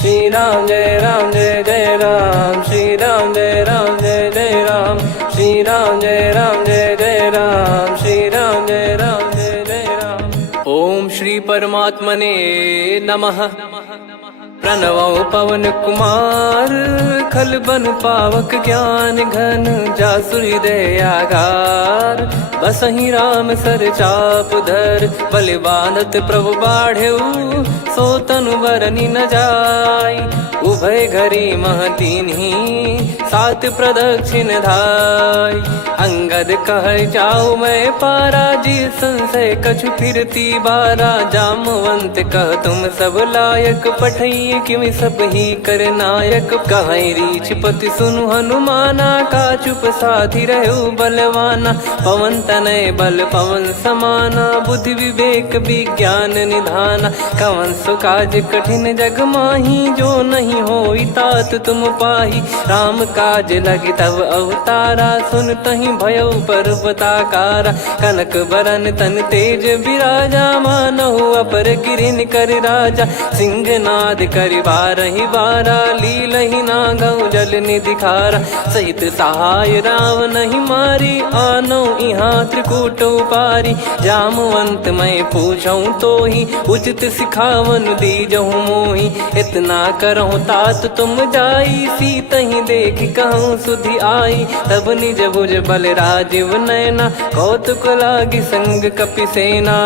श्री राम जय जय राम, श्री राम जय जय राम, श्री राम जय जय राम, श्री राम जय जय राम। ओम श्री परमात्मने नमः। प्रणवो पवन कुमार, खल बन पावक ज्ञान घन, जासु हृदय आगार। बसहि राम सर चाप धर, बलि बांधत प्रभु बाढ़ेऊ, सो तनु बरनि न जाय। उभय घरी महतीन्ही, सात प्रदक्षिण धाय। अंगद कह जाऊ मैं पारा, जी संशय कछु फिरती बारा। जामवंत कह तुम सब लायक, पठई किमि सब ही कर नायक। कहीं रीछ पति सुनु हनुमाना, का चुप साधि रहु बलवाना। पवन तनय बल पवन समाना, बुद्धि विवेक विज्ञान निधाना। कवन सो काज कठिन जग माही, जो नहीं होई तात तुम पाही। राम काज लगी तब अवतारा, सुन तहि भयउ पर्वताकारा। कनक बरन तन तेज बिराजा, मानहु अपर गिरिन कर राजा। सिंहनाद करि बारहि बारा, लीलहि नागौ जल निधि खारा। सहित सहाय राम नहीं मारी, आनो इहाँ त्रिकूट उपारी। जामवंत मैं पूछऊँ तोहि, उचित सिखावन दीजहु मोहि। इतना करहु तात तुम जाई, सीतहि देख कहूँ सुधि आई। तब निज भुज बल राजीव नयना, कौतुक लागी संग कपिसेना।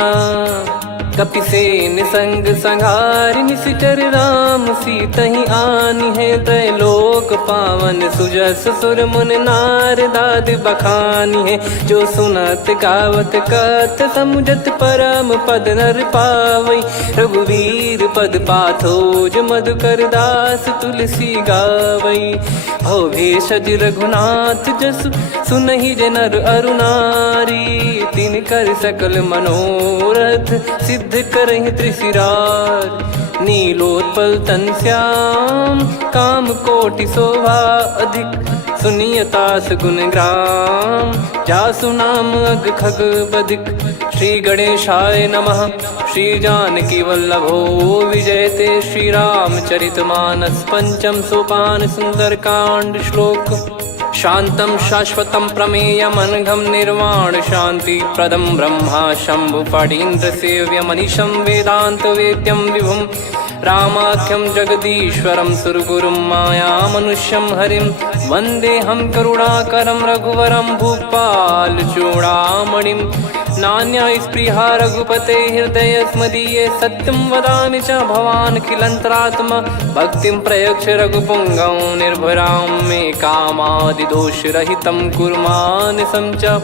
कपिसेन संग संघारि, निशिचर राम सीतहि आनी है। त्रैलोक पावन सुजस सुर मुन नार, दाद बखानी है। जो सुनत गावत कथ, समुझत परम पद नर पावई। रघुवीर पद पाथोज, मधुकर दास तुलसी गावई। भव भेषज रघुनाथ जसु, सुनहि जे नर अरु नारी। तिन कर सकल मनोरथ, सिद्ध करहि त्रिशिरार। नीलोत्पल तन श्याम, काम कोटि शोभा अधिक। सुनियतास गुण ग्राम, जासु नाम अग खग बदिक। श्री गणेशाय नमः। श्री जानकी वल्लभो विजयते, श्री रामचरित मानस। पंचम सोपान सुंदर कांड श्लोक। शांतं शाश्वतं प्रमेयमनघं, निर्वाण शांति प्रदं ब्रह्मा शंभु फणीन्द्र सेव्यमनिशं। वेदांत वेद्यं विभुं रामाख्यं जगदीश्वरं, सुरगुरुं माया मनुष्यं हरिं। वन्देऽहं करुणाकरं रघुवरं, भूपाल चूडामणिं। नान्या स्पृहा रघुपते हृदय स्मदीये, सत्यं वदामि च भवान् खिलन्तरात्मा। भक्तिं प्रयच्छ रघुपुङ्गं, निर्भरां मे कामादिदोषरहितं कुर्मानिसं च।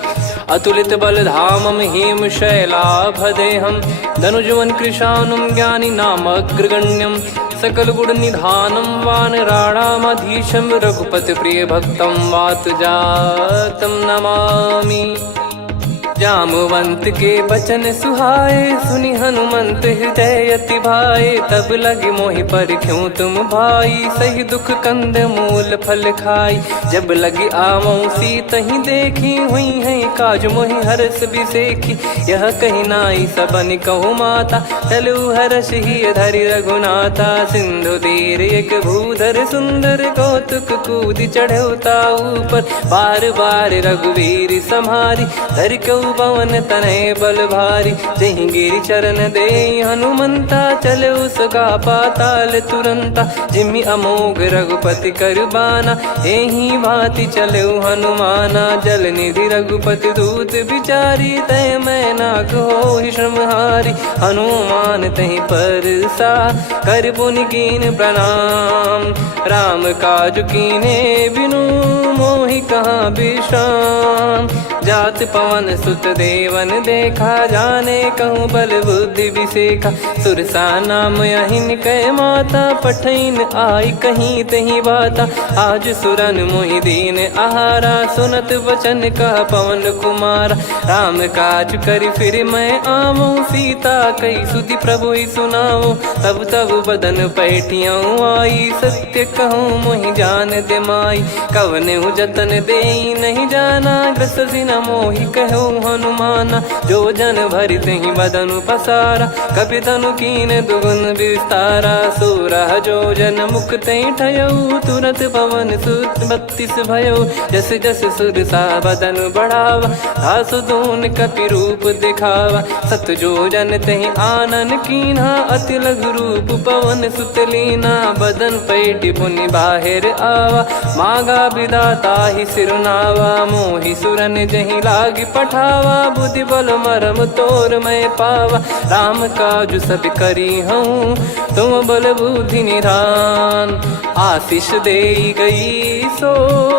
अतुलित बलधामं हेमशैलाभदेहं, धनुजवन कृशानुं ज्ञानी नामग्रगण्यं। सकल गुण निधानं वानराणामधीशं, रघुपति प्रिय भक्तं वातजातं नमामि। जामवंत के बचन सुहाए, सुनि हनुमंत हृदय अति भाए। तब लगे मोहि पर क्यों तुम भाई, सही दुख कंद मूल फल खाई। जब लगे आवऊं सीतहि देखी, हुई है काज मोहि हरस बिसेखी। यह कही नाई सबन कहु माता, चलु हरष ही धरि रघुनाथा। सिंधु तीर एक भूधर सुंदर, कौतुक कूद चढ़ौता ऊपर। बार बार रघुवीर सम्हारी, धर कऊ पवन तनय बल भारी। जहि गिरि चरण दे हनुमंता, चले उसका पाताल तुरंता। जिमि अमोघ रघुपति कर बाना, एहि भांति चले हनुमाना। जल निधि रघुपति दूत बिचारी, तय मैं नाग होहि श्रमहारी। हनुमान तहि परसा, कर पुनि कीन प्रणाम। राम काज कीने बिनु, मोहि कहाँ विश्राम। जात पवन सुत देवन देखा, जाने कहूँ बल बुद्धि विसेखा। सुरसा नाम अहिन कै माता, पठैन आई कहीं तही बाता। आज सुरन मोहि दीन आहारा, सुनत वचन कह पवन कुमारा। राम काज करि फिर मैं आवऊं, सीता कई सुधि प्रभु ही सुनाओ। तब तब बदन पैठियाँ आई, सत्य कहूँ मोहि जान दे माई। कवने जतन दे नहीं जाना, ग्रसि न मोहि कहो हनुमाना। जो जन भरि तेहि बदनु पसारा, कपि तनु कीन दुगुन विस्तारा। सोरह जो जन मुख तेहि ठयऊ, तुरत पवन सुत 32 भयऊ। जस जस सुरसा बदन बढ़ावा, आसु दून कपि रूप दिखावा। सत जो जन तेहि आनन कीन्हा, अति लघु रूप पवन सुत लीना। बदन पैटि पुनि बाहिर आवा, मागा विधाता ही सिरुनावा। मोहि सुरन जहि लागी पठावा, बुद्धि बल मरम तोर मैं पावा। राम काजु सब करी हूँ, तुम बल बुद्धि निधान। आशीष देई गई सो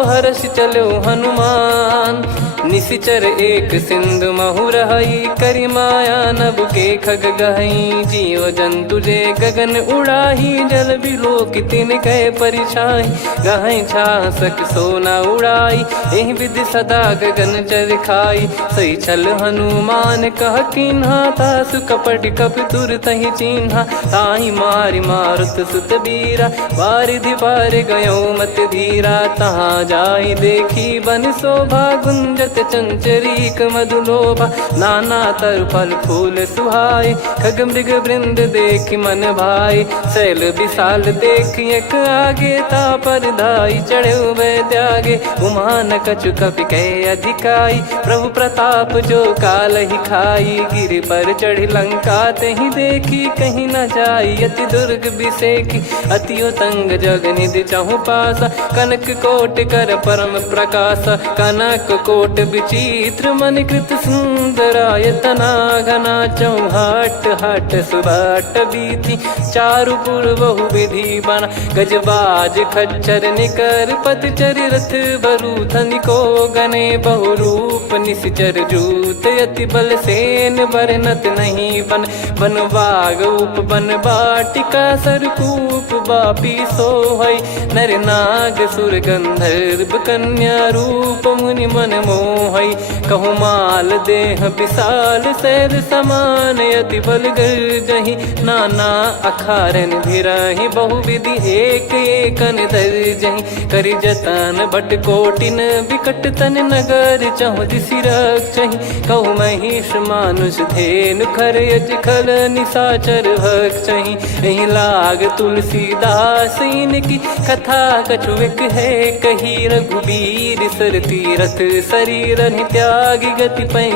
हर्ष चलो हनुमान। निशिचर एक सिंधु महु रहई, करी माया नभ के खग गहई। जीव जंतु जे गगन उड़ाही, जल बिलोक तिन कह परिछाई। गहई छासक सोना उड़ाई, एहि विधि सदा गगन चर खाई। सही छल हनुमान कह कीन्हा, तासु कपट कप तुर तहि चिन्हा। ताहि मारि मारुत सुत बीरा, वारिधि पार गयो मत धीरा। तहाँ जाई देखी बन शोभा, गुंजत चंचरीक मधुलोभा। नाना तर फल फूल सुहाए, खग मृग वृंद देख मन भाई। शैल विशाल देख एक आगे, तापर धाई चढ़े वै त्यागे। उमान कछु कपि कह अधिकाई, प्रभु प्रताप जो काल ही खाई। गिर पर चढ़ी लंका तेहि देखी, कहीं न जाई अति दुर्ग बिसेकी। अति उतंग जग निधि चहु पासा, कनक कोट कर परम प्रकाश। कनक कोट विचित्र मन कृत सुंदरायतना। घना चौहाट हाट सुबाट बीती, चारु पुर बहु विधि बना। गजबाज खच्चर निकर पतचर, रथ बरु धनिको गने। बहु रूप निशिचर जूत, अति बल सेन बरनत नहीं बन। बन बाग उप बन बाटिका, सरकूप बापी सोहई। नर नाग सुर गंधर्व कन्या, रूप मुनि मन मोहई। कहु माल देह विशाल, शैल समान अति बल गर्जहि। नाना अखारन भिरहि, बहु विधि एक एकन दर्जहि। करि जतन बट कोटिन, बिकट तन नगर चहु दिसि रक्षहि। कहु महिष मानुष धेनु, खर यज खल निशाचर भक्षहि। एहि लाग तुलसीदास इनकी, कथा कछु एक है कही। रघुबीर सर तीरथ शरीर, त्यागी गति पै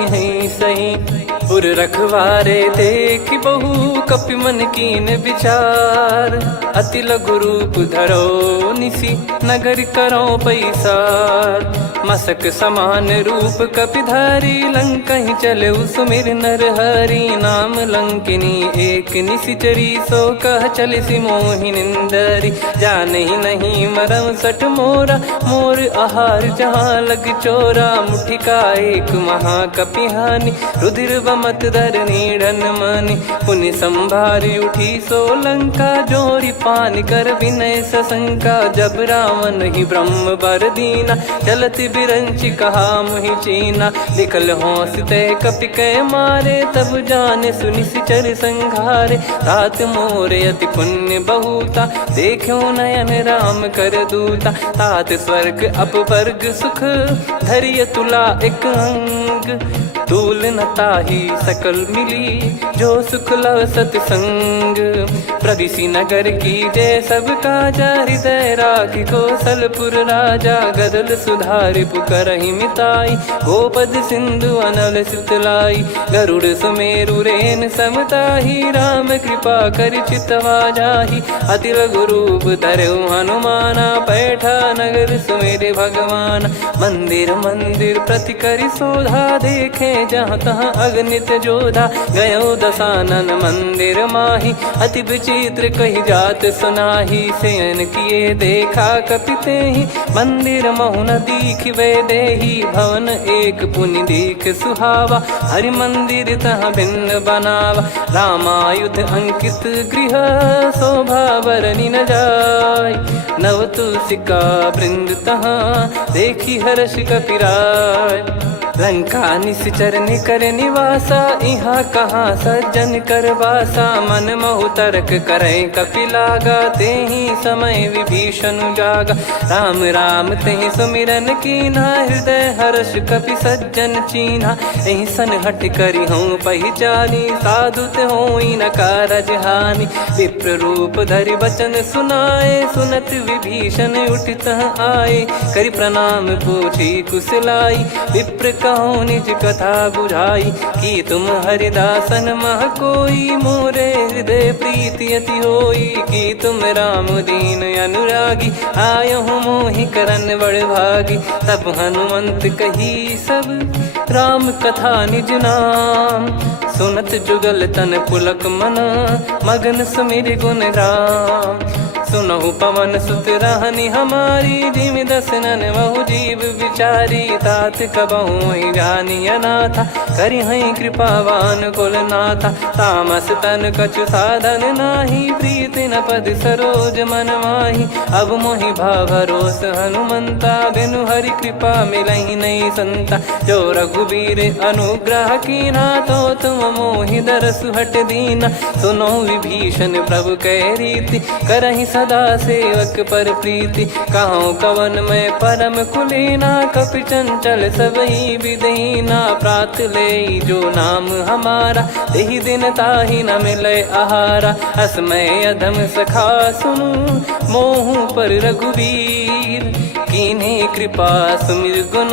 सही। पुर रखवारे देख बहु, कपि मन कीन विचार। अति लघु रूप धरो निसी, नगर करो पैसार। मसक समान रूप कपि धारी, लंकहि चले सुमिर नर हरि। नाम लंकिनी एक निशिचरी, सो कह चलिसि मोहि निंदरी। जानहि नहीं मरम सठ मोरा, मोर आहार जहाँ लग चोरा। मुठिका एक महाकपिहानि, रुधिर बमत धरनी ढन मानि। पुनि संभारी उठी सो लंका, जोरी पान कर विनय सशंका। जब रावण ही ब्रह्म बर दीना, चलत बिरंचि कहा मुहि चीना। लिखल होंस ते कपि कै मारे, तब जाने सुनि सिचर संघारे। तात मोरे अति पुण्य बहुता, देखो नयन राम कर दूता। तात स्वर्ग अपवर्ग सुख, धरिय तुला एक अंग। तूल न ताहि सकल मिली, जो सुख लव सतसंग। प्रविशि नगर की जय सब काजा, हृदय राखि कौशलपुर राजा। गदल सुधारि पुकरहि मिताई, गोपद सिंधु अनल सितलाई। गरुड़ सुमेरु रेन समताहि, राम कृपा करि चितवा जाहि। अति लघु रूप धरऊ हनुमाना, पैठा नगर सुमेरे भगवान। मंदिर मंदिर प्रति करि शोधा, देखे जहाँ तहाँ अगणित जोधा। गयो दशानन मंदिर माही, अति विचित्र कही जात सुनाही। शयन किए देखा कपि तेहि, मंदिर महु न दीख वे देही। भवन एक पुनि दीख सुहावा, हरि मंदिर तहाँ भिन्न बनावा। रामायुध अंकित गृह, शोभा बरनि न जाय। नव तुलसी का वृंद तहाँ, देखी हर्ष कपिराय। लंका निश्चर निकर निवासा, इहाँ कहाँ सज्जन कर वासा। मन महु तर्क करे कपिलागा, तेहि समय विभीषण जागा। राम राम तेहि सुमिरन कीन्हा, हृदय हर्ष कपि सज्जन चीन्हा। एहि सन हट करि हूँ पहिचानी, साधु ते होई न कारज हानि। विप्र रूप धरि वचन सुनाए, सुनत विभीषण उठित आए। करि प्रणाम पूछी कुशलाई, विप्र कहो निज कथा बुझाई। कि तुम हरिदासन मह कोई, मोरे हृदय प्रीति अति होई। कि तुम राम दीन अनुरागी, आयहु मोहि करन बड़ भागी। तब हनुमंत कही सब राम कथा निज नाम, सुनत जुगल तन पुलक मना, मगन सुमिर गुण राम। सुनहु पवन सुत रहनी हमारी, जिमि दसनन महु जीव विचारी। तात कबहु ही जानी अनाथा, करि हई कृपावान कुल नाथा। तामस तन कछु साधन नाही, प्रीति न पद सरोज मन माही। अब मोहि भाव भरोस हनुमंता, बिनु हरि कृपा मिलहि नहीं संता। जो रघुबीर अनुग्रह कीन्हा, तो तुम मोहि दरसु हट दीना। सुनो विभीषण प्रभु कह रीति, करहि सदा सेवक पर प्रीति। कहूँ कवन में परम कुलीना, कपि चंचल सबही विदहीना। प्रात ले जो नाम हमारा, तेहि दिन ताहि न मिले आहारा। असमय अधम सखा सुनु, मोहु पर रघुवीर। कीन्ही कृपा सुमिर गुण,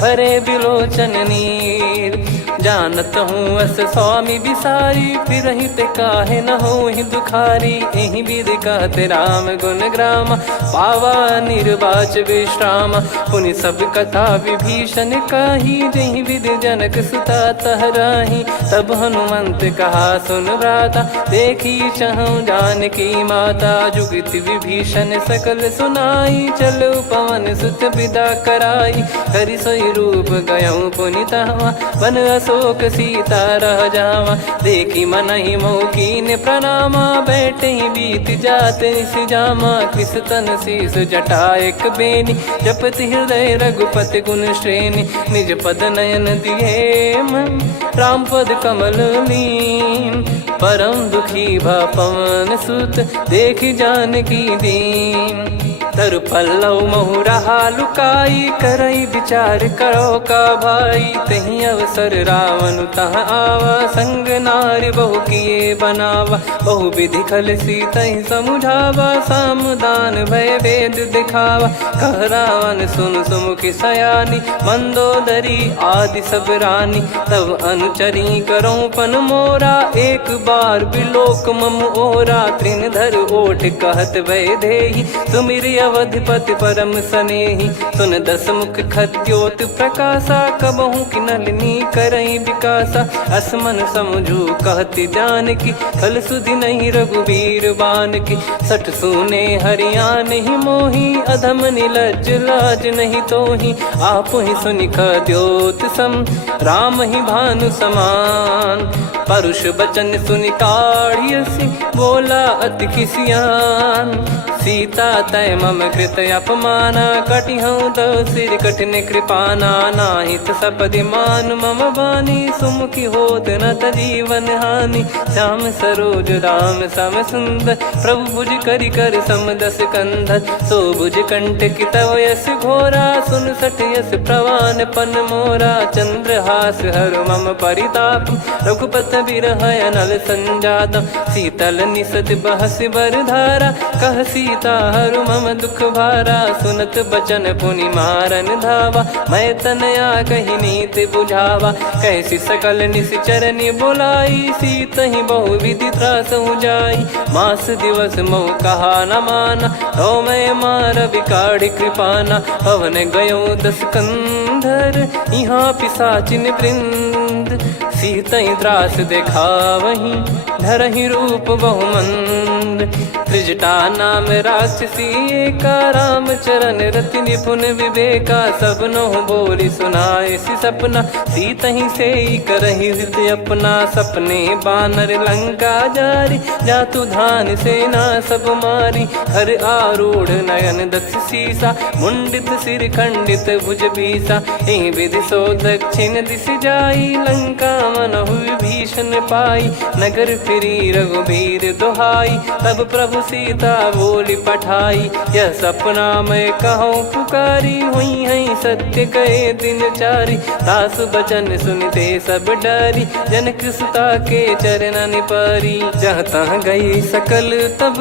भरे बिलोचन नीर। जानत हूँ अस स्वामी बिसारी, फिरहि ते काहे न होहि दुखारी। एहि विधि कहते राम गुण ग्राम, पावा निर्वाच विश्राम। पुनि सब कथा विभीषण काही, जहि विधि जनक सुता तहराही। तब हनुमंत कहा सुन भ्राता, देखी चहु जानकी माता। जुगति विभीषण सकल सुनाई, चलो पवन सुत विदा कराई। करि सोई रूप गयऊँ पुनि तहवा, वन अशोक सीता रह जावा। देखी मनहि मोह कीन्ह प्रणामा, बैठे ही बीत जात निस जामा। कृस तन शीस जटा एक बेनी, जपति हृदय रघुपति गुण श्रेणी। निज पद नयन दिए मन, राम पद कमल लीन। परम दुखी भा पवन सुत, देखि जानकी दीन। तरु पल्लव महु रहा लुकाई, करई विचार करो का भाई। तहि अवसर रावण तह आवा, संग नारी बहु किए बनावा। बहु विधि खल सीतहि समुझावा, सामदान भय वेद दिखावा। कह रावण सुन सुमुखि सयानी, मंदोदरी आदि सब रानी। तब अनुचरी करो पन मोरा, एक बार बिलोक मम ओरा। तृण धर ओठ कहत भय देहि, सुमिर अवधिपति परम सनेहि। सुन दस मुख खद्योत प्रकाशा, कबहु कि नलिनी करई विकासा। असमन समझू कहति जानकी, खल सुधि नहीं रघुवीर बानकी। सठ सुने हरियाण ही मोही, अधम निलज्ज लाज नहीं तोही। आप ही सुनि खद्योत सम, राम ही भानु समान। परुष बचन सुनि काढ़ियसि, बोला अति किसियान। सीता तय मम कृत अपमाना, कटिहऊँ तव सिर कठिन कृपाना। नाहित सपदि मान मम बानी, सुमुखी होत न जीवन हानि। श्याम सरोज राम सम सुंदर, प्रभु भुज करि कर सम दस कंधर। सो भुज कंठ की तव यस घोरा, सुन सठ यस प्रवान पन मोरा। चंद्रहास हर मम परिताप, रघुपत बिरह अनल संजातम। शीतल निसत बहस बर धारा, कह सीता हरु मम दुख भारा। सुनत बचन पुनि मारन धावा, मैं तनया कहि नीति बुझावा। कैसी सकल निश्चरनि बुलाई, सीतहि बहु विधि त्रासहु जाई। मास दिवस मोह कहा न माना, तो मैं मार बिकाढ़ि कृपाना। पवन गयो दस कंधर, यहाँ पिशाचिन वृंद। मंद, सीतई त्रास देखावहीं धरहि रूप बहुमंद। त्रिजटा नाम राक्षसी एका, राम चरण रति निपुण विवेका। सबनो बोली सुनाए सि सपना, सीतहि से करहि हृद अपना। सपने बानर लंका जारी, जातु धान सेना सब मारी। हर आरूढ़ नयन दक्ष सीसा, मुंडित सिर खंडित भुज बीसा। एहि विधि सो दक्षिण दिश जाई, लंका मनहु विभीषण पाई। नगर फिरी रघुबीर दुहाई, तब प्रभु सीता बोली पठाई। यह सपना मैं कहूँ पुकारी, हुई है सत्य कहे दिन चारी। दास बचन सुनते सब डरी, जनक सुता के चरण परी। जहाँ तहाँ गई सकल तब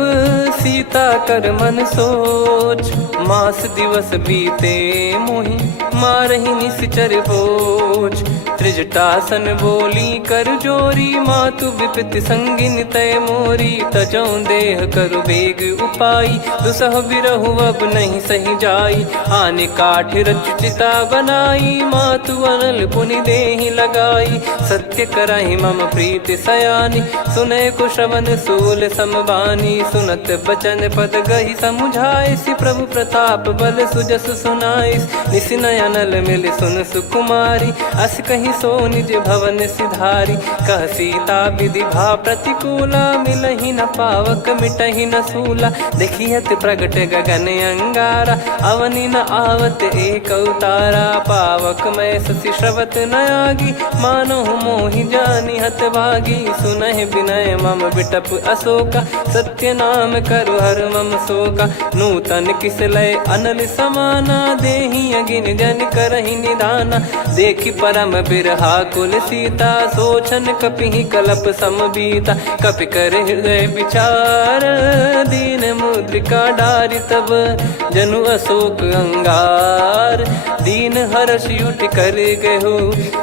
सीता कर मन सोच। मास दिवस बीते मोहि मारहि निश्चर बोझ। त्रिजटासन बोली कर जोरी, मातु विपत्ति संगिन तय मोरी। तजौ देह करु बेग उपाई, दुसह बिरहु अब नहीं सही जाई। आने काठ रचिता बनाई, मातु अनल पुनि देहि लगाई। सत्य करहि मम प्रीति सयानी, सुनय को श्रवण सूल समबानी। सुनत बचन पद गहि समुझाए, सि प्रभु प्रताप बल सुजस सुनाइस। निस नयनल मिल सुन सुकुमारी, अस कहि सो निज भवन सिधारी। कह सीता विधि भा प्रतिकूला, मिलहि न पावक मिटहि न सूला। देखियत प्रगट गगन अंगारा, अवनि न आवत एक अवतारा। पावक मैं शशि श्रवत न आगी, मानो मोहि जानि हत भागी। सुनहि विनय मम बिटप अशोका, सत्य नाम करु हर मम शोका। नूतन किस लय अनल समाना, देहि अगिन जन करहि निदाना। देखि परम बिरहा कुल सीता, सोचन कपिहि कलप समबीता। कपि कर हृदय विचार, दीन मुद्रिका डारि तब जनु अशोक अंगार। दीन हर्ष उठ कर गहु,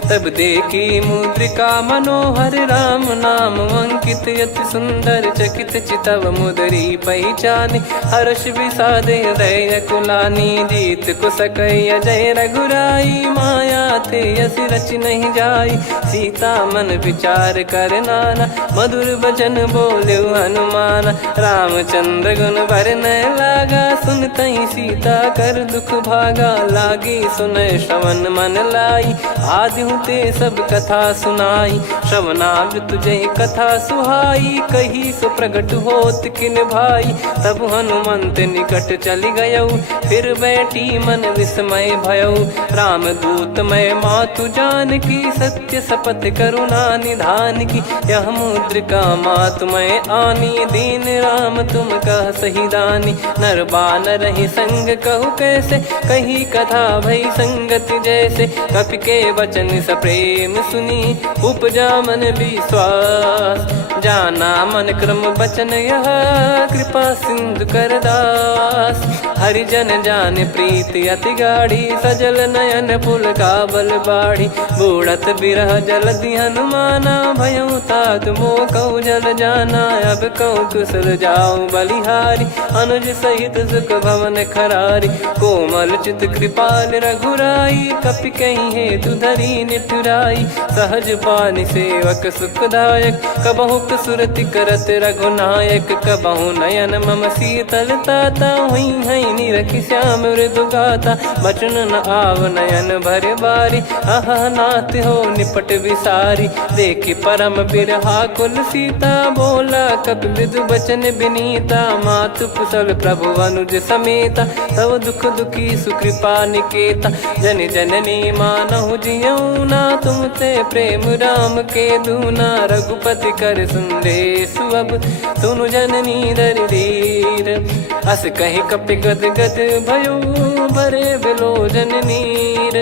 तब देखी मुद्रिका मनोहर। राम नाम अंकित अति सुंदर, चकित चितव मुदरी पहचान। हर्ष विषाद हृदय कुलानी, जीत को सकय जय रघुराई। माया थे यस रच नहीं जाई, सीता मन विचार कर नाना। मधुर बचन बोले हनुमान, रामचंद्र गुण बरनै लागा। सुनतहि सीता कर दुख भागा, लागी सुनय श्रवण मन लाई। आदि ते सब कथा सुनाई, श्रवणामृत जय कथा सुहाई। कही सो प्रगट होत किन भाई, तब हनुमंत निकट चली गयौ। फिर बैठी मन विस्मय भयौ, राम दूत मैं मातु जानकी। सत्य शपथ करुणा निधान की, यह मुद्रिका मातु मैं आनी। दीन राम तुम कह सही दानी, नर बानर ही संग कहु कैसे। कही कथा भई संगति जैसे, कपि के वचन सप्रेम सुनी। उपजा मन विश्वास, जाना मन क्रम बचन यह। कृपा सिंधु कर दास, हरिजन जान प्रीति अति गाढ़ी। सजल नयन पुल का बल बाढ़ी, बूढ़त बिरह जल दी हनुमाना। भयउ तात मोह कहु जल जाना, अब कहु कुशल जाऊं बलिहारी। अनुज सहित सुख भवन खरारी, कोमल चित कृपाल रघुराई। कपि कहीं हेतु धरी निठुराई, सहज पानि सेवक सुखदायक। कबहु सुरति करत रघुनायक, कबहु नयन मम शीतल ताता। हुई है निरखि श्याम मृदु गाता, बचन न आव नयन भर बारी। आहा नाथ हो निपट विसारी, देखि परम बिरहा कुल सीता। बोला कपि मृदु बचन बिनीता, मातु कुशल प्रभु अनुज समेता। तव दुख दुखी सुकृपा निकेता, जन जननी मानहु जियऊ ना। तुम ते प्रेम राम के दूना, रघुपति कर संदेश अब सुनु जननी दर धीर। अस कहि कपि गद गद भयो, भरे बिलोचन नीर।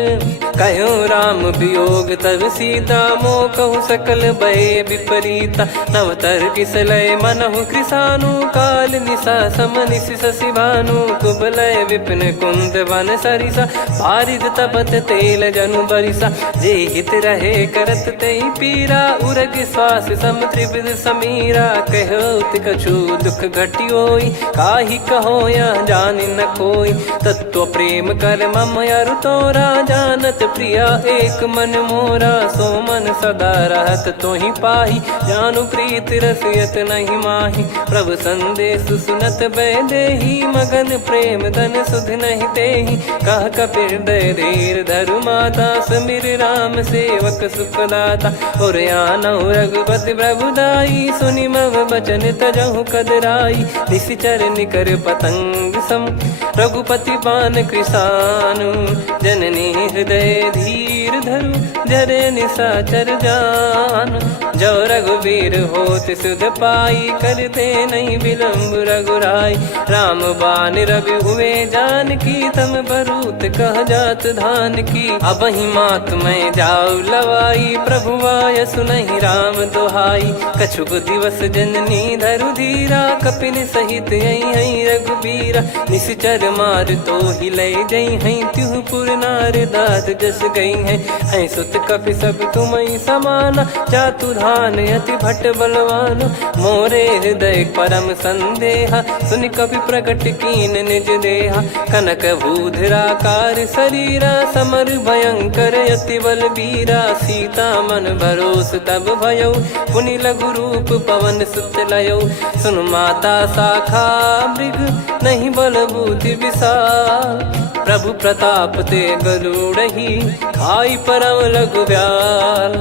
कहो राम वियोग तब सीता, मोह कहु सकल भय विपरीता। नवतर किसलय मनहु कृसानु, काल निशा समनिशि शशि भानु। कुबलय विपिन कुंद वन सरिसा, पारिद तपत तेल जनु बरिसा। जे हित रहे करत तेहि पीरा, उरग श्वास सम त्रिविध समीरा। कहो कछु दुख घटियोई, काहि कहो या जान न कोई। तत्व प्रेम कर मम अरु तोरा, जानत प्रिया एक मन मोरा। सो मन सदा रहत तो ही पाही, जानु प्रीत रसियत नहीं माही। प्रभु संदेश सुनत बैदेही, मगन प्रेम धन सुध नहीं तेही। कह कपिर दय धीर धरु माता, समिर राम सेवक सुखदाता। और आनौ रघुपति प्रभुदाई, सुनि मव बचन तजहु कदराई। निशिचर निकर पतंग सम, रघुपति पान कृसानु। जननी हृदय धीर धरु, जरे निशाचर जान। जो रघुवीर होत सुध पाई, करते नहीं विलम्ब रघुराई। राम बान रवि हुए जानकी, तम बरूत कह जात धान की। अब ही मात मैं जाऊ लवाई, प्रभु आय सुनहि राम दोहाई। कछुक दिवस जननी धरु धीरा, कपिन सहित यही रघुबीरा। निशिचर मार तो ही ले जई हैं, त्युह पुर नार दाद जस गई हैं। सुत कपि सब तुमहि समाना, जातु धान अति भट बलवान। मोरे हृदय परम संदेहा, सुनि कपि प्रकट कीन निज देहा। कनक भूधराकार शरीरा, समर भयंकर अति बलबीरा। सीता मन भरोस तब भयउ, पुनि लघु रूप पवन सुत लयउ। सुन माता शाखा मृग, नहीं बल बुद्धि विशाल। प्रभु प्रताप ते गरुड़ही, खाई परम लघु ब्याल।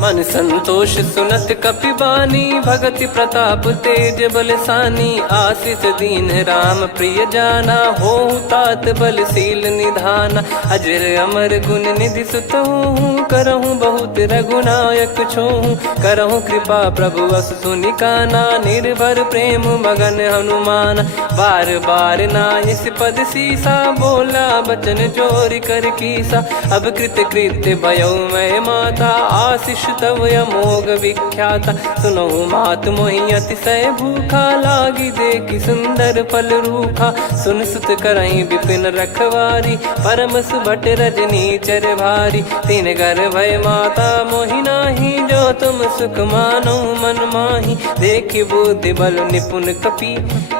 मन संतोष सुनत कपि बानी, भगति प्रताप तेज बलसानी। आशीष दीन राम प्रिय जाना, होहु तात बलशील निधाना। अजर अमर गुण निधि सुतहु, करहु बहुत रघुनायक छोहु। करहु कृपा प्रभु अस सुनि काना, निर्भर प्रेम मगन हनुमान। बार बार नायस पद सीसा, बोला बचन चोरी कर कीसा। अब कृत कृत्य भयउ मैं माता, आशीष तव अमोघ विख्याता। सुनहु मात मोहि अतिशय भूखा, लागी देखि सुंदर फल रूखा। सुन सुत करहि विपिन रखवारी, परम सुभट रजनी चर भारी। तीन घर भय माता मोहि नाही, जो तुम सुख मानो मन माही। देखि बुद्धि बल निपुण कपि,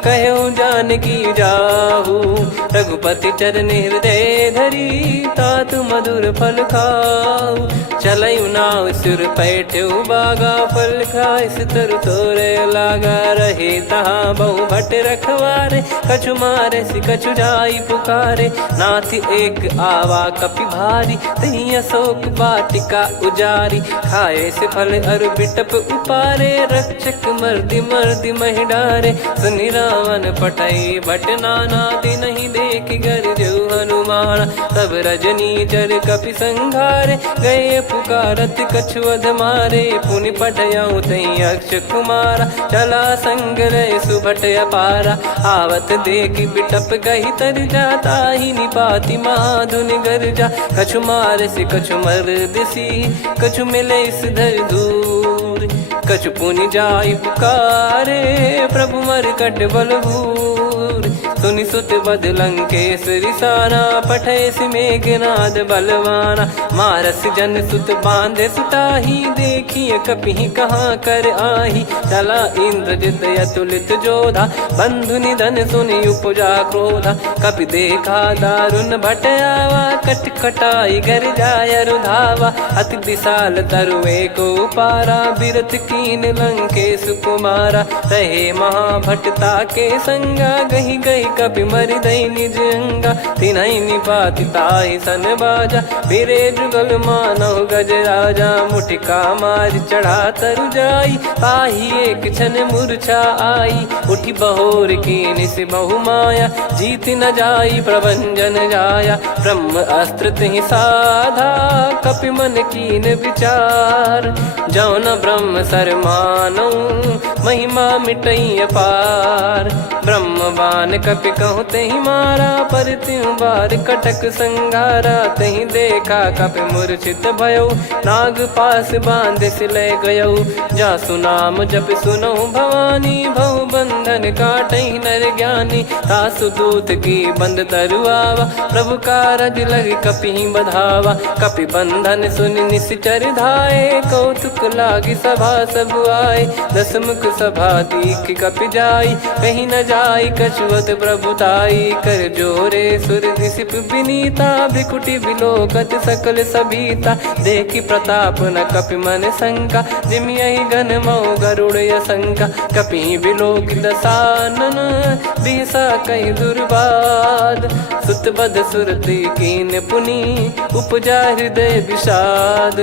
कहु जानकी जाहु। रघुपति चरण हृदय धरी, तात मधुर फल खाऊ। चलयु नाव सुर पैठ्यु बागा, फल खाइस तरु तोरे लागा। रहे तहाँ बहु भट रखवारे, कछु मारे सि कछु जाई पुकारे। नाथ एक आवा कपि भारी, तही अशोक वाटिका उजारी। खाए से फल अरु बिटप उपारे, रक्षक मर्दि मर्दि महि डारे। सुनि रावण पटई भट नाना, तिनहि देखि गरजउ हनुमान। तब रजनी चर कपि संघारे, गए पुकारत कछु अध मारे। पुनि पठयउ तई अक्ष कुमारा, चला संग रहे सुभट अपारा। आवत देखि बिटप गही तर जाता, ही निपाति महाधुनि गर्जा। कछु मार से कछु मर्दिसी, कछु मिले इस धर दूर। कछु पुनि जाई पुकारे, प्रभु मरकट बलभूर। सुनि सुत बद लंकेश्वरी साना, पठय मेघनाद बलवाना। मारस जन सुत बांधे सुताही, देखिए कपि कहाँ कर आही। चला इंद्रजित अतुलित जोधा, बंधु निधन सुनि उपजा क्रोधा। कपि देखा दारुण भट आवा, कट कटाई गर जाय रुधावा। अति विशाल तरुए को पारा, बिरत कीन लंकेश कुमारा। रहे महाभटता के संगा, गही गही कपि मरि दई निज अंगा। तिन्हि निपाति ताहि सन बाजा, फिरे जुगल मानव गज राजा। मुटिका मार चढ़ा तरु जाई, ताहि एक क्षण मूर्छा आई। उठि बहोर कीन से बहु माया, जीत न जाई प्रभंजन जाया। ब्रह्म अस्त्र तिहि साधा, कपि मन कीन विचार। जौ न ब्रह्म सर मानौ, महिमा मिटई अपार। ब्रह्म बान कपि कहु तहि मारा, पर त्यों बार कटक संगारा। तहि देखा कपि मूर्छित भयउ, नाग पास बांध सिले गयउ। जासु नाम जप सुनहु भवानी, भव बंधन काटहि नर ज्ञानी। तासु दूत की बंद तरुआवा, प्रभु कारज लग कपि बधावा। कपि बंधन सुनि निश्चर धाये, कौतुक लागी सभा सब आए। दस मुख सभा दीख कपि जाई, कहीं न जाई कछुवत प्रभुताई। कर जोरे सुर दिसिप विनीता, भ्रिकुटि बिलोकत सकल सबीता। देखि प्रताप न कपि मन शंका, जिमियहि गन मऊ गरुड़ असंका। कपि बिलोक दसानन, बिहसा कहि दुर्वाद। सुत बध सुरति कीन पुनि, उपजा हृदय विषाद।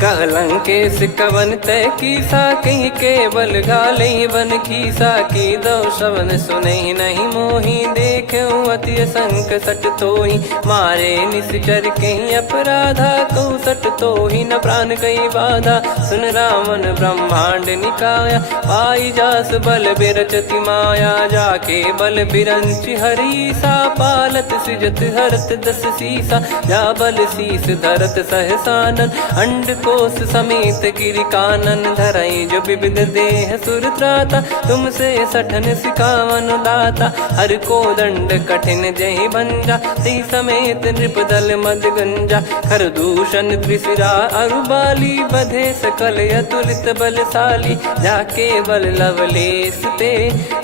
कहलंकेश कवन तय कीसा, कहीं केवल गाले बन खीसा। की दो श्रवण सुने नहीं मोही, देखे अति संक सट तोही। मारे निश्चर कहीं अपराधा, कहूँ सट तोही न प्राण कहीं बाधा। सुन रावण ब्रह्मांड निकाया, पाई जास बल बिरचति माया। जाके बल बिरंच हरीसा, पालत सृजत हरत दस सीसा। जा बल शीस धरत सहसानन, अंड कोश समेत गिरि कानन। धरई जो विविध देह सुर त्राता, तुमसे सठन सिखावन दाता। हर को दंड कठिन जहि भंजा, ती समेत नृप दल मद गंजा। खर दूषण त्रिशिरा अरुबाली, बधे सकल अतुलित बलशाली। जाके बल लवलेश ते,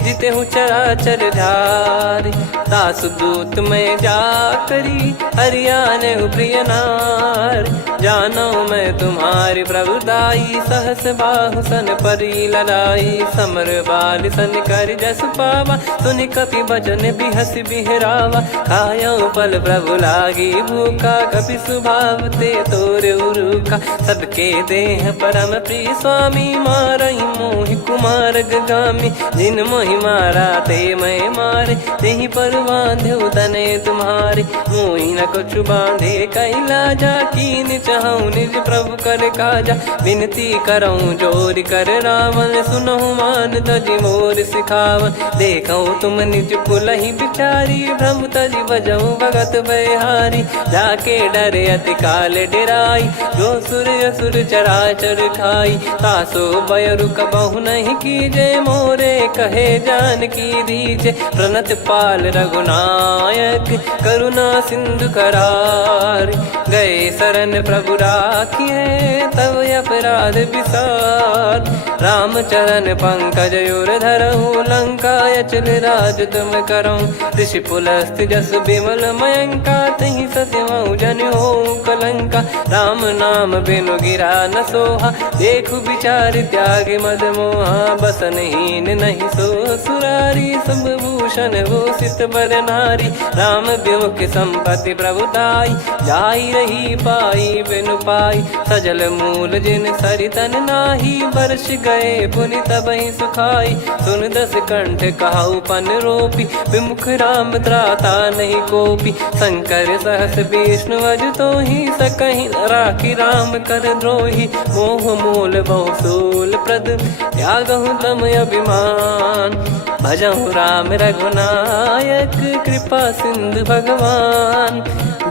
जिते हूँ चराचर धारी। दास दूत में जा करी, हरियाने प्रिय नार। जानो मैं तुम्हारी प्रभुताई, सहस बाहु सन परी लड़ाई। समर बाल सन कर जस पावा, सुनि कपि भजन बिहस बिहरावा। खायो पल प्रभु लागी भूखा, कपि स्वभाव ते तोर उरुखा। सबके देह परम प्रिय स्वामी, मारई मोहि कुमार गगामी। जिन मोहि मारा ते मैं मारे, तेहि पर बांधो तने तुम्हारे। मोहि न कुछ बांधे कैलाजा, कीन चाहूँ निज प्रभु कर काजा। विनती करऊँ जोर कर रावण, सुनहु मान तजि मोर सिखावन। देखऊँ तुम निज पुलहि बिचारी, भ्रम तजि बजऊँ भगत बहारी। जाके डरे अति काल डेराई, जो सुर असुर चराचर खाई। तासो बयरु कबहु नहीं कीजे, मोरे कहे जान की दीजे। प्रणत पाल रघुनायक, करुणा सिंधु करार। गए शरण प्रभु राखिए, तब अपराध विसार। राम चरण पंकज उर धरऊँ, लंका अचल राज तुम करऊँ। ऋषि पुलस्त जस विमल मयंका, तहि सत्यमऊ जन हो कलंका। राम नाम बिनु गिरा न सोहा, देखु विचार त्याग मद मोहा। बसनहीन नहीं सो सुरारी, सब भूषण भूषित बर नारी। राम विमुख संपत्ति प्रभुताई, जाई रही पाई बिनु पाई। सजल मूल जिन सरितन नाही, वर्ष गए पुनि तबहि सुखाई। सुन दस कंठ कहाऊ पन रोपी, विमुख राम त्राता नहीं कोपी। शंकर सहस विष्णु अज तोहि, सकहि न राखी राम कर द्रोही। मोह मूल बहु सूल प्रद, त्यागहु तम अभिमान। भजहु राम रघुनायक, कृपा सिंधु भगवान।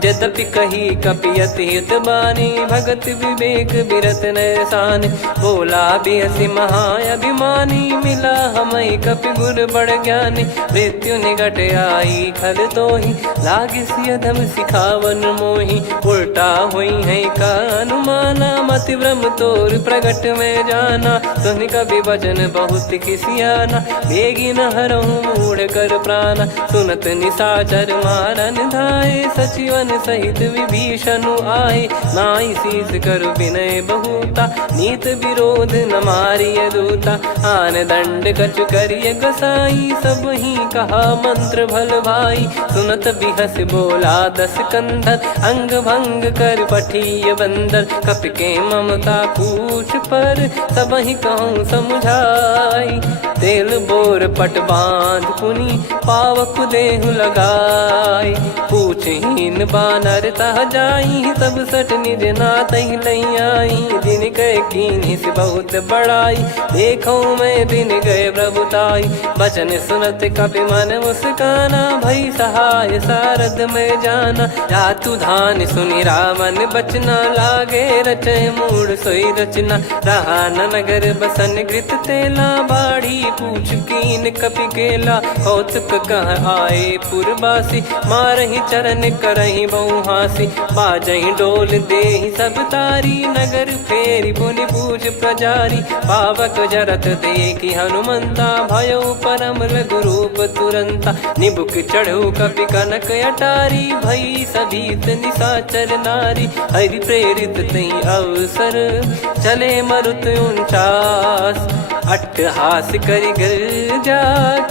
यद्यपि कही कपियति हित बानी, भगत विवेक बिरत नैसान। बोला बिहसि महाअभिमानी, मिला हमई कपि गुर बड़ ज्ञानी। मृत्यु निकट आई खल तोहि, लागिसि अधम सिखावन मोहि। उल्टा हुई है का अनुमाना, मति भ्रम तोर प्रगट में जाना। सुन कवि वचन बहुत खिसियाना, बेगी न हरहु मूढ़ कर प्राणा। सुनत निशाचर मारन धाये, सचिवन सहित विभीषणु आए। नाई शीस कर विनय बहुता, नीत विरोध न मारिय दूता। आन दंड कछु करिय गसाई, सब ही कहा मंत्र भल भाई। सुनत बिहस बोला दस कंधर, अंग भंग कर पठिय बंदर। कपि के ममता पूछ पर, सब ही कहूँ समुझाई। तेल बोर पट बांध पुनि, पावक देहु लगाई। पूछहीन बानर तह जाई, सब सट निज नातहि लई आई। दिन गए कीन्ही से बहुत बड़ाई, देखो मैं दिन गए प्रभुताई। बचन सुनत कपि मन मुस्काना, भई सहाय सारद में जाना। जातु धान सुनि रावण बचना, लागे रचय मूढ़ सोई रचना। रहा न नगर बसन घृत तेला, बाढ़ी पूछ कीन कपि केला कौतुक कह आए पुरबासी मारही चरण करही बहु हासी बाजही डोल देहि सब तारी नगर फेरी पुनि पूज प्रजारी पावक जरत देखी हनुमंता भयो परम लघु रूप तुरंता निबुक चढ़ऊ कपि कनक अटारी भई सभीत निशाचर नारी हरि प्रेरित तई अवसर चले मरुत 49 अट्टहास करि गिरजा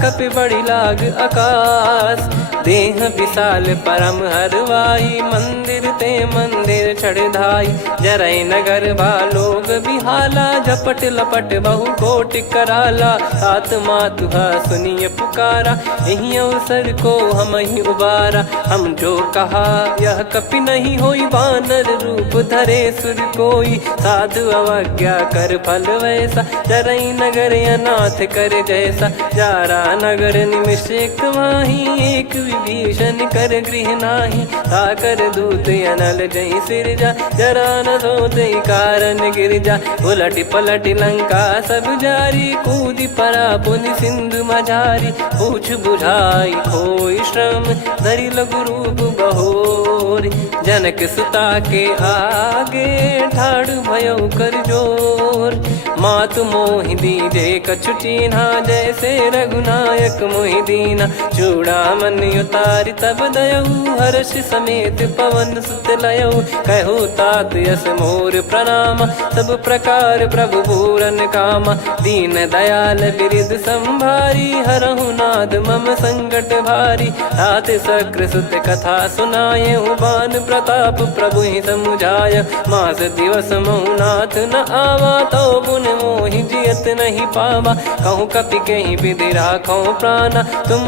कपि बड़ी लाग आकाश देह विशाल परम हरवाई मंदिर ते मंदिर चढ़ाई जरई नगर लोग बिहाला झपट लपट बहु कोट कराला आत्मा तुहा सुनिय पुकारा यही अवसर को हम ही उबारा हम जो कहा यह कपि नहीं होई वानर रूप धरे सुर कोई साधु अवज्ञा कर फल वैसा जरई नगर अनाथ कर जैसा जारा नगर निमिष एक माही एक विभीषण कर गृह नाही ताकर दूत अनल जय सिरजा जरा न सोते कारण गिरजा उलट पलट लंका सब जारी कूदी परा पुनि सिंधु मझारी पूछ बुझाई खोई श्रम धरि लघु रूप बहोरी जनक सुता के आगे ठाड़ भयो कर जोर मातु मोहि दीजे कछु चीन्हा जैसे रघुनायक मोहि दीना चूड़ामणि उतारि तब दयऊ हर्ष समेत पवन सुत लयऊ कहु तात यस मोर प्रणाम सब प्रकार प्रभु पूरन कामा दीन दयाल बिरिद संभारी हरहु नाद मम संकट भारी तात सक्र सुत कथा सुनाये बान प्रताप प्रभु ही समुझाय मास दिवस महुनाथ न आवा तो पुन मोहि जियत नहीं पावा कहूँ कपि कहीं विधि राखो प्राणा तुम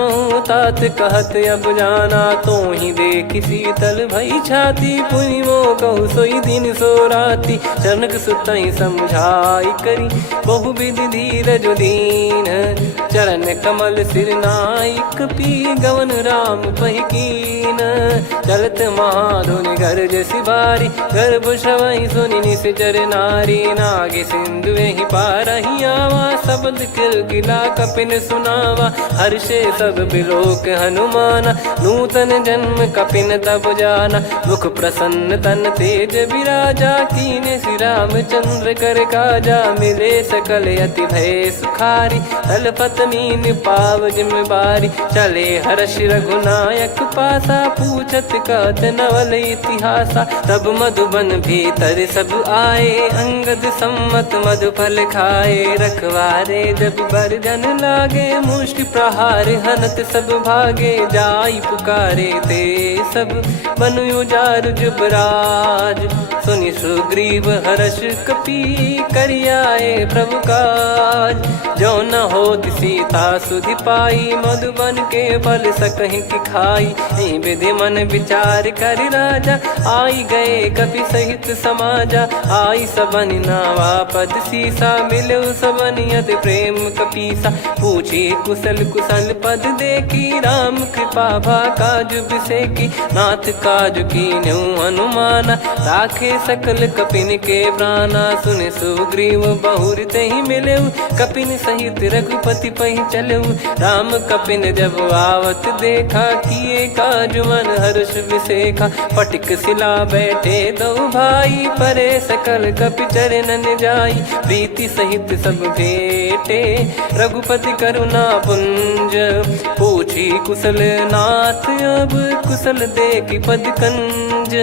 तात कहत अब जाना तो ही देख शीतल भई छाती पुनि मो कहु सोई दिन सो राती जनक सुतई समझाई करी बहु विधि धीरज दीन चरण कमल सिर नाइक पी गवन राम पहिकीन चलत महाधुनि गर्ज सिबारी गर्भ श्रवई सुनि निश्चर नारी नागे सिंधु ही पारही आवा शब्द किल गिला कपिन सुनावा हर्षे सब बिलोक हनुमाना नूतन जन्म कपिन तब जाना मुख प्रसन्न तन तेज विराजा कीने श्री राम चंद्र कर काजा मिले सकल अति भय सुखारी तलपत मीन पाव जिम्मेवारी चले हर्ष रघुनायक पासा पूछत कहत नवल इतिहासा तब मधुबन भीतर सब आए अंगद सम्मत मधुफल खाए रखवारे जब बरजन लागे मुष्टि प्रहार हनत सब भागे जाई पुकारे ते सब बनु उजार जुबराज सुनि सुग्रीव हर्ष कपि करियाए प्रभु काज जो न हो सीता सुधि पाई मधुबन के फल सकहि की खाई विधि मन विचार कर राजा आई गए कपि सहित समाजा आई सबन नावा पद सीसा मिलो सबनियत प्रेम कपीसा पूछी कुशल कुशल पद देखी राम कृपा भा काज बिसेकी नाथ काज की न्यू हनुमाना राखे सकल कपिन के प्राणा सुने सुग्रीव बहुर ते ही मिले कपिन सहित रघुपति पही चले राम कपिन जब आवत देखा किए काज मन हर्ष विसेखा पटिक सिला बैठे दो भाई परे सकल कपि चरणन जाई प्रीति सहित सब भेटे रघुपति करुणा पुंज पूछी कुशल नाथ अब कुशल देखी पद कंज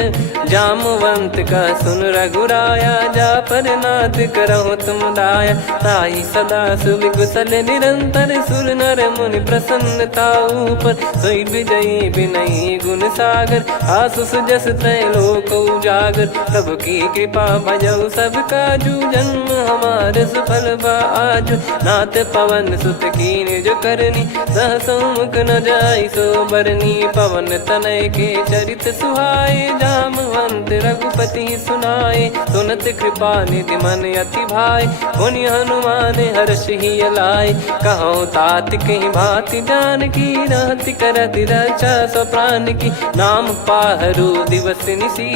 जामवंत का सुन रघुराया जा पर नाथ करहु तुम दाया ताई सदा सुभि कुशल निरंतर सुर नर मुनि प्रसन्नता ऊपर सोई विजयी बिनयी गुण सागर आसु सुजस त्रैलोक उजागर प्रभु की कृपा भजऊ सब काजू जन्म हमारे सफल आज नाथ पवन सुत कीन जो करनी सहसमुख न जाई सो बरनी पवन तनय के चरित सुहाए जामवंत रघुपति सुनाए सुनत कृपा निधि मन अति भाई मुनि हनुमान हर्ष ही लाए कहो तात कहीं भांति जान की रहति करति रक्षा सो प्राण की नाम पाहरू दिवस निसी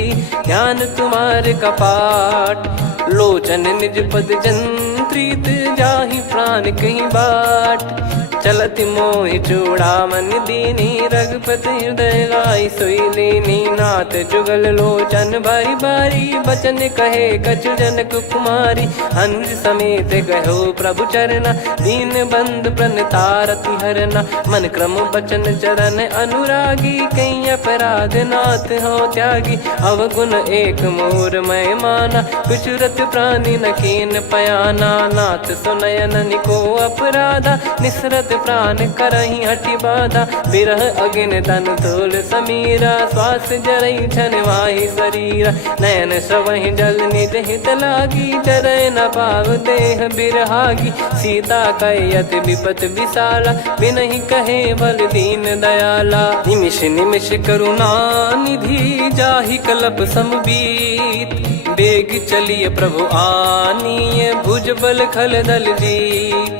ध्यान तुम्हारे कपाट लोचन निज पद जन प्रीत जाहि प्राण कहीं बाट। चलत मोहि चूड़ामन दीनी रघुपति हृदय लाई सोई लीनी। नाथ जुगल लोचन बारी बारी बचन कहे कछु जनक कुमारी। अनुज समेत गहो प्रभु चरना दीन बंद प्रणतारति हरना। मन क्रम बचन चरण अनुरागी कहीं अपराध नाथ हो त्यागी। अवगुण एक मोर मैं माना कुछुरत प्राणी न कीन पयाना। नाथ सुनयन निको अपराधा निसरत प्राण करही हटि बाधा। बिरह अगिन तन तोल समीरा श्वास जरई छन वाही शरीरा। नयन श्रवहि जल निज हित लागी चरय न पाव देह बिरहागी। सीता कयत विपत विशाला बिनहि कहे बल दीन दयाला। निमिष निमिष करुणा निधि जाहि कलप समबीत। बेग चलिए प्रभु आनीय भुज बल खल दल जी।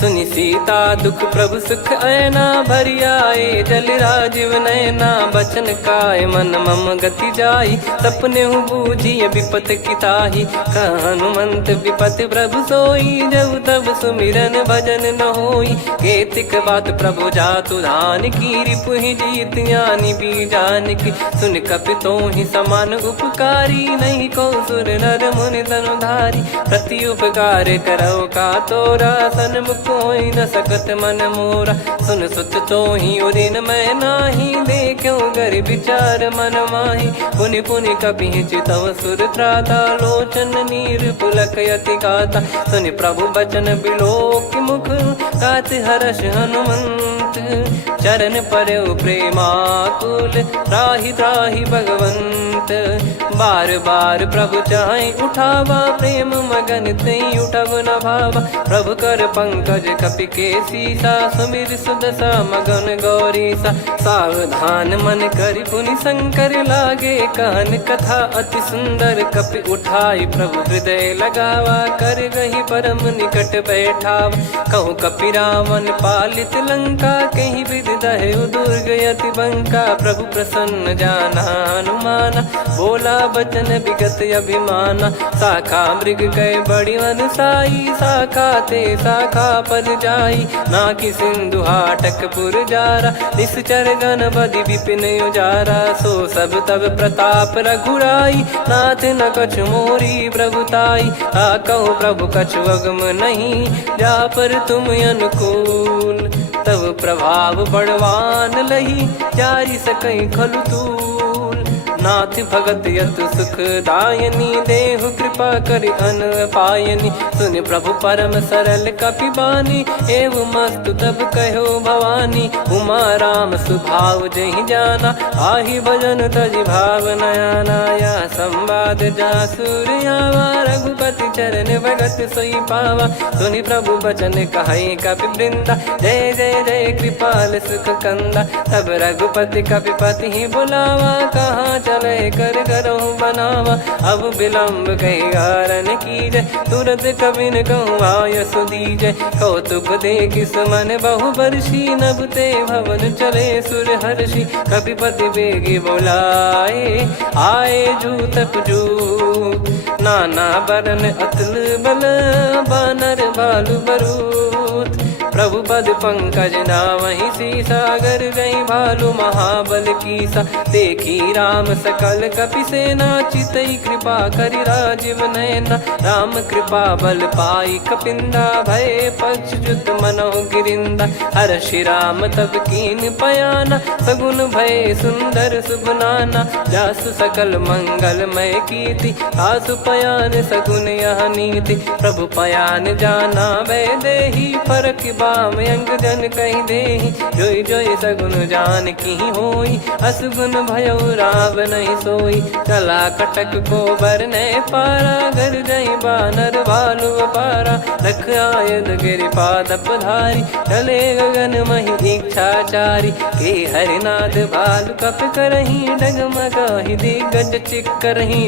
सुनि सीता दुख प्रभु सुख ऐना भरि आए जल राजीव नैना। बचन काय मन मम गति जाई सपने हूँ बूझिए विपत किताही। हनुमंत विपत प्रभु सोई जब तब सुमिरन भजन न होई। केतिक बात प्रभु जातु धान की रिपुहि जीत ज्ञानी बीजान की। सुन कपितो ही समान उपकारी नहीं को सुर नर मुनि तनुधारी। प्रति उपकार करो का तोरा सन्मुख कोई न सकत मन मोरा। सुन सुत तो ही उदिन मैं नाही देखो गर विचार मन माही। पुनि पुनि कपि चितव सुर त्राता लोचन नीर पुलक यति गाता। सुनि प्रभु बचन बिलोक मुख गात हर्ष हनुमंत। चरण परयो प्रेमाकुल त्राहि त्राहि भगवंत। बार बार प्रभु चाहि उठावा प्रेम मगन तई उठब न भावा। प्रभु कर पंकज कपि के सीसा सुमिर सुदशा मगन गौरीसा। सावधान मन करि पुनि शंकर लागे कहन कथा अति सुंदर। कपि उठाई प्रभु हृदय लगावा कर गही परम निकट बैठावा। कहूँ कपि रावण पालित लंका कहीं विधि दहु दुर्ग यति बंका। प्रभु प्रसन्न जाना हनुमाना बोला बचन विगत अभिमाना। शाखा मृग गए बड़ी वनसाई शाखा ते शाखा पर जाई। ना कि सिंधु हाटक पुर जारा निश्चर गण बदि विपिन उजारा। सो सब तब प्रताप रघुराई नाथ न कछु मोरी प्रभुताई। कहूँ प्रभु कछु अगम नहीं जा पर तुम अनुकूल। तब प्रभाव बड़वान लही जारी सकई खलु तूल। नाथ भगत यत सुख दायनी देहु कृपा करि अन पायनी। सुन प्रभु परम सरल कपि बानी एवं मस्तु तब कहो भवानी। उमा राम सुभाव जहि जाना आहि भजन तजि भाव नयाना। या संवाद जासुर आवा रघुपति चरण भगत सोई पावा। सुनि प्रभु बचन कहै कपि वृंदा जय जय जय कृपाल सुख कंदा। तब रघुपति कपि पति ही बुलावा कहाँ चले कर करहु बनावा। अब विलम्ब कही कारण कीजय तुरत कबिन कहूँ आयस दीजय। कौतुक देख सुमन बहु बरसी नभ ते भवन चले सुर हर्षि। कपिपति बेगी बोलाए आए जूतक जूत। नाना बरन अतुल बल बानर बालु बरूत। प्रभु पद पंकज नावहि सीसागर गई भालु महाबल कीसा। देखी राम सकल कपि सेना चितई कृपा करि राजीव नयना। राम कृपा बल पाई कपिंदा भय पक्ष जुत मनो गिरिंदा। हर्षि राम तब कीन पयाना सगुन भय सुंदर सुबनाना। जासु सकल मंगलमय कीर्ति आसु पयान सगुन यह नीति। प्रभु पयान जाना वै देहि फरक बाम अंग जन कहीं देहि। जोई जोई सगुन जान की होई असगुन भयो राव नहीं सोई। चला कटक को बरने पारा घर जई बानर भालु पारा। लख आयद गिरिपाद पधारी चले गगन मही इच्छाचारी। के हरिनाथ भालु कप करही डगमगाहि दिग्गज चिक्करही।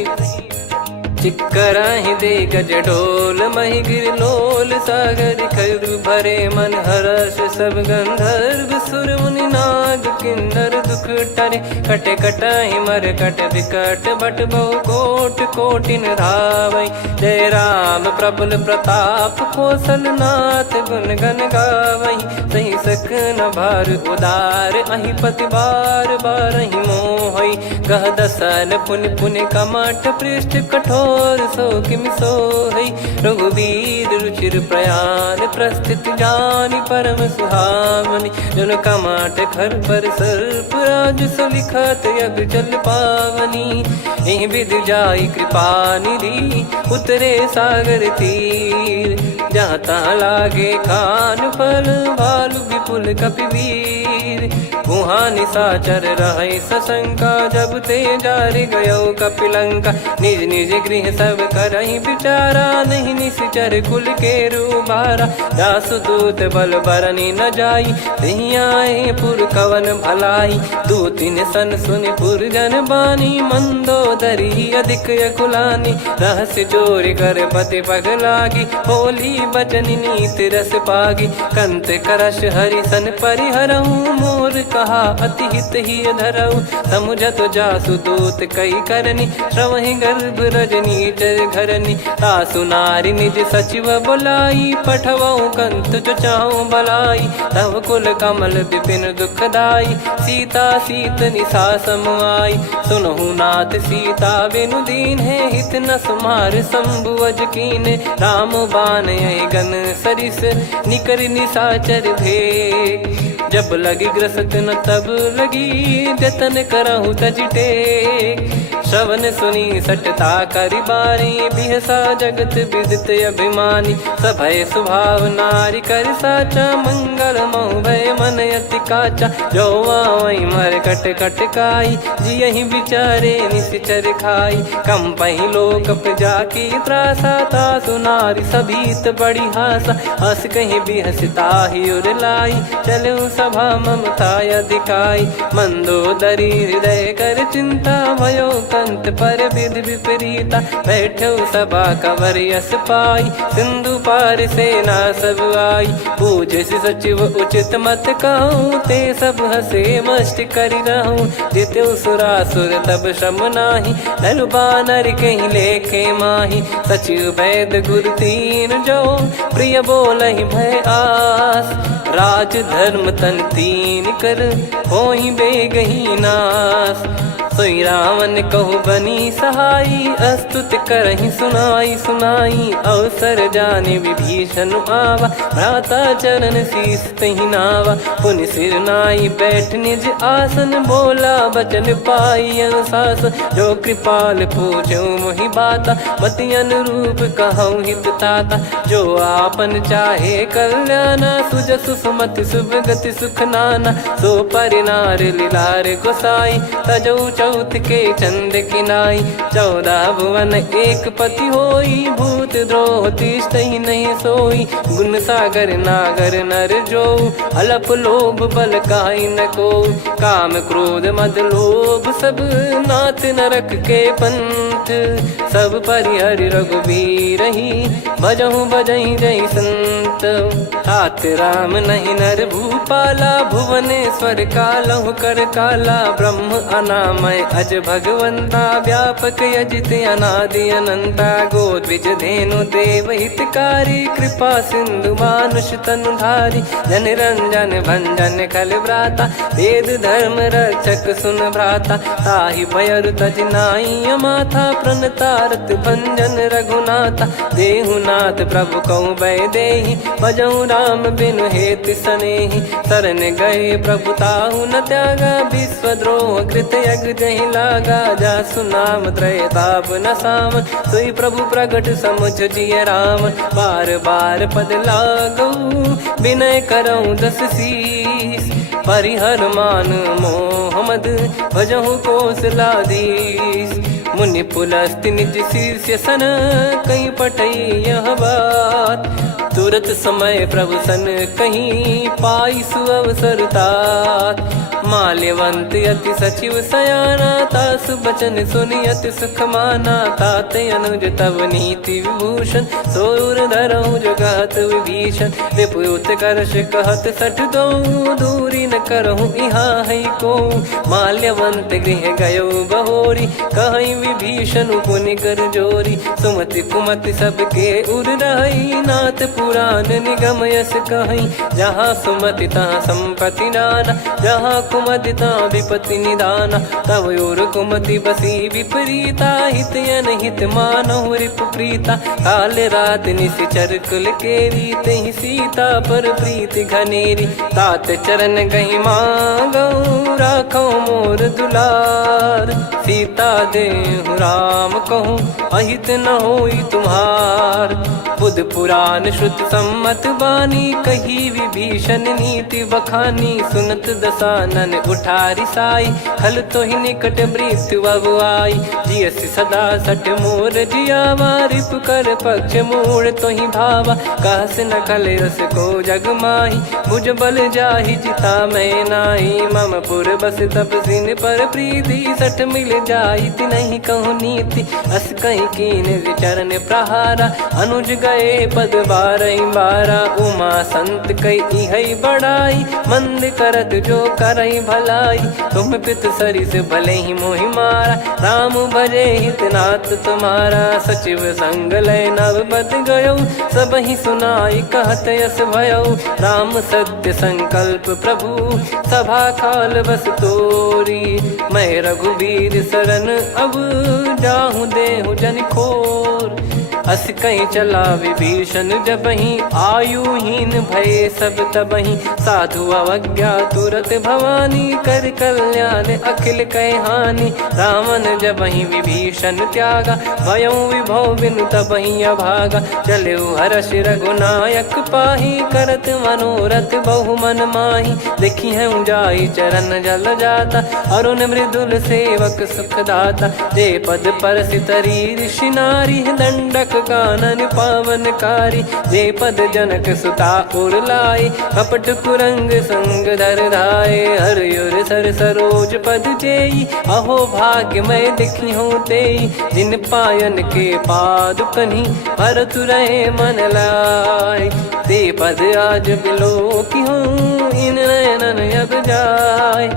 चिक्कराहि दे गज ढोल मही गिर लोल सागर खर भरे मन हर्ष सब गंधर्व सुर मुनि नार नाग किन्नर दुख टरे, कटे कटहि मर कट विकट बट बहु कोट कोटिन धावै। जय राम प्रबल प्रताप कौशलनाथ गुण गण गावै। सही सकन भार उदार अहि पति बार बारहि मोहै। गह दसन पुन पुन कमठ पृष्ठ कठोर सो किम सोहै। रघुवीर रुचिर प्रयाण प्रस्थित जानि परम सुहावनि। जन कमठ खर पर सर्प राज सलिखत यग जल पावनी। एहि विधि जाई कृपा निधि उतरे सागर तीर। जहाँ तहाँ लागे खान फल भालु विपुल कपिवीर। वहाँ निशाचर रहै सशंका जब ते जारि गयो कपिलंका। निज निज गृह सब करहि विचारा नहीं निश्चर कुल के रूबारा। दासु दूत बल बरनि न जाई तेहि आए पुर कवन भलाई। दूतिन सन सुनि पुर जन बानी मंदोदरी अधिक यकुलानी। रहस्य चोरी कर पति पग लागी होली बचन नीति रस पागी। कंत करश हरि सन परिहरहु मोर कहा अति हित ही धरऊ। समुझत जासु दूत कई करनी श्रवहि गर्भ रजनी चर घरनी। तासु नारी निज सचिव बुलाई पठवऊ कंत जो चाहूं बलाई। तव कुल कमल विपिन दुखदाई सीता सीत निशा समाई। सुनहु नाथ सीता बिनु दीन है हित न सुमार शंभु अज कीन। राम बान गन सरिस निकर निशाचर भेग। जब लगी ग्रसत न तब लगी जतन करहु तज टेक। श्रवण सुनी सटता करि बारी बिहसा जगत विदित अभिमानी। सभय स्वभाव नारी कर साचा मंगल मऊ भय मन अति काचा। जो आवै मर कट कट काई जियहि विचारे निश्चर खाई। कम पहि लोक जाकी त्रासा तासु नारी सभीत बड़ी हासा। हस कहीं बिहसता ही उर लाई चलऊ सभा ममता अधिकाई। मंदोदरी हृदय कर चिंता भयो कंत पर विधि विपरीता। बैठो सभा कवर यस पाई सिंधु पार सेना सब आई। पूज सचिव उचित मत कहूँ ते सब हसे मष्ट करि रहूँ। जित्यु सुरासुर तब श्रम नाही नर बानर कहीं लेखे माही। सचिव वैद गुरु तीन जो प्रिय बोलहि भय आस। राज धर्म तन तीन कर होई बेगही नास। सोई रावण कहु बनी सहाई अस्तुत करहि सुनाई सुनाई। अवसर जाने विभीषण आवा भ्राता चरण शीस तहि नावा। पुनि सिर नाई बैठ निज आसन बोला बचन पाई अनुशासन। जो कृपाल पूछो मोहि बाता मति अनुरूप कहूँ हित ताता। जो आपन चाहे कल्याणा सुजसु सुमति सुभगति सुख नाना। सो परिनार लीलार गोसाई तजौ चौथ के चंद किनाई। 14 भुवन एक पति होई भूत द्रोह तिष्ठहि नहीं सोई। गुण सागर नागर नर जो अलप लोभ बल काई न को। काम क्रोध मद लोभ सब नाथ नरक के पंथ। सब परिहरि रघुबीर ही भजहु भजहि जय संत। तात राम नहीं नर भूपाला भुवनेश्वर कालहु कर काला। ब्रह्म अनामय अज भगवंता व्यापक यजित अनादि अनंता। गोद्विज धेनु देव हितकारी कृपा सिंधु मानुष तनुधारी। जन रंजन भंजन खल भ्राता वेद धर्म रक्षक सुन भ्राता। ताहि भयरु तज नाई माथा प्रणतारत भंजन रघुनाथा। देहुनाथ प्रभु कहु भय देहि भजहु राम बिनु हेतु सनेहि। शरण गए प्रभु ताहु न त्यागा विश्वद्रोह कृत यज्ञ जहि लागा। जासु नाम त्रयताप न सामन सोई प्रभु प्रगट समुझ जिय राम। बार बार पद लागऊ विनय करऊँ 10 शीस। परिहर मान मोह मद भजहु कौशलाधीश। मुनि पुलस्त्य निज शीर्ष सन कहीं पटई यह बात। तुरत समय प्रभु सन कहीं पाई सुअवसर तात। माल्यवंत अति सचिव सयाना तासु बचन सुनि अति सुख माना। ताते अनुज तव नीति विभूषण सोर धरऊ जगत विभीषण। विपुत करश कहत सठ दो दूरी न करहु यहाँ है को। माल्यवंत गृह गयो बहोरी, कहीं विभीषण पुनि कर जोरी। सुमति कुमति सबके उर रही, नाथ पुराण निगम यस कहीं। जहाँ सुमति तहाँ संपत्ति नाना, जहाँ कुमति तहाँ विपत्ति निदाना। तब और कुमति बसी विपरीता, हित अनहित मानहु रिपु प्रीता। काल रात निशिचर कुल केरी, तहि सीता पर प्रीति घनेरी। तात चरण गही मांगऊ, राखो मोर दुलार। सीता देहु राम कहूँ, अहित न होई तुम्हार। बुध पुराण श्रुत सम्मत बानी, कही विभीषण नीति बखानी। सुनत दसानन उठारी साई, खल तो ही निकट मृत्यु अब आई। जियसि सदा सठ मोर जियावा, रिप कर पक्ष मूड़ तो ही भावा। कहस न खल रस को जग माही, मुझ बल जाहि जिता मैं नाही। मम पुर बस तपसिन पर प्रीति, सठ मिल जाई नहीं कहूँ नीति। अस कहीं कीन विचरण प्रहारा, अनुज गए पद बारही बारा। उमा संत कई है बड़ाई, मंद करत जो करई भलाई। तुम पित सरिस भले ही मोहि मारा, राम भजे हित नाथ तुम्हारा। सचिव संग लय नव बद गयो, सब ही सुनाई कहत यस भयो। राम सत्य संकल्प प्रभु, सभा काल बस तोरी। मैं रघुबीर शरण अब, जाहूँ देहु जन खोर। अस कहीं चला विभीषण जबहि, आयुहीन भय सब तबहि। साधु अवज्ञा तुरत भवानी, कर कल्याण अखिल कह हानि। रावण जबहि विभीषण त्यागा, भयउ विभव बिनु तबहि अभागा। चले हर्ष रघुनायक पाही, करत मनोरथ बहु मन माही। देखी है जाई चरण जल जाता, अरुण मृदुल सेवक सुखदाता। जे पद पर सितरी ऋषि नारी, दंडक कानन पावनकारी। जे पद जनक सुता उर लाए, कपट कुरंग संग धर धाये। हरियुर सर सरोज पद जेई, अहो भाग्य मैं दिखी हूँ तेई। जिन पायन के पाद कन्ही, भरत रहे मन लाए। ते पद आज बिलो की हूँ, इन नयनन अब जाय।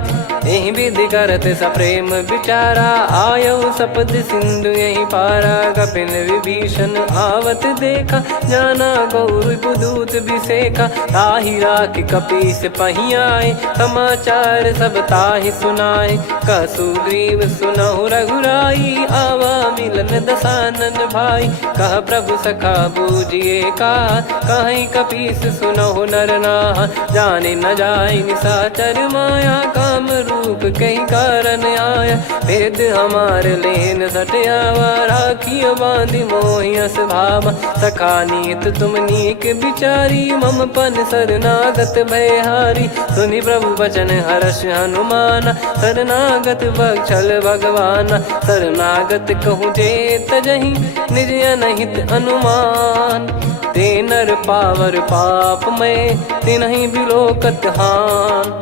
यही विधि करत सप्रेम विचारा, आयो सपद सिंधु यही पारा। कपिन विभीषण आवत देखा, जाना गौर दूत विसेखा। ताहि राख कपीस पही आए, समाचार सब ताहि सुनाए। कह सुग्रीव सुनहु रघुराई, आवा मिलन दसानन भाई। कह प्रभु सखा बूझिए का, कहीं कपीस सुनहु नर नाहा। जाने न जाय निशाचर माया, काम रूप कई कारण आया। भेद हमार लेन सटयावा, राखियो बांधि मोहियस भावा। सखा नीत तुम नीक बिचारी, मम पन शरणागत भयहारी। सुनि प्रभु वचन हर्ष हनुमाना, शरणागत बक्षल भगवाना। शरणागत कहूँ जे तजहि, निज अनहित अनुमान। ते नर पावर पाप में, तिन्हि बिलोकत हान।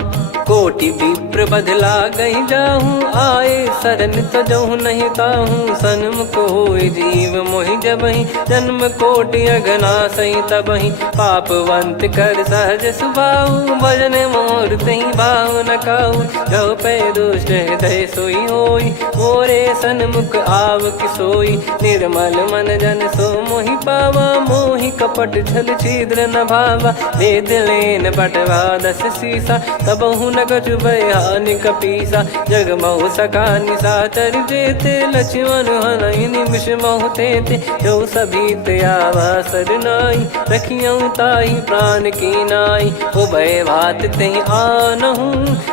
कोटि विप्र बदला गई जाहूँ, आए शरण तजहु नहीं ताहूँ। सन्मुख होय जीव मोहि जबहि, जन्म कोटि अगना सही तबहि। पापवंत कर सहज सुभाऊ, भजन मोर तहि भाव न काऊ। जो पै दुष्ट हृदय सोई होई, मोरे सन्मुख आव किसोई। निर्मल मन जन सो मोहि पावा, मोहि कपट छल छिद्र न भावा। वेद लेन बटवा दस सीसा, तबहु न कछु बयान कपीसा। जग महु सका निशाचर जेते, लक्ष्मण हनहि निमिष महु तेते। जो सभी त्यावा सरनाई, रखियऊ ताहि प्राण की नाई। उभय भात तहि आनहु,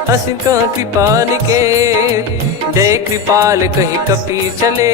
हस कह कृपाल के। जय कृपाल कहि कपि चले,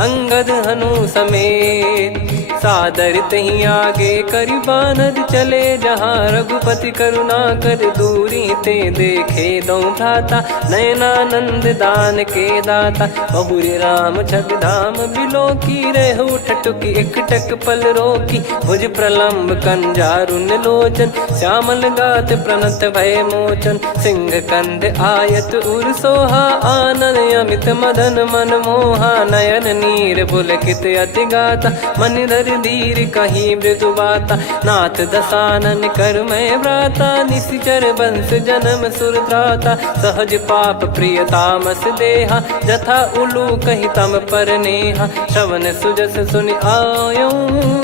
अंगद हनु समेत। सादर तही आगे करि बानर चले, जहाँ रघुपति करुणा कर दूरी ते देखे दो भ्राता। नयनानंद दान के दाता, बहुरी राम छग धाम बिलो की। रेहु ठटुकी एकटक पल रोकी, भुज प्रलम्ब कंजारुन लोचन। श्यामल गात प्रणत भय मोचन, सिंह कंध आयत उर सोहा। आनन अमित मदन मन मोहा, नयन नीर पुलकित अति गाता। मन धर कर धीर कहीं मृदु बाता। नाथ दसानन कर मैं व्राता, निशिचर बंस जन्म सुर त्राता। सहज पाप प्रिय तामस देहा, जथा उलू कही तम पर नेहा। श्रवण सुजस सुनि आयो,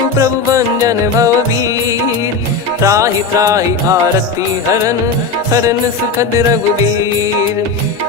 प्रभु भंजन भवबीर। त्राहि त्राहि आरती हरन, सरन सुखद रघुबीर।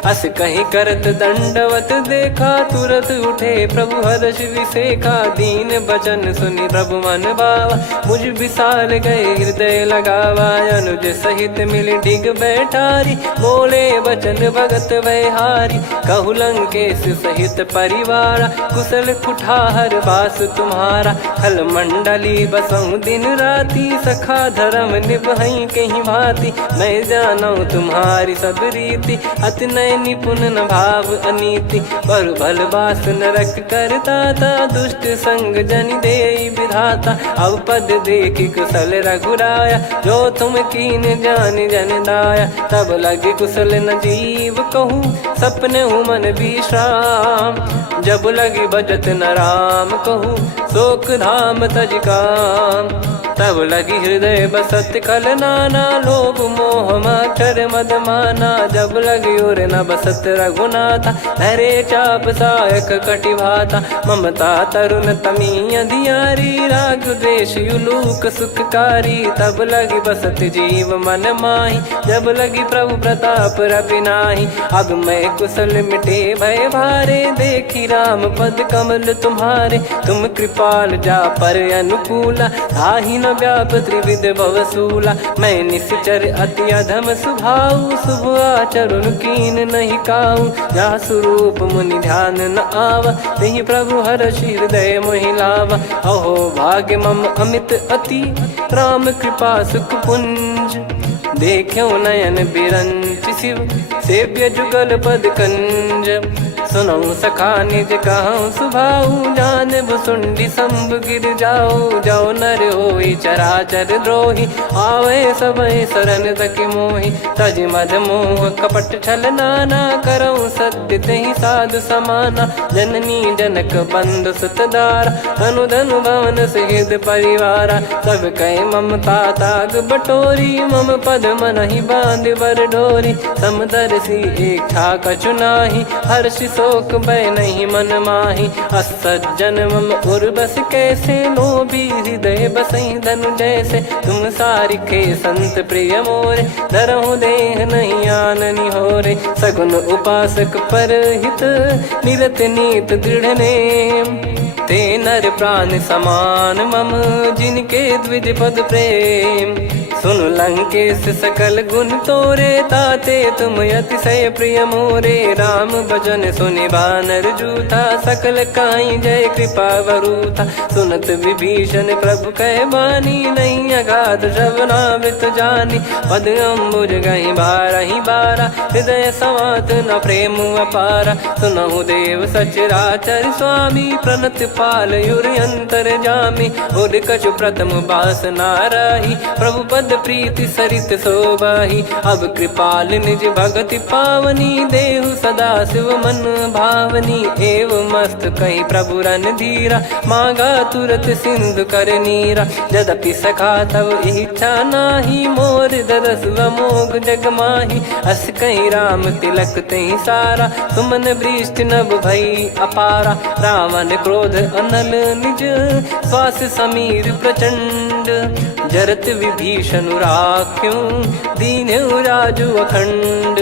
अस कहीं करत दंडवत देखा, तुरत उठे प्रभु हर्ष विसेखा। दीन बचन सुनि प्रभु मन भावा, मुझ विसाल गए हृदय लगावा। अनुज सहित मिल डिग बैठारी, बोले बचन भगत वैहारी। कहु लंकेश सहित परिवारा, कुशल कुठार बास तुम्हारा। खल मंडली बसऊं दिन राती, सखा धर्म निभई कहीं भांति। मैं जानू तुम्हारी सब रीति, अति नय निपुण न भाव अनीति। पर भल बास नरक करता था, दुष्ट संग जन दे विधाता। अब पद देखी कुशल रघुराया, जो तुम कीन जान जन दाया। तब लगे कुशल न जीव कहूँ, सपने हूँ मन विश्राम। जब लगी बजत न राम कहूँ, शोक धाम तज काम। तब लगी हृदय बसत कल नाना, लोभ मोह मच्छर मद माना। जब लगी उर न बसत रघुनाथा, धरे चाप सायक कटि भाता। ममता तरुण तमी अधियारी, राग द्वेष युलूक सुखकारी। तब लगी बसत जीव मन माही, जब लगी प्रभु प्रताप रवि नाही। अब मैं कुशल मिटे भय भारे, देखी राम पद कमल तुम्हारे। तुम कृपाल जा पर अनुकूला, ताहि न व्याप त्रिविध भवसूला। मैं निश्चर अति अधम सुभाऊ, शुभ आचरण कीन नहीं काऊ। जा स्वरूप मुनि ध्यान न आवा, नहीं प्रभु हर्ष हृदय मोहि लावा। अहो भाग्य मम अमित अति, राम कृपा सुख पुंज। देखो नयन बिरंच शिव, सेव्य जुगल पद कंज। सुनऊ सखा निज कहूँ सुभाऊ, जान भुसुंडी संभ गिर जाओ। जाओ नर होई चराचर द्रोही, आवे सबय शरण तकी मोहि। तज मद मोह कपट छल नाना, करऊँ सत्य तेहि साधु समाना। जननी जनक बंधु सुतदारा, धनु धनु भवन सहित परिवारा। सब कहे ममता ताग बटोरी, मम पद मनहि बांध बर डोरी। समदर्शी इच्छा कछु नाही, हर्ष शोक भय नहीं मन माही। असज्जन मम उर्वश कैसे, लोभी हृदय बसई धनु जैसे। तुम सारिखे संत प्रिय मोरे, धरहु देह नहीं आननि होरे। सगुन उपासक पर हित, निरत नीत दृढ़ नेम। ते नर प्राण समान मम, जिनके द्विज पद प्रेम। सुन लंकेश सकल गुण तोरे, ताते तुम अतिशय प्रिय मोरे। राम भजन सुनि बानर जूथा, सकल काई जय कृपा वरूथा। सुनत विभीषण प्रभु कह बानी, नहीं अगाध श्रवणामृत जानी। पद अम्बुज गहि बारहि बारा, हृदय समात न प्रेम अपारा। सुनहु देव सचराचर स्वामी, प्रणत पाल युर अंतर जामी। उद कछु प्रथम बास नाराही, प्रभु पद प्रीति सरित शोभाही। अब कृपाल निज भगति पावनी, देहु सदा शिव मन भावनी। एव मस्त कही प्रभु रन धीरा, मांगा तुरत सिंधु कर नीरा। यद्यपि सखा तब इच्छा नाही, मोर दरस अमोघ जग माही। अस कहीं राम तिलक तहि सारा, सुमन वृष्ट नभ भई अपारा। रावण क्रोध अनल निज, श्वास समीर प्रचंड। जरत विभीषण राख्यों, दीन्हु राजु अखंड।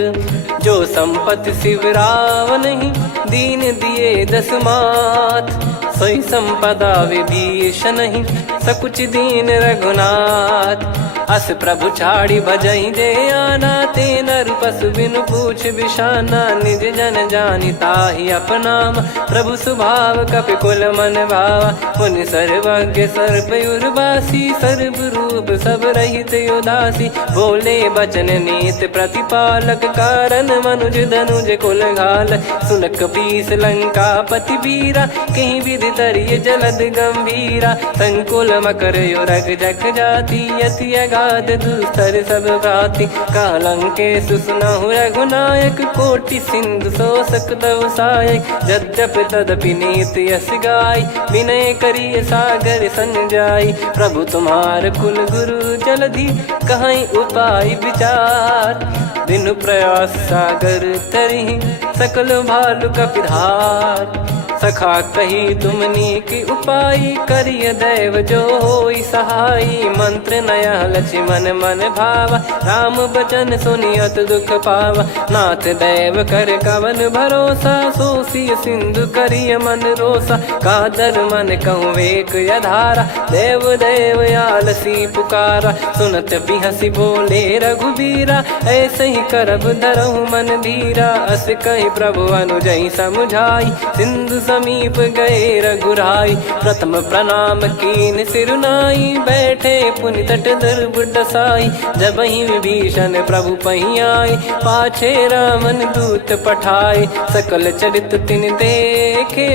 जो संपत्ति शिव रावण ही, दीन दिए दस मात। सोई संपदा विभीषण ही, सकुच दीन रघुनाथ। अस प्रभु छाड़ी भजई जे आना, ते नर पशु बिनु पूछ बिशाना। निज जन जानि ताहि अपनाम, प्रभु स्वभाव कपि कुल मन भावा। मुनि सर्वज्ञ सर्वयुर्वासी, सर्व रूप सब रहित उदासी। बोले बचन नीत प्रतिपालक, कारण मनुज धनुज कुल घाल। सुन कपीस लंका पति वीरा, कहीं विधि तरिय जलद गंभीरा। संकुल मकर युरग जख जाति, यति गाद दुस्तर सब भांति कालंके सुसुनहु रघुनायक कोटि सिंधु शोषक तव सहायक यद्यपि तदपि नीति यस गाय विनय करिय सागर सन जाई प्रभु तुम्हार कुल गुरु जलधि कहीं उपाय विचार बिनु प्रयास सागर तरिहि सकल भालु कपिधार सखा कही तुमनी की उपाय करिय दैव जो होई सहाई मंत्र नया लक्ष्मण मन भावा राम बचन सुनियत दुख पावा नाथ दैव कर कवन भरोसा सोसिय सिंधु करिय मन रोसा कादर मन कहूँ वेक यधारा देव देव आलसी पुकारा सुनत बिहसी बोले रघुबीरा ऐसे ही करब धरहु मन धीरा अस कही प्रभु अनुजई समुझाई सिंधु समीप गए रघुराई प्रथम प्रणाम कीन सिरुनाई बैठे पुनि तट दर्भ डसाई जब ही विभीषण प्रभु पही आए पाछे रामन दूत पठाए सकल चरित तिन देखे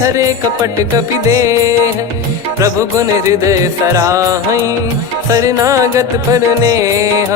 धरे कपट कपि देह प्रभु गुण हृदय सराहई शरणागत पर नेह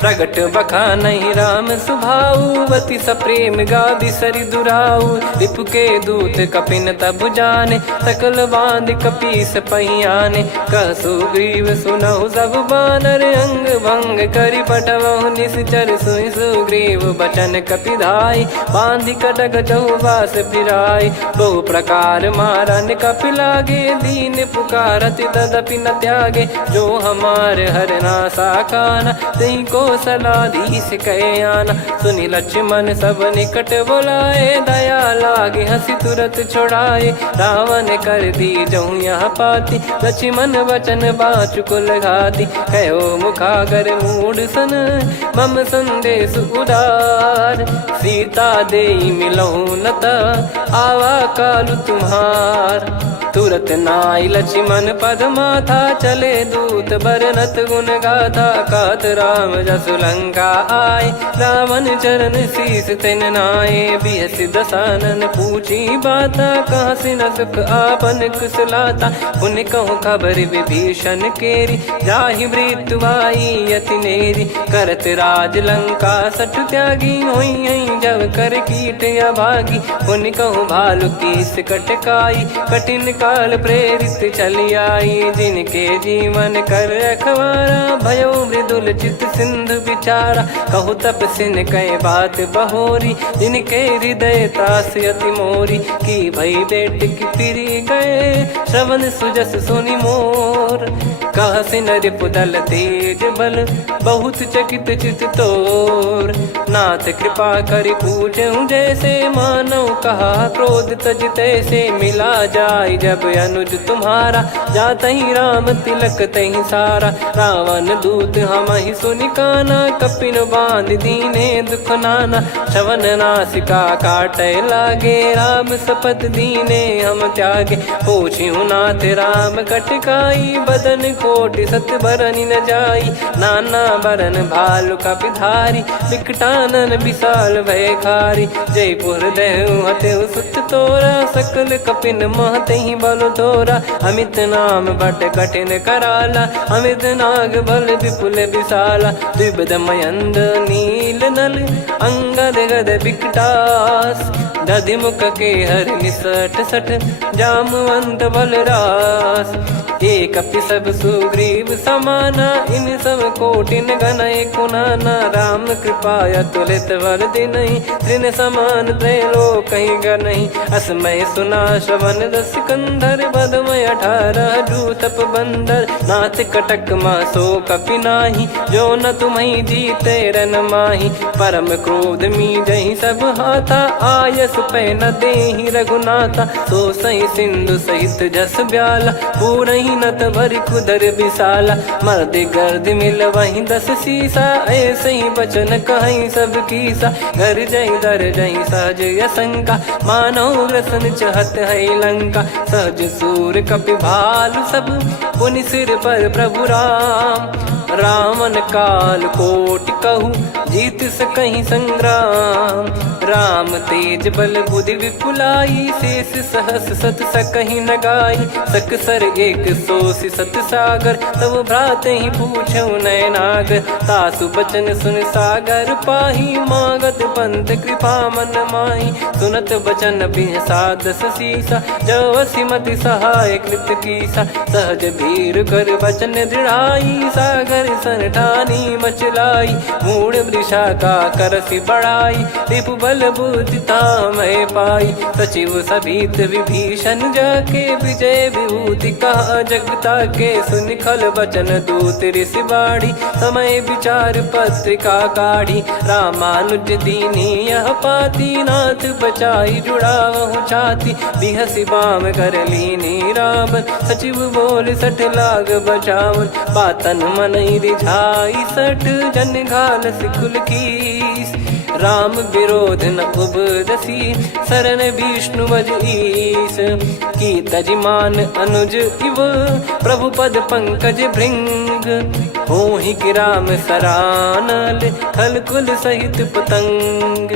प्रगट बखानहि राम सुभाऊ वति सप्रेम गादि सरि दुराऊ रिपु के दूत कपिन तब जाने सकल बांध कपीस पहियाने कह सुग्रीव सुनहु सब बानर अंग भंग करि पटवहु निश्चर सुनि सुग्रीव बचन कपिधाई बांधि कटक चहुबास फिराई बहु प्रकार मारन कपि लागे दीन पुकारत तदपि न त्यागे जो हमार हरना साकाना तही को सलाधीश कहे आना सुनि लक्ष्मण सब निकट बोलाए दया लागे हंसी तुरत छोड़ाए रावण कर दी जहूँ यहाँ पाती लक्ष्मण वचन बाचु कुल घाती कहो मुखागर मूड सन मम संदेश उदार सीता देई मिलहु नता आवा कालु तुम्हार तुरत नाई लक्ष्मण पद माथा चले दूत बरनत गुण गाथा कात राम जसु लंका आए रावण चरण शीस तिन नाये बिहस दसानन पूछी बाता कहाँ से न सुख आपन कुशलाता पुन कहूँ खबर विभीषण केरी जाहि मृत्यु आई यति नेरी करत राज लंका सठ त्यागी होई जब कर कीट अभागी पुन कहूँ भालु कीस कटकाई कठिन काल प्रेरित चली आई जिनके जीवन कर रखवारा भयो मृदुल चित सिंधु विचारा कहु तप सिन कह बात बहोरी जिनके हृदय तास अति मोरी की भई बेट की फिरी गए श्रवण सुजस सुनि मोर कह सिन रिपुदल तेज बल बहुत चकित चित तोर नाथ कृपा करि पूछूं जैसे मानव कहा क्रोध तज तैसे मिला जाय जब अनुज तुम्हारा जात ही राम तिलक तही सारा रावण दूत हम ही सुनि काना कपिन बांध दीने दुख नाना श्रवण नासिका काटे लागे राम सपत दीने हम त्यागे पूछ्यू नाथ राम कटकाई बदन कोटि सत बरनि न जाई नाना बरन भालु कपिधारी विकटानन विशाल भय खारी जयपुर देहु हतेउ सुत तोरा सकल कपिन महतहि बल तोरा अमित नाम बट कठिन कराला अमित नाग बल विपुल विशाला द्विबद मयंद नील नल अंगद गद विकटास दधि मुख के हर निसठ सठ जामवंत बलरास एक अपि सब सुग्रीव समाना इन सब कोटिन गनय कुनाना राम कृपा अतुलित वर दिनहि तृण समान त्रैलोक कहीं गनहि असमय सुना श्रवण दस कंधर बदमय 18 जूतप बंदर नाथ कटक मासो कपि नाही जो न तुम्हि जीते रन माही परम क्रोध मी जहि सब हाथा आयस पै न देहि रघुनाथा सो सही सिंधु सहित जस ब्याला पूरहि नत भरि कुदर विशाला मर्द गर्द मिल वहीं 10 सीसा ऐसे ही बचन कहीं सब कीसा घर जय दर जय सहज यसंका मानव रसन चहत है लंका सहज सूर कपि भालु सब पुनि सिर पर प्रभु राम रामन काल कोटि कहूँ जीत सकहीं संग्राम। राम तेज बल बुद्धि विपुलाई शेष सहस सत सकहीं न गाई। सकसर एक सोसि सत सागर तब भ्रात ही पूछौ नयनागर। तासु बचन सुन सागर पाही मागत पंथ कृपा मन माही। सुनत बचन बिहसादस सीसा जव सिमति सहाय कृत कीसा। सहज भीर कर बचन दृढ़ाई सागर सन ठानी मचलाई। मूढ़ वृषा का करसि बढ़ाई रिपु बल बुद्धि तामय पाई। सचिव सभीत विभीषण जाके विजय विभूति कहा जगता के। सुनि खल बचन दूत ऋषि बाड़ी समय विचार पत्रिका काढ़ी। रामानुज दीनी यह पाती नाथ बचाई जुड़ावहु छाती। बिहसि बाम कर लीनी रावण सचिव बोल सठ लाग बचावन। बातन मनई रिझाई सठ जन घाल सिकुल कीस। राम विरोध न उपदसी शरण विष्णु बज ईस। की तजिमान अनुज इव प्रभु पद पंकज भृंग। होहि कि राम सरानल खल कुल सहित पतंग।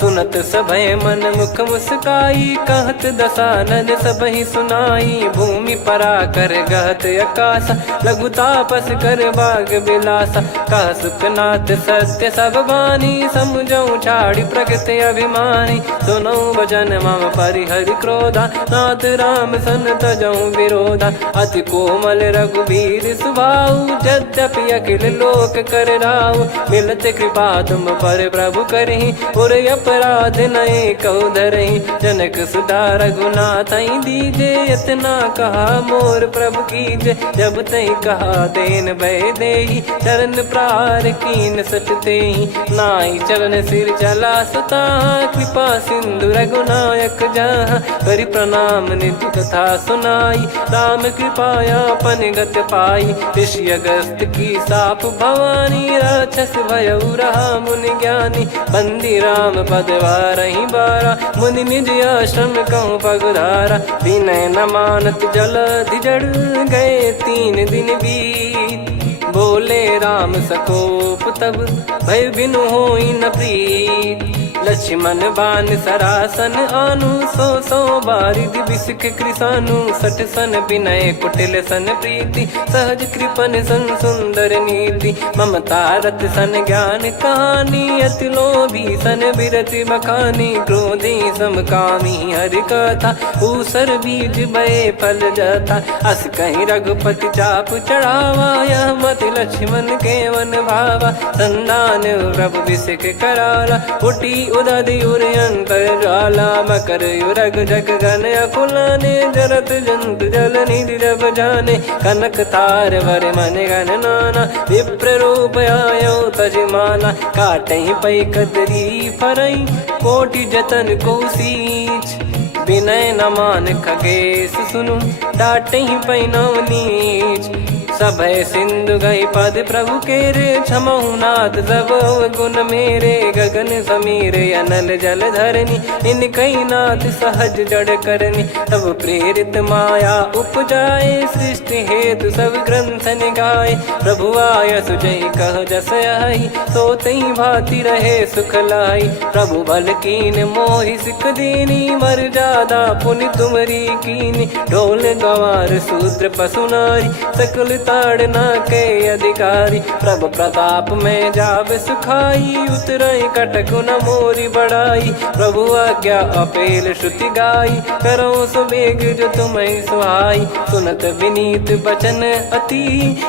सुनत सभय मन मुख मुस्काई कहत दसानन सबहि सुनाई। भूमि परा कर गहत आकाश लघु तापस कर बाग बिलासा। कह सुखनाथ सत्य सब बानी समझौ छाड़ी प्रगति अभिमानी। सुनौ भजन मम परिहरि क्रोधा नाथ राम सन तजौ विरोधा। अति कोमल रघुवीर सुभाऊ यद्यपि अखिल लोक कर राऊ। मिलत कृपा तुम पर प्रभु करहि पुर अपराध नए कौ धरहि। जनक सुधा रघुनाथ दीजे इतना कहा मोर प्रभु कीजे। जब तई कहा देन भय देहि चरण प्रार कीन सट तेहि। नाई चरण सिर चला सता कृपा सिंधु रघुनायक जहाँ। करि प्रणाम निधि कथा सुनाई राम कृपाया पन गत पाई। ऋषि अगस्त की साप भवानी राक्षस भयउ रहा मुनि ज्ञानी। बंदी राम पद वारहि बारा मुनि निज आश्रम कहूँ पगधारा। विनय न मानत जलधि जड़ गए 3 दिन बीत। बोले राम सकोप तब भय बिनु होई न प्रीत। लक्ष्मण बान सरासन आनु सो बारिधि बिसिख कृसानु। सठ सन विनय कुटिल सन प्रीति सहज कृपन सन सुंदर नीति। ममता रत सन ज्ञान कहानी अति लोभी सन बिरति बखानी। क्रोधी समकामी हरि कथा ऊसर बीज भय फल जथा। अस कहीं रघुपति चाप चढ़ावा यह मत लक्ष्मण के मन भावा। संदान प्रभु बिसिख कराला उठी उदधि उरयंतर ज्वाला। मकर युरग जग गन अकुलाने जरत जंत जल निधि जब जाने। कनक तार वर मन गन नाना विप्र रूप आयो तजमाना। काटहि पै कदरी फरई कोटि जतन को सींच। विनय न मान खगेश सुनु डाटहि पै नव नीच। सभय सिंधु गई पद प्रभु केरे क्षमहु नाथ सब गुण मेरे। गगन समीरे अनल जल धरनी इन कई नाथ सहज जड़ करनी। तब प्रेरित माया उपजाए सृष्टि हेतु सब ग्रंथ निगाए। प्रभु आय सुजय कह जस आई सो तई भांति रहे सुख लाई। प्रभु बल कीन मोहि सिख दीनी मर जादा पुनि तुमरी कीनी। ढोल गवार शूद्र पशु नारी सकल ताड़ना के अधिकारी। प्रभु प्रताप में जाब सुखाई उतरई कटक न मोरी बढ़ाई। प्रभु आज्ञा अपेल श्रुति गाई करो सुबेग जो तुम्हें सुहाई। सुनत विनीत बचन अति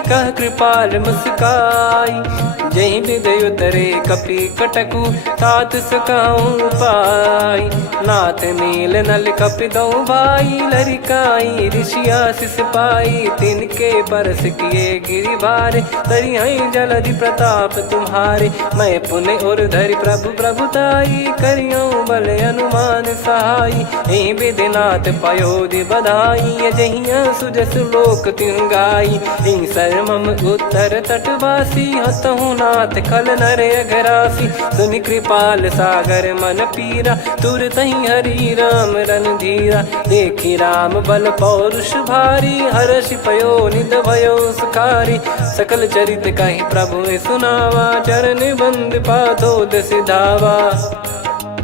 कह कृपाल मुस्काई। जहि विदय उतरे कपि कटकु तात सकाऊं पाई। नाथ नील नल कपि दो भाई लरिकाई। ऋषि आशीष पाई तिनके परस किए गिरि भारे। तरिहै जलधि प्रताप तुम्हारे मैं पुण्य और धरि प्रभु प्रभुताई। करियौ बल अनुमान सहाई एहि विधिनाथ पयोधि बधाई। जहिया सुजस लोक तिहुँ गाई एहि सरमम उत्तर तटवासी। हतहु नाथ खल नर अघरासी सुनि कृपाल सागर मन पीरा। तुरतहि हरि राम रन धीरा देखि राम बल पौरुष भारी। हर्षि पयो निध भयो सुखारी। सकल चरित कहीं प्रभु सुनावा, चरण बंद पादोद सिधावा।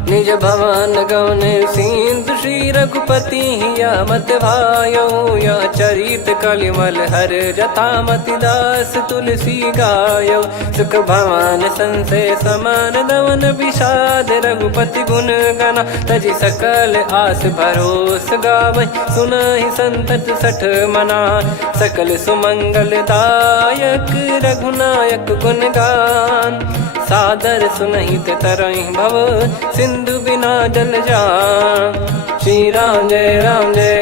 निज भवन गौने सिंधु श्री रघुपति या मत भायो। या चरित कलिमल हर जथा मति दास तुलसी गायो। सुख भवन संशय समान दवन विषाद, रघुपति गुण गना तजि सकल आस भरोस गावै। सुनहि संतत सठ मना, सकल सुमंगल दायक रघुनायक गुण गान। सादर सुनहित तरहि भव, सिंधु बिना जल जान। श्री राम जय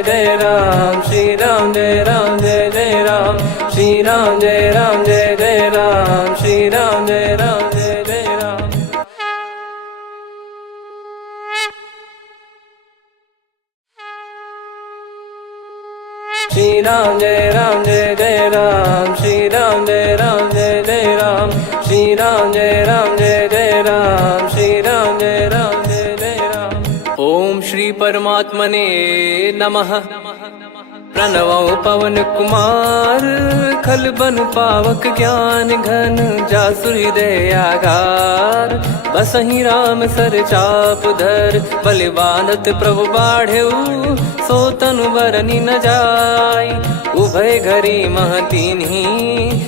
जय राम, श्री राम जय जय राम, श्री राम जय जय राम, श्री राम जय जय राम। श्री राम जय जय राम, श्री राम जय जय राम, श्री राम जय जय राम, श्री राम जय जय राम। ओम श्री परमात्मने नमः। प्रणवो पवन कुमार, खल बन पावक ज्ञान घन, जासु हृदय आगार। बसहि राम सर चाप धर, बलि बांधत प्रभु बाढ़ेऊ। सो तनु बरनि न जाय, उभय घरी महतीन्ही,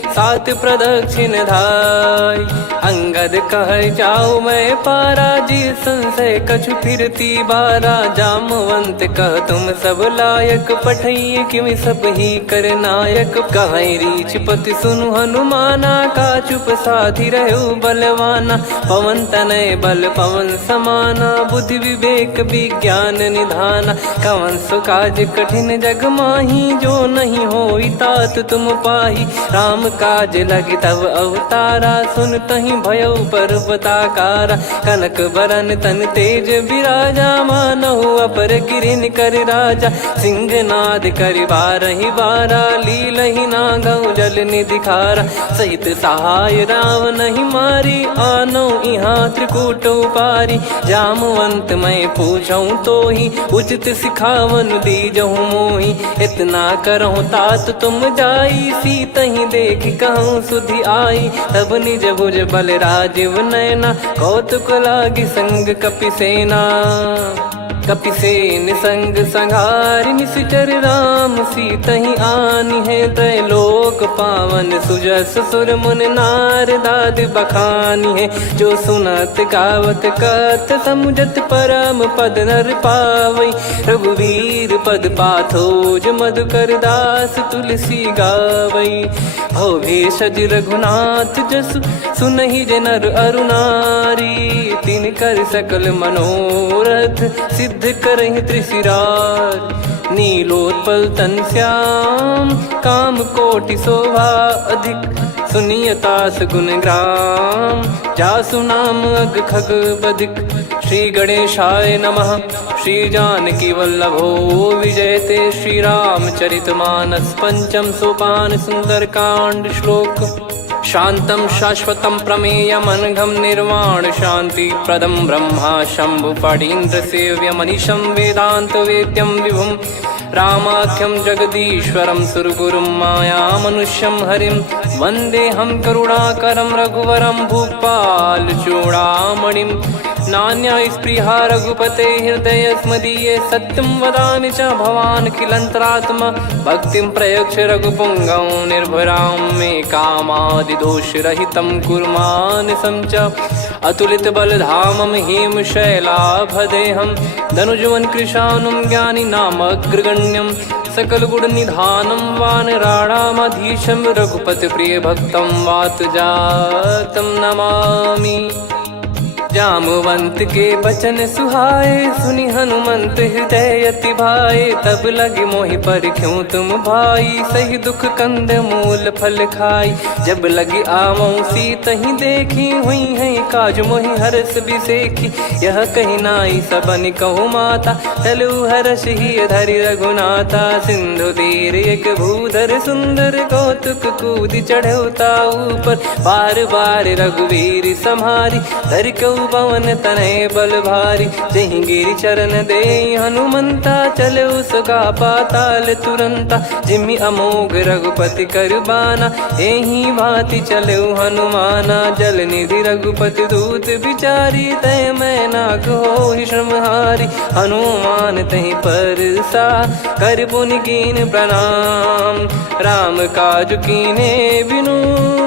सात प्रदक्षिण धाय। अंगद कह जाऊ मैं पारा, जी संशय कछु फिरती बारा। जामवंत कह तुम सब लायक, पठइये किमि सब ही कर नायक। कहीं रीछ पति सुनु हनुमाना, का चुप साधि रहु बलवाना। पवन तनय बल पवन समाना, बुद्धि विवेक विज्ञान निधाना। कवन सो काज कठिन जग माही, जो नहीं होई तात तुम पाही। राम काज लगी तब अवतारा, सुन तहि भयउ पर्वताकारा। कनक बरन तन तेज विराजा, मानहु अपर गिरिन कर राजा। सिंहनाद करि बारहि बारा, लीलहि नागौ जल निधि खारा। सहित सहाय राम नहीं मारी, आनो इहाँ त्रिकूट उपारी। जामवंत मैं पूछऊँ तोहि, उचित सिखावन दीजहु मोहि। इतना करहु तात तुम जाई, सीतहि देख कहूँ सुधि आई। तब निज भुज बल राजीव नयना, कौतुक लागी संग कपिसेना। कपिसेन संग संघारि निशिचर राम, सीतहि आनि है त्रैलोक पावन। सुजस सुर मुन नार दाद बखानी है, जो सुनत गावत कथ समुझत परम पद नर पावै। रघुवीर पद पाथोज मधुकर दास तुलसी गावै। भव भेषज रघुनाथ जसु, सुनहि जे नर अरु नारी। तिन कर सकल मनोरथ, सिद्ध करहि त्रिशिरार। नीलोत्पल तन श्याम, काम कोटि शोभा अधिक। सुनियतास गुण ग्राम, जासु नाम अग खग बधिक। श्री गणेशाय नमः। श्री जानकी वल्लभो विजयते, श्री रामचरित मानस पंचम सोपान सुंदरकांड श्लोक। शांतं शाश्वतं प्रमेयमनघं निर्वाण शांति प्रदं ब्रह्मा शंभु फणीन्द्र सेव्य मनीषं वेदांत वेद्यं विभुं। रामाख्यं जगदीश्वरं सुरगुरुं माया मनुष्यं हरिं। वन्देऽहं करुणाकरं रघुवरं भूपाल चूडामणिं। नान्या स्पृहा रघुपते हृदय स्मदीये, सत्यं वदामि च भवान् खिलन्तरात्मा। भक्तिं प्रयच्छ रघुपुङ्गं निर्भरां मे कामादिदोषरहितं कुर्मानसं च। अतुलित बलधामं हेमशैलाभदेहं, धनुजवन कृशानुं ज्ञानी नामग्रगण्यं। सकल गुण निधानं वानराणामधीशं, रघुपति प्रिय भक्तं वातजातं नमामि। जामवंत के बचन सुहाए, सुनि हनुमंत हृदय अति भाए। तब लगे मोहि परख्यूं तुम भाई, सही दुख कंद मूल फल खाई। जब लगी आवऊं सीतहि देखी, हुई है काज मोहि हरस बिसेखी। यह कही नाई सबन कहु माता, चलू हरष ही धरि रघुनाथा। सिंधु तीर एक भूधर सुंदर, कौतुक कूद चढ़ौता ऊपर। बार बार रघुवीर सम्हारी, धरि कऊ पवन तनय बल भारी। जहि गिरि चरण दे हनुमंता, चले उसका पाताल तुरंता। जिमि अमोघ रघुपति कर बाना, एहि भांति चले हनुमाना। जल निधि रघुपति दूत बिचारी, तय मैं नाग होहि श्रमहारी। हनुमान तहि परसा, कर पुनि कीन प्रणाम। राम काज कीने बिनु,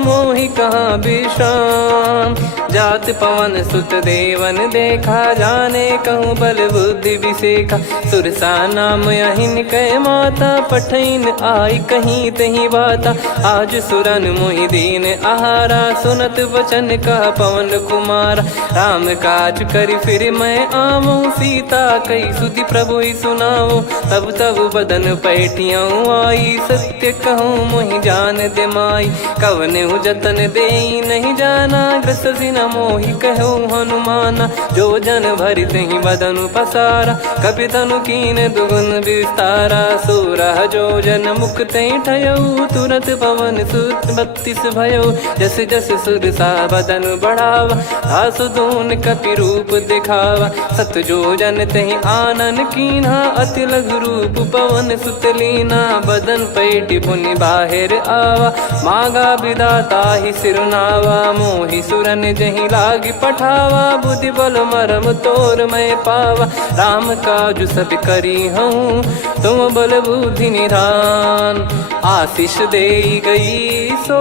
मोहि कहाँ विश्राम। जात पवन सुत देवन देखा, जाने कहूँ बल बुद्धि विसेखा। सुरसा नाम अहिन कै माता, पठैन आई कहीं तहीं बाता। आज सुरन मोहि दीन आहारा, सुनत वचन कह पवन कुमारा। राम काज करि फिर मैं आऊँ, सीता कई सुधि प्रभु ही सुनाऊँ। तब तब बदन पैठियाँ आई, सत्य कहूँ मोहि जान दे माई। कवने जतन देई नहीं जाना, ग्रसि न मोहि कहूँ हनुमाना। जो जन भरि तहि बदन पसारा, कपि तनु कीन दुगुन विस्तारा। सोरह जो जन मुख तहि ठयऊ, तुरत पवन सुत 32 भयऊ। जस जस सुरसा बदन बढ़ावा, आसु दून कपि रूप दिखावा। सत जो जन तहि आनन कीन्हा, अति लघु रूप पवन सुत लीना। बदन पैठि पुनि बाहिर आवा, मांगा विधाता ही सिरुनावा। मोहि सुरन जहि लागी पठावा, बुद्धि बल मरम तोर मैं पावा। राम काजु सब करी हूँ, तुम बल बुद्धि निधान। आशीष देई गई सो,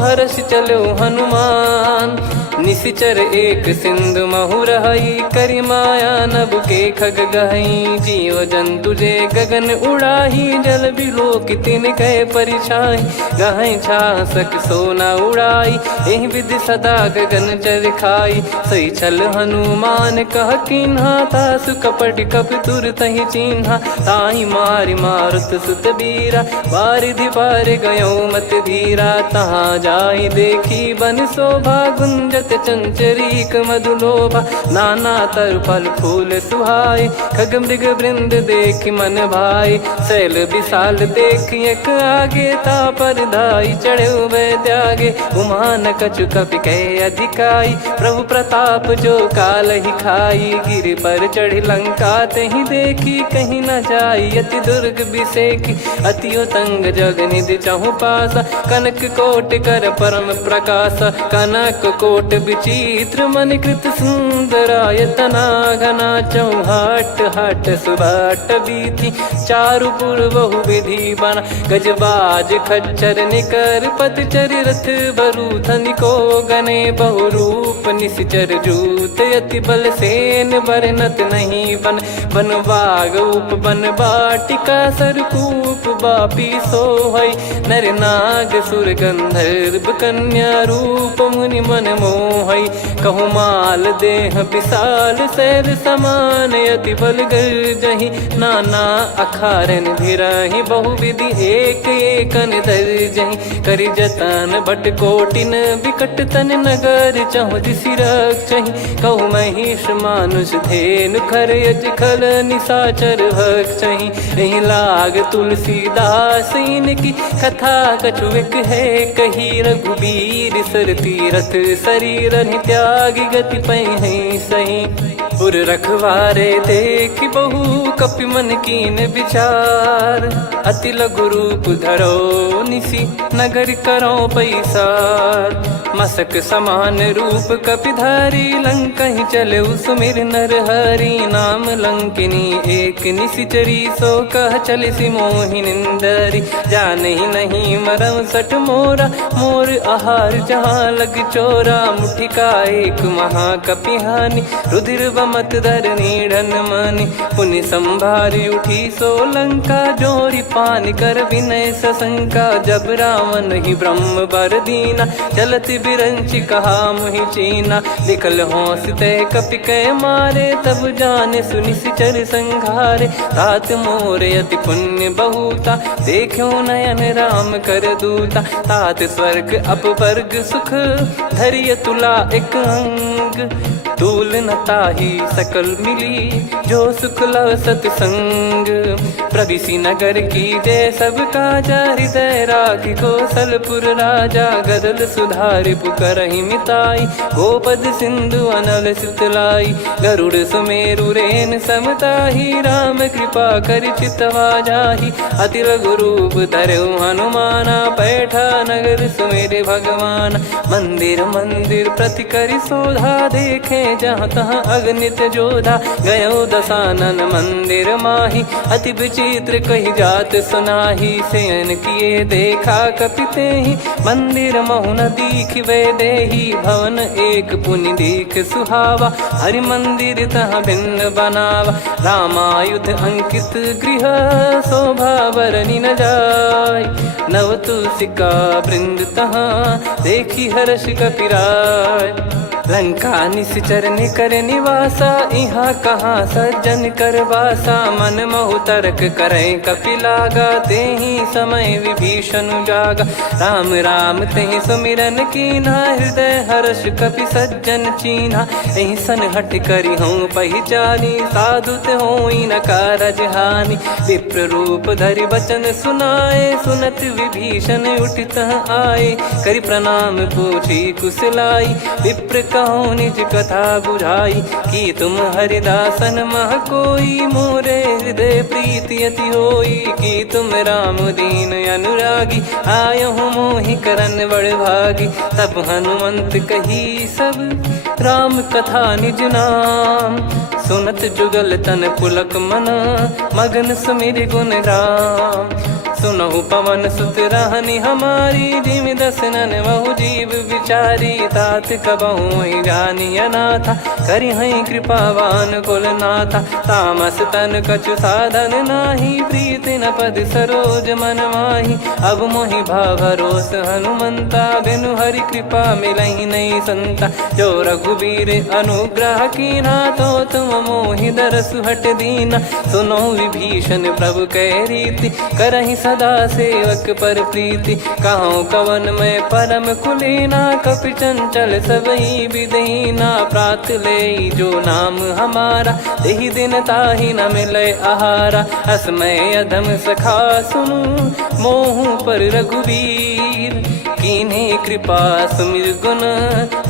हर्ष चलो हनुमान। निशिचर एक सिंधु महु रहई, करि माया नभ के खग गहई। जीव जंतु जे गगन उड़ाही, जल बिलो तिन कह परिछाई। गहई छासक सोना उड़ाई, एहि विधि सदा गगन चर खाई। सही छल हनुमान कह कीन्हा, तासु कपट कप तुर तहि चिन्हा। ताहि मारि मारुत सुत बीरा, बारिधि पार गयो मत धीरा। तहाँ जाई देखी बन शोभा, गुंजत चंचरीक मधुलोभा। नाना तर फल फूल सुहाए, खग मृग वृंद देख मन भाई। शैल विशाल देख एक आगे, तापर धाई चढ़े वै त्यागे। उमा न कछु कपि कह अधिकाई, प्रभु प्रताप जो काल ही खाई। गिर पर चढ़ी लंका तहि देखी, कहीं न जाई अति दुर्ग बिसेकी। अति उतंग जग निधि चहु पासा, कनक कोट कर परम प्रकाश। कनक कोट विचित्र मन कृत सुंदरायतना। घना चौहाट हाट सुबाट बीथी, चारु पुर बहु विधि बना। गजबाज खच्चर निकर पतचर, रथ बरु धनिको गने। बहु रूप निशिचर जूत, अति बल सेन बरनत नहीं बन। बन बाग उप बन बाटिका, सरकूप बापी सोहई। नर नाग सुर गंधर्व कन्या, रूप मुनि मन मोहई। कहु माल देह विशाल, शैल समान अति बल गर्जहि। नाना अखारन भिरहि, बहु विधि एक एकन दर्जहि। करि जतन भट कोटिन, विकट तन नगर चहु दिसि रक्षहि। कहु महिष मानुष धेनु, खर यज खल निशाचर भक्षहि। एहि लाग तुलसीदास इनकी, कथा कछु एक है कही। रघुबीर सर तीरथ शरीर, त्यागी गति पै सही। पुर रखवारे देख बहु, कपि मन कीन विचार। अति लघु रूप धरो निसी, नगर करो पैसार। मसक समान रूप कपि धारी, लंकहि चले सुमिर नर हरि। नाम लंकिनी एक निशिचरी, सो कह चले सि मोहि निंदरी। जानहि नहीं मरम सठ मोरा, मोर आहार जहाँ लग चोरा। मुठिका एक महाकपिहानि, रुधिर बमत धरनी ढन मानि। पुनि संभारी उठी सो लंका, जोरी पान कर विनय सशंका। जब रावण ही ब्रह्म बर दीना, चलत बिरंचि कहा मुहि चीना। निकल होंस तय कपि कै मारे, तब जाने सुनि सिचर संघारे। तात मोर अति पुण्य बहुता, देखो नयन राम कर दूता। तात स्वर्ग अपवर्ग सुख, धरिय तुला एक अंग। तूल न ताहि सकल मिली जो सुख लव सतसंग। प्रविसी नगर की जय सब काजा हृदय राखी कौशलपुर राजा गदल सुधारि पुकरहि मिताई। गोपद सिंधु अनल सितलाई गरुड़ सुमेरु रेन समताही। राम कृपा कर चितवा जाहि अति लघु रूप धरऊ हनुमाना। बैठा नगर सुमेरे भगवान मंदिर मंदिर प्रति करि शोधा। देखे जहाँ तहाँ अगणित जोधा गयो दशानन मंदिर माही। अति विचित्र कही जात सुनाही शयन किए देखा कपिते ही। मंदिर महु न दीख वे देही भवन एक पुनि दीख सुहावा। हरि मंदिर तहाँ भिन्न बनावा रामायुध अंकित गृह शोभा बरनी न जाय। नव तुलसी का वृंद तहाँ देखी हर्ष कपिराय। लंका निश्चर निकर निवासा इहाँ कहाँ सज्जन कर वासा। मन महु तर्क करें कपिलागा तेहि समय विभीषण जागा। राम राम तेहि सुमिरन कीन्हा हृदय हर्ष कपि सज्जन चीन्हा। एहि सन हट करि हूँ पहिचानी साधु ते होई न कारज हानि। विप्र रूप धरि वचन सुनाए सुनत विभीषण उठित आए। करि प्रणाम पूछी कुशलाई विप्र कहो निज कथा बुझाई। कि तुम हरिदासन मह कोई मोरे हृदय प्रीति अति होई। कि तुम राम दीन अनुरागी आयहु मोहि करन बड़ भागी। तब हनुमंत कही सब राम कथा निज नाम। सुनत जुगल तन पुलक मन मगन सुमिर गुण राम। सुनहु पवन सुत रहनी हमारी जिमि दसनन बहु जीव विचारी। तात कबहु ही जानी अनाथा करि हई कृपावान कुल नाथा। तामस तन कछु साधन नाही प्रीति न पद सरोज मन माही। अब मोहि भाव भरोस हनुमंता बिनु हरि कृपा मिलहि नहीं संता। जो रघुबीर अनुग्रह कीना तो तुम मोहि दरसु हट दीना। सुनो विभीषण प्रभु कह रीति करहि सदा सेवक पर प्रीति। कहो कवन में परम कुलीना कपि चंचल सबई विदहीना। प्रात ले जो नाम हमारा तेहि दिन ताहि न मिले आहारा। असमय अधम सखा सुनु मोहु पर रघुवीर। कीन्हे कृपा सुमिर गुण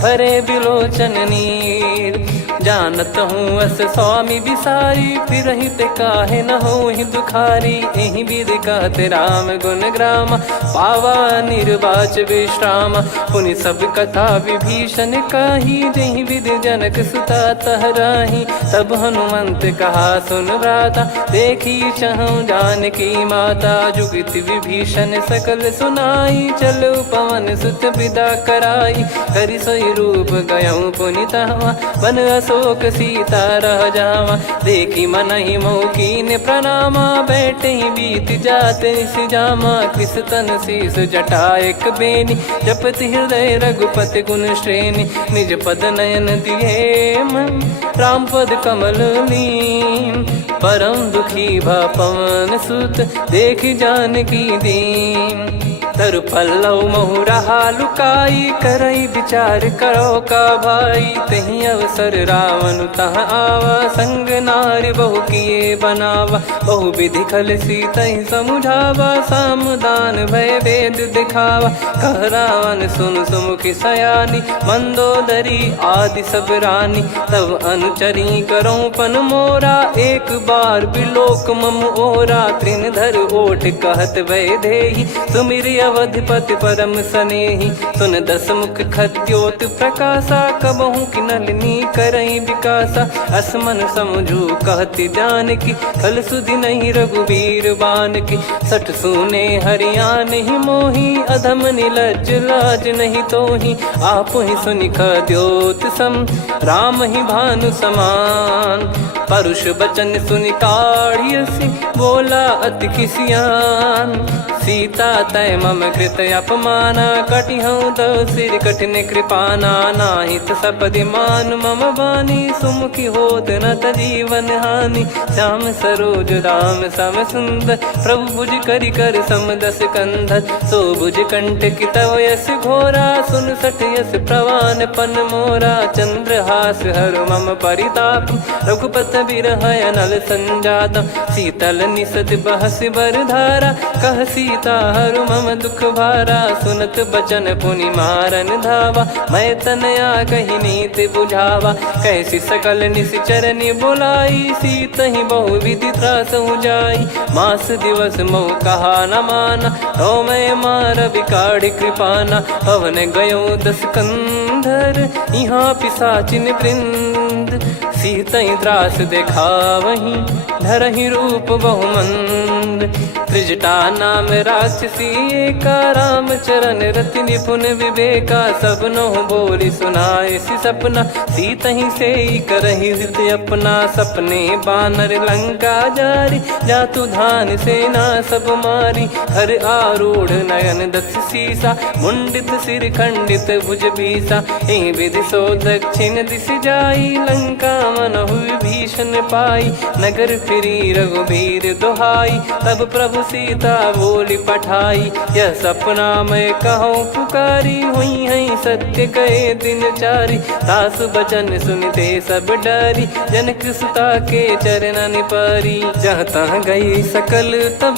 भरे बिलोचन नीर। जानत हूँ अस स्वामी बिसारी फिर हित काहे न हो ही दुखारी। एहि विधि कहते राम गुण ग्राम पावा निर्वाच विश्राम। पुनि सब कथा विभीषण काही जहि विधि जनक सुता तहराही। तब हनुमंत कहा सुन भ्राता देखी चहु जानकी माता। जुगति विभीषण सकल सुनाई चलो पवन सुत विदा कराई। करि सोई रूप गयऊँ पुनि तहवा वन अशोक सीता रह जावा। देखी मनहि मौकीन प्रणामा बैठे ही बीत जात निस जामा। कृस तन शीस जटा एक बेनी जपति हृदय रघुपति गुण श्रेणी। निज पद नयन दिए मन राम पद कमल लीन। परम दुखी भा पवन सुत देखी जानकी दीन। तरु पल्लव महु रहा लुकाई करई विचार करो का भाई। तही अवसर रावण तहाँ आवा संग नारी बहु किए बनावा। बहु विधि खल सीतहि समुझावा सामदान भय वेद दिखावा। कह रावण सुन सुमुखी सयानी मंदोदरी आदि सब रानी। तब अनुचरी करो पन मोरा एक बार बिलोक मम ओरा। तृण धर ओठ कहत भय देहि सुमिर अवधिपति परम सनेही। सुन दस मुख खद्योत प्रकाशा कबहु की नलिनी करई विकासा। असमन समझू कहती जानकी फल सुधि नहीं रघुवीर बान की। सठ सुने हरियाण ही मोही अधम निलज लाज नहीं तोही। आप ही सुनि खद्योत सम राम ही भानु समान। परुष बचन सुनि काढ़ियसि बोला अति किसियान। सीता तय मम मम कृत अपमाना कटिहऊँ तो सिर कठिन कृपाना नाहित सपदि मान मम बानी सुमुखी होत न त जीवन हानि श्याम सरोज राम सम सुंदर प्रभु भुज करि कर सम दस कंधर सो भुज कंठ की तव यस घोरा सुन सठ यस प्रवान पन मोरा चंद्रहास हर मम परिताप रघुपत बिरह अनल संजातम शीतल निसत बहस बर धारा कह सीता हर मम दुख भारा सुनत बचन पुनि मारन धावा मैं तनया कही नीत बुझावा कैसी सकल निश्चरनि बुलाई सीत ही बहु विधि त्रास जाई मास दिवस मोह कहा न माना तो मैं मार बिकाड़ी कृपाना पवन गयो दस कंधर यहाँ पिसाचिन वृंद सीतहि त्रास देखा वहीं धरहि रूप बहुमंद त्रिजटा नाम राक्षसी एका राम चरण रति निपुण विवेका सबनो बोली सुनाए सि सपना सीतहि से करहि हृद अपना सपने बानर लंका जारी जातु धान सेना सब मारी हर आरूढ़ नयन दस सीसा मुंडित सिर खंडित भुज बीसा ए विधि सो दक्षिण दिश जाई लंका मनहु भीषण पाई नगर फिरी रघुबीर दुहाई तब प्रभु सीता बोली पठाई यह सपना मैं कहूँ पुकारी हुई है सत्य कहे दिन चारी सासु बचन सुनते सब डरी जनक सुता के चरण परी जहाँ तहाँ गई सकल तब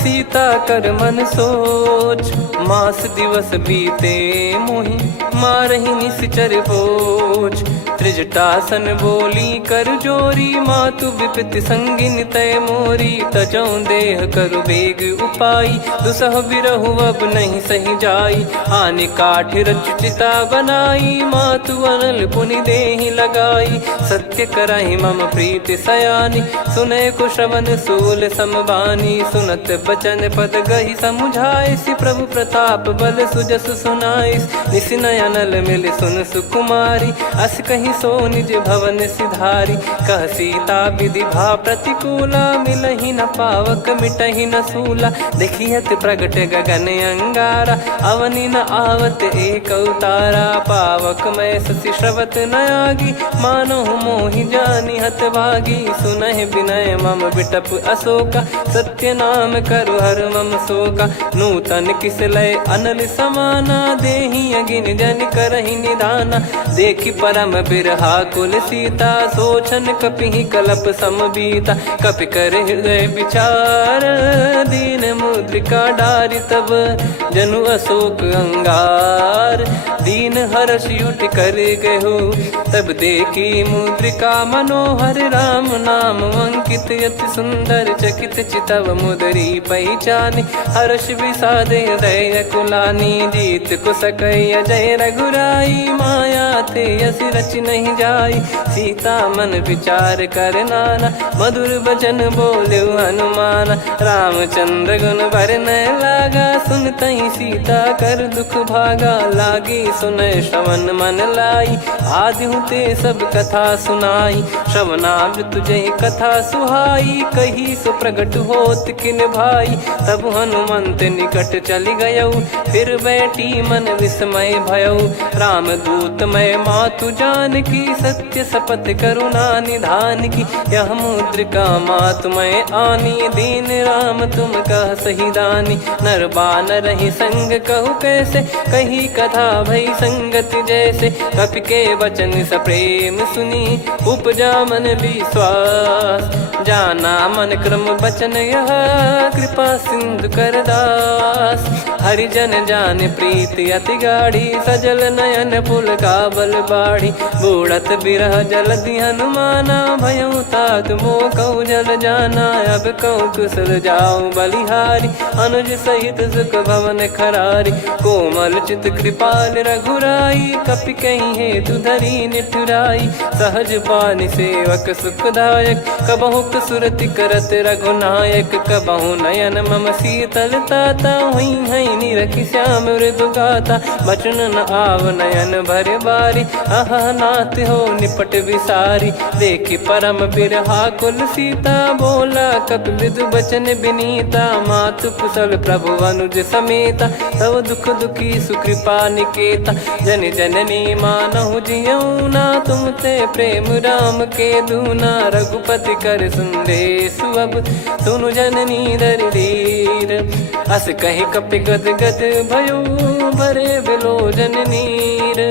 सीता कर मन सोच मास दिवस बीते मोहि मारहि निश्चर बोझ त्रिजटासन बोली कर जोरी मातु विपति संगिन तय मोरी तजौ देह करु बेग उपाई दुसह बिरहु अब नहीं सही जाई आने काठ रचिता बनाई मातु अनल पुनि देहि लगाई सत्य कराई मम प्रीति सयानी सुने को श्रवण सूल समबानी सुनत बचन पद गही समुझाए सि प्रभु प्रताप बल सुजस सुनाइस निसिनय अनल मिल सुन सुकुमारी अस कहीं सो निज भवन सिधारी कह सीता विधि भा प्रतिकूला मिलहि न पावक मिटहि न सूला देखियत प्रगट गगन अंगारा अवनि न आवत एक अवतारा पावक मैं ससि श्रवत न आगी मानो मोहि जानि हत भागी सुनहि विनय मम बिटप अशोका सत्य नाम करु हर मम शोका नूतन किस लय अनल समाना देहि अगिन जन करहि निधाना देखि परम बिरहा कुल सीता सोचन कपि कलप समबीता कपि कर हृदय विचार दीन मुद्रिका डारि तब जनु अशोक अंगार दीन हर्ष उठ कर गहो तब देखी मुद्रिका मनोहर राम नाम अंकित यति सुंदर चकित चितव मुदरी पहचान हर्ष विषाद हृदय कुलानी जीत को सकय जय रघुराई माया थे यस रच नहीं जाई सीता मन विचार कर नाना मधुर बचन बोले हनुमान रामचंद्र गुण भरन लागा सुनतहि सीता कर दुख भागा लागी सुनय श्रवण मन लाई आदि ते सब कथा सुनाई श्रवणाब तुझे कथा सुहाई कही सो प्रगट होत किन भाई तब हनुमंत निकट चली गयौ फिर बैठी मन विस्मय भयौ राम दूत मैं मातु जान की सत्य शपथ करुणा निधान की यह मुद्रिका मातु मैं आनी दीन राम तुम कह सही दानी नर बानर ही संग कहु कैसे कही कथा भई संगति जैसे कपि के वचन सप्रेम सुनी उपजा मन विश्वास जाना मन क्रम बचन यह कृपा सिंधु कर दास हरिजन जान प्रीति अति गाढ़ी सजल नयन पुल का बल बाढ़ी बूढ़त बिरह जल दी हनुमाना भयउ तात मो कऊ जल जाना अब कऊ कुशल जाऊं बलिहारी अनुज सहित सुख भवन खरारी कोमल चित कृपाल रघुराई कपि कहीं हेतु धरी निठुराई सहज पानि सेवक सुखदायक कबहु सुरति करत रघुनायक कबहु नयन मम शीतल ताता हुई है कीनी रखी श्याम मृदु गाता, बचन न आव नयन भर बारी, आहा नाथ हो निपट विसारी। देखी परम बिरहा कुल सीता, बोला कपि विदु बचन बिनीता, मातु कुशल प्रभु अनुज समेता, तव दुख दुखी सुकृपा निकेता। जन जननी मानहु जियऊ ना, तुम ते प्रेम राम के दूना, रघुपति कर संदेश अब सुनु जननी दर धीर। अस कहि कपि गद गद भयो, भरे बिलोचन नीर।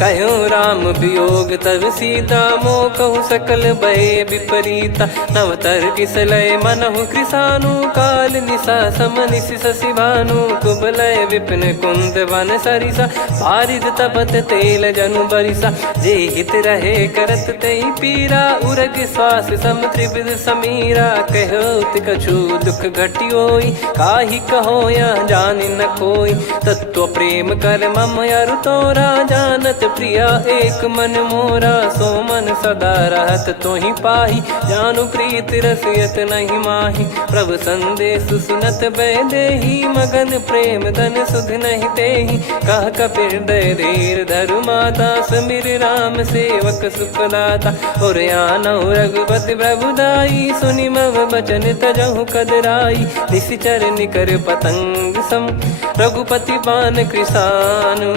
कहो राम वियोग तब सीता, मोह कहु सकल भय विपरीता। नव तर किसलय मनहु कृसानु, काल निशा समनिशि शशि भानु। कुबलय विपिन कुंद वन सरिसा, पारिद तपत तेल जनु बरिसा। जे हित रहे करत तेहि पीरा, उरग श्वास सम त्रिविध समीरा। कहो कछु दुख घटियोई, काहि कहो या जानि न कोई। तत्व प्रेम कर मम अरु तोरा, जानत प्रिया एक मन मोरा। सो मन सदा रहत तोहि पाही, जानु प्रीत रसियत नहीं माही। प्रभु संदेश सुनत भय देहि, मगन प्रेम धन सुध नहीं तेहि। कह कपिर दय धीर धरु माता, समीर राम सेवक सुख दाता। और आनहु रघुपति प्रभु दाई, सुनि मव बचन तजहु कदराई। निशिचर निकर पतंग सम, रघुपति पान कृसानु।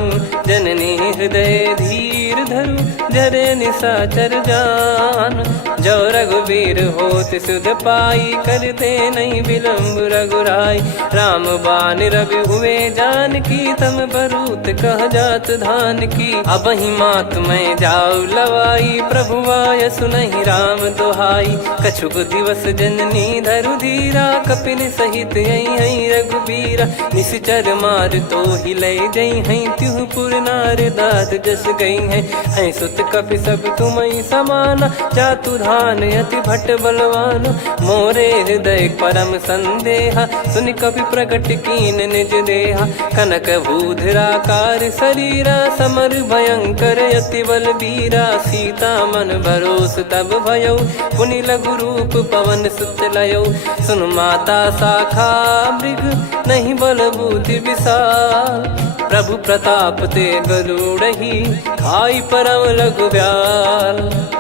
जननी हृदय धीर धरु, जरे निशाचर जान। जो रघुवीर होत सुध पाई, करते नहीं विलम्ब रघुराई। राम बान रवि हुए जानकी, तम बरूत कह जात धान की। अब ही मात मैं जाऊ लवाई, प्रभु आय सुनहि राम दोहाई। कछुक दिवस जननी धरु धीरा, कपिन सहित यही रघुबीरा। निश्चर मार तो ही ले जई हैं, त्यों पुर नार दाद जस गई हैं। सुत कपि सब तुमहि समाना, जातु धान अति भट बलवान। मोरे हृदय परम संदेहा, सुन कपि प्रकट कीन निज देहा। कनक भूधराकार शरीरा, समर भयंकर अति बलबीरा। सीता मन भरोस तब भयऊ, पुनि लघु रूप पवन सुत लयऊ। सुन माता शाखा मृग, नहीं बल बुद्धि विशाल। प्रभु प्रताप ते गरुड़हि, खाई परम लघु ब्याल।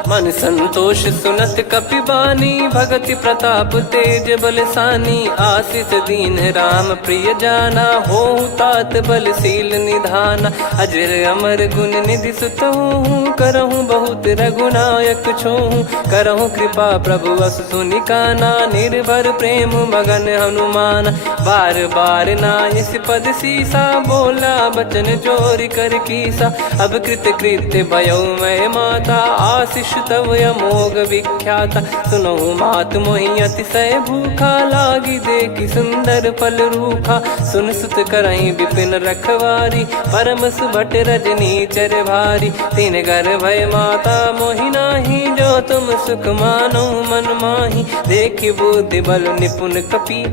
मन संतोष सुनत कपि बानी, भगति प्रताप तेज बलसानी। आशीष दीन राम प्रिय जाना, होहु तात बलशील निधाना। अजर अमर गुण निधि सुतहु, करहु बहुत रघुनायक छोहु। करहु कृपा प्रभु अस सुनि काना, निर्भर प्रेम मगन हनुमान। बार बार नायस पद सीसा, बोला बचन चोरी कर कीसा। अब कृत कृत्य भयो मैं माता, आशीष तव अमोघ विख्याता। सुनहु मात मोहि अतिशय भूखा, लागी देखी सुंदर फल रूखा। सुन सुत करहि विपिन रखवारी, परम सुभट रजनी चर भारी। तीन घर भय माता मोहि नाही, जो तुम सुख मानो मन माही। देखि बुद्धि बल निपुण कपि,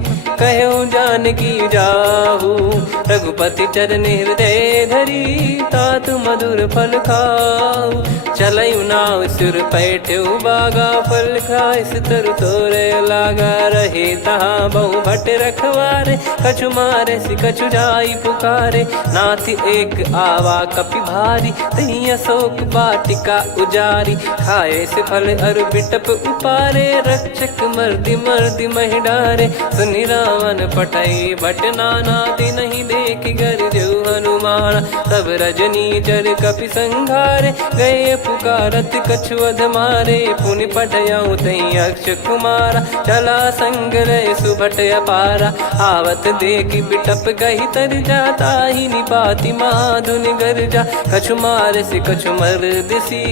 कहो जानकी जाहू। रघुपति चरण हृदय धरी, तात मधुर फल खाऊ। चलऊ नाव सुर पैठऊ बागा, फल खाइस तरु तोरे लागा। रहे तहाँ बहु भट रखवारे, कछु मारे सि कछु जाई पुकारे। नाथ एक आवा कपि भारी, तही अशोक वाटिका उजारी। खाए से फल अरु बिटप उपारे, रक्षक मर्दि मर्दि महि डारे। सुनि रावण पटई भट नाना, तिनहि देख गरजऊ हनुमान। तब रजनी चर कपि संघारे, गए पुकारत कछु अध मारे। पुनि पटयऊ तई अक्ष कुमारा, चला संग रहे सुभट अपारा। आवत देखि बिटप गही तर जाता, ही निपाति माधुन गर्जा। कछु मार से कछु मर्दिसी,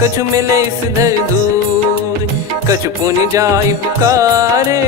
कछु मिले इस धर दूर। कछु पुनि जाई पुकारे,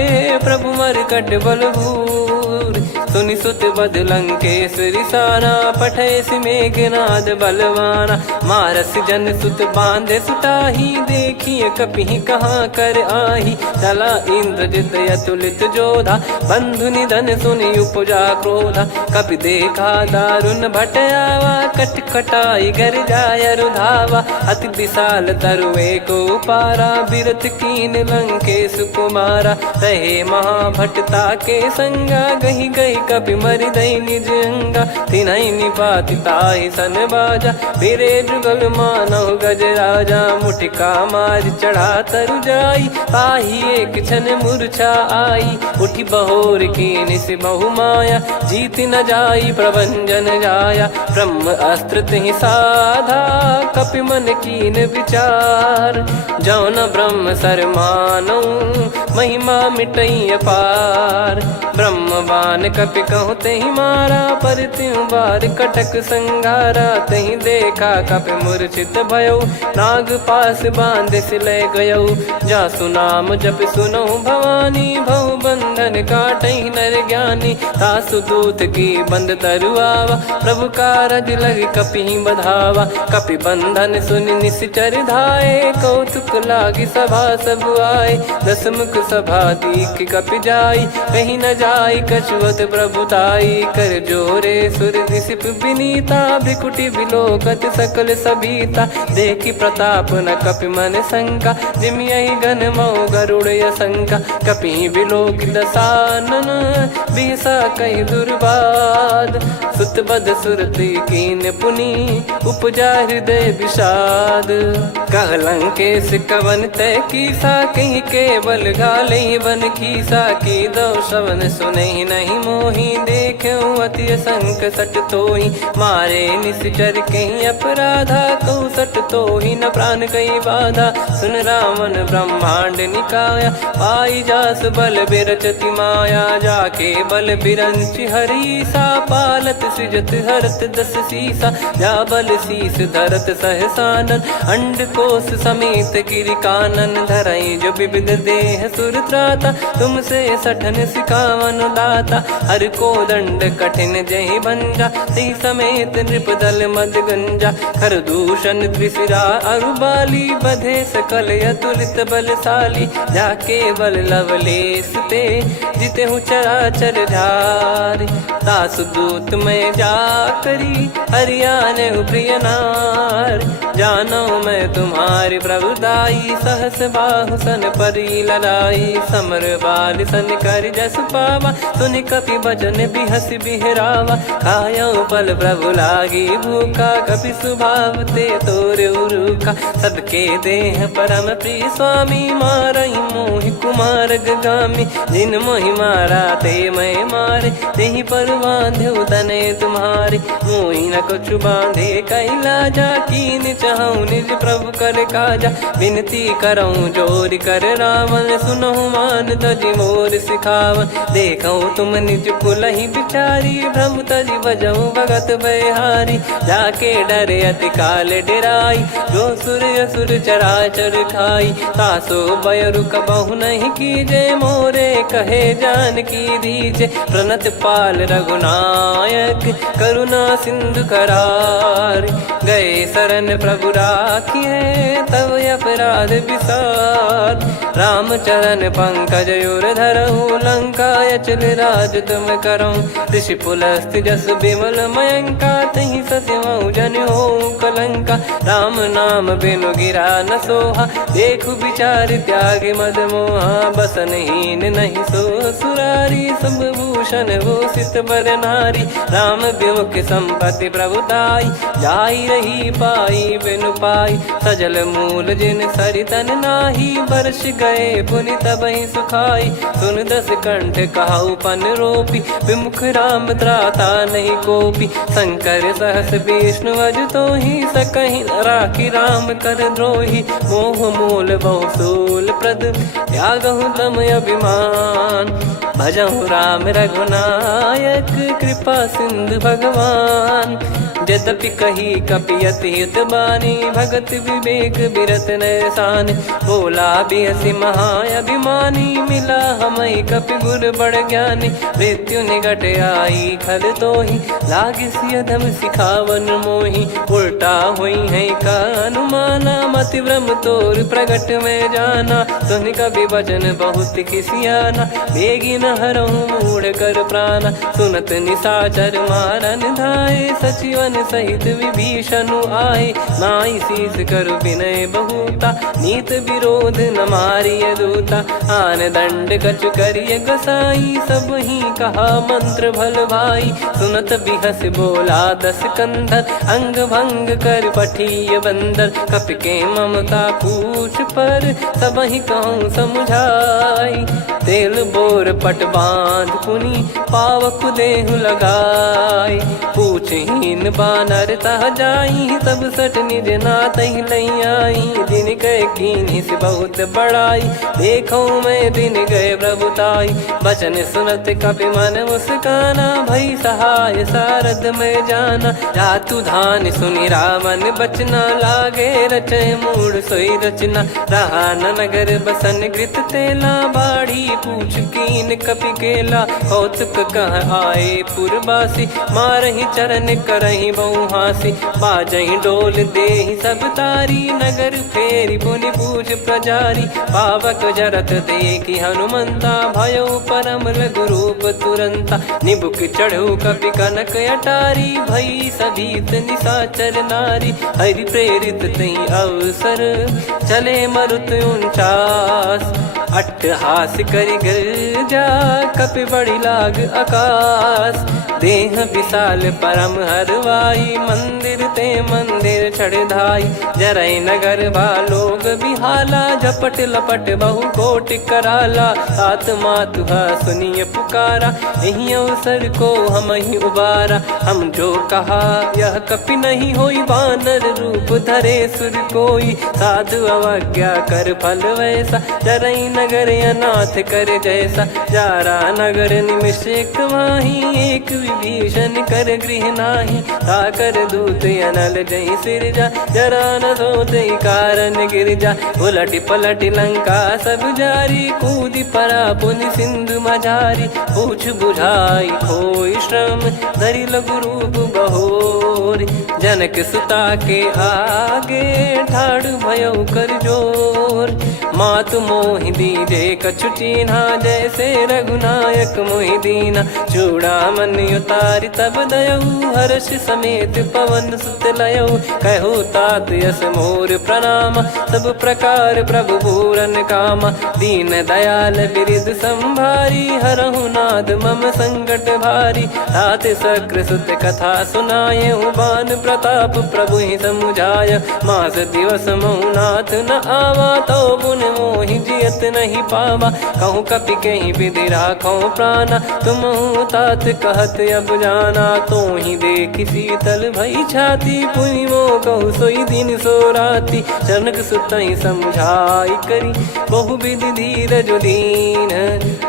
प्रभु मरकट बलभूर। सुनि सुत बद लंकेश्वरी साना, पठैसि मेघनाद बलवाना। मारस जन सुत बांधे सुताही, देखिए कपिहि कहाँ कर आही। चला इंद्रजित अतुलित जोधा, बंधु निधन सुनि उपजा क्रोधा। कपि देखा दारुण भट आवा, कट कटाई गर जाय रुधावा। अति विशाल तरुए को पारा, बिरथ कीन लंकेश कुमारा। रहे महाभटता के संगा, गही गही कपि मरि दई निज अंगा तिन्है निपाति ताहि सन बाजा फिरे जुगल मानव गज राजा मुटिका मार चढ़ा तरु जाई ताहि एक क्षण मूर्छा आई उठी बहोर की निस बहु माया जीत न जाई प्रभंजन जाया ब्रह्म अस्त्र तिहि साधा कपि मन कीन विचार जौ न ब्रह्म सर मानौ महिमा मिटई अपार ब्रह्म बान कपि कहु तहि मारा पर त्यों बार कटक संगारा तहि देखा कपि मूर्छित भयो नाग पास बांध सिले गयो जा सुनाम जप सुनो भवानी भव बंधन काटहि नर ज्ञानी तासु दूत की बंद तरुआवा प्रभु कारज लग कपि बधावा कपि बंधन सुन निश्चर धाये कौतुक लागी सभा सब आए दसमुख सभा दीख कपि जाई कहीं न जाई कछुवत प्रभुताई कर जोरे सुर निसिप विनीता भ्रिकुटी विलोकत सकल सबीता देखी प्रताप न कपि मन शंका जिमियहि घन मऊ गरुड़ शंका कपि विलोक दसानन बिहसा कई दुर्बाद सुत बद सुरति कीन पुनि उपजा हृदय विषाद कहलंकेश कवन तय कीसा कहीं केवल घाले बन खीसा की दो श्रवण सुने नहीं मोही देखूं अति संक सट तोही मारे निश्चर कहीं अपराधा कहूँ सट तोही न प्राण कहीं बाधा सुन रावण ब्रह्मांड निकाया पाई जास बल बिरचति माया जाके बल बिरंच हरीसा पालत सृजत हरत दस सीसा जा बल शीस धरत सहसानन अंड कोश समेत गिरि कानन धरई जो विविध देह सुर त्राता तुमसे सठन सिखावन दाता हर को दंड कठिन जहि भंजा ती समेत नृप दल मद गंजा खर दूषण त्रिशिरा अरुबाली बधे सकल अतुलित बलशाली जाके बल लवलेस ते जिते हूँ चराचर झारी दास दूत में जा करी हरियाने प्रिय नार जानो मैं तुम्हारी प्रभुदाई सहस बाहु सन परी लड़ाई समर बाल सन कर जस पावा सुनि कपि भजन बिहस बिहरावा खायो पल प्रभु लागी भूखा कपि सुभाव ते तोर उरुखा सबके देह परम प्रिय स्वामी मारई मोहि कुमार गगामी जिन मोहि मारा ते मैं मारे तेहि पर बांधो तने तुम्हारे मोहि न कुछ बांधे कैलाजा कीन चाहूं निज प्रभु कर काजा विनती करऊं जोर कर रावण सुनो मान तजि मोर सिखावन देखऊं तुम निज कुलहि बिचारी भ्रम तजि बजऊं भगत बहारी जाके डरे अति काल डेराई जो सुर असुर चराचर खाई तासो बयरु कबहु नहीं कीजे मोरे कहे जान की दीजे प्रणत पाल रघुनायक करुणा सिंधु करार गए शरण प्रभु राखिए तब अपराध विसार राम चरण पंकज उर धरहु लंका अचल राज तुम करऊं ऋषि पुलस्त्य जस विमल मयंका तहि ससिमऊ जन हो कलंका राम नाम बिनु गिरा न सोहा देखु विचार त्याग मद मोहा बसनहीन नहीं सो सुरारी सब भूषण भूषित बर नारी राम विमुख संपत्ति प्रभुताई जाई रही पाई बिनु पाई सजल मूल जिन सरितन नाही बरस गए पुनि तबहि सुखाई सुन दस कंठ कहाऊ पन रोपी विमुख राम त्राता नहीं कोपी शंकर सहस विष्णु अज तो ही सकहि न राखी राम कर द्रोही मोह मूल बहु सूल प्रद त्यागहु तम अभिमान भजहु राम रघुनायक कृपा सिंधु भगवान यद्यपि कही कपियति हित बानी भगत विवेक बिरत नैसान बोला बिहसी महाअभिमानी मिला हमई कपि गुर बड़ ज्ञानी मृत्यु निकट आई खल तो ही लागी सियधम सिखावन मोही उल्टा हुई है का अनुमाना मति भ्रम तोर प्रगट में जाना सुन कभी वचन बहुत खिसियाना बेगी न हरहु मूढ़ कर प्राणा सुनत निशाचर मारन धाये सचिवन बचन सहित विभीषण आए, नाई शीस कर विनय बहुता, नीत विरोध न मारिय दूता। आन दंड कछु करिय गोसाई, सब ही कहा मंत्र भल भाई। सुनत बिहस बोला दस कंधर, अंग भंग कर पठिय बंदर। कपि के ममता पूछ पर, सब ही कहूँ समझाई। तेल बोर पट बांध पुनि, पावक देहु लगाई। पूछहीन बानर तह जाई, तब सट निज नाथ लई आई। दिन गए कीन्ही से बहुत बड़ाई, देखो मैं दिन गए प्रभुताई। बचन सुनत कपि मन मुस्काना, भई सहाय सारद में जाना। जातु धान सुनि रामन बचना, लागे रचय मूड सोई रचना। रहा न नगर बसन कृत तेला, बाढ़ी पूछ कीन कपि केला। कौतुक कह आए पुरबासी, मारहि चरण करहि बहु हासी। बाजहि डोल देहि सब तारी, नगर फेरी पुनि पूछ प्रजारी। पावक जरत देखि हनुमंता, भयो परम लघु रूप तुरंता। निबुक चढ़ऊ कपि कनक अटारी, भई सभीत निशाचर नारी। हरि प्रेरित तहि अवसर, चले मरुत 49। अट्टहास करि गिरजा, कपि बड़ी लाग आकाश। देह विशाल परम हरवाई, मंदिर ते मंदिर चढ़धाई। जरई नगर बालोग बिहाला, झपट लपट बहु कोट कराला। सात मातुहा सुनिय पुकारा, यही अवसर को हम ही उबारा। हम जो कहा यह कपि नहीं होई, वानर रूप धरे सुर कोई। साधु अवज्ञा कर फल वैसा, जरई नगर अनाथ कर जैसा। जारा नगर निमिष एक माही, एक विभीषण कर गृह नाही। ताकर दूत अनल जय सिरजा, जरा न सोते कारण गिरजा। उलट पलट लंका सब जारी, कूदी परा पुनि सिंधु मझारी। पूछ बुझाई खोई श्रम, धरि लघु रूप बहोरी। जनक सुता के आगे, ठाड़ भयो कर जोर। मातु मोहि दीजे कछु चीन्हा, जैसे रघुनायक मोहि दीना। चूड़ामणि उतारि तब दयऊ, हर्ष समेत पवन सुत लयऊ। कहु तात यस मोर प्रणाम, सब प्रकार प्रभु पूरन कामा। दीन दयाल बिरिद संभारी, हरहु नाद मम संकट भारी। तात सक्र सुत कथा सुनाये, बान प्रताप प्रभु ही समुझाय। मास दिवस महु नाथ न आवा, तो पुन मोहि जियत नहीं पावा। कहूँ कपि कहीं विधि राखो प्राणा, तुम तात कहत अब जाना। तो ही देखि शीतल भई छाती, पुनि मो कहु सोई दिन सो राती। जनक सुतहि समझाई करी, बहु विधि धीरज दीन।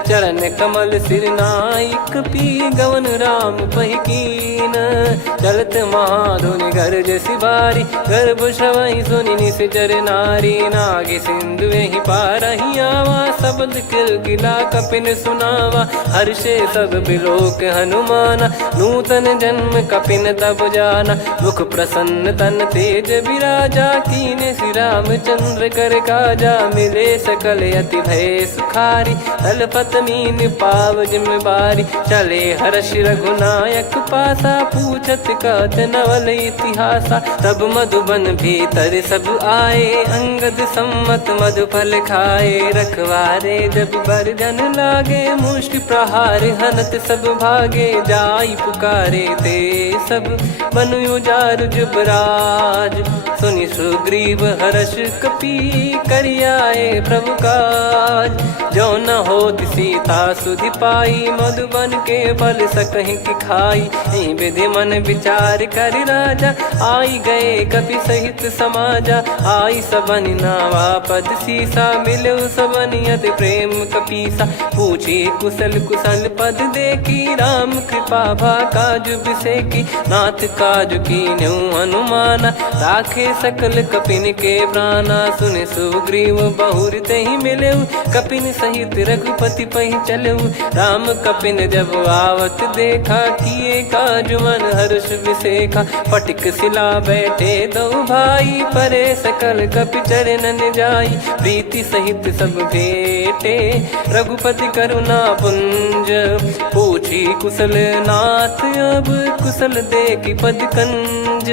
चरण कमल सिर नाइक पी, गवन राम पहि कीन। चलत महाधुनि गरज सिबारी, गर्भ श्रवहि सुनि निश्चर नारी। नागे सिंधु ही पारहि आवा, शब्द किलकिला कपिन सुनावा। हर्षे सब बिलोक हनुमाना, नूतन जन्म कपिन तब जाना। मुख प्रसन्न तन तेज विराजा, कीने श्री रामचंद्र कर काजा। मिले सकल अति भय सुखारी, तलपत मीन पाव जिम्मेवारी। चले हर्ष रघुनायक पासा, पूछत कहत नवल इतिहासा। तब मधुबन भीतर सब आए, अंगद सम्मत मधुफल खाए। रखवारे जब बरजन लागे, मुष्टि प्रहार हनत सब भागे। जाई पुकारे ते सब, बनु उजार जुबराज। सुनि सुग्रीव हर्ष कपि, करियाए प्रभु काज। जो न होत सीता सुधि पाई, मधुबन के फल सकहि की खाई। यही विधि मन विचार कर राजा, आई गए कपि सहित समाजा। आई सबनि नावा पद सीसा, मिलो सबनि अति प्रेम कपीसा। पूछी कुशल कुशल पद देखी, राम कृपा भा काज बिसेकी। नाथ काज कीन्हु हनुमाना, राखे सकल कपिन के प्राणा। सुने सुग्रीव बहुर तेहि मिलेऊ, कपिन सहित रघुपति पहि चलेऊ। राम कपिन जब आवत देखा, किए काज मन हर्ष विसेखा। फटिक सिला बैठे दो भाई, परे सकल कपि चरणन जाई। प्रीति सहित सब भेद भेटे। रघुपति करुणा पुंज पूछी कुशल नाथ, अब कुशल देखी पद कंज।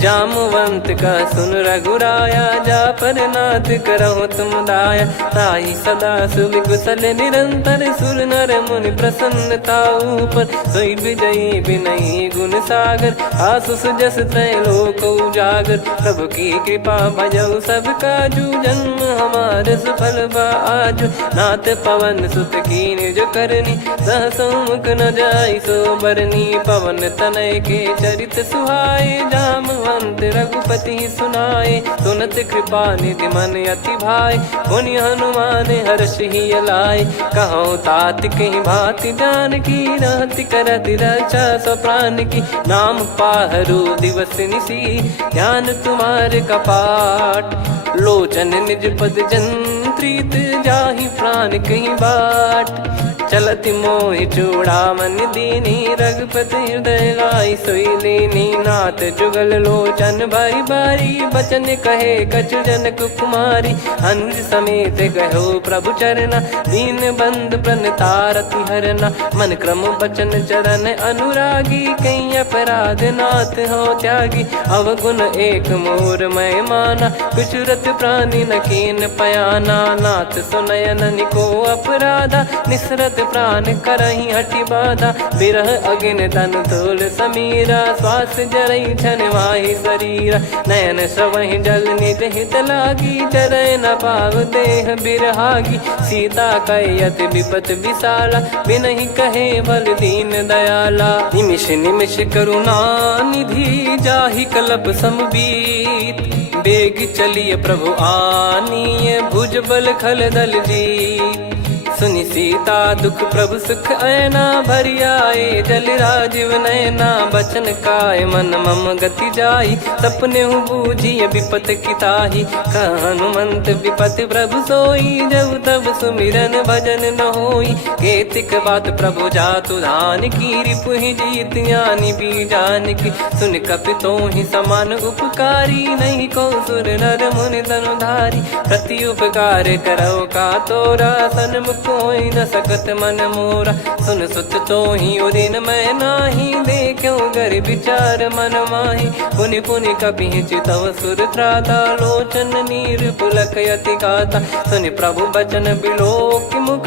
जामवंत का सुन रघुराया, जा पर नाथ करहु तुम दाया। ताहि सदा सुविकुशल निरंतर, सुर नर मुनि प्रसन्नता ऊपर। सोई विजयी विनयी गुण सागर, आसु सुजस त्रैलोक उजागर। प्रभु की कृपा भजऊ सब काजू, जन्म हमार सफल बा आज। नाथ पवन सुत की निज करनी, सहसो मुख न जाई सो बरनी। पवन तनय के चरित सुहाए, जामवंत रघुपति सुनाए। सुनत कृपा निधि मन अति भाई, मुनि हनुमान हर्ष ही लाए। कहो तात कहीं भांति जानकी, रहति करति रक्षा सो प्राण की। नाम पाहरु दिवस निसी, ध्यान तुम्हारे कपाट। लोचन निज पद जंत्रित, जाहि प्राण कहीं बाट। चलति मोहि चूड़ामन दीनी, रघुपति हृदय लाई सोई लीनी। नाथ जुगल लोचन बारी बारी, बचन कहे कछु जनक कुमारी। अनुज समेत गयो प्रभु चरना, दीन बंद प्रणतारति हरना। मन क्रम बचन चरण अनुरागी, कहीं अपराध नाथ हो त्यागी। अवगुण एक मोर मैं माना, कुछ रत प्राणी न कीन पयाना। नाथ सुनयन निको अपराधा, निसरत प्राण करही हटि बाधा। बिरह अगिन तन तोल समीरा, श्वास जरई छन माही शरीरा। नयन श्रवहि जल निज हित लागी, चरय न पाव देह बिरहागी। सीता कयत विपत विशाला, बिनहि कहे बल दीन दयाला। निमिष निमिष करुणा निधि, जाहि कल्प समबीत। बेग चलिए प्रभु आनीय, भुज बल खल दल जीत। सुनि सीता दुख प्रभु सुख ऐना, भरि आए जल राजीव नैना। बचन काय मन मम गति जाई, सपने हूँ बूझिए विपत किताही। हनुमंत विपत प्रभु सोई, जब तब सुमिरन भजन न होई। केतिक बात प्रभु जातु धान की, रिपु ही जीत ज्ञानी बीजान की। सुन कपितो ही समान उपकारी, नहीं को सुर नर मुनि तनुधारी। प्रति उपकार करो का तोरा, सन्मुख कोई न सकत मन मोरा। सुन सुत तो ही उदिन मैं नाही, देखो गर विचार मन माही। पुनि पुनि कपि चितव सुर त्राता, लोचन नीर पुलक यति गाता। सुनि प्रभु बचन बिलोक मुख,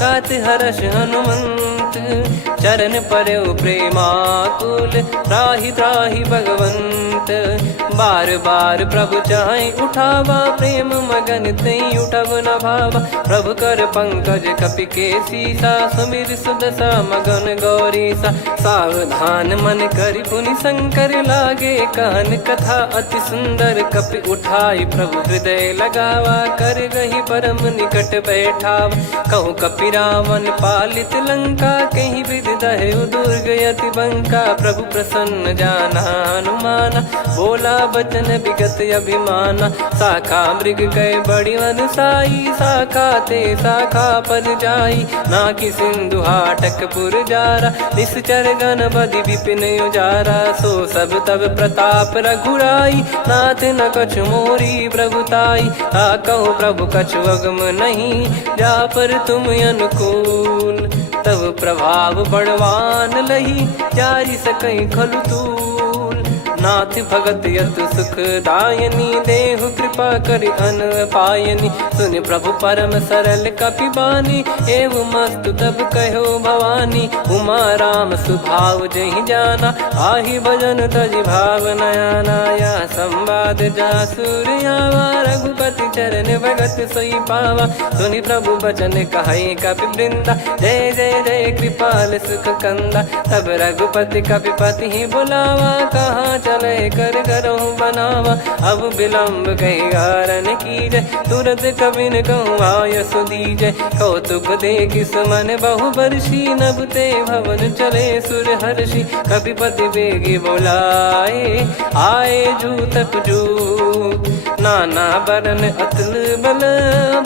गात हर्ष हनुमंत। चरण परौ प्रेमाकुल, त्राहि त्राहि भगवंत। बार बार प्रभु चाहि उठावा, प्रेम मगन तई उठब न भावा। प्रभु कर पंकज कपि के सीसा, सुमिर सुदशा मगन गौरीसा। सावधान मन करि पुनि शंकर, लागे कहन कथा अति सुंदर। कपि उठाई प्रभु हृदय लगावा, कर गही परम निकट बैठावा। कहु कपि रावण पालित लंका, कहीं विधि दहु दुर्ग यति बंका। प्रभु प्रसन्न जाना हनुमाना, बोला बचन विगत अभिमाना। शाखा मृग गए बड़ी अनुसाई, शाखा ते शाखा पर जाई। नाकि सिंधु हाटक पुर जारा, निश्चर गण बधि विपिन उजारा। सो सब तब प्रताप रघुराई, नाथ न कछु मोरी प्रभुताई। कहो प्रभु कछु अगम नहीं, जा पर तुम अनुकूल। तब प्रभाव बड़वान लही, जारी सकई खलु तूल। नाथ भगत यतु सुख दायनी, देहु कृपा करि अन पायनी। सुन प्रभु परम सरल कपि बानी, एवं मस्तु तब कहो भवानी। उमा राम सुभाव जहि जाना, आहि भजन तजि भाव नयाना। या संवाद जासुर आवा, रघुपति चरण भगत सोई पावा। सुनि प्रभु बचन कहै कपि वृंदा, जय जय जय कृपाल सुख कंदा। तब रघुपति कपिपति ही बुलावा, कहाँ चले कर करहु बनावा। अब विलम्ब कही कारण कीजय, तुरत कबिन कहूँ आयस दीजय। कौतुक देखि सुमन बहु बरसी, नभ ते भवन चले सुर हर्षि। कपिपति बेगी बोलाए, आए जूतक जूत। नाना बरन अतुल बल,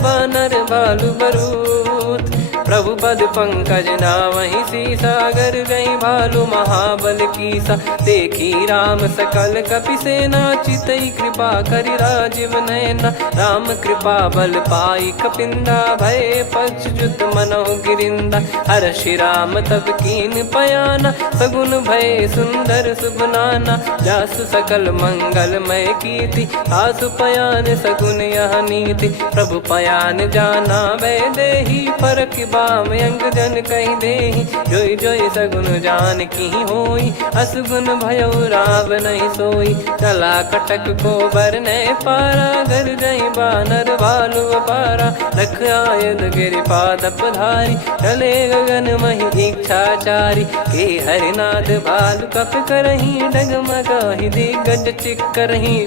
बानर भालु बरूत। प्रभु पद पंकज नावहि सीसा। अगर गई भालू महाबल कीसा, देखी राम सकल कपि सेना। चितई कृपा करि राजीव नयना, राम कृपा बल पाई कपिंदा। भय पक्ष जुत मनोह गिरिंदा, हर्षि राम तब कीन पयाना। सगुन भय सुंदर शुभ नाना, जासु सकल मंगलमय कीर्ति। आसु पयान सगुन यह नीति, प्रभु पयान जाना वै देहि। फरक बाम अंग जन कहि देहि, जोई जोई सगुन जान की होई। असगुन भयो राव नहीं सोई, चला कटक को बरने पारा। घर जई बानर भालु अपारा, लख आयद गिरिपाद पधारी। चले गगन मही इच्छाचारी, के हरिनाथ भालु कप करही। डगमगाहि दिग्गज चिक्करही,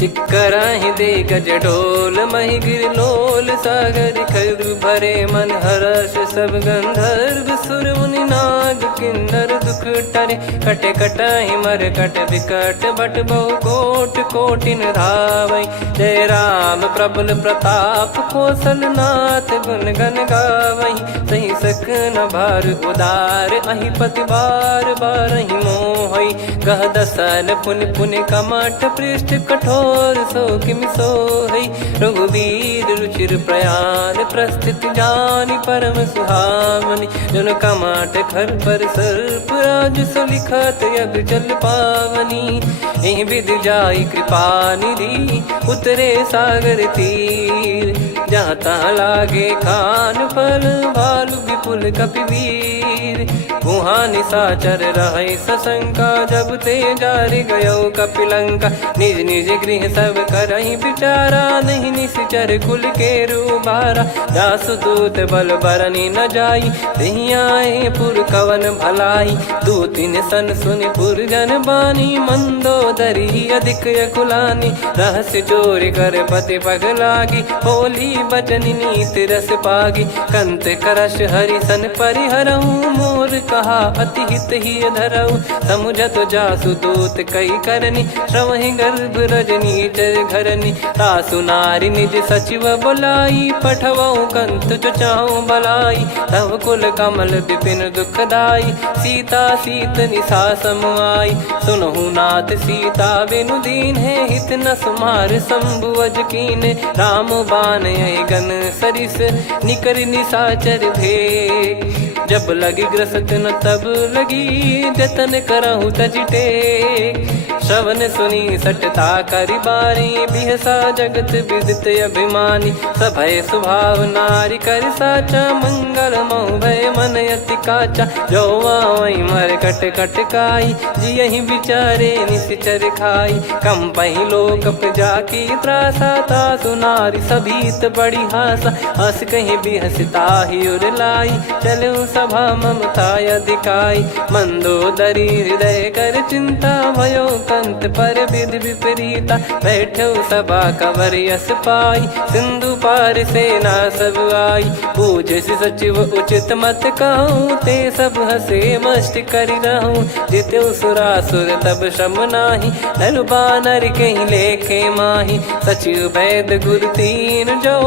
चिक्कराहि दिग्गज ढोल। मही गिर लोल सागर खर भरे मन हर्ष। सब गंधर्व सुर मुनि नाग किन्नर दुख टरे। कटे कटाहि मर कट विकट बट बहु कोट कोटिन धावै। जय राम प्रबल प्रताप कौशल नाथ, गुण गन गावै। सही सकन भार उदार, अहि पति बार बारहि मोहै। गह दसन पुन पुन कमठ पृष्ठ कठोर, सो किमि सोहै। रघुवीर रुचिर प्रयाण, प्रस्थित जानि परम सुहावनी। जन कमाट खर पर सर्प राज, सो लिखत अब जल पावनी। एहि विधि जाई कृपा निधि, उतरे सागर तीर। जहाँ तहाँ लागे खान फल, भालु विपुल कपिवीर। गुहा निशाचर रहै सशंका, जब ते जारि गयो कपिलंका। निज निज गृह सब करहि विचारा, नहीं निश्चर कुल के रूबारा। जासु दूत बल बरनी न जाई, तेहि आए पुर कवन भलाई। दूतिन सन सुनि पुर जन बानी, मंदोदरी अधिक अकुलानी। रहस्य चोर कर पति पग लागी, होली बचन नीत रस पागी। कंत करश हरिसन परिहरहु, मोर कहा अति हित ही धरऊ। समुझत जासु दूत कई करनी, श्रवहि गर्भ रजनी चर घरनी। तासु नारी निज सचिव बुलाई, पठवऊ कंत जो चाहूं बलाई। तव कुल कमल विपिन दुखदाई, सीता सीत निशा समाई। सुनहु नाथ सीता बिनु दीन है, हित न सुमार शंभु अज कीने। राम बान गन सरिस, निकर निशाचर भेग। जब लगी ग्रसत न तब लगी, जतन करहु तज टेक। श्रवण सुनी सटता करि बारी, बिहसा जगत विदित अभिमानी। सभय स्वभाव नारी कर साचा, मंगल मऊ भय मन अति काचा। जो आवै मर कट कट काई, जियहि विचारे निश्चर खाई। कम पहि लोक जाकी त्रासा, तासु नारी सभीत बड़ी हासा। हस कहीं बिहसता ही उर लाई, चलऊ सभा ममता अधिकाई। मंदोदरी हृदय कर चिंता, भयो कंत पर विधि विपरीता। बैठो सभा कवर यस पाई, सिंधु पार सेना सब आई। पूज्य सचिव उचित मत कहूँ, ते सब हसे मस्त करि रहूं। जित्यु सुरासुर तब श्रम नाही, नल बानर कहीं लेखे माही। सचिव वैद गुरु तीन जो,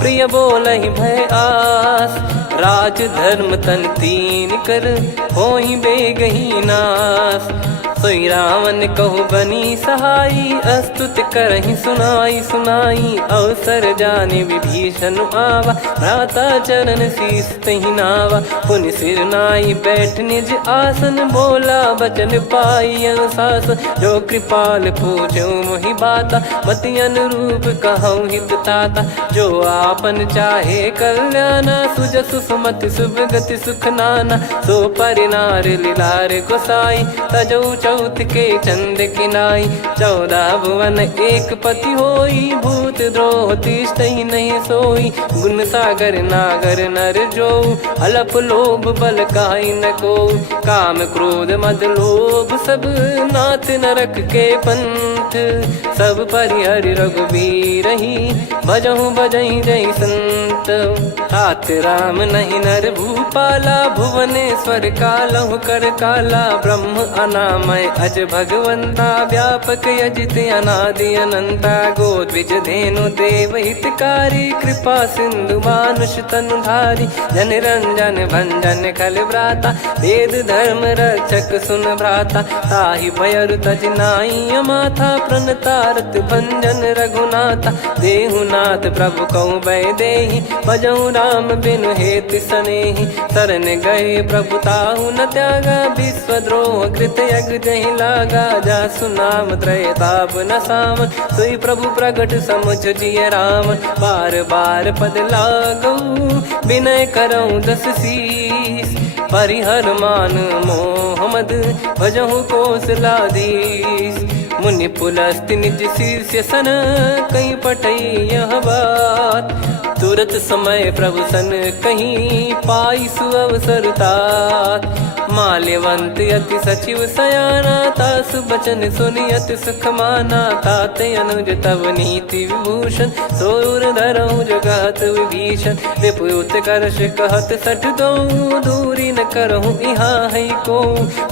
प्रिय बोलहि भय आस। राज धर्म तन तीन कर, होहि बेगहि नास। सोई रावण कहु बनी सहाई, अस्तुत करहि सुनाई सुनाई। अवसर जाने विभीषण आवा, भ्राता चरण शीस तहि नावा। पुनि सिर नाई बैठ निज आसन, बोला बचन पाई अनुशासन। जो कृपाल पूछो मोहि बाता, मति अनुरूप कहूँ हित ताता। जो आपन चाहे कल्याणा, सुजसु सुमति शुभ गति सुख नाना। सो परिनार लीलार गोसाई, तजौ चौथ के चंद किनाई। 14 भुवन एक पति होई, भूत द्रोह तिष्ठहि नहीं सोई। गुण सागर नागर नर जो, अलप लोभ बल काई न को। काम क्रोध मद लोभ सब, नाथ नरक के पंथ। सब परिहरि रघुबीर ही, भजहु भजहि जय संत। तात राम नहीं नर भूपाला, भुवनेश्वर कालहु कर काला। ब्रह्म अनामय अज भगवंता, व्यापक अजित अनादि अनंता। गोद्विज धेनु देव हितकारी, कृपा सिंधु मानुष तनुधारी। जन रंजन भंजन खल भ्राता, वेद धर्म रक्षक सुन भ्राता। ताहि भयरु तज नाई माथा, प्रणतारत भंजन रघुनाथा। देहुनाथ प्रभु कहु बै देहि, भजऊ राम बिनु हेति सनेहि। शरण गए प्रभु ताहु न त्यागा, विश्वद्रोह कृत यज्ञ जहि लागा। जासु नाम त्रय ताप न साम, सोई प्रभु प्रगट समुझ जिय राम। बार बार पद लागऊ, विनय करऊँ दस शीस। परिहर मान मोह मद, भजहु कौशलाधीश। मुनि पुलस्त्य निज शीर्ष सन, कहीं पटई यह बात। तुरत समय प्रभु सन कहीं, पाई सुअवसर तात। माल्यवंत अति सचिव सयाना, तासु बचन सुनि अति सुख माना। ताते अनुज तव नीति विभूषण, सोर धरहु जगत विभीषण। विपुत करश कहत सठ दो, दूरी न करहु इहाँ है को।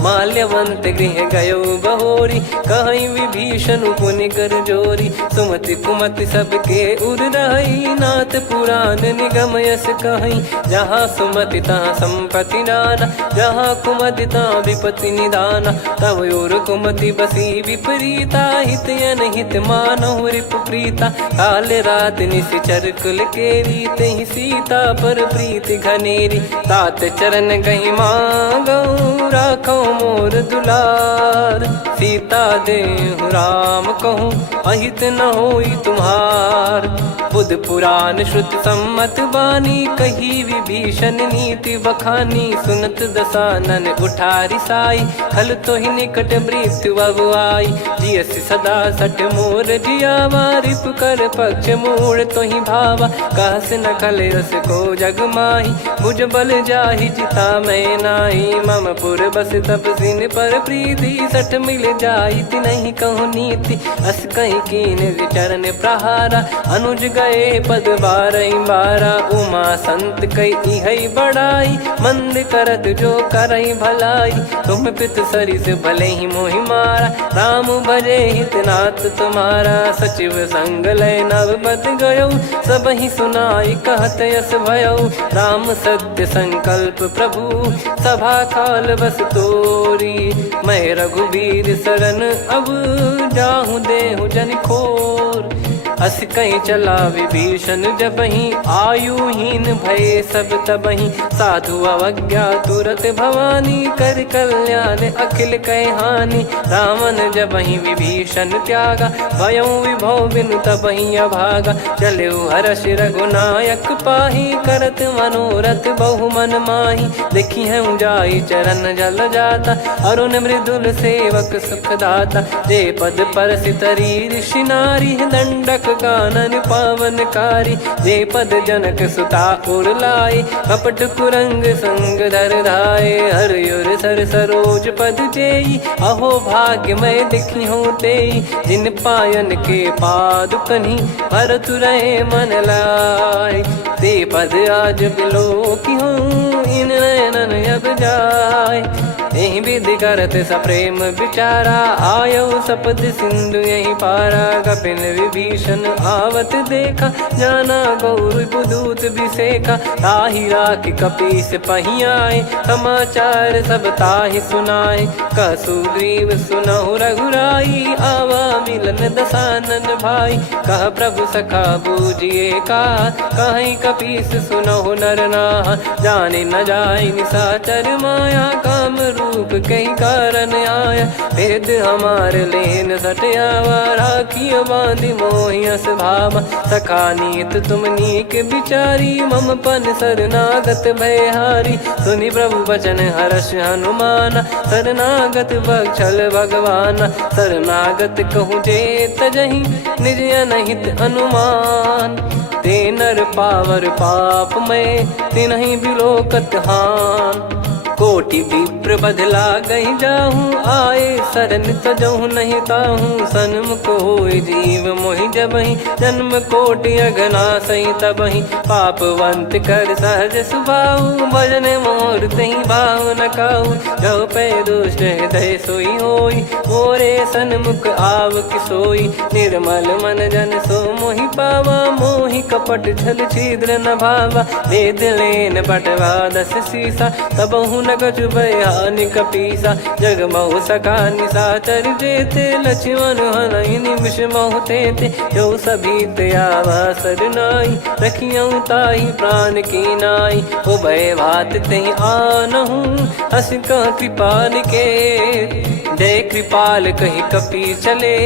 माल्यवंत गृह गयो बहोरी, कहीं विभीषण पुनि कर जोरी। सुमति कुमति सबके उर रही, नाथ पुराण निगम यस कहीं। जहाँ सुमति तहाँ संपत्ति नाना, जहाँ कुमति तहाँ विपत्ति निदाना। तव और कुमति बसी विपरीता, हित अनहित मानहु रिप प्रीता। काल रात निशिचर कुल केरी, तेहि सीता पर प्रीति घनेरी। तात चरण गहि मांगऊ, राखो मोर दुलार। सीता देहु राम कहूँ, अहित न होई तुम्हार। बुध पुराण श्रुत सम्मत बानी, कही विभीषण नीति बखानी। सुनत दसानन उठारी साई, खल तो ही निकट मृत्यु अब आई। जियसि सदा सठ मोर जियावा, रिप कर पक्ष मूड़ तो ही भावा। कहस न खल रस को जग माही, भुज बल जाहि जिता मैं नाही। मम पुर बस तपसिन पर प्रीति, सठ मिल जाई तिनहि कहु नीति। अस कहीं कीन चरण प्रहारा, अनुज गए पद बारहि बारा। उमा संत कई है बड़ाई, मंद करत जो करई भलाई। तुम पित सरिस भले ही मोहि मारा, राम भजे हितनाथ तुम्हारा। सचिव संग लय नवपद गयो, सब ही सुनाई कहत यस भयऊ। राम सत्य संकल्प प्रभु, सभा काल बस तोरी। मैं रघुबीर शरण अब, जाहु देहु जन खोर। अस कहीं चला विभीषण जबहि, आयुहीन भये सब तबहि। साधु अवज्ञा तुरत भवानी, कर कल्याण अखिल कह हानि। रावण जबहि विभीषण त्यागा, भयउ विभव बिनु तबहि अभागा। चलऊ हर्ष रघुनायक पाहि, करत मनोरथ बहु मन माहि। देखी है जाई चरण जल जाता, अरुण मृदुल सेवक सुखदाता। जे पद पर सितरी ऋषि नारी, दंडक कानन पावनकारी। जे पद जनक सुता उर लाई, कपट कुरंग संग धर धाये। हरियुर सर सरोज पद जेई, अहो भाग्य मैं दिखी हूँ तेई। जिन पायन के पादुकनि, भरत रहे मन लाय। ते पद आज बिलो की हूँ, इन नयनन अब जाय। यही विधि करत सप्रेम विचारा, आयो सपद सिंधु यही पारा। कपिन विभीषण आवत देखा, जाना गौर बुदूत बिसेखा। ताहि राख कपीस पही आए, समाचार सब ताहि सुनाए। कह सुग्रीव सुनहु रघुराई, आवा मिलन दसानन भाई। कह प्रभु सखा बूझिए का, कहीं कपीस सुनहु नर नाह। जाने न जाय निशाचर माया, काम रूप कई कारण आया। भेद हमार लेन सटयावा, राखियो बांधि मोहियस भावा। सखा नीत तुम नीक बिचारी, मम पन शरणागत भयहारी। सुनि प्रभु वचन हर्ष हनुमाना, शरणागत बक्षल भगवाना। शरणागत कहूँ जे तजहि, निज अनहित अनुमान। ते नर पावर पाप में, तिनहि बिलोकत हान। कोटि विप्र बदला गई जाहूँ, आए शरण तजहूँ नहीं ताहूँ। सन्मुख होई जीव मोहि जबहि, जन्म कोटि अगना सही तबहि। पापवंत कर सहज सुभाऊ, भजन मोर तहि भाव न काऊ। जो पै दुष्ट हृदय सोई होई, मोरे सन्मुख आव किसोई। निर्मल मन जन सो मोहि पावा, मोहि कपट छल छिद्र न भावा। वेद लेन बटवा दस सीसा, तबहु न कछु भय हानि कपीसा। जग महु सखा निशाचर जेते, लक्ष्मण हनहि निमिष महु तेते। जो सभी त्यावा सरनाई, रखियऊ ताहि प्राण की नाई। उभय भात तेहि आनहु, हस कह कृपाल के। जय कृपाल कहि कपि चले,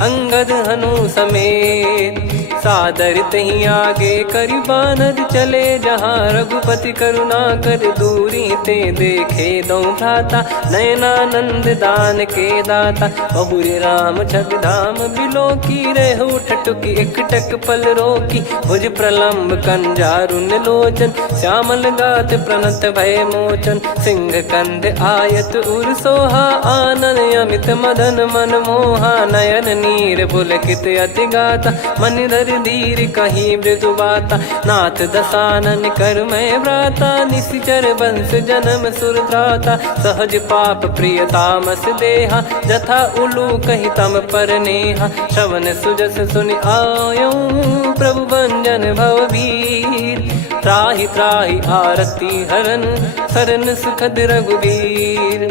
अंगद हनु समेत। सादर तही आगे करि बानर चले, जहाँ रघुपति करुणा कर दूरी ते देखे दो भ्राता। नयनानंद दान के दाता, बहुरे राम छग धाम बिलो की। रेहु ठटुकी एकटक पल रोकी, भुज प्रलम्ब कंजारुन लोचन। श्यामल गात प्रणत भय मोचन, सिंह कंद आयत उर सोहा। आनन अमित मदन मन मोहा, नयन नीर पुलकित अति गाता। मन धर धीर कहीं मृदु बाता, नाथ दसानन कर मैं भ्राता। निशिचर वंश जन्म सुर त्राता, सहज पाप प्रिय तामस देहा। जथा उलू कहि तम पर नेहा, श्रवण सुजस सुनि आयो। प्रभु भंजन भव भीर, त्राहि त्राहि आरती हरन। शरण सुखद रघुबीर,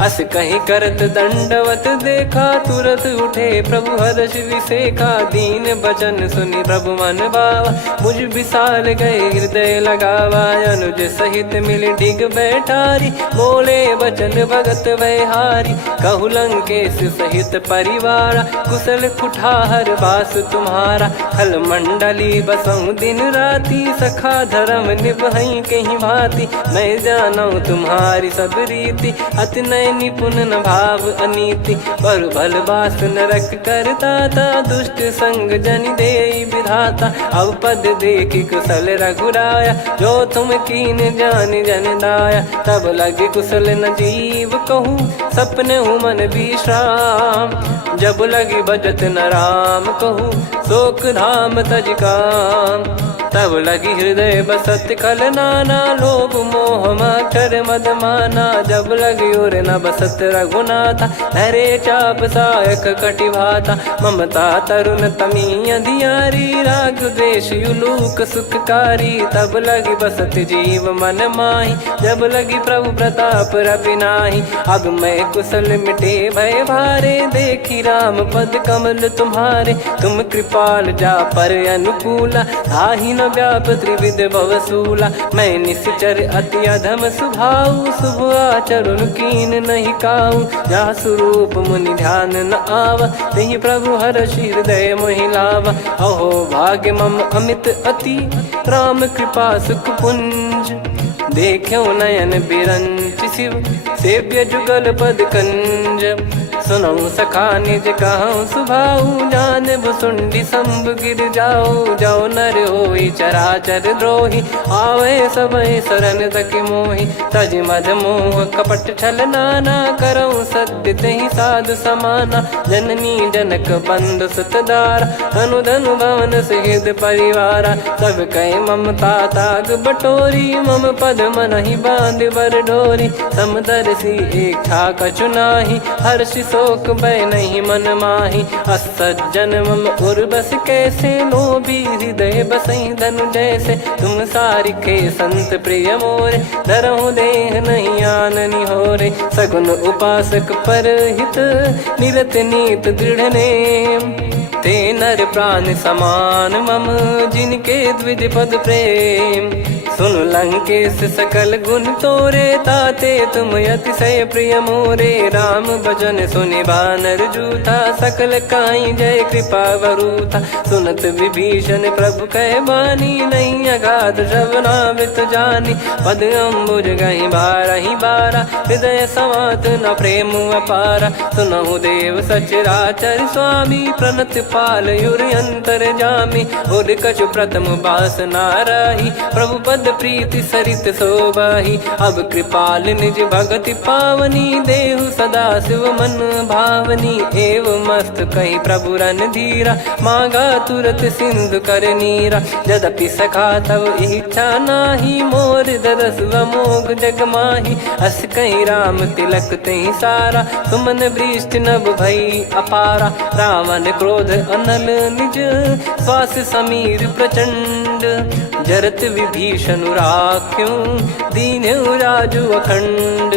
अस कहीं करत दंडवत देखा। तुरत उठे प्रभु हर्ष विसेखा, दीन बचन सुनि प्रभु मन भावा। मुझ विशाल गए हृदय लगावा, अनुज सहित मिल डिग बैठारी। बोले बचन भगत वैहारी, कहु लंकेश सहित परिवारा। कुशल कुठार बास तुम्हारा, खल मंडली बसऊं दिन राती। सखा धर्म निभई कहीं भांति, मैं जानू तुम्हारी सब रीति। अति नय निपुण न भाव अनीति, पर भल बास नरक करता था। दुष्ट संग जन दे विधाता, अब पद देखी कुशल रघुराया। जो तुम कीन जान जन दाया, तब लगे कुशल न जीव कहूँ। सपने हूँ मन विश्राम, जब लगी बजत न राम कहूँ। शोक धाम तज काम, तब लगी हृदय बसत खल नाना। लोभ मोह मक्षर मद माना, जब लगी उर न बसत रघुनाथा। हरे चाप सायक कटि भाता, ममता तरुण तमी अधियारी। राग द्वेष युलूक सुखकारी, तब लगी बसत जीव मन माही। जब लगी प्रभु प्रताप रवि नाही, अब मैं कुशल मिटे भय भारे। देखी राम पद कमल तुम्हारे, तुम कृपाल जा पर अनुकूला। आही न व्याप त्रिविध भवसूला, मैं निश्चर अति अधम सुभाऊ। शुभ आचरण कीन नहीं काऊ, जहाँ स्वरूप मुनि ध्यान न आवा। तहि प्रभु हर्ष हृदय मोहि लावा। अहो भाग्य मम अमित अति, राम कृपा सुख पुंज। देख्यो नयन बिरंच शिव, सेव्य जुगल पद कंज। सुनऊ सखा निज कहूँ सुभाऊ, जान भुसुंडी शंभ गिर जाओ। जाओ नर होई चराचर द्रोही, आवे सबय शरण तक मोहि। तज मद मोह कपट छल नाना, करऊँ सत्य तहि साधु समाना। जननी जनक बंधु सुतदारा, धनु धनु भवन सहित परिवारा। सब कहे ममता ताग बटोरी, मम पद मनहि बांध बर डोरी। समदर्शी इच्छा कछु नाही, हर्ष शोक भय नहीं मन माही। असज्जन मम उर्वश कैसे, लोभी हृदय बसई धनु जैसे। तुम सारिखे संत प्रिय मोरे, धरहु देह नहीं आननि होरे। सगुन उपासक पर हित, निरत नीत दृढ़ नेम। ते नर प्राण समान मम, जिनके द्विज पद प्रेम। सुन लंकेश सकल गुण तोरे, ताते तुम अतिशय प्रिय मोरे। राम भजन सुनि बानर जूथा, सकल काई जय कृपा वरूथा। सुनत विभीषण प्रभु कह बानी, नहीं अगाध श्रवणामृत जानी। पद अम्बुज गहि बारहि बारा, हृदय समात न प्रेम अपारा। सुनहु देव सचराचर स्वामी, प्रणत पाल युर अंतर जामी। उर कछु प्रथम बास नाराही, प्रभु पद प्रीति सरित सोबाही। अब कृपाल निज भगति पावनी, देहु सदा शिव मन भावनी। एव मस्त कही प्रभु रन धीरा, मांगा तुरत सिंधु कर नीरा। यद्यपि सखा तब इच्छा नाही, मोर दरस अमोघ जग माही। अस कहीं राम तिलक तही सारा, सुमन वृष्टि नभ भई अपारा। रावण क्रोध अनल निज, श्वास समीर प्रचंड। जरत विभीषण राख्यों, दीन्हु राजु अखंड।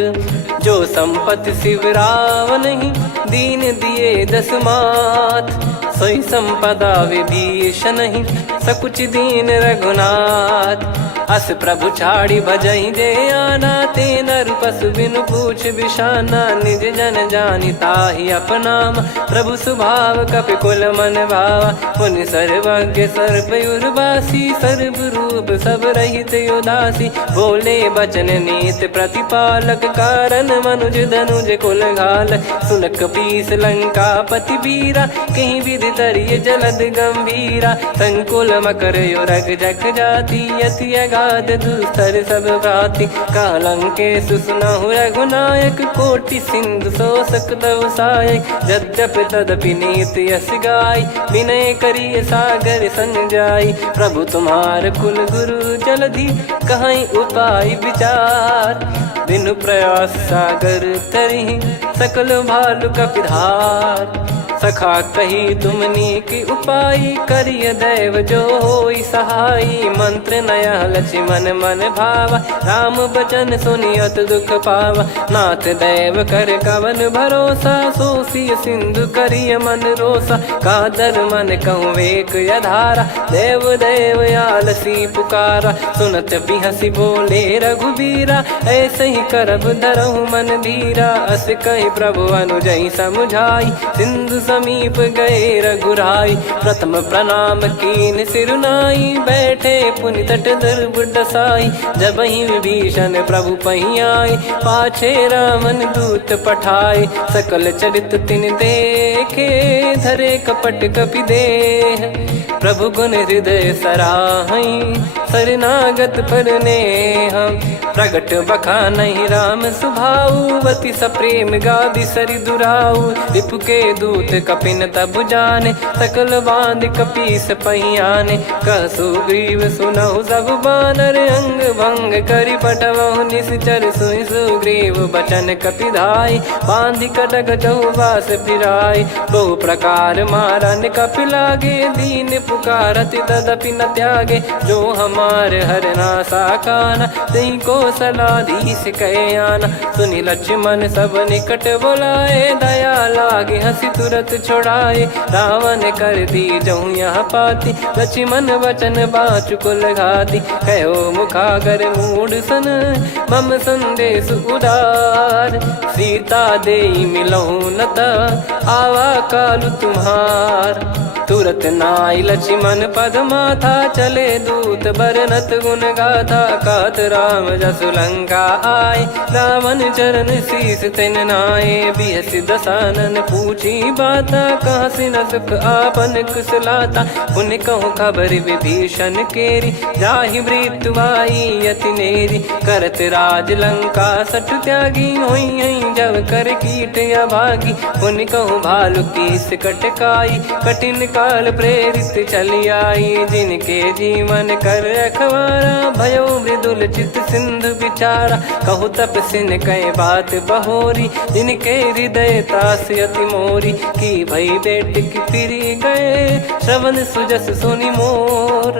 जो संपत्ति शिव रावण ही, दीन दिए दस मात। सोई संपदा विभीषण ही, सकुच दीन रघुनाथ। अस प्रभु छाड़ी भजई जे आना, ते नर पशु बिनु पूछ बिशाना। निज जन जानि ताहि अपनाम, प्रभु स्वभाव कपि कुल मन भावा। मुनि सर्वज्ञ सर्वयुर्वासी, सर्व रूप सब रहित उदासी। बोले बचन नीत प्रतिपालक, कारण मनुज धनुज कुल घाल। सुन कपीस लंका पति वीरा, कहीं विधि तरिय जलद गंभीरा। संकुल मकर युरग जख जाति, यति अगाध दुस्तर सब भांति। कालंकेश सुनहु रघुनायक, कोटि सिंधु शोषक तव सहायक। यद्यपि तदपि नीति यस गाई, विनय करिय सागर सन जाई। प्रभु तुम्हार कुल गुरु जलधि, कहीं उपाय विचार। बिनु प्रयास सागर तरिहि, सकल भालु कपिधार। सखा कही तुमनी की उपाय, करिय दैव जो होई सहाई। मंत्र नया लक्ष्मण मन भावा, राम बचन सुनियत दुख पावा। नाथ दैव कर कवन भरोसा, सोसिय सिंधु करिय मन रोसा। कादर मन कहूँ एक यधारा, देव देव आलसी पुकारा। सुनत बिहसी बोले रघुबीरा, ऐसे ही करब धरहु मन धीरा। अस कही प्रभु अनुजई समुझाई, सिंधु समीप गए रघुराई। प्रथम प्रणाम कीन सिरुनाई, बैठे पुनि तट दर्भ डसाई। जब ही विभीषण प्रभु पही आए, पाछे रावण दूत पठाए। सकल चरित तिन देखे, धरे कपट कपि देह। प्रभु गुण हृदय सराहई, शरणागत पर नेह। प्रगट बखानहि राम सुभाऊ, बति सप्रेम गादि सरि दुराऊ। रिपु के दूत कपिन तब जाने, सकल बांध कपीस पहियाने। कह सुग्रीव सुनहु सब बानर, अंग भंग करि पठवहु निश्चर। सुनि सुग्रीव बचन कपिधाई, बांधि कटक चहुबास फिराई। बहु प्रकार मारन कपि लागे, दीन पुकारति तदपि न त्यागे। जो हमार हरना साकाना, तई को सलाधीश कहे आना। सुनि लक्ष्मण सब निकट बुलाए, दया लागे हंसी तुरत छुड़ाए। रावण कर दी जहु यहाँ पाती, लक्ष्मण वचन बाचु कुल घाती। कहो मुखागर मूढ़ सन, मम संदेश उदार। सीता देई मिलहु नता, आवा कालु तुम्हार। तुरत नाई लक्ष्मण पद माथा, चले दूत बरनत गुण गाथा। कहत राम जसु लंका आए, रावण चरण शीस तिन नाये। बिहसि दसानन पूछी बाता, कहाँ से न सुख आपन कुशलाता। पुनि कहूँ खबर विभीषण केरी, जाहि मृत्यु आई यति नेरी। करत राज लंका सठ त्यागी, होई जब कर कीट अभागी। पुनि कहूँ भालु कीस कटकाई, कठिन काल प्रेरित चली आई। जिनके जीवन कर रखवारा, भयो मृदुल चित सिंधु विचारा। कहु तपसिन कई बात बहोरी, जिनके हृदय तास अति मोरी। की भई बेट की फिरी गए, श्रवण सुजस सुनि मोर।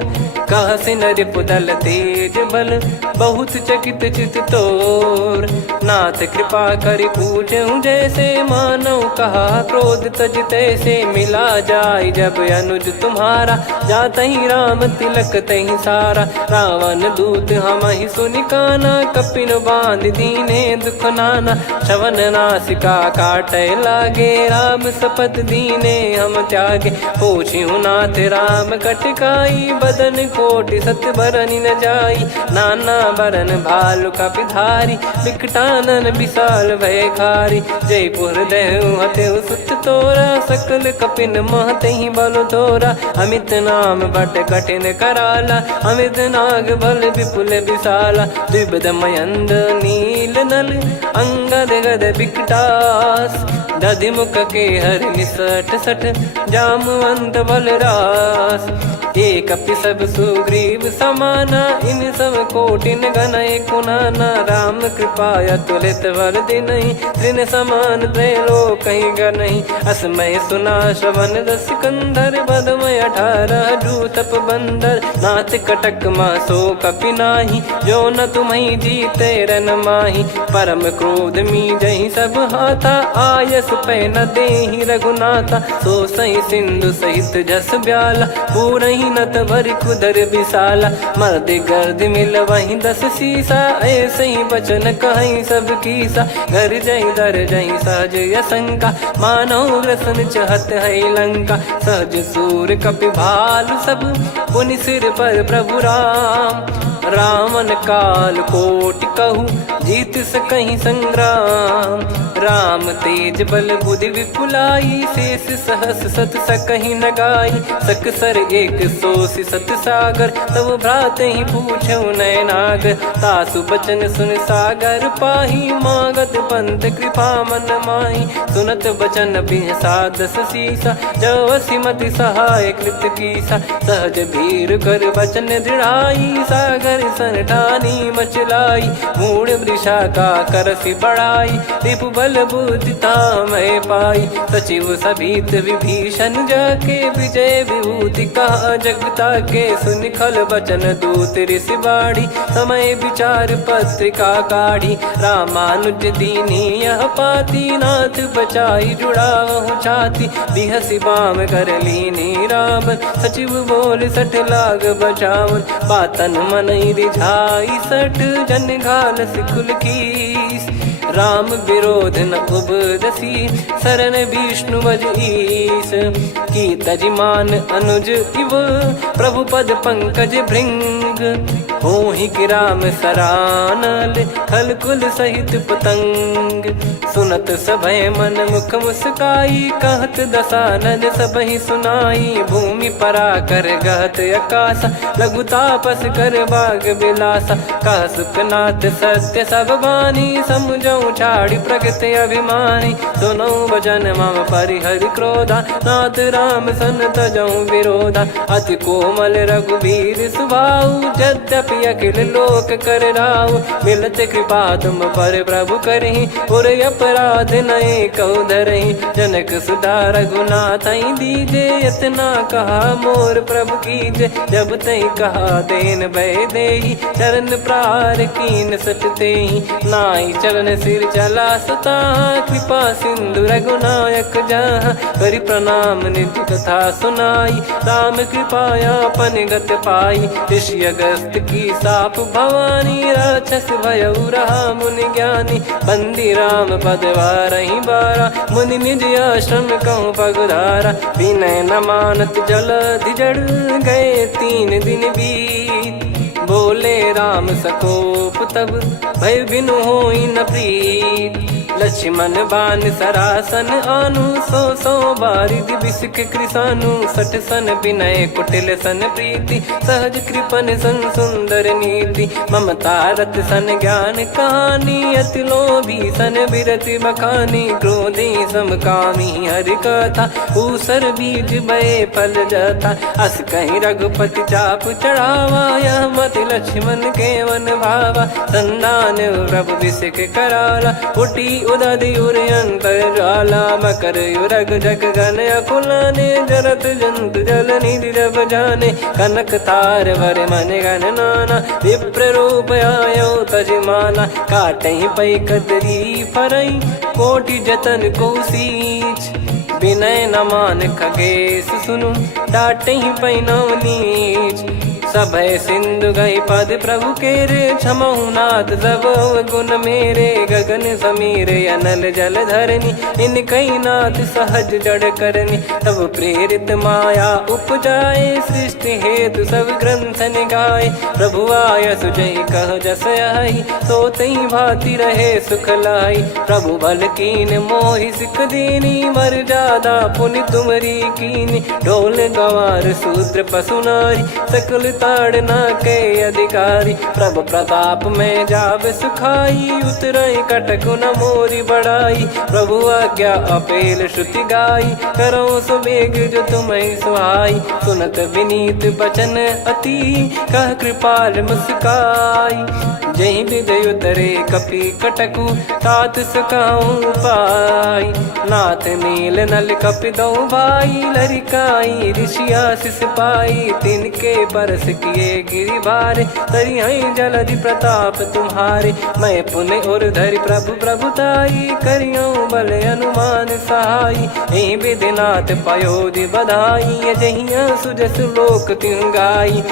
कह से नरिप दल तेज बल, बहुत चकित चित तोर। नाथ कृपा करि पूछऊं जैसे, मानव कहा क्रोध तज तैसे। मिला जाय जब अनुज तुम्हारा, जातहि राम तिलक तहि सारा। रावण दूत हमहि सुनि काना, कपिन बांध दीने दुख नाना। श्रवण नासिका काटै लागे, राम शपथ दीने हम त्यागे। पूछिहु नाथ राम कटकाई, बदन कोटि सत बरनि न जाई। नाना बरन भालु कपिधारी बिकटानन विशाल भयखारी। जयपुर देहु हतेउ सुत तोरा सकल कपिन महतहि बल तोरा। अमित नाम बट कठिन कराला अमित नाग बल विपुल विशाला। द्विबद मयंद नील नल अंगद गद बिकटास। दधिमुख के हर निसठ सठ जामवंत बलरास। एक अपि सब सुग्रीव समाना इन सब कोटिन गनय कुनाना। राम कृपा अतुलित बल दिनहि तृण समान त्रैलोक गनहि। असमय सुना श्रवण दस कंधर बदमय 18 जूतप बंदर। नाथ कटक मासो कपि नाही जो न तुम्हि जीते रन माही। परम क्रोध मी जहि सब हाथा आयस पै न देहि रघुनाथा। सो सही सिंधु सहित जस ब्याला पूरहि नत भर कुदर विशाला। मर्द गर्द मिल वहीं 10 सीसा ऐसे ही बचन कहीं सब कीसा। घर जय दर जय सहज यसंका मानव रसन चहत है लंका। सहज सूर कपि भालु सब पुनि सिर पर प्रभु राम। रामन काल कोटि कहु जीत सकहि संग्राम। राम तेज बल बुद्धि विपुलाई शेष सहस सत सकहि न गाई। सकसर एक सोसि सत सागर तब भ्रात ही पूछौ नयनागर। तासु बचन सुन सागर पाही मागत पंथ कृपा मन माही। सुनत बचन बिहसा 10 सीसा जवसि मति सहाय कृत कीसा। सहज भीर कर बचन दृढ़ाई सागर सन ठानी मचलाई। मूढ़ वृषा का करसि बढ़ाई रिपु बल बुद्धि तामय पाई। सचिव सभीत विभीषण जाके विजय विभूति कहा जगता के। सुनि खल बचन दूत ऋषि बाड़ी समय विचार पत्रिका काढ़ी। रामानुज दीनी यह पाती नाथ बचाई जुड़ावहु छाती। बिहसि बाम कर लीनी राम सचिव बोल सठ लाग बचावन। बातन मन रिझाई सठ जन घाल सिकुल कीस। राम विरोध न उपदसी शरण विष्णु बज ईस। की तजिमान अनुज इव प्रभु पद पंकज भृंग। होहि कि राम सरानल खल कुल सहित पतंग। सुनत सभय मन मुख मुस्काई कहत दसानन सबहि सुनाई। भूमि परा कर गहत आकाशा लघु तापस कर बाग बिलासा। कह सुखनाथ सत्य सब बानी समुझौ छाड़ी प्रगति अभिमानी। सुनो भजन मम परिहरि क्रोधा नाथ राम सन तजौ विरोधा। अति कोमल रघुवीर सुभाऊ यद्यपि अखिल लोक कर राऊ। मिलत कृपा तुम पर प्रभु करहि और अपराध नए कौ धरहि। जनक सुधा रघुनाथ दीजे इतना कहा मोर प्रभु कीजे। जब तई कहा देन भय देहि चरण प्रार कीन सट तेहि। नाई चरण सिर चला सता कृपा सिंधु रघुनायक जहाँ। करि प्रणाम नित्य कथा सुनाई राम कृपाया पन गत पाई। ऋषि अगस्त की साप भवानी राक्षस भयउ रहा मुनि ज्ञानी। बंदी राम पद वारहि बारा मुनि निज आश्रम कहूँ पगुधारा। विनय न मानत जल जड़ गए 3 दिन बीत। बोले राम सकोप तब भय बिनु होई न प्रीत। लक्ष्मण बान सरासन आनु 100 बारिद बिसक कृसानु। 60 सन विनय कुटिल सन प्रीति सहज कृपन सन सुंदर नीति। ममता रत सन ज्ञान कहानी अति लोभी सन बिरति बखानी। क्रोधी समकामी हरि कथा ऊसर बीज भय फल जथा। अस कहीं रघुपति चाप चढ़ावा यह मत लक्ष्मण के मन भावा। संदान प्रभु बिसक कराला उठी उदधि उर अंतर ज्वाला। मकर युरग जग गन अकुलाने जरत जंतु जल निधि जब जाने। कनक तार वर मन गण नाना विप्र रूप आयो तजमाना। काटहि पै कदरी फरई कोटि जतन को सींच। विनय न मान खगेश सुनु डांटहि पै नव नीच। सभय सिंधु गई पद प्रभु के रे, क्षमहु नाथ सब गुण मेरे, गगन समीरे अनल जल धरनी, इन कई नाथ सहज जड़ करनी। तब प्रेरित माया उपजाए, सृष्टि हेतु सब ग्रंथन गाए। प्रभु आय सुजई कह जस आई, सो तई भांति रहे सुख लाई। प्रभु बल कीन मोहि सिख दीनी, मर्यादा पुनि तुमरी कीनी। ढोल गवार शूद्र पशु नारी, सकल ताड़ना के अधिकारी। प्रभु प्रताप में जाब सुखाई, उतरई कटक न मोरी बढ़ाई। प्रभु आज्ञा अपेल श्रुति गाई, करो सुबेग जो तुम्हें सुहाई। सुनत विनीत बचन अति, कह कृपाल मुस्काई। जय विदय उतरे कपि कटकु, तात सकाऊं पाई। नाथ नील नल कपि दो भाई, लरिकाई ऋषि आशीष पाई। तिनके परस किए गिरि भारे, तरिहै जलधि प्रताप तुम्हारे। मैं पुण्य और धरि प्रभु प्रभुताई, करियऊं बल अनुमान सहाई। ए विधिनाथ पयोधि बधाई, जहिया सुजस लोक तिहुँ गाई।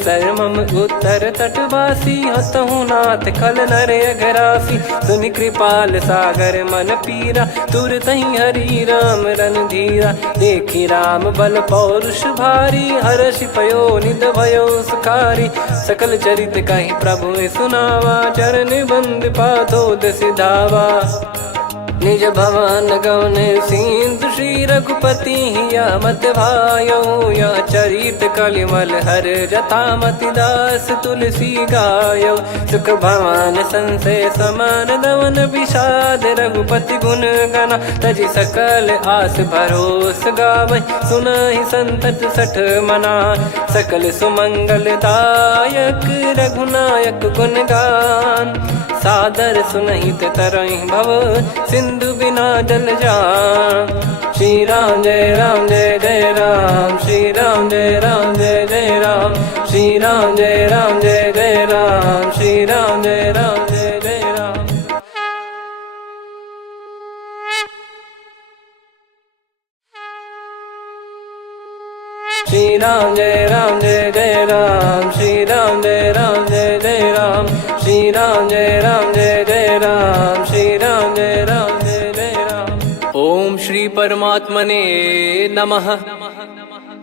सरमम उत्तर तटवासी, हतहु नाथ खल नर अघरासी। सुनि कृपाल सागर मन पीरा, तुरत ही हरि राम रणधीरा। देखी राम बल पौरुष भारी, हर्षि पयो निध भयो सुखारी। सकल चरित कहि प्रभु सुनावा, चरण बंद पादोद सिधावा। निज भवन गौन सिंधु, श्री रघुपति हिया मत भायो। यह चरित कलिमल हर जतामति दास, तुलसी गायो। सुख भवन संशय समान दवन, विषाद रघुपति गुण गना। तजि सकल आस भरोस गावै, सुनहि संतत सठ मना। सकल सुमंगल दायक, रघुनायक गुण गान। सादर सुनहित तरहि भव, सिंधु बिना जल जान। श्री राम जय राम जय जय राम, श्री राम जय राम जय जय राम। श्री राम जय राम जय जय राम, श्री राम जय राम जय जय राम। श्री राम जय राम जय जय राम, श्री राम जय राम जय जय राम। श्री राम जय राम जय जय राम, श्री राम जय राम जय जय राम। ओम श्री परमात्मने नमः।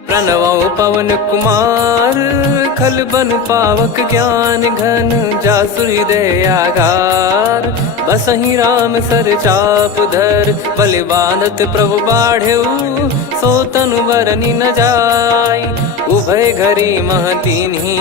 प्रणवो पवन कुमार, खल बन पावक ज्ञान घन। जासु हृदय आगार, बसहि राम सर चाप धर। बलि बांधत प्रभु बाढ़ेऊ, सो तनु बरनि न जाय। उभय घरी महतीन्ही,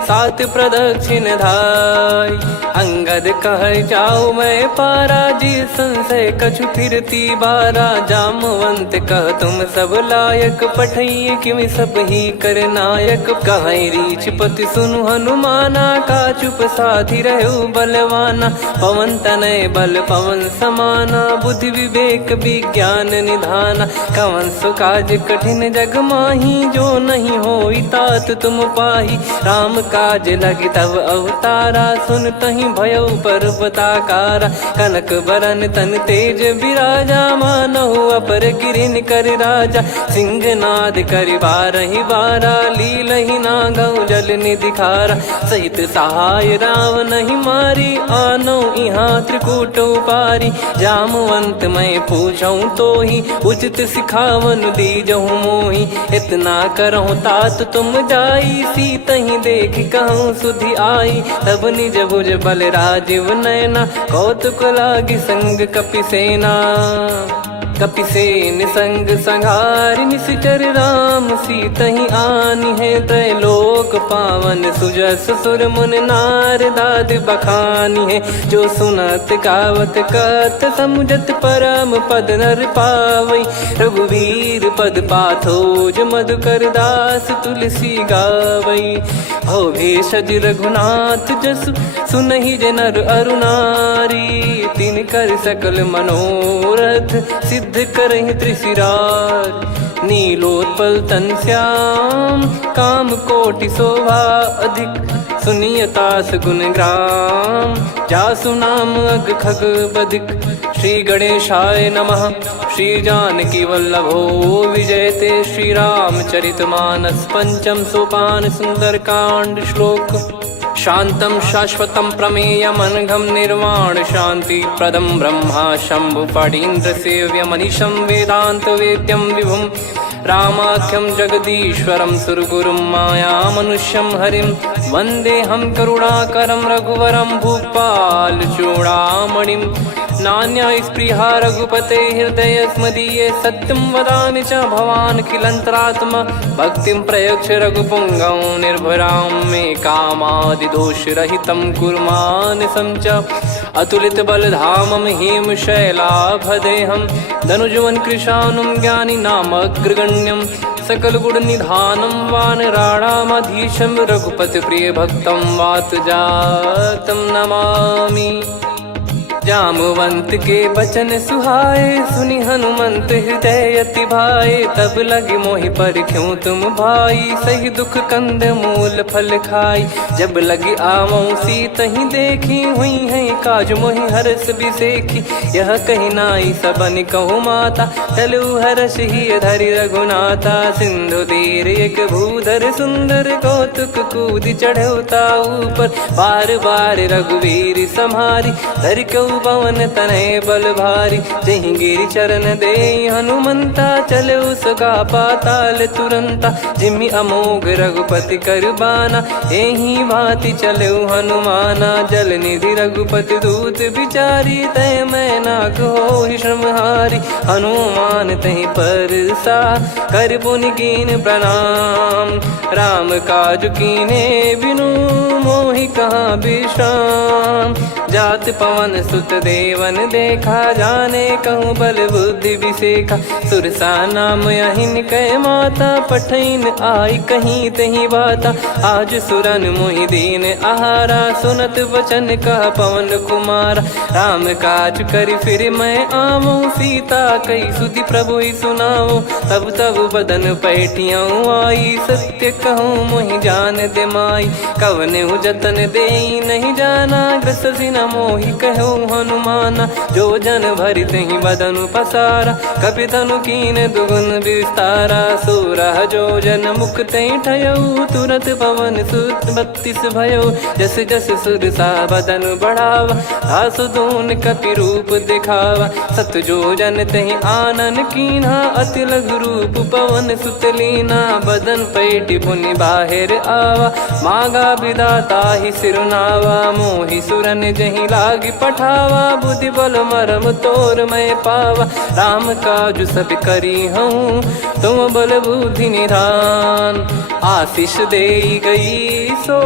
सात प्रदक्षिण धाय। अंगद कह जाऊ मैं पारा, जी संशय कछु फिरती बारा। जामवंत कह तुम सब लायक, पठइये किमि सब ही कर नायक। कहै रीछ पति सुनु हनुमाना, का चुप साधि रहु बलवाना। पवन तनय बल पवन समाना, बुद्धि विवेक विज्ञान निधाना। कवन सो काज कठिन जग माही, जो नहीं होई तात तुम पाही। राम काज लगी तब अवतारा, सुन तहि भयो पर्वताकारा। कनक बरन तन तेज विराजा, मानहु अपर गिरिन कर राजा। सिंहनाद करि बारहि बारा, लीलहि नागौ जल निधि खारा। सहित सहाय राम नहीं मारी, आनो इहाँ त्रिकूट उपारी। जामवंत मैं पूछऊं तोहि, उचित सिखावन दीजहु मोहि। इतना करहु तात तुम जाई, सीतहि देख कहूँ सुधि आई। तब निज भुज बल राजीव नयना, कौतुक लागी संग कपि सेना। कपिसेन संग संहारि निश्चर राम, सीतहि आनि है त्रैलोक पावन। सुजस सुर मुन नार दाद बखानी है, जो सुनत गावत कत समुझत परम पद नर पावै। रघुवीर पद पाथोज मधुकर दास, तुलसी गावै। भव भेषज रघुनाथ जसु, सुनहि जे नर अरु नारी। तिन कर सकल मनोरथ, सिद्ध करहि त्रिशिरार। नीलोत्पल तन श्याम, काम कोटि शोभा अधिक। सुनियतास गुण ग्राम, जासु नाम अग खग बधिक। श्री गणेशाय नमः। श्री जानकी वल्लभो विजयते श्रीरामचरितमानस पंचम सोपान सुंदरकांड श्लोक। शांतं शाश्वतं प्रमेयमनघं निर्वाण शांति प्रदं ब्रह्मा शंभु फणीन्द्र सेव्य मनीषं वेदांत वेद्यं विभुं रामाख्यं जगदीश्वरं सुरगुरुं माया मनुष्यं हरिं वन्देऽहं करुणाकरं रघुवरं भूपाल चूडामणिं। नान्या स्पृहा रघुपते हृदय स्मदीये सत्यं वदामि च भवान् किलन्तरात्मा भक्तिं प्रयच्छ रघुपुङ्गं निर्भरां मे कामादिदोषरहितं कुर्मानसं च अतुलित बलधामं हेमशैलाभदेहं धनुजवन कृशानुं ज्ञानिनामग्रगण्यं सकल गुण निधानं वानराणामधीशं रघुपति प्रिय भक्तं वातजातं नमामि। जामवंत के बचन सुहाए सुनि हनुमंत हृदय अति भाए तब लगे मोहि पर क्यों तुम भाई सही दुख कंद मूल फल खाई। जब लगी आवों सीत ही देखी हुई है काज मोहि हरस बिसेखी यह कही नाई सबन कहु माता चलु हरस ही धरि रघुनाथा। सिंधु तीर एक भूधर सुंदर कौतुक कूद चढ़ौता ऊपर बार बार रघुवीर सम्हारी धरि कऊ पवन तनय बल भारी। जहीं गिरि चरण दे हनुमंता चले उसका पाताल तुरंता जिमि अमोघ रघुपति करबाना एही भांति चले हनुमाना। जल निधि रघुपति दूत बिचारी तय मैं नाक हो श्रमहारी हनुमान तहीं पर सा कर पुनि कीन प्रणाम राम काज कीने बिनु मोहि कहाँ विश्राम। जात पवन सुत देवन देखा जाने कहूँ बल बुद्धि विसेखा सुरसा नाम यहिन कह माता पठैन आई कहीं तहीं बाता। आज सुरन मोहि दीन आहारा सुनत वचन कह पवन कुमारा। राम काज करि फिर मैं आवूं सीता कई सुधि प्रभु ही सुनाओ तब तब बदन पैठियाँ आई सत्य कहूँ मोहि जान दे माई। कवने जतन दे नहीं जाना ग्रसिन मोहि कहो हनुमाना। जो जन भरित ही बदनु पसारा कपितनु कीन दुगुन विस्तारा। सोरह जो जन मुक्त ठयऊ तुरत पवन सुत 32 भयो जस जस सुरसा बदन बढ़ावा आसु दून कपि रूप दिखावा। सत जो जन तहि आनन कीन्हा अति लघु रूप पवन सुत लीना। बदन पैटि पुनि बाहिर आवा मागा विदाता ही सिरुनावा। मोहि सुरन जहि लागी पठावा बुद्धि बल मरम तोर मैं पावा। राम काज सब करी हूँ तुम बल बुद्धि निधान। आशीष दे गई सो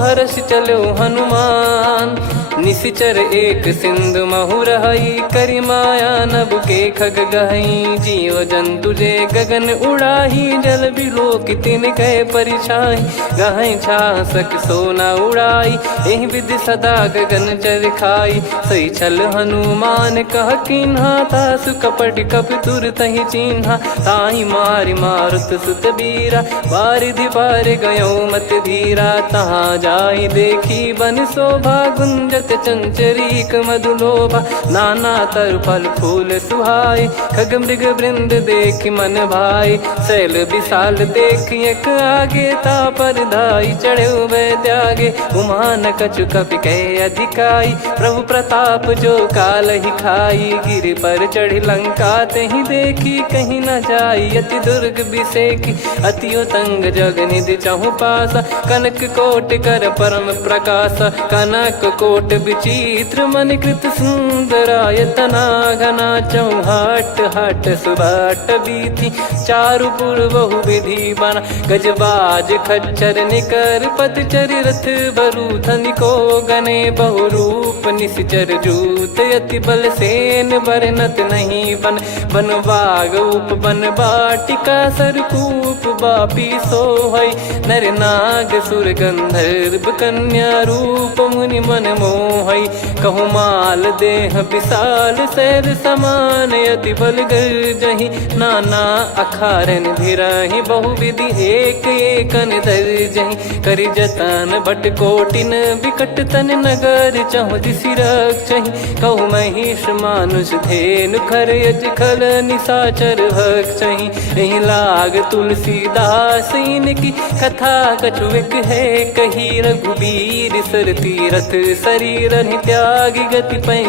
हर्ष चलो हनुमान। निशिचर एक सिंधु महु रहई करी माया नभ के खग गहई। जीव जंतु जे गगन उड़ाही जल बिलो कितिन कह परिछाई। गहई छासक सोना उड़ाई एहि विधि सदा गगन चर खाई। सही छल हनुमान कह किन्हा तासु कपट कप तुर तहि चिन्हा। ताहि मारि मारुत सुत बीरा बारिधि पार गयो मत धीरा। तहाँ जाई देखी बन शोभा गुंजत चंचरीक मधुलोभा। नाना तर फल फूल सुहाई खग मृग वृंद देख मन भाई। शैल विशाल देख एक आगे ता पर धाई चढ़े वै त्यागे। उमा न कछु कपि कह अधिकाई प्रभु प्रताप जो काल ही खाई। गिर पर चढ़ी लंका तहि देखी कहीं न जाई अति दुर्ग बिसेकी। अति उतंग जग निधि चहु पासा कनक कोट कर परम प्रकाश। कनक कोट विचित्र मन कृत सुंदरायतना घना चौहाट हाट सुबाट बीथी। चारु पुर बहु विधि बना गजबाज खच्चर निकर पतचर रथ बरु धनिको गने बहु रूप निश्चर जूत। अति बल सेन बरनत नहीं बन बन बाग उप बन बाटिका सरकूप बापी सोहई। नर नाग सुर गंधर्व कन्या रूप मुनि मन मोहई। कहूँ माल देह विशाल शैल समान यति बल गर्जहि नाना अखारन धिरहि बहुविधि एक एकन दर्जहि करि जतन बट कोटिन विकट तन नगर चहु दिसि रक्षहि कहु महिष मानुष धेनु खर यज खल निशाचर भक्षहि एहि लाग तुलसीदास इनकी कथा कछुक है कही रघुबीर सर तीरथ शरीर त्यागी गति पै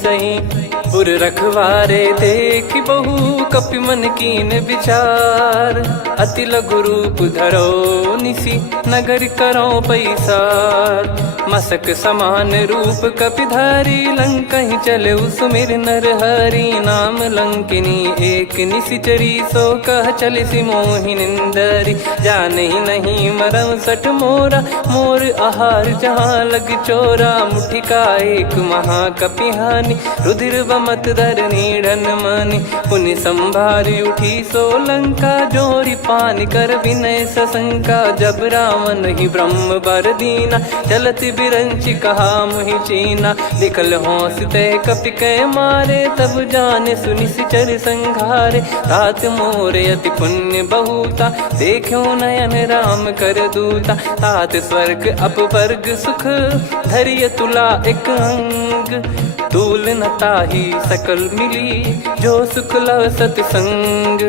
सही पुर रखवारे देख बहु कपि मन कीन विचार अति लघु रूप धरो निसी नगर करो पैसार मसक समान रूप कपिधारी लंकहि चले सुमिर नर हरि नाम लंकिनी एक निशिचरी सो कह चल सी मोहि निंदरी जानहि नहीं मरम सठ मोरा मोर आहार जहाँ लग चोरा मुठिका एक महाकपिहानि रुधिर बमत धरनी ढन मानि पुनि संभारी उठी सो लंका जोरी पानी कर विनय सशंका जब रावण ही ब्रह्म बर दीना चलत बिरंचि कहा मुहि चीना निकल हौसते कपि कै मारे तब जाने सुनि सिचर संघारे तात मोरे अति पुण्य बहुता देखो नयन राम कर दूता तात स्वर्ग अपवर्ग सुख धरिय तुला एक अंग तूल न ताही सकल मिली जो सुख लव सतसंग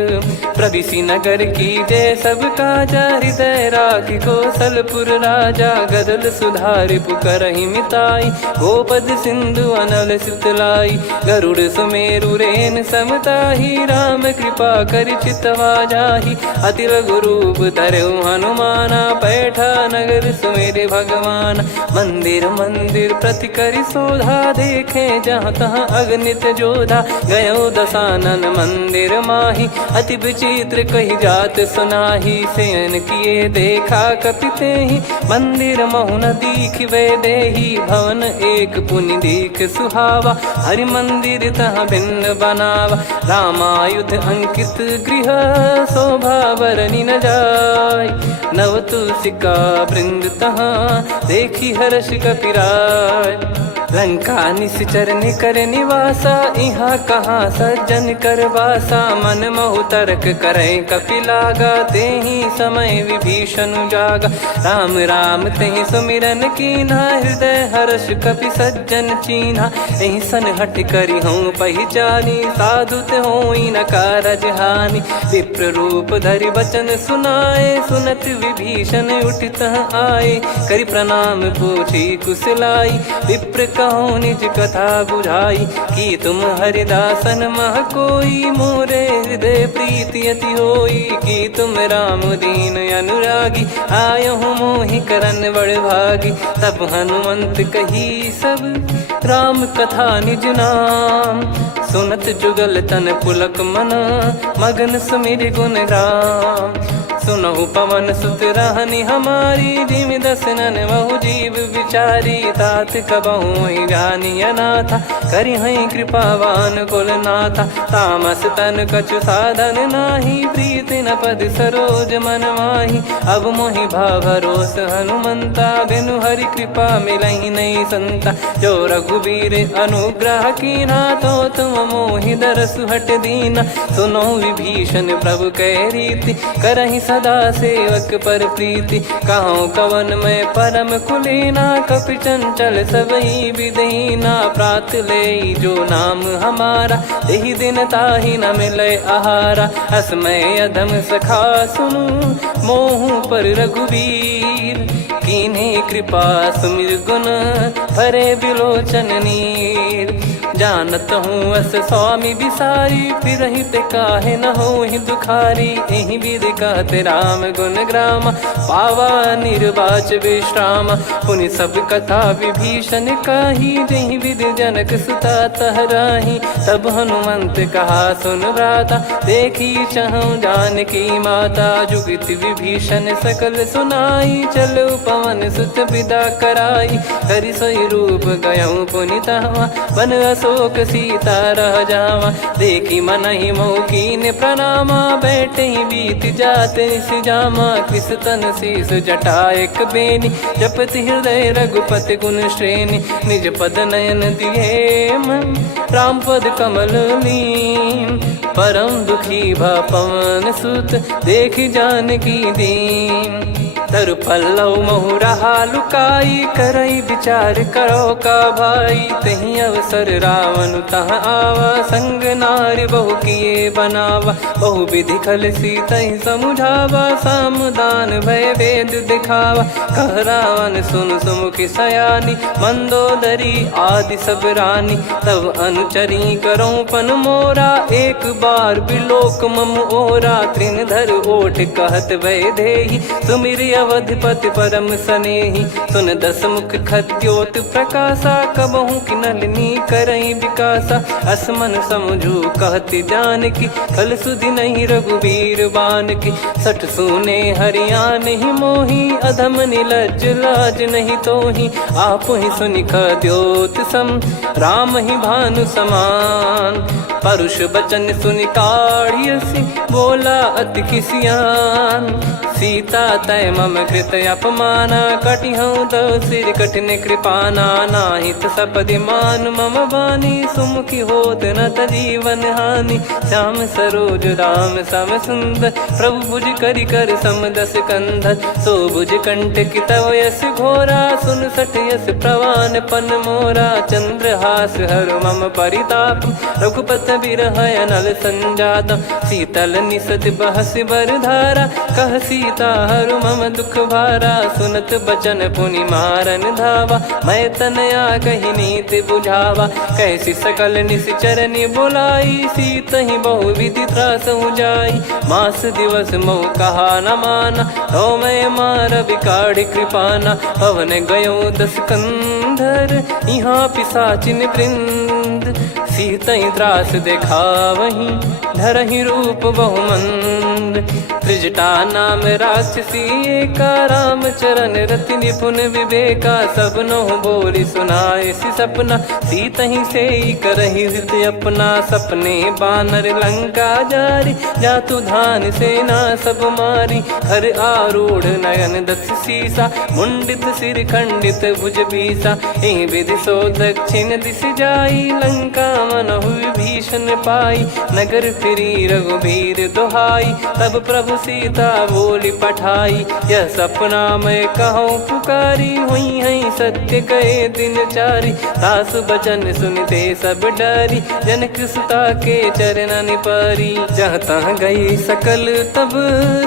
प्रविसी नगर की जय सब काजा हृदय राखी कौशलपुर राजा गदल सुधारि पुकरहि मिताई गोपद सिंधु अनल सितलाई गरुड़ सुमेरु रेन समताही राम कृपा कर चितवा जाहि अति लघु रूप धरऊ हनुमाना बैठा नगर सुमेरे भगवान मंदिर मंदिर प्रति करि शोधा देखे जहाँ तहाँ अगणित जोधा गयो दसानन मंदिर माही अति विचित्र कही जात सुनाही सेन किए देखा कपिते ही मंदिर महु न दीख वे देही भवन एक पुनि दीख सुहावा हरि मंदिर तहाँ भिन्न बनावा रामायुध अंकित गृह शोभा बरनी न जाय नव तुलसिका वृंद तहाँ देखी हर्ष कपिराय लंका निश्चर निकर निवासा इहाँ कहाँ सज्जन कर वासा मन महु तर्क करे कपिलागा तेहि समय विभीषण जागा राम राम तेहि सुमिरन कीन्हा हृदय हर्ष कपि सज्जन चीन्हा एहि सन हट करी हूँ पहिचानी साधु ते होई न कारज हानि विप्र रूप धरि वचन सुनाए सुनत विभीषण उठित आए करि प्रणाम पूछी कुशलाई विप्र कहो निज कथा बुझाई कि तुम हरिदासन मह कोई मोरे हृदय प्रीति अति होई कि तुम राम दीन अनुरागी आयहु मोहि करन बड़ भागी तब हनुमंत कही सब राम कथा निज नाम सुनत जुगल तन पुलक मन मगन सुमिर गुण राम सुनहु पवन सुत रहनी हमारी जिमि दसनन बहु जीव विचारी तात कबहु जानी अनाथा करि हई कृपावान कुल नाथा तामस तन कछु साधन नाही प्रीति न पद सरोज मन माही अब मोहि भाभरोस हनुमंता बिनु हरि कृपा मिलहि नहीं संता जो रघुबीर अनुग्रह कीना तो तुम मोहि दरसु हट दीना सुनो विभीषण प्रभु कह रीति करहि सदा सेवक पर प्रीति कहूँ कवन में परम कुलीना कपि चंचल सबही विदहीना प्रात ले जो नाम हमारा यही दिन ताहि न मिले आहारा असमय अधम सखा सुनु मोहु पर रघुवीर कीन्हे कृपा सुमिर गुण भरे बिलोचन नीर जानत हूँ अस स्वामी बिसारी फिर ही ते काहे न हो ही दुखारी यही विध कहते राम गुण ग्राम पावा निर्वाच विश्राम पुनि सब कथा विभीषण काही जही विध जनक सुता तहराही तब हनुमंत कहा सुन भ्राता देखी चहु जानकी माता जुगित विभीषण सकल सुनाई चलो पवन सुत विदा कराई करि सोई रूप गयऊँ पुनि तहवा बन असो शोक सीता रह जावा। देखी मन ही मौकीन प्रणामा, बैठे ही बीत जाते निस जामा। कृष तन शीस जटा एक बेनी, जपति हृदय रघुपति गुण श्रेणी। निज पद नयन दिए मन, राम पद कमल लीन। परम दुखी भा पवन सुत, देखी जानकी दीन। तरु पल्लव महु रहा लुकाई, करई विचार करो का भाई। तही अवसर रावण तहाँ आवा, संग नारी बहु किए बनावा। बहु विधि खल सीतहि समुझावा, सामदान भय वेद दिखावा। कह रावण सुन सुमुखी सयानी, मंदोदरी आदि सब रानी। तब अनुचरी करो पन मोरा, एक बार बिलोक मम ओरा। तृण धर ओठ कहत भय देहि, सुमिर अवधिपति परम सनेहि। सुन दस मुख खद्योत प्रकाशा, कबहु की नलिनी करई विकासा। असमन समझू कहति जानकी, कल सुधि नहीं रघुबीर बान की। सठ सुने हरियाण ही मोही, अधम निलज लाज नहीं तोही। आप ही सुनि खद्योत सम, राम ही भानु समान। परुष बचन सुनि काढ़ियसि, बोला अति किसियान। सीता तय मम कृत अपमाना, कटिहऊँ दो सिर कठिन कृपाना। नाहित सपदि मान मम बानी, सुमुखी होत न जीवन हानि। श्याम सरोज राम सम सुंदर, प्रभु भुज करि कर सम दस कंधर। सो भुज कंठ की तव यस घोरा, सुन सठ यस प्रवान पन मोरा। चंद्रहास हर मम परिताप, रघुपत बिरह अनल संजात। शीतल निसत बहस बर धारा, कह सीता हरु मम दुख भारा। सुनत बचन पुनि मारन धावा, मैं तनया कही नीति बुझावा। कैसी सकल निश्चरनि बुलाई, सीत ही बहु विधि त्रास जाई। मास दिवस मोह कहा न माना, तो मैं मार बिकाढ़ी कृपाना। पवन गयो दस कंधर, यहाँ पिशाचिन वृंद। सीतहि त्रास देखावहीं, धरहि रूप बहुमंद। त्रिजटा नाम राक्षसी एका, राम चरण रति निपुण विवेका। सब नहुँ बोली सुनाए सि सपना, सीतहि सेई करहि हृद अपना। सपने बानर लंका जारी, जातु धान सेना सब मारी। हर आरूढ़ नयन दस सीसा, मुंडित सिर खंडित भुज बीसा। एहि विधि सो दक्षिण दिश जाई, लंका मनहु विभीषण पाई। नगर फिरी रघुबीर दुहाई, तब प्रभु सीता बोली पठाई। यह सपना मैं कहूँ पुकारी, हुई है सत्य कहे दिन चारी। सासु बचन सुनते सब डरी, जनक सुता के चरण परी। जहाँ तहाँ गई सकल तब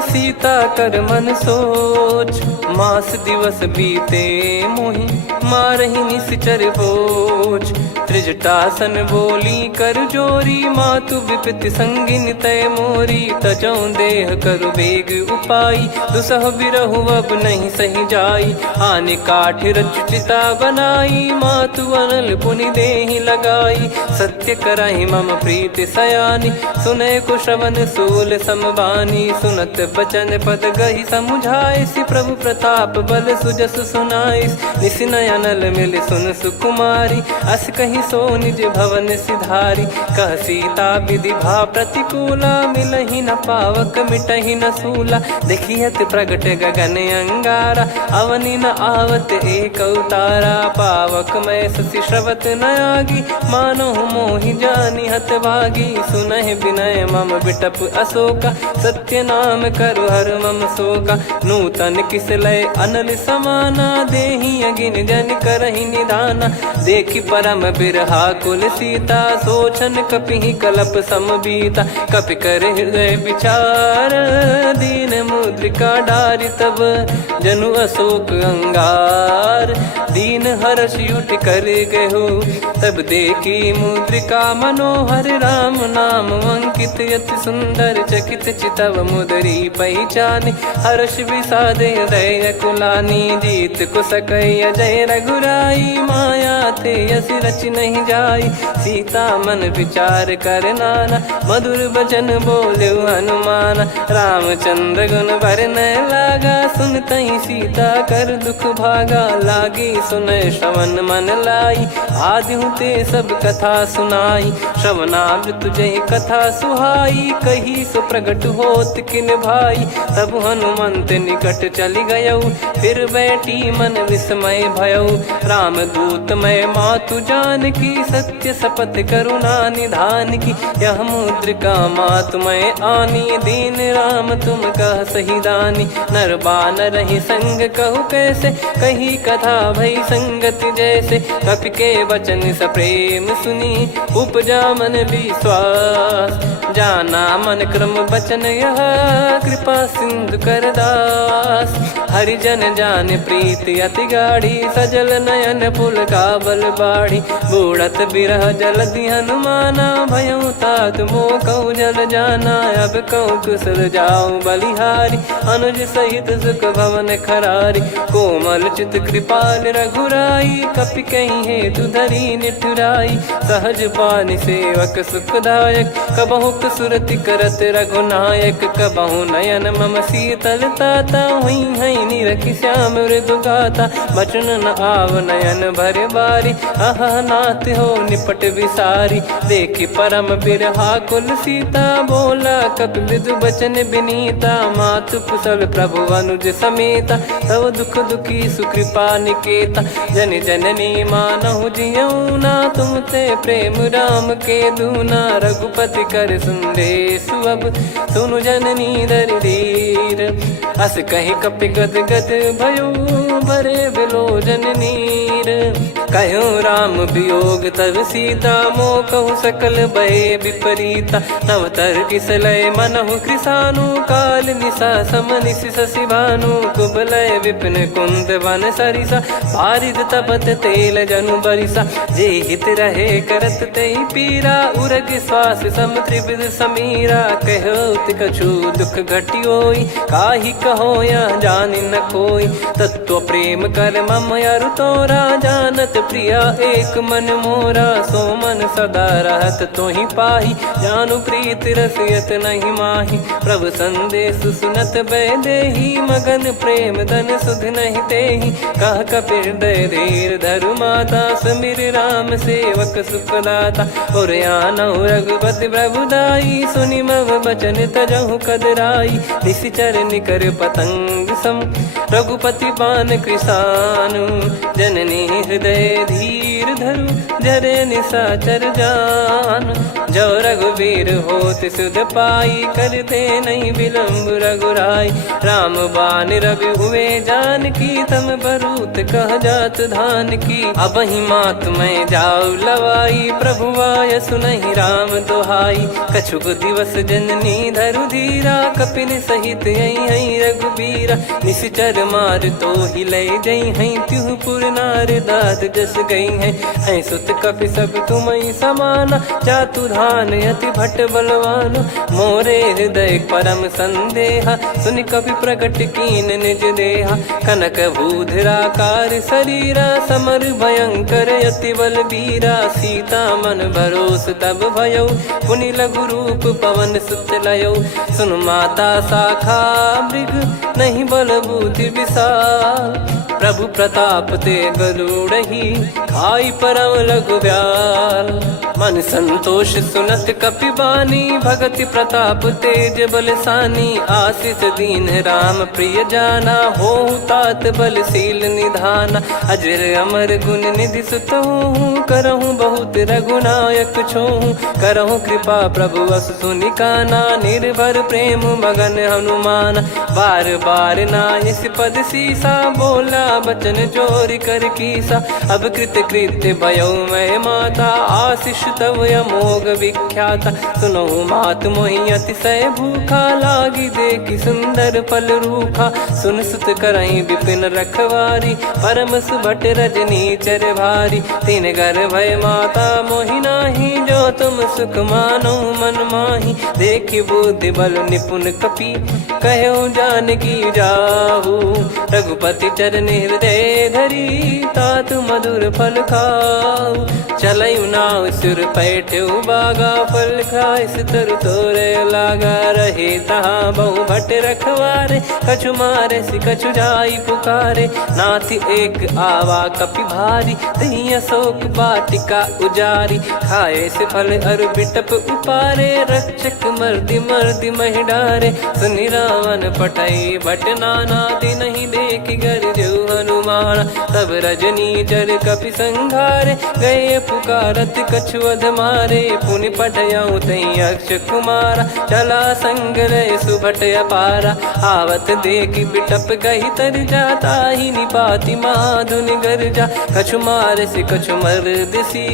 सीता कर मन सोच। मास दिवस बीते मोहि, मारहि निश्चर बोझ। त्रिजटासन बोली कर जोरी, मातु विपति संगिन तय मोरी। तजौ देह करु बेग उपाई, दुसह बिरहु अब नहीं सही जाई। आने काठ रचिता बनाई, मातु अनल पुनि देहि लगाई। सत्य करहि मम प्रीति सयानी, सुनय को श्रवण सूल समबानी। सुनत बचन पद गहि समुझाए, सि प्रभु प्रताप बल सुजस सुनाइस। निस नयनल मिल सुन सुकुमारी, अस कहि सो निज भवन सिधारी। कह सीता विधि भा प्रतिकूला, मिलहि न पावक मिटहि न सूला। देखियत प्रगट गगन अंगारा, अवनि न आवत एक अवतारा। पावक मैं ससि श्रवत न आगी, मानो मोहि जानि हत भागी। सुनहि विनय मम बिटप अशोका, सत्य नाम करु हर मम शोका। नूतन किस लय अनल समाना, देहि अगिन जन करहि निधाना। देखि परम बिरहा कुल सीता, सोचन कपिहि कलप समबीता। कपि कर हृदय विचार, दीन मुद्रिका डारि तब जनु अशोक अंगार। दीन हर्ष उठ कर गहु, तब देखी मुद्रिका मनोहर। राम नाम अंकित यति सुंदर, चकित चितव मुदरी पहचान। हर्ष विषाद हृदय कुलानी, जीत को सकई अजय रघुराई। माया थे यस रच नहीं जाई, सीता मन विचार कर नाना। मधुर बचन बोले हनुमान, रामचंद्र गुण वरन लागा। सुनतहि सीता कर दुख भागा, लागी सुने श्रवण मन लाई। आदि ते सब कथा सुनाई, श्रवणाब तुझे कथा सुहाई। कही सो प्रगट होत किन भाई, तब हनुमंत निकट चली गयऊ। फिर बैठी मन विस्मय भयऊ, राम दूत मैं मातु जान की। सत्य शपथ करुणा निधान की, यह मुद्रिका मातु मैं आनी। दीन राम तुम कह सही दानी, नर बानर ही संग कहु कैसे। कही कथा भई संगति जैसे, कपि के वचन सप्रेम सुनी। उपजा मन विश्वास, जाना मन क्रम बचन यह। कृपा सिंधु कर दास, हरिजन जान प्रीति अति गाढ़ी। सजल नयन पुल काबल बाढ़ी, बूढ़त बिरह जलधि हनुमाना। भयउ तात मोह कहु जल जाना, अब कहु कुशल जाऊं बलिहारी। अनुज सहित सुख भवन खरारी, कोमल चित कृपाल रघुराई। कपि कहीं हेतु धरी निठुराई, सहज पानि सेवक सुखदायक। कबहु सुरति करत रघुनायक, कबहु नयन मम शीतल ताता। हुई हई निरखि श्याम मृदु गाता, बचन न आव नयन भर बारी। अह नाथ हो निपट विसारी, देखि परम बिरहा कुल सीता। बोला कपि विदु बचन बिनीता, मातु कुशल प्रभु अनुज समेता। तव दुख दुखी सुकृपा निकेता, जन जननी मानहु जियऊ ना। तुम ते प्रेम राम के दूना, रघुपति कर संदेश अब सुनु जननी दरि धीर। अस कहि कपि गद गद भयो, भरे बिलोचन नीर। कहूँ राम वियोग तब सीता, मोह कहूँ सकल भय विपरीता। तब तर किसलय मनहु कृसानु, काल निशा समनिशि शशि भानु। कुबलय विपिन कुंद वन सरिसा, पारिद तपत तेल जनु बरिसा। जे हित रहे करत तेहि पीरा, उरग श्वास सम त्रिविध समीरा। कहो कछु दुख घटियोई, काहि कहो या जानि न कोई। तत्व प्रेम कर मम अरु तोरा, जानत प्रिया एक मन मोरा। सो मन सदा रहत तोहि पाही, जानु प्रीति रसियत नहीं माही। प्रभु संदेश सुनत बैदेही, मगन प्रेम धन सुध नहीं तेहि। कह कपिर दय धीर धरु माता, समीर राम सेवक सुखदाता। और आनहु रघुपति प्रभु दाई, सुनि मव बचन तजहु कदराई। निशिचर निकर पतंग सम, रघुपति पान कृसानु। जननी हृदय धीर धरु, जरे निशाचर जान। जो रघुवीर होत सुध पाई, करते नहीं विलम्ब रघुराई। राम बान रवि हुए जानकी, तम बरूत कह जात धान की। अब ही मात मैं जाऊ लवाई, प्रभु आय सुनहि राम दोहाई। कछुक दिवस जननी धरु धीरा, कपिन सहित यही रघुबीरा। निश्चर मार तो ही ले जई हैं, त्यों पुर नार दाद जस गई हैं। सुत कपि सब तुम समाना, जातु धान अति भट बलवान। मोरे हृदय परम संदेहा, सुनि कपि प्रकट कीन निज देहा। कनक भूधराकार शरीरा, समर भयंकर अति बलबीरा। सीता मन भरोस तब भयऊ, पुनि लघु रूप पवन सुत लयऊ। सुन माता शाखा मृग, नहीं बल बुद्धि विशाल। प्रभु प्रताप ते गरुड़हि, खाई परम लघु ब्याल। मन संतोष सुनत कपि बानी, भगति प्रताप तेज बलसानी। आशीष दीन राम प्रिय जाना, होहु तात बलशील निधाना। अजर अमर गुण निधि सुतहु, करहु बहुत रघुनायक छोहु। करहु कृपा प्रभु अस सुनि काना, निर्भर प्रेम मगन हनुमान। बार बार नायस पद सीसा, बोला बचन चोरी कर कीसा। अब कृत कृत्य भयो मैं माता, आशीष तव अमोघ विख्याता। सुनहु मात मोहि अतिशय भूखा, लागी देखि सुंदर फल रूखा। सुन सुत करई विपिन रखवारी, परम सुभट रजनी चर भारी। तीन घर भय माता मोहि नाही, जो तुम सुख मानो मन माही। देखि बुद्धि बल निपुण कपि, कहो जानकी जाहू। रघुपति चरण हृदय धरी तात मधुर फल खाऊ चलयु नाव सुर पैठ्यु बागा फल खाइस तरु तोरे लागा रहे तहाँ बहु भट रखवारे कछु मारे सि कछु जाई पुकारे नाथी एक आवा कपि भारी तही अशोक बाटिका उजारी खाए से फल अरु बिटप उपारे रक्षक मर्दि मर्दि महि डारे सुनि रावण पटई भट नाना ति नहीं देख गर जो हनुमान तब रजनी चर कपि संघारे गए पुकारत कछु अध मारे पुनि पटयऊ तई अक्ष कुमारा चला संग रहे सुभट अपारा आवत देखि बिटप गही तर जाता ही निपाति माधुन गर्जा कछु मार से कछु मर्द सी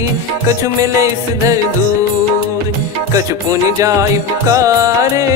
कछु मिले इस धर दूर कछु पुनि जाई पुकारे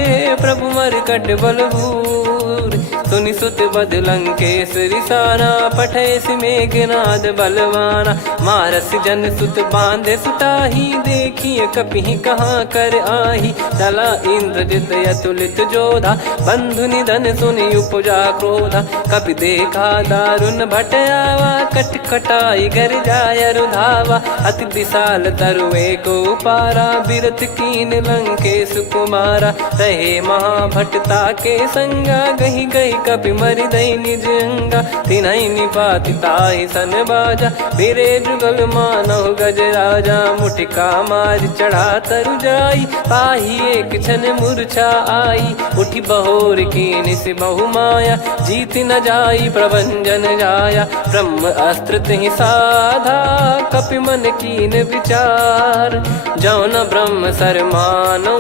प्रभु मरकट बलभूर सुनि सुत बद लंकेश्वरी साना पठे सि मेघनाद बलवाना मारस जन सुत बांधे सुताही देखिए कपि कहाँ कर आही चला इंद्रजित अतुलित जोधा बंधु निधन सुनि उपजा क्रोधा कपि देखा दारुण भट आवा कट कटाई घर जाय रुधावा अति विशाल तरुए को पारा बिरत कीन लंकेश कुमारा रहे महाभटता के संगा गही गई कपि मरि दई निज अंगा तिन्हई निपाति ताहि सन बाजा बिरे जुगल मानव गज राजा मुटिका मार चढ़ा तरु जाई ताही एक छन मूर्छा आई उठी बहोर कीन से बहु माया जीत न जाई प्रभंजन जाया ब्रह्म अस्त्र तिहि साधा कपि मन कीन विचार जौ न ब्रह्म सर मानौ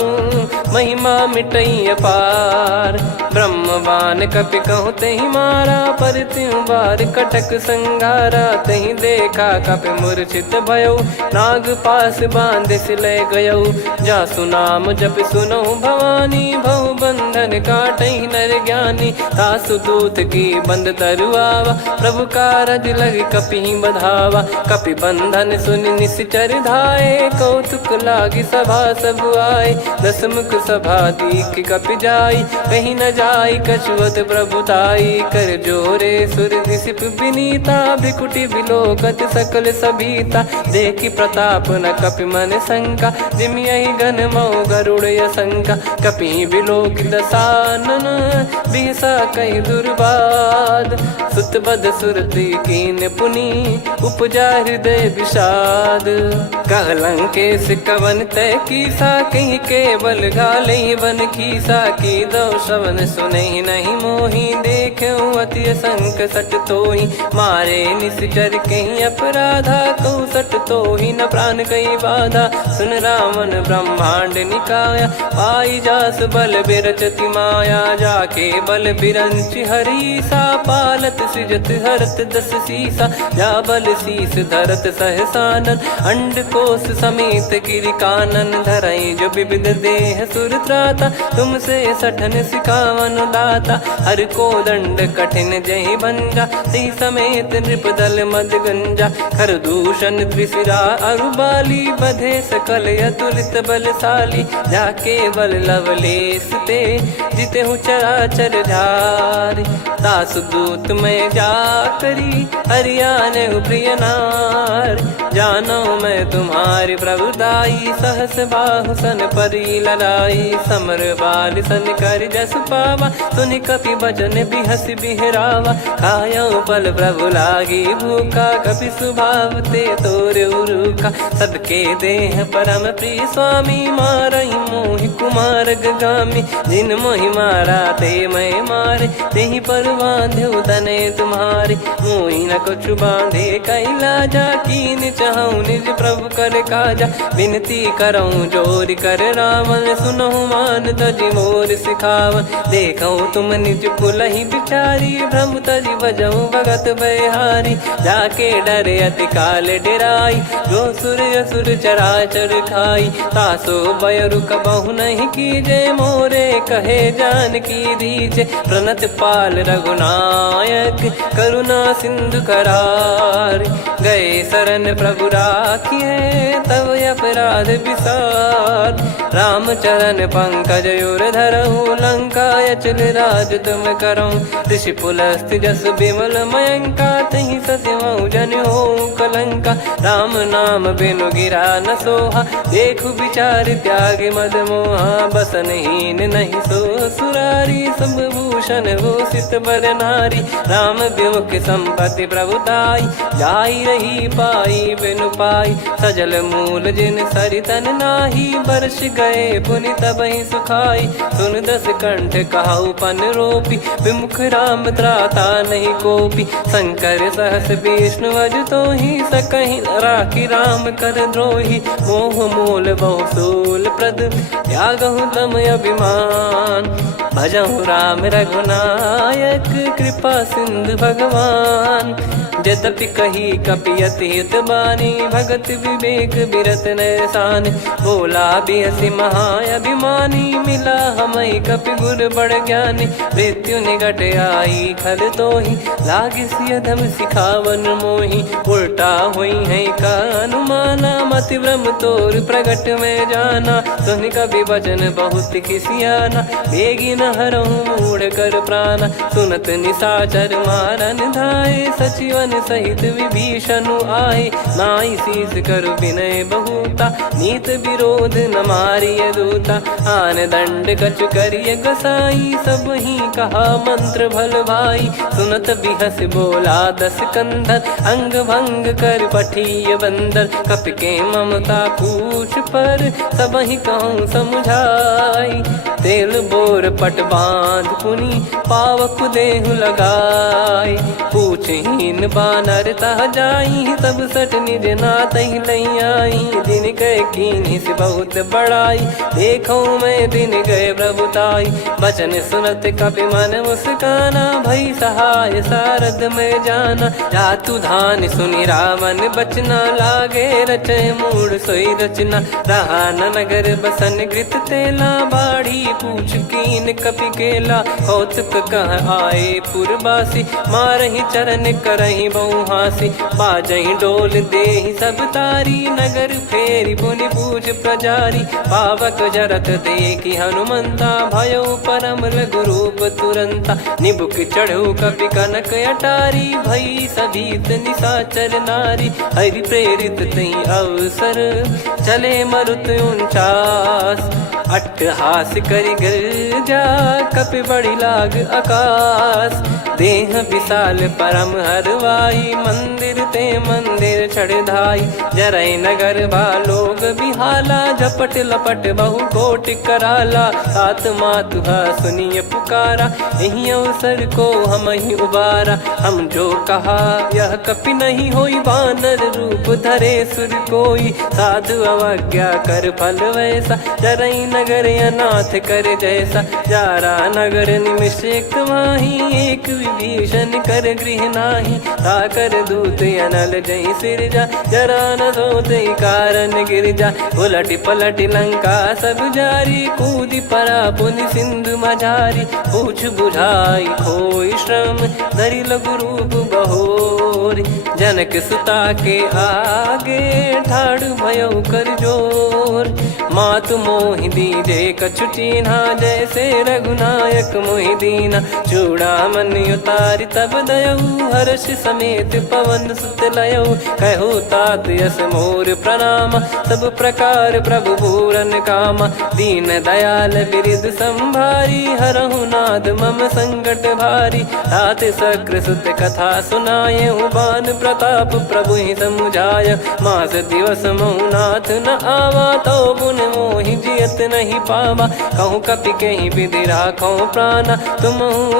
महिमा मिटई अपार ब्रह्मवान कपि कहु तहि मारा पर त्यों बार कटक संगारा तहि देखा कपि मूर्छित भयो नाग पास बांध सिले गयो जा सुनाम जप सुनो भवानी भव बंधन काटहि नर ज्ञानी तासु दूत की बंद तरुआवा प्रभु कारज लग कपि बधावा कपि बंधन सुनि निश्चर धाये कौतुक लागी सभा सब आए दसमुख सभा दीख कपि जाई कहीं न जाई कछुवत प्रभुताई कर जोरे सुर दिसिप विनीता भ्रिकुटी बिलोकत सकल सबीता देखी प्रताप न कपि मन शंका जिमियहि घन मऊ गरुड़ शंका कपि बिलोक दसानन बिहसा कई दुर्बाद सुत बद सुरति कीन पुनि उपजा हृदय विषाद कहलंकेश कवन तय कीसा कहीं केवल घाले बन खीसा की दो श्रवण सुने नहीं मोही देखूं अति संक सट तोही मारे निश्चर कहीं अपराधा कहूँ सट तोही न प्राण कहीं बाधा सुन रावण ब्रह्मांड निकाया पाई जास बल बिरचति माया जाके बल बिरंच हरीसा पालत सृजत हरत दस सीसा जा बल शीस धरत सहसानन अंड कोश समेत गिरि कानन धरई जो विविध देह सुर त्राता तुमसे सठन सिखावन दाता हर को दंड कठिन जहि भंजा सी समेत नृप दल मद गंजा खर दूषण त्रिशिरा अरुबाली बधे सकल अतुलित बलशाली जाके बल लवलेस ते जिते हूँ चराचर झारी दास दूत में जा करी हरियाने प्रिय नार जानो मैं तुम्हारी प्रभुदाई सहस बाहु सन परी लड़ाई समर बाल सन कर जस पावा सुनि कपि भजन बिहस बिहरावा खायो बल प्रभु लागी भूखा कपि स्वभाव ते तोर उरुखा सबके देह परम प्रिय स्वामी मारई मोहि कुमार गगामी जिन मोहि मारा ते मैं मारे तेहि पर बांधो तने तुम्हारे मोहि न कुछ बांधे कैलाजा कीन चाहूं निज प्रभु कर काजा विनती करऊं जोर कर रावण सुनो मान तजि मोर सिखावन देखो तुम निज कुलहि बिचारी भ्रम तजि बजऊं भगत बहारी जाके डरे अति काल डेराई जो सुर असुर चराचर खाई तासो बयरु कबहु नहीं कीजे मोरे कहे जान की दीजे प्रणत पाल रघुनायक करुणा सिंधु करार गए शरण प्रभु प्रभु राखिए तब अपराध विसार। राम चरण पंकज उर धरहु लंका अचल राज तुम करऊं। ऋषि पुलस्त्य जस विमल मयंका तहि सत्यमऊ जन हो कलंका। राम नाम बिनु गिरा न सोहा देखु विचार त्याग मद मोहा। बसनहीन नहीं सो सुरारी सब भूषण भूषित बर नारी। राम विमुख संपत्ति प्रभुताई जाई रही पाई बिनु पाई। सजल मूल जिन सरितन नाही बरस गए पुनि तबहि सुखाई। सुन दस कंठ कहाऊ पन रोपी विमुख राम त्राता नहीं कोपी। शंकर सहस विष्णु अज तो ही सकहि राखी राम कर द्रोही। मोह मूल बहु सूल प्रद त्यागहु तम अभिमान। भजहु राम रघुनायक कृपा सिंधु भगवान। यद्यपि कही कपियति हित बानी भगत विवेक बिरत नैसान। बोला बिहसी महाअभिमानी मिला हमई कपि गुर बड़ ज्ञानी। मृत्यु निकट आई खल तोहि लागे सियधम सिखावन मोहि। उल्टा हुई है का अनुमाना मति भ्रम तोर प्रगट में जाना। सुन कवि वचन बहुत खिसियाना बेगी न हरहु मूढ़ कर प्राणा। सुनत निशाचर मारन धाये सचिवन सहित विभीषण आए। नाई शीस कर विनय बहुता नीत विरोध न मारिय दूता। आन दंड कछु करिय गसाई सब ही कहा मंत्र भल भाई। सुनत बिहस बोला दस कंधर अंग भंग कर पठिय बंदर। कपि के ममता पूछ पर सब ही कहूँ समझाई। तेल बोर पट बांध पुनि पावक देहु लगाई। पूछहीन बानर तह जाई तब सट निज नाथ लई आई। दिन गए कीन्ही से बहुत बड़ाई देखो मैं दिन गए प्रभुताई। बचन सुनत कपि मन मुस्काना भई सहाय सारद में जाना। जातु धान सुनि रावण बचना लागे रचे मूड सोई रचना। रहा न नगर बसन कृत तेला बाढ़ी पूछ कीन कपि केला। कौतुक कह आए पुरबासी मारहि चरण करहि बहु हासी। बाजहि डोल देहि सब तारी नगर फेरी पुनि पूछ प्रजारी। पावक जरत देखि हनुमंता भयो परम लघु रूप तुरंता। निबुक चढ़ऊ कपि कनक अटारी भई सभीत निशाचर नारी। हरि प्रेरित तई अवसर चले मरुत 49। अट्टहास करि गिरजा कपि बड़ी लाग आकाश। देह विशाल परम हरवाई मंदिर ते मंदिर चढ़धाई। जरई नगर बालोग बिहाला झपट लपट बहु कोट कराला। सात मातुहा सुनिय पुकारा यही अवसर को हम ही उबारा। हम जो कहा यह कपि नहीं होई वानर रूप धरे सुर कोई। साधु अवज्ञा कर फल वैसा जरई नगर अनाथ कर जैसा। जारा नगर निमिष एक माही एक विभीषण कर गृह नाही। ताकर दूत अनल जय सिरजा जरा न सोते कारण गिरजा। उलट पलट लंका सब जारी कूदी परा पुनि सिंधु मझारी। पूछ बुझाई खोई श्रम धरि लघु रूप बहोरी। जनक सुता के आगे ठाड़ भयउ कर जोर। मातु मोहि दीजे कछु चीन्हा जैसे रघुनायक मोहि दीना। चूड़ामन उतारि तब दयऊ हर्ष समेत पवन सुत लयऊ। कहु तात यस मोर प्रणाम सब प्रकार प्रभु पूरन कामा। दीन दयाल बिरिद संभारी हरहु नाद मम संकट भारी। तात सक्र सुत कथा सुनाये बान प्रताप प्रभु ही समुझाय। मास दिवस महु नाथ न आवा तो पुन मोहि जियत नहीं पावा। कहूँ कपि कहीं विधि राखो प्राणा तुम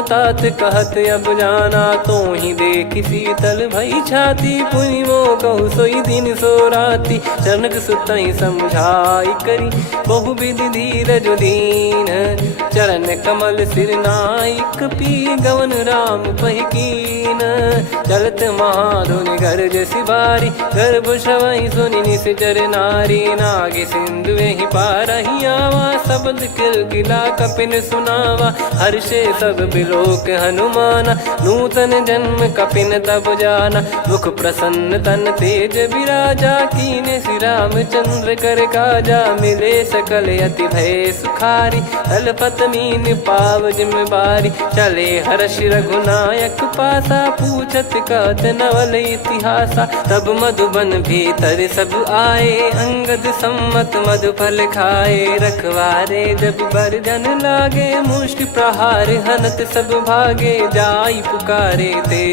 तात कहत अब जाना। तो ही देख शीतल भई छाती पुनि मो कहु सोई दिन सो राती। जनक सुतहि समझाई करी बहु विधि धीरज दीन। चरण कमल सिर नाइक पी गवन राम पहिकीन। चलत महाधुनि गर्ज सिबारी गर्भ श्रवहि सुनि निश्चर नारी। नागे सिंधु ही पारही आवा, शब्द किलकिला कपिन सुनावा। हर्षे सब बिलोक हनुमाना, नूतन जन्म कपिन तब जाना। मुख प्रसन्न तन तेज विराजा, कीने श्री रामचंद्र कर काजा। मिले सकल अति भय सुखारी, तलपत मीन पाव जिम्मेवारी। चले हर्ष रघुनायक पासा, पूछत कहत नवल इतिहासा। तब मधुबन भीतर सब आए, अंगद सम्मत मधुफल खाए। रखवारे जब बरजन लागे, मुष्टि प्रहार हनत सब भागे। जाई पुकारे ते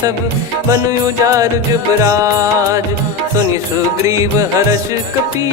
सब बन उजार जुबराज। सुनि सुग्रीव हर्ष कपि,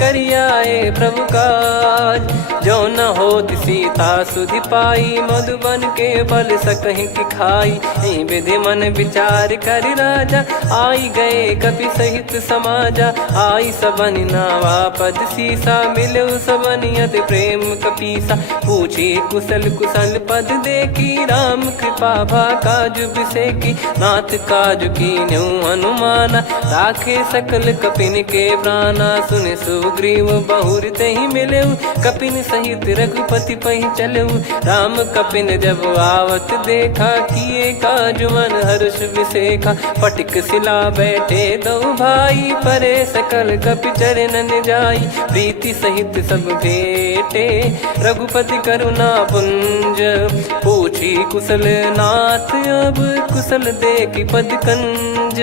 करियाए प्रभु काज। जो न होत सीता सुधि पाई, मधुबन के बल सकहि की खाई। यही विधि मन विचार कर राजा, आई गए कपि सहित समाजा। आई सबनि नावा पद सीसा, मिलो सबनि अति प्रेम कपीसा। पूछी कुशल कुशल पद देखी, राम कृपा भा काज बिसेकी। नाथ काज कीन्हु हनुमाना, राखे सकल कपिन के प्राणा। सुने सुग्रीव बहुर तेहि मिलेउ, कपिन सहित रघुपति पहि चलेउ। राम कपिन जब आवत देखा, किए काज मन हर्ष विसेखा। पटिक सिला बैठे दो भाई, परे सकल कपि चरणन जाई। प्रीति सहित सब भेटे, रघुपति करुणा पुंज। पूछी कुशल नाथ अब, कुशल देखि पद कंज।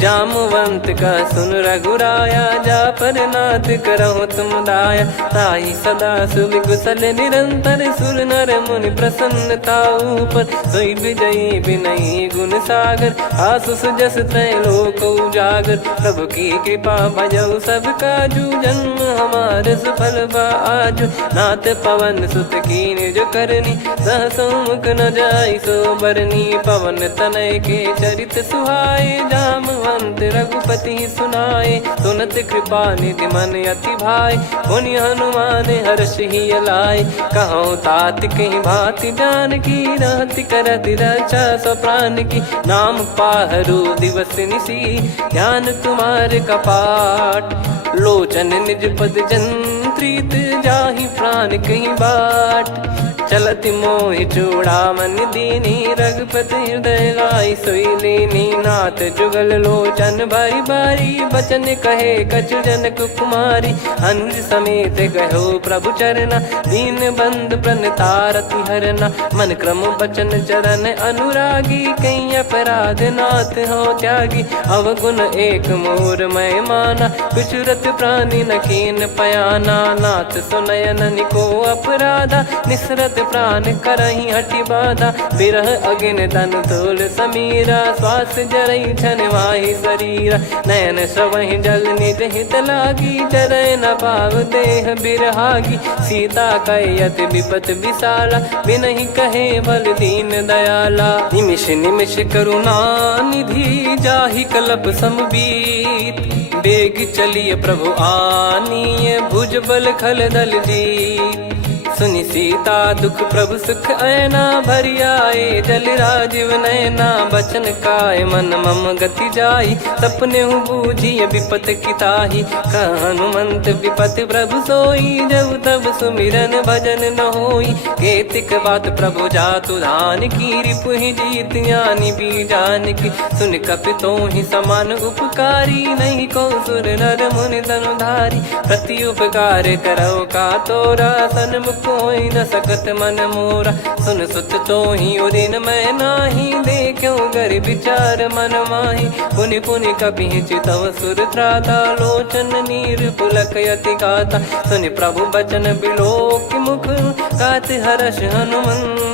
जामवंत का सुन रघुराया, जा पर नाथ करहु तुम दाया। ताहि सदा सुविकुशल निरंतर, सुर नर मुनि प्रसन्नता ऊपर। सोई विजयी विनयी गुण सागर, आसु सुजस त्रैलोक उजागर। प्रभु की कृपा भजऊ सब काजू, जन्म हमार सफल बा आजु। नाथ पवन सुत कीन्ह जो करनी, सहसो मुख न जाई सो बरनी। पवन तनय के चरित सुहाए, जामवंत रघुपति सुनाए। सुनत कृपा निधि मन अति भाई, पुनि हनुमान हर्ष ही लाए। कहो तात कहीं भांति जान की, रहति करति रक्षा सो प्राण की। नाम पाहरु दिवस निसी, ध्यान तुम्हार कपाट। लोचन निज पद जंत्रित, जाहि प्राण कहीं बाट। चलति मोहि चूड़ामन दीनी, रघुपति हृदय लाई सोई लीनी। नाथ जुगल लोचन बारी बारी, बचन कहे कछु जनक कुमारी। अनुज समेत गयो प्रभु चरना, दीन बंद प्रणतारति हरना। मन क्रम बचन चरण अनुरागी, कहीं अपराध नाथ हो त्यागी। अवगुण एक मोर मैं माना, कुछुरत प्राणी न कीन पयाना। नाथ सुनयन को अपराधा, निसरत प्राण करही हटि बाधा। बिरह अगिन तन तोल समीरा, श्वास जरई छन वाहि शरीरा। नयन श्रवहि जल निज हित लागी, चरय न पाव देह बिरहागी। सीता कयत विपत विशाला, बिनहि कहे बल दीन दयाला। निमिष निमिष करुणा निधि, जाहि कलप समबीत। बेग चलिए प्रभु आनीय, भुज बल खल दल जीत। सुनि सीता दुख प्रभु सुख ऐना, भरि आए जल राजीव नैना। बचन काय मन मम गति जाई, सपने बूझी विपत किताही। हनुमंत विपत प्रभु सोई, जब तब सुमिरन भजन न होई। केतिक बात प्रभु जातु धान की, रिपुहि जीत ज्ञानी बीजान की। सुन कपि तोहि समान उपकारी, नहीं को सुर नर मुनि तनुधारी। प्रति उपकार करौ का तोरा, सन्मुख कोई न सकत मन मोरा। सुन सुत तोहि उदिन मैं नाही, देखो गर विचार मन माही। पुनि पुनि कपि चितव सुर त्राता, लोचन नीर पुलक यति गाता। सुनि प्रभु बचन बिलोक मुख, कात हर्ष हनुमंत।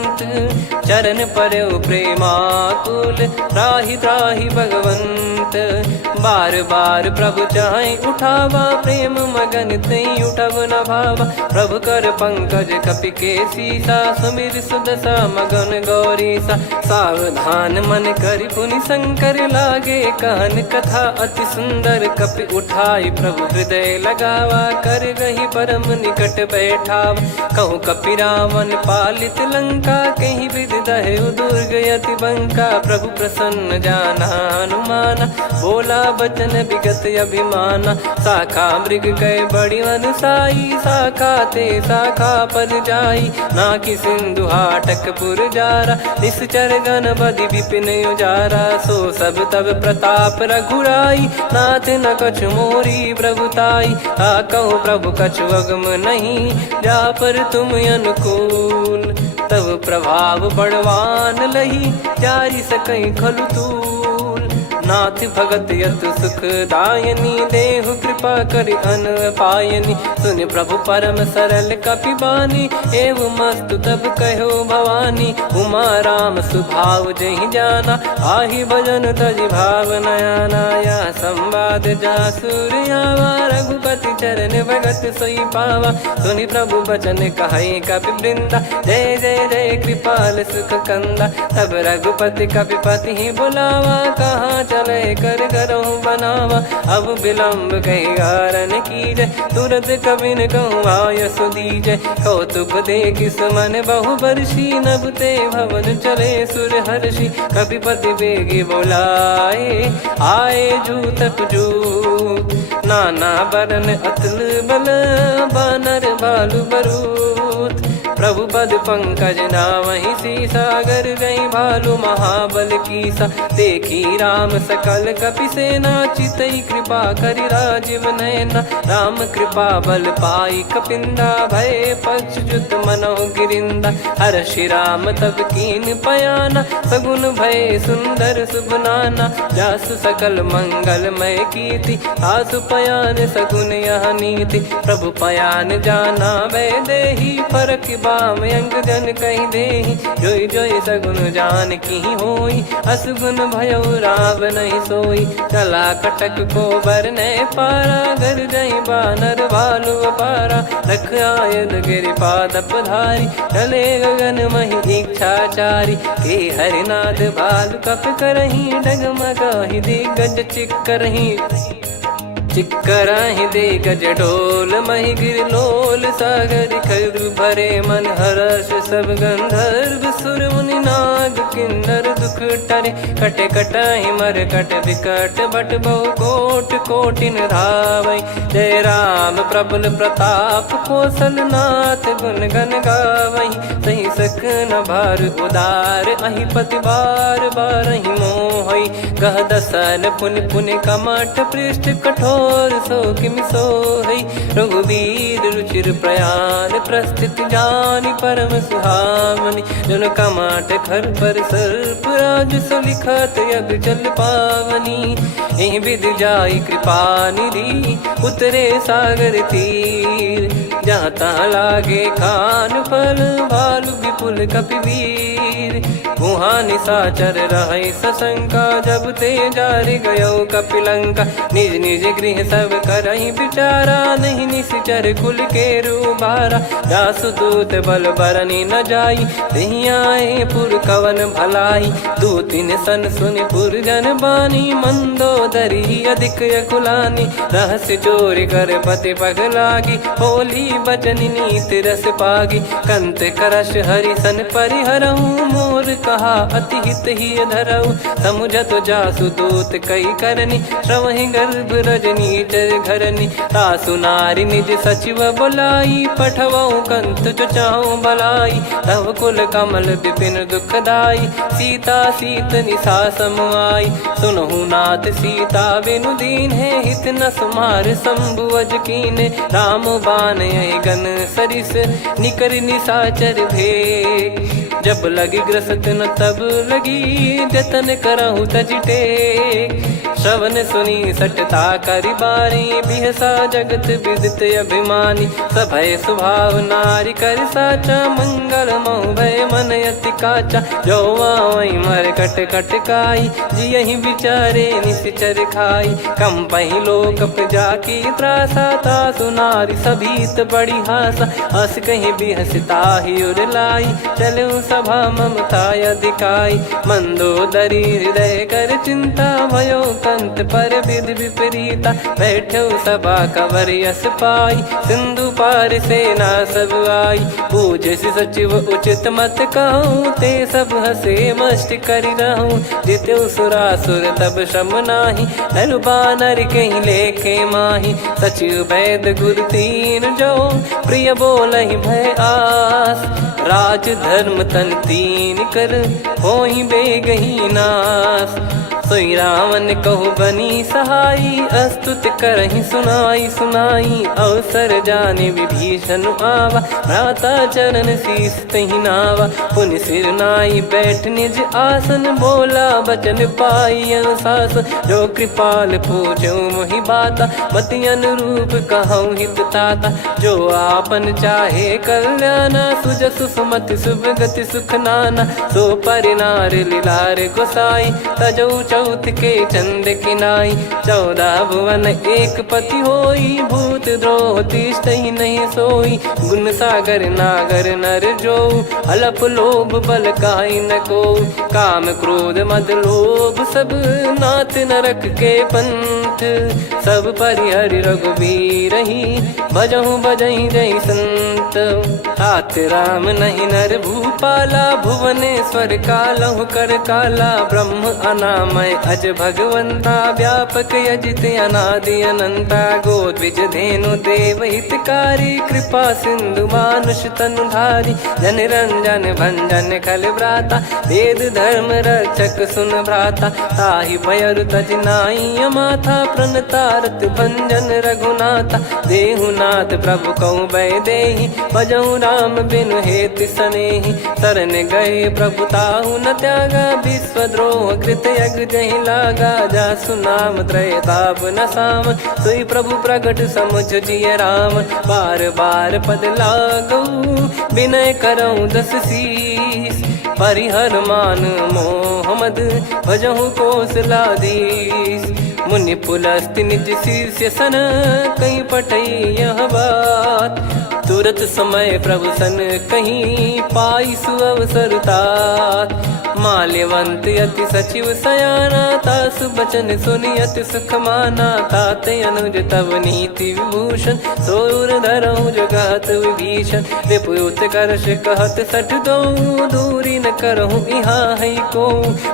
चरण परौ प्रेमाकुल, त्राहि त्राहि भगवंत। बार बार प्रभु चाहि उठावा, प्रेम मगन तई उठब न भावा। प्रभु कर पंकज कपि के सीसा, सुमिर सुदशा मगन गौरीसा। सावधान मन करि पुनि शंकर, लागे कहन कथा अति सुंदर। कपि उठाई प्रभु हृदय लगावा, कर गही परम निकट बैठावा। कहु कपि रावण पालित लंका, कहीं विधि दहेउ दुर्ग यति बंका। प्रभु प्रसन्न जाना हनुमाना, बोला बचन विगत अभिमाना। शाखा मृग कह बड़ी मनसाई, शाखा ते शाखा पर जाई। ना कि सिंधु हाटकपुर जारा, निश्चर गण बधि विपिन उजारा। सो सब तब प्रताप रघुराई, नाथ न कछु मोरी प्रभुताई। कहूँ प्रभु कछु अगम नहीं, जा पर तुम अनुकूल। तब प्रभाव बड़वान लही, जारी सकई खलु तूल। नाथ भगत यतु सुख दायनी, देहु कृपा करि अन पायनी। सुन प्रभु परम सरल कपिबानी, एव मस्तु तब कहो भवानी। उमा राम सुभाव जहि जाना, आहि भजन तजि भाव नयाना। या संवाद जासुर आवा, रघुपति चरण भगत सोई पावा। सुनि प्रभु बचन कहै कपि वृंदा, जय जय जय कृपाल सुख कंदा। तब रघुपति कपिपति ही बुलावा, कहाँ चले कर करहु बनावा। अब विलम्ब कही कारण कीजय, तुरत कबिन कहूँ आयस दीजय। कौतुक देख मन बहु बरसी, नभ ते भवन चले सुर हर्षि। कपिपति बेगी बोलाए, आए जूतक जूत। नाना बरन अतुल बल, बानर भालु बरूत। प्रभु पद पंकज नामहि सीसागर, गई भालु महाबल कीसा। देखी राम सकल कपि सेना, चितई कृपा करि राजीव नयना। राम कृपा बल पाई कपिंदा, भय पक्षुत मनोह गिरिंदा। हर्षि राम तब कीन पयाना, सगुन भय सुंदर सुबनाना। जासु सकल मंगलमय कीर्ति, आसु पयान सगुन यह नीति। प्रभु पयान जाना वै देहि, फरक बाम अंग जन कहि देहि। जोई जोई सगुन जान की होई, असगुन भयो राव नहीं सोई। चला कटक को बरने पारा, घर जई बानर भालु पारा। रख आयद गिरिपाद पधारी, चले गगन मही इच्छाचारी। के हरिनाथ भालु कप करही, डगमगाहि दिग्गज चिक्करही। चिक्कराहि दिग्गज डोल, मही गिर लोल। सागर खर भरे मन हर्ष, सब गंधर्व सुर मुनि नाग किन्नर दुख टरे। कटे कटाहि मर कट विकट, बट बहु कोट कोटिन धावै। जय राम प्रबल प्रताप, कौशल नाथ गुण गन गावै। सही सख न भार उदार, अहि पति बार बारहि मोहै। गह दसन पुन पुन कमठ, पृष्ठ कठोर सो किमि सोहै। रघुवीर रुचिर प्रयाण, प्रस्थित जानि परम सुहावनी। जन कमाट खर पर सर्प, राज सलिखत यग जल पावनी। एहि विधि जाई कृपा निधि, उतरे सागर तीर। जहाँ तहाँ लागे खान फल, भालु विपुल कपिवीर। गुहा निशाचर रहै सशंका, जब ते जारि गयो कपिलंका। निज निज गृह सब करहि विचारा, नहीं निश्चर कुल के रूबारा। जासुदूत बल बरनी न जाई, तेहि आए पुर कवन भलाई। दूतिन सन सुनि पुर जन बानी, मंदोदरी अधिक अकुलानी। रहस्य चोरी कर पति पग लागी, होली बचन नीत रस पागी। कंत करश हरि सन परिहरहु, मोर कहा अति हित ही धरऊ। समुझत जासुदूत कई करनी, श्रवहि गर्भ रजनी चर घरनी। तासु नारी निज सचिव बुलाई, पठवऊ कंत जो चाहूं भलाई। तव कुल कमल विपिन दुखदाई, सीता सीत निशा समाई। सुनहु नाथ सीता बिनु दीन है, हित न सुमार शंभु अज कीने। राम बान गन सरिस, निकर निशाचर भेग। जब लगी ग्रसत न तब लगी, जतन करहु तज टेक। श्रवण सुनी सटता करि बारी, बिहसा जगत विदित अभिमानी। सभय स्वभाव नारी कर साचा, मंगल महु भय मन अति काचा। जो आवै मर कट कट काई, जियहि विचारे निश्चर खाई। कम पहि लोक जाकी त्रासा, तासु नारी सभीत बड़ी हासा। हस कहीं बिहसता ही उर लाई, चलऊ सभा ममता अधिकाई। मंदोदरी हृदय कर चिंता, भयो पंत पर विधि विपरीता, बैठो सभा कवर यस पाई, सिंधु पार सेना सब आई, पूजे से सचिव उचित मत कहूँ, ते सब हसे मष्ट करि रहूँ, जित्यु सुरासुर तब शम नाही, नर बानर कहीं लेखे माही, सचिव वैद गुरु तीन जो, प्रिय बोलहि भय आस, राज धर्म तन तीन कर, होहि बेगहि नास, सोई रावण कहु बनी सहाई, अस्तुत करहि सुनाई सुनाई, अवसर जाने विभीषण आवा, भ्राता चरण शीस तहि नावा, पुनि सिर नाई बैठ निज आसन, बोला बचन पाई अनुशासन, जो कृपाल पूछो मोहि बाता, मति अनुरूप कहूँ हित ताता, जो आपन चाहे कल्याणा, सुजसु सुमति शुभ गति सुख नाना, सो परिनार लीलार गोसाई, तजौ चौथ के चंद किनाई, 14 भुवन एक पति होई, भूत द्रोह तिष्ठहि नहीं सोई, गुण सागर नागर नर जो, अलप लोभ बल काई न को, काम क्रोध मद लोभ सब, नाथ नरक के पंथ, सब परिहरि रघुबीर ही, भजहु भजहि जय संत, तात राम नहीं नर भूपाला, भुवनेश्वर कालहु कर काला, ब्रह्म अनामय अज भगवंता, व्यापक यजित अनादि अनंता, गोद्विज धेनु देव हितकारी, कृपा सिंधु मानुष तनुधारी, जन रंजन भंजन खल भ्राता, वेद धर्म रक्षक सुन भ्राता, ताहि भयरु तज नाई माथा, प्रणतारत भंजन रघुनाथा, देहुनाथ प्रभु कहु भय देहि, भजहु राम बिनु हेति सनेहि, शरण गए प्रभु ताहु न त्यागा, विश्वद्रोह कृत यज्ञ जहि लागा, जासु नाम त्रय ताप न साम, सोई प्रभु प्रगट समुझ जिय राम, बार बार पद लागऊ, विनय करऊँ दस शीस, परिहर मान मोह मद, भजहु कौशलाधीश, मुनि पुलस्त्य निज शीर्ष सन, कहीं पटई यह बात, तुरत समय प्रभु सन कहीं, पाई सुअवसर तात, माल्यवंत अति सचिव सयाना, तासु बचन सुनि अति सुख माना, ताते अनुज तव नीति विभूषण, सोर धरहु जगत विभीषण, विपुत करश कहत सठ दो, दूरी न करहु यहाँ है को,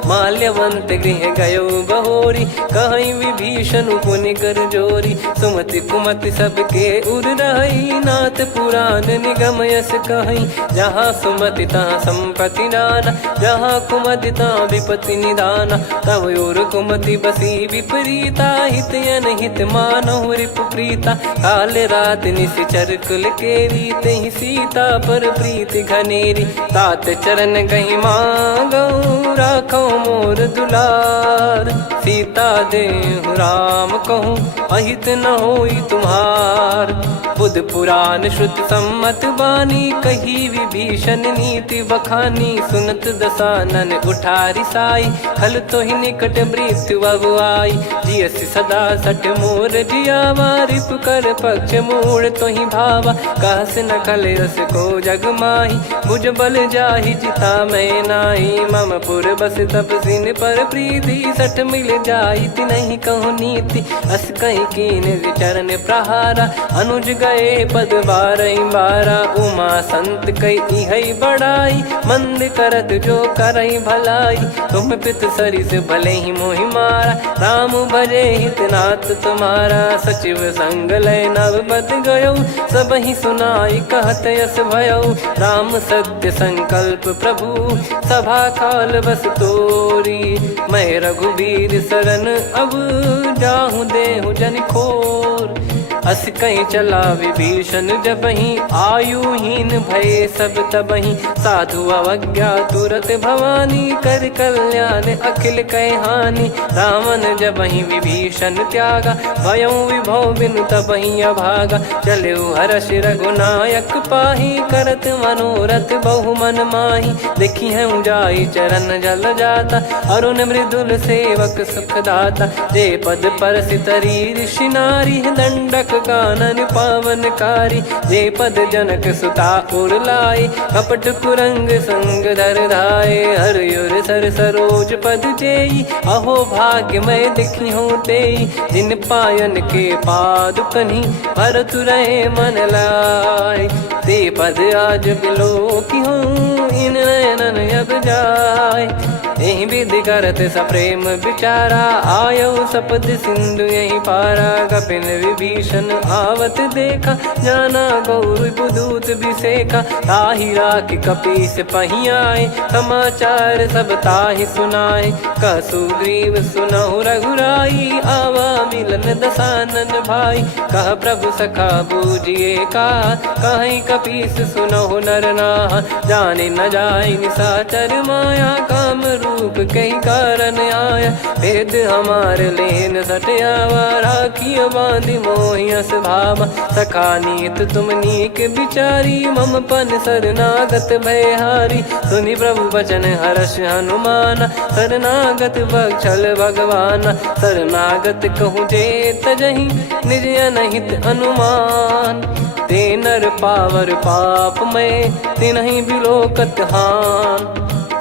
माल्यवंत गृह गयो बहोरी, कहीं विभीषण पुनि कर जोरी, सुमति कुमति सबके उर रही, नाथ पुराण निगम यस कहीं, जहाँ सुमति तहाँ संपत्ति नाना, जहाँ कुमति तहाँ विपत्ति निदाना, तव और कुमति बसी विपरीता, हित अनहित मानहु रिप प्रीता, काल रात निशिचर कुल केरी, तेहि सीता पर प्रीति घनेरी, तात चरण गहि मांगऊ, राखो मोर दुलार, सीता देहु राम कहूँ, अहित न होई तुम्हार, बुध पुराण श्रुत सम्मत बानी, कही विभीषण नीति बखानी, सुनत दसानन उठारी साई, खल तो ही निकट मृत्यु अब आई, जियसि सदा सठ मोर जियावा, रिप कर पक्ष मूड़ तो ही भावा, कहस न खल रस को जग माही, भुज बल जाहि जिता मैं नाई, मम पुर बस तपसिन पर प्रीति, सठ मिल जाई तिनहि कहूँ नीति, अस कहीं कीन चरण प्रहारा, अनुज गए पद बारहि बारा, उमा संत कई इहै बड़ाई, मंद करत जो करई भलाई, तुम पित सरिस भले ही मोहि मारा, राम भजे हितनाथ तुम्हारा, सचिव संग लय नव बत गयो, सब ही सुनाई कहत यस भयो, राम सत्य संकल्प प्रभु, सभा काल बस तोरी, मैं रघुबीर शरण अब, जाहु देहु जन खोर, अस कहीं चला विभीषण जबहि, आयुहीन भय सब तबहि, साधु अवज्ञा तुरत भवानी, कर कल्याण अखिल कह हानि, रावण जबहि विभीषण त्यागा, भयउ विभव बिनु तबहि अभागा, चलऊ हर्ष रघुनायक पाहि, करत मनोरथ बहु मन माहि, देखी है जाई चरण जल जाता, अरुण मृदुल सेवक सुखदाता, जे पद परसि तरी ऋषि नारी, दंडक लोक कानन पावनकारी। जे पद जनक सुता उरलाई कपट कुरंग संग धर धाये। हरियुर सर सरोज पद जेई अहो भाग्य मैं दिखी हूँ तेई। जिन पायन के पाद कन्ही भरत रहे मन लाय। ते पद आज बिलो की हूँ इन नयनन अब जाय। यही विधि करत सप्रेम विचारा आयो सपद सिंधु यही पारा। कपिन विभीषण आवत देखा जाना गौर बुदूत बिसेखा। ताहि राख कपीस पही आए समाचार सब ताहि सुनाए। कह सुग्रीव सुनहु रघुराई आवा मिलन दसानन भाई। कह प्रभु सखा बूझिए का कहीं कपीस सुनहु नर नाह। जाने न जाए निशाचर माया काम रूप कई कारण आया। भेद हमार लेन सटयावा राखिय बांधि मोहियस भावा। सखा नीत तुम नीक बिचारी मम पन शरणागत भयहारी। सुनि प्रभु बचन हर्ष हनुमाना शरणागत बक्षल भगवाना। शरणागत कहूँ जे तजहि निज अनहित अनुमान। ते नर पावर पाप में तिन्हि बिलोकत हान।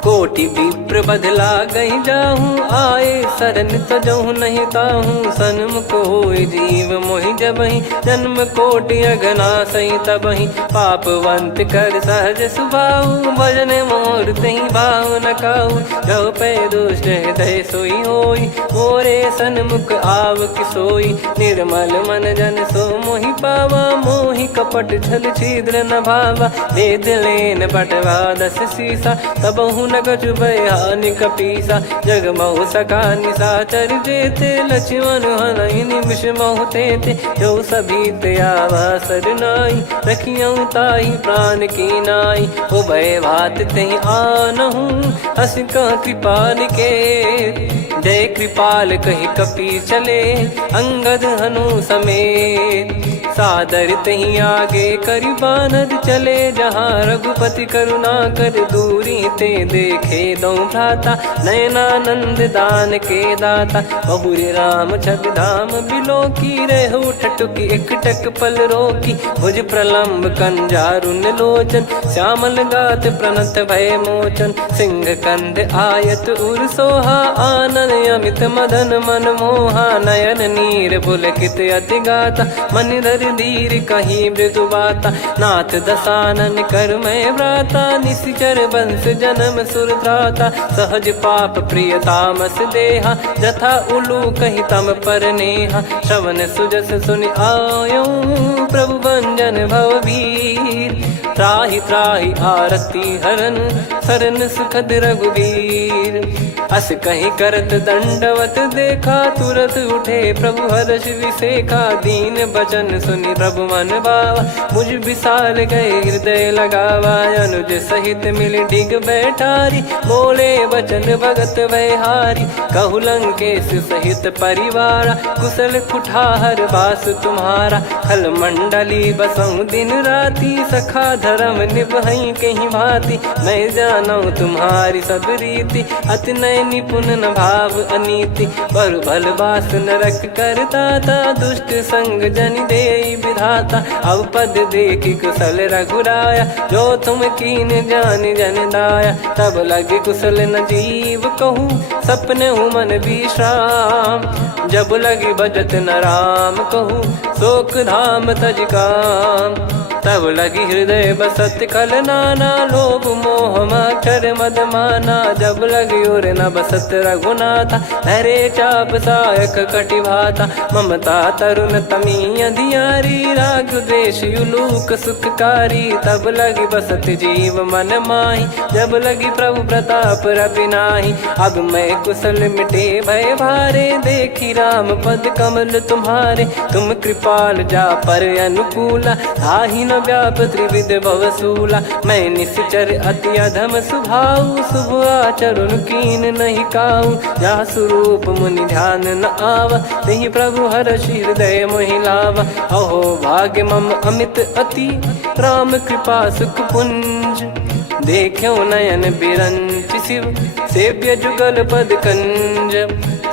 कोटि विप्र बदला गई जाहूँ आए शरण तजहु नहीं ताहूँ। सन्मुख होय जीव मोहि जबहि जन्म कोटि अगना सही तबहि। पापवंत कर सहज सुभाऊ भजन मोर तहि भाव न काऊ। जो पै दुष्ट हृदय सोई होई मोरे सन्मुख आव किसोई। निर्मल मन जन सो मोहि पावा मोहि कपट छल छिद्र न भावा। वेद लेन बटवा दस सीसा तबहु न कछु बयान कपीसा। जग महु सका निशाचर जेते लक्ष्मण हनहि निमिष महु तेते। जो सभी त्यावा सरनाई रखियऊ ताहि प्राण की नाई। उभय भात तहि आनहूँ हस कह कृपाल के। जय कृपाल कहि कपी चले अंगद हनु समेत। सादर तही आगे करि बानर चले जहाँ रघुपति करुणा कर दूरी ते देखे दो भ्राता। नयनानंद दान के दाता बहुरे राम छवि धाम बिलो की रहु ठटुकी एकटक पल रोकी। भुज प्रलम्ब कंजारुन लोचन श्यामल गात प्रणत भय मोचन। सिंह कंध आयत उर सोहा आनन अमित मदन मन मोहा। नयन नीर पुलकित अति गाता मन धर धीर कहीं मृदु बाता। नाथ दसानन कर मैं व्राता निशिचर बंस जन्म सुरत्राता। सहज पाप प्रिय तामस देहा जथा उलू कही तम पर नेहा। श्रवण सुजस सुनि आयो प्रभु भंजन भवभीर। त्राहि त्राहि आरती हरन सरन सुखद रघुवीर। अस कहीं करत दंडवत देखा तुरत उठे प्रभु हर्ष विसेखा। दीन बचन सुनि प्रभु मन भावा मुझ विशाल गए हृदय लगावा। अनुज सहित मिल डिग बैठारी बोले बचन भगत भयहारी। कहु लंकेश सहित परिवारा कुशल कुठार बास तुम्हारा। खल मंडली बसऊं दिन राती सखा धर्म निभई कहीं भांति। मैं जानू तुम्हारी सब रीति अति नय निपुण न भाव अनीति। पर भल बास नरक करता था दुष्ट संग जन दे विधाता। अब पद देखी कुशल रघुराया जो तुम कीन जान जन दाया। तब लगे कुशल न जीव कहूँ सपने हूँ मन विश्राम। जब लगी बजत न राम कहूँ शोक धाम तज काम। तब लगी हृदय बसत खल नाना लोभ मोह मक्षर मद माना। जब लगी और न बसत रघुनाथा हरे चाप सायक कटि भाता। ममता तरुण तमी अधियारी राग द्वेष युलूक सुखकारी। तब लगी बसत जीव मन माही जब लगी प्रभु प्रताप रविनाही। अब मैं कुशल मिटे भय भारे देखी राम पद कमल तुम्हारे। तुम कृपाल जा पर अनुकूला आही न व्याप त्रिविध भवसूला। मैं निश्चर अति अधम सुभाऊ शुभ आचरण कीन नहीं काऊ। जा स्वरूप मुनि ध्यान न आवा तहि प्रभु हर्ष हृदय मोहि लावा। अहो भाग्य मम अमित अति राम कृपा सुख पुंज। देखो नयन बिरंच शिव सेव्य जुगल पद कंज।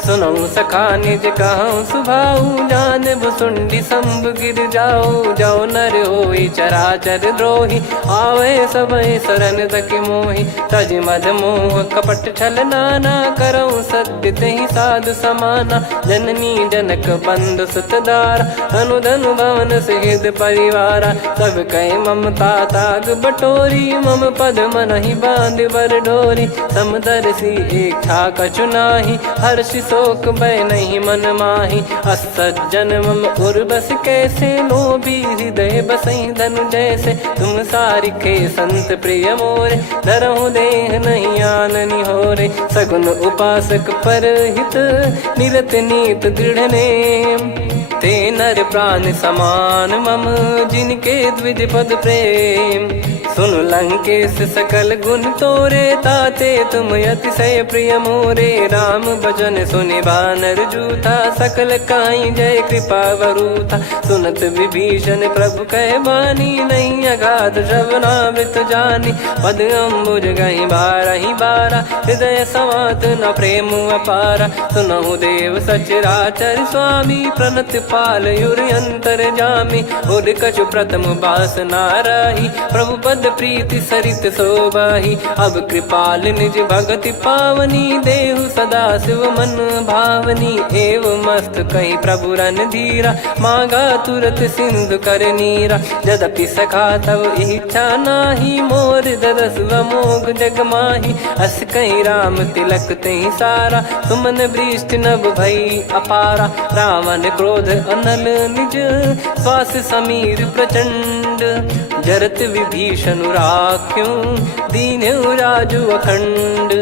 सुनऊ सखा निज कहूँ सुभाऊ जान भुसुंडी संभ गिर जाओ जाओ नर होई चराचर द्रोही आवे सबय शरण तक मोहि तज मद मोह कपट छल नाना करऊँ सत्य तेहि साधु समाना जननी जनक बंधु सुतदार धनु धनु भवन सहित परिवारा सब कहे ममता ताग बटोरी मम पद मनहि बांध बर डोरी समदर्शी इच्छा कछु नाही हर्ष शोक भय नहीं मन माही असज्जन मम उर्वश कैसे लोभी हृदय बसई धनु जैसे तुम सारिखे संत प्रिय मोरे धरहु देह नहीं आननि होरे सगुन उपासक पर हित निरत नीत दृढ़ नेम ते नर प्राण समान मम जिनके द्विज पद प्रेम सुन लंकेश सकल गुण तोरे ताते तुम अतिशय प्रिय मोरे राम भजन सुनि बानर जूथा सकल काई जय कृपा वरूथा सुनत विभीषण प्रभु कह बानी नहीं अगाध श्रवणामृत जानी पद अम्बुज गहि बारहि बारा हृदय समात न प्रेम अपारा सुनहु देव सचराचर स्वामी प्रणत पाल युर अंतर जामी उर कछु प्रथम बास नाराही प्रभु पद प्रीति सरित शोभाही अब कृपाल निज भगति पावनी देहु सदा शिव मन भावनी एव मस्त कही प्रभु रन धीरा मांगा तुरत सिंधु कर नीरा यद्यपि सखा तब इच्छा नाही मोर दरस मोग जग माही अस कहीं राम तिलक तही सारा सुमन वृष्टि नभ भई अपारा रावण क्रोध अनल निज श्वास समीर प्रचंड जरत विभीषण राख्यों दीन राजु अखंड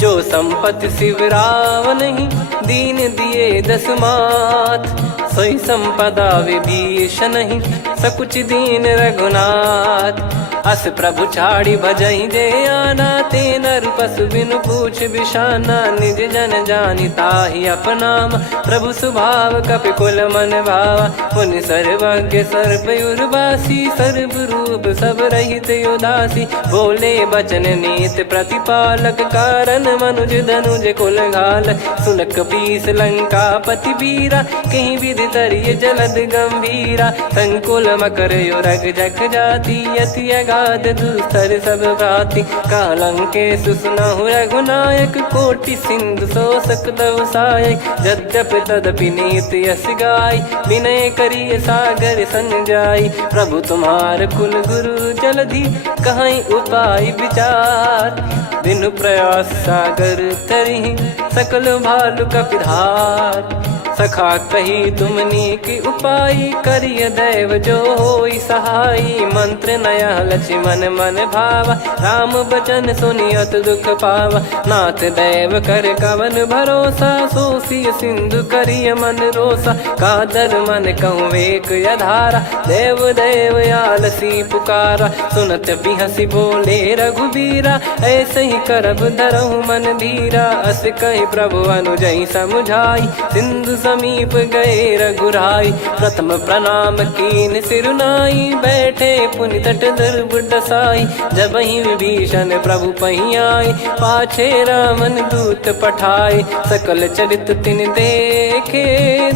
जो संपत्ति शिव रावण ही दीन दिए दस मात सोई संपदा विभीषण ही सकुच दीन रघुनाथ अस प्रभु छाड़ी भजई जे आना ते नर पशु बिनु पूछ बिशाना निज जन जानि ताहि अपनाम प्रभु स्वभाव कपि कुल मन भावा मुनि सर्वज्ञ सर्वयुर्वासी सर्व रूप सब रहित उदासी बोले बचन नीत प्रतिपालक कारण मनुज धनुज कुल घाल सुनक पीस लंका पति बीरा कहीं विधि तरिय जलद गंभीरा संकुल मकर युरग जग जाति यति अगाध दुस्तर सब भाति कालंके सुसुनहु रघुनायक कोटि सिंधु शोषक तव सहायक यद्यप तदपि नीति यस गाय विनय करिय सागर सन जाई प्रभु तुम्हार कुल गुरु जलधि कहीं उपाय विचार बिनु प्रयास सागर तरिहि सकल भालु कपिधार सखा कही तुमनी की उपाय करिय दैव जो होई सहाई मंत्र नया लक्ष्मण मन भावा राम बचन सुनियत दुख पावा नाथ दैव कर कवन भरोसा सोसिय सिंधु करिय मन रोसा कादर मन कहूँ वेक यधारा देव देव आलसी पुकारा सुनत बिहसी बोले रघुबीरा ऐसे ही करब धरहु मन धीरा अस कही प्रभु अनुजई समुझाई सिंधु समीप गए रघुराई प्रथम प्रणाम कीन सिरुनाई बैठे पुनि तट दर्भ डसाई जब ही विभीषण प्रभु पही आए पाछे रामन दूत पठाए सकल चरित तिन देखे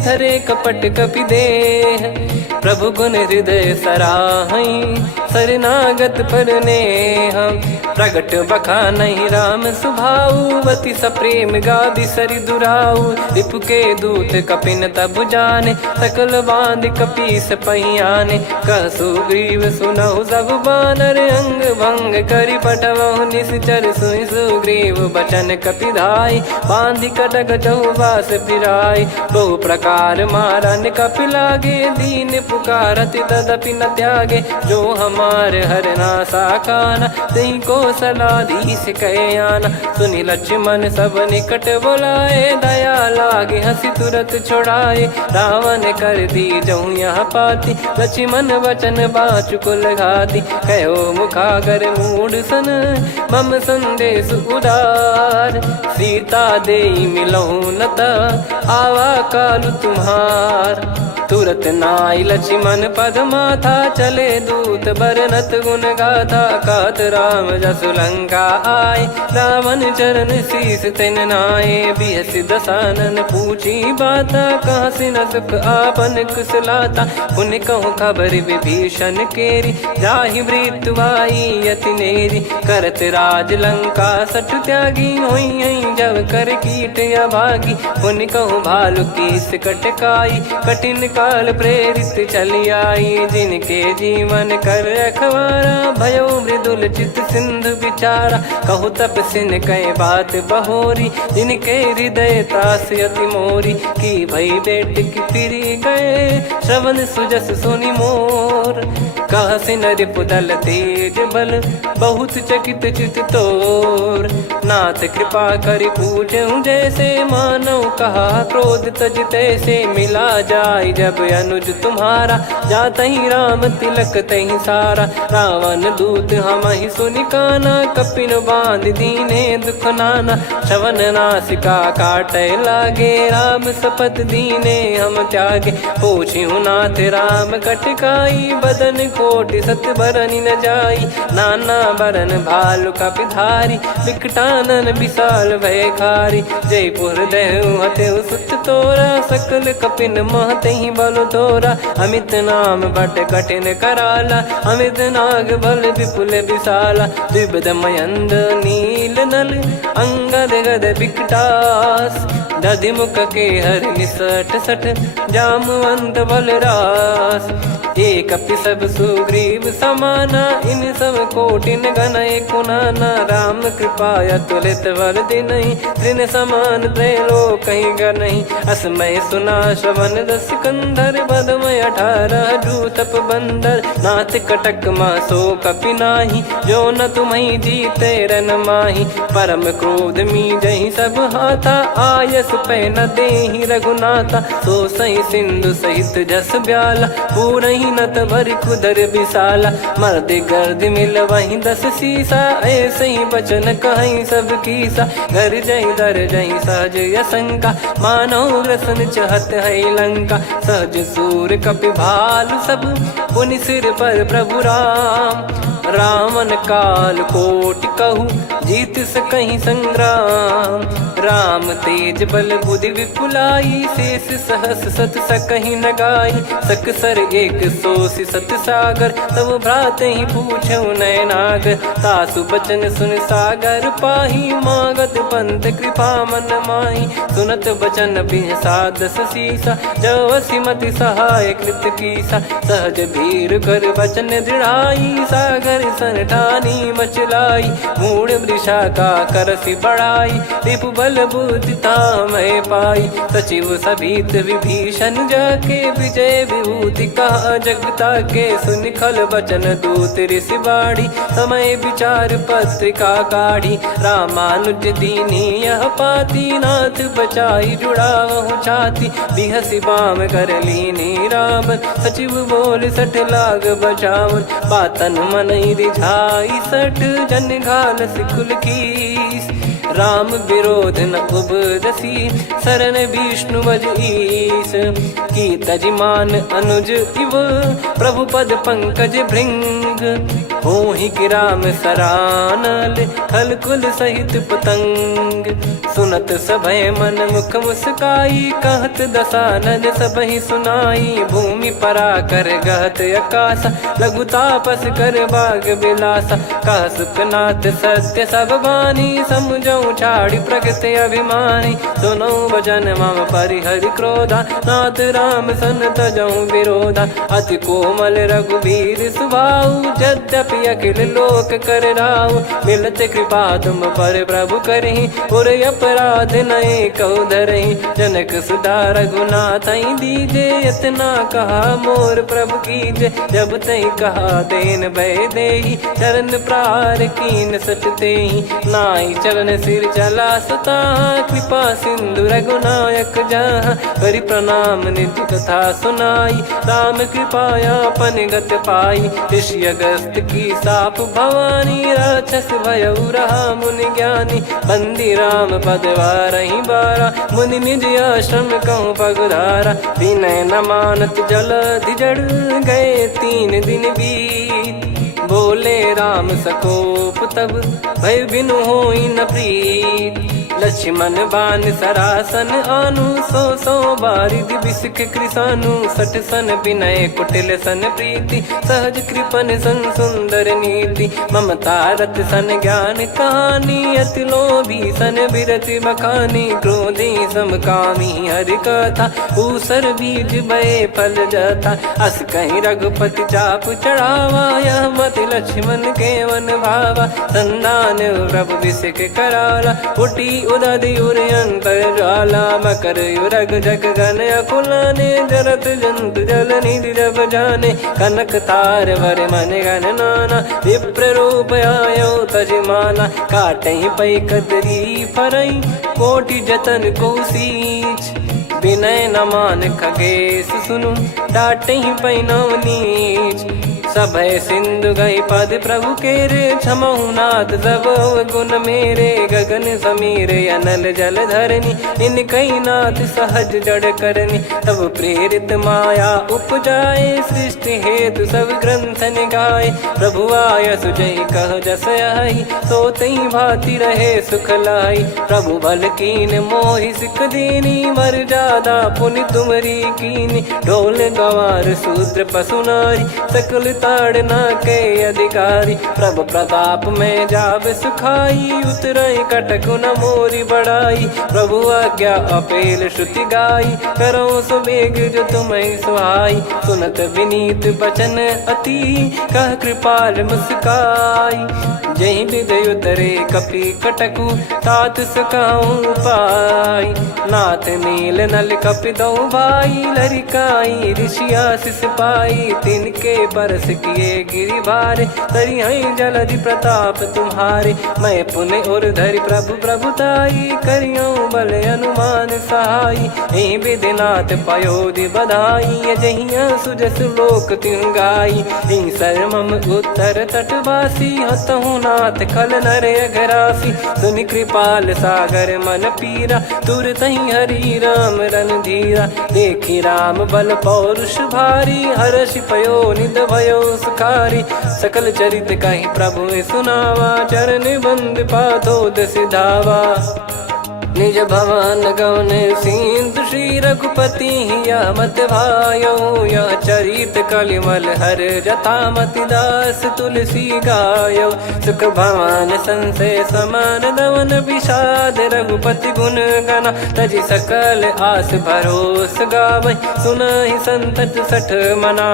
धरे कपट कपि देह प्रभु गुण हृदय सराहई शरणागत पर नेह प्रगट बखा नहीं राम सुभाऊ वति सप्रेम गादि सरि दुराऊ रिपु के दूत कपिन तब जाने सकल बांध कपीस पहियाने कह सुग्रीव सुनहु सब बानर अंग भंग करि पटवहु निश्चर सुनि सुग्रीव बचन कपिधाई बांधि कटक चहुबास फिराई बहु प्रकार मारन कपि लागे दीन पुकारति तदपि न त्यागे जो हमार हरना साकाना तई को सलाधीश कहे आना सुनि लक्ष्मण सब निकट बुलाए दया लागे हंसी तुरत छुड़ाए रावण कर दी जऊँ यहाँ पाती लक्ष्मण वचन बाचु कुल घाती कहो मुखागर मूड सन मम संदेश उदार सीता देई मिलहु नता आवा कालु तुम्हार तुरत नाई लक्ष्मण पद माथा, चले दूत बरनत गुण गाथा। कहत राम जसु लंका आए, रावण चरण शीस तिन नाये। बिहस दसानन पूछी बाता, कहाँ से न सुख आपन कुशलाता। पुन कहूँ खबर विभीषण केरी, जाहि मृत्यु आई अति नेरी। करत राज लंका सठ त्यागी, होई जब कर कीट अभागी। पुन कहूँ भालु कीस कटकाई, कठिन काल प्रेरित चली आई। जिनके जीवन कर रखवारा, भयो मृदुल चित सिंधु विचारा। कहु तपसिन कई बात बहोरी, जिनके हृदय त्रास अति मोरी। की भई बेट की फिरी गए, श्रवण सुजस सुनि मोर। कह सिन रिपु दल तेज बल, बहुत चकित चित तोर। नाथ कृपा करि पूछऊं जैसे, मानव कहा क्रोध तज तैसे। मिला जाय जब अनुज तुम्हारा, जातहि राम तिलक तहि सारा। रावण दूत हमहि सुनि काना, कपिन बांध दीने दुख नाना। श्रवण नासिका काटै लागे, राम शपथ दीने हम त्यागे। पूछिहु नाथ राम कटकाई, बदन कोटि सत बरनि न जाई। नाना बरन भालु कपिधारी, विकटानन विशाल भयकारी। जयपुर देहु हतेउ सुत तोरा, सकल कपिन महतहि बल तोरा। अमित नाम बट कठिन कराला, अमित नाग बल विपुल विशाला। द्विविध मयंद नील नल, अंगद गद विकटास। दधिमुख के हर निसठ सठ, जामवंत बलरास। एक अपि सब सुग्रीव समाना, इन सब कोटिन गनय कुनाना। राम कृपा अतुलित बल दिनहि, तृण समान त्रैलोकहि गनहि। असमय सुना श्रवण दस कंधर, बदमय 18 जूतप बंदर। नाथ कटक मासो कपि नाही, जो न तुम्हि जीते रन माही। परम क्रोध मीजहि सब हाथा, आयस पै न देहि रघुनाथा। सो सही सिंधु सहित जस ब्याला, पूरहि नत भर कुदर विशाला। मर्द गर्द मिल वहीं 10 सीसा, ऐसे ही बचन कहीं सब कीसा। घर जय दर जय सहज यसंका, मानो ग्रसन चहत है लंका। सहज सूर कपि भालु सब, पुनि सिर पर प्रभु राम। रामन काल कोटि कहु, जीत सकहि संग्राम। राम तेज बल बुद्धि विपुलाई, शेष सहस सत सकहि न गाई। सकसर एक सोसि सत सागर, तब भ्राते ही पूछौ नयनागर। तासु बचन सुन सागर पाही, मागत पंथ कृपा मन माही। सुनत बचन बिहसा 10 सीसा, जवसि मति सहाय कृत कीसा। सहज भीर कर बचन दृढ़ाई, सागर सन ठानी मचलाई। मूढ़ वृषा का करसि बढ़ाई, रिपु बल बुद्धि तामय पाई। सचिव सभीत विभीषण जाके, विजय विभूति कहा जगता के। सुनि खल बचन दूत ऋषि बाड़ी, समय विचार पत्रिका काढ़ी। रामानुज दीनी यह पाती, नाथ बचाई जुड़ावहु छाती। बिहसि बाम कर लीनी राम, सचिव बोल सठ लाग बचावन। बातन मन रिझाई सठ, जन घाल सिकुल कीस। राम विरोध न उपदसी, शरण विष्णु बज ईस। की तजिमान अनुज इव, प्रभु पद पंकज भृंग। होहि कि राम सरानल, खल कुल सहित पतंग। सुनत सभय मन मुख मुस्काई, कहत दसानन सबहि सुनाई। भूमि परा कर गहत आकाशा, लघु तापस कर बाग बिलासा। कह सुखनाथ सत्य सब बानी, समझौ छाड़ी प्रगति अभिमानी। सुनो भजन मम परिहरि क्रोधा, नाथ राम सन तजौ विरोधा। अति कोमल रघुवीर सुभाऊ, यद्यपि अखिल लोक कर राऊ। मिलत कृपा तुम पर प्रभु करहि, और अपराध नये कौ धरहि। जनक सुधा रघुनाथ दीजे, इतना कहा मोर प्रभु कीजे। जब तहि कहा देन भय देहि, चरण प्रार कीन सट तेहि। नाई चरण सिर चला सता, कृपा सिंधु रघुनायक जहाँ। करि प्रणाम निधि कथा सुनाई, राम कृपाया पन गत पाई। ऋषि अगस्त की साप भवानी, राक्षस भयउ रहा मुनि ज्ञानी, बंदी राम पद वारहि बारा, मुनि निज आश्रम कहूँ पगुधारा, विनय न मानत जलधि जड़ गए 3 दिन बीत, बोले राम सकोप तब भय बिनु होई न प्रीत, लक्ष्मण बान सरासन आनु, 100 बारिद बिसक कृसानु, 60 सन विनय कुटिल सन प्रीति, सहज कृपन सन सुंदर नीति, ममता रत सन ज्ञान कहानी, अति लोभी सन बिरति बखानी, क्रोधी समकामी हरि कथा, ऊसर बीज बये फल जथा, अस कहीं रघुपति चाप चढ़ावा, यह मत लक्ष्मण के वन भावा, संदान प्रभु बिसिक कराला, उठी उदधि उर अंतर ज्वाला, मकर युरग जग गण अकुलाने, जरत जंतु जल निधि जब जाने, कनक तार वर मन गण नाना, विप्र रूप आयो तजमाना, काटहि पै कदरी फरई, कोटि जतन को सींच, विनय न मान खगेश सुनु, डांटहि पै नव नीच, सभय सिंधु गई पद प्रभु केरे, क्षमहु नाथ सब गुण मेरे, गगन समीरे अनल जल धरनी, इन कई नाथ सहज जड़ करनी, तब प्रेरित माया उपजाए, सृष्टि हेतु सब ग्रंथन गाए, प्रभु आय सुजय कह जस आई, सोतई भांति रहे सुख लाई, प्रभु बल कीन मोहि सिख दीनी, मर जादा पुनि तुमरी कीनी, ढोल गवार शूद्र पशु नारी, सकल ताड़ना के अधिकारी, प्रभु प्रताप में जाब सुखाई, उतरई कटक न मोरी बढ़ाई, प्रभु आज्ञा अपेल श्रुति गाई, करो सुबेग जो तुम्हें सुहाई, सुनत विनीत बचन अति, कह कृपाल मुस्काई, जय विदय उतरे कपि कटकु, तात सकाऊं पाई, नाथ नील नल कपि दो भाई, लरिकाई ऋषिया शिष पाई, तिनके परस किए गिरि भारे, तरिहै जलधि प्रताप तुम्हारे, मैं पुण्य और धरि प्रभु प्रभुताई, करियऊँ बल अनुमान सहाई, एहि विधिनाथ पयोधि बधाई, जहिया सुजस लोक तिहुँ गाई, एहि सरमम उत्तर तटवासी, हतहु नाथ खल नर अघरासी, सुनि कृपाल सागर मन पीरा, तुरतहि हरि राम रणधीरा, देखि राम बल पौरुष भारी, हर्षि पयो निध भयो सुखारी, सकल चरित कहीं प्रभु सुनावा, चरण बंद पादोद सिधावा, निज भवन गौन सिंधु श्री रघुपति या मत भायो, या चरित कलिमल हर जथा मति दास तुलसी गायो, सुख भवन संशय समान दवन विषाद, रघुपति गुण गना तजि सकल आस भरोस गावै, सुनहि संतत सठ मना,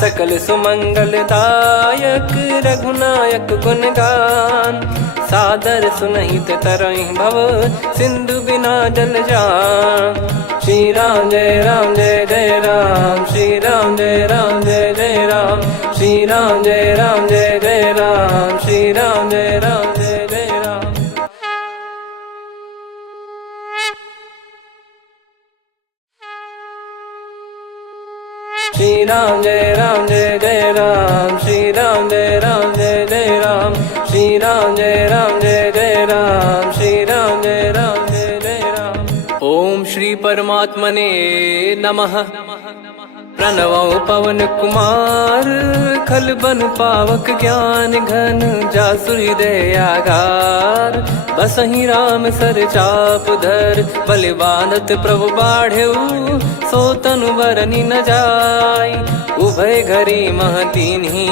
सकल सुमंगल दायक रघुनायक गुण गान, सादर सुनहित तरहि भव सिंधु बिना जल जान, श्री राम जय जय राम, श्री राम जय जय राम, श्री राम जय जय राम, श्री राम जय जय राम, श्री राम जय जय राम, श्री राम जय जय राम, श्री राम जय जय राम, श्री राम जय जय राम। ओम श्री परमात्मने नमः। प्रणवौ पवन कुमार, खल बन पावक ज्ञान घन, जासु हृदय आगार, बसहि राम सर चाप धर, बलि बांधत प्रभु बाढ़ेऊ, सो तनु बरनि न जाय, उभय घरी मह दीन्ही,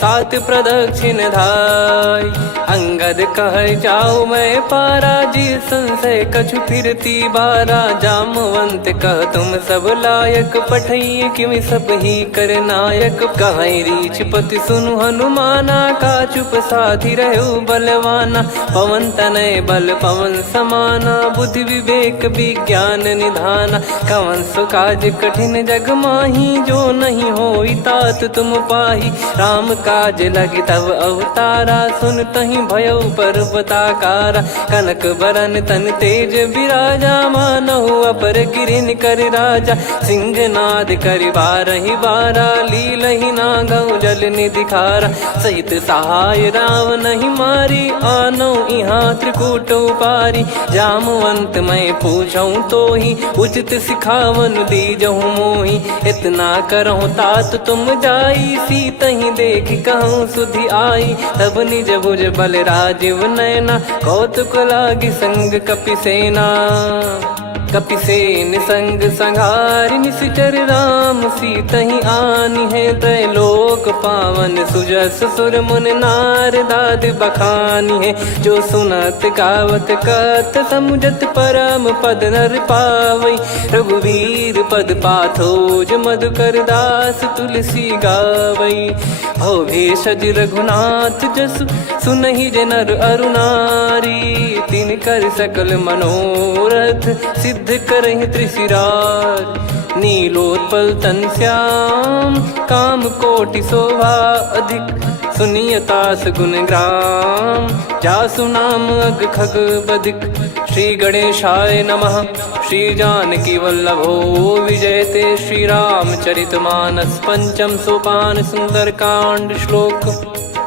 सात प्रदक्षिण धाय, अंगद कह जाऊ मैं पारा, जी संशय कछु फिरती बारा, जामवंत कह तुम सब लायक, पठई किमि सब ही कर नायक, कहीं रीछ पति सुनु हनुमाना, का चुप साधि रहु बलवाना, पवन तनय बल पवन समाना, बुद्धि विवेक विज्ञान निधाना, कवन सो काज कठिन जग माही, जो नहीं होई तात तुम पाही, राम काज लगी तब अवतारा, सुन तहि भयो पर्वताकारा, कनक बरन तन तेज विराजा, मानहु अपर गिरिन कर राजा, सिंहनाद कर करि बारहि बारा, लीलहि नागौ जल निधि खारा। सहित सहाय रावणहि मारी, आनो इहाँ त्रिकूट उपारी। जामवंत मैं पूछऊँ तोहि, उचित सिखावन दीजहु मोहि। इतना करहु तात तुम जाई, सीतहि देख कहूँ सुधि आई। तब निज भुज बल राजीव नयना, कौतुक लागी संग कपिसेना। कपिसेन संग संघारि, निशिचर राम सीतहि आनि है। त्रैलोक पावन सुजस सुर मुन नार, दाद बखानी है। जो सुनत गावत कथ, समुझत परम पद नर पावै। रघुवीर पद पाथोज, मधुकर दास तुलसी गावै। भव भेषज रघुनाथ जसु, सुनहि जे नर अरु नारी। तिनकर सकल मनोरथ, सिद्ध करहि त्रिशिरार। नीलोत्पल तन श्याम, काम कोटि शोभा अधिक। सुनियतास गुण ग्राम, जासु नाम अग खग बदिक। श्री गणेशाय नमः। श्री जानकी वल्लभो विजयते, श्री रामचरित मानस। पंचम सोपान सुंदरकांड श्लोक।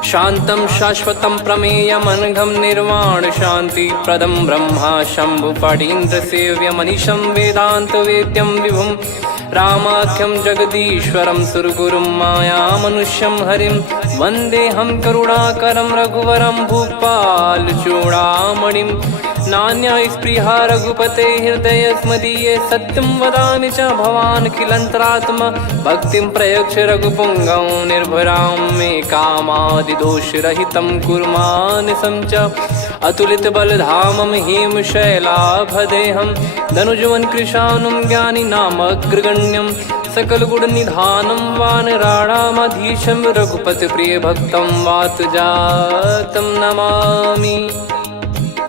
शांतं शाश्वतं प्रमेयमनघं, निर्वाण शांति प्रदं ब्रह्मा शंभु फणीन्द्र सेव्य मनीषं। वेदांत वेद्यं विभुं रामाख्यं जगदीश्वरं, सुरगुरुं माया मनुष्यं हरिं। वन्देऽहं करुणाकरं रघुवरं, भूपाल चूडामणिं। नान्या स्पृहा रघुपते हृदय स्मदीये, सत्यं वदामि च भवान् किलन्तरात्मा। भक्तिं प्रयच्छ रघुपुङ्गं, निर्भरां मे कामादिदोषरहितं कुर्मानसं च। अतुलित बलधामं हेमशैलाभदेहं, धनुजवन कृशानुं ज्ञानी नामग्रगण्यं। सकल गुण निधानं वानराणामधीशं, रघुपति प्रिय भक्तं वात जातं नमामि।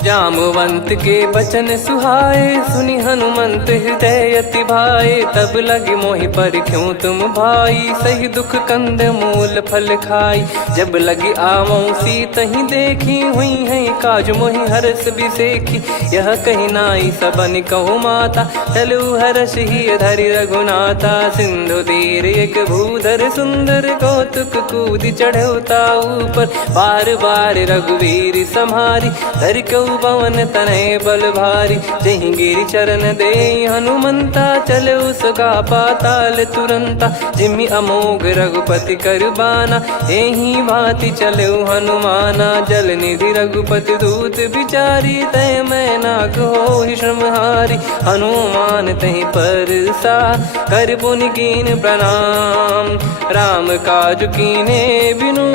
जामवंत के बचन सुहाए, सुनि हनुमंत हृदय अति भाए। तब लगे मोहि परख्यूं तुम भाई, सही दुख कंद मूल फल खाई। जब लगी आवऊं सीतहि देखी, हुई है काज मोहि हरस बिसेखी। यह कही नाई सबन कहु माता, चलु हरष ही धरि रघुनाथा। सिंधु तीर एक भूधर सुंदर, कौतुक कूद चढ़ौता ऊपर। बार बार रघुवीर सम्हारी, धरि कहु पवन तनय बल भारी। जहि गिरि चरण दे हनुमंता, चले उसका पाताल तुरंता। जिमि अमोघ रघुपति कर बाना, एहि भांति चले हनुमाना। जल निधि रघुपति दूत बिचारी, तय मैं नाक होहि श्रमहारी। हनुमान तहि परसा, कर पुनि कीन प्रणाम। राम काज कीने बिनु,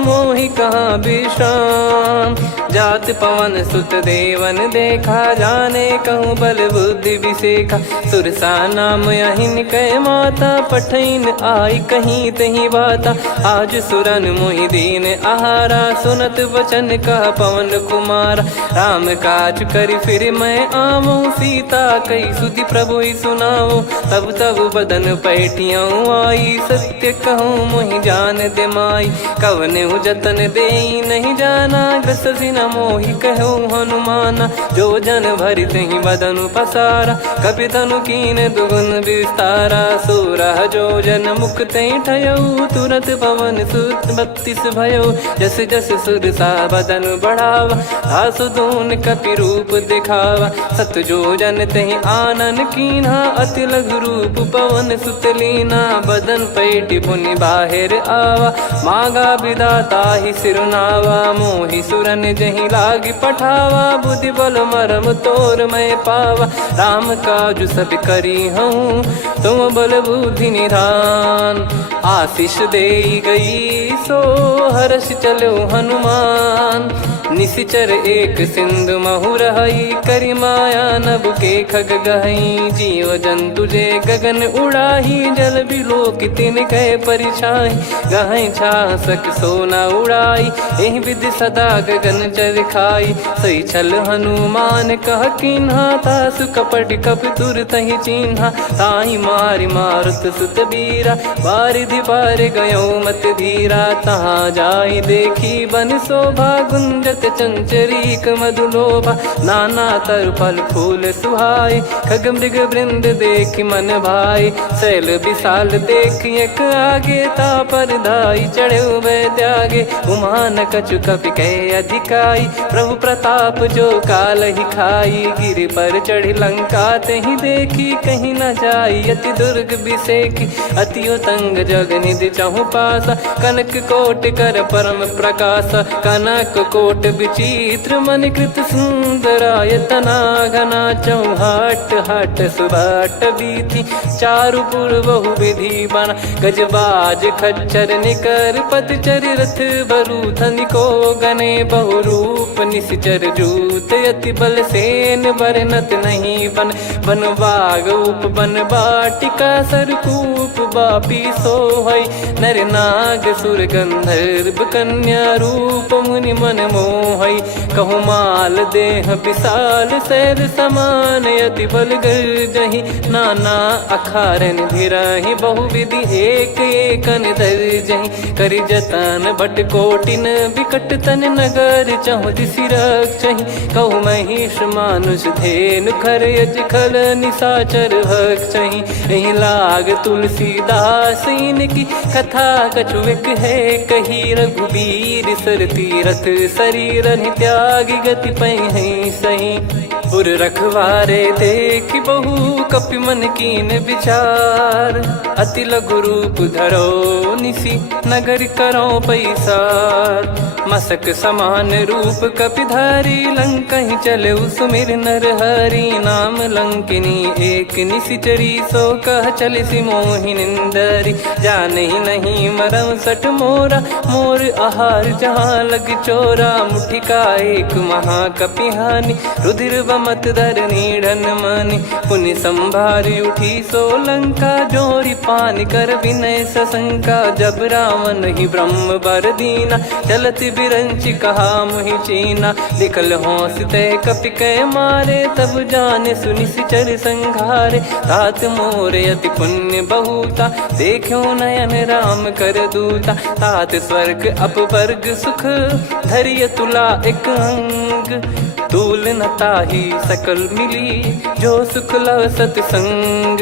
मोहि कहाँ विश्राम। जात पवन सुत देवन देखा, जाने कहूँ बल बुद्धि विसेखा। सुरसा नाम अहिन कै माता, पठैन आई कहीं तहीं बाता। आज सुरन मोहि दीन आहारा, सुनत वचन कह पवन कुमारा। राम काज करि फिर मैं आवऊं, सीता कई सुधि प्रभु ही सुनाओ। तब तब बदन पैठियाँ आई, सत्य कहूँ मोहि जान दे माई। कवने जतन देई नहीं जाना, ग्रसि न मोहि कहूँ हनुमाना। जो जन भरि तहि बदनु पसारा, कपितनु कीन दुगुन विस्तारा। सोरह जो जन मुख तहि ठयऊ, तुरत पवन सुत 32 भयऊ। जस जस सुरसा बदनु बढ़ावा, आसु दून कपि रूप दिखावा। सत जो जन तहि आनन कीन्हा, अति लघु रूप पवन सुत लीना। बदन पैठि पुनि बाहिर आवा, मांगा विधाता ही सिरुनावा। मोहि सुरन जहि लागी पठावा, बुद्धि बल मरम तोर मैं पावा। राम काज सब करी हूँ, तुम बल बुद्धि निधान। आशीष देई गई सो, हर्ष चलो हनुमान। निशिचर एक सिंधु महु रहई, करि माया नभ के खग गहई। जीव जंतु जे गगन उड़ाही, जल बिलोक तिन कह परिछाई। गहई छासक सोना उड़ाई, एहि विधि सदा गगन निश्चर खाई। सही छल हनुमान कह कीन्हा, तासु कपट कप तुर तहि चिन्हा। ताई मारि मारुत सुत बीरा, बारिधि पार गयो मत धीरा। तहाँ जाई देखी बन शोभा, गुंजत चंचरीक मधुलोभा। नाना तरु फल फूल सुहाई, खग मृग वृंद देखि मन भाई। शैल विशाल देखि एक आगे, तापर धाई चढ़े वै त्यागे। उमा न कछु कपि कहे अधिकाई, प्रभु प्रताप जो काल ही खाई। गिर पर चढ़ी लंका तहि देखी, कहीं न जाई अति दुर्ग बिसेकी। अति उतंग जग निधि चहु पासा, कनक कोट कर परम प्रकाश। कनक कोट विचित्र मन कृत सुंदरायतना घना। चौहाट हाट सुबाट बीथी, चारु पुर बहु विधि बना। गजबाज खच्चर निकर पतचर, रथ बरु धनिको गने। बहु रूप निश्चर जूत, अति बल सेन बरनत नहीं बन। बन बाग उप बन बाटिका, सरकूप बापी सोहई। नर नाग सुर गंधर्व कन्या, रूप मुनि मन मोहई। कहु माल देह विशाल, शैल समान अति बल गर्जहि। नाना अखारन भिराहि, बहु विधि एक एकन दर्जहि। करि जतन भट कोटिन, विकट तन नगर चहु दिसि रक्षहि। कहु महिष मानुष धेनु, खर यज खल निशाचर भक्षहि। एहि लाग तुलसीदास इनकी, कथा कछुक है कही। रघुबीर सर तीरथ शरीर, त्यागी गति पै सही। पुर रखवारे देख बहु, कपि मन कीन विचार। अति लघु रूप धरो निसी, नगर करो पैसार। मसक समान रूप कपिधारी, लंकहि चले सुमिर नर हरि। नाम लंकिनी एक निशिचरी, सो कह चलिसि मोहि निंदरी। जानहि नहीं मरम सठ मोरा, मोर आहार जहाँ लग चोरा। मुठिका एक महाकपिहानि, रुधिर बमत धरनी ढन मानि। पुनि संभारी उठी सो लंका, जोरी पान कर विनय सशंका। जब रावण ही ब्रह्म बर दीना, चलत बिरंचि कहा मुहि चीना। लिखल होंस तय कपि कै मारे, तब जाने सुनि सिचर संघारे। तात मोरे अति पुण्य बहुता, देखो नयन राम कर दूता। तात स्वर्ग अपवर्ग सुख, धरिय तुला एक अंग। तूल न ताहि सकल मिली, जो सुख लव सतसंग।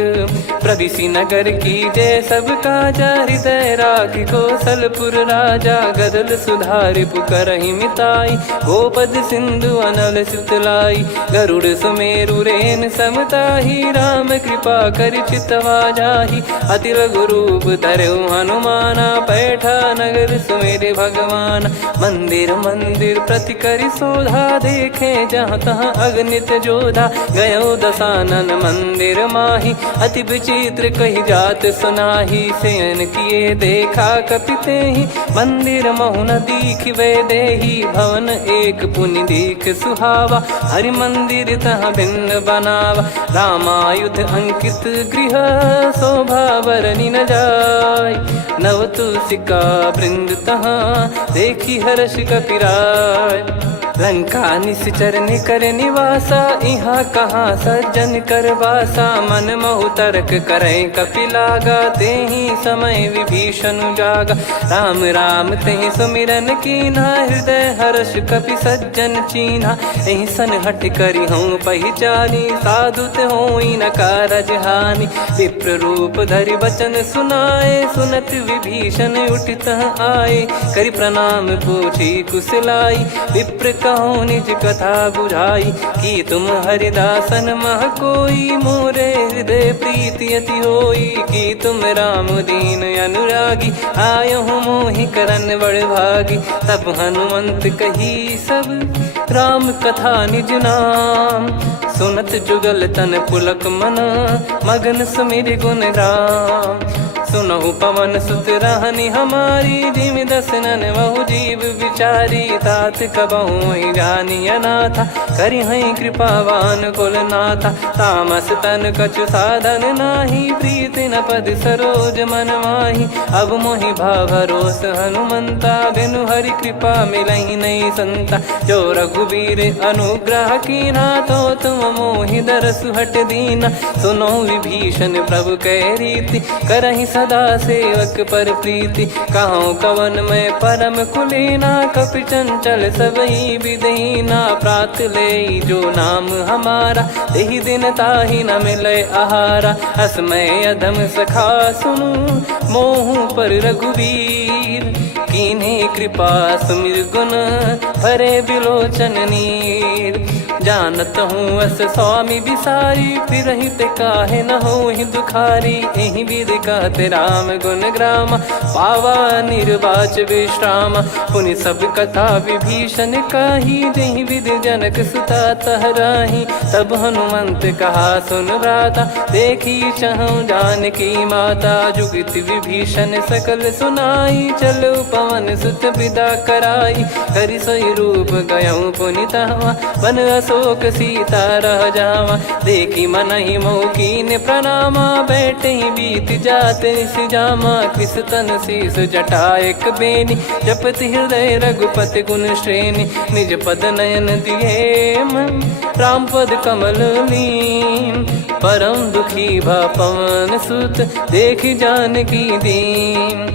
प्रदिशि नगर की जय सब काजा, हृदय राखि कौशलपुर राजा। गदल सुधारि पुकारहि मिताई, गोपद सिंधु अनल सितलाई। गरुड़ सुमेरु रेन समताहि, राम कृपा करि चितवा जाहि। अति लघु रूप धरऊ हनुमाना, पैठा नगर सुमेरे भगवान। मंदिर मंदिर प्रति करि शोधा, देखे जहाँ तहाँ अगणित जोधा। गयो दशानन मंदिर माही, अति विचित्र कही जात सुनाही। शयन किए देखा कपितेहि, मंदिर महु न दीख वे देही। भवन एक पुनि दीख सुहावा, हरि मंदिर तहाँ भिन्न बनावा। रामायुध अंकित गृह, शोभा बरनि न जाय। नव तुलसिका वृंद तहाँ, देखी हर्ष कपिराय। लंका निश्चर निकर निवासा, इहाँ कहाँ सज्जन कर वासा। मन महु तर्क करै कपिलागा, तेहि समय विभीषण जागा। राम राम तेहि सुमिरन कीन्हा, हृदय हर्ष कपि सज्जन चीन्हा। एहि सन हठ करि हूँ पहिचानी, साधु ते होई न कारज हानि। विप्र रूप धरि वचन सुनाए, सुनत विभीषण उठित आए। करि प्रणाम पूछी कुशलाई, विप्र कहो निज कथा बुझाई। कि तुम हरिदासन मह कोई, मोरे हृदय प्रीति अति होई। कि तुम राम दीन अनुरागी, आयहु मोहि करन बड़ भागी। तब हनुमंत कही सब, राम कथा निज नाम। सुनत जुगल तन पुलक मना, मगन सुमिर गुण राम। सुनहु पवन सुत रहनी हमारी, जिमि दसनन बहु जीव विचारी। तात कबहु ही जानी अनाथा, करि हई कृपावान कुल नाथा। तामस तन कछु साधन नाही, प्रीति न पद सरोज मन माही। अब मोहि भाव भरोस हनुमंता, बिनु हरि कृपा मिलहि नहीं संता। जो रघुबीर अनुग्रह कीना, तो तुम मोहि दरसु हट दीना। सुनो विभीषण प्रभु कह रीति, करहि सदा सेवक पर प्रीति। कहूँ कवन में परम कुलीना, कपि चंचल सबई विदहीना। प्रात ले जो नाम हमारा, तेहि दिन ताहि न मिले आहारा। असमय अधम सखा सुनु, मोहु पर रघुवीर। कीन्ही कृपा सुमिर गुण, भरे बिलोचन नीर। जानत हूँ अस स्वामी बिसारी, फिरहित काहे न होहि दुखारी। एहि विधि कहते राम गुण ग्राम, पावा निर्वाच विश्राम। पुनि सब कथा विभीषण कही, जेहि विधि जनक सुता तहराही। तब हनुमंत कहा सुन भ्राता, देखी चहु जानकी माता। जुगित विभीषण सकल सुनाई, चलो पवन सुत विदा कराई। करि सोई रूप गयऊँ पुनि तहवा, बन अशोक सीता रह जावा। देखी मनहि मोह कीन प्रणामा, बैठे ही बीत जात निस जामा। कृस तन शीस जटा एक बेनी, जपति हृदय रघुपति गुण श्रेणी। निज पद नयन दिए मन, राम पद कमल लीन। परम दुखी भा पवन सुत, देखि जानकी दीन।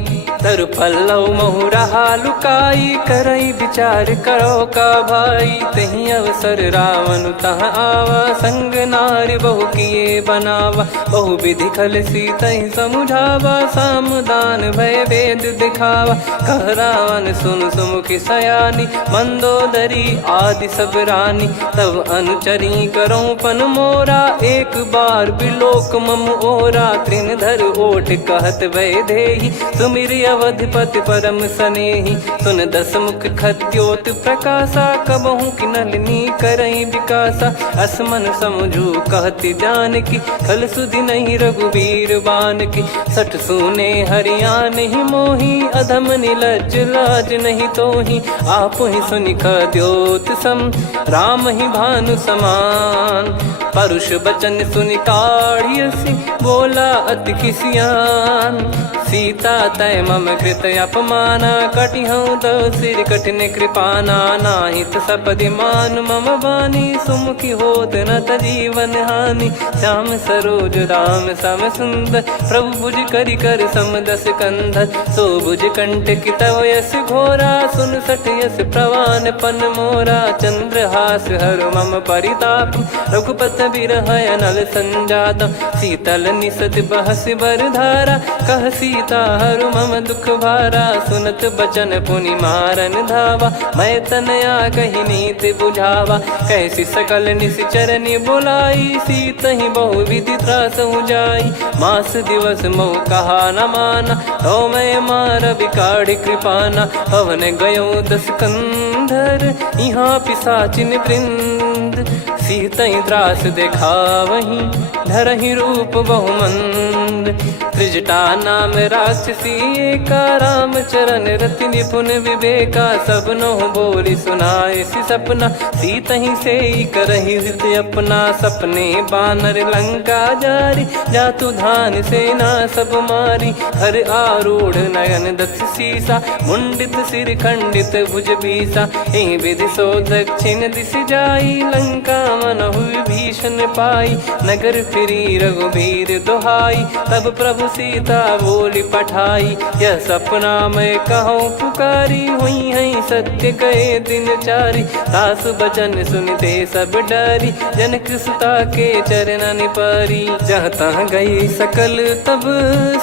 तरु पल्लव महु रहा लुकाई, करई विचार करो का भाई। तही अवसर रावण तहाँ आवा, संग नारी बहु किए बनावा। बहु विधि खल सीतहि समुझावा, सामदान भय वेद दिखावा। कह रावण सुन सुमुखी सयानी, मंदोदरी आदि सब रानी। तब अनुचरी करो पन मोरा, एक बार बिलोक मम ओरा। तृण धर ओठ कहत भय देहि, सुमिर अवधिपति परम सनेहि। सुन दस मुख खद्योत प्रकाशा, कबहु की नलिनी करई विकासा। असमन समझू कहति जानकी, खल सुधि नहीं रघुबीर बान की। सठ सुने हरियाण ही मोही, अधम निलज लाज नहीं तोही। आप ही सुनि खद्योत सम, राम ही भानु समान। परुष बचन सुनि काढ़ियसि, बोला अति किसियान। सीता तय मम कृत अपमाना, कटिहऊँ तो सिर कठिन कृपाना। नाहित सपदि मान मम बानी, सुमुखी होत न तजीवन हानि। श्याम सरोज राम सम सुंदर, प्रभु भुज करि कर सम दस कंधर। सो भुज कंठ की तव यस घोरा, सुन सठ यस प्रवान पन मोरा। चंद्रहास हर मम परिताप, रघुपत बिरह अनल संजात। शीतल निसत बहस बर धारा, कह सीता हरु मम दुख भारा। सुनत बचन पुनि मारन धावा, मैं तनया कही नीति बुझावा। कैसी सकल निश्चरनि बुलाई, सीतहि बहु विधि त्रास जाई। मास दिवस मोह कहा न माना, तो मैं मार बिकाढ़ी कृपाना। पवन गयो दस कंधर, यहाँ पिशाचिन वृंद। सीतहि त्रास देखावहीं, धरहि रूप बहुमंद। त्रिजटा नाम राक्षसी एका, राम चरण रति निपुण विवेका। सब नोह बोली सुनाए सि सपना, सीतहि से करहि हित अपना। सपने बानर लंका जारी, जातु धान सेना सब मारी। हर आरूढ़ नयन दस सीसा, मुंडित सिर खंडित भुज बीसा। एहि विधि सो दक्षिण दिश जाई, लंका मनहु विभीषण पाई। नगर फिरी रघुबीर दुहाई, तब प्रभु सीता बोली पठाई। यह सपना मैं कहूँ पुकारी, हुई है सत्य कहे दिन चारी। सास बचन सुनते सब डरी, जनक सुता के चरण परी। जहाँ तहाँ गई सकल तब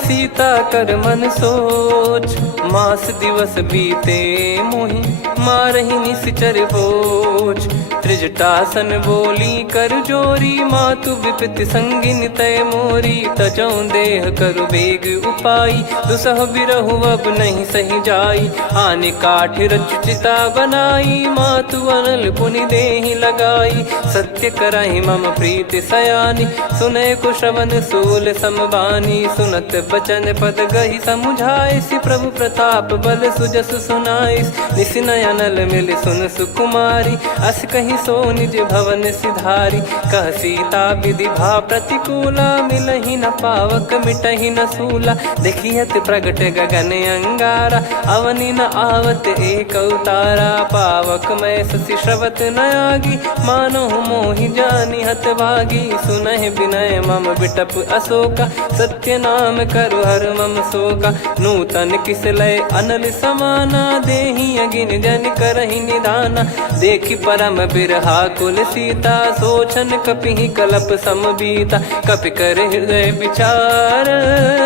सीता कर मन सोच। मास दिवस बीते मोहि, मारहि निश्चर बोझ। त्रिजटासन बोली कर जोरी, मातु विपति संगिन तय मोरी। तजौ देह करु बेग उपाई, दुसह बिरहु अब नहीं सही जाई। आने काठ रचु चिता बनाई, मातु अनल पुनि देहि लगाई। सत्य करहि मम प्रीति सयानी, सुनय को श्रवण सूल समबानी। सुनत बचन पद गहि समुझाइस, प्रभु प्रताप बल सुजस सुनाइस। निस नयनल मिल सुन सुकुमारी, अस कहि सो निज भवन सिधारी। कह सीता विधि भा प्रतिकूला, मिलहि न पावक मिटहि न सूला। देखियत प्रगट गगन अंगारा, अवनि न आवत एक अवतारा। पावक मैं ससि श्रवत न आगी, मानो मोहि जानि हत भागी। सुनहि विनय मम बिटप अशोका, सत्य नाम करु हर मम शोका। नूतन किस लय अनल समाना, देहि अगिन जन करहि निदाना। देखि परम बिरहा कुल सीता, सोचन कपिहि कलप समबीता। कपि कर हृदय विचार,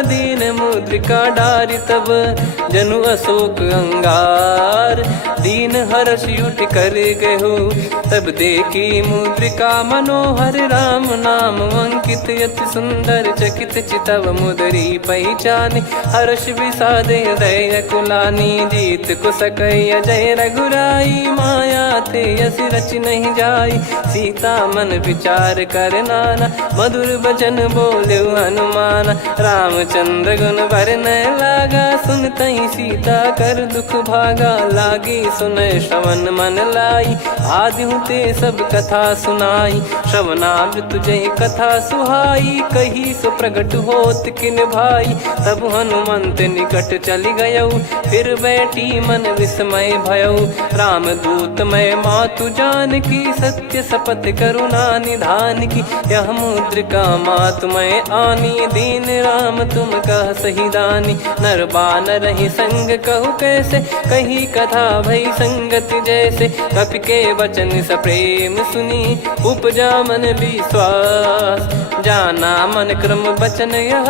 दीन मुद्रिका डारि तब। जनु अशोक अंगार, दीन हर्ष उठ कर गहु। तब देखी मुद्रिका मनोहर, राम नाम अंकित अति सुंदर। चकित चितव मुदरी पहचान, हर्ष विषाद हृदय कुलानी। जीत को सकय अजय रघुराई, माया थे यस रच नहीं जाई। सीता मन विचार कर नाना, मधुर बचन बोले हनुमान। रामचंद्र गुण बरनय लागा, सुनतहि सीता कर दुख भागा। लागी सुनय श्रवण मन लाई, आदिहु ते सब कथा सुनाई। श्रवणामृत जय कथा सुहाई, कही सो प्रगट होत किन भाई। तब हनुमंत निकट चली गयौ, फिर बैठी मन विस्मय भयौ। राम दूत मैं मातु जानकी, सत्य शपथ करुणा निधान की। यह मुद्रिका मातु मैं आनी, दीन राम तुम कह सही दानी। नर बानर ही संग कहु कैसे, कही कथा भई संगति जैसे। कपि के वचन सप्रेम सुनी, उपजा मन विश्वास। जाना मन क्रम बचन यह,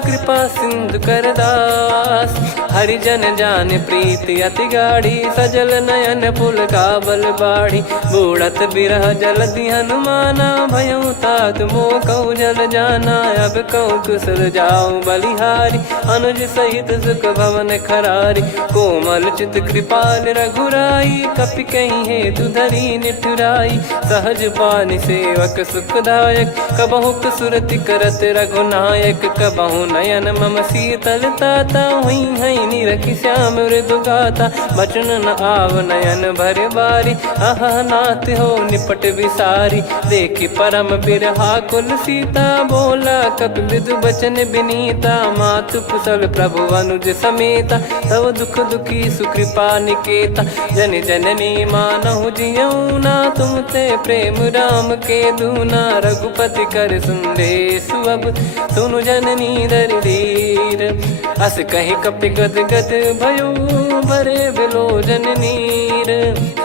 कृपा सिंधु कर दास। हरिजन जान प्रीति अति गाढ़ी, सजल नयन पुल काबल बाढ़ी। बूढ़त बिरह जलधि हनुमाना, भयउ तात मोह कहु जल जाना। अब कहु कुशल जाऊ बलिहारी, अनुज सहित सुख भवन खरारी। कोमल चित कृपाल रघुराई, कपि कहीं हेतु धरी निठुराई। सहज पानि सेवक सुखदायक, कबहु सुरति करत रघुनायक। कबहु नयन मम शीतल ताता, हुई हई निरखि श्याम मृदु गाता। बचन न आव नयन भर बारी, अह नाथ हो निपट विसारी। देखि परम बिरहा कुल सीता, बोला कपि मृदु बचन बिनीता। मातु कुशल प्रभु अनुज समेता, तव दुख दुखी सुकृपा निकेता। जन जननी मानहु जियऊ ना, तुम ते प्रेम राम के दूना। रघुपति कर सुंदेशु अब, सुनु जननी दर धीर। अस कहि कपि गद गद भयो, भरे बिलोचन नीर।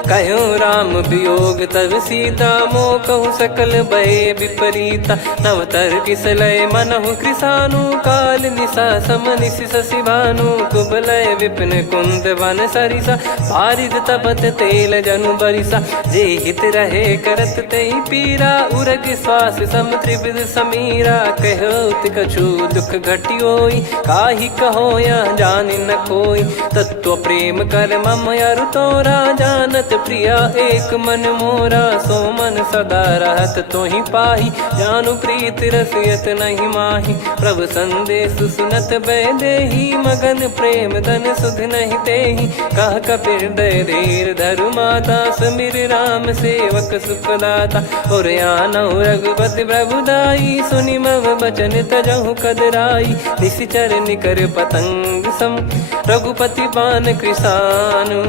कहु राम वियोग तब सीता, मोह कहु सकल भय विपरीता। नव तर किस लय मनहु कृसानु, काल निशा सम निशि शशि भानु। कुबलय विपिन कुंद वन सरिसा, पारिद तपत तेल जनु बरिसा। जे हित रहे करत तेहि पीरा, उरग श्वास सम त्रिविध समीरा। कहत कछु दुख घटियोई, काहि कहो यह जानि न कोई। तत्व प्रेम कर मम अरु तोरा, जानत प्रिया एक मन मोरा। सो मन सदा रहत तोहि पाही, जानु प्रीति रसियत नहीं माही। प्रभु संदेश सुनत बैदेही, मगन प्रेम धन सुध नहीं तेहि। कह कपि हृदय धीर धरु माता, समीर राम सेवक सुखदाता। और आनहु रघुपति प्रभुदाई, सुनि मम बचन तजहु कदराई। निशिचर निकर पतंग सम, रघुपति पान कृसानु।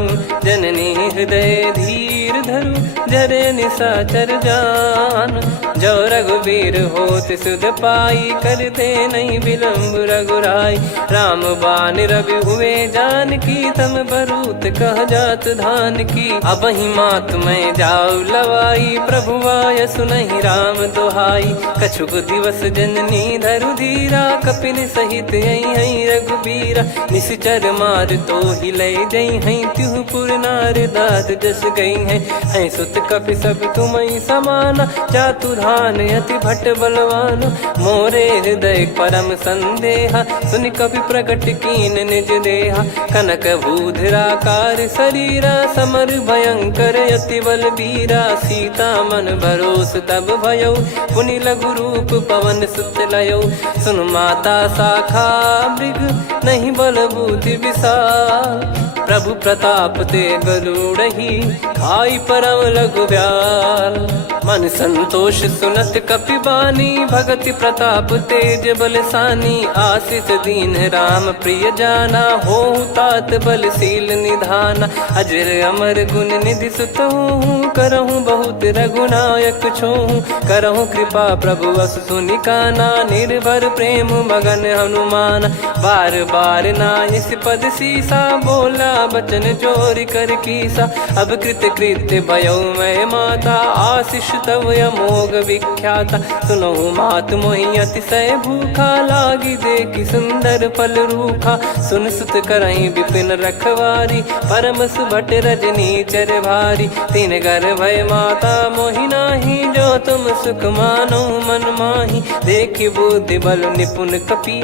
जननी हृदय धीर धरु, जरे निशाचर जान। जो रघुवीर होत सुध पाई, करते नहीं विलम्ब रघुराई। राम बान रवि हुए जानकी, तम बरूत कह जात धान की। अब ही मात मैं जाऊ लवाई, प्रभु आय सुनहि राम दोहाई। कछुक दिवस जननी धरु धीरा, कपिन सहित यही रघुबीरा। निश्चर मार तो ही ले जई हैं त्यू पुर नार दाद जस गई हैं सुत कपि सब तुमई समाना चातुधान अति भट बलवान मोरे हृदय परम संदेहा सुन कपि प्रकट कीन निज देहा कनक भूधराकार शरीरा समर भयंकर अति बल बीरा सीता मन भरोस तब भयो पुनि लघु रूप पवन सुत लयो सुन माता शाखा मृग नहीं बल बुद्धि विशाल प्रभु प्रताप ते गरुड़ही खाई परम लघु ब्याल मन संतोष सुनत कपि बानी भगति प्रताप तेज बलसानी आशीष दीन राम प्रिय जाना हो तात बलशील निधाना अजर अमर गुण निधि सुतहूँ करहूँ बहुत रघुनायक छोहूँ करहूँ कृपा प्रभु अस सुनिकाना निर्भर प्रेम मगन हनुमान बार बार नायस पद सीसा बोला बचन चोरी कर कीसा अब कृत कृत्य भयो मैं माता आशीष तव अमोघ विख्याता सुनो मात मोहि अतिशय भूखा लागी देखी सुंदर फल रूखा सुन सुत करई विपिन रखवारी परम सुभट रजनी चर भारी तीन घर भय माता मोहि नाही जो तुम सुख मानो मन माही देखी बुद्धि बल निपुण कपि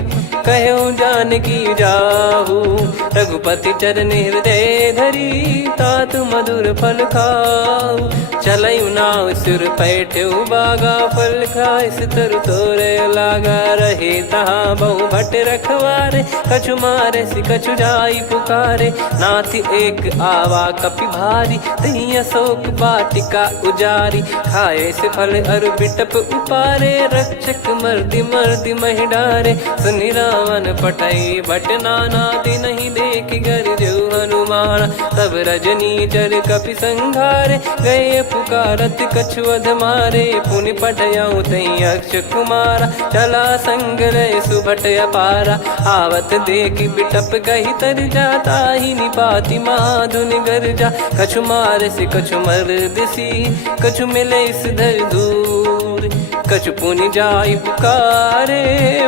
कहो जानकी जाहू रघुपति चरण हृदय धरी तात मधुर फल खाऊ चलऊ नाव सिर पैठ्यू बागा फल खाइस तरु तोरे लागा रहे तहाँ बहु भट रखवारे कछु मारे सि कछु जाई पुकारे नाथ एक आवा कपि भारी तही अशोक वाटिका उजारी खाए से फल अरु बिटप उपारे रक्षक मर्दि मर्दि महि डारे सुनि रावण पटई भट नाना दिन नहीं देख गर जो हनुमान तब रजनी चर कपि संघारे गए पुकारत कछुअध मारे पुनि पटयाऊ तई अक्ष कुमारा चला संग रहे सुभट अपारा आवत देख बिटप कही तर जाता ही निपाति माधुन गर्जा कछु मार से कछु मर दिसी कछु मिले इस धर दूर कछु पुनि जाई पुकारे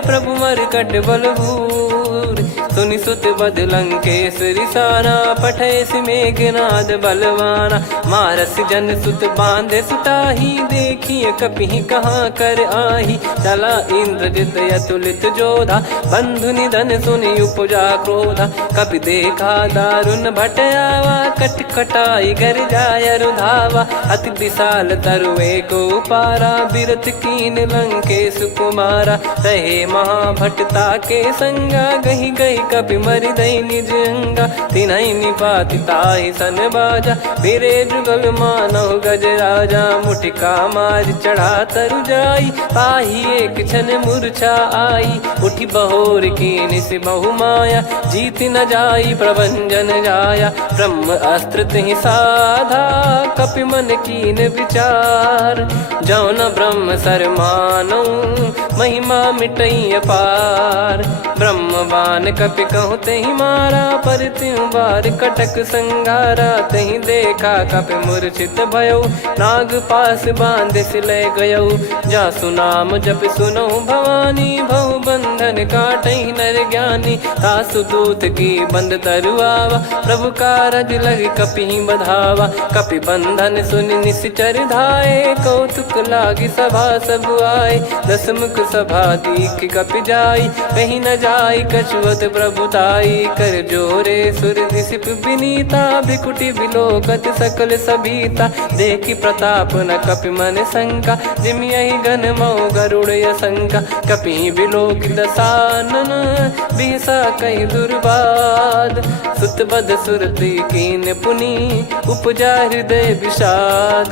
प्रभु मर कट बलभूर सुनि सुत बद लंकेश्वरी साना पठेस मेघनाद बलवाना मारस जन सुत बांधे सुताही देखिए कपि कहाँ कर आही चला इंद्रजित अतुलित जोधा बंधु निधन सुनि उपजा क्रोधा कपि देखा दारुण भट आवा कट कटाई घर जाय रुधावा अति विशाल तरुए को पारा बिरत कीन लंकेश कुमारा रहे महाभटता के संगा गही गही कपि मरि दई निज अंगा तिन्है निपाति ताहि सन बाजा फिरे जुगल मानव गज राजा मुटिका मार चढ़ा तरु जाई ताहि एक क्षण मूर्छा आई उठी बहोर कीन से बहु माया जीत न जाई प्रभंजन जाया ब्रह्म अस्त्र तिहि साधा कपि मन कीन विचार जो न ब्रह्म सर मानौ महिमा मिटई अपार ब्रह्मवान कपि कहूँ तही मारा पर त्यों बार कटक संगारा तही देखा कपि मूर्छित भयो नाग पास बांध सिले गयो जा सुनाम जप सुनो भवानी भव बंधन काटई नर ज्ञानी तासु दूत की बंद तरुआवा प्रभु कारज लग कपि बधावा कपि बंधन सुन निश्चर धाये कौतुक लागी सभा सब आए दसमुख सभा दीख कपि जाई कहीं न जाई कछुअत प्रभुताई कर जोरे सुर दिसिप विनीता भिकुटी विलोकत सकल सबीता देखी प्रताप न कपि मन शंका जिमियहि गन मऊ गरुड़ शंका कपि विलोक दसानन बिहसा कई दुर्बाद सुत बद सुरति कीन पुनि उपजा हृदय विषाद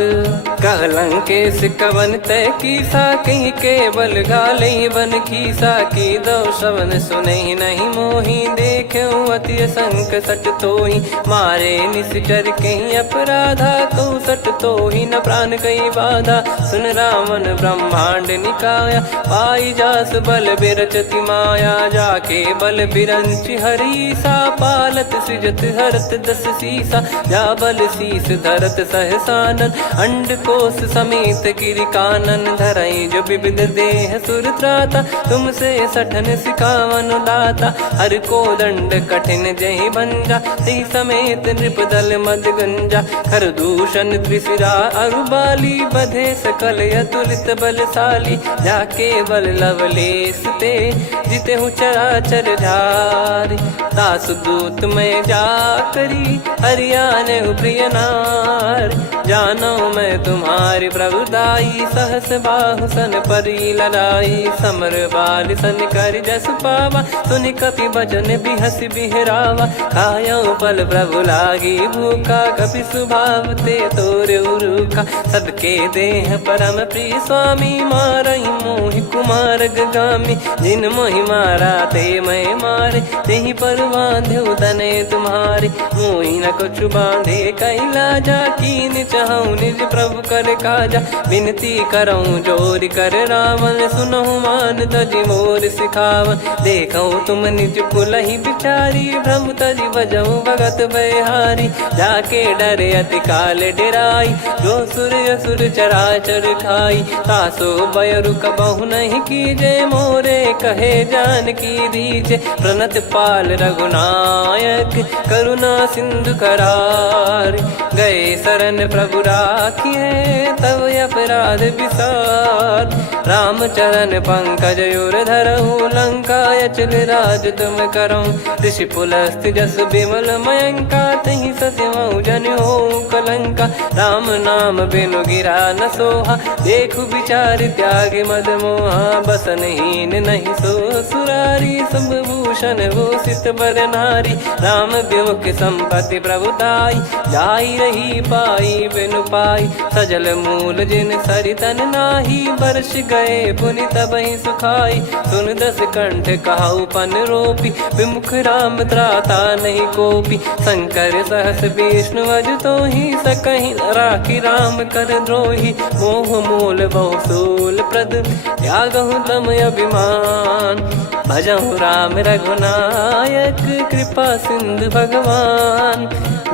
कहलंकेश कवन तय कीसा कहीं केवल घाले बन खीसा की दो शवन सुनहि नहीं मोही देखूं अति संक सट तोहि मारे निश्चर कहीं अपराधा को सट तोहि न प्राण कई बाधा सुन रावण ब्रह्मांड निकाया पाई जास बल बिरचति माया जाके बल बिरंच हरी सा पालत सृजत हरत दस सीसा, जा बल शीस धरत सहसानन, अंड कोश समेत गिरि कानन, धरई जो विविध देह सुर त्राता, तुमसे सठन सिखावन दाता, हर को दंड कठिन जहि भंजा, ती समेत नृप दल मद गंजा, खर दूषण त्रिशिरा अरुबाली, बधे सकल अतुलित बलशाली, जाके बल लवलेस ते जिते हूँ चराचर झारी, दास दूत में जा करी हरियाणे प्रिय नार, जानो मैं तुम्हारी प्रभुदाई, सहस बाहु सन परी लड़ाई, समर बाल सन कर जस पावा, सुनि कपि भजन बिहस बिहरावा, खायो पल प्रभु लागी भूखा, कपि स्वभाव ते तोर उरुखा, सबके देह परम प्रिय स्वामी, मारई मोहि कुमार गामी, जिन मोहि मारा ते मैं मारे, तेहि पर बांधे तने तुम्हारे, मोहि न कुछ बांधे कैलाजा, कीन चाहूं निज प्रभु कर काजा, विनती करऊं जोर कर रावण, सुनहु मान तजि मोर सिखावन, देखऊं तुम निज कुलहि बिचारी, भ्रम तजि बजऊं भगत बहारी, जाके डरे अति काल डेराई, जो सुर असुर चराचर खाई, तासो बयरु कबहु नहीं कीजे, मोरे कहे जान की दीजे, प्रणत पाल रघुनायक करुणा सिंधु करार, गए शरण प्रभु राखिए तब अपराध विसार, राम चरण पंकज उर धरहु, लंका अचल राज तुम करऊं, ऋषि पुलस्त जस विमल मयंका, तहि ससिमऊ जन हो कलंका, राम नाम बिनु गिरा न सोहा, देखु विचार त्याग मद मोहा, बसनहीन नहीं सो सुरारी, सब भूषण भूषित बर नारी, राम विमुख संपत्ति प्रभुताई, जाई रही पाई बिनु पाई, सजल मूल जिन सरितन नाही, वर्ष गए पुनि तबहि सुखाई, सुन दस कंठ कहाऊ पन रोपी, विमुख राम त्राता नहीं कोपी, शंकर सहस विष्णु अज तो ही, सकहि राखी राम कर द्रोही, मोह मूल बहु सूल प्रद, त्यागहु तम अभिमान, भजहु राम रघुनायक, कृपा सिंधु भगवान,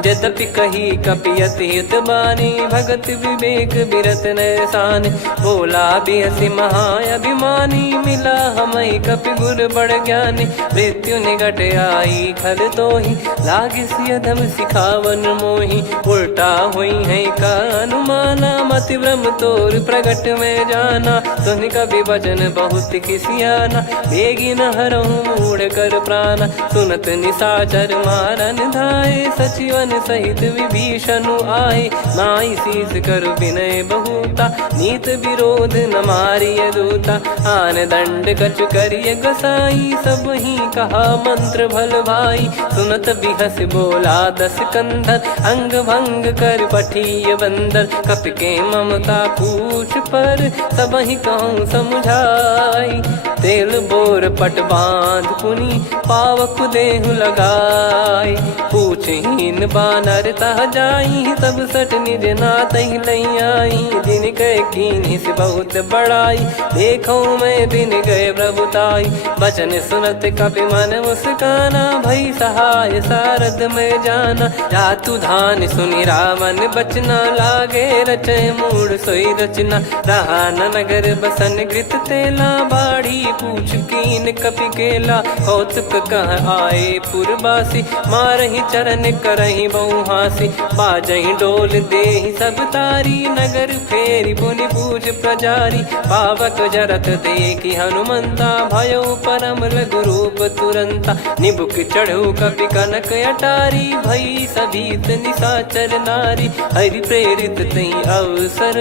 यद्यपि कही कपियति हित बानी, भगत विवेक बिरत नैसान, बोला बिहसी महाअभिमानी, मिला हमई कपि गुर बड़ ज्ञानी, मृत्यु निकट आई खल तोहि, लागे सियधम सिखावन मोहि, उल्टा हुई है का अनुमाना, मति भ्रम तोर प्रगट में जाना, सुनि कवि वचन बहुत किसियाना, बेगी न हरहु मूढ़ कर प्राणा, सुनत निशाचर मारन धाये, सचिवन सहित विभीषणु आए, नाई शीस कर विनय बहुता, नीत विरोध न मारिय दूता, आन दंड कछ करिय गोसाई, सब ही कहा मंत्र भल भाई, सुनत बिहस बोला दस कंधर, अंग भंग कर पठिय बंदर, कपि के ममता पूछ पर, सब ही कहूँ समझाई, तेल बोर पट बांध पुनि, पावक देहु लगाई, पूछहीन बानर तह जाई, सब सट निज नाथ ही लई आई, दिन गए कीन्ही से बहुत बड़ाई, देखो मैं दिन गए प्रभुताई, बचन सुनत कपि मन मुस्काना, भई सहाय सारद में जाना, जातु धान सुनि रावण बचना, लागे रचय मूढ़ सोई रचना, रहा न नगर बसन कृत तेला, बाढ़ी पूछ कीन कपि केला, कौतुक कह आए पुरबासी, मारहि चरण करहि बहु हासी, बाजहि डोल देहि सब तारी, नगर फेरी पुनि पूज प्रजारी, पावक जरत देखि हनुमंता, भयो परम लघु रूप तुरंता, निबुक चढ़ऊ कपि कनक अटारी, भई सभीत निशाचर नारी, हरि प्रेरित तई अवसर,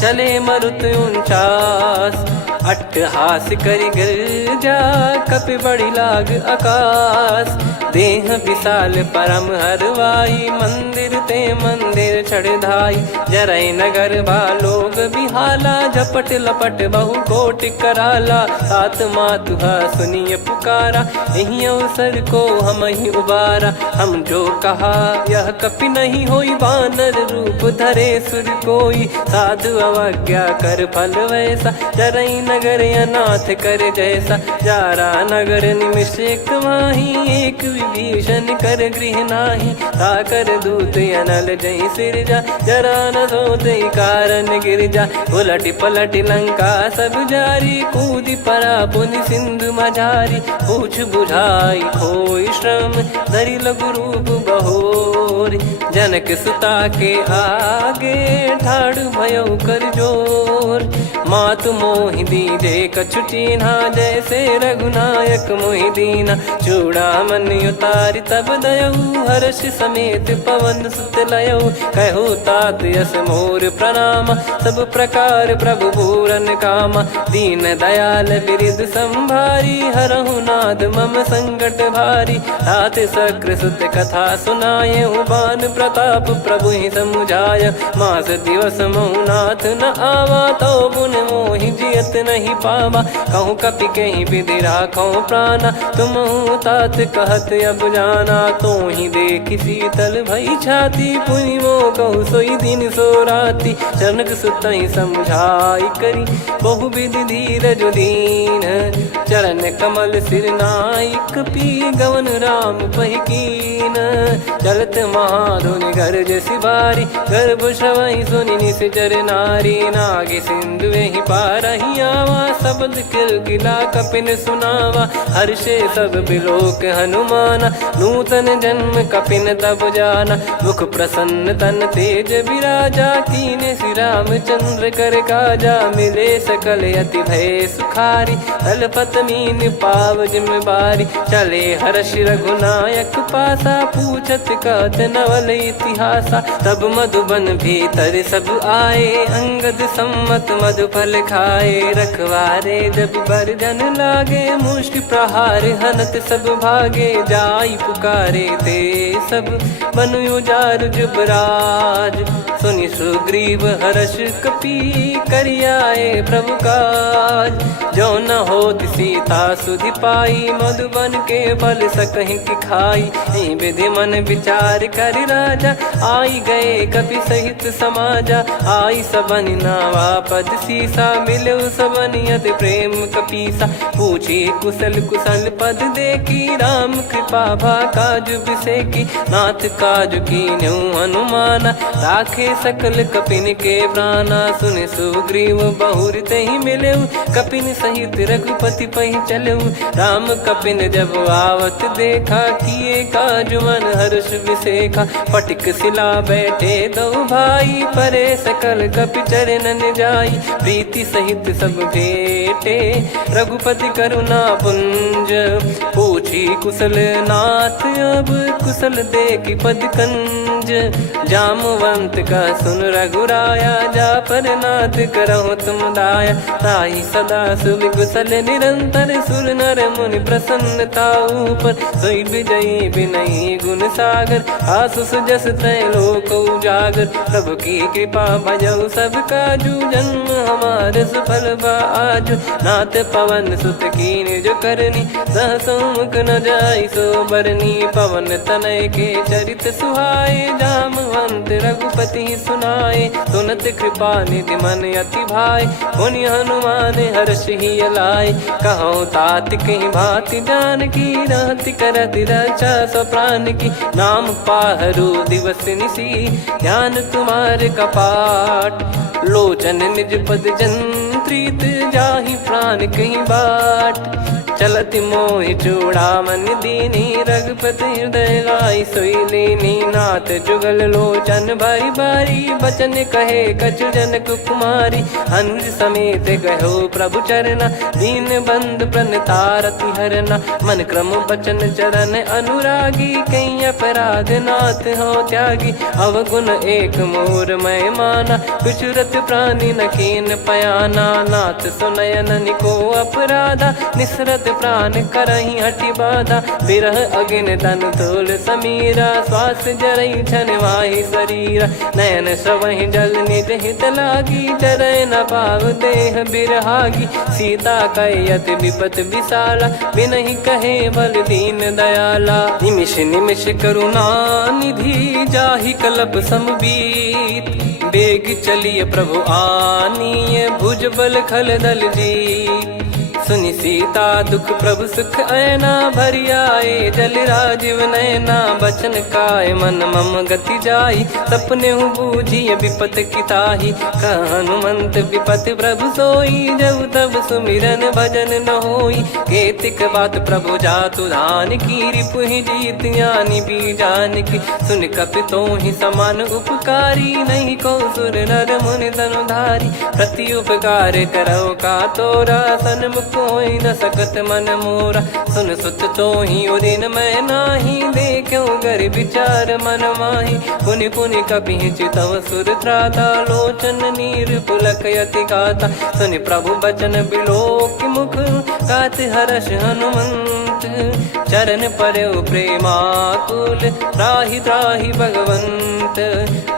चले मरुत 49, अट्टहास करि गिरजा, कपि बड़ी लाग आकाश, देह विशाल परम हरवाई, मंदिर ते मंदिर चढ़धाई, जरई नगर बालोग बिहाला, झपट लपट बहु कोट कराला, सात मातुहा सुनिय पुकारा, यही अवसर को हम ही उबारा, हम जो कहा यह कपि नहीं होई, वानर रूप धरे सुर कोई, साधु अवज्ञा कर फल वैसा, जरई नगर अनाथ कर जैसा, जारा नगर निमिष एक माही, एक विभीषण कर गृह नाही, ताकर दूत अनल जय सिरजा, जरा न सोते कारण गिरजा। उलट पलट लंका सब जारी, कूद परा पुनि सिंधु मझारी। पूछ बुझाई खोई श्रम, धरि लघु रूप बहोर। जनक सुता के आगे, ठाड़ भयो कर जोर। मातु मोहि दीजे कछु चीन्हा, जैसे रघुनायक मोहि दीना। चूड़ामणि उतारि तब दयऊ, हर्ष समेत पवन सुत लयऊ। कहु तात यस मोर प्रणाम, सब प्रकार प्रभु पूरन कामा। दीन दयाल बिरिद संभारी, हरहु नाद मम संकट भारी। तात सकृ सुत कथा सुनाए, बान प्रताप प्रभु ही समुझाय। मास दिवस महु नाथ न आवा, तो पुन मोहि जियत नहीं पावा। कहूँ कपि कहीं विधि राखो प्राणा, तुम तात कहत अब जाना। तो ही देखी शीतल भई छाती, पुनि मो कहु सोई दिन सो राती। जनक सुतहि समुझाई करी, बहु विधि धीरज दीन। चरण कमल सिर नाई, कपि गवन राम पहि कीन। चलत महाधुनि गरज सिबारी, गर्भ श्रवहि सुनि निश्चर नारी। नागे सिंधु ही पारहि आवा, शब्द किलकिला कपिन सुनावा। हर्षे सब बिलोक हनुमाना, नूतन जन्म कपिन तब जाना। मुख प्रसन्न तन तेज विराजा, कीने श्री रामचंद्र कर काजा। मिले सकल अति भय सुखारी, तलपत मीन पाव जिम्मेवारी। चले हर्ष रघुनायक पासा, पूछत कहत नवल इतिहासा। तब मधुबन भीतर सब आए, अंगद सम्मत मधुफल खाए। रखवारे जब बरजन लागे, मुष्टि प्रहार हनत सब भागे। जाई पुकारे ते सब, बन उजार जुबराज। सुनि सुग्रीव हर्ष कपि, करियाए प्रभु काज। जो न होत सीता सुधि पाई, मधुबन के बल सकहि की खाई। विधि मन विचार कर राजा, आई गए कपि सहित समाजा। आई सबन नावा पद सीसा, मिलो सबन यदि प्रेम कपीसा। पूछी कुशल कुशल पद देखी, राम कृपा भा काज बिसेकी। नाथ काज कीन्हु हनुमाना, राखे सकल कपिन के प्राणा। सुनि सुग्रीव बहुर तेहि मिलेऊ, कपिन सहित रघुपति पहि चलेऊ। राम कपिन जब आवत देखा, किए काज मन हर्ष विसेखा। पटिक सिला बैठे दो भाई, परे सकल कपि चरणन जाई। प्रीति सहित सब भेटे, रघुपति करुणा पुंज। पूछी कुशल नाथ अब, कुशल देखी पद कंज। जामवंत का सुन रघुराया, जा पर नाथ करहु तुम दाया। ताहि सदा सुभि कुशल निरंतर, सुर नर मुनि प्रसन्नता ऊपर। सोई विजयी विनयी गुण सागर, आसु सुजस तय लोक उजागर। प्रभु की कृपा भजऊ सब काजू, जन्म हमारे सफल बा आज। नाथ पवन सुत कीन्ह जो करनी, सहसो मुख न जाई सो बरनी। पवन तनय के चरित सुहाए, जामवंत रघुपति सुनाए। सुनत कृपा निधि मन अति भाई, पुनि हनुमान हर्ष ही लाए। कहो तात कहीं भांति जानकी, रहति करति रक्षा सो प्राण की। नाम पाहरु दिवस निसी, ध्यान तुम्हारे कपाट। लोचन निज पद जंत्रित, जाहि प्राण कहीं बाट। चलति मोहि चूड़ामणि दीनी, रघुपति हृदय लाई सोई लीनी। नाथ जुगल लोचन बारी बारी, बचन कहे कछु जनक कुमारी। अनुज समेत गयो प्रभु चरना, दीन बंधु प्रणतारति हरना। मन क्रम बचन चरण अनुरागी, कहीं अपराध नाथ हो त्यागी। अवगुण एक मोर मैं माना, कुछ रत प्राणी न कीन पयाना। नाथ सुनयन निको अपराधा, निसरत प्राण करहि हटि बाधा। बिरह अगिन तन तोल समीरा, श्वास जरई छन वाहि शरीरा। नयन श्रवहि जल निज हित लागी, चरय न पाव देह बिरहागी। सीता कयत विपत विशाला, बिनहि कहे बल दीन दयाला। निमिष निमिष करुणा निधि, जाहि कल्प समबीत। बेग चलिए प्रभु आनीय, भुज बल खल दल जीत। सुनि सीता दुख प्रभु सुख ऐना भरी आए, जल राजीव नैना बचन काय, मन मम गति जाई, सपने हूँ बूझी विपत किताही, हनुमंत विपत प्रभु सोई, जब तब सुमिरन भजन न होई, केतिक बात प्रभु जातु धान की, रिपु ही जीत ज्ञानी बीजान की, सुन कपि तो ही समान उपकारी, नहीं को सुर नर मुनि धनुधारी, प्रति उपकार करो का तोरा, सन्मुख होई न सकत मन मोरा, सुन सुत तो ही उदिन मैं नाही, देखो गर विचार मन माही, पुनि पुनि कपि चितव सुर त्राता, लोचन नीर पुलक यति गाता, सुनि प्रभु बचन बिलोक मुख, गात हर्ष हनुमंत, चरण परयो प्रेमाकुल, त्राहि त्राहि भगवंत,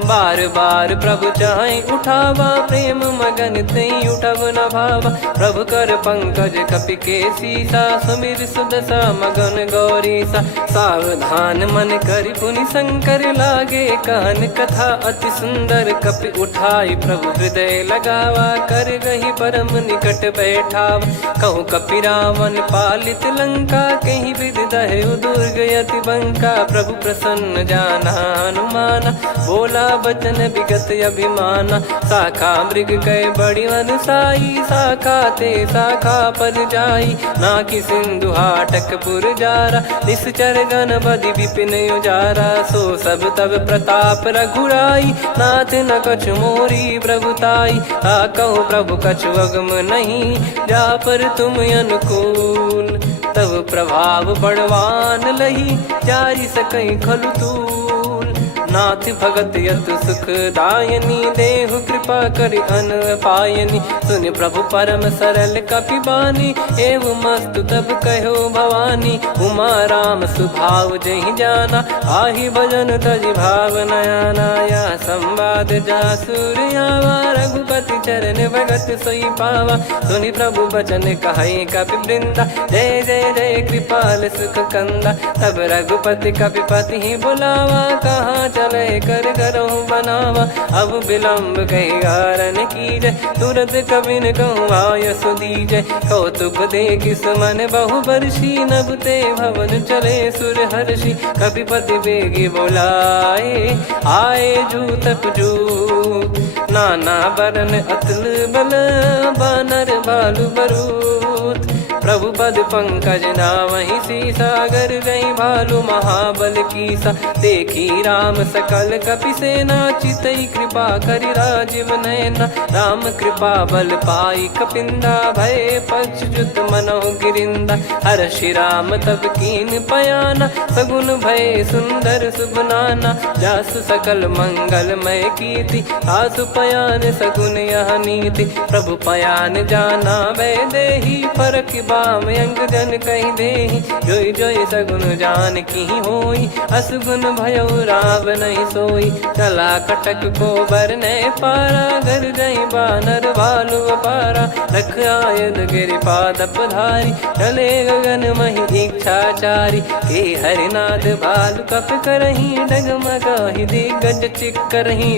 बार बार प्रभु चाहि उठावा, प्रेम मगन तई उठब न भावा, प्रभु कर पंकज कपि के सीसा, सुमिर सुदशा मगन गौरीसा, सावधान मन करि पुनि शंकर लागे, कहन कथा अति सुंदर, कपि उठाई प्रभु हृदय लगावा, कर गही परम निकट बैठावा, कहूँ कपि रावण पालित लंका, कहीं विद दहु दुर्ग यति बंका, प्रभु प्रसन्न जाना हनुमाना, बोला बचन विगत अभिमाना, शाखा मृग कह बड़ी अनुसाई, शाखा ते शाखा पर जाई, ना कि सिंधु हाटक पुर जारा, निश्चर गण बदि विपिन उजारा, सो सब तब प्रताप रघुराई, नाथ न कछु मोरी प्रभुताई, कहो प्रभु कछु अगम नहीं, जा पर तुम अनुकूल, तब प्रभाव बड़वान लही, जारी सकई खलु तूल, नाथ भगत यतु सुख दायनी, देहु कृपा करि अन पायनी, सुन प्रभु परम सरल कपि बानी, एव मस्तु तब कहो भवानी, उमा राम सुभाव जहि जाना, आहि भजन तजि भाव नयाना, या संवाद जासुर आवा, रघुपति चरण भगत सोई पावा, सुनि प्रभु बचन कहै कपि वृंदा, जय जय जय कृपाल सुख कंदा, तब रघुपति कपिपति ही बुलावा, कहाँ चले कर करो बनावा, अब विलम्ब कही कारण कीजय, तुरंत कबिन कहूँ आय सुदीजय, कौतुक देख सुमन बहु बरसी, नभ ते भवन चले सुर हर्षि, कपिपति बेगी बोलाए, आए जूतक जूत, नाना बरन अतुल बल, बानर बालु बरूत, प्रभु पद पंकज नामहि सीसा, गर गई भालु महाबल कीसा, देखी राम सकल कपि सेना, चितई कृपा करि राजीव नैना, राम कृपा बल पाई कपिंदा, भय पक्षजुत मनोह गिरिंदा, हर्षि राम तब कीन पयाना, सगुन भय सुंदर सुबनाना, जासु सकल मंगलमय कीर्ति, आसु पयान सगुन यह नीति, प्रभु पयान जाना वै देहि, फरक बाम अंग जन कहि देहि, जोई जोई सगुन जान की होई, असुगुन भयो राव नहीं सोई, चला कटक को बरने पारा, घर जई बानर भालु अपारा, रख आयद गिरिपाद पधारी, चले गगन मही इच्छाचारी, के हरिनाथ भालु कप करही, डगमगाहि दिग्गज चिक्करही,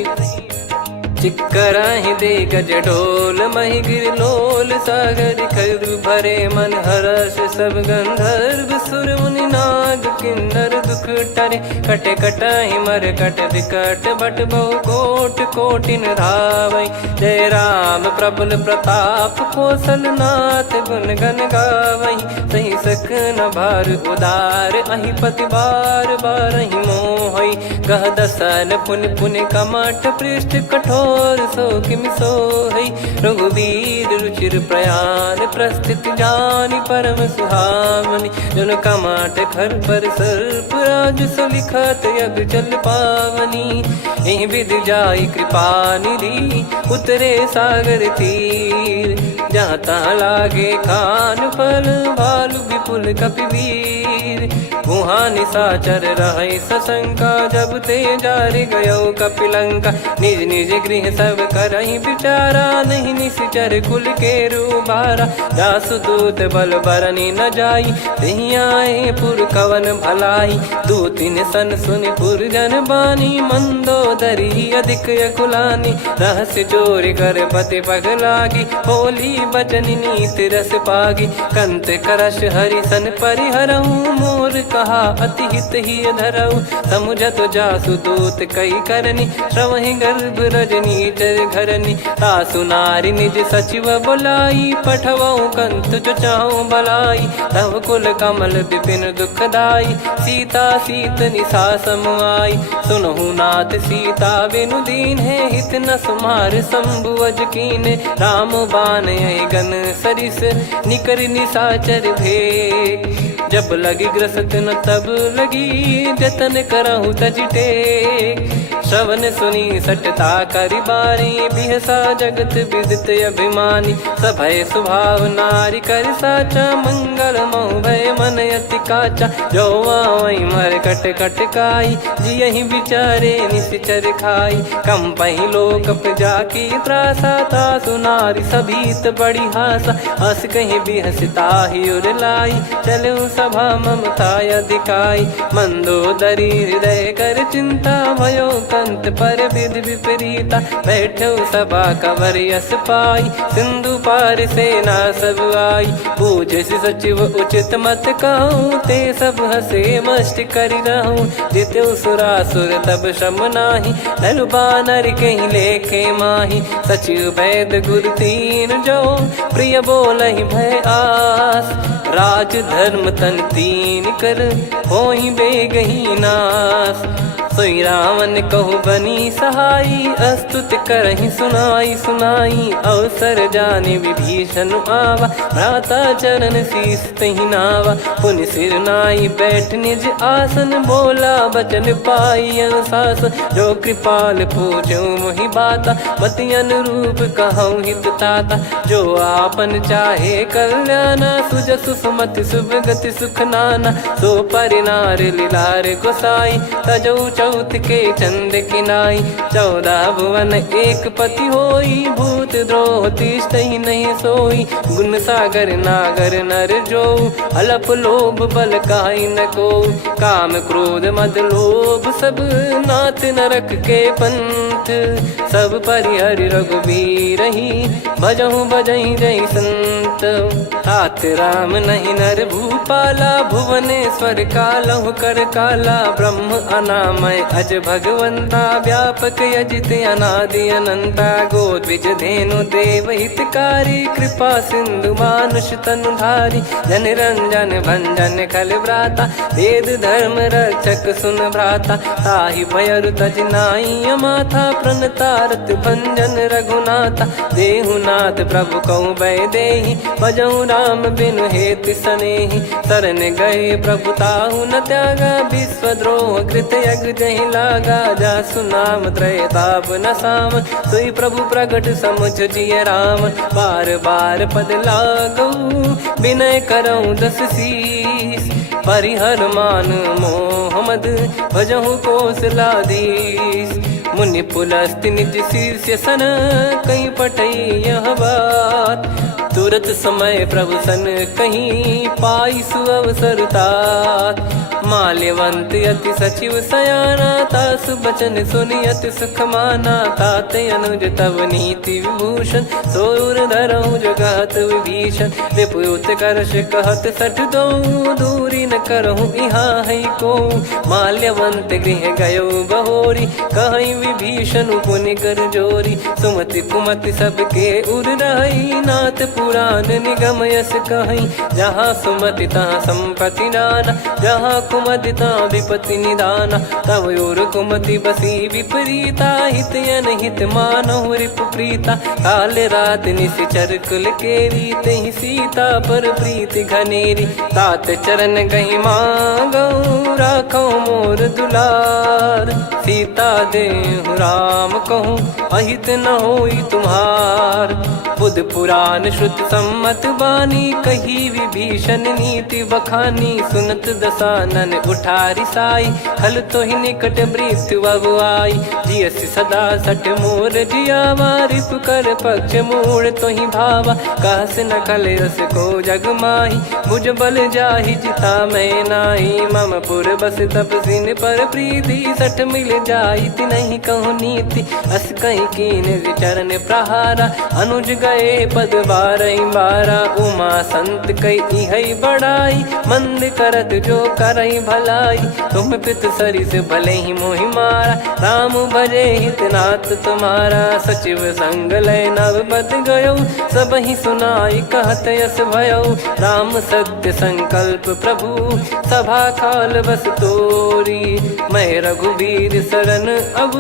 चिक्कराहि दे गज ढोल, मही गिर लोल, सागर कर भरे मन हर्ष, सब गंधर्व सुर मुनि नाग किन्नर दुख टरे, कट कटाहि मर कट विकट, बट बहु कोट कोटिन धावै, जय राम प्रबल प्रताप, कौशल नाथ गुण गन गावै, सही सक न भार उदार, अहि पति बार बारहि मोहै, गह दसन पुन पुन कमठ पृष्ठ कठोर, सो किमि सोहै, रघुवीर रुचिर प्रयाण, प्रस्थित जानि परम सुहावनी, जन कमाट खर पर सर्प राज, सलिखत यग चल पावनी, एहि विधि जाई कृपा निधि, उतरे सागर तीर, जहाँ तहाँ लागे खान फल, भालु विपुल कपिवीर, वहाँ निशाचर रहै सशंका, जब ते जारि गयो कपिलंका, निज निज गृह सब करहि विचारा, नहीं निश्चर कुल के रूबारा, जासु दूत बल बरनी न जाई, तेहि आए पुर कवन भलाई, दूतिन सन सुनि पुर जन बानी, मंदोदरी अधिक अकुलानी, रहस्य चोरी कर पति पग लागी, होली बचन नीत रस पागी। कंत करश हरिसन परिहरऊ मोर कहा अति हित ही धरऊ। समुझत जासु दूत कई करनी श्रवहि गर्भ रजनी चर घरनी। तासु नारी निज सचिव बुलाई पठवऊ कंत जो चाहू बलाई। तव कुल कमल विपिन दुखदाई सीता सीत निशा समाई। सुनहु नाथ सीता बिनु दीन है हित न सुमार शंभु अज कीने। राम बान गन सरिस निकर निशाचर भेग। जब लगी ग्रसत न तब लगी जतन करहु तज टेक। श्रवण सुनी सटता करि बारी बिहसा जगत विदित अभिमानी। सभय स्वभाव नारी कर साचा मंगल मोह भय मन अति काचा। जो आवई मर कट कट काई जियहि विचारे निश्चर खाई। कम पही लोक जाकी त्रासा तासु नारी सभीत बड़ी हासा। हस कहीं बिहसता ही उर लाई चलऊ सभा ममता अधिकाई। मंदोदरी हृदय कर चिंता भयो कंत पर विधि विपरीता। बैठो सभा कवर यस पाई सिंधु पार सेना सब आई। पूज सचिव उचित मत कहूँ ते सब हसे मस्त करि रहूँ। जित्यु सुरासुर तब श्रम नाही नल बानर कहीं लेखे माही। सचिव वैद गुरु तीन जो प्रिय बोलहि भय आस। राज धर्म तन तीन कर होई बेगही नास। सोई रावण कहु बनी सहाई अस्तुत करहि सुनाई सुनाई। अवसर जाने विभीषण आवा भ्राता चरण शीस तहि नावा। पुनि सिर नाई बैठ निज आसन बोला बचन पाई अनुशासन। जो कृपाल पूछो मोहि बाता मति अनुरूप कहूँ हित ताता। जो आपन चाहे कल्याणा सुजसु सुमति सुभगति सुख नाना। सो परिनार लीलार गोसाई तजौ चौथ के चंद किनाई। 14 भुवन एक पति होई भूत द्रोह तिष्ठहि नहीं सोई। गुण सागर नागर नर जो अलप लोभ बल काई न को। काम क्रोध मद लोभ सब नाथ नरक के पंथ। सब परिहरि रघुबीर ही भजहु भजहि जय संत। तात राम नहीं नर भूपाला भुवनेश्वर कालहु कर काला। ब्रह्म अनामय अज भगवंता व्यापक यजित अनादि अनंता। गोद्विज धेनु देव हितकारी कृपा सिंधु मानुष तनुधारी। जन रंजन भंजन खल भ्राता वेद धर्म रक्षक सुन भ्राता। ताहि भयरु तज नाई माथा प्रणतारत भंजन रघुनाथा। देहुनाथ प्रभु कहु भय देहि भजहु राम बिनु हेतु सनेहि। शरण गए प्रभु ताहु न त्यागा विश्वद्रोह कृत यज्ञ जहि लागा। जासु नाम त्रय ताप न साम सोई प्रभु प्रगट समुझ जिय राम। बार बार पद लागऊ विनय करऊँ दस शीस। परिहर मान मोह मद भजहु कौशलाधीश। मुनि पुलस्त्य निज शीर्ष सन कहीं पटई यह बात। तुरत समय प्रभु सन कहीं पाई सुअवसर तात। माल्यवंत अति सचिव सयाना तासु बचन सुनि अति सुख माना। तात अनुज तव नीति विभूषण सोर धरऊ जगत विभीषण। विपुत करश कहत सठ दो दूरी न करहु यहाँ है को। माल्यवंत गृह गयो बहोरी कहीं विभीषण पुनि कर जोरी। सुमति कुमति सबके उर रही नाथ पुराण निगम यस कहीं। जहाँ सुमति तहाँ संपत्ति नाना जहाँ कुमति तहाँ विपत्ति निदाना। तव और कुमति बसी विपरीता हित अनहित मानहु रिपु प्रीता। काल रात निश्चर कुल केरी तहि सीता पर प्रीति घनेरी। तात चरण गहि मांगऊ राखो मोर दुलार। सीता देहु राम कहूँ अहित न होई तुम्हार। बुध पुराण श्रुत सम्मत बानी कही विभीषण नीति बखानी। सुनत दशा नर मन उठारी साई, खल तो ही निकट मृत्यु अब आई। जियसि सदा सट मोर जियावा, रिपु कर पक्ष मूड़ तो ही भावा। कहस न खल रस को जग माही, भुज बल जाहि जिता मैं नाही। मम पुर बस तप सिन पर प्रीति, सठ मिल जाई तिनहि कहूँ नीति। अस कहीं कीन चरण प्रहारा, अनुज गए पद बारही बारा। उमा संत कई इहै बड़ाई, मंद करत जो करई भलाई। तुम पित सरिस भले ही मोहि मारा, राम भजे हित नाथ तुम्हारा। सचिव संग लय नव बत गयो, सब ही सुनाई कहत यस भयो। राम सत्य संकल्प प्रभु, सभा काल बस तोरी। मैं रघुबीर शरण अब,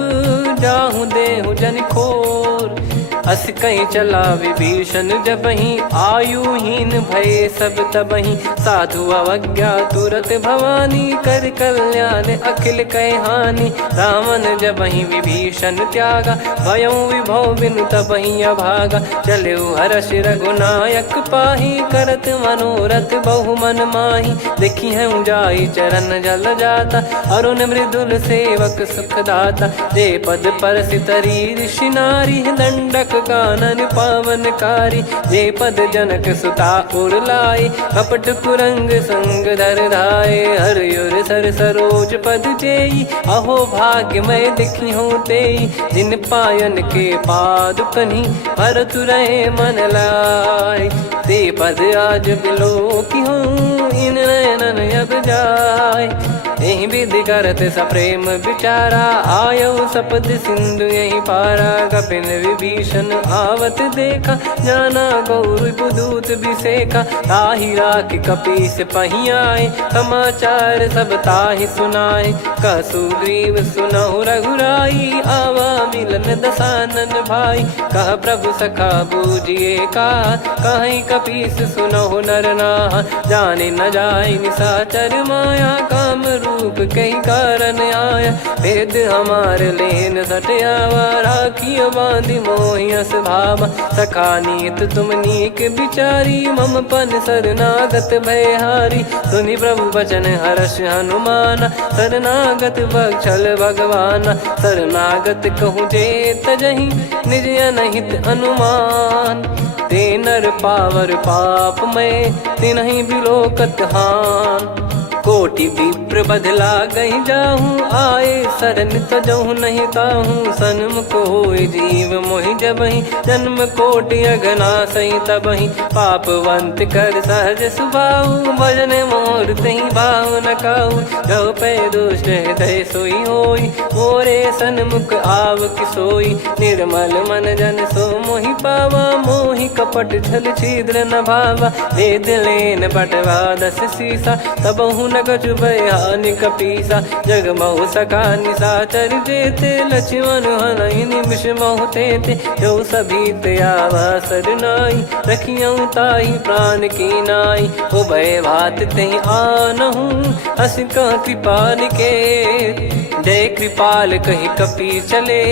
जाहूँ देहु जन खोर। अस कहीं चला विभीषण जबहि, आयुहीन भये सब तबहि। साधु अवज्ञा तुरत भवानी, कर कल्याण अखिल कह हानि। रावण जबहि विभीषण त्यागा, भयउ विभव बिनु तबहि अभागा। चलऊ हर्ष रघुनायक पाहि, करत मनोरथ बहु मन माहि। देखी है जाई चरण जल जाता, अरुण मृदुल सेवक सुखदाता। जे पद परसि तरी ऋषि नारी, दंडक कानन पावनकारी। जे पद जनक सुता उर लाए, कपट कुरंग संग धर धाये। हरियुर सर सरोज पद जेई, अहो भाग्य मैं दिखी हूँ तेई। जिन पायन के पाद कन्ही, भरत रहे मन लाय। ते पद आज बिलो की हूँ, इन नयनन अब जाय। यही विधि करत सप्रेम विचारा, आयो सपद सिंधु यही पारा। कपिन विभीषण आवत देखा, जाना गौर पुदूत बिसेखा। ताहि राख कपीस पही आए, समाचार सब ताहि सुनाए। कह सुग्रीव सुनहु रघुराई, आवा मिलन दसानन भाई। कह प्रभु सखा बूझिए का, कहीं कपीस सुनहु नर नाहा। जाने न जाय निशाचर माया, काम रूप कई कारण आया। भेद हमार लेन सटयावा, राखियो बांधि मोहियस भावा। सखा नीत तुम नीक बिचारी, मम पन शरणागत भयहारी। सुनि प्रभु बचन हर्ष हनुमाना, शरणागत बक्षल भगवाना। शरणागत कहूँ जे तजहि, निज अनहित अनुमान। ते नर पावर पाप में, तिन्हि बिलोकत हान। कोटि विप्र बदला गई जाहूँ, आए शरण तजहु नहीं ताहूँ। सन्मुख होय जीव मोहि जबहि, जन्म कोटि अगना सही तबहि। पापवंत कर सहज सुभाऊ, भजन मोर तहि भाव न काऊ। जो पै दुष्ट हृदय सोई होई, मोरे सन्मुख आव किसोई। निर्मल मन जन सो मोहि पावा, मोहि कपट छल छिद्र न भावा। वेद लेन बटवा दस सीसा, तबहु न कछु भयानि कपीसा। जग महु सका निशाचर जेते, लक्ष्मण हनहि निमिष महु तेते। जो सभी त्यावा सरनाई, रखियऊ ताहि प्राण की नाई। उभय भात तेहि आनहु, अस कह कृपाल के। जय कृपाल कहि कपी चले,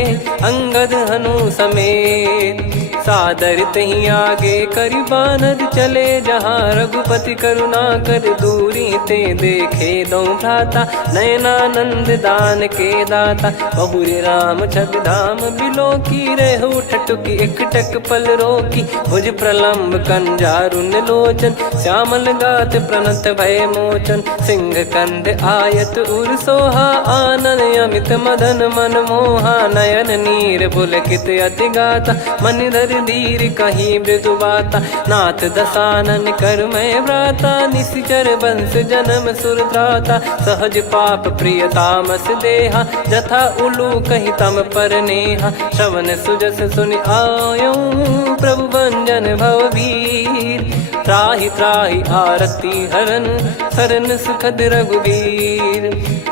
अंगद हनु समेत। सादर तही आगे करि बानर चले, जहाँ रघुपति करुणा कर दूरी ते देखे दो भ्राता। नयनानंद दान के दाता, बहुरे राम छग धाम बिलो की। रहु ठटुकी एकटक पल रोकी, भुज प्रलम्ब कंजारुन लोचन। श्यामल गात प्रणत भय मोचन, सिंह कंध आयत उर सोहा। आनन अमित मदन मन मोहा, नयन नीर पुलकित अति गाता। मन धर धीर कहीं मृदु बाता, नाथ दसानन कर मैं व्राता। निशिचर वंश जन्म सुरत्राता, सहज पाप प्रिय तामस देहा। जथा उलू कहीं तम पर नेहा, श्रवण सुजस सुनि आयो। प्रभु भंजन भवभीर, त्राहि त्राहि आरती हरन। शरण सुखद रघुबीर,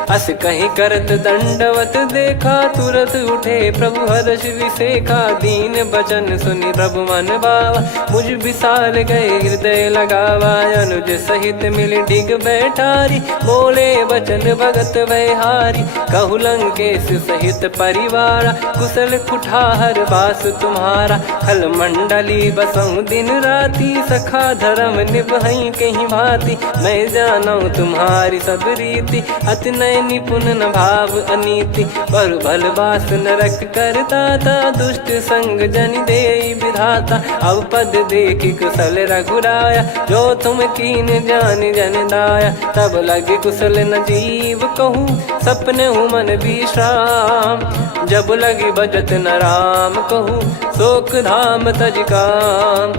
अस कहीं करत दंडवत देखा। तुरत उठे प्रभु हर्ष विसेखा, दीन बचन सुनि प्रभु मन भावा। मुझ विशाल गए हृदय लगावा, अनुज सहित मिल डिग बैठारी। बोले बचन भगत वैहारी, कहु लंकेश सहित परिवारा। कुशल कुठार बास तुम्हारा, खल मंडली बसहु दिन राति। सखा धर्म निभई कहीं भांति, मैं जानू तुम्हारी सब रीति, अति नय निपुण न भाव अनीति, पर भल बास नरक करता था, दुष्ट संग जन दे विधाता, अब पद देखी कुशल रघुराया, जो तुम कीन जान जन दाया, तब लगे कुशल न जीव कहूँ, सपने मन विश्राम, जब लगी बजत न राम कहूँ, शोक धाम तज काम,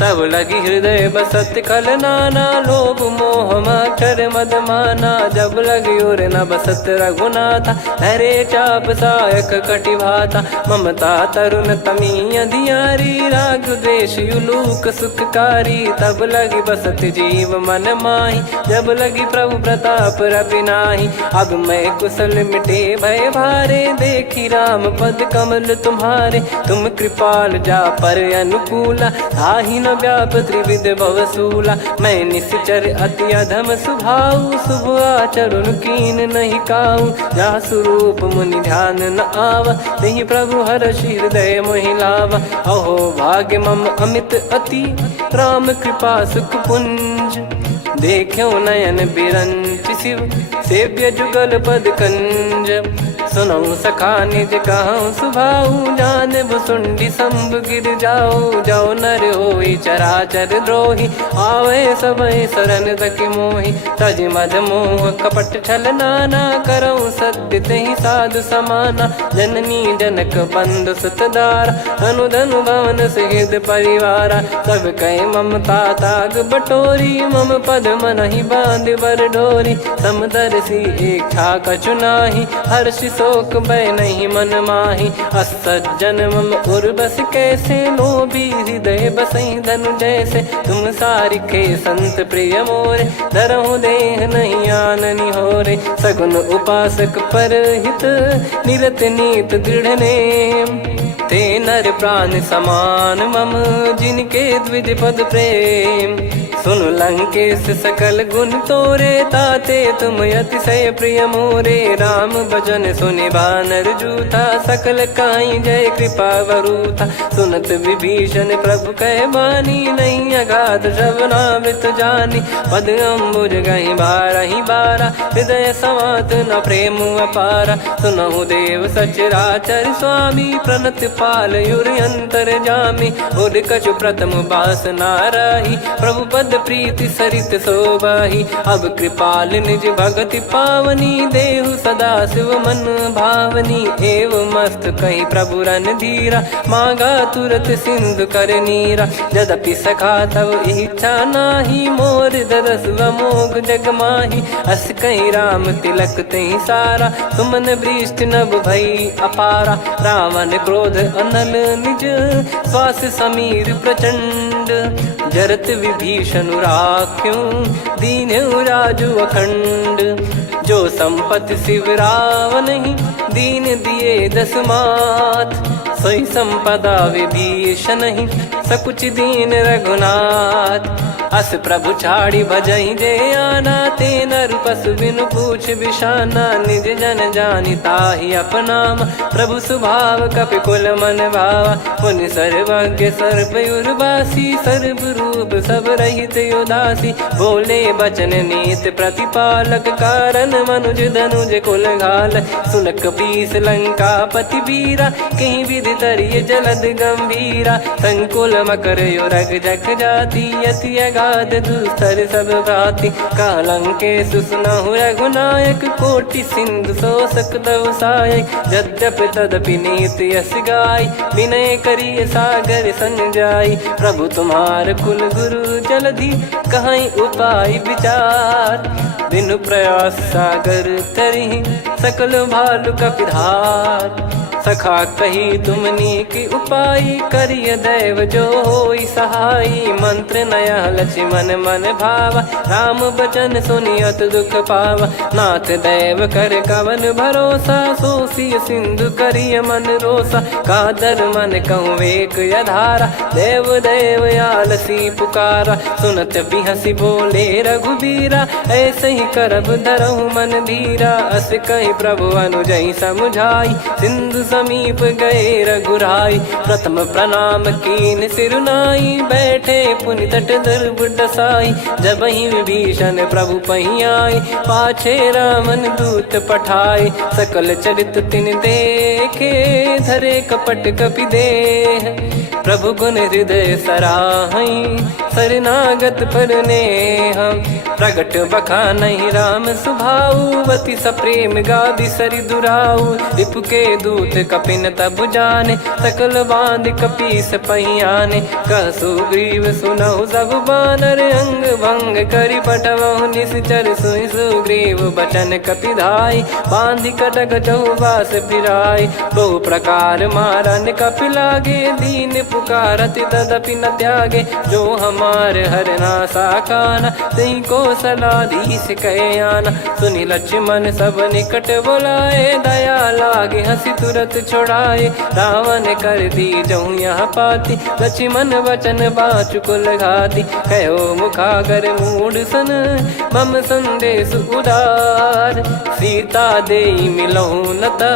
तब लगी हृदय बसत खल नाना, लोभ मोह मक्षर मद माना, जब लगी और न बसत रघुनाथा, हरे चाप सायक कटि भाता, ममता तरुण तमी अधियारी, राग द्वेष युलूक सुखकारी, तब लगी बसत जीव मन माही, जब लगी प्रभु प्रताप रवि नाही, अब मैं कुशल मिटे भय भारे, देखी राम पद कमल तुम्हारे, तुम कृपाल जा पर अनुकूला, ताहि न व्याप त्रिविध भवसूला, मैं निश्चर अति अधम सुभाऊ, शुभ आचरण कीन नहीं काऊ, जा स्वरूप मुनि ध्यान न आवा, तेहि प्रभु हर्षि हृदय मोहि लावा, अहो भाग्य मम अमित अति, राम कृपा सुख पुंज, देखो नयन बिरंच शिव, सेव्य जुगल पद कंज, सुनऊ सखा निज कहूँ सुभाऊ, जान भुसुंडी संभ गिर जाओ, जाओ नर होई चराचर द्रोही, आवे सबय शरण तक मोहि, तज मद मोह कपट छल नाना, करऊँ सत्य तेहि साधु समाना, जननी जनक बंधु सुतदारा, धनु धनु भवन सहित परिवारा, सब कहे ममता ताग बटोरी, मम पद मनहि बांध बर डोरी, समदर्शी इच्छा कछु नाही, हर्ष शोक भय नहीं मन माही, असज्जन मम उर्वश कैसे, लोभी हृदय बसई धनु जैसे, तुम सारिखे संत प्रिय मोरे, धरहु देह नहीं आननि होरे, सगुन उपासक पर हित, निरत नीत दृढ़ नेम, ते नर प्राण समान मम, जिनके द्विज पद प्रेम, सुन लंकेश सकल गुण तोरे, ताते तुम अतिशय प्रिय मोरे, राम भजन सुनि बानर जूथा, सकल काई जय कृपा वरूथा, सुनत विभीषण प्रभु कह बानी, नहीं अगाध श्रवणामृत जानी, पद अम्बुज गहि बारहि बारा, हृदय समात न प्रेम अपारा, सुनहु देव सचराचर स्वामी, प्रणत पाल युर अंतर जामी, उर कछु प्रथम बास नाराही, प्रभु पद प्रीति सरित शोभाही, अब कृपाल निज भगति पावनी, देहु सदा शिव मन भावनी, एव मस्त कही प्रभु रन धीरा, मांगा तुरत सिंधु कर नीरा, यद्यपि सखा तब इच्छा नाही, मोर दरस मोग जग माही, अस कहीं राम तिलक तहि सारा, सुमन वृष्टि नभ भई अपारा, रावण क्रोध अनल निज, श्वास समीर प्रचंड, जरत विभीषण राख्यों, दीन राजु अखंड, जो संपत्ति शिव रावण ही, दीन दिए दस मात, सोई संपदा विभीषण ही, सकुच दीन रघुनाथ, अस प्रभु छाड़ी भजई जे आना, ते नर पशु बिनु पूछ बिशाना, निज जन जानि ताहि अपनाम, प्रभु स्वभाव कपि कुल मन भावा, पुनि सर्वज्ञ सर्वयुर्वासी, सर्व रूप सब रहित उदासी, बोले बचन नीत प्रतिपालक, कारण मनुज धनुज कुल घाल, सुनक पीस लंका पति वीरा, कहीं विधि तरिय जलद गंभीरा, संकुल मकर युरग जग जाति, यति अगाध दुस्तर सब भाति, कालंकेश सुनहु रघुनायक, कोटि सिंधु शोषक तव सहायक, यद्यपि तदपि नीत यस गाय, विनय करिय सागर सन जाई, प्रभु तुम्हार कुल गुरु जलधि, कहीं उपाय विचार, बिनु प्रयास सागर तरिहि, सकल भालु कपिधार, सखा कही तुमनी की उपाय, करिय दैव जो होई सहाई, मंत्र नया लक्ष्मण मन भावा, राम बचन सुनियत दुख पावा, नाथ दैव कर कवन भरोसा, सोसिय सिंधु करिय मन रोसा, कादर मन कहूँ एक यधारा, देव देव आलसी पुकारा, सुनत बिहसी बोले रघुबीरा, ऐसे ही करब धरहु मन धीरा, अस कहीं प्रभु अनुजई समझाई, सिंधु समीप गए रघुराई, प्रथम प्रणाम कीन सिरुनाई, बैठे पुनि तट दर्भ डसाई, जब ही विभीषण प्रभु पही आए, पाछे रामन दूत पठाए, सकल चरित तिन देखे, धरे कपट कपि देह, प्रभु गुण हृदय सराहई, शरणागत पर नेह, प्रगट बखानहि राम सुभाऊ, बति सप्रेम गादि सरि दुराऊ, रिपु के दूत कपिन तब जाने, सकल बांध कपीस पहियाने, कह सुग्रीव सुनहु सब बानर, अंग भंग करि पठवहु निश्चर, सुनि सुग्रीव बचन कपिधाई, बांधि कटक चौबास फिराई, बहु प्रकार मारन कपि लागे, दीन पुकारति तदपि न त्यागे, जो हमार हरना साकाना, तई को सलाधीश कहे आना, सुनि लक्ष्मण सब निकट बोलाए, दया लागे हंसी तुरत छोड़ाए, रावण कर दी जऊँ यहाँ पाती, लक्ष्मण वचन बाचुकुल घाती, कहो मुखागर मूढ़ सन, मम संदेश उदार, सीता देई मिलहु नता,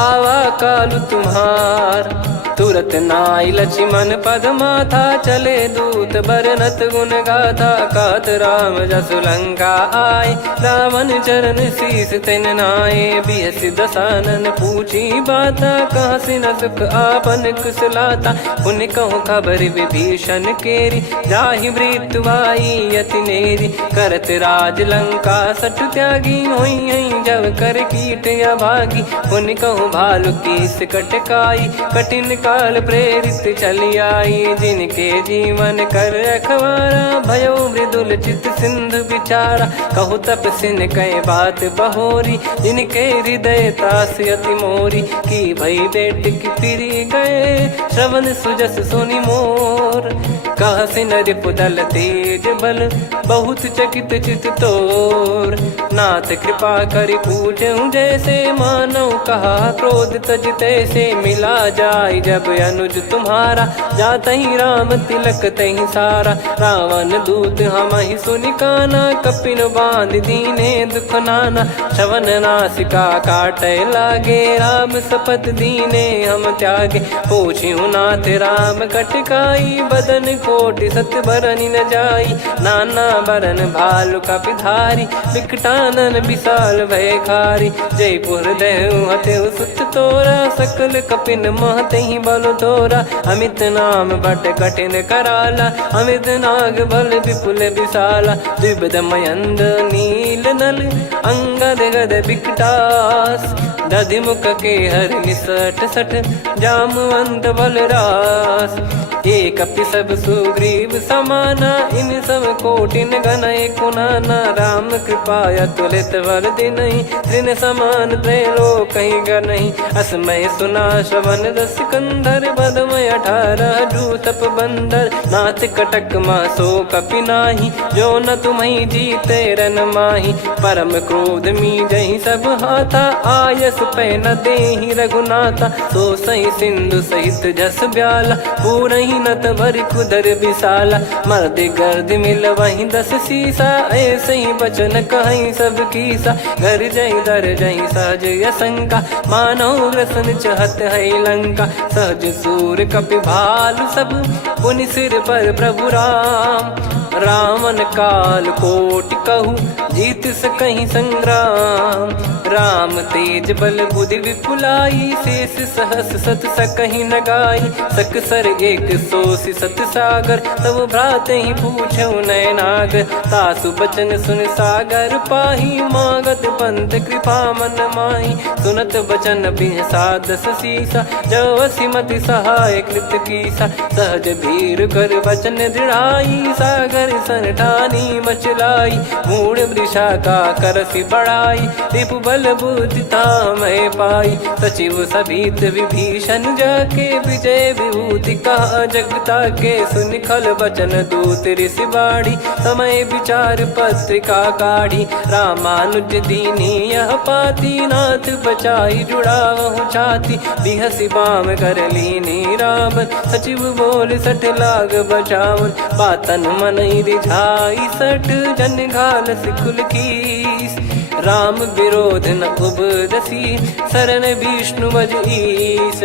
आवा कालु तुम्हार, तुरत नाई लक्ष्मण पद माथा, चले दूत बरनत गुण गाथा, कहत राम जसु लंका आए, रावण चरण शीस तिन नाये, बिहसि दसानन पूछी बाता, कहसि न सुख आपन कुशलाता, पुनि कहूँ खबर विभीषण केरी, जाहि मृत्यु आई अति नेरी, करत राज लंका सठ त्यागी, होई जब कर कीट अभागी, पुनि कहूँ भालु कीस कटकाई, कठिन काल प्रेरित चली आई, जिनके जीवन कर रखवारा, भयो मृदुल चित सिंधु विचारा, कहु तपसिन कई बात बहोरी, जिनके हृदय तास अति मोरी, की भई बेट की फिरी गए, श्रवण सुजस सुनि मोर, कहसिन रिपु दल तेज बल, बहुत चकित चित तोर, नाथ कृपा करि पूछऊँ जैसे, मानव कहा क्रोध तज तैसे, मिला जाय जब अनुज तुम्हारा, जातहि राम तिलक तहि सारा, रावण दूत हमहि सुनि काना, कपिन बांध दीने दुख नाना, श्रवण नासिका काटय लागे, राम सपत दीने हम त्यागे, पूछिहु नाथ राम कटकाई, बदन कोटि सत बरनि न जाई, नाना बरन भालु कपिधारी, विकटानन विशाल भयखारी, जयपुर देहु हतेउ सुत तोरा, सकल कपिन महतहि बल तोरा, अमित नाम बट कठिन कराला, अमित नाग बल विपुल विशाला, द्विविध मयंद नील नल, अंगद गद विकटास, दधिमुख के हर निसठ सठ, जामवंत बलरास, एक अपि सब सुग्रीव समाना, इन सब कोटिन गनय कुनाना, राम कृपा अतुलित बल दिनहि, तृण समान त्रैलोकहि गनहि, असमय सुना श्रवण रस कंधर, बदमय 18 जूतप बंदर, नाथ कटक मासो कपि नाही, जो न तुम्हि जीते रन माही, परम क्रोध मी जहि सब हाथा, आयस पै न देहि रघुनाथा, सो सही सिंधु सहित जस ब्याला, पूरहि नत भर कुदर विशाला, मर्द गर्द मिल वहीं 10 सीसा, ऐसे ही बचन कहीं सब कीसा, घर जय दर जय सहज यसंका, मानव ग्रसन चहत है लंका, सहज सूर कपि भालु सब, पुनि सिर पर प्रभु राम, रामन काल कोटि कहु, जीत सकहि संग्राम, राम तेज बल बुद्धि विपुलाई, शेष सहस सत सकहि न गाई, सकसर 180 सत सागर, तब भ्राते ही पूछऊ नयनागर, तासु बचन सुन सागर पाही, मागत पंथ कृपा मन माही, सुनत बचन बिहसा 10 सीसा, जवसि मति सहाय कृत कीसा, सहज भीर कर वचन दृढ़ाई, सागर सन ठानी मचलाई, मूढ़ वृषा का करसि बढ़ाई, रिपु बल बुद्धि तामय पाई, सचिव सभीत विभीषण जाके, विजय विभूति कहा जगता के, सुनि खल वचन दूत ऋषि बाड़ी, समय विचार पत्रिका काढ़ी, रामानुज दीनी यह पाती, नाथ बचाई जुड़ावहु छाती, बिहसि बाम कर लीनी रावण, सचिव बोल 60 लाग बचावन, बातन मन रिझाई 60, जन घाल सिकुल कीस, राम विरोध न उपदसी, शरण विष्णु भज ईश।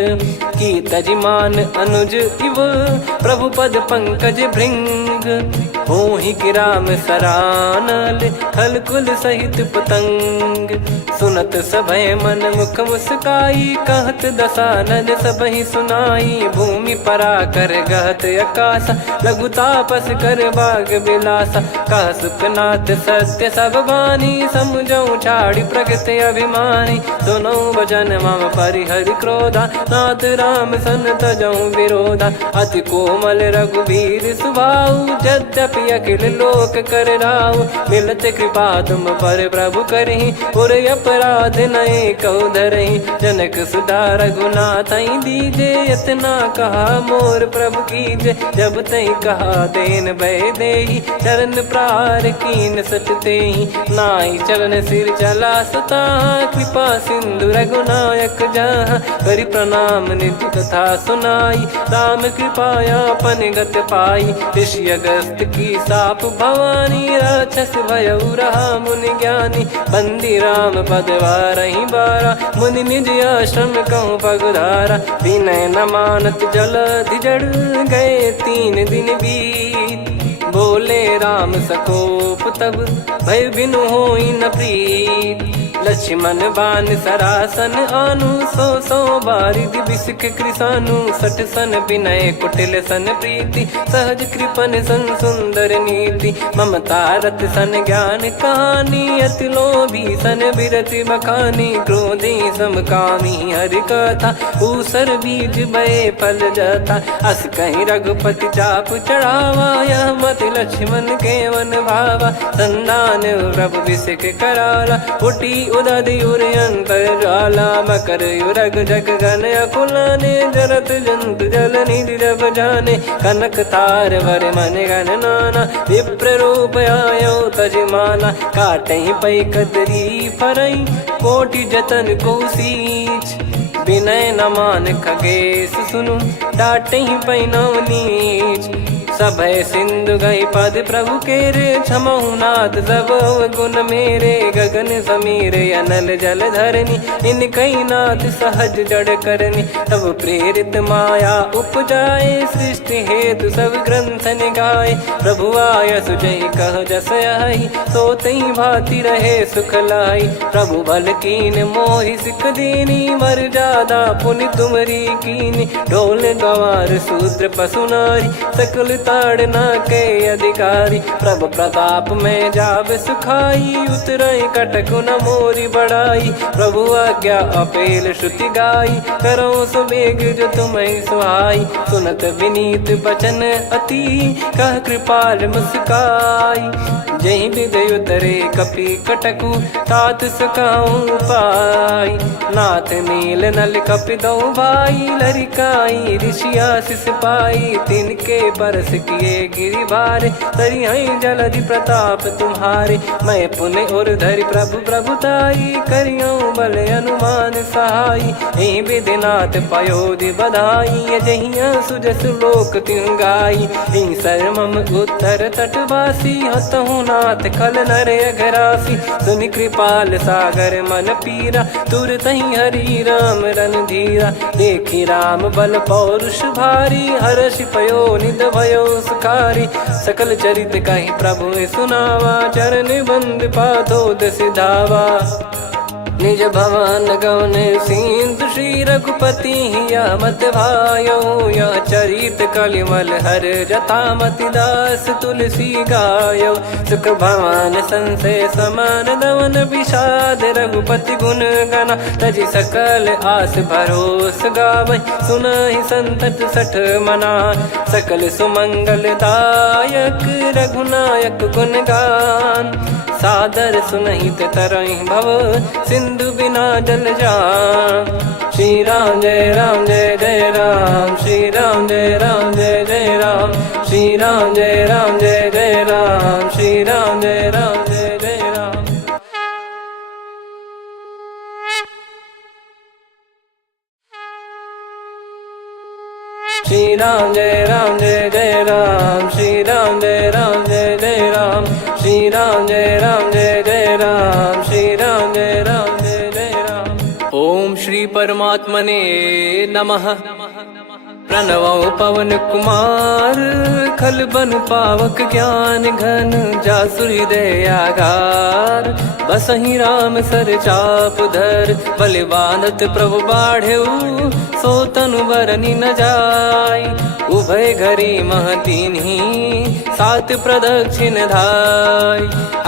की तजिमान अनुज इव, प्रभु पद पंकज भृंग। होहि कि राम सरानल, खल कुल सहित पतंग। सुनत सभय मन मुख मुस्काई, कहत दसानन सबहि सुनाई। भूमि परा कर गहत आकाशा, लघु तापस कर बाग बिलासा। कह सुखनाथ सत्य सब बानी, समझऊ छाड़ी प्रगति अभिमानी। सुनो भजन मम परिहरि क्रोधा, नाथ राम सन तजऊ विरोधा। अति कोमल रघुवीर सुभाऊ, यद्यपि अखिल लोक कर राऊ। मिलत कृपा तुम पर प्रभु करहि, और अपराध नए कौ धरहि। जनक सुधा रघुनाथ दीजे, इतना कहा मोर प्रभु कीजे। जब तई कहा देन भय देहि, चरण प्रार कीन सटतेहि। नाई चरण सिर चला सता, कृपा सिंधु रघुनायक जहाँ। करि प्रणाम निज कथा सुनाई, राम कृपाया पन गत पाई। ऋषि अगस्त की साप भवानी, राक्षस भयउ रहा मुनि ज्ञानी। बंदी राम पद वारहि बारा, मुनि निज आश्रम कहूँ पगुधारा। विनय न मानत जलधि जड़, गए 3 दिन बीत। बोले राम सकोप तब, भय बिनु होई न प्रीत। लक्ष्मण बान सरासन आनु, 100 बारिद बिसिख कृसानु। 60 सन विनय कुटिल सन प्रीति, सहज कृपन सन सुंदर नीति। ममता रत सन ज्ञान कहानी, अति लोभी सन बिरति बखानी। क्रोधी समकामी हरि कथा, ऊसर बीज भय फल जता। अस कहीं रघुपति चाप चढ़ावा, यह मत लक्ष्मण के वन भावा। संदान प्रभु बिसिख कराला, उठी उदधि उर अंतर ज्वाला। मकर युरग जग गन अकुलाने, जरत जंतु जल निधि जब जाने। कनक तार वर मन गण नाना, विप्र रूप आयो तजमाना। काटहि पै कतरी फरई, कोटि जतन को सींच। विनय न मान खगेश सुनु, डांटहि पै नव नीच। सभय सिंधु गई पद प्रभु केरे, क्षमहु नाथ सब गुण मेरे। गगन समीरे अनल जल धरनी, इन कई नाथ सहज जड़ करनी। तब प्रेरित माया उपजाए, सृष्टि हेतु सब ग्रंथ निगाए। प्रभु आय सुजय कह जस आई, सोतई भांति रहे सुख लाई। प्रभु बल कीन मोहि सिख दीनी, मर जादा पुनि तुमरी कीनी। ढोल गवार शूद्र पशु नारी, सकल ताड़ना के अधिकारी। प्रभु प्रताप में जाब सुखाई, उतरई कटक न मोरी बढ़ाई। प्रभु आज्ञा अपेल श्रुति गाई, करो सुबेग जो तुम्हें सुहाई। सुनत विनीत बचन अति, कह कृपाल मुस्काई। जहि विदय उतरे कपि कटकु, तात सकाऊं पाई। नाथ नील नल कपि दो भाई, लरिकाई ऋषि आशीष पाई। तिनके परस किए गिरि भारे, तरिहै जलधि प्रताप तुम्हारे। मैं पुण्य और धरि प्रभु प्रभुताई, करियऊं बल अनुमान सहाई। एहि विधिनाथ पयोधि बधाई, जहिया सुजस लोक तिहुँ गाई। एहि सरमम उत्तर तटवासी, हतहु नाथ खल नर अघरासी। सुनि कृपाल सागर मन पीरा, तुरतहि हरि राम रणधीरा। देखि राम बल पौरुष भारी, हर्षि पयो निध भयो सुखारी। सकल चरित कहि प्रभु सुनावा, चरण बंद पादोद सिधावा। निज भवन गौन सिंधु, श्री रघुपति हिया मत भायो। यह चरित कलिमल हर जथा, मति दास तुलसी गायो। सुख भवन संशय समान दवन, विषाद रघुपति गुण गना। तजि सकल आस भरोस गावै, सुनहि संतत सठ मना। सकल सुमंगल दायक, रघुनायक गुण गान। सादर सुनहित तरहि भव, सिंधु बिना जल जान। श्री राम जय राम जय जय राम, श्री राम जय राम जय जय राम। श्री राम जय राम जय जय राम, श्री राम जय राम जय जय राम। श्री राम जय राम जय जय राम, श्री राम जय राम जय जय राम। श्री राम जय राम जय जय राम, श्री राम परमात्मने नमः। प्रणवो पवन कुमार खल बन पावक ज्ञान घन जासु हृदय आगार। बसहि राम सर चाप धर बल बांधत प्रभु बाढ़ेऊ सो तनु बरनी न जाय। उभय घरी मह तीन्ही सात प्रदक्षिण धाय।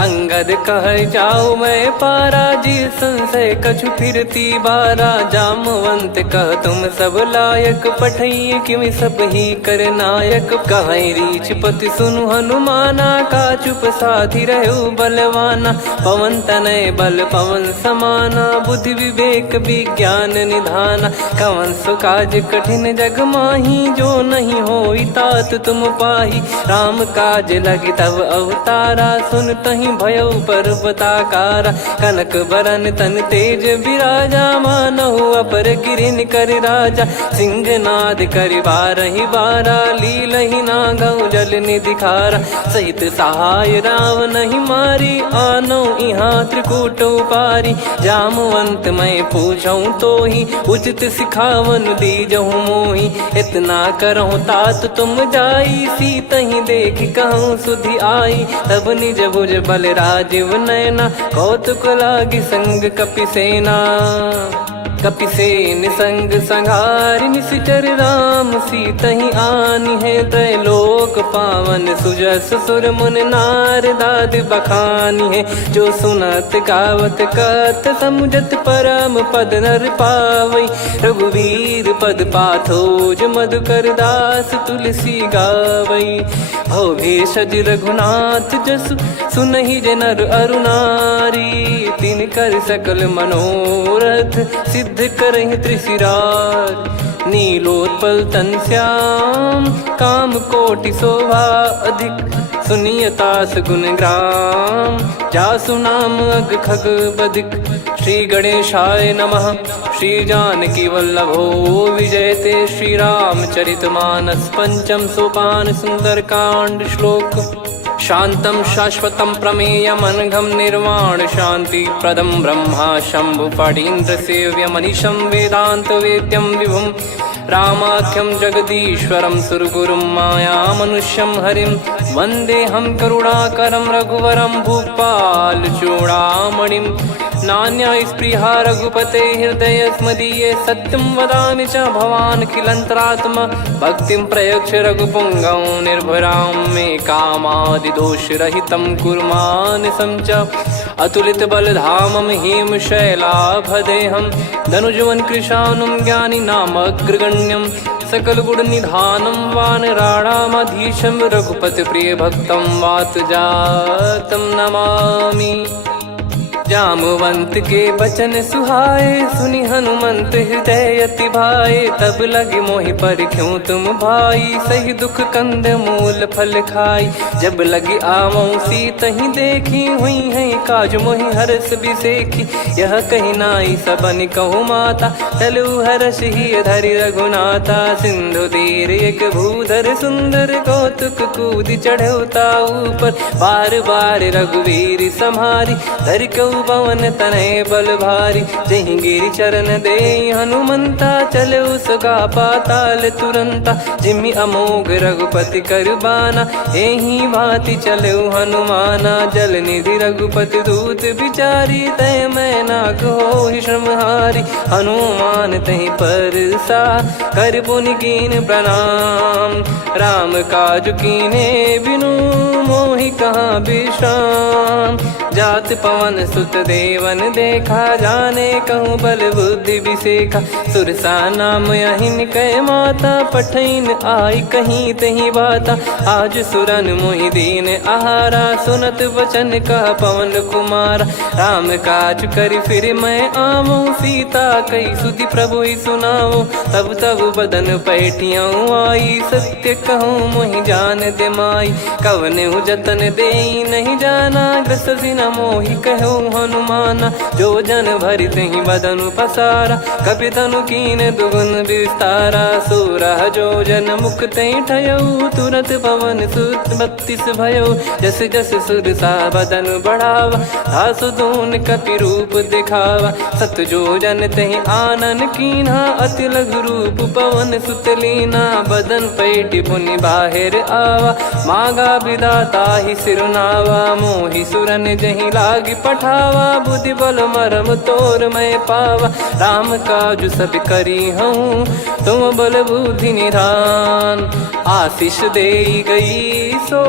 अंगद कह जाऊ मैं पारा जी संशय कछु फिरती बारा। जामवंत कह तुम सब लायक पठई किमि सब ही कर नायक। कहीं रीछ पति सुनु हनुमाना का चुप साधि रहु बलवाना। पवन तनय बल पवन समाना बुद्धि विवेक विज्ञान निधाना। कवन सो काज कठिन जग माही जो नहीं होई तात तुम पाही। राम काज लगी तब अवतारा सुन तहि भयउ पर्वताकारा। कनक बरन तन तेज विराजा मानहु अपर गिरिन कर राजा। सिंहनाद करि बारहि बारा लीलहि नागौ जल निधि खारा। सहित सहाय रावण ही मारी आनो इहाँ त्रिकूट उपारी। जामवंत मैं पूछऊँ तो ही उचित सिखावन दीजहु मोही। इतना करहु तात तुम जाई सीतहि देखि कहूँ सुधि आई। तब निज भुज बल राजीव नयना कौतुक लागी संग कपिसेना। कपिसेन संग संहारि निशिचर राम सीतहि आनि है। त्रैलोक पावन सुजस सुर मुन नार दाद बखानी है। जो सुनत गावत कथ समुझत परम पद नर पावई। रघुवीर पद पाथोज मधुकर दास तुलसी गावई। भव भेषज रघुनाथ जसु सुनहि जे नर अरु नारी। तिन कर सकल मनोरथ सिद्ध करहि त्रिशिरार। नीलोत्पल तन श्याम काम कोटि शोभा अधिक। सुनियतास गुण ग्राम जासु नाम अग खग बदिक। श्री गणेशाय नमः। श्री जानकी वल्लभो विजयते। श्री रामचरित मानस पंचम सोपान सुंदर कांड श्लोक। शांतं शाश्वतं प्रमेयमनघं निर्वाण शांति प्रदं ब्रह्मा शंभु फणीन्द्र सेव्य मनीषं वेदांत वेद्यं विभुं। रामाख्यं जगदीश्वरं सुरगुरुं माया मनुष्यं हरिं। वन्देऽहं करुणाकरं रघुवरं भूपाल चूडामणिं। नान्या स्पृहा रघुपते हृदय स्मदीये। सत्यं वदामि च भवान् खिलन्तरात्मा। भक्तिं प्रयच्छ रघुपुङ्गं निर्भरां मे कामादिदोषरहितं कुर्मानसं च। अतुलित बलधामं हेमशैलाभदेहं धनुजवन कृशानुं ज्ञानी नामग्रगण्यं। सकल गुण निधानं वानराणामधीशं रघुपति प्रिय भक्तं वात जातं नमामि। जामवंत के बचन सुहाए सुनि हनुमंत हृदय अति भाए। तब लगे मोहि पर क्यों तुम भाई सही दुख कंद मूल फल खाई। जब लगी आवऊं सीतहि देखी हुई है काज मोहि हरस बिसेखी। यह कही नाई सबन कहु माता चलु हरष ही धरि रघुनाथा। सिंधु तीर एक भूधर सुंदर कौतुक कूद चढ़ौता ऊपर। बार बार रघुवीर सम्हारी धरि कऊ पवन तनय बल भारी। जहि गिरि चरण दे हनुमंता चले उसका पाताल तुरंता। जिमि अमोघ रघुपति कर बाना एहि भांति चले हनुमाना। जल निधि रघुपति दूत बिचारी तय मैं नाग होहि श्रमहारी। हनुमान तहि परसा कर पुनि कीन प्रणाम। राम काज कीने बिनु मोहि कहाँ विश्राम। जात पवन सुत देवन देखा जाने कहूँ बल बुद्धि विसेखा। सुरसा नाम अहिन कै माता पठैन आई कहीं तही बाता। आज सुरन मोहि दीन आहारा सुनत वचन कह पवन कुमारा। राम काज करि फिर मैं आवऊं सीता कई सुधि प्रभु ही सुनाओ। तब तब बदन पैठियाँ आई सत्य कहूँ मोहि जान दे माई। कवने जतन दे नहीं जाना ग्रसि मोहि कहो हनुमाना। जो जन भरि तहि बदनु पसारा, कपि तनु कीन दुगुन विस्तारा। सोरह जो जन मुख तहि ठयऊ, तुरत पवन सुत 32 भयऊ। जस जस सुर सा बदन बढ़ावा, तासु दून कपि रूप दिखावा। सत जो जन तहि आनन कीन्हा, अति लघु रूप पवन सुत लीना। बदन पैटि पुनि बाहिर आवा, मांगा विधाता ही सिरुनावा। मोहि सुरन जहि लागी पठावा, बुद्धि बल मरम तोर मैं पावा। राम काज सब करी हूँ, तुम बल बुद्धि निधान। आशीष देई गई सो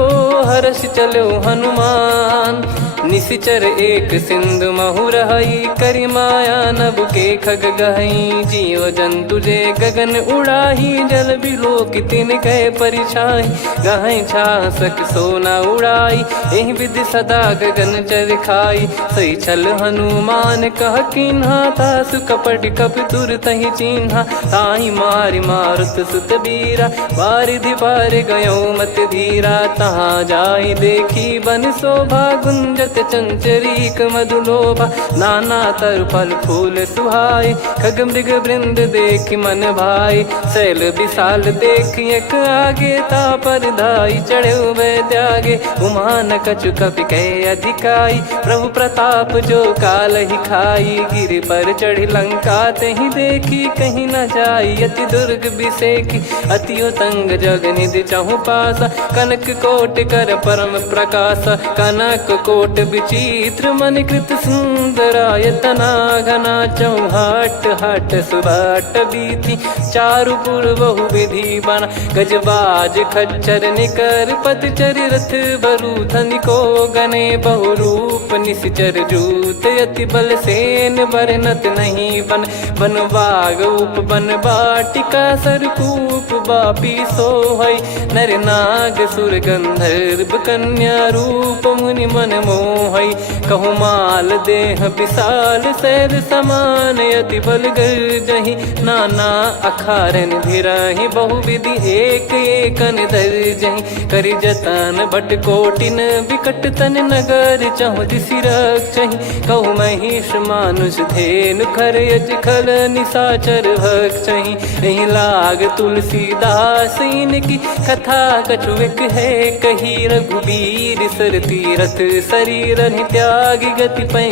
हर्ष चलो हनुमान। निशिचर एक सिंधु महु रहई, करि माया नभ के खग गहई। जीव जंतु जे गगन उड़ाही, जल बिलोक तिन गए परिछाई। गहई छासक सोना उड़ाई, एहि विधि सदा गगन चर खाई। सही छल हनुमान कह कीन्हा, तासु कपट कपि तुर तहि चिन्हा। ताहि मारि मारुत सुत बीरा, बारिधि पार गयो मत धीरा। तहाँ जाई देखी बन शोभा, गुंजत चंचरीक मधुलोभा। नाना तर फल फूल सुहाए, खग मृग वृंद देखि मन भाई। शैल विशाल देखि एक आगे, तापर धाई चढ़े वै त्यागे। उमा न कछु कपि कहे अधिकाई, प्रभु प्रताप जो काल ही खाई। गिरि पर चढ़ी लंका तहि देखी, कहीं न जाई अति दुर्ग बिसेकी। अति उतंग जग निधि चहु पासा, कनक कोट कर परम प्रकाशा। कनक कोट विचित्र मन कृत सुंदरायतना। घना चौहाट हाट सुबाट बीथी, चारु पुर बहु विधि बना। गजबाज खच्चर निकर पतचर, रथ बरु धनिको गने। बहु रूप निशिचर जूत, अति बल सेन बरनत नहीं बन। बन बाग उप बन बाटिका, सरकूप बापी सोहई। नर नाग सुर गंधर्व कन्या, रूप मुनि मन मोहई। कहु माल देह विशाल, शैल समान अति बल गर्जहि। नाना अखारन भिराहि, बहु विधि एक एकन दर्जहि। करि जतन बट कोटिन, विकट तन नगर चहु दिसि रक्षहि। कहु महिष मानुष धेनु, खर यज खल निशाचर भक्षहि। एहि लाग तुलसीदास इनकी, कथा कछु एक है कही। रघुबीर सर तीरथ शरीर, त्यागी गति पै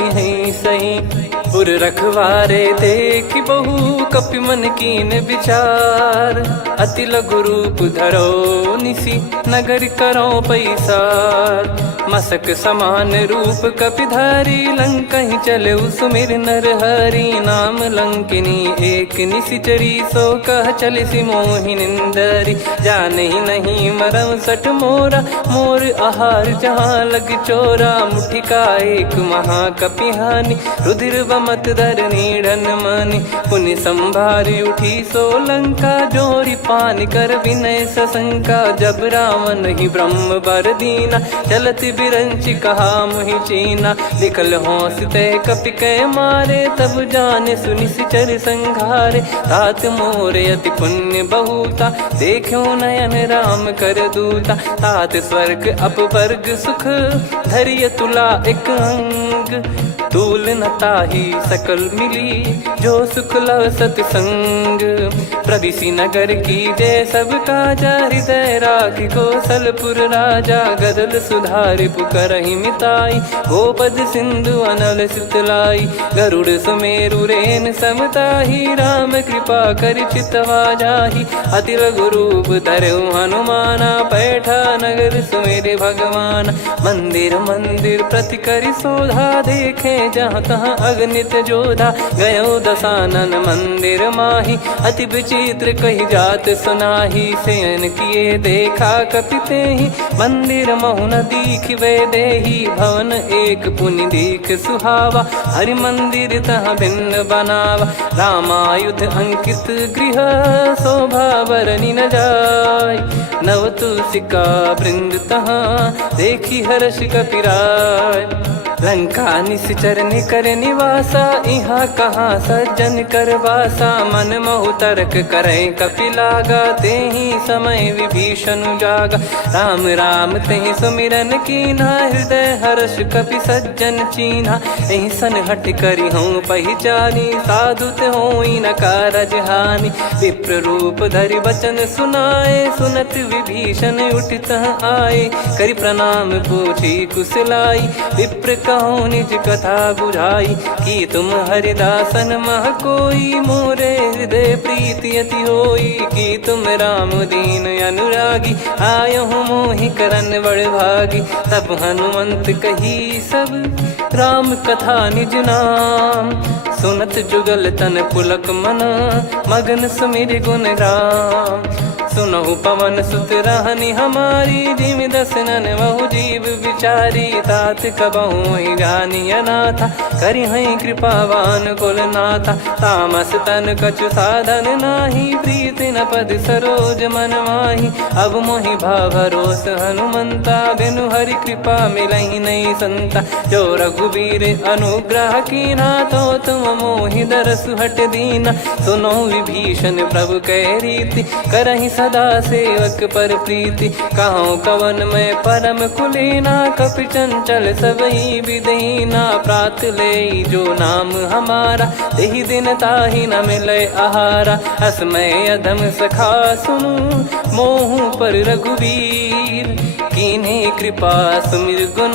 सही। पुर रखवारे देखि बहु, कपि मन कीन विचार। अति लघु रूप धरो निसी, नगर करो पैसार। मसक समान रूप कपि धारी, लंकहि चले सुमिर नर हरि। नाम लंकिनी एक निशिचरी, सो कह चलिसि मोहि निंदरी। जानहि नहीं मरम सठ मोरा, मोर आहार जहाँ लग चोरा। मुठिका एक महाकपि हानि, रुधिर बमत धरनी ढन मानि। पुनि संभारी उठी सो लंका, जोरी पान कर विनय सशंका। जब रावण ही ब्रह्म बर दीना, चलत बिरंच कहा मुहि चीना। निकल होंस तय कपि कै मारे, तब जाने सुनि सिचर संघारे। तात मोर अति पुण्य बहुता, देखो नयन राम कर दूता। तात स्वर्ग अपवर्ग सुख, धरिय तुला एक अंग। तूल न ताहि सकल मिली, जो सुख लव सतसंग। प्रविशि नगर की जय सब काजा, हृदय राखि कौशलपुर राजा। गदल सुधारि पुकारहि मिताई, गोपद सिंधु अनल सितलाई। गरुड़ सुमेरु रेन समताहि, राम कृपा करि चितवा जाहि। अति लघु रूप धरऊ हनुमाना, पैठा नगर सुमेरे भगवान। मंदिर मंदिर प्रति करि शोधा, देखे जहाँ तहाँ अगणित जोधा। गयो दशानन मंदिर माही, अति विचित्र कही जात सुनाही। शयन किए देखा कपि तेहि, मंदिर महु न दीख वे देही। भवन एक पुनि दीख सुहावा, हरि मंदिर तहाँ भिन्न बनावा। रामायुध अंकित गृह, शोभा बरनि न जाय। नव तुलसी का वृंद तहाँ, देखी हर्ष कपिराय। लंका निश्चर निकर निवासा, इहाँ कहाँ सज्जन कर वासा। मन महु तर्क करें कपिलागा, तेहि समय विभीषण जागा। राम राम तेहि सुमिरन कीन्हा, हृदय हर्ष कपि सज्जन चीन्हा। ऐसन हट करी हूँ पहिचानी, साधु ते होई न कारज हानि। विप्र रूप धरि बचन सुनाए, सुनत विभीषण उठित आए। करि प्रणाम पूछी कुशलाई, विप्र कहो निज कथा बुझाई। कि तुम हरिदासन मह कोई, मोरे हृदय प्रीति अति होई। कि तुम राम दीन अनुरागी, आयहु मोहि करन बड़ भागी। तब हनुमंत कही सब राम कथा निज नाम, सुनत जुगल तन पुलक मना, मगन सुमिर गुण राम। सुनहु पवन सुत रहनी हमारी, जिमि दसनन बहु जीव विचारी। तात कबहु ही जानी अनाथा, करि हई कृपावान कुल नाथा। तामस तन कछु साधन नाही, प्रीति न पद सरोज मन माही। अब मोहि भरोस हनुमंता, बिनु हरि कृपा मिलहि नहीं संता। जो रघुबीर अनुग्रह कीन्हा, तो तुम मोहि दरसु हट दीना। सुनो विभीषण प्रभु कह रीति, करहि सदा सेवक पर प्रीति। कहूँ कवन में परम कुलीना, कपि चंचल सबई विदहीना। प्रात ले जो नाम हमारा, तेहि दिन ताहि न मिले आहारा। असमय अधम सखा सुनु, मोहु पर रघुवीर। कीन्ही कृपा सुमिर गुण,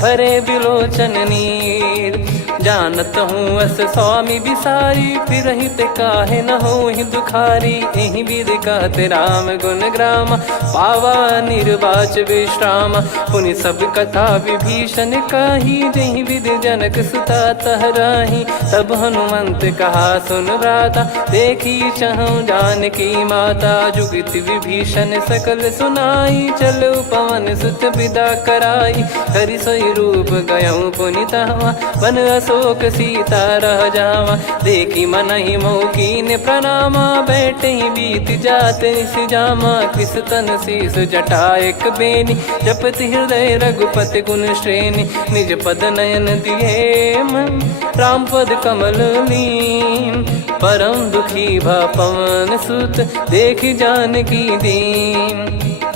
भरे बिलोचन नीर। जानत हूँ अस स्वामी बिसारी, फिर हित काहे न हो ही दुखारी। एहि विधि कहते राम गुण ग्राम, पावा निर्वाच विश्राम। पुनि सब कथा विभीषण काही, जहि विधि जनक सुता तहराही। तब हनुमंत कहा सुन भ्राता, देखी चहु जानकी माता। जुगित विभीषण सकल सुनाई, चलो पवन सुत विदा कराई। हरि सोई रूप गयऊँ पुनि तहवा, वन अशोक सीता रह जावा। देखी मनहि मोकीन प्रणामा, बैठे ही बीत जात निस जामा। कृस तन शीस जटा एक बेनी, जपति हृदय रघुपति गुण श्रेणी। निज पद नयन दिए मन, राम पद कमल लीन। परम दुखी भा पवन सुत, देखि जानकी दीन।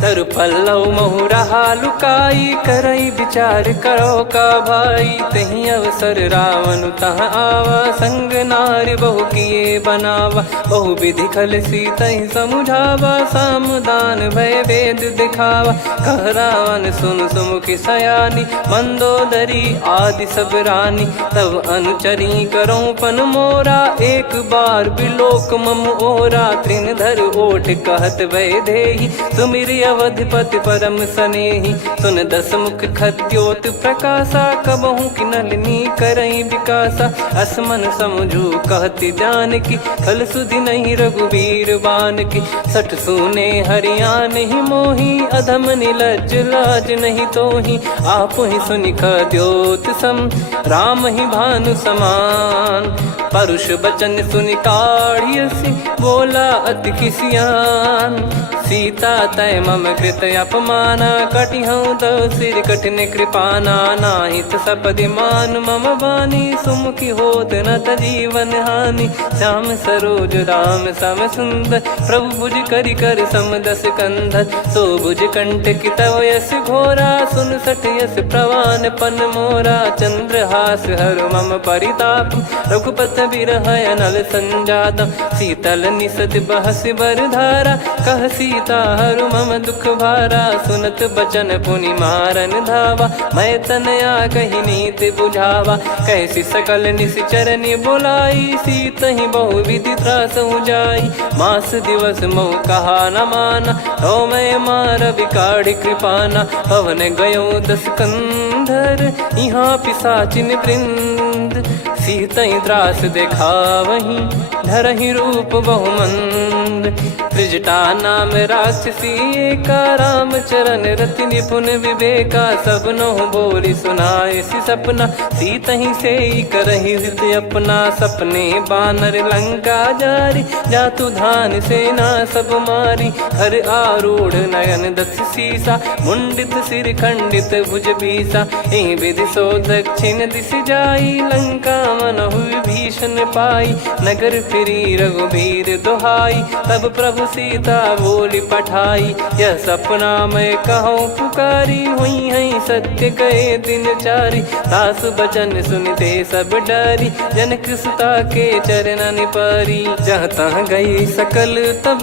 तरु पल्लव महु रहा लुकाई, करई विचार करो का भाई। तही अवसर रावण तहाँ आवा, संग नार बहु किए बनावा। बहु विधि खल सीतहि समुझावा, सामदान भय वेद दिखावा। कह रावण सुन सुमुखि सयानी, मंदोदरी आदि सब रानी। तब अनुचरी करो पन मोरा, एक बार बिलोक मम ओरा। तृण धर ओठ कहत भय देहि, सुमिर अवधिपति परम सनेहि। सुन दस मुख खद्योत प्रकाशा, कबहु कि नलिनी करई विकासा। असमन समझू कहति जानकी, खल सुधि नहीं रघुवीर बान की। सठ सुने हरियाण ही मोही, अधम निलज लाज नहीं तोही। आपु ही सुनि खद्योत सम, राम ही भानु समान। परुष बचन सुनि काढ़ियसि, बोला अति किसियान। सीता तय मम कृत अपमाना, कटिहऊँ तो सिर कठिन कृपाना। नाहित सपदि मान मम बानी, सुमुखि होत न तजीवन हानि। श्याम सरोज राम सम सुंदर, प्रभु भुज करि कर सम दस कंधर। सो भुज कंठ की तव यस घोरा, सुन सठ यस प्रवान पन मोरा। चंद्रहास हर मम परिताप, रघुपत बिरह अनल संजात। शीतल निसत बहस बर धारा, कह सीता हरु मम दुख भारा। सुनत बचन पुनि मारन धावा, मैं तनया कही नीति बुझावा। कैसी सकल निश्चरनि बुलाई, सीतहि बहु विधि त्रासहु जाई। मास दिवस मोह कहा न माना, तो मैं मार बिकाढ़ि कृपाना। पवन गयो दस कंधर, यहाँ पिशाचिन वृंद। मंद, सीतई द्रास देखावहीं धरहि रूप बहुमंद। त्रिजटा नाम राक्षसी एका, रामचरण रति निपुण विवेका। सब नहुँ बोली सुनाए सि सपना, सीतहि से करहि हित अपना। सपने बानर लंका जारी, जातु धान सेना सब मारी। हर आरूढ़ नयन दस सीसा, मुंडित सिर खंडित भुज बीसा। एहि विधि सो दक्षिण दिस जाई, लंका मनहु विभीषण पाई। नगर फिरी रघुबीर दुहाई, तब प्रभु सीता बोली पठाई। यह सपना मैं कहूँ पुकारी, हुई है सत्य गए दिन चारी। दास बचन सुनते सब डरी, जनक सुता के चरण पारी। जहाँ तहाँ गई सकल तब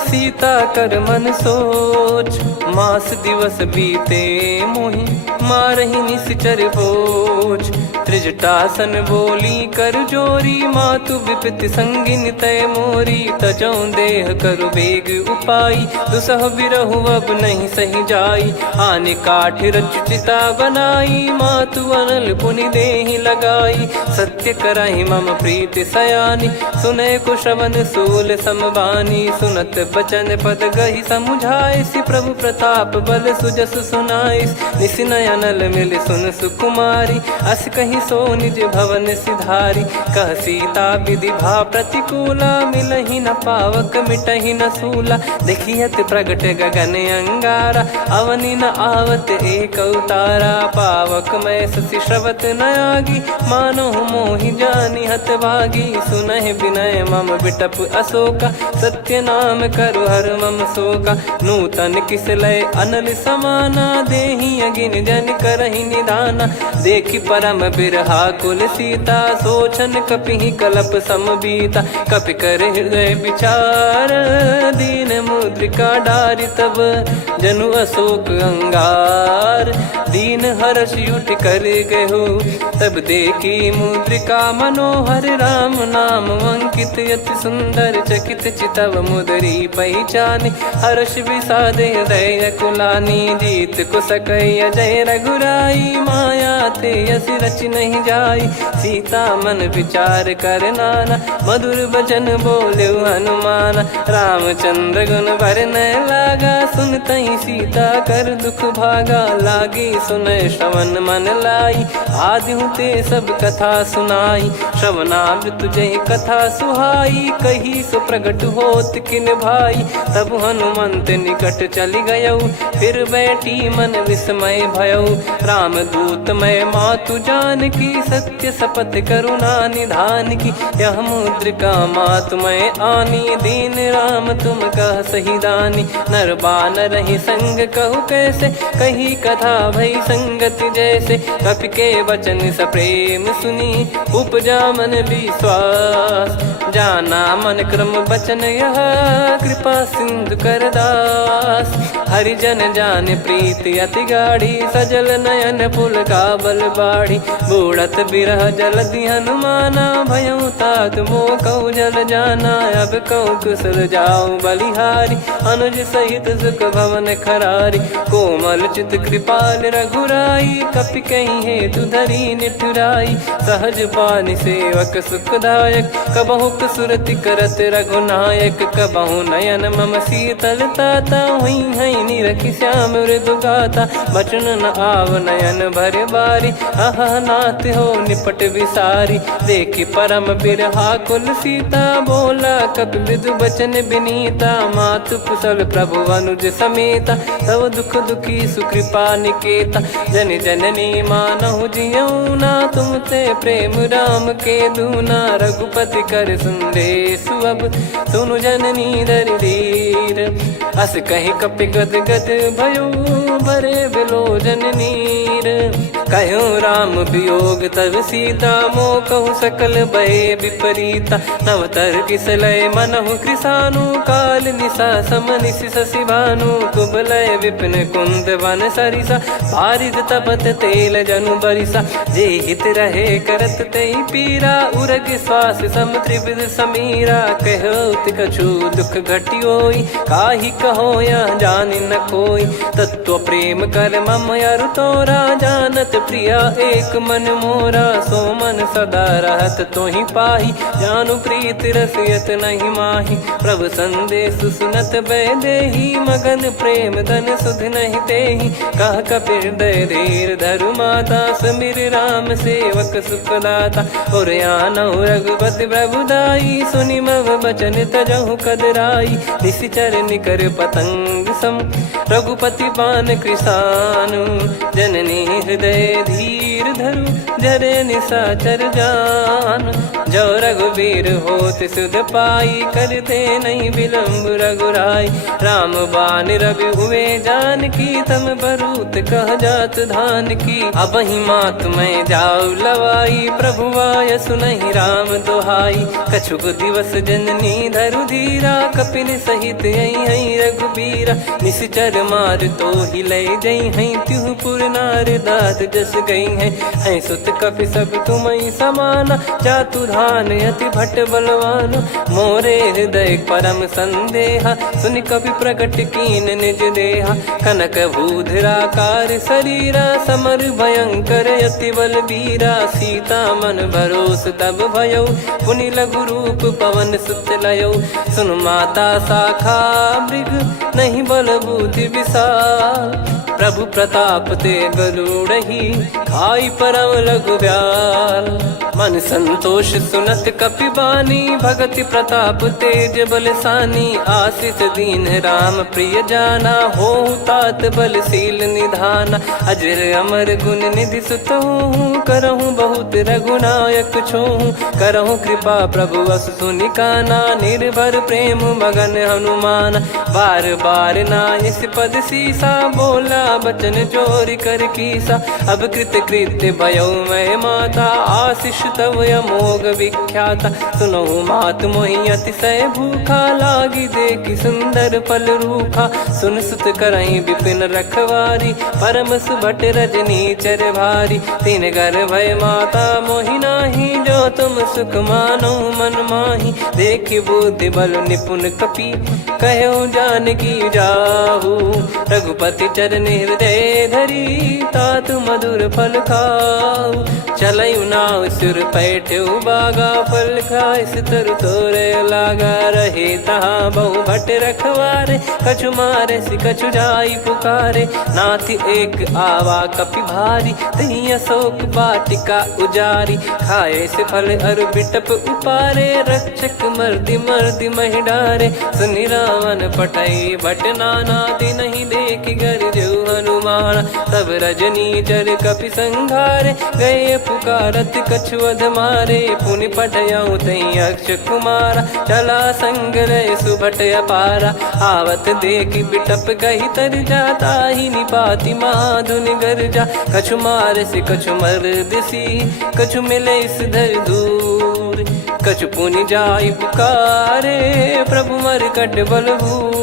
सीता कर मन सोच। मास दिवस बीते मोहि मारहि निश्चर बोझ। त्रिजटासन बोली कर जोरी, मातु विपत्ति संगिन तय मोरी। तजौं देह करु बेग उपाई, दुसह बिरहु अब नहीं सही जाई। आने काठ रचु चिता बनाई, मातु अनल पुनि देहि लगाई। सत्य करहि मम प्रीति सयानी, सुनै को श्रवण सूल समबानी। सुनत बचन पद गहि समुझाइसि, प्रभु प्रताप बल सुजस सुनाइस। निस नयनल मिल सुन सुकुमारी, अस कहि सो निज भवन सिधारी। कह सीता विधि भा प्रतिकूला, मिलहि न पावक मिटहि न सूला। देखियत प्रगट गगन अंगारा, अवनि न आवत एक उतारा। पावक मैं ससि श्रवत न आगी, मानो मोहि जानि हत भागी। सुनहि विनय मम बिटप अशोका, सत्य नाम करु हर मम शोका। नूतन किस लय अनल समाना, देहि अगिन जन करहि निदाना। देखि परम बिरहा कुल सीता, सोचन कपिहि कलप समबीता। कपि कर हृदय विचार, दीन मुद्रिका डारि तब। जनु अशोक अंगार, दीन हर्ष उठ कर गहु। तब देखी मुद्रिका मनोहर, राम नाम अंकित अति सुंदर। चकित चितव मुदरी पहचान, हर्ष विषाद हृदय कुलानी। जीत को सकई अजय रघुराई, माया ते यस रच नहीं जाई। सीता मन विचार कर नाना, मधुर बचन बोले हनुमान। रामचंद्र गुण बरनय लागा, सुनतहि सीता कर दुख भागा। लागी सुनय श्रवण मन लाई, आदिहु ते सब कथा सुनाई। श्रवणामृत जय कथा सुहाई, कही सो प्रगट होत किन भाई। तब हनुमंत निकट चली गयौ, फिर बैठी मन विस्मय भयौ। राम दूत मैं मातु जानकी, सत्य शपथ करुणा निधान की। यह मुद्रिका मातु मैं आनी, दीन राम तुम कह सही दानी। नर बानर ही संग कहु कैसे, कही कथा भई संगति जैसे। कपि के वचन सप्रेम सुनी, उपजा मन विश्वास। जाना मन क्रम बचन यह, कृपा सिंधु कर दास। हरिजन जान प्रीति अति गाढ़ी, सजल नयन पुल का बल बाढ़ी। बूढ़त बिरह जलधि हनुमाना, भयउ तात मोह कहु जल जाना। अब कहु कुशल जाऊ बलिहारी, अनुज सहित सुख भवन खरारी। कोमल चित कृपाल रघुराई, कपि कहीं हेतु धरी निठुराई। सहज पानि सेवक सुखदायक, कबहु सुरति करत रघुनायक। कबहु नयन मम शीतल ताता, हुई है निरखि श्याम मृदु गाता। बचन न आव नयन भर बारी, अह नाथ हो निपट विसारी। देखि परम बिरहा कुल सीता, बोला कपि मृदु बचन बिनीता। मातु कुशल प्रभु अनुज समेता, तव दुख दुखी सुकृपा निकेता। जन जननी मानहु जियऊ ना, तुम ते प्रेम राम के दूना। रघुपति कर संदेशु अब, सुनु जननी दरि धीर। अस कहि कपि गद गद भयो, भरे बिलोचन नीर। कहूँ राम वियोग तब सीता, मोह कहूँ सकल भय विपरीता। नवतर किस लय मनहु कृसानु, काल निशा सम निशि शशि भानु। कुबलय विपिन कुंद वन सरिसा, पारिद तपत तेल जनु बरिसा। जे हित रहे करत तेहि पीरा, उरग श्वास सम त्रिविध समीरा। कहत कछु दुख घटियोई, काहि कहो यह जानि न कोई। तत्व प्रेम कर मम अरु तोरा, जानत सुनत प्रिया एक मन मोरा, सो मन सदा रहत तो ही पाही। जानु प्रीत रसियत नहीं माही, प्रभु संदेश सुनत बैदेही। मगन प्रेम धन सुध नहीं तेही, कह कपिर दय धीर धरु माता। समीर राम सेवक सुखदाता, और आनौ रघुपति प्रभुदाई। सुनि मव बचन तजहु कदराई, निशिचर निकर पतंग सम। रघुपति पान कृसानु, जननी हृदय धीर धरु। जरे निशाचर जान, जो रघुवीर होत सुध पाई। कर दे नहीं विलम्ब रघुराई, राम बान रवि हुए जानकी। तम बरूत कह जात धान की, अब ही मात मैं जाऊ लवाई। प्रभु आय सुनहि राम दुहाई, कछुक दिवस जननी धरु धीरा। कपिन सहित यही रघुबीरा, निश्चर मार तो ही ले जई हैं। त्यों पुर नार दाद जस गई हैं, सुत कपि सब तुमई समाना। जातु धान अति भट बलवान, मोरे हृदय परम संदेहा। सुनि कपि प्रकट कीन निज देहा, कनक भूधराकार शरीरा। समर भयंकर अति बलबीरा, सीता मन भरोस तब भयो। पुनि लघु रूप पवन सुत लयो, सुन माता शाखा मृग नहीं बल बुद्धि विशाल। प्रभु प्रताप ते गरुड़हि, खाई परम लघु ब्याल। मन संतोष सुनत कपि बानी, भगति प्रताप तेज बलसानी। आशीष दीन राम प्रिय जाना, होहु तात बलशील निधाना। अजर अमर गुण निधि सुतहु, करहु बहुत रघुनायक छोहु। करहु कृपा प्रभु अस सुनि काना, निर्भर प्रेम मगन हनुमान। बार बार नायस पद सीसा, बोला बचन चोरी कर कीसा। अब कृत कृत्य भयो मैं माता, आशीष तव अमोघ विख्याता। सुनहु मात मोहि अतिशय भूखा, लागी देखि सुंदर फल रूखा। सुन सुत करहि विपिन रखवारी, परम सुभट रजनी चर भारी। तीन घर भय माता मोहि नाही, जो तुम सुख मानो मन माही। देखि बुद्धि बल निपुण कपि, कहो जानकी जाहू। रघुपति चरण हृदय धरी, तातु मधुर फल खाऊ। चलयु नाव सुर पैठ्यु बागा, फल खाय तरु तोरे लागा। रहे तहाँ बहु भट रखवारे, कछु मारे सि कछु जाई पुकारे। नाथ एक आवा कपि भारी, तही अशोक वाटिका उजारी। खाए से फल अरु बिटप उपारे, रक्षक मर्दि मर्दि महि डारे। सुनि रावण पटई भट नाना, तिनहि देखि गरजु हनुमान। तब रजनी चर कपि संघारे, गए पुकारत कछु अध मारे। पुनि पटयउ तई अक्ष कुमारा, चला संग रहे सुभट अपारा। आवत देखि बिटप कही तर जाता, ही निपाति माधुनि गर्जा। कछु मार से कछु मर्दिसी, कछु मिले इस धर दूर। कछु पुनि जाई पुकारे, प्रभु मरकट बलभूर।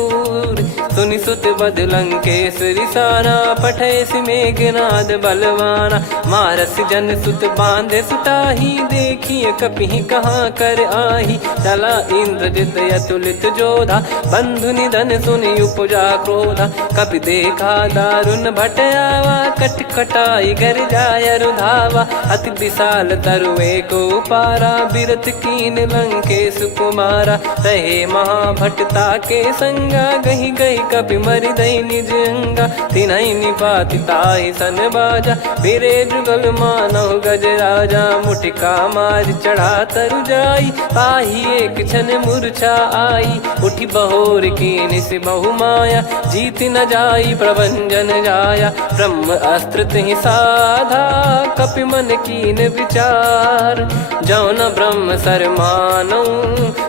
सुनि सुत बद लंकेश्वरी साना, पठैसि मेघनाद बलवाना। मारस जन सुत बांधे सुताही, देखिए कपि कहाँ कर आही। चला इंद्रजित अतुलित जोधा, बंधु निधन सुनि उपजा क्रोधा। कपि देखा दारुण भट आवा, कट कटाई घर जाय रुधावा। अति विशाल तरु एको पारा, बिरत कीन लंकेश कुमारा। रहे महाभटता के संगा, गही गही कपि मरि दई निज अंगा। तिन्हि निपाति ताहि सन बाजा, बिरे जुगल मानव गज राजा। मुटिका मार चढ़ा तरु जाई, ताहि एक क्षण मूर्छा आई। उठि बहोर कीन से बहु माया, जीत न जाई प्रभंजन जाया। ब्रह्म अस्त्र तिहि साधा, कपि मन कीन विचार। जौ न ब्रह्म सर मानौ,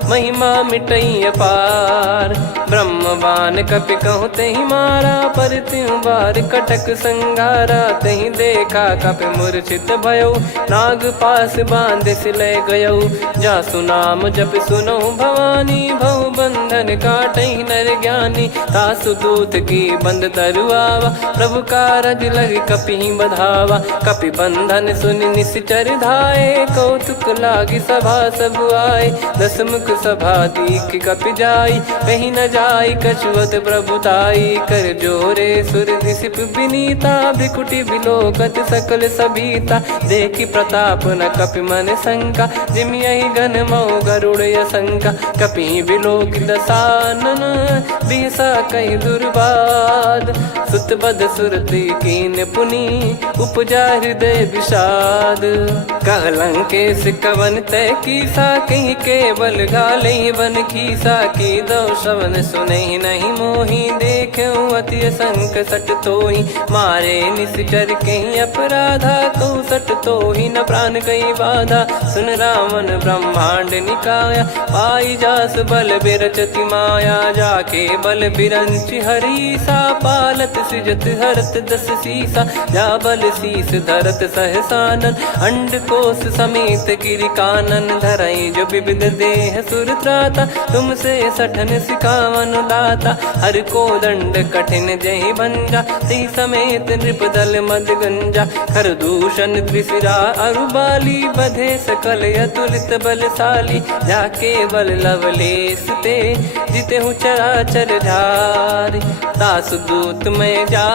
महिमा मिटई अपार। ब्रह्म बान कपि कहु तहि मारा, पर त्यों बार कटक संगारा। तहि देखा कपि मूर्छित भयो, नाग पास बांध सिलय गयो। जासु नाम जप सुनो भवानी, भव बंधन काटहि नर ज्ञानी। तासु दूत की बंद तरुआवा, प्रभु कारज लग कपि बधावा। कपि बंधन सुनि निश्चर धाये, कौतुक लागी सभा सब आए। दस मुख सभा दीख कप जाई, कहीं न जाई कछुअत प्रभुताई। कर जोरे सुर निसिप विनीता, भ्रिकुटी बिलोकत सकल सबीता। देखी प्रताप न कपि मन शंका, जिम यही गन मऊ गरुड़ असंका। कपि बिलोक दसानन, बिहसा कहीं दुर्बाद। सुत बद सुरति कीन पुनी, उपजा हृदय विषाद। कहलंकेश कवन तय कीसा, कहीं केवल घाले बन खीसा। की दो श्रवण सुने नहीं मोही, देखे अति संक सट तोही। मारे निश्चर कहीं अपराधा, कहूँ सट तोही न प्राण कहीं बाधा। सुन रावण ब्रह्मांड निकाया, पाई जास बल बिरचति माया। जाके बल बिरंच हरीसा, पालत सृजत हरत दस सीसा। जा बल शीस धरत सहसानन, अंड कोश समेत गिरि कानन। धरई जो विविध देह सुर त्राता, तुमसे सठन सिखावन दाता। हर को दंड कठिन जहि भंजा, ती समेत नृप दल मद गंजा। खर दूषण त्रिशिरा अरुबाली, बधे सकल अतुलित बलशाली। जाके बल लवलेस ते, जिते हूँ चराचर झारी। तासु दूत में जा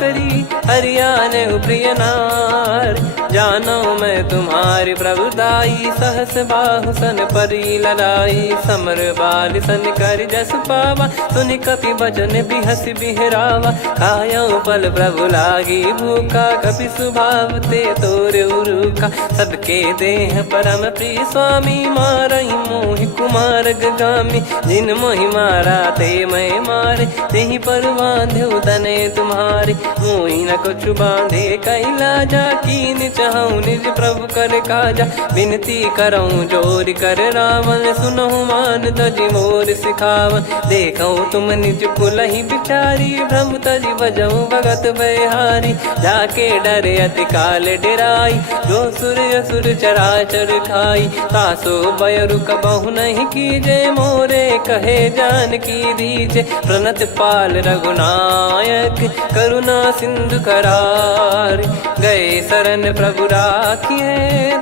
करी, हरियाने प्रिय नार। जानो मैं तुम्हारी प्रभुताई, सहस बाहु सन परी लड़ाई। समर बाल सन कर जस पावा, सुनि कपि बचन बिहस बिहरावा। खायो पल प्रभु लागी भूखा, कपि स्वभाव ते तोर उरुखा। सबके देह परम प्रिय स्वामी, मारई मोहि कुमार गामी। जिन मोहि मारा ते मैं मारे, तेहि पर बांधे तने तुम्हारे। मोहि न कुछ बांधे कैलाजा, कीन चाहूँ निज प्रभु कर काजा। विनती करऊँ जोर कर रावण, सुनहु मान तजि मोर सिखावन। देखऊँ तुम निज कुलहि बिचारी, भ्रम तजि बजऊँ भगत बहारी। जाके डरे अति काल डेराई, जो सुर असुर चराचर खाई। तासो बयरु कबहु नहीं कीजे, मोरे कहे जान की दीजे। प्रणत पाल रघुनायक, करुणा सिंधु करार। गए शरण प्रभु राखिए,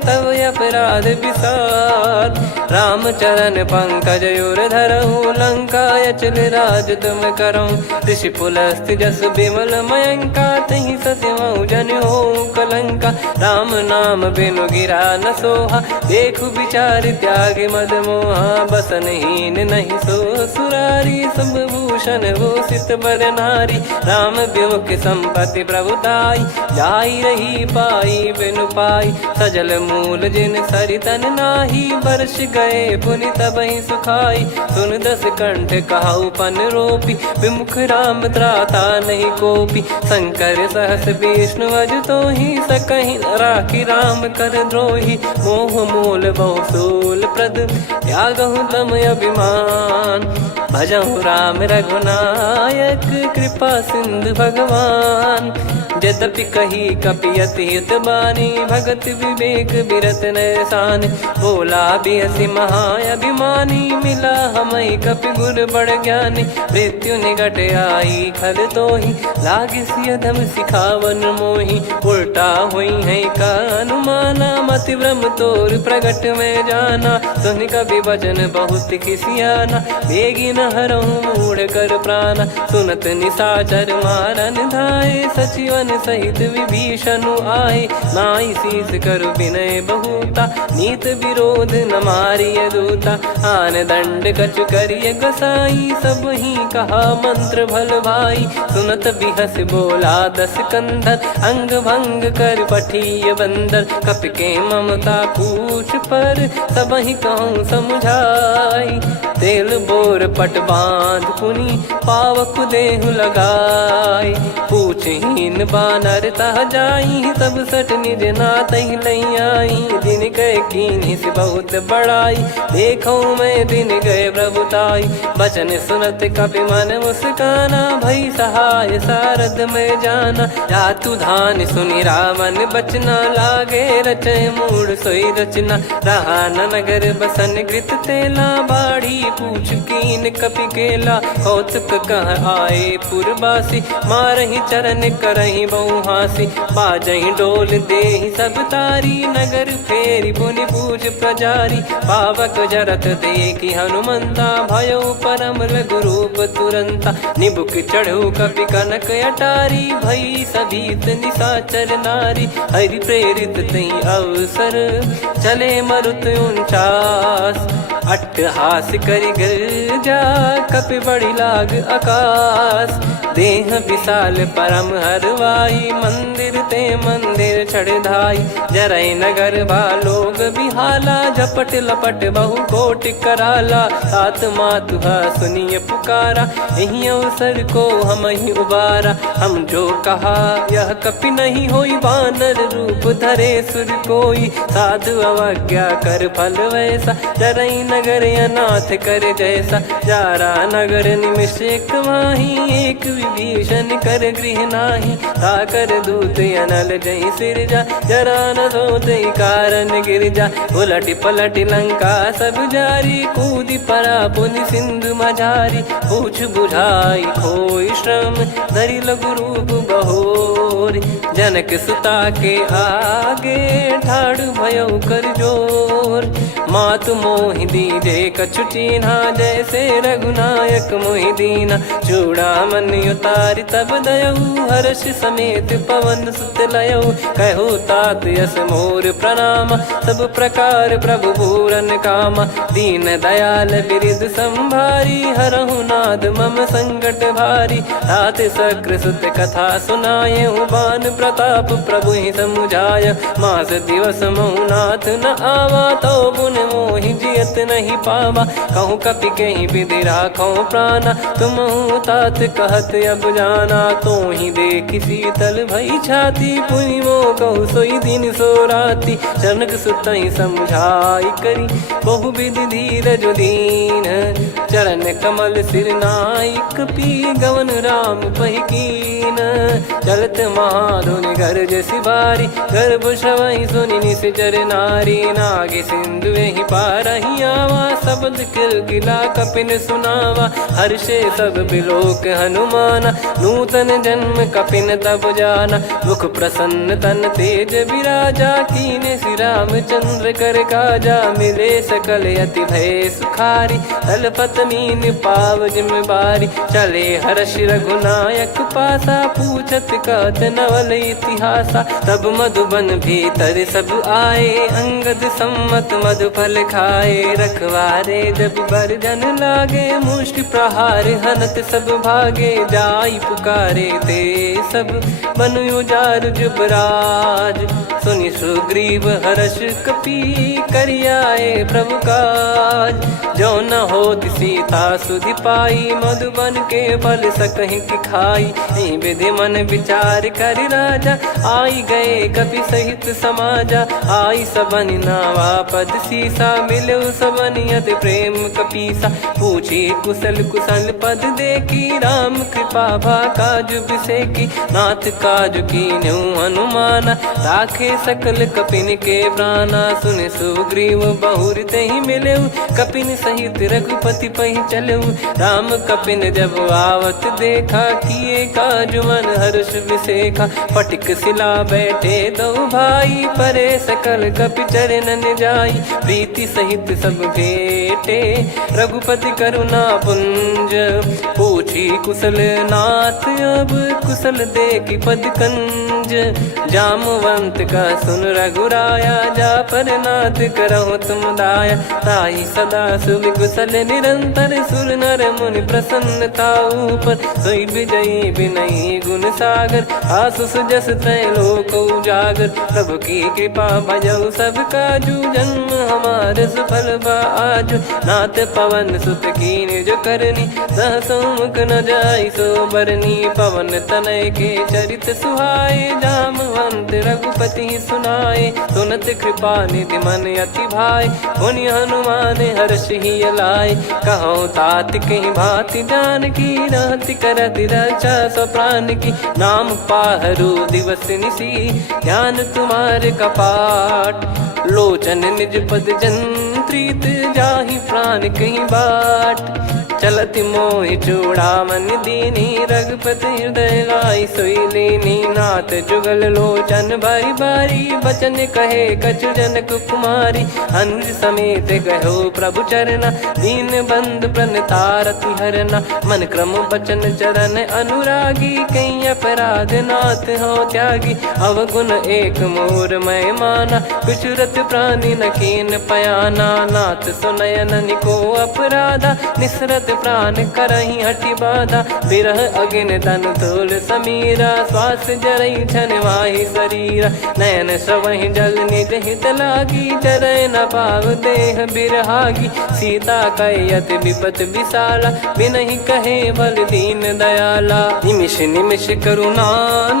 तब अपराध विसार। राम चरण पंकज उर धरहु, लंका अचल राज तुम करऊँ। ऋषि पुलस्त जस विमल मयंका, तहि सत्यमऊ जन हो कलंका। राम नाम बिनु गिरा न सोहा, देखु विचार त्याग मद मोहा। बसनहीन नहीं सो सुरारी, सब भूषण भूषित बर नारी। राम विमुख संपत्ति प्रभुताई, जाई रही पाई बिनु पाई। सजल मूल जिन सरितन नाही, वर्ष गए पुनि तबहि सुखाई। सुन दस कंठ कहाऊ पन रोपी, विमुख राम त्राता नहीं कोपी। शंकर सहस विष्णु अज तोहि, सकहि राखी राम कर द्रोही। मोह मूल बहु सूल प्रद, त्यागहु तम अभिमान। भजहु राम रघुनायक, कृपा सिंधु भगवान। यद्यपि कही कपि अति हित बानी, भगत विवेक बिरत नैसान। बोला बिहसि महाअभिमानी, मिला हमई कपि गुर बड़ ज्ञानी। मृत्यु निकट आई खल तोहि, लागे सियधम सिखावन मोहि। उल्टा हुई है का अनुमाना, मति भ्रम तोर प्रगट में जाना। सुनि कपि वचन बहुत किसियाना, बेगी न हरहु मूढ़ कर प्राणा। सुनत निशाचर मारन धाये, सचिवन सहित विभीषणु आए। नाई शीस करु विनय बहुता, नीत विरोध न मारिय दूता। आन दंड कछु करिय गोसाई, सब ही कहा मंत्र भल भाई। सुनत बिहस बोला दस कंधर, अंग भंग कर पठिय बंदर। कपि के ममता पूछ पर, सब ही कहूँ समझाई। तेल बोर पट बांध पुनि, पावक देहु लगाई। पूछहीन बानर तह जाई, तब सट निज नातहि लई आई। दिन गए कीन्हि से बहुत बड़ाई, देखो मैं दिन गए प्रभुताई। बचन सुनत कपि मन मुस्काना, भई सहाय सारद में जाना। जातु धान सुनि रावण बचना, लागे रचय मूढ़ सोई रचना। रहा न नगर बसन कृत तेला, बाढ़ी पूछ कीन कपि केला। कौतुक कह आए पुरबासी, मारहि चरण करहि कहीं बहु हासी बाजही डोल देहि सब तारी नगर फेरी पुनि पूज प्रजारी पावक जरत देखी हनुमंता भयो परम लघुरूप तुरंता निबुक चढ़ू कपि कनक अटारी भई सभीत निशाचर नारी हरि प्रेरित तई अवसर चले मरुत 49 अट्टहास करि गिरजा कपि बड़ी लाग आकाश देह विशाल परम हरवाई मंदिर ते मंदिर चढ़ाई जरई नगर बालोग बिहाला झपट लपट बहु कोटि कराला सात मातुहा सुनिय पुकारा यही अवसर को हम ही उबारा हम जो कहा यह कपि नहीं होई बानर रूप धरे सुर कोई साधु अवज्ञा कर फल वैसा जरई नगर अनाथ कर जैसा जारा नगर निमिष एक माही एक विभीषण कर गृह नाही ताकर दूत अनल जय सिरजा जरा न सोते कारण गिरजा उलट पलट लंका सब जारी कूदी परा पुनि सिंधु मझारी पूछ बुझाई खोई श्रम धरि लघु रूप बहोरी जनक सुता के आगे ठाड़ भयो कर जोर मातु मोहि दीजे कछु चिन्हा जैसे रघुनायक मोहि दीना चूड़ामन उतारि तब दयऊ हर्ष समेत पवन सुत लयऊ कहो तात यस मोर प्रणाम सब प्रकार प्रभु पूरन कामा दीन दयाल बिरिद संभारी हरहु नाद मम संकट भारी तात सक्र सुत कथा सुनाये बान प्रताप प्रभु ही समुझाय मास दिवस मौनाथ न आवा तो पुन मोहि जियत नहीं पावा कहूँ कपि कहीं विधि राखो प्राणा तुम तात कहत अब जाना तो ही देख शीतल भई छाती पुनि मो कहु सोई दिन सो राती जनक सुतई समझाई करी बहु विधि धीरज दीन चरण कमल सिर नाइक पी गवन राम पहिकीन चलत महाधुनि गर्ज सिबारी गर्भ शवई सुनि निश्चर नारी नागे सिंधु ही पारही आवा शब्द किलकिला कपिन सुनावा हर्षे सब बिलोक हनुमाना नूतन जन्म कपिन तब जाना मुख प्रसन्न तन तेज विराजा कीने श्री रामचंद्र कर काजा मिले सकल अति भय सुखारी तलपत मीन पाव जिम्मेवारी चले हर्ष रघुनायक पासा पूछत कहत नवल इतिहासा तब मधुबन भीतर सब आए अंगद सम्मत मधुफल खाए रखवारे जब बरजन लागे मुष्टि प्रहार हनत सब भागे जाई पुकारे ते सब बन उजार जुबराज सुनि सुग्रीव हर्ष कपि करियाए प्रभु काज जो न होत सीता सुधि पाई मधुबन के बल सकहि की खाई विधि मन विचार कर राजा आई गए कपि सहित समाजा आई सबन नावा पद सीसा मिलो सबन यद प्रेम कपीसा पूछी कुशल कुशल पद देखी राम कृपा भा काज बिसेकी नाथ काज कीन्हु हनुमाना राखे सकल कपिन के प्राणा सुन सुग्रीव बहुर तेहि मिलेऊ कपिन सहित रघुपति पहि चलेऊ राम कपिन जब आवत देखा किए काज मन हर्ष विसेखा फटिक सिला बैठे दो भाई परे सकल कपि चरणन जाई प्रीति सहित सब भेटे रघुपति करुणा पुंज पूछी कुशल नाथ अब कुशल देखी पद कंज जामवंत का सुन रघुराया जा पर नाथ करहु तुम दाया ताई सदा सुभि कुशल निरंतर सुर नर मुनि प्रसन्नता ऊपर सोई विजयी विनयी गुण सागर आसु सुजस त्रैलोक उजागर प्रभु की कृपा भजऊ सब काजू जन्म हमार सफल बा आजु नाथ पवन सुत कीन जो करनी सहसो मुख न जाई सो बरनी पवन तनय के चरित सुहाए जामवंत रघुपति सुनाए सुनत कृपा निधि मन अति भाई पुनि हनुमान हर्ष ही लाए कहो तात कहीं भांति जान की रहति करत रक्षा सो प्राण की नाम पाहरू दिवस निसी ज्ञान तुम्हारे कपाट लोचन निज पद जंत्रित जाहि प्राण कहीं बाट चलत मोहि चूड़ामन दीनी, रघुपति हृदय लाई सोई लीनी। नाथ जुगल लोचन बारी बारी, बचन कहे कछु जनक कुमारी। अनुज समेत गयो प्रभु चरना, दीन बंधु प्रणतारति हरना। मन क्रम बचन चरण अनुरागी, कई अपराध नाथ हो त्यागी। अवगुण एक मोर मैं माना, कुछुरत प्राणी न कीन पयाना। नाथ सुनयन निको अपराधा, निसरत प्राण करही हटि बाधा। बिरह अगिन तन तोल समीरा, श्वास जरई छन माही शरीरा। नयन श्रवहि जल निज हित लागी, चरय न पाव देह बिरहागी। सीता कैयत विपत विशाला, बिनहि कहे बल दीन दयाला। निमिष निमिष करुणा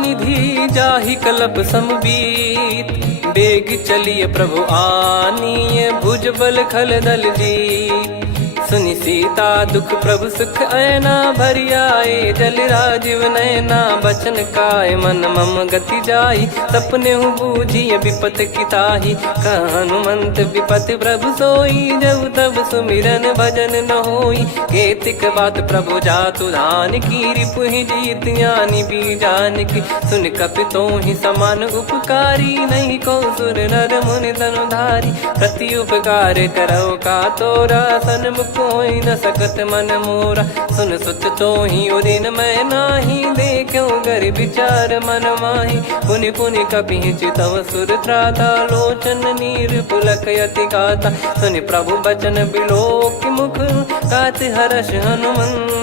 निधि, जाहि कल्प समबीत। बेग चलिए प्रभु आनीय, भुज बल खल दल जीत। सुनि सीता दुख प्रभु सुख ऐना, भरि आए जल राजीव नैना। बचन काय मन मम गति जाई, सपने हूँ बूझिए विपत किताही। हनुमंत विपत प्रभु सोई, जब तब सुमिरन भजन न होई। केतिक बात प्रभु जातु धान की, रिपुहि जीत ज्ञानी बीजान की। सुन कपितो ही समान उपकारी, नहीं को सुर नर मुनि तनुधारी। प्रति उपकार करो का तोरा, सन्मुख होई न सकत मन मोरा। सुन सुत तो ही उदिन मैं नाही, देखो गर विचार मन माही। पुनि पुनि कपि चितव सुर त्राता, लोचन नीर पुलक यति गाता। सुनि प्रभु बचन बिलोक मुख, गात हर्ष हनुमंत।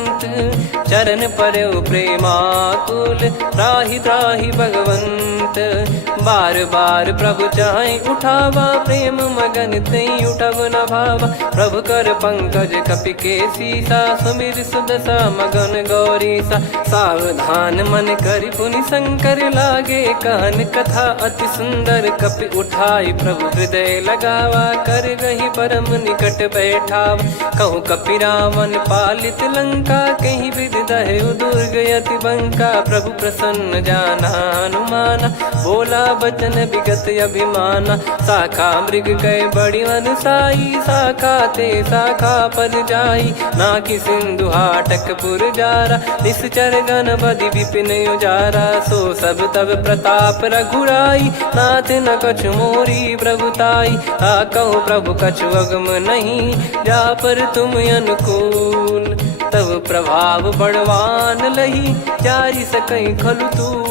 चरण परयो प्रेमाकुल, त्राहि त्राहि भगवंत। बार बार प्रभु चाहि उठावा, प्रेम मगन तई उठब न भावा। प्रभु कर पंकज कपि के सीसा, सुमिर सुदशा मगन गौरीसा। सावधान मन करि पुनि शंकर लागे, कहन कथा अति सुंदर। कपि उठाई प्रभु हृदय लगावा, कर गही परम निकट बैठावा। कहु कपि रावण पालित लंका, कहीं विधि दहु दुर्ग यति बंका। प्रभु प्रसन्न जाना हनुमाना, बोला बचन विगत अभिमाना। शाखा मृग गए बड़ी अनुसाई, शाखा ते शाखा पर जाई। नाकि सिंधु हाटक पुर जारा, निश्चर गण बदि विपिन उजारा। सो सब तब प्रताप रघुराई, नाथ न कछु मोरी प्रभुताई। कहो प्रभु कछु अगम नहीं, जा पर तुम अनुकूल। तब प्रभाव बड़वान लही, जारी सकई खलु तूल।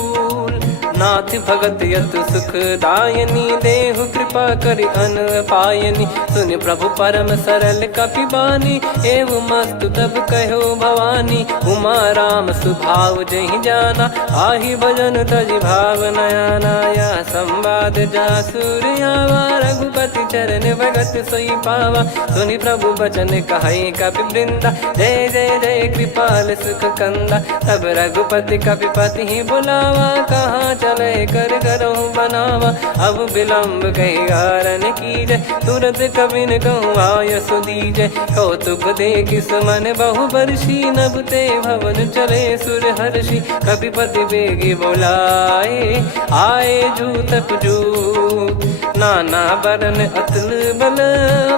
नाथ भगत यतु सुख दायनी, देहु कृपा करि अन पायनी। सुन प्रभु परम सरल कपि बानी, एव मस्तु तब कहो भवानी। उमा राम सुभाव जहि जाना, आहि भजन तजि भाव नयाना। या संवाद जासुर आवा, रघुपति चरण भगत सोई पावा। सुनि प्रभु बचन कहै कपि वृंदा, जय जय जय कृपाल सुख कंदा। तब रघुपति कपिपति ही बुलावा, कहाँ चले कर करो बनावा। अब विलम्ब कही कारण कीजय, तुरंत कबिन कहूँ आय सुदीजय। कौतुक देख सुमन बहु बरसी, नभ ते भवन चले सुर हर्षि। कपिपति बेगी बोलाए, आए जूतक जूत। नाना बरन अतुल बल,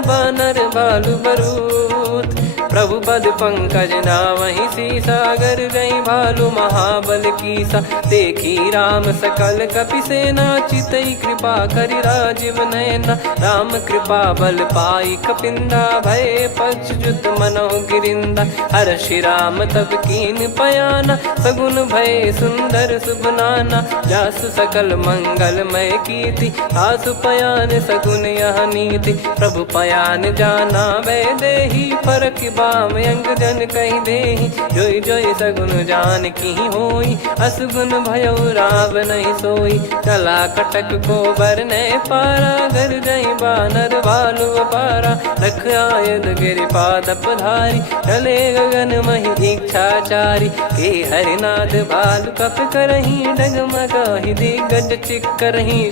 बानर बालु बरूत। प्रभु पद पंकज नामहि सीसा, गर गई भालु महाबल कीसा। देखी राम सकल कपि सेना, चितई कृपा करि राजीव नयना। राम कृपा बल पाई कपिंदा, भय पक्षजुत मनोह गिरिंदा। हर्षि राम तब कीन पयाना, सगुन भय सुंदर सुबनाना। जासु सकल मंगलमय कीर्ति, आसु पयान सगुन यह नीति। प्रभु पयान जाना वै देहि, फरक बाम अंग जन कहि देहि। जोई जोई सगुन जान की होई, असगुन भयो राव नहीं सोई। कला कटक को बरने पारा, घर जई बानर भालु अपारा। रख आयद गिरिपाद पधारी, चले गगन महि इच्छाचारी। के हरिनाथ भालु कप करही, डगमगाहि दिग्गज चिक्करही।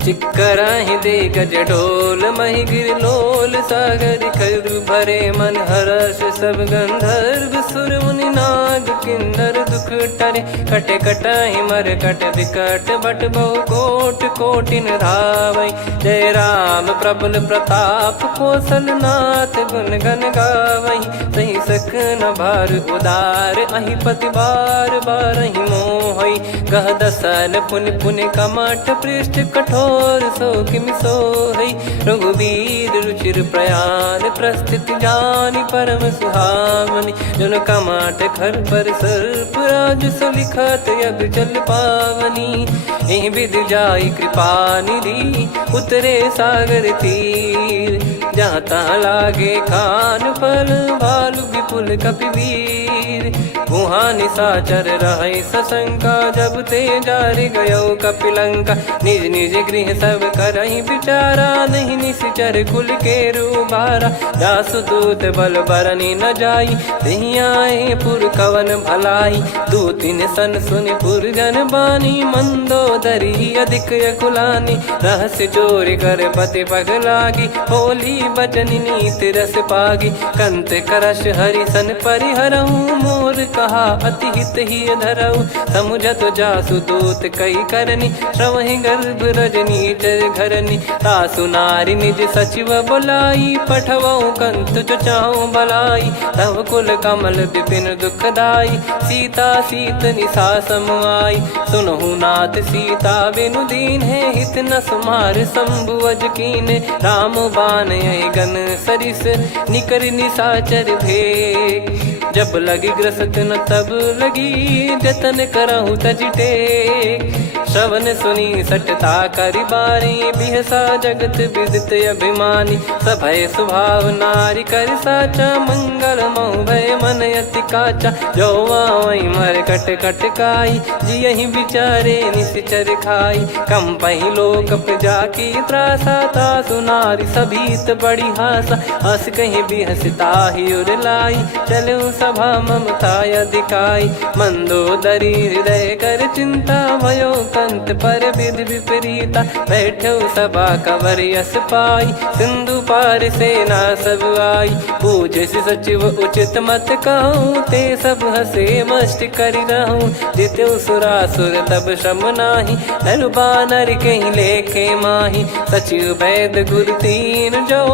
चिक्कराहि दे गज ढोल, महि गिर लोल सागर खरु भरे मन हर्ष। सब गंधर्व सुर मुनि नाग किन्नर दुख टरे कटे कटाई मर कट विकट बट बहु कोट कोटिन धावै जय राम प्रबल प्रताप कौशल नाथ गुण गन गावै सही सख न भार उदार अहि पति बार बार ही मोहै गह दसन पुन पुन कमठ पृष्ठ कठोर सो किमि सोहै रघुवीर रुचिर प्रयाण प्रस्थित जानि परम सुहावनी जन कमठ खर पर सर्प राज सलिखत अब चल पावनी एहि विध जाई कृपा निधि उतरे सागर तीर जाता लागे खान फल भालु विपुल कपिवीर वहाँ निशाचर रहे सशंका जब ते जारि गयो कपिलंका निज निज गृह सब करहि विचारा नहीं निश्चर कुल के रूबारा जासु दूत बल बरनी न जाई तेहि आए पुर कवन भलाई दू तीन सन सुनि पुर जन बानी मंदोदरी अधिक अकुलानी रहस्य चोरी कर पति पग लागी होली बचन नीत रस पागी कंत करश हरि सन परिहरऊ मोर कहा अति हित ही धरऊ समुझत जासु दूत कई करनी श्रवहि गर्भ रजनी चर घरनी तासु नारी निज सचिव बुलाई पठवऊ कंत जो चाहू बलाई तव कुल कमल विपिन दुखदाई सीता सीत निशा समाई सुनहु नाथ सीता बिनु दीन है हित न सुमार शंभुअज कीने राम बान गन सरिस निकर निशाचर भेग जब लगी ग्रसत न तब लगी जतन करहु तज टेक श्रवण सुनी सटता करि बारी बिहसा जगत विदित अभिमानी सभय स्वभाव नारी कर साचा मंगल मऊ भय मन अति काचा जो आवई मर कट कट काई जियहि विचारे निश्चर खाई कम पही लोक प्रजा की त्रासा तासु नारी सभीत बड़ी हासा हस कहीं बिहसता ही उर लाई चलऊ सभा ममता अधिकाई मंदोदरी हृदय कर चिंता भयो कंत पर विधि विपरीता बैठो सभा कवर यस पाई सिंधु पार सेना सब आई पूजे सचिव उचित मत कहूँ ते सब हसे मस्त करि रहूं जित्यो सुरासुर तब श्रम नाही नर बानर कहीं लेखे माही सचिव वैद गुरु तीन जो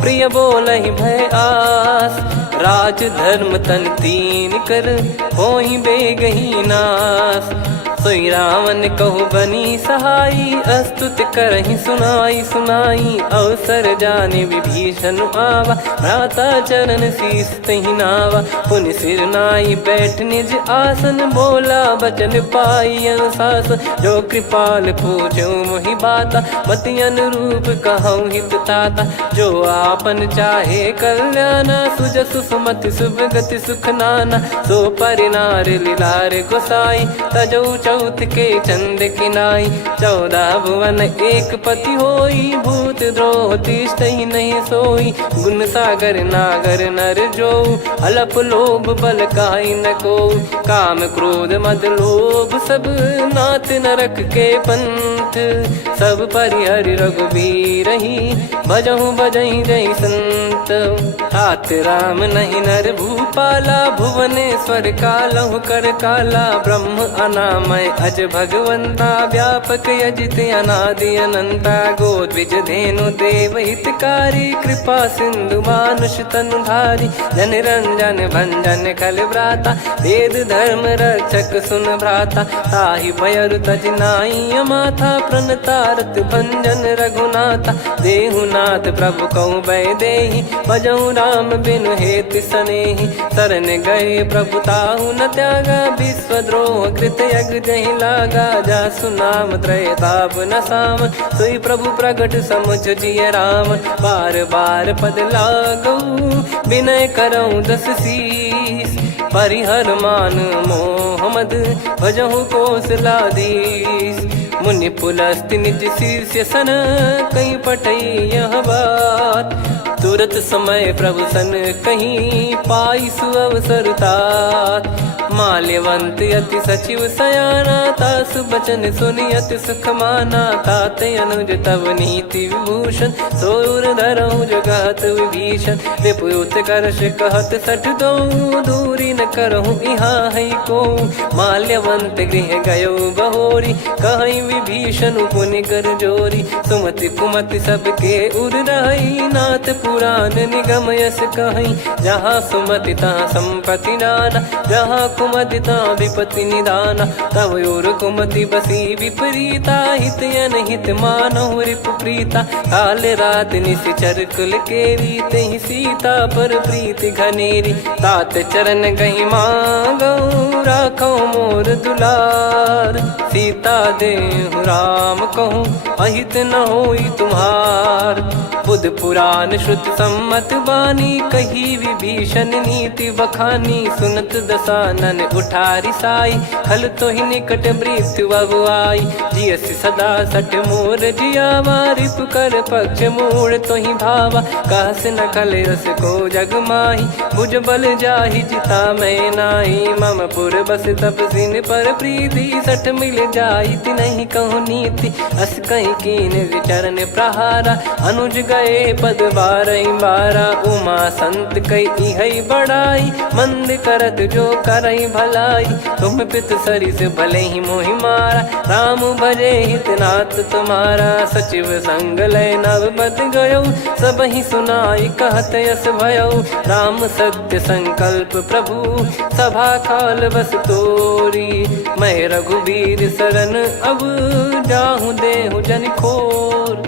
प्रिय बोलहि भय आस राज धर्म तन तीन कर होई बेगही नास सोई रावण कहु बनी सहाई अस्तुत करहि सुनाई सुनाई अवसर जाने विभीषण आवा भ्राता चरण शीस तहि नावा पुन सिर नाई बैठ निज आसन बोला बचन पाई अनुशासन जो कृपाल पूछो मोहि बाता मति अनुरूप कहूँ हित ताता जो आपन चाहे कल्याणा सुजसु सुमति शुभ गति सुख नाना सो परिनार लीलार गोसाई तजौ चौथ के चंद किनाई 14 भुवन एक पति होई भूत द्रोह तिष्ठहि नहीं सोई गुण सागर नागर नर जो अलप लोभ बल काई न को काम क्रोध मद लोभ सब नाथ नरक के पंथ सब परिहरि रघुबीर ही भजहु भजहि जय संत हाथ राम नहीं नर भूपाला भुवनेश्वर कालहु कर काला ब्रह्म अनामय अज भगवंता व्यापक यजित अनादि अनंता गोद्विज धेनु देव हितकारी कृपा सिंधु मानुष तनुधारी जन रंजन भंजन खल भ्राता वेद धर्म रक्षक सुन भ्राता ताहि भयरु तज नाई माथा प्रणतारत भंजन रघुनाथा देहुनाथ प्रभु कहु भय देहि भजहु राम बिनु हेतु सनेहि शरण गए प्रभु ताहु न त्यागा विश्वद्रोह कृत यज्ञ जहि लागा जासु नाम त्रयताप न साम सोई प्रभु प्रगट समुझ जिय राम बार बार पद लागऊ विनय करऊँ दस शीस परिहर मान मोह मद भजहु कौशलाधीश मुनि पुलस्ति निज शीर्ष सन कई पटई यह बात तुरत समय प्रभु सन कहीं पाई सुअवसर तात। माल्यवंत अति सचिव सयाना तासु बचन सुनि अति सुख माना। तात अनुज तव नीति विभूषण सोर धरहु जगत विभीषण। रिपुत करश कहत सठ दो दूरी न करहु यहाँ है को। माल्यवंत गृह गयो बहोरी कहीं विभीषण पुनि कर जोरी। सुमति कुमति सबके उर रही नाथ पुराण निगम यस कहीं। जहाँ सुमति तहाँ संपत्ति नाना जहाँ कुमति तहाँ विपत्ति निदाना। तव और कुमति बसी विपरीता हित अनहित मानहु रिपु प्रीता। काल रात निश्चर कुल केरी तहि सीता पर प्रीति घनेरी। तात चरण गही मांगऊ राखो मोर दुलार। सीता देहु राम कहूँ अहित न होई तुम्हार। बुध पुराण श्रुत सम्मत बानी कही विभीषण नीति बखानी। सुनत दसानन उठारी साई खल तो ही निकट मृत्यु अब आई। जियस सदा सठ मोर जियावा रिप कर पक्ष मूड़ तो ही भावा। कहस न खल रस को जग माही भुज बल जाहि जिता मैं नाई। मम पुर बस तप सिन पर प्रीति सठ मिल जाई नहीं कहूँ नीति। अस कहीं कीन चरण प्रहारा अनुज गए पद बारई बारा। उमा संत कई है बड़ाई मंद करत जो करई भलाई। तुम पित सरिस भले ही मोहि मारा राम भजे हित नाथ तुम्हारा। सचिव संग लय नव बद गयो सब ही सुनाई कहत यस भयो। राम सत्य संकल्प प्रभु सभा काल बस तोरी। मैं रघुबीर शरण अब जाहूँ देहु जन खोर।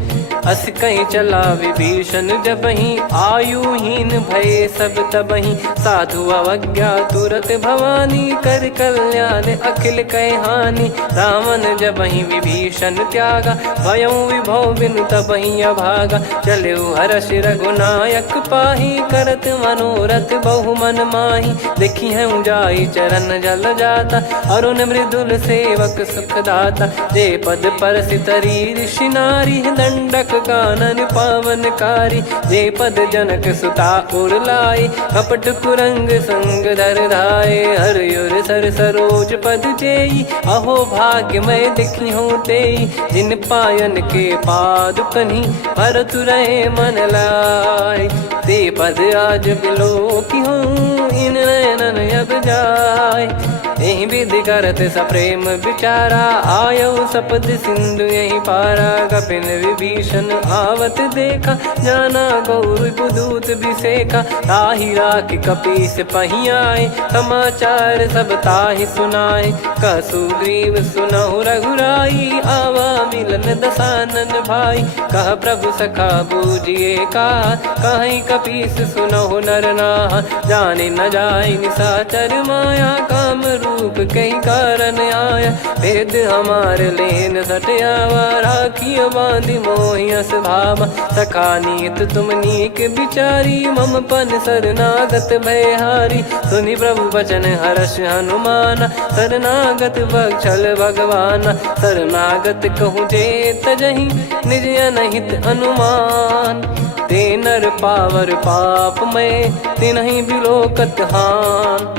अस कहीं चला विभीषण जबहि आयुहीन भय सब तबहि। साधु अवज्ञा तुरत भवानी कर कल्याण अखिल कह हानि। रावण जबहि विभीषण त्यागा भयउ विभव बिनु तबहि अभागा। चलऊ हर्ष रघुनायक पाही करत मनोरथ बहु मन माही। देखी है जाई चरण जल जाता अरुण मृदुल सेवक सुखदाता। जे पद पर सितरी ऋषि नारी दंडक कानन पावनकारी। जे पद जनक सुता उर लाई कपट कुरंग संग धर धाये। हरियुर सर सरोज पद जेई अहो भाग्य मैं दिखी हूँ तेई। जिन पायन के पाद कन्ही भरत रहे मन लाई। ते पद आज बिलो की हूँ इन नयनन अब जाय। यही विधि करत सप्रेम विचारा आयो सपद सिंधु यही पारा। कपिन विभीषण आवत देखा जाना गौर बुदूत बिसेखा। ताहि राख कपीस पही आए समाचार सब ताहि सुनाए। कह सुग्रीव सुनहु रघुराई आवा मिलन दसानन भाई। कह प्रभु सखा बूझिए का कहीं कपीस सुनहु नर नाहा। जाने न जाय निशाचर माया काम रूप कई कारण आया। भेद हमार लेन सटयावा राखिय बांधि मोहियस भावा। सखा नीत तुम नीक बिचारी मम पन शरणागत भयहारी। सुनि प्रभु बचन हर्ष हनुमाना शरणागत बक्षल भगवाना। शरणागत कहूँ जे तजहि निज अनहित अनुमान। ते नर पावर पाप में तिन्हि बिलोकत हान।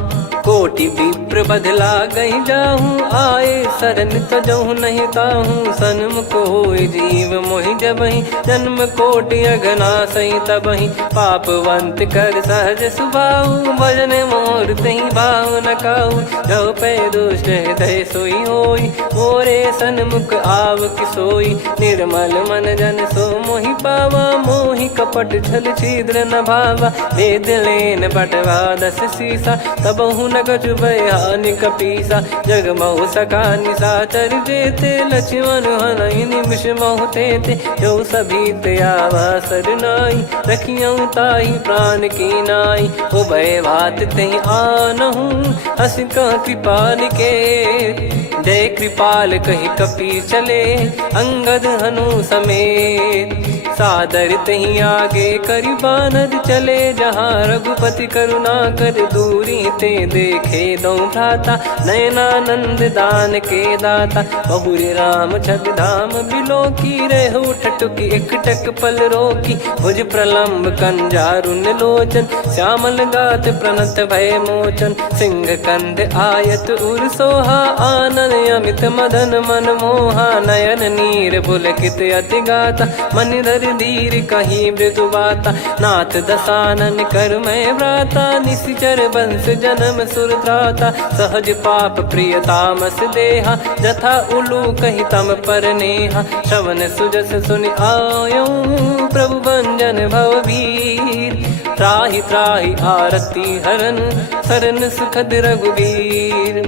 कोटि विप्र बदला गई जाहूँ आए शरण तजहु नहीं ताहूँ। सन्मुख होय जीव मोहि जबहि जन्म कोटि अघना सही तबहि। पापवंत कर सहज सुभाऊ भजन मोर तहि भाव न काऊ। जो पै दुष्ट हृदय सोई होई मोरे सन्मुख आव किसोई। निर्मल मन जन सो मोहि पावा मोहि कपट छल छिद्र न भावा। वेद लेन बटवा दस सीसा तबहु न कछु भयानि कपीसा। जग महु सखा निशाचर जेते लक्ष्मण हनहि निमिष महु तेते। जो सभी त्यावा सरनाई रखियऊ ताहि प्राण की नाई। उभय भात तहि आनहु हस कह कृपाल के। जय कृपाल कहि कपी चले अंगद हनु समेत। सादर तही आगे करी बानर चले जहाँ रघुपति करुणा कर दूरी ते देखे दो भ्राता नयनानंद दान के दाता बहुरे राम छग धाम बिलो की रेहू ठटुकी एकटक पल रोकी भुज प्रलंब कंजारुन लोचन श्यामल गात प्रणत भय मोचन सिंह कंध आयत उर सोहा आनन अमित मदन मन मोहा नयन नीर पुलकित अति गाता मन धर धीर कहीं मृदु बाता नाथ दसानन कर मैं व्राता निशिचर बंस जन्म सुरत्राता सहज पाप प्रिय तामस देहा जथा उलू कही तम पर नेहा श्रवण सुजस सुनि आयो प्रभु भंजन भववीर त्राहि त्राहि आरती हरन सरन सुखद रघुवीर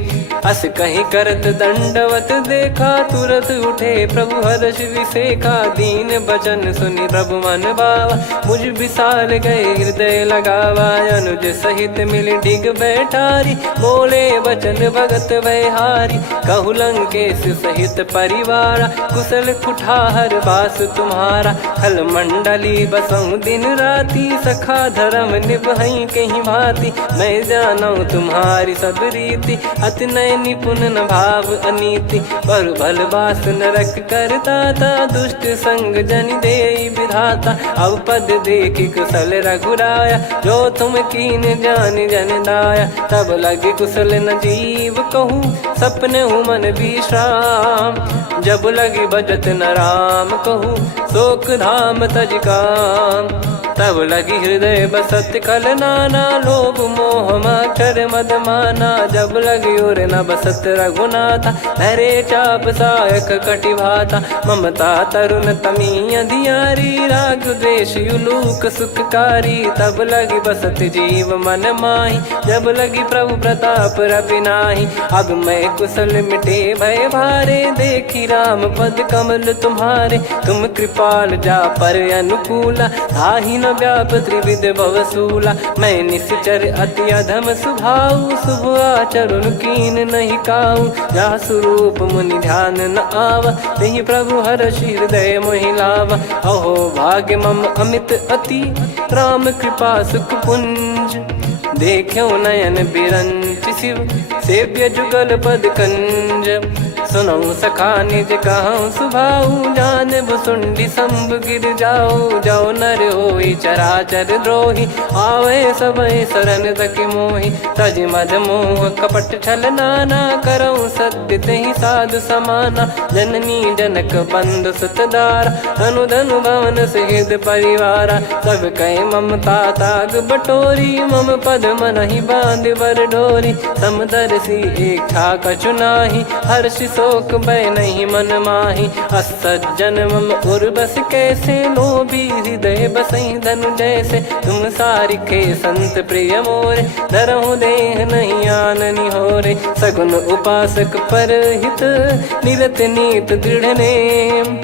अस कहीं करत दंडवत देखा तुरत उठे प्रभु हर्ष विसेखा दीन बचन सुनि प्रभु मन भावा मुझ विसाल गए हृदय लगावा अनुज सहित मिल डिग बैठारी बोले बचन भगत वैहारी कहु लंकेश सहित परिवारा कुशल कुठार बास तुम्हारा खल मंडली बसऊं दिन राती सखा धर्म निभई कहीं भांति मैं जानू तुम्हारी सब रीति अति नय निपुण न भाव अनीति पर भल बास नरक करता था दुष्ट संग जन दे विधाता अब पद देखी कुशल रघुराया जो तुम कीन जान जन दाया तब लगे कुशल न जीव कहूँ सपने हूँ मन विश्राम जब लगी बजत न राम कहूँ शोक धाम तज काम तब लगी हृदय बसत खल नाना लोभ मोह मकर मद माना जब लगी उर न बसत रघुनाथा हरे चाप सायक कटि भाता ममता तरुण तमी अधियारी राग द्वेष युलूक सुखकारी तब लगी बसत जीव मन माही जब लगी प्रभु प्रताप रवि नाही अब मैं कुशल मिटे भय भारे देखी राम पद कमल तुम्हारे तुम कृपाल जा पर अनुकूला ताहि न व्याप त्रिविध भवसूला मैं निश्चर अति अधम सुभाऊ शुभ आचरण कीन नहीं काऊ जा स्वरूप मुनि ध्यान न आवा नहीं प्रभु हर्ष हृदय मोहिलावा अहो भाग्य मम अमित अति राम कृपा सुख पुंज देखो नयन बिरंच शिव सेव्य जुगल पद कंज सुनऊ सखा निज कहूँ सुभाऊ जान भुसुंडी संभ गिर जाओ जाओ नर होई चराचर द्रोही आवे सबय शरण तक मोहि तज मद मोह कपट छल नाना करऊँ सत्य तेहि साधु समाना जननी जनक बंधु सुतदारा धनु धनु भवन सहित परिवारा सब कहे ममता ताग बटोरी मम पद मन ही बांध बर डोरी समदर्शी इच्छा कछु नाही हर्ष शोक भय नहीं मन माही असज्जन मम उर्वस कैसे लोभी हृदय बसई धनु जैसे तुम सारिखे संत प्रिय मोरे धरहु देह नहीं आननि होरे सगुन उपासक पर हित निरत नीत दृढ़ नेम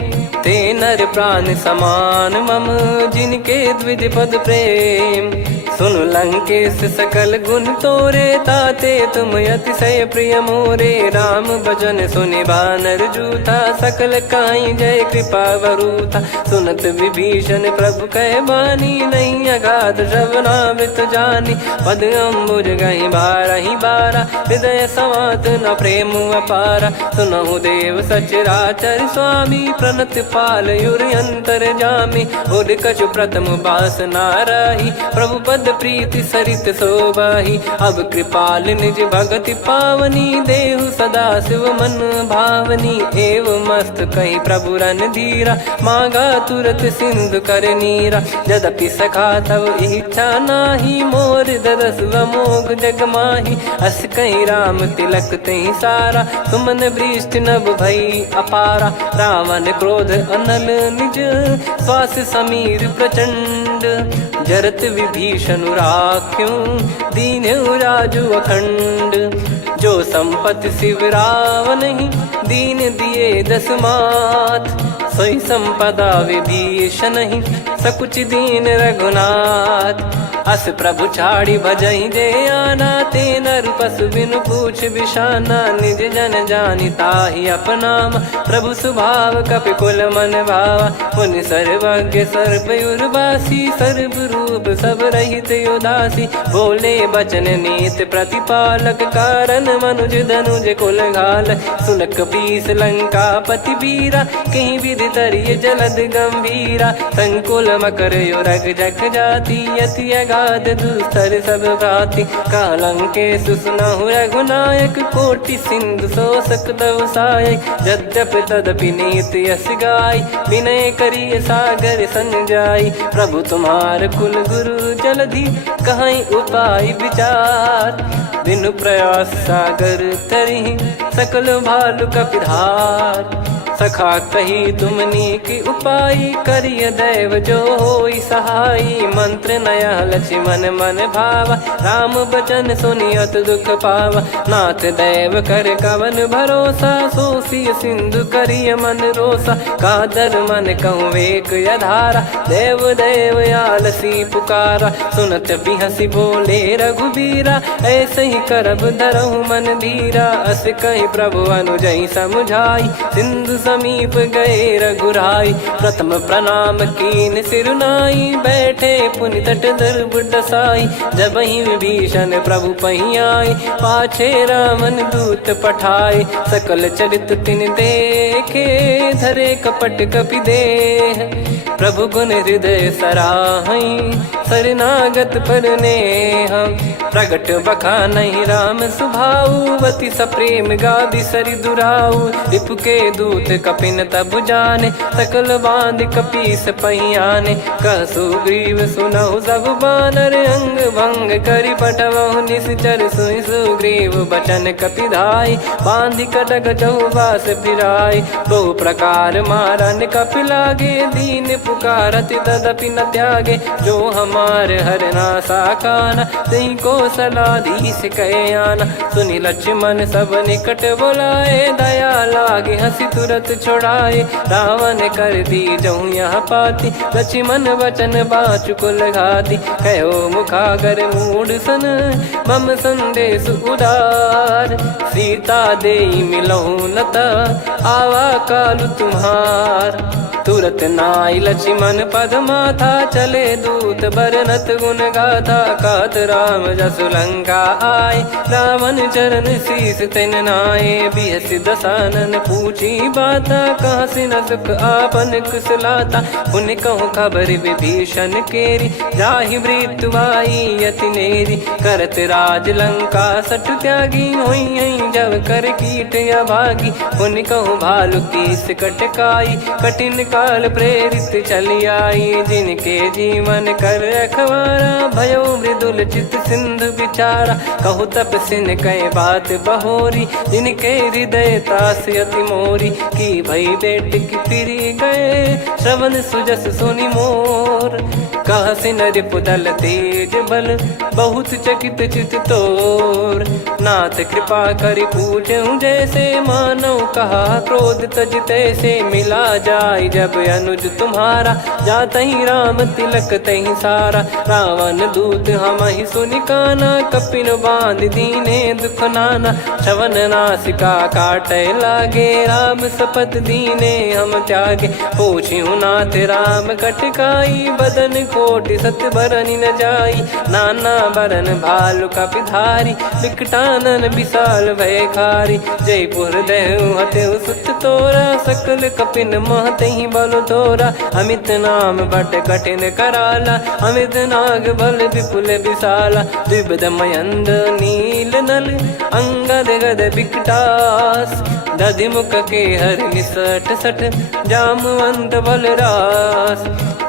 ते नर प्राण समान मम जिनके द्विज पद प्रेम सुन लंकेश सकल गुण तोरे ताते तुम अतिशय प्रिय मोरे राम भजन सुनि बानर जूथा सकल काई जय कृपा वरूथा सुनत विभीषण प्रभु कह बानी नहीं अगाध श्रवणामृत जानी पद अम्बुज गही बारा हृदय समात न प्रेम अपारा सुनहु देव सचराचर स्वामी प्रणत पाल युर अंतर जामी उद कछु प्रथम बास नाराही प्रभु पद प्रीति सरित शोभाही अब कृपाल निज भगति पावनी देहु सदा शिव मन भावनी एव मस्त कही प्रभु रन धीरा मांगा तुरत सिंधु कर नीरा यद्यपि सखा तव इच्छा नाही मोर दरस मोग जग माही अस कहीं राम तिलक तही सारा सुमन वृष्टि नभ भई अपारा रावण क्रोध अनल निज श्वास समीर प्रचंड जरत विभीषण राख्यूं दीन राजु अखंड जो संपत्ति शिव रावण ही दीन दिए दस मात सोई संपदा विभीषण ही सकुच दीन रघुनाथ अस प्रभु छाड़ी भजई जे आना, ते नर पशु बिनु पूछ बिशाना, निज जन जानि ताहि अपनाम, प्रभु स्वभाव कपि कुल मन भावा, मुनि सर्वज्ञ सर्वयुर्वासी, सर्व रूप सब रहित उदासी, बोले बचन नीत प्रतिपालक, कारण मनुज धनुज कुल घाल, सुनक पीस लंका पति बीरा, कहीं विधि तरिय जलद गंभीरा, संकुल मकर युरग जग जाति, यति अगाध दुस्तर सब भाति, कालंके सुसुनहु रघुनायक, कोटि सिंधु शोषक तव सहायक, यद्यप तदपि नीत यस गाय, विनय करिय सागर सन जाई, प्रभु तुम्हार कुल गुरु जलधि, कहीं उपाय विचार, बिनु प्रयास सागर तरिहि, सकल भालु कपिधार, सखा कही तुमनी की उपाय, करिय दैव जो होई सहाई, मंत्र नया लक्ष्मण मन भावा, राम बचन सुनियत दुख पावा, नाथ दैव कर कवन भरोसा, सोसिय सिंधु करिय मन रोसा, कादर मन कहूँ एक यधारा, देव देव आलसी पुकारा, सुनत बिहसी बोले रघुबीरा, ऐसे ही करब धरहु मन धीरा, अस कहीं प्रभु अनुजई समुझाई, सिंधु समीप गए रघुराई, प्रथम प्रणाम कीन सिरुनाई, बैठे पुनि तट दर्भ डसाई, जब ही विभीषण प्रभु पही आए, पाछे रामन दूत पठाए, सकल चरित तिन देखे, धरे कपट कपि देह, प्रभु गुण हृदय सराहई, शरणागत पर नेह, प्रगट बखानहि राम सुभाऊ, बति सप्रेम गादि सरि दुराऊ, रिपु के दूत कपिन तब जाने, सकल बांध कपीस पहियाने, कह सुग्रीव सुनहु सब बानर, अंग भंग करि पठवहु निश्चर, सुनि सुग्रीव बचन कपिधाई, बांधि कटक चौबास फिराई, बहु प्रकार मारन कपि लागे, दीन पुकारत तदपि न त्यागे, जो हमार हरना साकाना, तही को सलाधीश कहे आना, सुनि लक्ष्मण सब निकट बोलाए, दया लागे हंसी तुरत छोड़ाए, रावण कर दी जहूँ यहाँ पाती, लक्ष्मण वचन बाचु कुल घाती, कहो मुखागर मूड सन, मम संदेश उदार, सीता देई मिलहु नता, आवा कालु तुम्हार, तुरत नाई लक्ष्मण पद माथा, चले दूत बरनत गुण गाथा, कहत राम जसु लंका आए, रावण चरण शीस तिन नाये, बिहस दसानन पूछी बाता, कहाँ से न सुख आपन कुशलाता, पुन कहूँ खबर विभीषण केरी, जाहि मृत्यु आई यति नेरी, करत राज लंका सठ त्यागी, होई जब कर कीट अभागी, पुन कहूँ भालु कीस कटकाई, कठिन काल प्रेरित चली आई, जिनके जीवन कर रखवारा, भयो मृदुल चित सिंधु विचारा, कहु तपसिन कई बात बहोरी, जिनके हृदय तास अति मोरी, की भई बेट की फिरी गए, श्रवण सुजस सुनि मोर, कह सिन रिपुदल तेज बल, बहुत चकित चित तोर, नाथ कृपा करि पूछऊं जैसे, मानव कहा क्रोध तज तैसे, मिला जाय जब अनुज तुम्हारा, जात ही राम तिलक तही सारा, रावण दूत हम ही सुनि काना, कपिन बांध दीने दुख नाना, श्रवण नासिका काटे लागे, राम सपत दीने हम त्यागे, पूछिहु नाथ राम कटकाई, बदन कोटि सत बरनि न जाई, नाना बरन भालु कपिधारी, विकटानन विशाल भय खारी, जयपुर देहु हतेउ सुत तोरा, सकल कपिन महतहि बल तोरा, अमित नाम बट कठिन कराला, अमित नाग बल विपुल विशाला, द्विविध मयंद नील नल, अंगद गद विकटास, दधिमुख के हर निसठ सठ, जामवंत बलरास,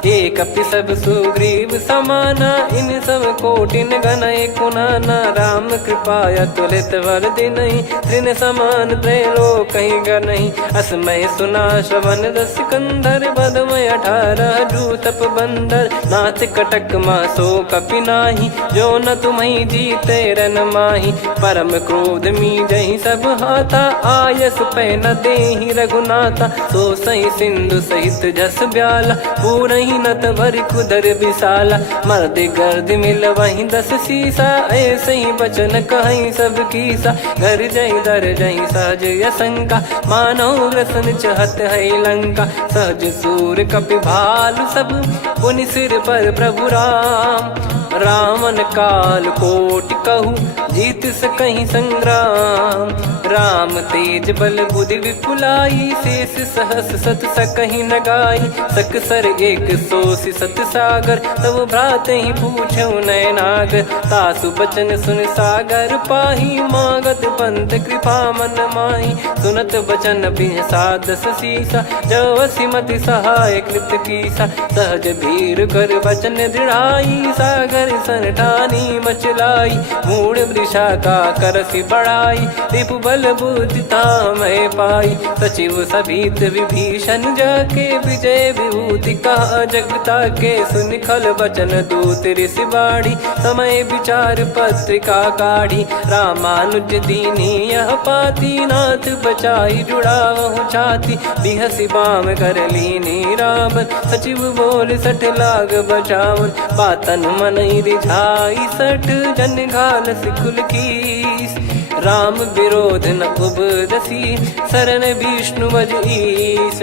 एक अपि सब सुग्रीव समाना, इन सब कोटिन गणय कुनाना, राम कृपा अतुलित वर दिनहि, त्रिन समान त्रैलोक कहीं गनहि, असमय सुना श्रवण रस कंधर, बदमय 18 जूतप बंदर, नाथ कटक मासो कपि नाही, जो न तुम्हि जीते रन माही, परम क्रोध मी जहि सब हाथा, आयस पै न देहि रघुनाथा, सो सही सिंधु सहित जस ब्याला, पूरहि कीनत भर कुदर विशाला, मर्द गर्द मिल वहीं 10 शीशा, ऐसे ही बचन कहीं सब कीसा, घर जई दर जई सहज असंका, मानव ग्रसन चहत है लंका, सहज सूर कपि भालु सब, पुनि सिर पर प्रभु राम, रामन काल कोटि कहू, जीत सकहीं संग्राम, राम तेज बल बुद्धि विपुलाई, शेष सहस सत सकहीं न गाई, सकसर एक सोसी सत सागर, तब भ्राते ही पूछो नयनागर, तासु बचन सुन सागर पाही, मागत पंत कृपा मन माही, सुनत बचन बिहसादस शीसा, जवसी मति सहाय कृत कीसा, सहज भीर कर बचन दृढ़ाई, सागर सन ठानी मचलाई, मूड वृषा का करसी बढ़ाई, रिपु बल बुद्धि तामय पाई, सचिव सभीत विभीषण जाके, विजय विभूति कहा जगता के, सुन खल बचन दूत ऋषि बाड़ी, समय विचार पत्रिका काढ़ी, रामानुज दीनी यह पाती, नाथ बचाई जुड़ावहु छाती, बिहसी बाम कर लीनी रावण, सचिव बोल सठ लाग बचावन, बातन मन रिझाई सठ, जन घाल सिकुल कीस, राम विरोध न उपदसी, शरण विष्णु बज ईस,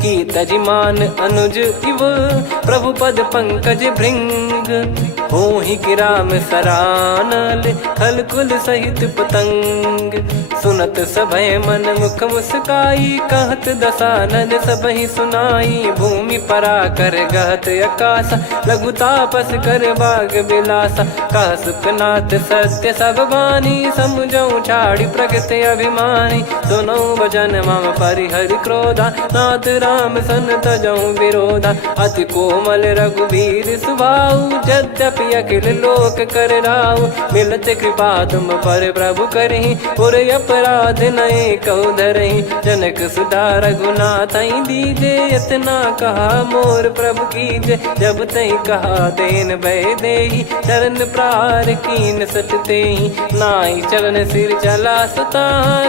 की तजिमान अनुज इव, प्रभु पद पंकज भृंग, होहि कि राम सरानल, खल कुल सहित पतंग, सुनत सभय मन मुख मुस्काई, कहत दसानन सबहि सुनाई, भूमि परा कर गहत आकाशा, लघु तापस कर बाग बिलासा, कह सुखनाथ सत्य सब बानी, समझौ छाड़ी प्रकृति अभिमानी, सुनो वचन मम परिहरि क्रोधा, नाथ राम सन तजौ विरोधा, अति कोमल रघुवीर सुभाऊ, यद्यपि अखिल लोक कर राऊ, मिलत कृपा तुम पर प्रभु करहि, और अपराध नये कौ धरहि, जनक सुधा रघुनाथ दीजे, इतना कहा मोर प्रभु कीजे, जब तई कहा देन भय देहि, चरण प्रहार कीन सटते ही, नाई चरण सिर चला सता,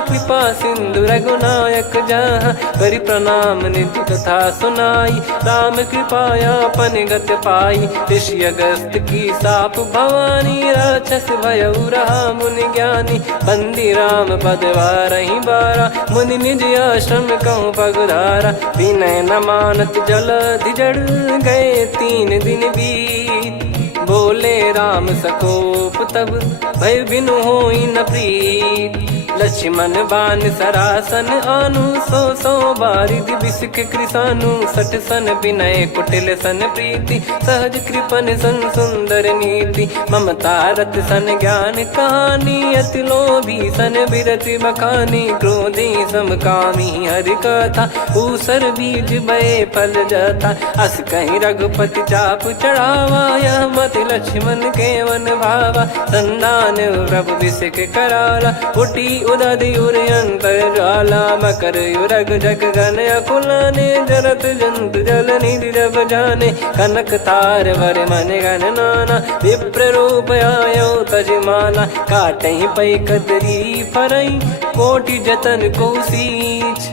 कृपा सिंधु रघुनायक जहाँ, करि प्रणाम निज कथा सुनाई, राम कृपाया पन गत पाई, ऋषि अगस्त की साप भवानी, राक्षस भयउ रहा मुनि ज्ञानी, बंदी राम पद वारहि बारा, मुनि निज आश्रम कहूँ पगधारा, विनय न मानत जलधि जड़, गए 3 दिन बीत, बोले राम सकोप तब, भय बिनु होई न प्रीत, लक्ष्मण बान सरासन आनु, 100 बारिधि बिसिख कृसानु, 60 सन विनय कुटिल सन प्रीति, सहज कृपन सन सुंदर नीति, ममता रत सन ज्ञान कहानी, अति लोभी सन बिरति बखानी, क्रोधी समकामी हरि कथा, ऊसर बीज भय फल जथा, अस कहीं रघुपति चाप चढ़ावा, यह मति लक्ष्मण के वन भावा, संदान प्रभु बिसिख कराला, उठी उदधि उर अंतर ज्वाला, मकर युरग जग गन अकुलाने, जरत जंतु जल निधि जब जाने, कनक तार वर मन गण नाना, विप्र रूप आयो तजमाला, काटहि पै कतरी फरई, कोटि जतन को सींच,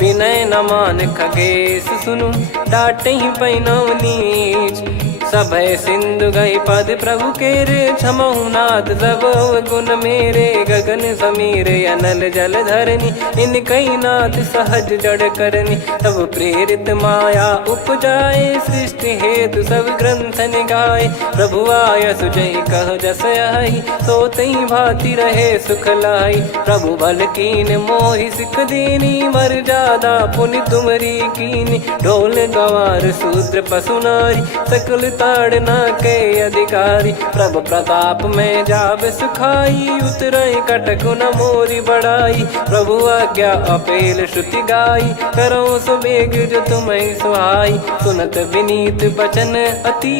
विनय न मान खगेश सुनु, डांटहि पै नव नीच, सभय सिंधु गई पद प्रभु केरे, क्षमहु नाथ सब गुण मेरे, गगन समीरे अनल जल धरनी, इन कई नाथ सहज जड़ करनी, तब प्रेरित माया उपजाए, सृष्टि हेतु सब ग्रंथ निगाए, प्रभु आय सुजय कह जस आई, सोतई भांति रहे सुख लाई, प्रभु बल कीन मोहि सिख दीनी, मर जादा पुनि तुमरी कीनी, ढोल गवार शूद्र पशु नारी, सकल ताड़ना के अधिकारी, प्रभु प्रताप में जाब सुखाई, उतरई कटक न मोरी बढ़ाई, प्रभु आज्ञा अपेल श्रुति गाई, करो सुबेग जो तुम्हें सुहाई, सुनत विनीत बचन अति,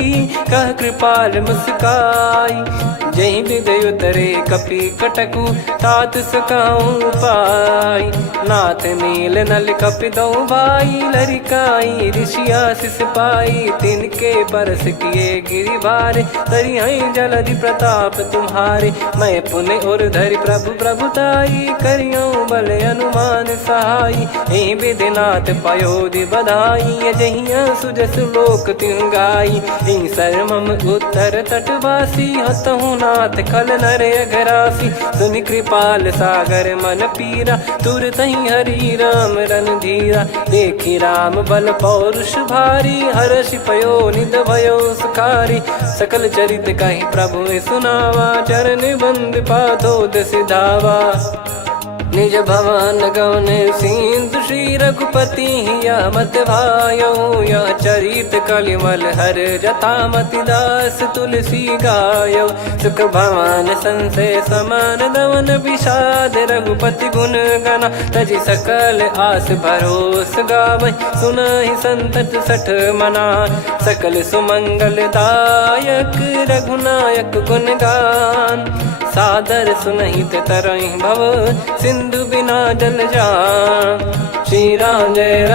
कह कृपाल मुस्काई, जही विदय उतरे कपि कटकु तात सकाऊं पाई। नाथ नील नल कपि दो भाई लरिकाई ऋषिया शिष पाई। तिनके परस किए गिरि भारे तरी जलधि प्रताप तुम्हारे। मैं पुण्य और धरि प्रभु प्रभुताई करियो बल अनुमान सहाई। एहि विधिनाथ पयोधि बधाई जहिया सुजस लोक तिहु गाई। एहि सरमम उत्तर तटवासी हतहु नाथ खल नर अघरासी। सुनि कृपाल सागर मन पीरा तुरत ही हरि राम रन धीरा। देखी राम बल पौरुष भारी हर्षि पयो निध भयो सुखारी। सकल चरित कहि प्रभु सुनावा चरण बंद पादोद सिधावा। निज भवन गवन सिंधु श्री रघुपति या मत भायो। या चरित कलिमल हर जथामति दास तुलसी गायो। सुख भवन संशय समान दवन विषाद रघुपति गुण गना। तजि सकल आस भरोस गावै सुनहि संतत सठ मना। सकल सुमंगल दायक रघुनायक गुण गान। सादर सुनहित तरहि भव सिंधु बिना जल जान। श्री राम जय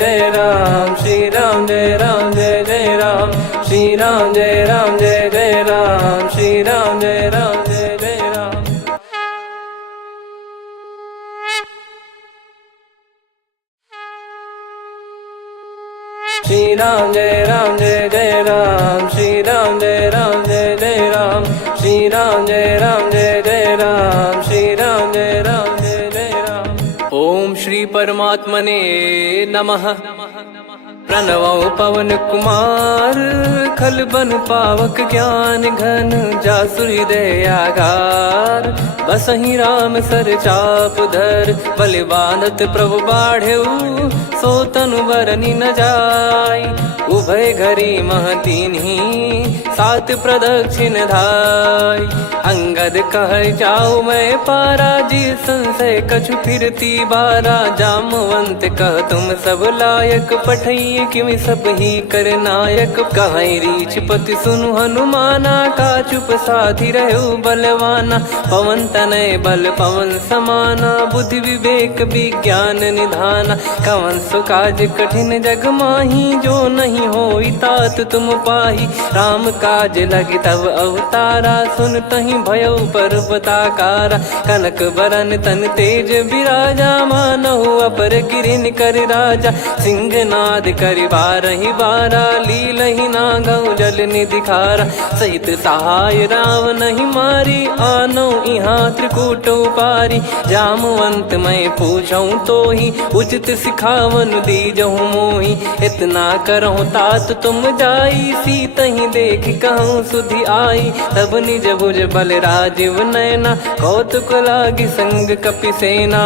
जय राम। श्री राम जय जय राम। श्री राम जय जय राम। श्री राम जय जय राम। श्री राम जय जय राम। श्री राम जय जय राम। श्री राम जय जय राम। श्री राम जय जय राम। ओम श्री परमात्मने नमः। प्रणवौ पवन कुमार खल बन पावक ज्ञान घन। जासु हृदय आगार बसहि राम सर चाप धर। बलि बांधत प्रभु बाढ़ेउ सो तनु बरनि न जाय। उभय घरी मह दीन्ही सात प्रदक्षिण धाय। अंगद कह जाऊ मैं पारा जी संशय कछु फिरती बारा। जामवंत कह तुम सब लायक पठइए किमि सब ही कर नायक। कहीं रीछ पति सुनु हनुमाना का चुप साधि रहु बलवाना। पवन तनय बल पवन समाना बुद्धि विवेक विज्ञान निधाना। कवन सु काज कठिन जग माही जो नहीं होई तात तुम पाही। राम काज लगी तब अवतारा सुन तहि भयो पर्वताकारा। कनक बरन तन तेज बिराजा मानहु अपर गिरिन कर राजा। सिंहनाद करि बारहि बारा लीलहि नागौ जल निधि खारा। सहित सहाय रावण ही मारी आनो इहाँ त्रिकूट पारी। जामवंत मैं पूछऊँ तो ही उचित सिखावन दीजहु मोही। इतना करहु तात तुम जाई सीतहि देख कहूँ सुधि आई। तब निज भुज बल राजीव नैना कौतुक लागी संग कपि सेना।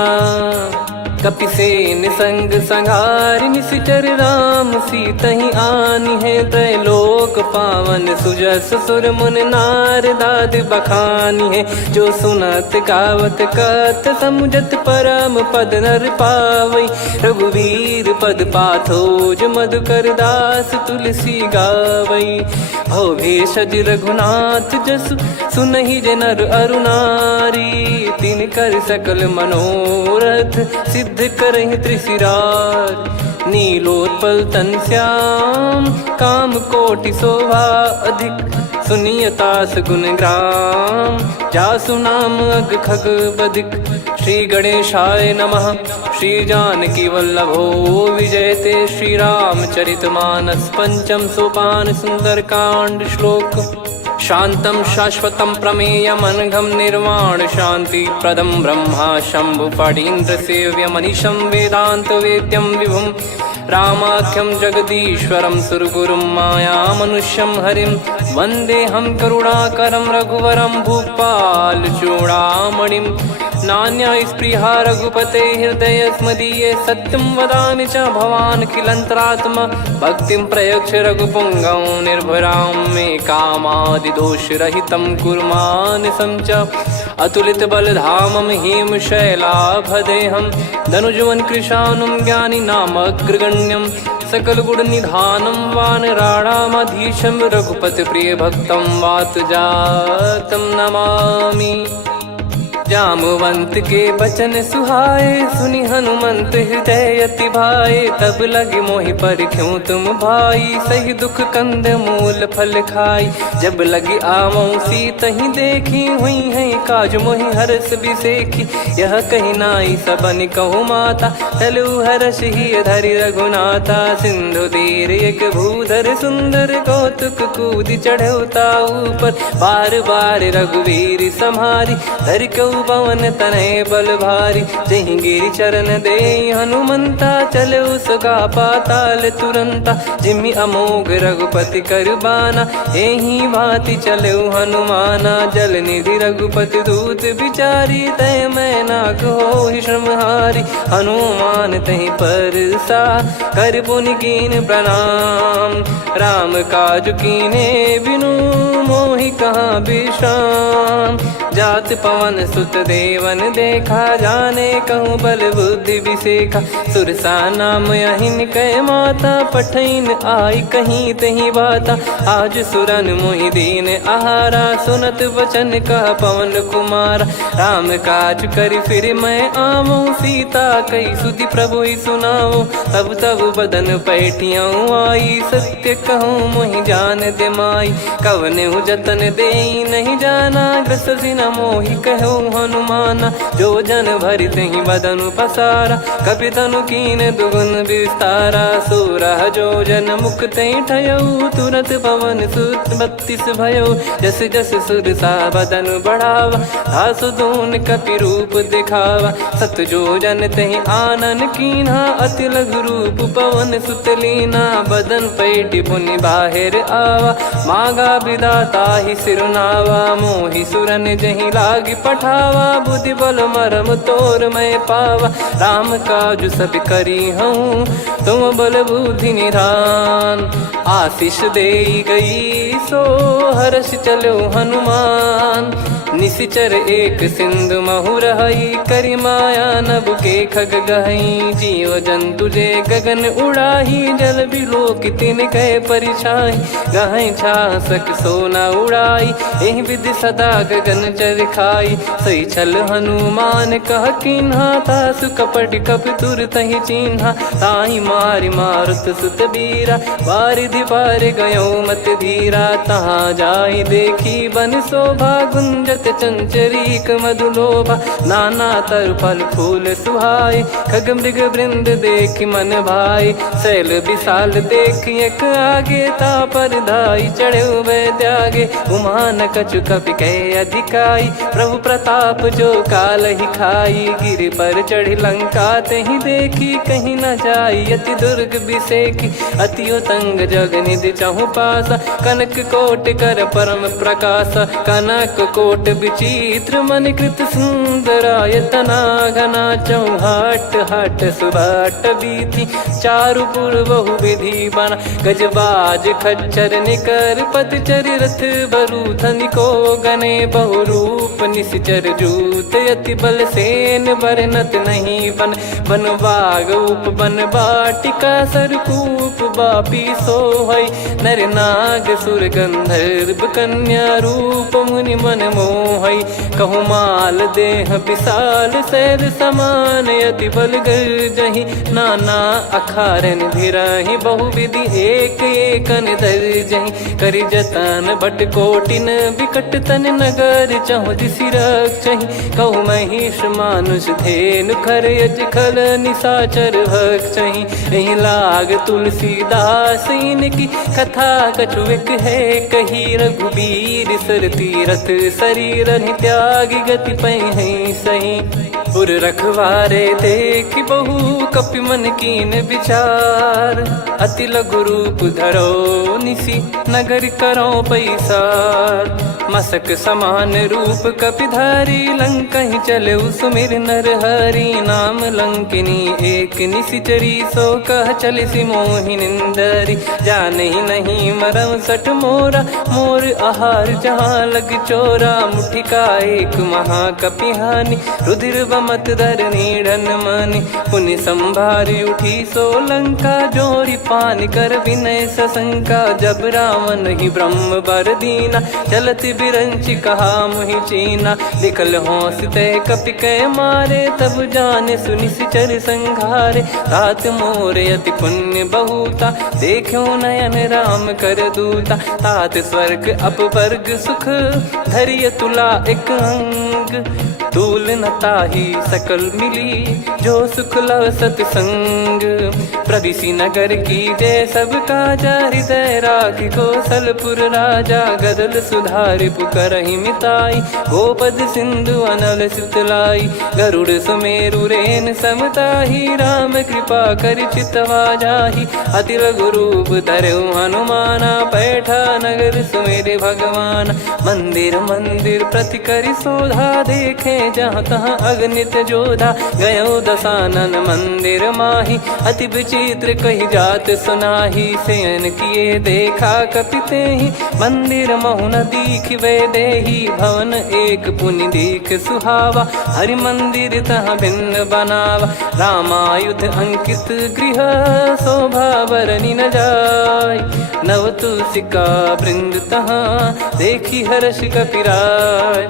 कपिसेन संग संहारि निशिचर राम सीतहि आनि है। त्रैलोक पावन सुजस सुर मुन नार दाद बखानी है। जो सुनत गावत कथ समुझत परम पद नर पावै। रघुवीर पद पाथोज मधुकर दास तुलसी गावै। भव भेषज रघुनाथ जसु सुनहि जे नर अरु नारी। तिन कर सकल मनोरथ सिद्ध करहि त्रिशिरार। नीलोत्पल तन श्याम काम कोटि शोभा अधिक। सुनियतास गुण ग्राम जासु नाम अग खग बदिक। श्री गणेशाय नमः। श्री जानकी वल्लभो विजयते। श्री रामचरित मानस पंचम सोपान सुंदर कांड श्लोक। शांतं शाश्वतं प्रमेयमनघं निर्वाण शांति प्रदं ब्रह्मा शंभु फणीन्द्र सेव्य मनीषं वेदांत वेद्यं विभुं। रामाख्यं जगदीश्वरं सुरगुरुं माया मनुष्यं हरिं। वन्देऽहं करुणाकरं रघुवरं भूपाल चूडामणिं। नान्या स्पृहा रघुपते हृदय स्मदीये। सत्यं वदामि च भवान् खिलन्तरात्मा। भक्तिं प्रयच्छ रघुपुङ्गं निर्भरां मे कामादिदोषरहितं कुर्मानिसं च। अतुलित बलधामं हेमशैलाभदेहं। धनुजवन कृशानुं ज्ञानी नामग्रगण्यं। सकल गुण निधानम वानराणामधीशं रघुपति प्रिय भक्तं वात जातम नमामि। जामवंत के बचन सुहाए सुनि हनुमंत हृदय अति भाए। तब लगे मोहि पर क्यों तुम भाई सही दुख कंद मूल फल खाई। जब लगी आवऊं सीतहि देखी हुई है काज मोहि हरस बिसेखी। यह कही नाई सबन कहु माता चलु हरष ही धरि रघुनाथा। सिंधु तीर एक भूधर सुंदर कौतुक कूद चढ़ौता ऊपर। बार बार रघुवीर सम्हारी धरि कऊ पवन तनय बल भारी। जहि गिरि चरण दे हनुमंता चले उसका पाताल तुरंता। जिमि अमोघ रघुपति कर बाना एहि भांति चले हनुमाना। जल निधि रघुपति दूत बिचारी तय मैं नाक होहि श्रमहारी। हनुमान तहि परसा कर पुनि कीन प्रणाम। राम काज कीने बिनु मोहि कहाँ विश्राम। जात पवन सुत देवन देखा जाने कहूँ बल बुद्धि विसेखा। सुरसा नाम अहिन कै माता पठैन आई कहीं तही बाता। आज सुरन मोहि दीन आहारा सुनत वचन कह पवन कुमारा। राम काज करि फिर मैं आवऊं सीता कई सुधि प्रभु ही सुनाओ। तब तब बदन पैठियाँ आई सत्य कहूँ मोहि जान दे माई। कवने जतन दे नहीं जाना ग्रसिन मोहि कहूँ हनुमाना। जो जन भरि तहि बदनु पसारा कपि तनु कीन दुगुन विस्तारा। सोरह जो जन मुख तहि ठयऊ तुरत पवन सुत 32 भयऊ। जस जस सुरसा बदन बढ़ावा आसु दून कपि रूप दिखावा। सत जो जन तहि आनन कीन्हा अति लघु रूप पवन सुत लीना। बदन पैटि पुनि बाहिर आवा मांगा विधाता ही सिरुनावा। मोहि सुरन जहि लागी पठावा बुद्धि बल मरम तोर मैं पावा। राम काज सब करी हूँ तुम बल बुद्धि निधान। आशीष दे गई सो हर्ष चलो हनुमान। निशिचर एक सिंधु महु रहई करि माया नभ के खग गहई। जीव जंतु जे गगन उड़ाही जल बिलोक तिन कह परिछाई। गहई छासक सोना उड़ाई एहि विधि सदा गगन चर खाई। सही छल हनुमान कह किन्हा तासु कपट कप तुर तहि चिन्हा। ताहि मारि मारुत सुत बीरा वारिधि पार गयो मत धीरा। तहाँ जाहि देखी बन शोभा गुंजत चंचरीक मधुलोभा। नाना तर फल फूल सुहाए खग मृग वृंद देख मन भाई। शैल विशाल देख एक आगे ता पर धाई चढ़े वै त्यागे। उमा न कछु कपि कह अधिकाई प्रभु प्रताप जो काल ही खाई। गिर पर चढ़ी लंका तहि देखी कहीं न जाई अति दुर्ग बिसेकी। अति उतंग जग निधि चहु पासा कनक कोट कर परम प्रकाशा। कनक कोट विचित्र मन कृत सुंदरायतना घना। चौहाट हाट सुभाट बीथी चारु पुर बहु विधि बना। गजबाज खच्चर निकर पतचर रथ बरु धनिको गने। बहु रूप निश्चर जूत अति बल सेन बरनत नहीं बन। बन बाग उप बन बाटिका सरकूप बापी सोहई। नर नाग सुर गंधर्व कन्या रूप मुनि मन मोहई। कहु माल देह विशाल शैल समान अति बल गर्जहि। नाना अखारन भिरहि बहु विधि एक एकन दर्जहि। करि जतन भट कोटिन विकट तन नगर चहु दिसि रक्षहि। कहु महिष मानुष धेनु खर यज खल निशाचर भक्षहि। एहि लाग तुलसीदास इनकी कथा कछु एक है कही। रघुबीर सर तीरथ शरीर त्यागी गति पै सही। पुर रखवारे देख बहु कपि मन कीन विचार। अति लघु रूप धरो निसी नगर करो पैसार। मसक समान रूप कपिधारी लंकहि चले सुमिर नर हरि। नाम लंकिनी एक निशिचरी सो कह चलिसि मोहि नहीं निंदरी, जाने ही नहीं मरम सट मोरा, मोर आहार जहाँ लग चोरा, मुट्ठी का एक महाकपिहानी, रुधिर बमत धरनी ढन मानी, पुण्य संभारी उठी सोलंका, जोरी पान कर विनय सशंका, जब रावण ही ब्रह्म बर दीना, चलत बिरंच कहा मुहि चीना, लिखल होंस तय कपि कै मारे, तब जाने सुनि सिचर संघारे, तात मोरे अति पुण्य बहुता, देखो नयन राम कर दूता, तात स्वर्ग अपवर्ग सुख, धैर्य तुला एक अंग, तूल न ताहि सकल मिली, जो सुख लव सतसंग, प्रविसी नगर की जय सब काजा, हृदय राखी कौशलपुर राजा, गदल सुधारि पुकरहि मिताई, गोपद सिंधु अनल सुतलाई, गरुड़ सुमेरु रेन समताही, राम कृपा कर चितवा जाहि, अति लघु रूप धरऊ हनुमाना, पैठा नगर सुमेरे भगवान, मंदिर मंदिर प्रति करि शोधा, देखे जहाँ तहाँ अगणित जोधा, गयो दशानन मंदिर माही, अति विचित्र कही जात सुनाही, शयन किए देखा कपिते ही, मंदिर महु न दीख वे देही, भवन एक पुनि दीख सुहावा, हरि मंदिर तहाँ भिन्न बनावा, रामायुध अंकित गृह, शोभा बरनी न जाय, नव तुलसी का वृंद तहाँ, देखी हर्ष कपिराय,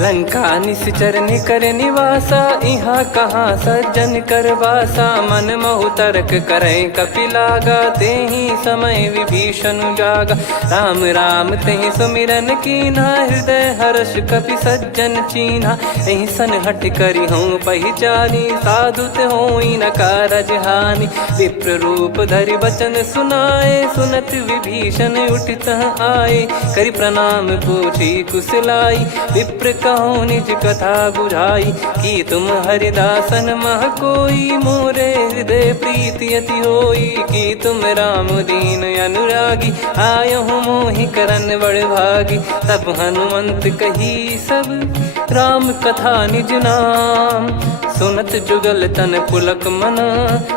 लंका निश्चर कर निवासा, यहाँ कहाँ सज्जन कर वासा, मन महु तर्क करें कपिलागा, ते ही समय विभीषण जागा, राम राम ते सुमिरन कीन्हा, हृदय हर्ष कपि सज्जन चीन्हा, यही सन हट करी हूँ पहिचानी, साधु ते होई न कारज हानि, विप्र रूप धरि वचन सुनाए, सुनत विभीषण उठित आए, करि प्रणाम पूछी कुशलाई, विप्र कहो निज कथा बुझाई, कि तुम हरिदासन मह कोई, मोरे हृदय प्रीति अति होई, कि तुम राम दीन अनुरागी, आयहु मोहि करन बड़ भागी, तब हनुमंत कही सब राम कथा निज नाम, सुनत जुगल तन पुलक मना,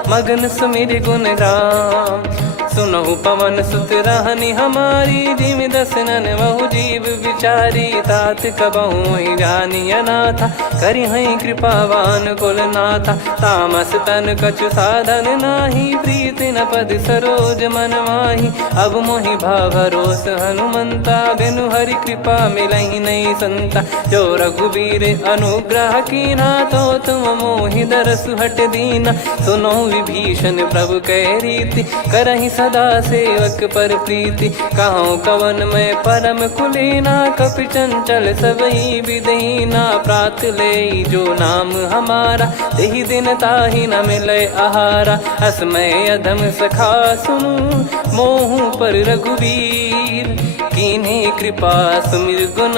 मगन सुमिर गुण राम, सुनहु पवन सुत रहनी हमारी, जिमि दसनन बहु जीव विचारी, तात कबहु ही जानी अनाथा, करि हई कृपावान कुल नाथा, तामस तन कछु साधन नाही, प्रीति न पद सरोज मन माही, अब मोहि भाव भरोस हनुमंता, बिनु हरि कृपा मिलहि नहीं संता, जो रघुबीर अनुग्रह कीना, तो तुम मोहि दरस हट दीना, सुनो विभीषण प्रभु कह रीति, करहि सदा सेवक पर प्रीति, कहूँ कवन में परम कुलीना, कपि चंचल सबई विदहीना, प्रात ले जो नाम हमारा, तेहि दिन ताहि न मिले आहारा, असमय अधम सखा सुनु, मोहु पर रघुवीर, कीन्ही कृपा सुमिर गुण,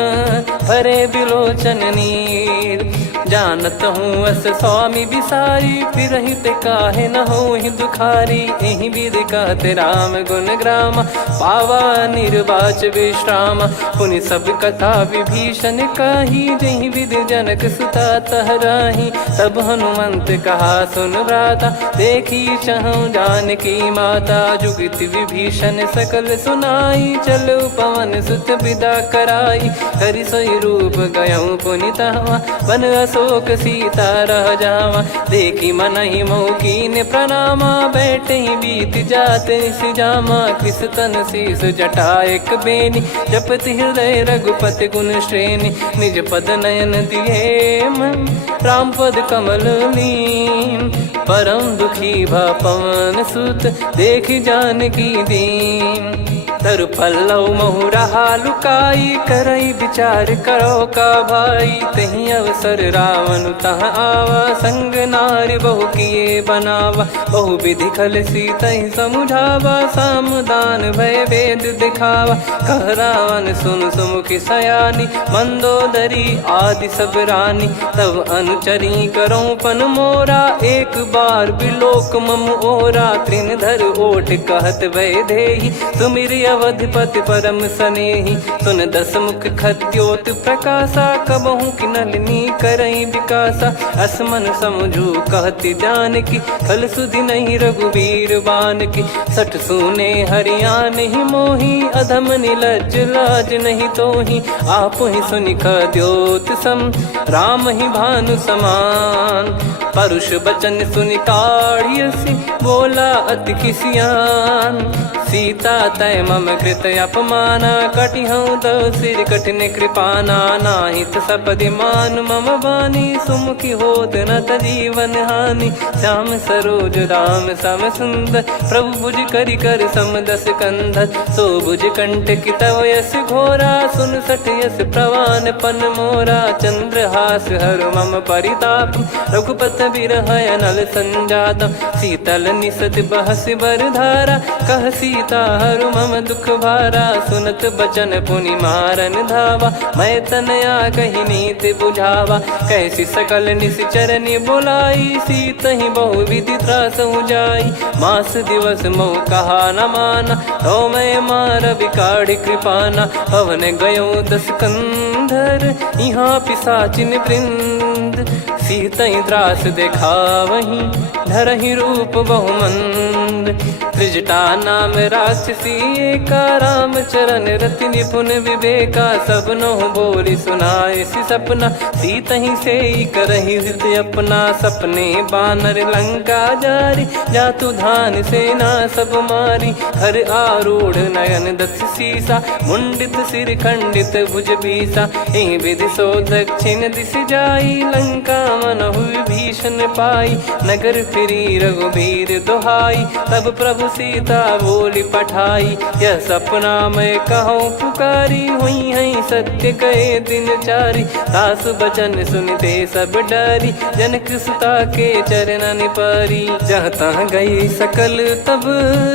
भरे बिलोचन नीर, जानत हूँ अस स्वामी बिसारी, फिर हित काहे न हो ही दुखारी, यही विधि कहते राम गुण ग्राम, पावा निर्वाच विश्राम, पुनि सब कथा विभीषण काही, जही विधि जनक सुता तहराही, तब हनुमंत कहा सुन भ्राता, देखी चहु जानकी माता, जुगित विभीषण सकल सुनाई, चलो पवन सुत विदा कराई, हरि सोई रूप गयऊँ पुनितवा, बन अशोक सीता रह जावा, देखी मन ही मौकीन प्रणामा, बैठे ही बीत जात निस जामा, किस तन शीस जटा एक बेनी, जपति हृदय रघुपति गुण श्रेणी, निज पद नयन दिए मन, राम पद कमल लीन, परम दुखी भा पवन सुत, देखी जानकी दीन, तरु पल्लव महु रहा लुकाई, करई विचार करो का भाई, तही अवसर रावण तहाँ आवा, संग नारी बहु किए बनावा, बहु विधि खल सीतहि समुझावा, सामदान भय वेद दिखावा, कह रावण सुन सुमुखी सयानी, मंदोदरी आदि सब रानी, तब अनुचरी करो पन मोरा, एक बार बिलोक मम ओरा, त्रिन धर ओट कहत भय देहि, सुमिर अवधिपति परम स्नेही। सुन दस मुख खद्योत प्रकाशा, कबहू की नलिनी करई विकासा। असमन समझू कहती जान की, खल सुधि नहीं रघुबीर बान की। सठ सुने हरियाण ही मोही, अधम निलज लाज नहीं तोही। आप ही सुनि खद्योत सम, राम ही भानु समान। परुष बचन सुनि काढ़ियसि, बोला अति किसियान। सीता तय मम कृत अपमाना, कटिहऊँ तव सिर कठिन कृपाना। नाहित सपदि मान मम बानी, सुमुखी होत न तजीवन हानि। श्याम सरोज राम सम सुंदर, प्रभु भुज करि कर सम दस कंधर। सो भुज कंठ की तव यस घोरा, सुन सठ यस प्रवान पन मोरा। चंद्रहास हर मम परिताप, रघुपत बिरह अनल संजातम। शीतल निसत बहस बरधारा, कह सीता हरु मम दुख भारा। सुनत बचन पुनि मारन धावा, मैं तनया कही नीति बुझावा। कैसी सकल निश्चरनि बोलाई, सीत ही बहु विधि त्रासहु जाई। मास दिवस मोह कहा न माना, तो मैं मार बिकाढ़ कृपाना। पवन गयो दस कंधर, यहाँ पिशाचिन वृंद। सीतई त्रास देखावहीं, धरहि रूप बहुमंद। त्रिजटा नाम राक्षसी एका, राम चरण रति निपुण विवेका। सब नोह बोली सुनाए सि सपना, सीतहि से करहि हित अपना। सपने बानर लंका जारी, जातु धान सेना सब मारी। हर आरूढ़ नयन दस सीसा, मुंडित सिर खंडित भुज बीसा। एहि विधि सो दक्षिण दिस जाई, लंका मनहु भीषण पाई। नगर फिरी रघुबीर दोहाई, तब प्रभु सीता बोली पठाई। यह सपना मैं कहूँ पुकारी, हुई है सत्य कहे दिन चारी। दास बचन सुनते सब डरी, जनक सुता के चरण परी। जहाँ तहाँ गई सकल तब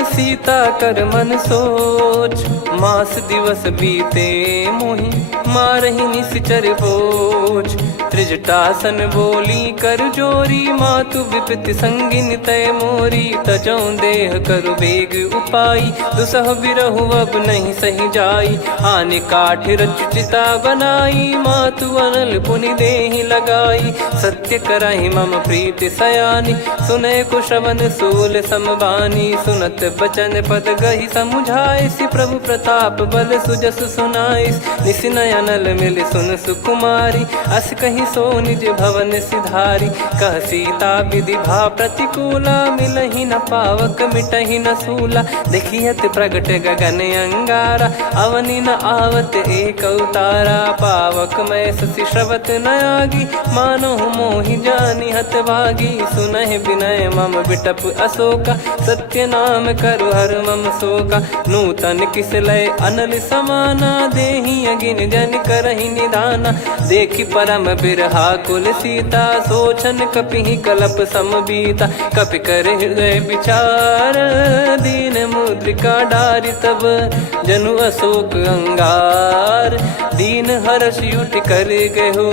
सीता कर मन सोच। मास दिवस बीते मोहि, मारहि निश्चर बोझ। त्रिजटासन बोली कर जोरी, मातु विपति संगिन तय मोरी। तजौ देह करु बेग उपाई, दुसह बिरहु अब नहीं सही जाई। आने काठ रचिता बनाई, मातु अनल पुनि देहि लगाई। सत्य कराहि मम प्रीति सयानी, सुनय को श्रवण सूल समबानी। सुनत बचन पद गहि समुझाइसि, प्रभु प्रताप बल सुजस सुनाइस। निसिनय अनल मिल सुन सुकुमारी, अस कहि सो निज भवन सिधारी। कह सीता विधि भा प्रतिकूला, मिलहि न पावक मिटहि न सूला। देखियत प्रगट गगन अंगारा, अवनि न आवत एक अवतारा। पावक मैं शशि श्रवत न आगी, मानो मोहि जानि हत भागी। सुनहि विनय मम बिटप अशोका, सत्य नाम करु हर मम शोका। नूतन किस लय अनल समाना, देहि अगिन जन करहि निधाना। देखि परम बिरहा कुल सीता, सोचन कपिहि कलप समबीता। कपि कर हृदय विचार, दीन मुद्रिका डारि तब। जनु अशोक अंगार, दीन हर्ष उठ कर गहु।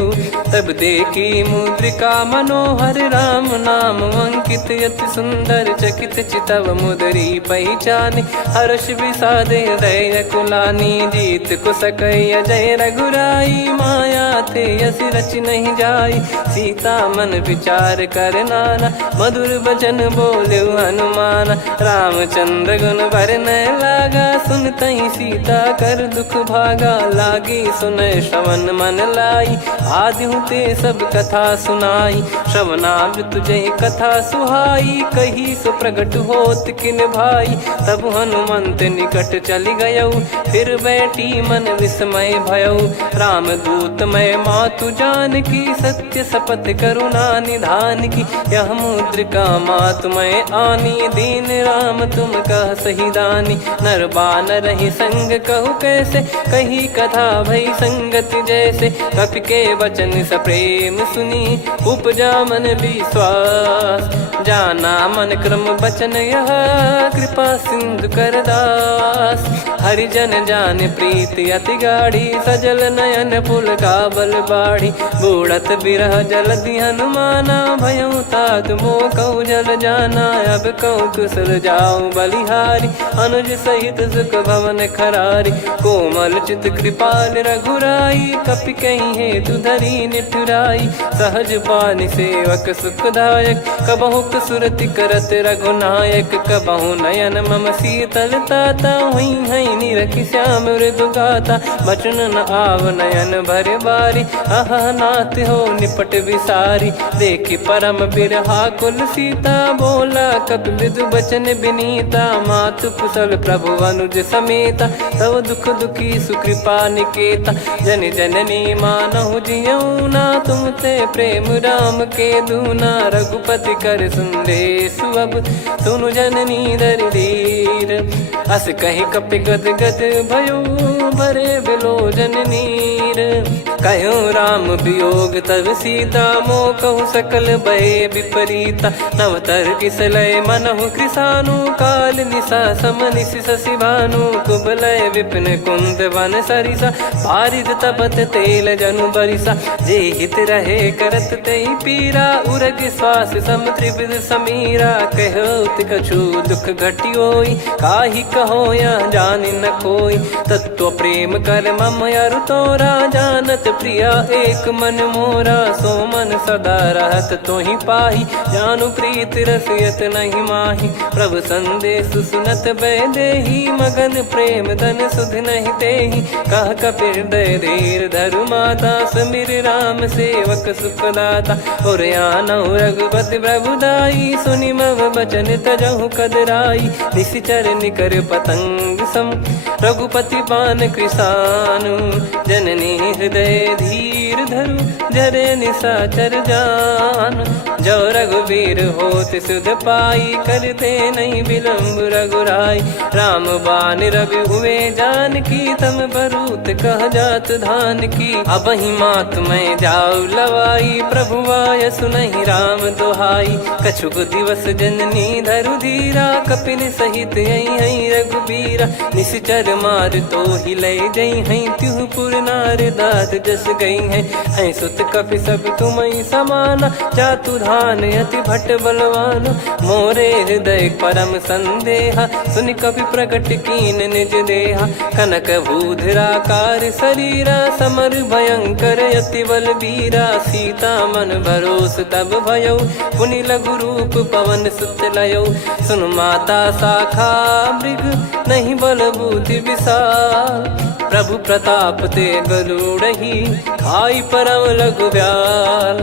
तब देखी मुद्रिका मनोहर, राम नाम अंकित अति सुंदर। चकित चितव मुदरी पहचानी, हर्ष विषाद हृदय कुलानी। जीत को सकई अजय रघुराई, माया थे यस रच नहीं जाई। सीता मन विचार कर नाना, मधुर बचन बोले हनुमान। रामचंद्र गुण वरनय लागा, सुनतहि सीता कर दुख भागा। लागी सुनय श्रवण मन लाई, आदिहु ते सब कथा सुनाई। श्रवणाव तुझे कथा सुहाई, कही सो प्रगट होत किन भाई। तब हनुमंत निकट चली गयौ, फिर बैठी मन विस्मय भयौ। राम दूत मैं मातु जान की, सत्य शपथ करुणा निधान की। यह मुद्रिका मातु मैं आनी, दीन राम तुम कह सही दानी। नर बानर ही संग कहु कैसे, कही कथा भई संगति जैसे। कपि के वचन सप्रेम सुनी उपजा मन विश्वास। जाना मन क्रम बचन यह कृपा सिंधु करदास। हरिजन जान प्रीति अति गाढ़ी सजल नयन पुल काबल बाढ़ी। बूढ़त बिरह जलधि हनुमाना भयउ तात मोह कहु जल जाना। अब कहु कुशल जाऊं बलिहारी अनुज सहित सुख भवन खरारी। कोमल चित कृपाल रघुराई कपि कहीं हेतु धरी निठुराई। सहज पानि सेवक सुखदायक कबहु सुरति करत रघुनायक। कबहु नयन मम शीतल ताता हुई है निरखि श्याम मृदु गाता। बचन न आव नयन भर बारी अह नाथ हो निपट विसारी। देखि परम बिरहा कुल सीता बोला कपि मृदु बचन विनीता। मातु कुशल प्रभु अनुज समेता तव दुख दुखी सुकृपा निकेता। जन जननी मानहु जियऊ ना तुम ते प्रेम राम के दूना। रघुपति कर संदेश अब सुनु जननी दर धीर। अस कहीं कपि गद गद भयो भरे बिलोचन नीर। कहूँ राम वियोग तब सीता मोह कहूँ सकल भय विपरीता। नवतर किसलय मनहु कृसानु काल निशा समनिश शशि भानु। कुबलय विपिन कुंद वन सरिसा पारिद तपत तेल जनु बरिसा। जे हित रहे करत ते पीरा उरग श्वास सम त्रिविध समीरा। कहो कछु दुख घटियोई काहि कहो या जानि न कोई। तत्व प्रेम कर मम अरु तोरा जानत प्रिया एक मन मोरा। सो मन सदा रहत तोहि पाही जानु प्रीत रसियत नहीं माही। प्रभु संदेश सुनत बैदेही मगन प्रेम धन सुध नहीं तेहि। कह कपिर दय धीर धरु माता समीर राम सेवक सुखदाता। और आनौ रघुपति प्रभुदाई सुनि मम बचन तजहु कदराई। निशिचर निकर पतंग सम रघुपति पान कृसानु। जननी हृदय धीर धरु जरे निशाचर जान। जो रघुवीर होत सुध पाई करते नहीं विलम्ब रघुराई। राम बान रवि हुए जान की तम बरूत कह जात धान की। अब ही मात मैं जाऊ लवाई प्रभु आय सुनहि राम दुहाई। कछुक दिवस जननी धरु धीरा कपिन सहित यही रघुबीरा। निश्चर मार तो ही ले जई हैं त्यों पुर नार दाद जस गई हैं। सुत कपि सब तुमई समाना जातु धान अति भट बलवान। मोरे हृदय परम संदेहा सुनि कपि प्रकट कीन निज देहा। कनक भूधराकार शरीरा समर भयंकर अति बल बीरा। सीता मन भरोस तब भयउ पुनि लघु रूप पवन सुत लयौ। सुन माता शाखा मृग नहीं बल बुद्धि विशाल। प्रभु प्रताप ते गरुड़हि खाई परम लघु ब्याल।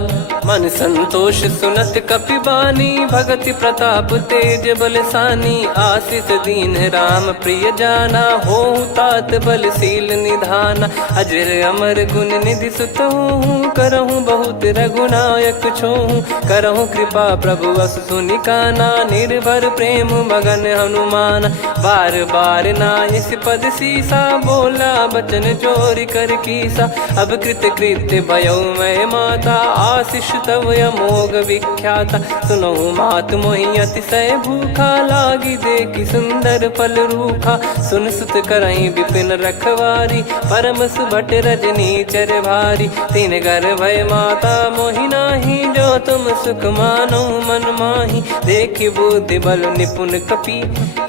मन संतोष सुनत कपि बानी भगति प्रताप तेज बलसानी। आशीष दीन राम प्रिय जाना होहु तात बलशील निधाना। अजर अमर गुण निधि सुतहु करहु बहुत रघुनायक छोहु। करहु कृपा प्रभु अस सुनि काना निर्भर प्रेम मगन हनुमान। बार बार नायस पद सीसा बोला बचन चोरी कर कीसा। अब कृत कृत्य भयो मैं माता आशीष तव अमोघ विख्याता। सुनहु मात मोहि अतिशय भूखा लागी देखि सुंदर फल रूखा। सुन सुत करहि विपिन रखवारी परम सुभट रजनी चर भारी। तीन घर भय माता मोहि नाही जो तुम सुख मानो मन माही। देखि बुद्धि बल निपुण कपि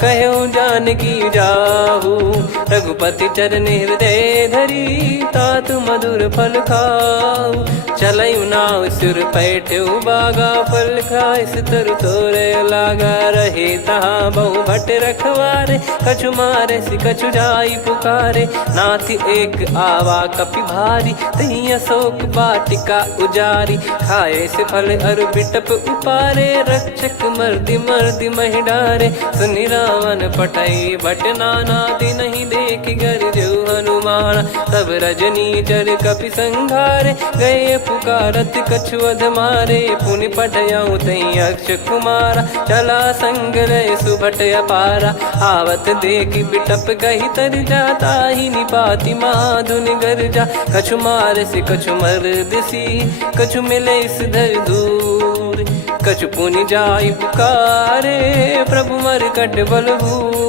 कहो जानकी जाहू। रघुपति चरण हृदय धरी तात मधुर फल खाऊ। चलऊ नाव सुर पैठ्यु बागा फल खाइस तरु तोरे लागा। रहे तहाँ बहु भट रखवारे कछु मारे सि कछु जाई पुकारे। नाथ एक आवा कपि भारी तही अशोक वाटिका उजारी। खाए से फल अरु बिटप उपारे रक्षक मर्दि मर्दि महि डारे। सुनि रावण पटई भट नाना दिन नहीं देख गर जो हनुमान। तब रजनी चर कपि संघारे गए पुकारत कछु अध मारे। पुनि पठयऊ तई अक्ष कुमारा, चला संग रहे सुभट अपारा। आवत देखी बिटप गही तर जाता ही निपाति महाधुनि गर्जा। कछु मार से कछु मर्द सी, कछु मिले इस धर दूर। कछु पुनि जाई पुकारे, प्रभु मरकट बलभूर।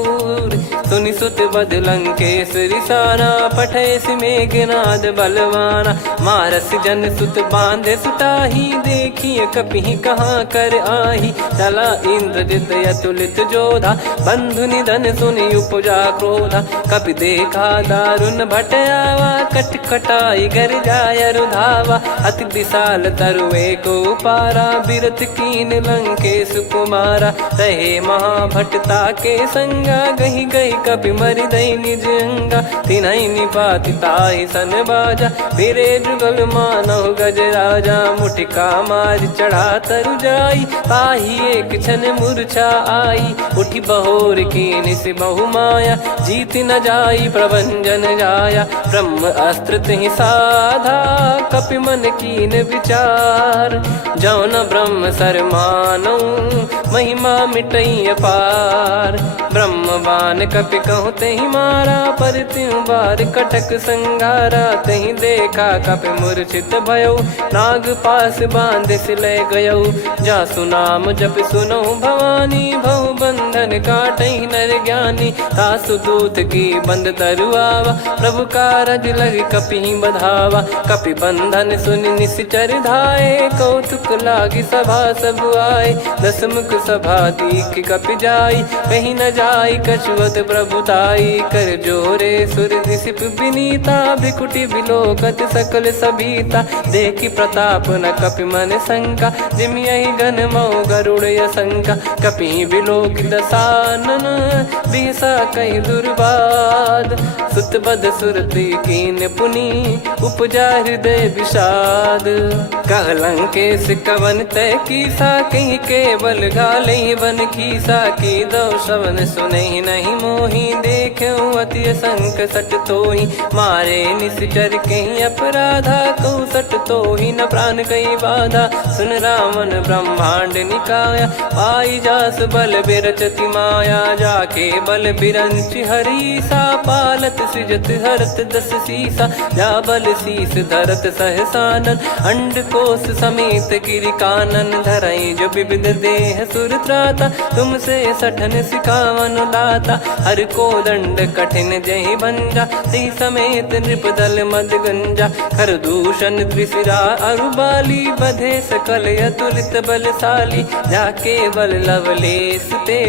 सुनि सुत बद लंकेश्वरी साना, पठय मेघनाद बलवाना। मारस जन सुत बांधे सुताही, देखिए कपि कहाँ कर आही। चला इंद्रजित अतुलित जोधा, बंधु निधन सुनि उपजा क्रोधा। कपि देखा दारुण भट आवा, कट कटाई गर जाय रुधावा। अति विशाल तरुए को पारा, बिरत कीन लंकेश कुमारा। रहे महाभटता के संगा, गही गही कपि मरि दई निज अंगा। तिन्है निपाति ताहि सन बाजा, फिरे जुगल मानव गज राजा। मुटिका मार चढ़ा तरु जाई, ताहि एक क्षण मूर्छा आई। उठी बहोर कीन से बहु माया, जीत न जाई प्रभंजन जाया। ब्रह्म अस्त्र तिहि साधा, कपि मन कीन विचार। जौन ब्रह्म सर मानऊ, महिमा मिटई अपार। ब्रह्म बान कपि कहूँ तहि मारा, पर त्यों बार कटक संगारा। तहि देखा कपि मूर्छित भयऊ, नाग पास बांध सिलय गयऊ। जासु नाम जप सुनऊ भवानी, भव बंधन काटई नर ज्ञानी। तासु दूत की बंद तरुआवा, प्रभु कारज लग कपि बधावा। कपि बंधन सुनि निश्चर धाये, कौतुक लागी सभा सब आए। दस मुख सभा दीख कपि जाई, कहीं न जाई कछुअत प्रभुताई। कर जोरे सुर निसिप विनीता, भ्रिकुटि विलोकत सकल सबीता। देखी प्रताप न कपि मन शंका, जिम यही गन मऊ गरुड़ असंका। कपि विलोक दसानन, बिहसा कई दुर्बाद। सुत बद सुरति कीन पुनि, उपजा हृदय विषाद। कह लंकेश कवन तय कीसा, कहीं केवल गाले बन खीसा। की दो श्रवण सुनहि नहीं मोही, देखऊँ अति संक सट तोहि। मारे निश्चर कहीं अपराधा, कहूँ सट तोहि न प्राण कई बाधा। सुन रावण ब्रह्मांड निकाया, पाई जास बल बिरचति माया। जाके बल बिरंच हरीसा, पालत सृजत हरत दस सीसा। जा बल शीस धरत सहसानन, अंड कोश समेत गिरि कानन। धरई जो विविध देह सुर त्राता, तुमसे सठन सिखावन दाता। हर को दंड कठिन जहि भंजा, ती समेत नृपदल मद गंजा। खर दूषण त्रिशिरा अरुबाली, बधे सकल अतुलित बलशाली। जाके बल लवलेस ते,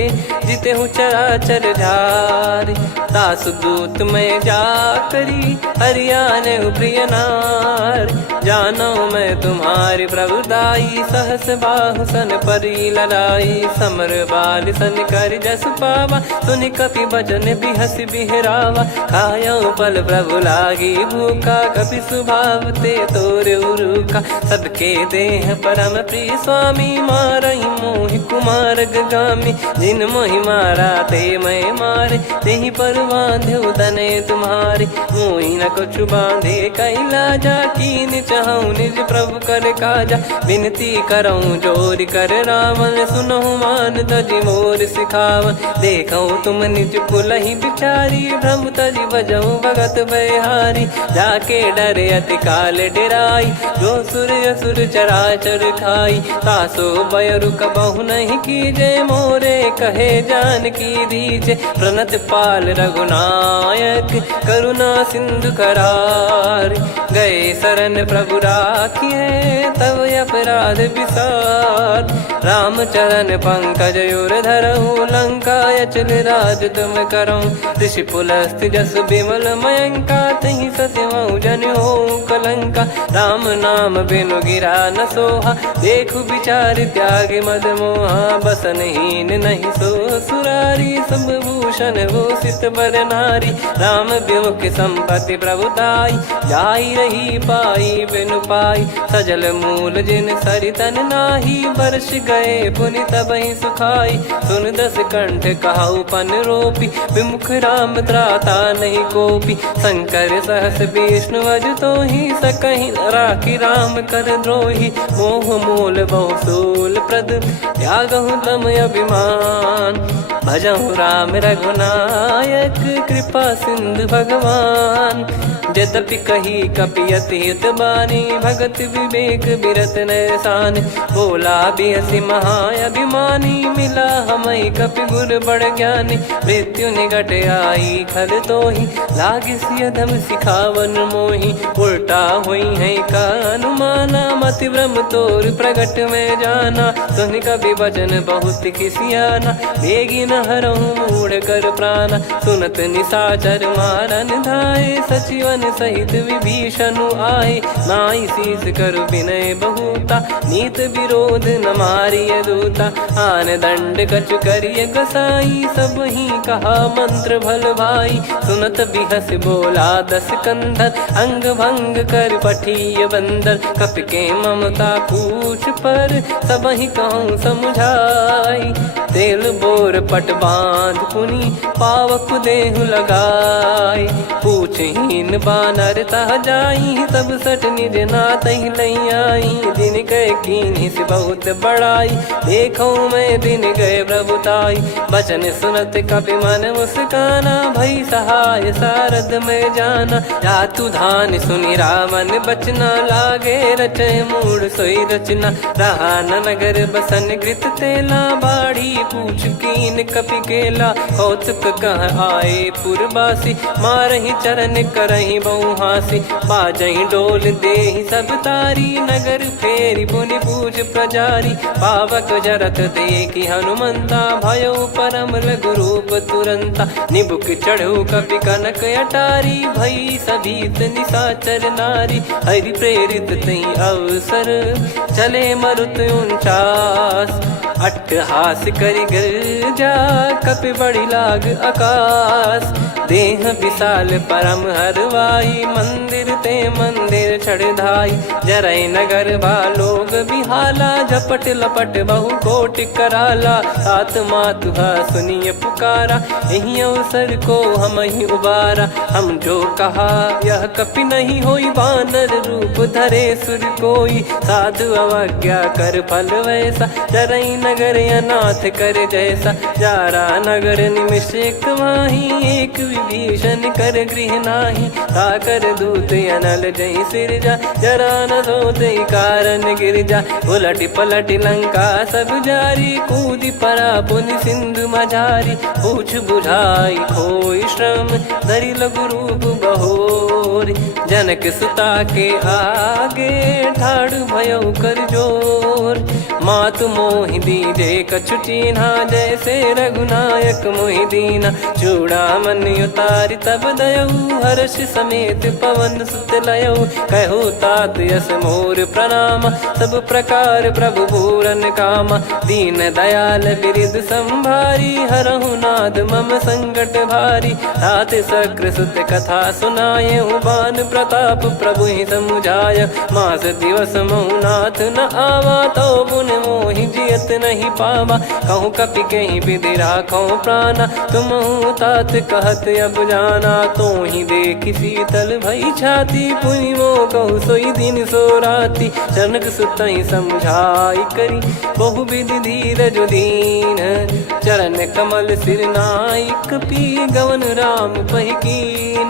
जिते हूँ चराचर झारी। तासु दूत में जा करी, हरियाने प्रिय नार। जानो मैं तुम्हारी प्रभुताई, सहस बाहु सन परी लड़ाई। समर बाल सन कर जस पावा, सुनि कपि भजन बिहस बिहरावा। खायऊ पल प्रभु लागी भूखा, कपि स्वभाव ते तोर उरुखा। सबके देह परम प्रिय स्वामी, मारई मोहि कुमार गामी। जिन मोहि मारा ते मैं मारे, तेहि पर बांधे तनय तुम्हारे। मोहि न कछु बांधे कैलाजा, कीन चाहूँ निज प्रभु कर काजा। विनती करऊँ जोर कर रावण, सुनहु मान तजि मोर सिखावन। देखऊँ तुम निज कुलहि बिचारी, भ्रम तजि बजऊँ भगत बहारी। जाके डरे अति काल डेराई, जो सुर असुर चराचर खाई। तासो बयरु कबहु नहीं कीजे, मोरे कहे जानकी दीजे। प्रणत पाल रघुनायक, करुणा सिंधु करार। गए शरण प्रभु राखिए, तब अपराध विसार। राम चरण पंकज उर धरहु, लंका अचल राज तुम करऊँ। ऋषि पुलस्त जस विमल मयंका, तहि सत्यमऊ जन हो कलंका। राम नाम बिनु गिरा न सोहा, देखु विचार त्याग मद मोहा। बसनहीन नहीं सो सुरारी, सब भूषण भूषित बर नारी। राम विमुख संपत्ति प्रभुताई, जाई रही पाई बिनु पाई। सजल मूल जिन सरितन नाही, बरस गए पुनि तबहि सुखाई। सुन दस कंठ कहाऊ पन रोपी, विमुख राम त्राता नहीं कोपी। शंकर सहस विष्णु अज तो ही, सकहि राखी राम कर द्रोही। मोह मूल बहु सूल प्रद, त्यागहु तम अभिमान। भजहु राम रघुनायक, कृपा सिंधु भगवान। यद्यपि कही कपियति हित बानी, भगत विवेक बिरत नैसान। बोला बिहसि महाअभिमानी, मिला हमई कपि गुर बड़ ज्ञानी। मृत्यु निकट आई खल तोहि, लागे सिय धम सिखावन मोहि। उल्टा हुई है का अनुमाना, मति भ्रम तोर प्रगट में जाना। सुन कवि वचन बहुत खिसियाना, देगी न हरहु मूढ़ कर प्राण। सुनत निशाचर मारन धाये, सचिवन सहित विभीषण आए। नाई शीस कर विनय बहुता, नीत विरोध न मारिय दूता। आन दंड कछु करिय गसाई, सब ही कहा मंत्र भल भाई। सुनत बिहस बोला दस कंधर, अंग भंग कर पठिय बंदर। कपि के ममता पूछ पर, सब ही कहूँ समझाई। तेल बोर पट बांध पुनि, पावक देहु लगाई। पूछहीन बानर तह जाई, सब सट निज नातहि लई आई। दिन गए कीन्ही से बहुत बड़ाई, देखो मैं दिन गए प्रभुताई। बचन सुनत कपि मन मुस्काना, भई सहाय सारद में जाना। जातु धान सुनि रावण बचना, लागे रचय मूढ़ सोई रचना। रहा न नगर बसन कृत तेला, बाड़ी पूछ कीन कपि केला। कौतुक कह आए पुरबासी, मारहि चरण करहि बहु हासी। बाजहि डोल देहि सब तारी, नगर फेरी पुनि पूछ प्रजारी। पावक जरत देखि हनुमंता, भयो परम लघु रूप तुरंता। निबुक चढ़ऊ कपि कनक अटारी, भई सभीत निशाचर नारी। हरि प्रेरित तहि अवसर, चले मरुत 49। अट्टहास करि गिरजा, कपि बड़ी लाग आकाश। देह विशाल परम हरवाई, मंदिर ते मंदिर चढ़ धाई। जरई नगर बालोग बिहाला, झपट लपट बहु कोटि कराला। सात मातुहा सुनिय पुकारा, यही अवसर को हम ही उबारा। हम जो कहा यह कपि नहीं होई, बानर रूप धरे सुर कोई। साधु अवज्ञा कर फल वैसा, जरई नगर अनाथ कर जैसा। जारा नगर निमिष एक माही, एक विभीषण कर गृह नाही। ताकर दूत अनल जय सिरजा, जरा न सोते कारण गिर जा। उलट पलट लंका सब जारी, कूदी परा पुनि सिंधु मझारी। पूछ बुझाई खोई श्रम, धरि लघु रूप बहोरी। जनक सुता के आगे, ठाड़ भयउ कर जोर। मातु मोहि दीजे कछु चिन्हा, जैसे रघुनायक मोहि दीना। चूड़ामन उतारि तब दयऊ, हर्ष समेत पवन सुत लयऊ। कहु तात यस मोर प्रणाम, सब प्रकार प्रभु पूरन कामा। दीन दयाल बिरिद संभारी, हरहु नाद मम संकट भारी। तात सकृ सुत कथा सुनायहु, बान प्रताप प्रभु ही समुझाय। मास दिवस महु नाथ न आवा, तो पुन मोहि जियत नहीं पावा। कहूँ कपि कहीं विधि राखो प्राणा, तुमहु तात कहत अब जाना। तो ही देखि शीतल भई छाती, पुनि मो कहु सोई दिन सो राती। जनक सुतहि समझाई करी, बहु विधि धीरज दीन। चरण कमल सिर नाई, कपि गवन राम पहि कीन।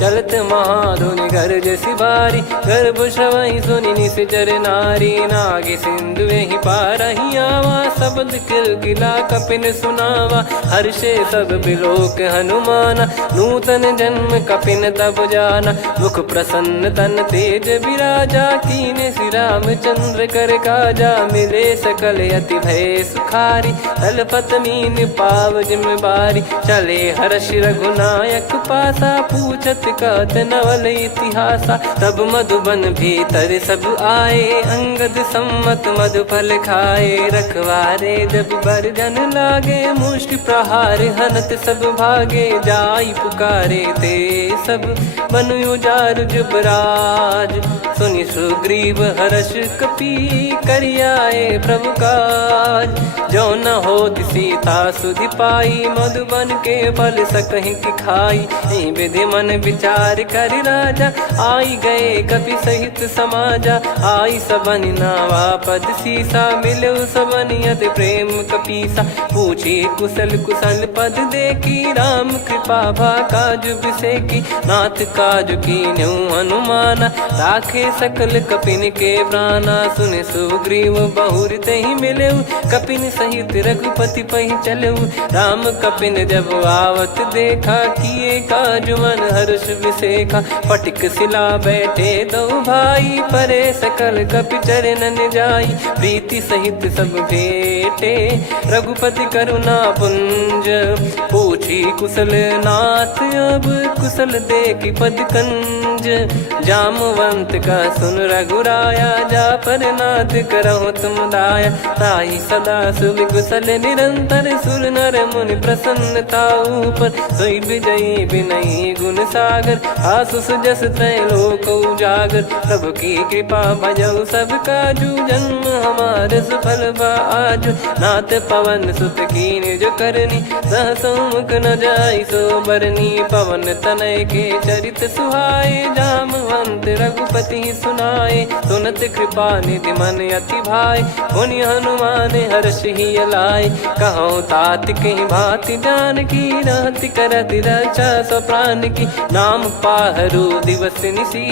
चलत महाधुनि गर्ज सिबारी, गर्भ श्रवहि सुनि निश्चर नारी। नागे सिंधु ही पारहि आवा, शब्द किलकिला कपिन सुनावा। हर्षे सब बिलोक हनुमाना, नूतन जन्म कपिन तब जाना। मुख प्रसन्न तन तेज विराजा, कीने श्री रामचंद्र कर काजा। मिले सकल अति भय सुखारी, तलपत मीन पाव जिम बारी। चले हर्ष रघुनायक पासा, पूछत कहत नवल इतिहासा। तब मधुबन भीतर सब आए, अंगद सम्मत मधुफल खाए। रखवारे जब बरजन लागे, मुष्टि प्रहार हनत सब भागे। जाई पुकारे ते सब, बन उजार जुबराज। सुनि सुग्रीव हर्ष कपि करियाए प्रभु काज। जो न होत सीता सुधि पाई, मधुबन के फल सकहि की खाई। यही विधि मन विचार कर राजा, आई गए कपि सहित समाजा। आई सबनि नावा पद सीसा, मिलो सबनि अति प्रेम कपीसा। पूछी कुशल कुशल पद देखी, राम कृपा भा काज बिसेकी। नाथ काज कीन्हु हनुमाना, राखे सकल कपिन के प्राणा। सुने सुग्रीव बहुर तेहि मिलेउ, कपिन सहित रघुपति पहि चलेउ। राम कपिन जब आवत देखा, किए काज मन हर्ष विसेखा। फटिक सिला बैठे दो भाई, परे सकल कपि चरणन जाई। प्रीति सहित सब भेटे, रघुपति करुणा पुंज। पूछी कुशल नाथ अब, कुशल देखि पद कंज। जामवंत का सुन रघुराया, जा पर नाथ करहु तुम दाया। ताहि सदा सुभ कुशल निरंतर, सुर नर मुनि प्रसन्नता ऊपर। सोई विजयी विनयी गुण सागर, आसु सुजस त्रैलोक उजागर। प्रभु की कृपा भजऊ सब काजू, जन्म हमार सफल बा आजु। नाथ पवन सुत कीन्ह जो करनी, सहसो मुख न जाई सो बरनी। पवन तनय के चरित सुहाए, जामवंत रघुपति सुनाए। सुनत कृपा निधि मन अति भाई, पुनि हनुमान हर्ष ही लाए। कहो तात कहीं भांति जानकी, रहति करति रक्षा सो प्राण की। नाम पाहरु दिवस निसी,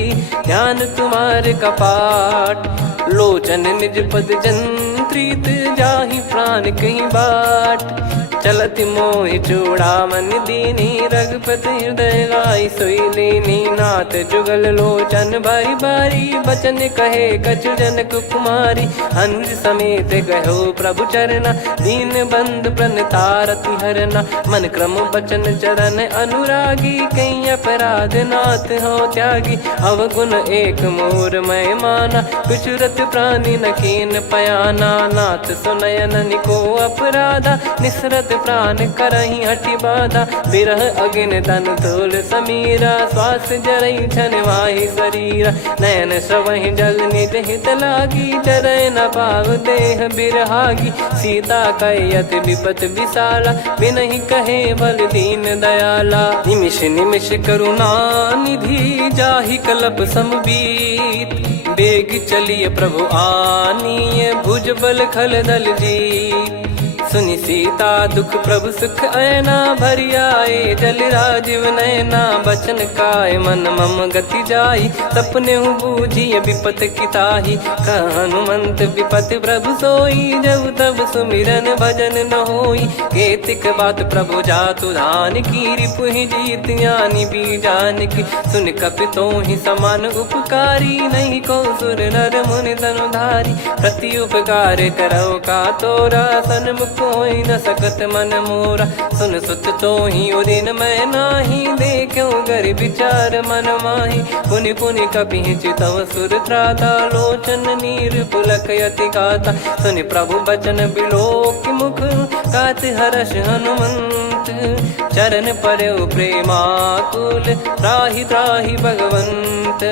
ध्यान तुम्हारे कपाट। लोचन निज पद जंत्रित, जाहि प्राण कहीं बाट। चलति मोहि चूड़ामन दीनी, रघुपति हृदय लाई सोई लीनी। नाथ जुगल लोचन बारी बारी, बचन कहे कछु जनक कुमारी। अनुज समेत गयो प्रभु चरना, दीन बंद प्रणतारति हरना। मन क्रम बचन चरण अनुरागी, कहीं अपराध नाथ हो त्यागी। अवगुण एक मोर मैं माना, कुछुरत प्राणी न कीन पयाना। नाथ सुनयन निको अपराधा, निसरत प्राण करही हटि बाधा। बिरह अगिन तन तोल समीरा, श्वास जरई छन वाहि शरीरा। नयन श्रवहि जल निज हित लागी, चरय न पाव देह बिरहागी। सीता कैयत विपत विशाला, बिनहि कहे बल दीन दयाला। निमिष निमिष करुणा निधि, जाहि कलप समबीत। बेग चलिए प्रभु आनीय, भुज बल खल दल जीत। सुनि सीता दुख प्रभु सुख ऐना, भरि आए जल राजीव नैना। बचन काय मन मम गति जाई, सपने हूँ बूझी विपत किताही। हनुमंत विपत प्रभु सोई, जब तब सुमिरन भजन न होई। केतिक बात प्रभु जातु धान की, रिपुहि जीत ज्ञानी बीजान की। सुन कपि तोहि समान उपकारी, नहीं को सुर नर मुनि तनुधारी। प्रति उपकार करौ का तोरा, सन्मुख कोई न सकत मन मोरा। सुन सुत तोहि उदिन मैं नाही, देखो गर विचार मन माही। पुनि पुनि कपि चितव सुर त्राता, लोचन नीर पुलक यति गाता। सुनि प्रभु बचन बिलोक मुख, गात हर्ष हनुमंत। चरण परौ प्रेमाकुल, त्राहि त्राहि भगवंत।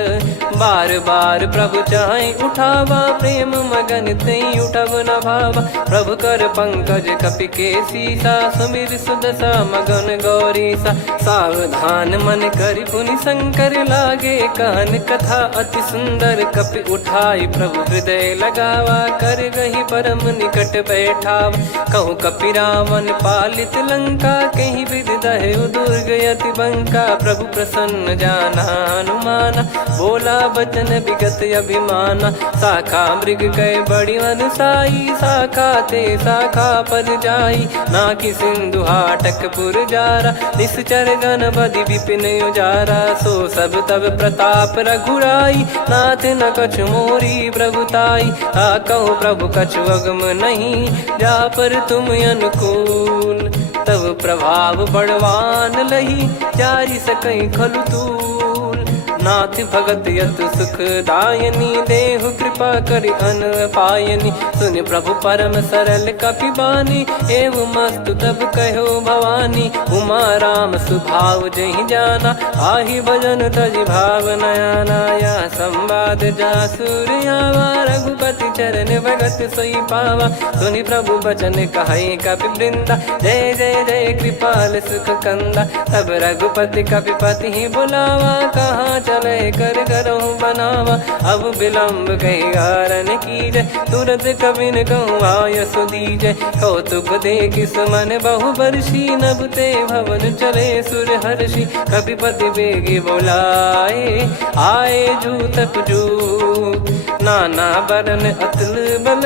बार बार प्रभु चाहि उठावा, प्रेम मगन तई उठब न भावा। प्रभु कर पंकज कपि के सीसा, सुमिर सुदशा मगन गौरीसा। सावधान मन करि पुनि शंकर, लागे कहन कथा अति सुंदर। कपि उठाई प्रभु हृदय लगावा, कर गही परम निकट बैठावा। कहूँ कपि रावण पालित लंका, कहीं विधि दहेउ दुर्ग यति बंका। प्रभु प्रसन्न जाना हनुमाना, बोला बचन विगत अभिमाना। शाखा मृग गए बड़ी अनुसाई, शाखा ते शाखा पर जाई। नाकि सिंधु हाटक पुर जारा, निश्चर गण बदि विपिन उजारा। सो सब तब प्रताप रघुराई, नाथ न कछु मोरी प्रभुताई। कहो प्रभु कछु अगम नहीं, जा पर तुम अनुकूल। तब प्रभाव बड़वान लही, जारी सकई खलु तूल। नाथ भगत यत सुख दायनी, देहु कृपा करि अन पायनी। सुन प्रभु परम सरल कपिबानी, एव मस्तु तब कहो भवानी। उमा राम सुभाव जहि जाना, आहि भजन तजि भाव नयाना। या संवाद जासुर आवा, रघुपति चरण भगत सोई पावा। सुनि प्रभु बचन कहै कपि वृंदा, जय जय जय कृपाल सुख कंदा। तब रघुपति कपिपति ही बुलावा, कहाँ चले कर करहु बनावा। अब विलम्ब कही कारण कीजय, तुरत कविन कहूँ आय सुदीजय। कौतुक देखि सुमन बहु बरसी, नभ ते भवन चले सुर हर्षि। कपिपति बेगी बोलाए, आए जूतप जूत। नाना बरन अतुल बल,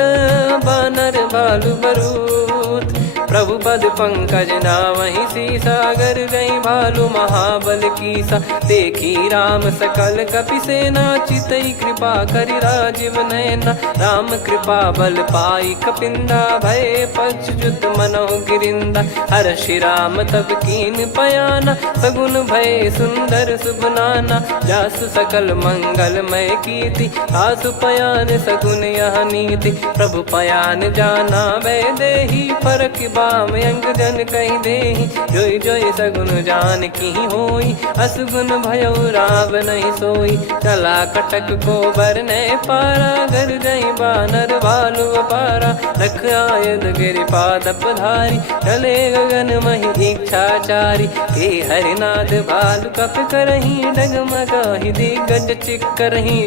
बानर बालु बरूत। प्रभु पद पंकज नामहि सीसा, गर गई भालु महाबल कीसा। देखी राम सकल कपि सेना, चितई कृपा करि राजीव नयना। राम कृपा बल पाई कपिंदा, भय पश्चात मनोह गिरिंदा। हर्षि राम तब कीन पयाना, सगुन भय सुंदर शुभ नाना। जासु सकल मंगलमय कीर्ति, आसु पयान सगुन यह नीति। प्रभु पयान जाना वै देहि, फरक बाम अंग जन कहि देहि। जोई जोई सगुन जान की होई, असगुन भयो राव नहीं सोई। चला कटक को बरने पारा, घर जई बानर भालु अपारा। रख आयद गिरिपाद पधारी, चले गगन महि इच्छाचारी। हे हरिनाथ भालु कप करही, डगमगाहि दिग्गज चिक्करही।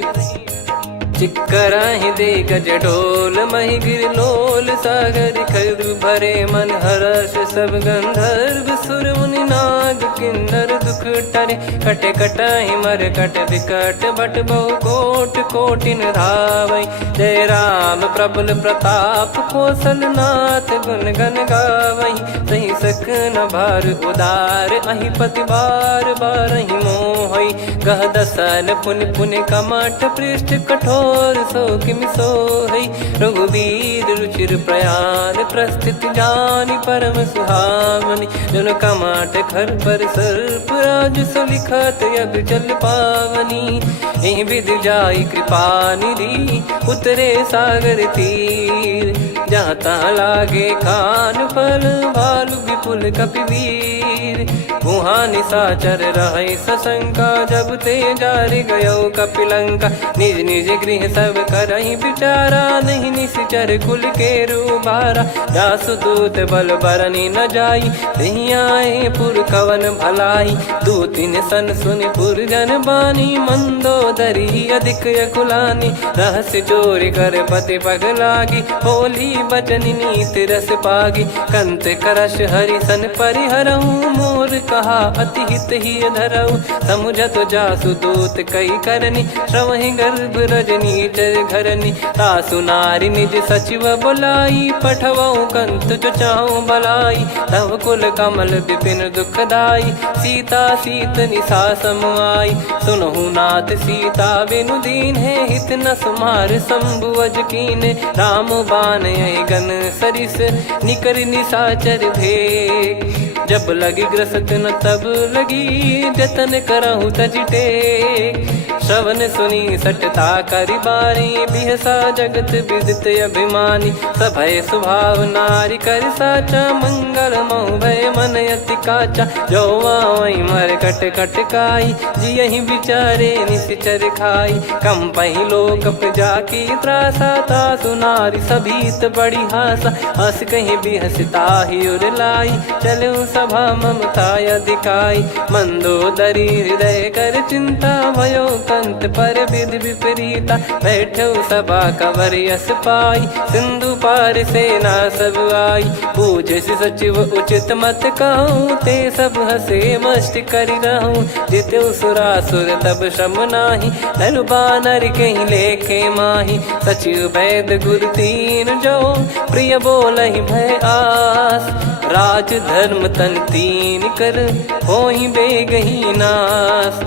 चिक्कराहि दिग्गज ढोल, महि गिर लोल। सागर खरु भरे मन हर्ष, सब गंधर्व सुर मुनि नाग किन्नर दुख टरे। कट कटाहि मर कट विकट, बट बहु कोट कोटिन धावै। जय राम प्रबल प्रताप, कौशल नाथ गुण गण गावै। सही सक न भार उदार, अहि पति बार बारहि मोहै। गह दसन पुनि पुनि कमठ, पृष्ठ कठोर सो किमि सोहै। रघुवीर रुचिर प्रयाण, प्रस्थित जानि परम सुहावनी। जन कमाट खर पर सर्प, राज सलिखत अब चल पावनी। एहि विधि जाई कृपा निधि, उतरे सागर तीर। जहाँ तहाँ लागे खान फल, भालु विपुल कपिवीर। वहाँ निशाचर रहै सशंका, जब ते जारि गयो कपिलंका। निज निज गृह सब करहि विचारा, नहीं निश्चर कुल के रूबारा। जासु दूत बल बरनी न जाई, नहीं आए पुर कवन भलाई। दूतिन सन सुनि पुर जन बानी, मंदोदरी अधिक अकुलानी। रहस्य चोरी कर पति पग लागी, होली बचन नीत रस पागी। कंत करश हरि सन परिहरऊँ, मोर कहा अति हित ही धरऊ। समुझत जासु दूत कई करनी, श्रवहि गर्भ रजनी चर घरनी। तासु नारी निज सचिव बुलाई, पठवऊ कंत जो चाहूं भलाई। तव कुल कमल विपिन दुखदाई, सीता सीत निशा समुआई। सुनहु नाथ सीता बिनु दीन है, हित न सुमार शंभु अज कीने। राम बान यही गन सरिस, निकर निशाचर भेग। जब लगी ग्रसत न तब लगी, जतन करहु तज टेक। श्रवण सुनी सटता करि बारी, बिहसा जगत विदित अभिमानी। सभय स्वभाव नारी कर साचा, मंगल मोह भय मन अति काचा। जो आवै मर कट कट काई, जियहि विचारे निश्चर खाई। कम पहि लोक प्रजा की त्रासा, तासु नारी सभीत बड़ी हासा। हस कहीं बिहसता ही उर लाई, चलऊ सभा ममता अधिकाई। मंदोदरी हृदय कर चिंता, भयो कंत पर विधि विपरीता। बैठो सभा कवर यस पाई, सिंधु पार सेना सब आई। पूजे सचिव उचित मत कहूँ, ते सब हसे मस्त करि रहूँ। जित्यो सुरासुर तब श्रम नाही, धन बानर कहीं लेखे माही। सचिव वैद गुरु तीन जो, प्रिय बोलहि भय आस। राज धर्म तन तीन कर, होहि बेगहि नास।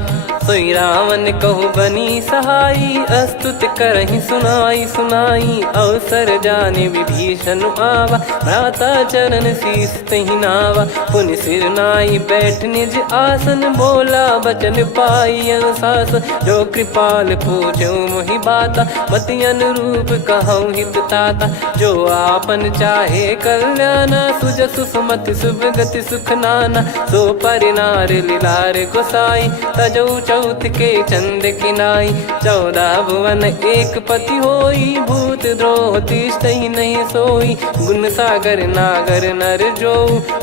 सोई रावण कहु बनी सहाई, अस्तुत करहि सुनाई सुनाई। अवसर जाने विभीषण आवा, भ्राता चरण शीस तहि नावा। पुनि सिर नाई बैठ निज आसन, बोला बचन पाई अनुशासन। जो कृपाल पूछो मोहि बाता, मति अनुरूप कहूँ हित ताता। जो आपन चाहे कल्याणा, सुजसु सुमति सुभगति सुख नाना। सो परिनार लीलार गोसाई, तजौ चौथ के चंद किनाई। 14 भुवन एक पति होई, भूत द्रोह तिष्ठहि नहीं सोई। गुण सागर नागर नर जो,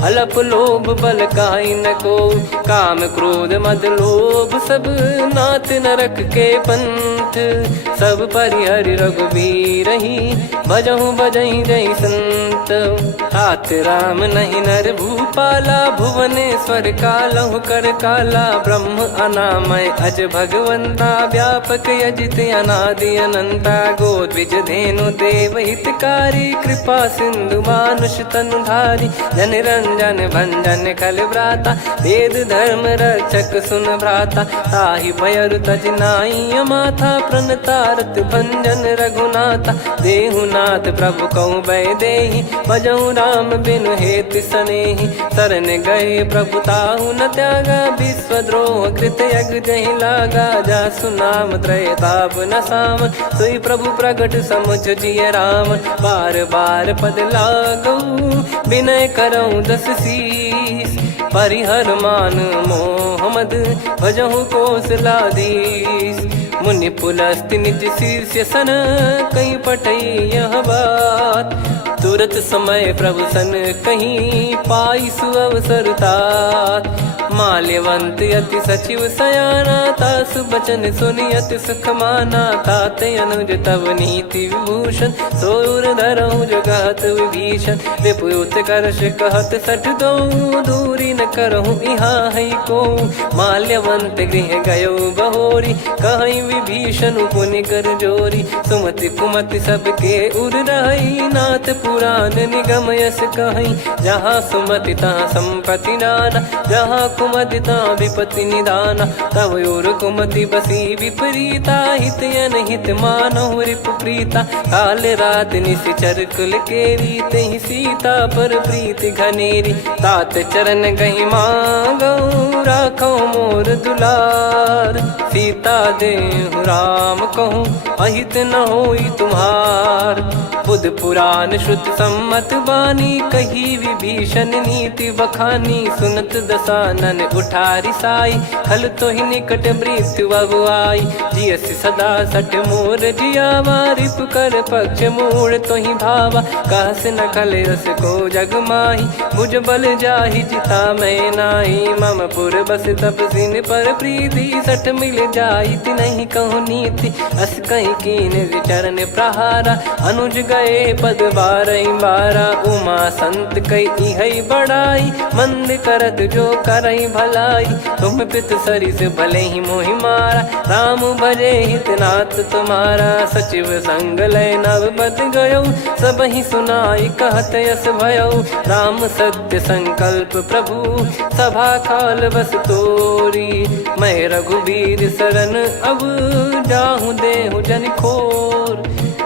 अलप लोभ बल काई न को। काम क्रोध मद लोभ सब, नाथ नरक के पंथ। सब परिहरि रघुबीर ही, भजहु भजहि जय संत। हाथ राम नहीं नर भूपाला, भुवनेश्वर कालहु कर काला। ब्रह्म अनामय अज भगवंता, व्यापक यजित अनादि अनंता। गोद्विज धेनु देव हितकारी, कृपा सिंधु मानुष तनुधारी। जन रंजन भंजन खल भ्राता, वेद धर्म रक्षक सुन भ्राता। ताहि भयरु तज नाई माथा, प्रणतारत भंजन रघुनाथा। देहुनाथ प्रभु कहु बै देहि, भजहु राम बिनु हेतु सनेहि। शरण गए प्रभु ताहु न त्यागा, विश्वद्रोह कृत यज्ञ जहि लागा। जासु नाम त्रय ताप न सामन, सोई प्रभु प्रगट समुझ जिय रामन। बार बार पद लागऊ, विनय करऊँ दस शीस। परिहर मान मोह मद, भजहु कौशलाधीश। मुनि पुलस्त्य निज शीर्ष सन, कहीं पठई यह बात। तुरत समय प्रभु सन कहीं, पाई सुअवसर तात। माल्यवंत अति सचिव सयाना, तासु बचन सुनि अति सुख माना। ताते अनुज तव नीति विभूषण, सोर धरहु जगत विभीषण। विपुत करश कहत सठ दो, दूरी न करहु इहाँ है को। माल्यवंत गृह गयो बहोरी, कहीं विभीषण पुनि कर जोरी। सुमति कुमति सबके उर रही, नाथ पुराण निगम यस कहीं। जहाँ सुमति तहाँ संपत्ति नाना, जहाँ कुमति तहाँ विपत्ति निदाना। तव और कुमति बसी विपरीता, हित अनहित मानहु रिपु प्रीता। काल रात निश्चर कुल केरी, तहि सीता पर प्रीति घनेरी। तात चरण गहि मांगऊ, राखो मोर दुलार। सीता देहु राम कहूँ, अहित न होई तुम्हार। बुध पुराण श्रुत सम्मत बानी, कही विभीषण नीति बखानी। सुनत दसानन उठारी साई, खल तो ही निकट मृत्यु अब आई। जियस सदा सठ मोर जियावा, रिप कर पक्ष मूड़ तो ही भावा। कहस न खल रस को जग माही, भुज बल जाहि जिता मैं नाई। मम पुर बस तब सिन पर प्रीति, सठ मिल जाई नहीं कहूँ नीति। अस कहीं कीन चरण प्रहारा, अनुज गए पद बारई बारा। उमा संत कई है बड़ाई, मंद करत जो करई भलाई। तुम पित सरिस भले ही मोहि मारा, राम भजे हितनाथ तुम्हारा। सचिव संग लय नव बद गयो, सब ही सुनाई कहत यस भयो। राम सत्य संकल्प प्रभु, सभा काल बस तोरी। मैं रघुबीर शरण अब, जाहूँ देहु जन खोर।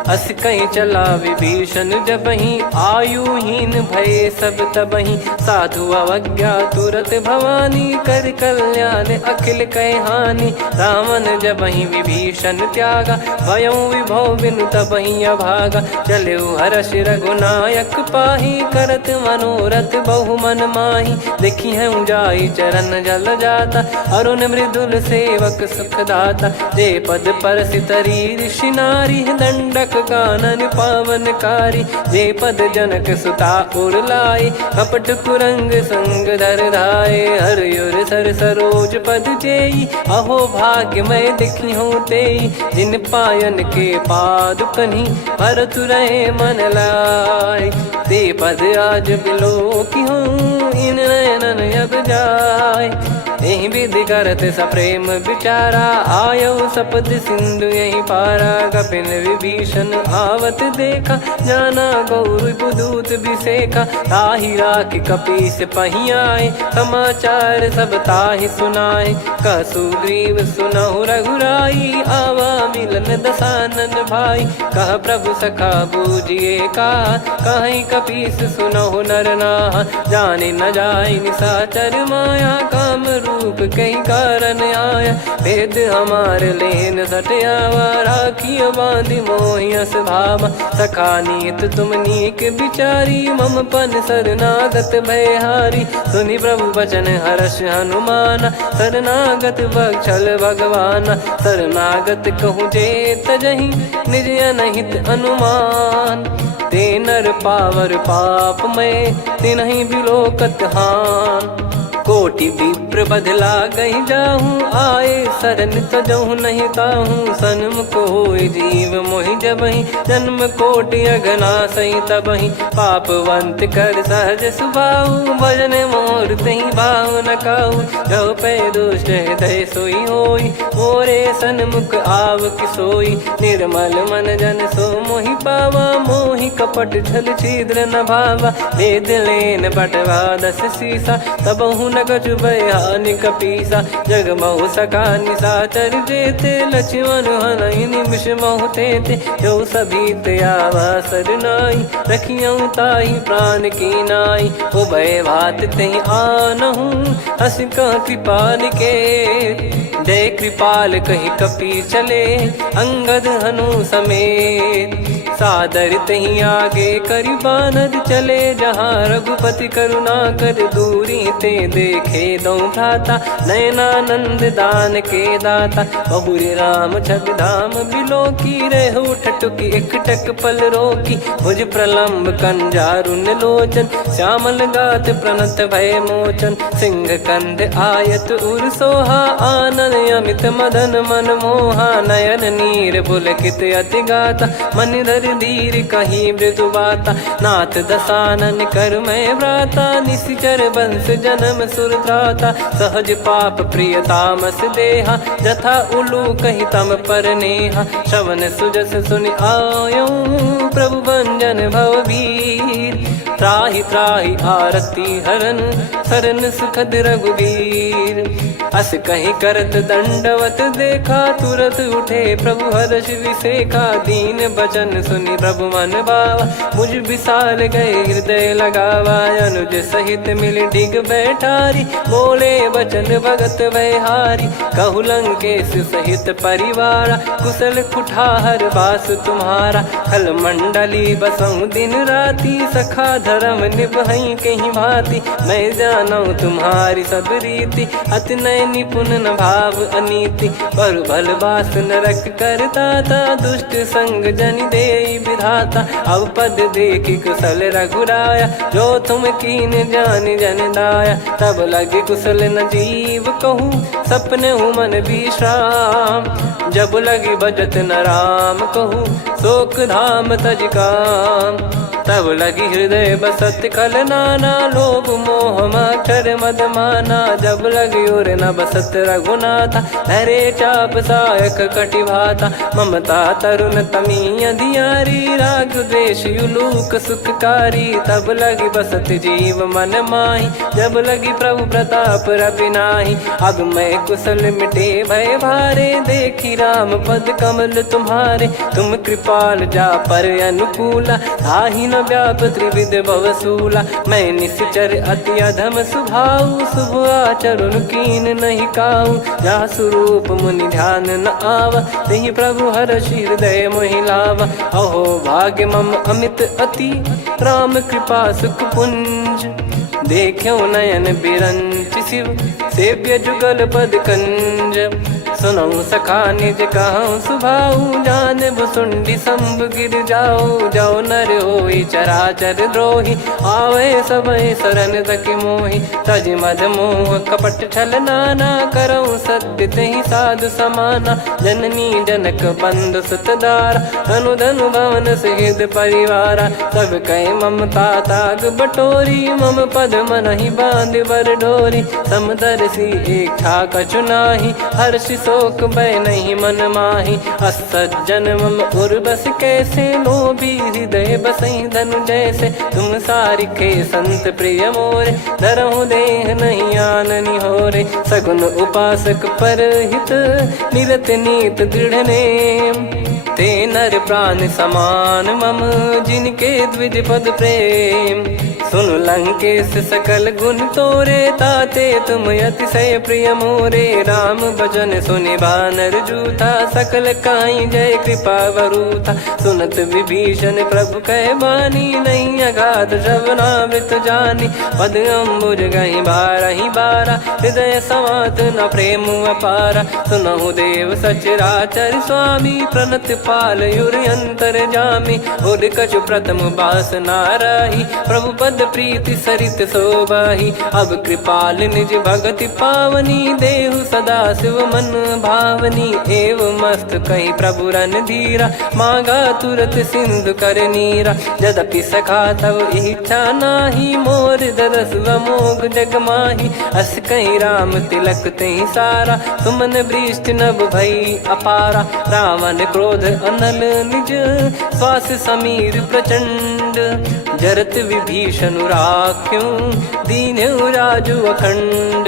अस कहीं चला विभीषण जबहि, आयुहीन भय सब तबहि। साधु अवज्ञा तुरत भवानी, कर कल्याण अखिल कह हानि। रावण जबहि विभीषण त्यागा, भयउ विभव बिनु तबहि अभागा। चलऊ हर्ष रघुनायक पाहि, करत मनोरथ बहु मन माहि। देखी है जाई चरण जल जाता, अरुण मृदुल सेवक सुख दाता। जे पद परसि तरी ऋषि नारी, दंडक कानन पावनकारी। जे पद जनक सुता उर लाई, कपट कुरंग संग धर धाये। हरियुर सर सरोज पद जेई, अहो भाग्य मैं दिखी हूँ तेई। जिन पायन के पाद कन्ही, भरतु रहे मन लाई। ते पद आज बिलो की हूँ, इन नयनन अब जाय। यही विधि करत सप्रेम विचारा, आयो सपद सिंधु यही पारा। कपिल विभीषण आवत देखा, जाना गौर बुदूत बिसेखा। ताहि राखि कपीस पहियाए, समाचार सब ताहि सुनाए। कह सुग्रीव सुनहु रघुराई, आवा मिलन दसानन भाई। कह प्रभु सखा बूझिए का, कहीं कपीस सुनहु नर नाहा। जाने न जाय निशाचर माया, काम रूप कई कारण आया। भेद हमार लेन सटयावा, राखियो बांधि मोहियस भावा। सखा नीत तुम नीक बिचारी, मम पन शरणागत भयहारी। सुनि प्रभु वचन हर्ष हनुमाना, शरणागत बक्षल भगवाना। शरणागत कहूँ जे तजहि, निज अनहित अनुमान। ते नर पावर पाप में, तिन्हि बिलोकत हान। कोटि विप्र बदला गई जाहूँ, आए शरण तजहु नहीं ताहूँ। सन्मुख होय जीव मोहि जबहि, जन्म कोटि अघना सही तबहि। पापवंत कर सहज सुभाऊ, भजन मोर तहि भाव न काऊ। जो पै दुष्ट हृदय सोई होई, मोरे सन्मुख आव किसोई। निर्मल मन जन सो मोहि पावा, मोहि कपट छल छिद्र न भावा। वेद लेन बटवा दस सीसा, तबहु न कछु भयानि कपीसा। जग महु सका निशाचर जेते, लक्ष्मण हनहि निमिष महु तेते। जो सभी त्यावा सरनाई, रखियऊँ ताहि प्राण की नाई। उभय भात तेहि आनहु, हँस कह कृपाल के। जय कृपाल कहि कपी चले, अंगद हनु समेत। सादर तही आगे करि बानर चले, जहाँ रघुपति करुणा कर दूरी ते देखे दो भ्राता। नयनानंद दान के दाता, बहुरी राम छवि धाम बिलोकी। रेहु ठटुकी एकटक पल रोकी, भुज प्रलम्ब कंजारुन लोचन। श्यामल गात प्रणत भय मोचन, सिंह कंद आयत उर सोहा। आनन अमित मदन मन मोहा, नयन नीर पुलकित अति गाता। मन धर धीर कहीं मृदु बाता, नाथ दसानन कर मैं व्राता। निशिचर वंश जन्म सुरत्राता, सहज पाप प्रिय तामस देहा। जथा उलू कही तम पर नेहा, श्रवण सुजस सुनि आयो। प्रभु भंजन भवभीर, त्राहि त्राहि आरती हरन। शरण सुखद रघुवीर, अस कहीं करत दंडवत देखा। तुरत उठे प्रभु हर्ष विसेखा, दीन बचन सुनि प्रभु मन भावा। मुझ विशाल गए हृदय लगावा, अनुज सहित मिल डिग बैठारी। बोले बचन भगत वैहारी, कहु लंकेश सहित परिवारा। कुशल कुठार बास तुम्हारा, खल मंडली बसऊं दिन राती। सखा धर्म निभई कहीं भांति, मैं जानू तुम्हारी सब रीति। अति नय निपुण न भाव अनीति, पर भल बास नरक करता था। दुष्ट संग जनि देई विधाता, अब पद देखि कुशल रघुराया। जो तुम कीन जान जन दाया, तब लगे कुशल न जीव कहूँ। सपने हूँ मन विश्राम, जब लगी बजत न राम कहूँ। शोक धाम तज काम, तब लगी हृदय बसत खल नाना। लोभ मोह मक्षर मद माना, जब लगी उर न बसत रघुनाथा। हरे चाप सायक कटि भाता, ममता तरुण तमी अधियारी। राग द्वेष युलूक सुखकारी, तब लगी बसत जीव मन माही। जब लगी प्रभु प्रताप रवि नाही, अब मैं कुशल मिटे भय भारे। देखी राम पद कमल तुम्हारे, तुम कृपाल जा पर अनुकूला। ताहि न व्याप त्रिविध भवसूला, मैं निश्चर अति अधम स्वभाव। शुभ आचरण कीन नहीं काऊ, जा स्वरूप मुनि ध्यान न आवा। तेहि प्रभु हर्ष हृदय मोहि लावा। अहो भाग्य मम अमित अति, राम कृपा सुख पुंज। देखो नयन बिरंच शिव, सेव्य जुगल पद कंज। सुनऊ सखा निज कहूँ सुभाऊ जान भुसुंडी संभ गिर जाओ जाओ नर होई चराचर द्रोही आवे सबय शरण तक मोहि तज मद मोह कपट छल नाना करऊँ सत्य तेहि साधु समाना जननी जनक बंधु सुतदारा धनु धनु भवन सहित परिवारा सब कहे ममता ताग बटोरी मम पद मनहि बांध बर डोरी समदर्शी इच्छा कछु नाही हर्ष शोक भय नहीं मन माही असज्जन मम उर्वस कैसे लोभी हृदय बसई धनु जैसे तुम सारिखे संत प्रिय मोरे धरहु देह नहीं आननि होरे सगुन उपासक पर हित निरत नीत दृढ़ नेम ते नर प्राण समान मम जिनके द्विज पद प्रेम सुन लंकेश सकल गुण तोरे ताते तुम अतिशय प्रिय मोरे राम भजन सुनि बानर जूथा सकल काई जय कृपा वरूथा सुनत विभीषण प्रभु कह बानी नहीं अगाध श्रवणामृत जानी पद अम्बुज गहि बारहि बारा हृदय समात न प्रेम अपारा सुनहु देव सचराचर स्वामी प्रणत पाल युर अंतर जामी उर कछु प्रथम बास नाराही प्रभु पद प्रीति सरित शोभाही अब कृपाल निज भगति पावनी देहु सदा शिव मन भावनी एव मस्त कही प्रभु रन धीरा मांगा तुरत सिंधु कर नीरा यद्यपि सखा तब इच्छा नाही मोर दरस मोग जग माही अस कहीं राम तिलक तेहि सारा सुमन वृष्टि नभ भई अपारा रावण क्रोध अनल निज श्वास समीर प्रचंड जरत विभीषण राख्यों दीन राजु अखंड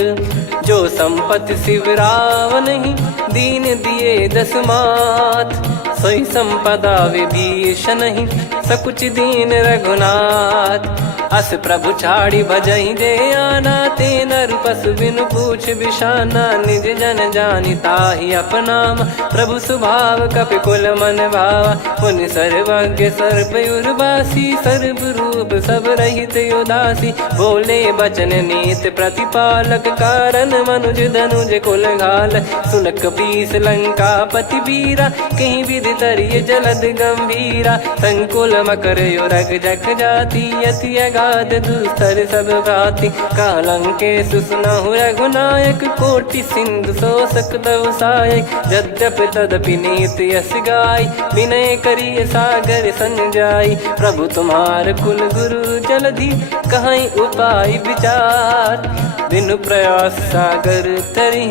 जो संपत्ति शिव रावण ही दीन दिए दस मात सोई संपदा विभीषण ही सकुच दीन रघुनाथ अस प्रभु छाड़ी भजहि जे आना ते नर पशु बिनु पूछ बिशाना निज जन जानि ताहि अपनाम प्रभु स्वभाव कपि कुल मन भावा मुनि सर्वज्ञ सर्वयुर्वासी सर्व रूप सब रहित उदासी बोले बचन नीत प्रतिपालक कारण मनुज धनुज कुल घाल सुनक पीस लंका पति वीरा कहीं विधि तरिय जलद गंभीरा संकुल मकर युरग जग जाति यति अगाध दुस्तर सब भाति कालंके सुसुनहु रघुनायक कोटि सिंधु शोषक तव सहायक यद्यपि तदपि नीति यस गाय विनय करिय सागर सन जाई प्रभु तुम्हार कुल गुरु जलधि कहीं उपाय विचार बिनु प्रयास सागर तरि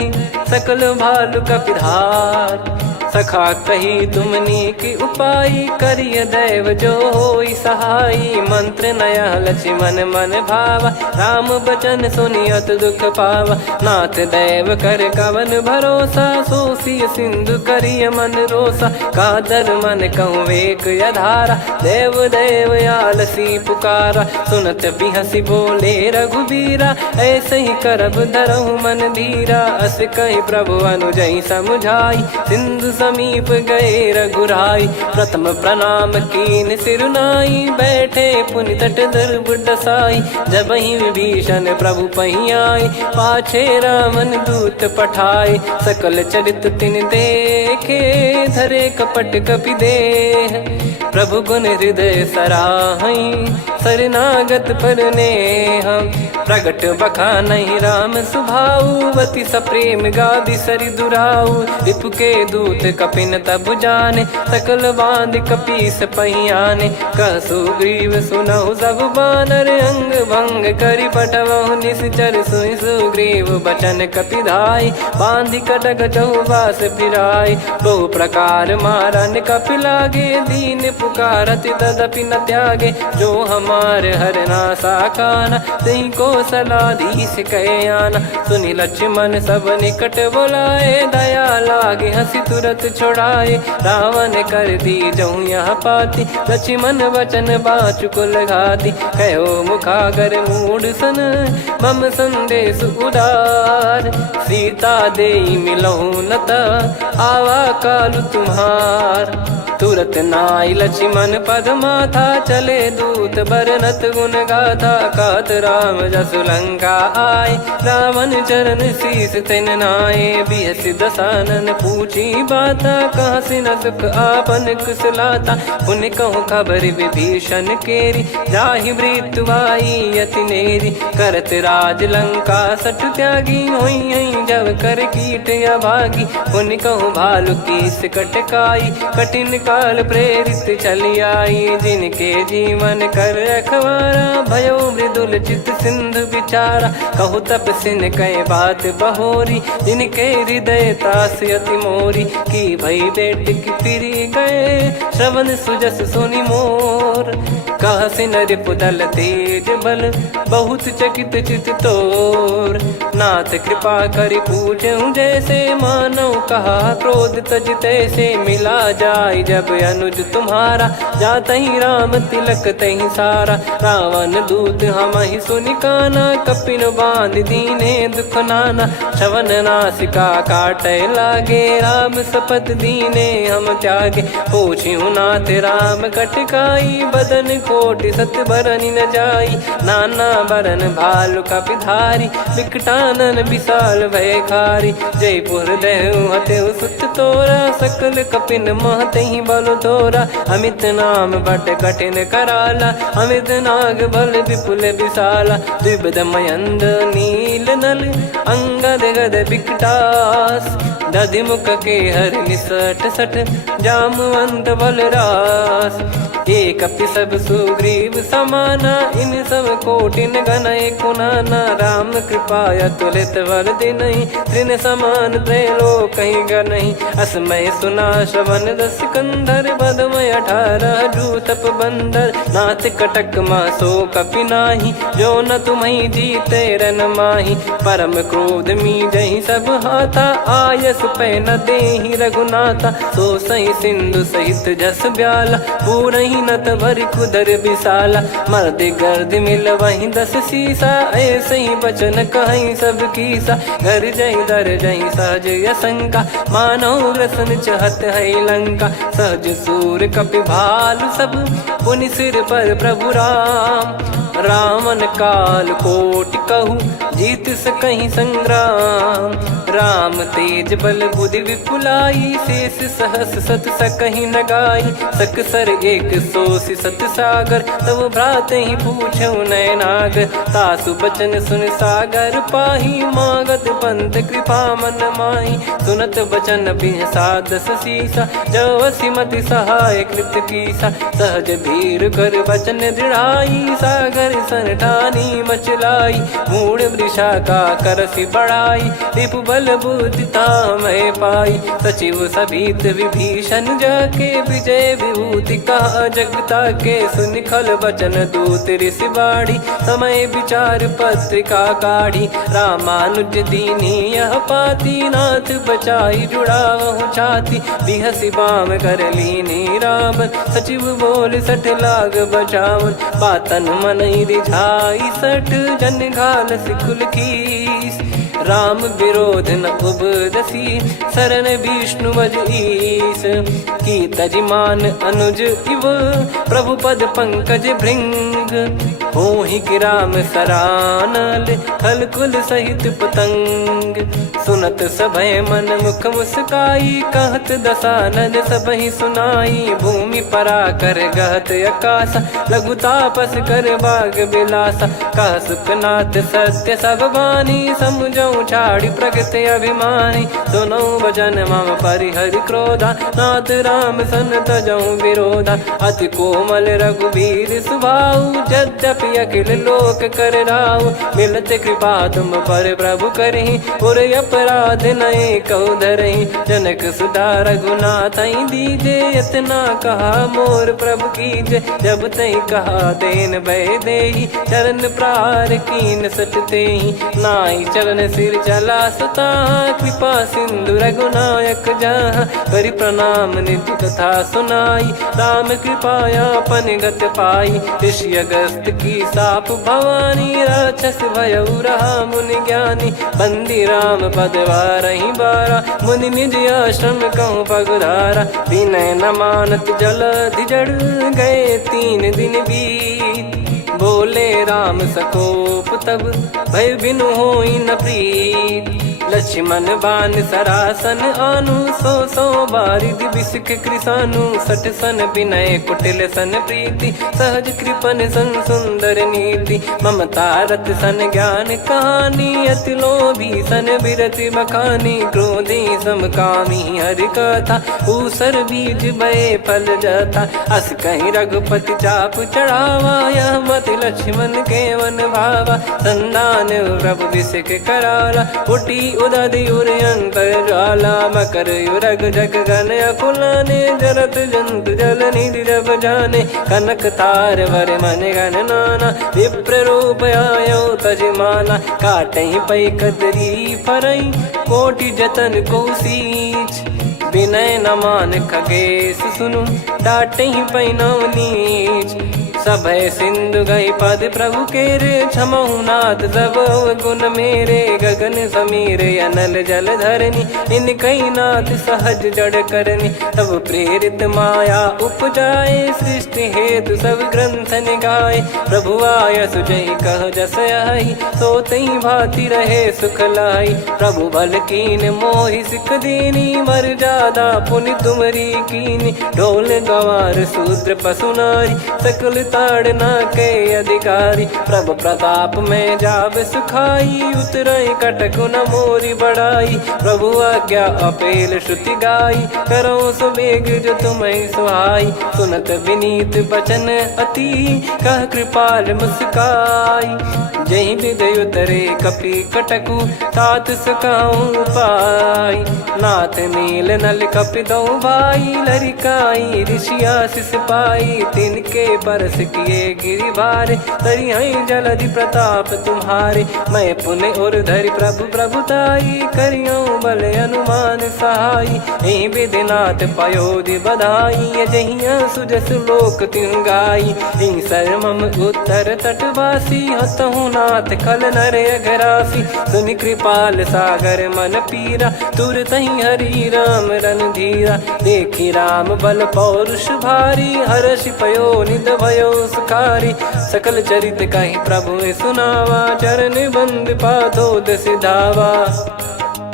सकल भालु कपिधार सखा कही तुमनी की उपाय करिय दैव जो होई सहाई मंत्र नया लक्ष्मण मन भावा राम बचन सुनियत दुख पावा नाथ दैव कर कवन भरोसा सोसी सिंधु करिय मन रोसा कादर मन कहूँ वेक यधारा देव देव आलसी पुकारा सुनत बिहसी बोले रघुबीरा ऐसे ही करब धरहु मन धीरा अस कही प्रभु अनुजई समुझाई सिंधु समीप गए रघुराई प्रथम प्रणाम कीन सिरुनाई बैठे पुनि तट दर्भ डसाई जब ही विभीषण प्रभु पही आई पाछे रामन दूत पठाए सकल चरित तिन देखे धरे कपट कपि देह प्रभु गुण हृदय सराहई शरणागत पर नेह प्रगट बखानहि राम सुभाऊ बति सप्रेम गादि सरि दुराऊ रिपु के दूत कपिन तब जाने सकल बांध कपीस पहियाने कह सुग्रीव सुनहु सब बानर अंग भंग करि पटवहु निश्चर सुनि सुग्रीव बचन कपिधाई बांधि कटक चौबास फिराई बहु प्रकार मारन कपि लागे दीन पुकारत तदपि न त्यागे जो हमार हरना साकाना तही को सलाधीश कहे आना सुनि लक्ष्मण सब निकट बुलाए दया लागे हंसी तुरत छोड़ाए रावण कर दी जऊँ यहाँ पाती लक्ष्मण वचन बाचु कुल घाती कहो मुखागर मूड सन मम संदेश उदार सीता देई मिलहु नता आवा कालु तुम्हार। तुरत नाई लक्ष्मण पद माथा, चले दूत बरनत गुण गाथा। कहत राम जसु लंका आए, रावण चरण शीस तिन नाये। बिहस दसानन पूछी बाता, कहाँ से न सुख आपन कुशलाता। पुन कहूँ खबर विभीषण केरी, जाहि मृत्यु आई अति नेरी। करत राज लंका सठ त्यागी, होई जब कर कीट अभागी। पुन कहूँ भालु कीस कटकाई, कठिन काल प्रेरित चली आई। जिनके जीवन कर रखवारा, भयो मृदुल चित सिंधु विचारा। कहु तपसिन कई बात बहोरी, जिनके हृदय तास अति मोरी। की भई बेट की फिरी गए, श्रवण सुजस सुनि मोर। कहसि नरिप दल तेज बल, बहुत चकित चित तोर। नाथ कृपा करि पूछऊं जैसे, मानव कहा क्रोध तज तैसे। मिला जाय जब अनुज तुम्हारा, जातहि राम तिलक तहि सारा। रावण दूत हमहि सुनि काना, कपिन बांध दीने दुख नाना। श्रवण नासिका काटै लागे, राम सपत दीने हम त्यागे। पूछिहु नाथ राम कटकाई, बदन कोटि सत बरनि न जाई। नाना बरन भालु कपिधारी, बिकटानन विशाल भयखारी। जयपुर देहु हतेउ सुत तोरा, सकल कपिन महतहि बल तोरा। अमित नाम बट कठिन कराला, अमित नाग बल विपुल विशाला। द्विविध मयंद नील नल, अंगद गद बिकटास। दधिमुख के हर निसठ सठ, जामवंत बलरास। एक अपि सब सुग्रीव समाना, इन सब कोटिन गनय कुनाना। राम कृपा अतुलित बल दिनहि, त्रिन समान त्रैलोक कहीं गनहि। असमय सुना श्रवण दस कंधर, बदमय 18 जूतप बंदर। नाथ कटक मासो कपि नाही, जो न तुम्हि जीते रन माही। परम क्रोध मीजहि सब हाथा, आयस पै न देहि रघुनाथा। सो सही सिंधु सहित जस ब्याला, पूरहि नत भरि कुदर विशाला। मर्द गर्द मिल वही 10 सीसा, ऐसे ही बचन कहीं सब कीसा। घर जहि दर जहि सहज यसंका, मानव ग्रसन चहत है लंका। सहज सूर कपि भालु सब, पुनि सिर पर प्रभु राम। रामन काल कोटि कहु, जीत सकहि संग्राम। राम तेज बल बुद्धि विपुलाई, शेष सहस सत सकहि न गाई। सकसर 100 सत सागर, तब भ्रात ही पूछऊ नयनागर। तासु बचन सुन सागर पाही, मागत पंथ कृपा मन माही। सुनत बचन बिहसा 10 सीसा, जवसि मति सहाय कृत कीसा। सहज भीर कर बचन दृढ़ाई, सागर सन ठानी मचलाई। मूढ़ वृषा का करसि बढ़ाई, रिपु बल बुद्धि तामय पाई। सचिव सभीत विभीषण जाके, विजय विभूति कहा जगता के। सुनि खल बचन दूत ऋषि बाड़ी, समय विचार पत्रिका काढ़ी। रामानुज दीनी यह पाती, नाथ बचाई जुड़ावहु छाती। बिहसि बाम कर लीनी रावण, सचिव बोल सठ लाग बचावन। बातन मनहि रिझाई सठ, जन घाल सिकुल कीस। राम विरोध न उपदसी, शरण विष्णु मज ईस। की तजिमान अनुज इव, प्रभु पद पंकज भृंग। होहि कि राम सरानल, खल कुल सहित पतंग। सुनत सभय मन मुख मुस्काई, कहत दसानन सबहि सुनाई। भूमि परा कर गहत आकाशा, लघु तापस कर बाग बिलासा। कह सुखनाथ सत्य सब बानी, समुझऊ छाड़ी प्रगति अभिमानी। सुनौ वचन मम परिहरि क्रोधा, नाथ राम सन तजऊ विरोधा। अति कोमल रघुवीर सुभाऊ, यद्यपि अखिल लोक कर राऊ। मिलत कृपा तुम पर प्रभु करहि, और अपराध नये कौ धरहि। जनक सुता रघुनाथ दीजे, इतना कहा मोर प्रभु कीजे। जब तई कहा देन भय देहि, चरण प्रार कीन सट तेहि। नाई चरण सिर चला सुता, कृपा सिंधु रघुनायक जहाँ, करि प्रणाम निधि कथा सुनाई, राम कृपाया पन गत पाई, ऋषि अगस्त की साप भवानी, राक्षस भयउ रहा मुनि ज्ञानी, बंदी राम पद वारहि बारा, मुनि निज आश्रम कहूँ पगुधारा, विनय न मानत जलधि जड़, गए 3 दिन बीत, बोले राम सकोप तब, भय बिनु होई न प्रीत, लक्ष्मण बान सरासन आनु, 100 बारिधि बिसिक कृसानु, 60 सन विनय कुटिल सन प्रीति, सहज कृपन सन सुंदर नीति, ममता रत सन ज्ञान कहानी, अति लोभी सन बिरति बखानी, क्रोधी समकामी हरि कथा, ऊसर बीज बये फल जथा, अस कहीं रघुपति चाप चढ़ावा, यह मति लक्ष्मण के वन भावा, संदान प्रभु बिसिक कराला, उटी उदधि उर अंतर ज्वाला, मकर युरग जग गन अकुलाने, जरत जंतु जल निधि जब जाने, कनक तार वर मन गण नाना, विप्र रूप आयो तजमाना, काटहि पै कतरी फरई, कोटि जतन को सींच, विनय न मान खगेश सुनु, डांटहि पै नव नीच, सभय सिंधु गई पद प्रभु केरे, क्षमहु नाथ सब गुण मेरे, गगन समीर अनल जल धरनी, इनकई नाथ सहज जड़ करनी, तब प्रेरित माया उपजाए, सृष्टि हेतु सब ग्रंथ निगाए, प्रभु आय सुजई कह जस आई, सोतई भांति रहे सुख लाई, प्रभु बल कीन मोहि सिख दीनी, मर्यादा पुनि तुमरी कीनी, ढोल गवार शूद्र पशु नारी, सकल ताड़ना के अधिकारी, प्रभु प्रताप में जाब सुखाई, उतरई कटक न मोरी बढ़ाई, प्रभु आज्ञा अपेल श्रुति गाई, करो सुबेग जो तुम्हें सुहाई, सुनत विनीत बचन अति, कह कृपाल मुस्काई, जही विदय उतरे कपि कटकु, तात सकाऊं पाई, नाथ नील नल कपि दो भाई, लरिकाई ऋषि आशीष पाई, तिनके परस किए गिरि भारे, तरिहै जलधि प्रताप तुम्हारे, मैं पुण्य और धरि प्रभु प्रभुताई, करियऊँ बल अनुमान सहाई, एहि विधिनाथ पयोधि बधाई, जहिया सुजस लोक तिहुँ गाई, एहि सरमम उत्तर तटवासी, हतहु नाथ खल नर अघरासी, सुनि कृपाल सागर मन पीरा, तुरतहि हरि राम रन धीरा, देखि राम बल पौरुष भारी, हर्षि पयो निध भयो सुखारी, सकल चरित कहि प्रभु सुनावा, चरण बंद पादोद सिधावा,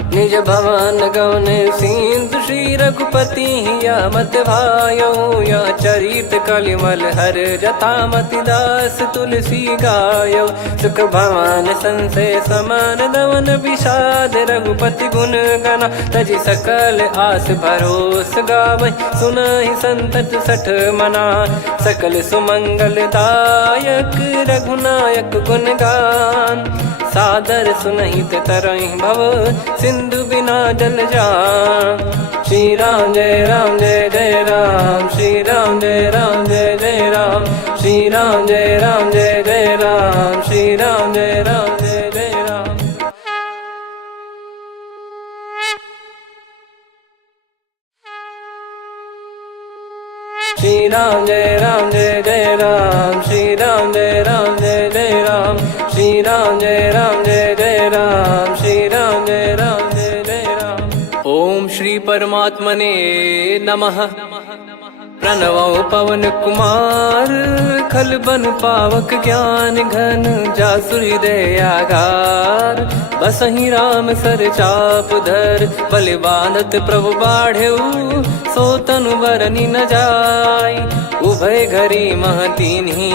निज भवन गवन सिंधु श्री रघुपति या मत भायो, या चरित कलिमल हर जथा मति दास तुलसी गायो, सुख भवन संशय समान दवन विषाद, रघुपति गुण गना तजि सकल आस भरोस गावै, सुनहि संतत सठ मना, सकल सुमंगल दायक रघुनायक गुण गान, सादर सुनहित तरहि भव, सिंधु बिना जल जान, श्री राम जय राम जय जय राम, श्री राम जय राम जय जय राम, श्री राम जय राम जय जय राम, श्री राम जय राम जय जय राम। श्री राम जय राम जय जय राम, श्री राम जय राम जय जय राम, श्री राम जय राम जय जय राम, श्री राम जय राम जय जय राम। ओम श्री परमात्मने नमः। प्रणवो पवन कुमार, खल बन पावक ज्ञान घन, जासु हृदय आगार, बसहि राम सर चाप धर, बलि बांधत प्रभु बाढ़ेऊ, सो तनु बरनि न जाय, उभय घरी मह दीन्ही,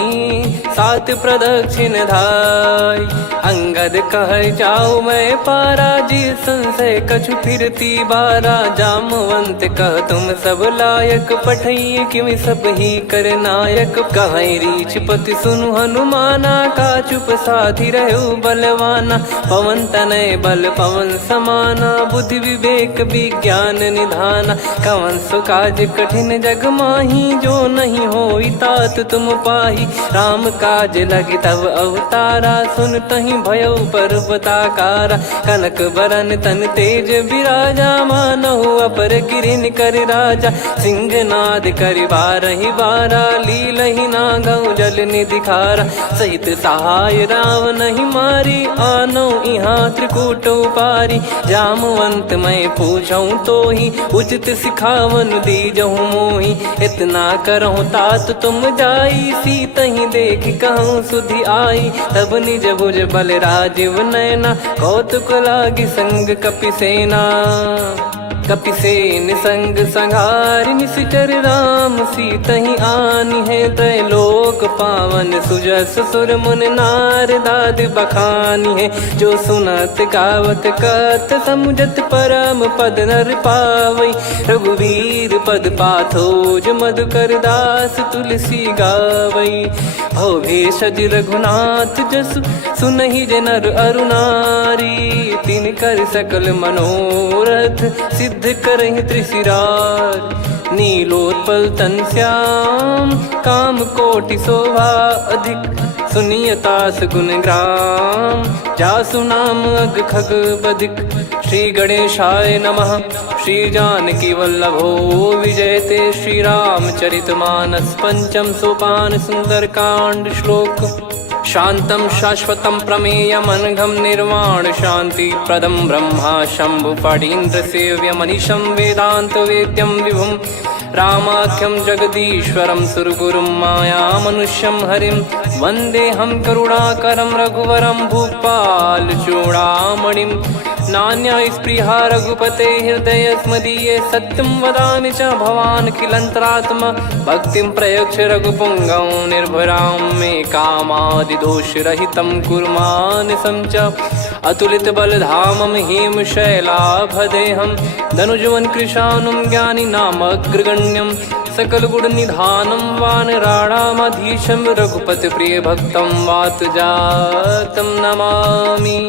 सात प्रदक्षिण धाय, अंगद कह जाऊ मैं पारा, जी संशय कछु फिरती बारा, जामवंत कह तुम सब लायक, पठई किमि सब ही कर नायक, कहै रीछ पति सुनु हनुमाना, का चुप साधि रहु बलवाना, पवन तनय बल पवन समाना, बुद्धि विवेक विज्ञान निधाना। कवन सो काज कठिन जग माही, जो नहीं होई तात तुम पाही। राम काज लगी तब अवतारा, सुन तहि भयउ पर्वताकारा। कनक बरन तन तेज बिराजा, मानहु अपर गिरिन कर राजा। सिंहनाद करि बारहि बारा, लीलहि नागौ जल निधि खारा। सहित सहाय रावण ही मारी, आनो इहाँ त्रिकूट उपारी। जामवंत मैं पूछऊँ तो ही, उचित सिखावन दीजहु मोहि। इतना करहु तात तुम जाई, सीतहि देख कहूँ सुधि आई। तब निज भुज बल राजीव नैना, कौतुक लागी संग कपिसेना। कपिसेन संग संहारि निशिचर राम, सीतहि आनि है त्रैलोक पावन। सुजस सुर मुन नार दाद बखानी है, जो सुनत गावत कथ समुझत परम पद नर पावई। रघुवीर पद पाथोज मधुकर दास तुलसी गावई। भव भेषज रघुनाथ जसु, सुनहि जे नर अरु नारी। तिन कर सकल मनोरथ, सिद्ध करहि त्रिशिरार। नीलोत्पल तन श्याम, काम कोटि शोभा अधिक। सुनियतास गुण ग्राम, जासु नाम अग खग बधिक। श्री गणेशाय नमः। श्री जानकी वल्लभो विजयते, श्री रामचरित मानस पंचम सोपान सुंदरकांड श्लोक। शांतं शाश्वतं प्रमेयमनघं निर्वाण शांति प्रदं ब्रह्मा शंभु फणीन्द्र सेव्य मनीषं वेदांत वेद्यं विभुं। रामाख्यं जगदीश्वरं सुरगुरुं माया मनुष्यं हरिं। वन्देऽहं करुणाकरं रघुवरं भूपाल चूडामणिं। नान्या स्पृहा रघुपते हृदय स्मदीये, सत्यं वदामि च भवान् खिलन्तरात्मा। भक्तिं प्रयच्छ रघुपुङ्गं निर्भरां मे कामादिदोषरहितं कुर्मानिशं च। अतुलित बलधामं हेमशैलाभदेहं, धनुजवन कृशानुं ज्ञानी नामग्रगण्यं। सकल गुण निधानं वानराणामधीशं, रघुपति प्रिय भक्तं वात जातं नमामि।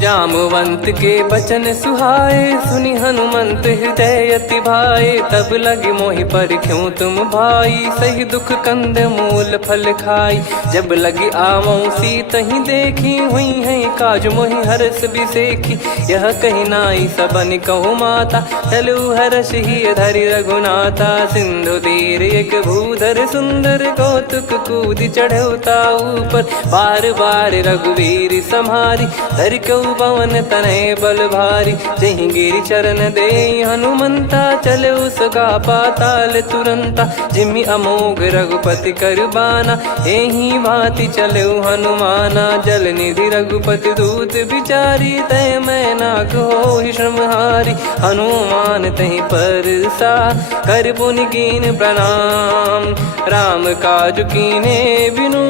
जामवंत के बचन सुहाए, सुनि हनुमंत हृदय अति भाए। तब लगे मोहि परख्यूं तुम भाई, सही दुख कंद मूल फल खाई। जब लगे आवऊं सीतहि देखी, हुई है काज मोहि हरस बिसेखी। यह कही नाई सबन कहु माता, चलु हरष ही धरि रघुनाथा। सिंधु तीर एक भूधर सुंदर, कौतुक कूदि चढ़ौता ऊपर। बार बार रघुवीर सम्हारी, धरि कऊ पवन तनय बल भारी। जहि गिरि चरण दे हनुमंता, चले उसका पाताल तुरंता। जिमि अमोघ रघुपति कर बाना, एहि भांति चले हनुमाना। जल निधि रघुपति दूत बिचारी, तय मैं नाक होहि श्रमहारी। हनुमान तहि परसा, कर पुनि कीन प्रणाम। राम काज कीने बिनु,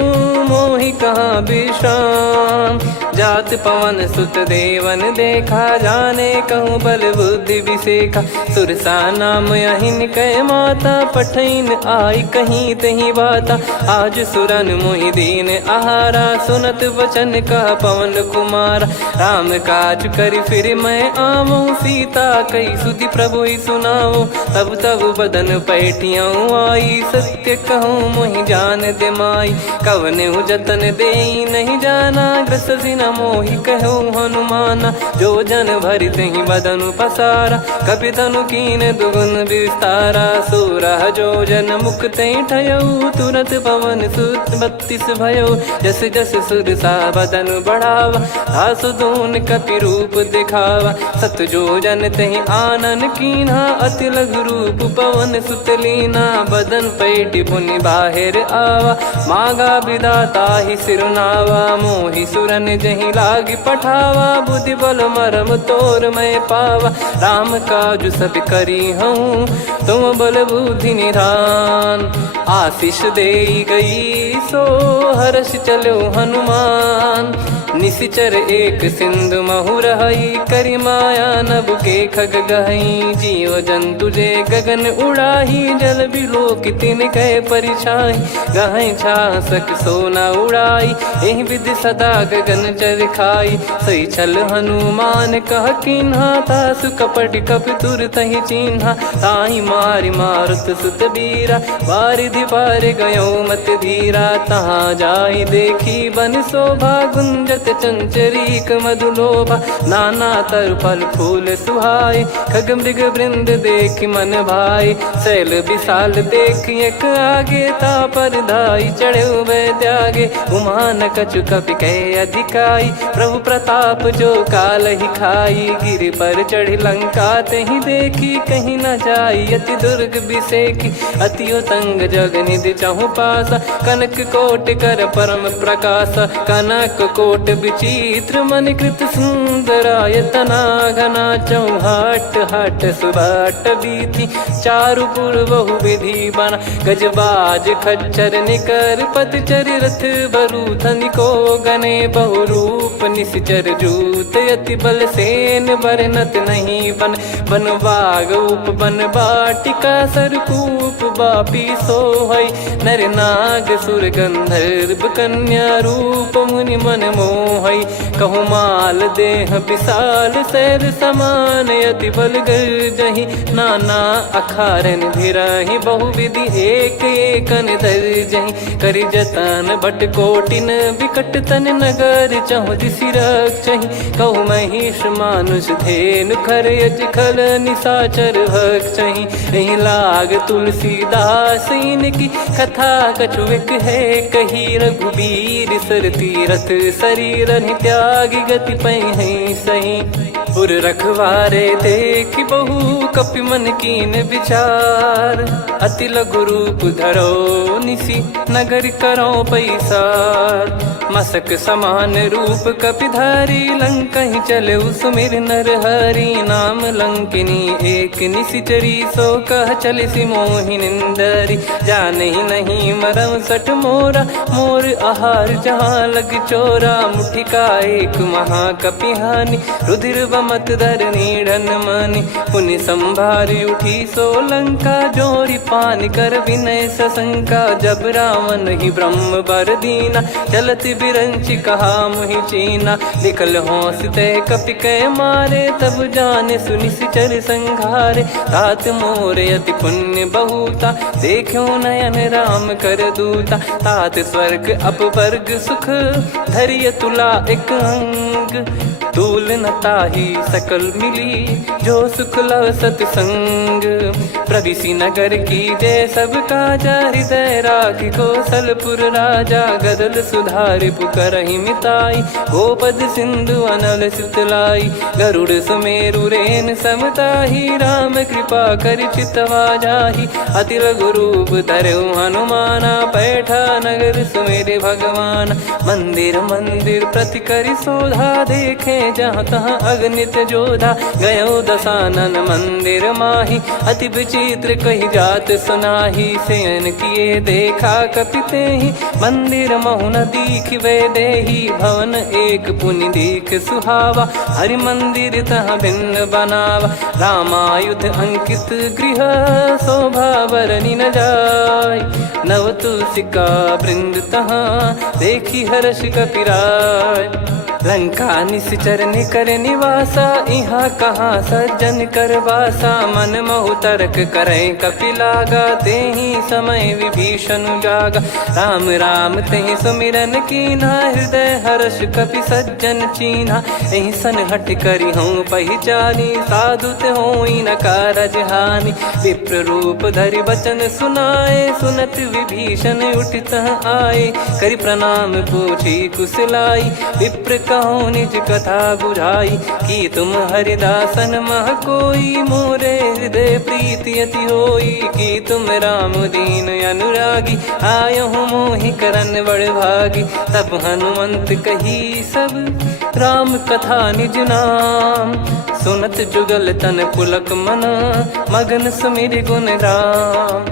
मोहि कहाँ विश्राम। जात पवन सुत देवन देखा, जाने कहूँ बल बुद्धि विसेखा। सुरसा नाम अहिन कै माता, पठैन आई कहीं तहीं बाता। आज सुरन मोहि दीन आहारा, सुनत वचन कह पवन कुमारा। राम काज करि फिर मैं आवऊं, सीता कई सुधि प्रभु ही सुनाओ। तब तब बदन पैठियाँ आई, सत्य कहूँ मोहि जान दे माई। कवने जतन देई नहीं जाना, ग्रसि न मोहि कहूँ हनुमाना। जो जन भरि तहि बदनु पसारा, कपि तनु कीन दुगुन विस्तारा। सोरह जो जन मुख तहि ठयऊ, तुरत पवन सुत 32 भयऊ। जस जस सुरसा बदनु बढ़ावा, आसु दून कपि रूप दिखावा। सत जो जन तहि आनन कीन्हा, अति लघु रूप पवन सुत लीना। बदन पैटि पुनि बाहिर आवा, मागा विधाता ही सिरुनावा। मोहि सुरन जहि लागी पठावा, बुद्धि बल मरम तोर मैं पावा। राम काज सब करी हूँ, तुम बल बुद्धि निधान। आशीष दे गई सो हर्ष चलो हनुमान, निसिचर एक सिंधु महु रहई, करी माया नभ के खग गहई। जीव जंतु जे गगन उड़ाही, जल बिलोक तिन कह परिछाई। गहई छासक सोना उड़ाई, एहि विधि सदा गगन चर खाई। सही छल हनुमान कह किन्हा, तासु कपट कपि तुर तहि चिन्हा। ताहि मारि मारुत सुत बीरा, वारिधि पार गयो मत धीरा। तहाँ जाई देखी बन शोभा, गुंजत चंचरीक मधुलोभा। नाना तर फल फूल सुहाए, खग मृग वृंद देखि मन भाई। शैल विशाल देखि एक आगे, तापर धाई चढ़े वै त्यागे। उमा न कछु कपि कह अधिकाई, प्रभु प्रताप जो काल ही खाई। गिरि पर चढ़ी लंका तहि देखी, कहीं न जाई अति दुर्ग बिसेकी। अति उतंग जग निधि चहु पासा, कनक कोट कर परम प्रकाश। कनक कोट विचित्र मन कृत सुंदरायतना घना। चौहाट हाट सुबाट बीती, चारुपुर बहु विधि बना। गजबाज खच्चर निकर पतचर, रथ बरु धनिको गने। बहु रूप निश्चर जूत, अति बल सेन बरनत नहीं बन। बन बाग उप बन बाटिका, सरकूप बापी सोहई। नर नाग सुर गंधर्व कन्या, रूप मुनि मन मोहई। कहु माल देह विशाल, सैर समान अति बल गर्जहि। नाना अखारन भिरहि, बहु विधि एक एकन धरजहि। करि जतन भट कोटिन, विकट तन नगर चहु दिसि रक्षहि। कहु महिष मानुष धेनु, खर यज खल निशाचर भक्षहि। एहि लाग तुलसीदास इनकी, कथा कछु एक है कही। रघुबीर सर तीरथ शरीर, त्यागी गति पै सही। उर रखवारे देखि बहु, कपि मन कीन विचार। अति लघु रूप धरो निसी, नगर करो पैसार। मसक समान रूप कपिधारी, लंकहि चले सुमिर नर हरि। नाम लंकिनी एक निशिचरी, सो कह चलिसि मोहि निंदरी। जानहि नहीं मरम सठ मोरा, मोर आहार जहाँ लग चोरा। मुठिका एक महाकपिहानि, रुधिर बमत धरनी ढन मनि। पुनि संभारी उठी सो लंका, जोरी पान कर विनय सशंका। जब रावण ही ब्रह्म बर दीना, चलत बिरंचि कहा मुहि चीना। निकल होंस ते कपि कै मारे, तब जाने सुनिश्चर संघारे। तात मोर अति पुण्य बहुता, देखो नयन राम कर दूता। तात स्वर्ग अपवर्ग सुख, धैर्य तुला एक अंग। तूल न ताहि सकल मिली, जो सुख लव सतसंग। प्रविशि नगर की जय सब काजा, हृदय राखि कौशलपुर राजा। गदल सुधारि पुकारहि मिताई, गोपद सिंधु अनल सितलाई। गरुड़ सुमेरु रेन समताहि, राम कृपा करि चितवा जाहि। अति लघु रूप धरऊ हनुमाना, पैठा नगर सुमेरे भगवान। मंदिर मंदिर प्रति करि शोधा, देखे जहाँ तहाँ अगणित जोधा। गयो दशानन मंदिर माही, अति विचित्र कही जात सुनाही। शयन किए देखा कपिते ही, मंदिर महु न दीख वे देही। भवन एक पुनि दीख सुहावा, हरि मंदिर तहाँ भिन्न बनावा। रामायुध अंकित गृह, शोभा बरनि न जाय। नव तुलसिका वृंद तहाँ, देखी हर्ष कपिराय। लंका निश्चर निकर निवासा, इहाँ कहाँ सज्जन कर वासा। मन महु तर्क करें कपिलागा, तेहि समय विभीषण जागा। राम राम तेहि सुमिरन कीन्हा, हृदय हर्ष कपि सज्जन चीन्हा। एहि सन हट करि हूँ पहिचानी, साधु ते होई न कारज हानि। विप्र रूप धरि बचन सुनाए, सुनत विभीषण उठित आए। करि प्रणाम पूछी कुशलाई, विप्र कहो निज कथा बुझाई। कि तुम हरिदासन मह कोई, मोरे हृदय प्रीति अति होई। कि तुम राम दीन अनुरागी, आयहु मोहि करन बड़ भागी। तब हनुमंत कही सब, राम कथा निज नाम। सुनत जुगल तन पुलक मना, मगन सुमिर गुण राम।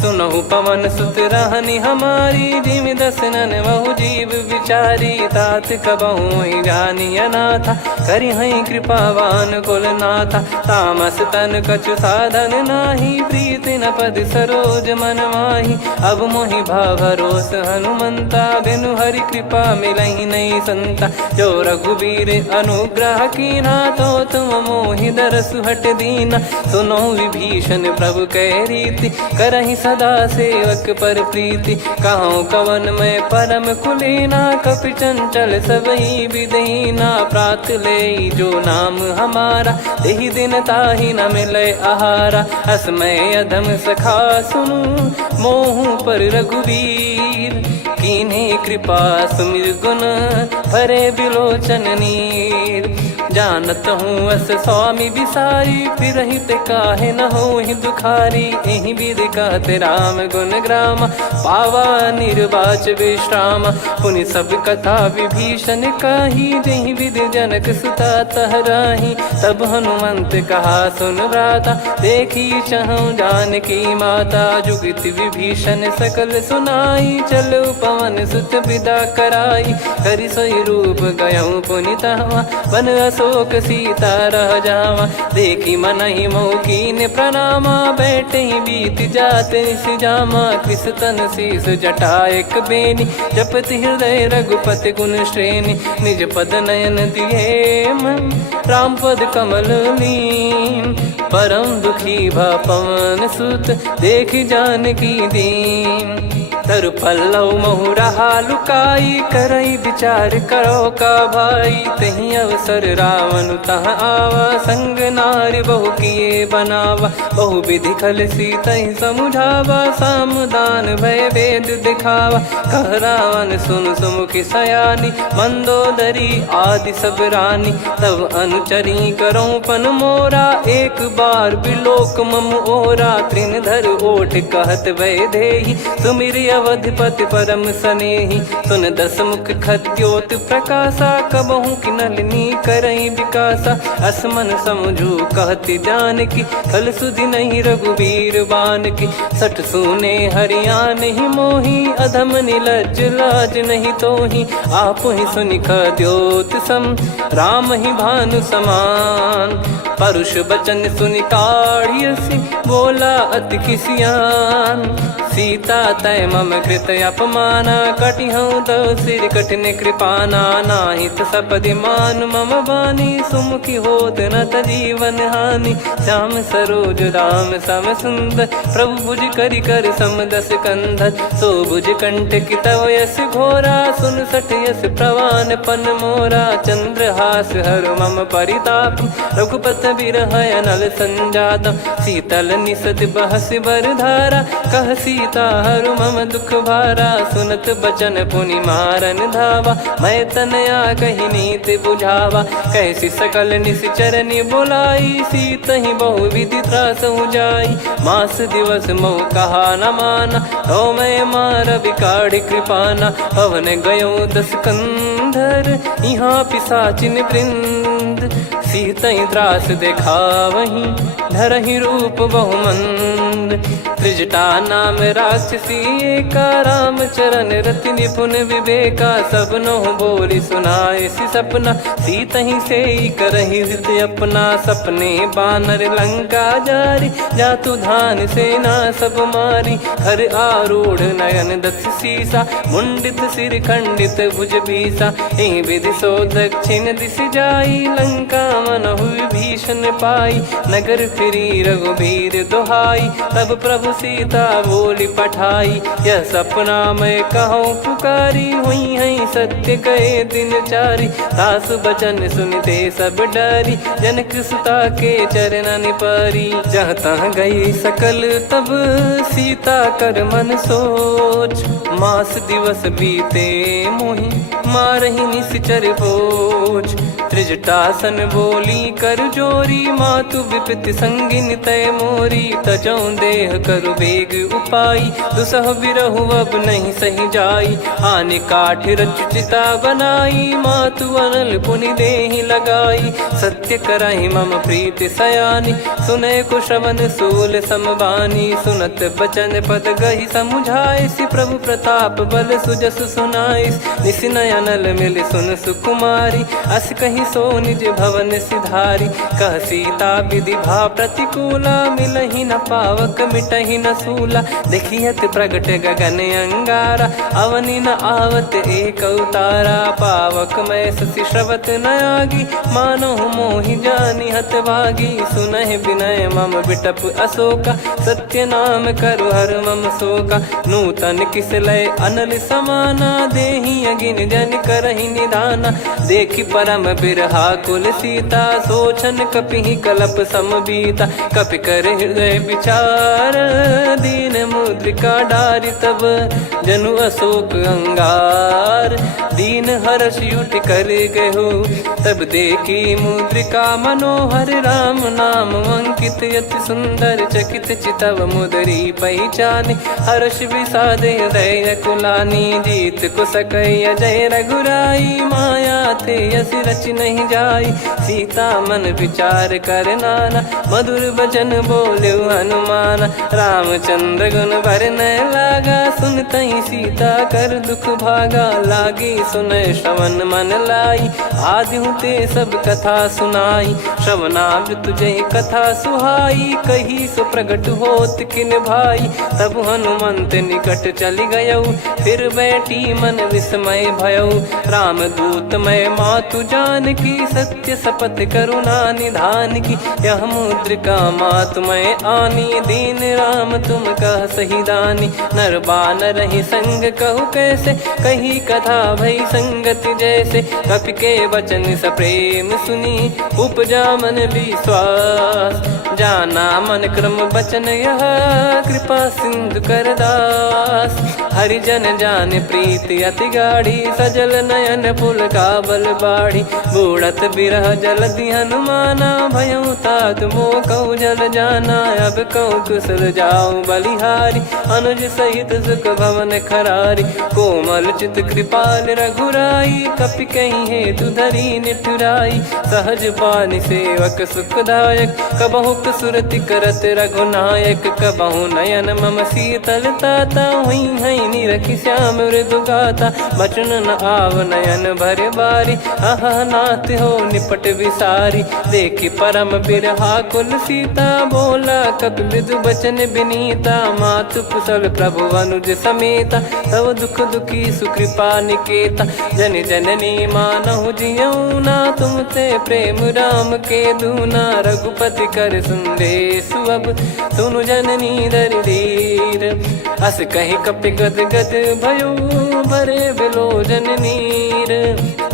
सुनहु पवन सुत रहनी हमारी, जिमि दसनन बहु जीव विचारी। तात कबहु ही जानी अनाथा, करि हई कृपावान कुलनाथा। तामस तन कछु साधन नाही, प्रीति न पद सरोज मन माही। अब मोहि भाव भरोस हनुमंता, बिनु हरि कृपा मिलहि नहीं संता। जो रघुबीर अनुग्रह कीना, तो तुम मोहि दरसु हट दीना। सुनो विभीषण प्रभु कह रीति, करहि सदा सेवक पर प्रीति। कहूँ कवन में परम कुलीना, कपि चंचल सबई विदहीना। प्रात ले जो नाम हमारा, तेहि दिन ताहि न मिले आहारा। असमय अधम सखा सुनु, मोहु पर रघुवीर। कीन्ही कृपा सुमिर गुण, भरे बिलोचन नीर। जानत हूँ अस स्वामी बिसारी, फिर हित काहे न होहि दुखारी। एहि विधि कहते राम गुण ग्राम, पावा निर्वाच विश्राम। पुनि सब कथा विभीषण कही, जहि विधि जनक सुता तहराही। तब हनुमंत कहा सुन भ्राता, देखी चहु जानकी माता। जुगित विभीषण सकल सुनाई, चलो पवन सुत विदा कराई। करि सोई रूप गयऊँ पुनि तहवा, बन अशोक सीता रह जावा। देखी मनहि मौकीन प्रणामा, बैठे ही बीत जाते निस जामा। कृस तन शीस जटा एक बेनी, जपति हृदय रघुपति गुण श्रेणी। निज पद नयन दिए मन, राम पद कमल लीन। परम दुखी भा पवन सुत, देखि जानकी दीन। तरु पल्लव महु रहा लुकाई, करई विचार करो का भाई। तही अवसर रावण तहाँ आवा, संग नारी बहु किए बनावा। बहु विधि खल सीतहि समुझावा, सामदान भय वेद दिखावा। कह रावण सुन सुमुखि सयानी, मंदोदरी आदि सब रानी। तब अनुचरी करो पन मोरा, एक बार बिलोक मम ओरा। तृण धर ओठ कहत भय देहि, सुमिरि अवधिपति परम सनेहि। सुन दस मुख खद्योत प्रकाशा, कबहु कि नलिनी करई विकासा। असमन समझू कहति जानकी, खल सुधि नहीं रघुबीर बान की। सठ सुने हरियान ही मोही, अधम निलज लाज नहीं तोही। आप ही सुनि खद्योत सम, राम ही भानु समान। परुष बचन सुनि काढ़ियसि, बोला अति किसियान। सीता तय मम कृत अपमाना, कटिहऊँ तो सिर कठिन कृपाना। नाहित सपदि मान मम बानी, सुमुखी होत न जीवन हानि। श्याम सरोज राम सम सुंदर, प्रभु भुज करि कर सम दस कंधर। सो भुज कंठ की तव यस घोरा, सुन सठ यस प्रवान पन मोरा। चंद्रहास हर मम परिताप, रघुपत बिरह अनल संजातम। शीतल निसत बहस बर धारा, कह सीता हरु मम दुख भारा। सुनत बचन पुनि मारन धावा, मैं तनया कही नीति बुझावा। कैसी सकल निश्चरनि बुलाई, सीतहि बहु विधि त्रासहु जाई। मास दिवस मोह कहा न माना, तो मैं मार बिकाढ़ कृपाना। पवन गयो दस कंधर, यहाँ पिशाचिन वृंद। सीतहि त्रास देखावहीं, धरहि रूप बहुमंद। त्रिजटा नाम राक्षसी एका, राम चरण रति निपुण विवेका। सब नोह बोली सुनाए सि सपना, सीतहि से करहि हृदय अपना। सपने बानर लंका जारी, जातु धान सेना सब मारी। हर आरूढ़ नयन दस सीसा, मुंडित सिर खंडित भुज भीसा। एहि विधि सो दक्षिण दिस जाई, लंका मनहु विभीषण पाई। नगर फिरी रघुबीर दुहाई, तब प्रभु सीता बोली पठाई। यह सपना मैं कहूँ पुकारी, हुई है सत्य कहे दिन चारी। सासु बचन सुनते सब डरी, जनक सुता के चरण परी। जहाँ तहाँ गई सकल तब सीता कर मन सोच। मास दिवस बीते मोहि, मारहि निश्चर बोझ। त्रिजटासन बोली कर जोरी, मातु विपति संगिन तय मोरी। तजौ देह करु बेग उपाई, दुसह बिरहु अब नहीं सही जाई। आने काठ रचिता बनाई, मातु अनल पुनि देहि लगाई। सत्य कराहि मम प्रीति सयानी, सुनै को श्रवण सूल समबानी। सुनत बचन पद गहि समुझाइसि, प्रभु प्रताप बल सुजस सुनाइस। निसि नयनल मिल सुन सुकुमारी, अस कहीं सो निज भवन सिधारी। कह सीता विधि भा प्रतिकूला, मिलहि न पावक मिटहि न सूला। देखियत प्रगट गगन अंगारा, अवनि न आवत एक अवतारा। पावक मैं ससि श्रवत न आगी, मानो मोहि जानि हत भागी। सुनहि विनय मम बिटप अशोका, सत्य नाम करु हर मम शोका। नूतन किस लय अनल समाना, देहि अगिन जन करहि निधाना। देखि परम बिरहा कुल सीता, सोचन कपिहि कलप समबीता। कपि कर हृदय विचार, दीन मुद्रिका डारि तब। जनु अशोक अंगार, दीन हर्ष उठ कर गहु। तब देखी मुद्रिका मनोहर, राम नाम अंकित अति सुंदर। चकित चितव मुदरी पहचाने, हर्ष विषाद हृदय कुलानी। जीत को सकई अजय रघुराई, माया थे यस रच नहीं जाई। सीता मन विचार कर नाना, मधुर वचन बोले हनुमान। रामचंद्र गुण भरने लागा, सुनतहि सीता कर दुख भागा। लागी सुनय श्रवण मन लाई, आदिहु ते सब कथा सुनाई। श्रवणाव तुझे कथा सुहाई, कही सो प्रगट होत किन भाई। तब हनुमंत निकट चली गयौ, फिर बैठी मन विस्मय भयौ। राम दूत मैं मातु जानकी, सत्य शपथ करुणा निधान की। यह मुद्रिका मातु मैं आनी, दीन राम तुम कह सही दानी। नर बानर ही संग कहु कैसे, कही कथा भई संगति जैसे। कपि के वचन सप्रेम सुनी, उपजा मन विश्वास। जाना मन क्रम बचन यह, कृपा सिंधु कर दास। हरिजन जान प्रीति अति गाढ़ी, सजल नयन पुल काबल बाढ़ी। बूढ़त बिरह जलधि हनुमाना, भयउ तात मोह कहु जल जाना। अब कहु कुशल जाऊं बलिहारी, अनुज सहित सुख भवन खरारी। कोमल चित कृपाल रघुराई, कपि कहीं हेतु धरी निठुराई। सहज पानि सेवक सुखदायक, कबहु सुरति करत रघुनायक। कबहु नयन मम शीतल ताता, हुई हई निरखि श्याम मृदु गाता। बचन न आव नयन भर बारी, अह नाथ हो निपट विसारी। देखि परम बिरहा कुल सीता, बोला कपि मृदु बचन बिनीता। मातु कुशल प्रभु अनुज समेता, तव दुख दुखी सुकृपा निकेता। जन जननी मानहु जियऊ ना, तुम ते प्रेम राम के दूना। रघुपति कर संदेश अब, सुनु जननी दर धीर। अस कहि कपि गद गद भयो, भरे बिलोचन नीर।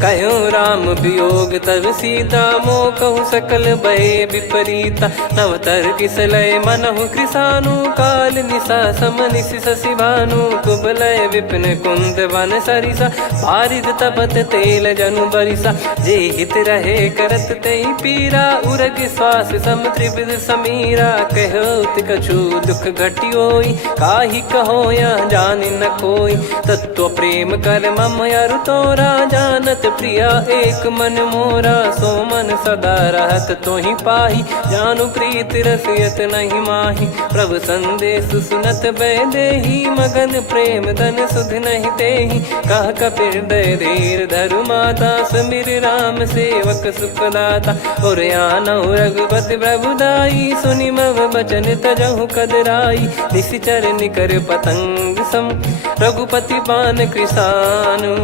कहु राम वियोग तब सीता, मोह कहु सकल भय विपरीता। नवतर किस लय मनहु कृसानु, काल निशा सम निशि शशि भानु। कुबलय विपिन कुंद वन सरिसा, पारिद तपत तेल जनु बरिसा। जे हित रहे करत तेहि पीरा, उरग श्वास सम त्रिविध समीरा। कहत कछु दुख घटियोई, काहि कहो या जानि न कोई। तत्व प्रेम कर मम अरु तोरा, जानत प्रिया एक मन मोरा। सो मन सदा रहत तोहि पाही, जानु प्रीत रसियत नहीं माही। प्रभु संदेश सुनत बैदेही, मगन प्रेम धन सुध नहीं तेहि। कह कपि हृदय धीर धरु माता, सुमिर राम सेवक सुखदाता। और आनहु रघुपति प्रभुदाई, सुनि मम बचन तजहु कदराई। निशिचर निकर पतंग सम, रघुपति पान कृसानु।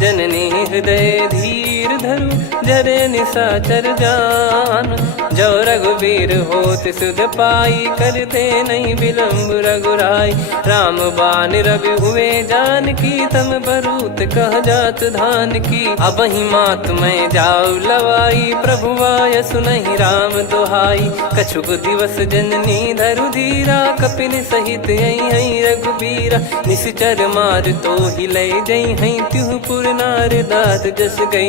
जननी हृदय धीर धरु, जरे निशाचर जान। जो रघुवीर होत सुध पाई, करते नहीं विलम्ब रघुराई। राम बान रवि हुए जानकी, तम बरूत कह जात धान की। अब ही मात मैं जाऊ लवाई, प्रभु आय सुनहि राम दुहाई। कछुक दिवस जननी धरु धीरा, कपिन सहित यही रघुबीरा। निश्चर मार तो ही लय जई हई, त्युह पुर नार दात जस बरस गई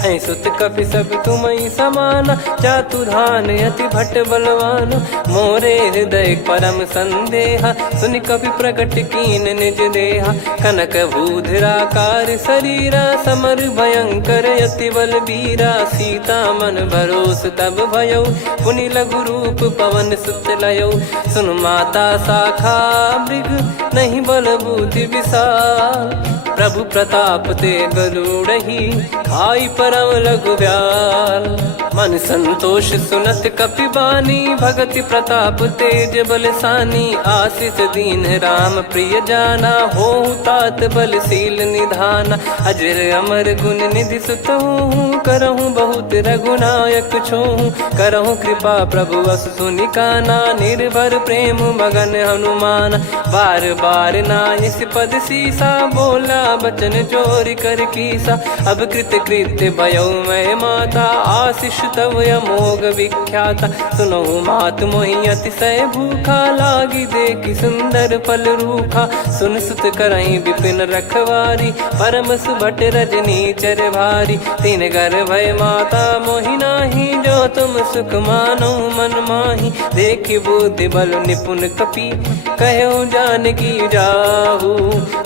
है सुत कपि सब तुमई समाना, चातुधान अति भट्ट बलवान, मोरे हृदय परम संदेहा, सुनि कपि प्रकट कीन निज देहा, कनक भूधराकार शरीरा, समर भयंकर अति बल बीरा, सीता मन भरोस तब भयो, पुनि लघु रूप पवन सुत लयो, सुन माता शाखा मृग नहीं बल बुद्धि विशाल, प्रभु प्रताप ते गरुड़हि खाई परम लघु ब्याल, मन संतोष सुनत कपि बानी, भगति प्रताप तेज बलसानी, आशीष दीन राम प्रिय जाना, होहु तात बलशील निधाना, अजर अमर गुण निधि सुतहु, करहु बहुत रघुनायक छोहु, करहु कृपा प्रभु अस सुनि काना, निर्भर प्रेम मगन हनुमान, बार बार नायस पद सीसा, बोला बचन चोरी कर कीसा, अब कृत कृत्य भयो मैं माता, आशीष तव अमोघ विख्याता, सुनहु मात मोहि अतिशय भूखा, लागी देखि सुंदर फल रूखा, सुन सुत करई विपिन रखवारी, परम सुभट रजनी चर भारी, तीन घर भय माता मोहि नाही, जो तुम सुख मानो मन माही, देखि बुद्धि बल निपुण कपि, कहो जानकी जाहू,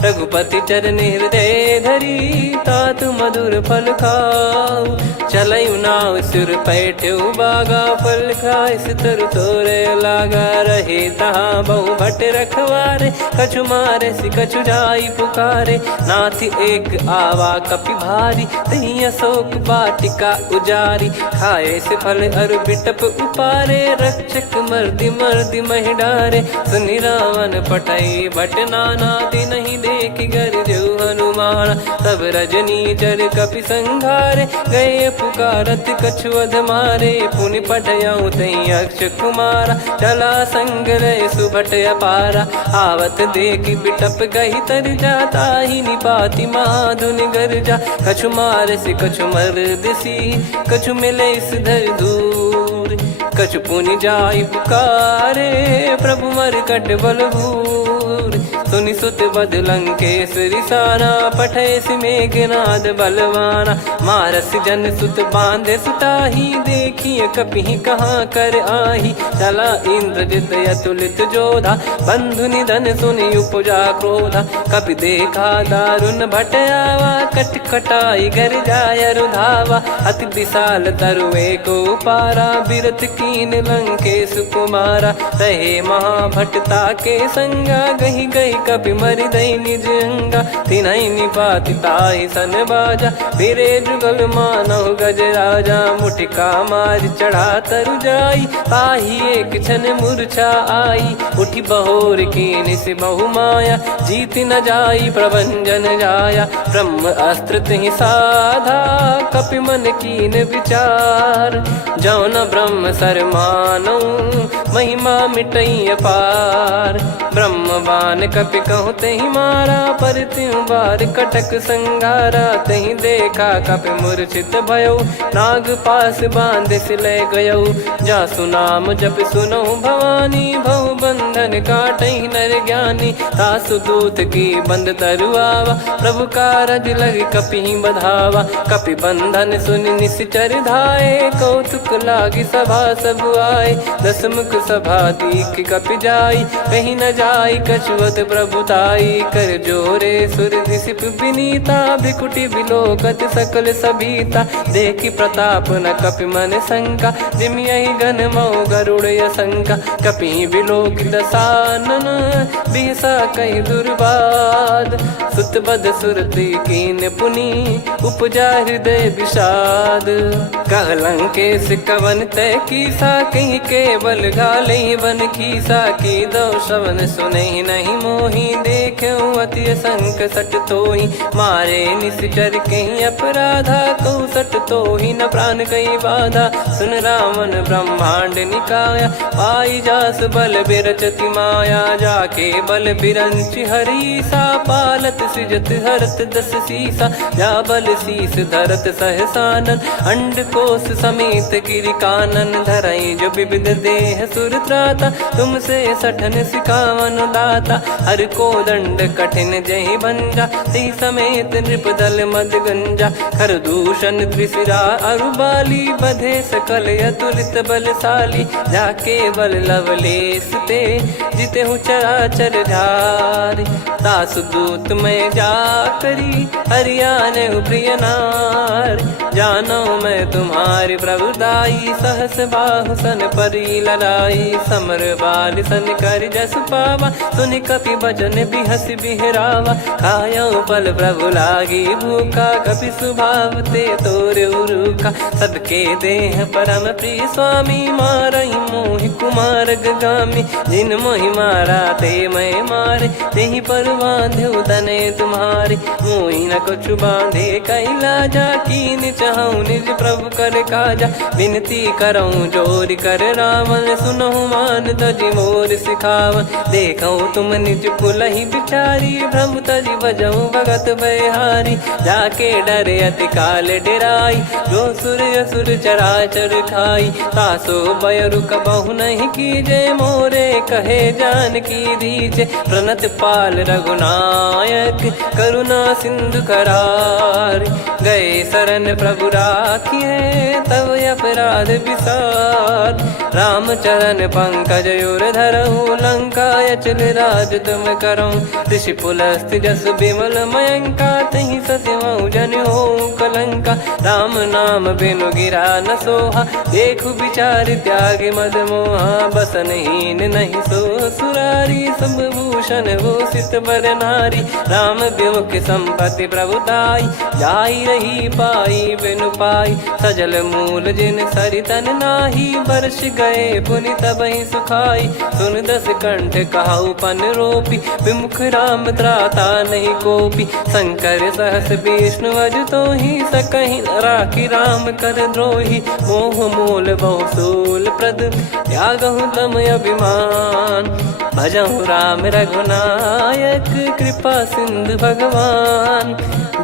रघुपति चरण हृदय धरी, तात मधुर फल खाऊ, चलऊ नाव सिर पैठ्यु बागा, फल खाइस तरु तोरे लागा, रहे तहाँ बहु भट रखवारे, कछु मारे सि कछु जाई पुकारे, नाथ एक आवा कपि भारी, तही अशोक वाटिका उजारी, खाए से फल अर बिटप उपारे, रक्षक मर्दि मर्दि महि डारे, सुनि रावण पटई भट नाना, नहीं देखि गर जो हनुमान, तब रजनी चर कपि संघारे, गए पुकारत कछु अध मारे, पुनि पटयऊ तई अक्ष कुमारा, चला संग लय सुभट अपारा, आवत देखि बिटप गही तर जाता, ही निपाति महाधुनि गर्जा, कछु मार से कछु मर्दिसी, कछु मिले इस धर दूर, कछु पुनि जाई पुकारे, प्रभु मरकट बलभूर, सुनि सुत बद लंकेश्वरी साना, पठय सि मेघनाद बलवाना, मारस जन सुत बांधे सुताही, देखिए कपि कहाँ कर आही, चला इंद्रजित अतुलित जोधा, बंधु निधन सुनि उपजा क्रोधा, कपि देखा दारुण भट आवा, कट कटाई घर जाय रुधावा, अति विशाल तरुए को पारा, बिरत कीन लंकेश कुमारा, रहे महाभटता के संगा, गही गही कपि मरि दई निज अंगा, तिन्हि निपाति ताहि सन बाजा, फिरे जुगल मानव गज राजा, मुटिका मार चढ़ा तरु जाई, ताहि एक क्षण मूर्छा आई, उठी बहोर कीन से बहु माया, जीत न जाई प्रभंजन जाया, ब्रह्म अस्त्र तिहि साधा, कपि मन कीन विचार, जौन ब्रह्म सर मानौ, महिमा मिटई अपार, ब्रह्म बान कपि कहूँ तहि मारा, पर त्यों बार कटक संगारा, तहि देखा कपि मूर्छित भयो, नाग पास बांध सिले गयो, जासु नाम जप सुनो भवानी, भव बंधन काटहि नर ज्ञानी, तासु दूत की बंद तरुआवा, प्रभु कारज लग कपि बधावा, कपि बंधन सुनि निश्चर धाये, कौतुक लागी सभा सब आए, दस मुख सभा दीख कपि जाई, कहीं न जाई कछुअत प्रभुताई, कर जोरे सुर दिसिप विनीता, भिकुटी बिलोकत सकल सबीता, देखि प्रताप न कपि मन शंका, जिमियहि गन मऊ गरुड़ असंका, कपि बिलोक दसानन, बिहसा कहि दुर्बाद, सुत बद सुरति कीन पुनि, उपजा हृदय विषाद, कह लंकेश कवन तय कीसा, कहीं केवल गाले बन खीसा, की दो श्रवण सुनहि नहीं मोहि, देखऊँ अति संक सट तोहि, मारे निश्चर कहीं अपराधा, कहु सट तोहि न प्राण कई बाधा, सुन रावण ब्रह्मांड निकाया, पाई जास बल बिरचति माया, जाके बल बिरंच हरीसा, पालत सृजत हरत दस सीसा, जा बल शीस धरत सहसानन, अंड कोश समेत गिरि कानन, धरई जो विविध देह सुर त्राता, तुमसे सठन सिखावन दाता, हरि हर को दंड कठिन जहि भंजा, तेहि समेत नृपदल मद गंजा। खर दूषण त्रिशिरा अरुबाली, बधे सकल अतुलित बलशाली। जाके बल लवलेस ते, जितेहु चराचर झारि। दास दूत में जा करी, हरियाने प्रिय नार। जानो मैं तुम्हारी प्रभुताई, सहस बाहु सन परी ललाई। समर बाल सन कर जस पावा, सुनि कपि बचन बिहस बिहरावा। खायऊ पल प्रभु लागी भूखा, कपि स्वभाव ते तोर उरुखा। सबके देह परम प्रिय स्वामी, मारई मोहि कुमार गामी। जिन मोहि मारा ते मैं मारे, तेहि पर बांधे तने तुम्हारे। मोहि न कुछ बांधे कैला जा, कीन चाहूं निज प्रभु कर काजा। विनती करऊं जोर कर रावण, सुनहु मान तजि मोर सिखावन। देखऊं तुम निज कुलहि बिचारी, भ्रम तजि बजऊं भगत बहारी। जाके डरे अति काल डेराई, जो सुर असुर चराचर खाई। तासो बयरु कबहु नहीं कीजे, मोरे कहे जान की दीजे। प्रणत पाल रघुनायक, करुणा सिंधु करार। गए शरण प्रभु राखिए, तब अपराध विसार। राम चरण पंकज उर धरहु, लंका अचल राज तुम करऊं। ऋषि पुलस्त जस विमल मयंका, तहि ससिमऊ जन हो कलंका। राम नाम बिनु गिरा न सोहा, देखु विचार त्याग मद मोहा। बसनहीन नहीं सो सुरारी, सब भूषण वो सित बर नारी। राम विमुख संपत्ति प्रभुताई, जाई रही पाई बिनु पाई। सजल मूल जिन सरितन नाही, बरस गए पुनि तबहि सुखाई। सुन दस कंठ कहाऊ पन रोपी, विमुख राम त्राता नहीं कोपी। शंकर सहस विष्णु अजतो ही, सकहि राखी राम कर द्रोही। मोह मूल बहु सूल प्रद, त्यागहु तम अभिमान। भजहु राम रघुनायक, कृपा सिंधु भगवान।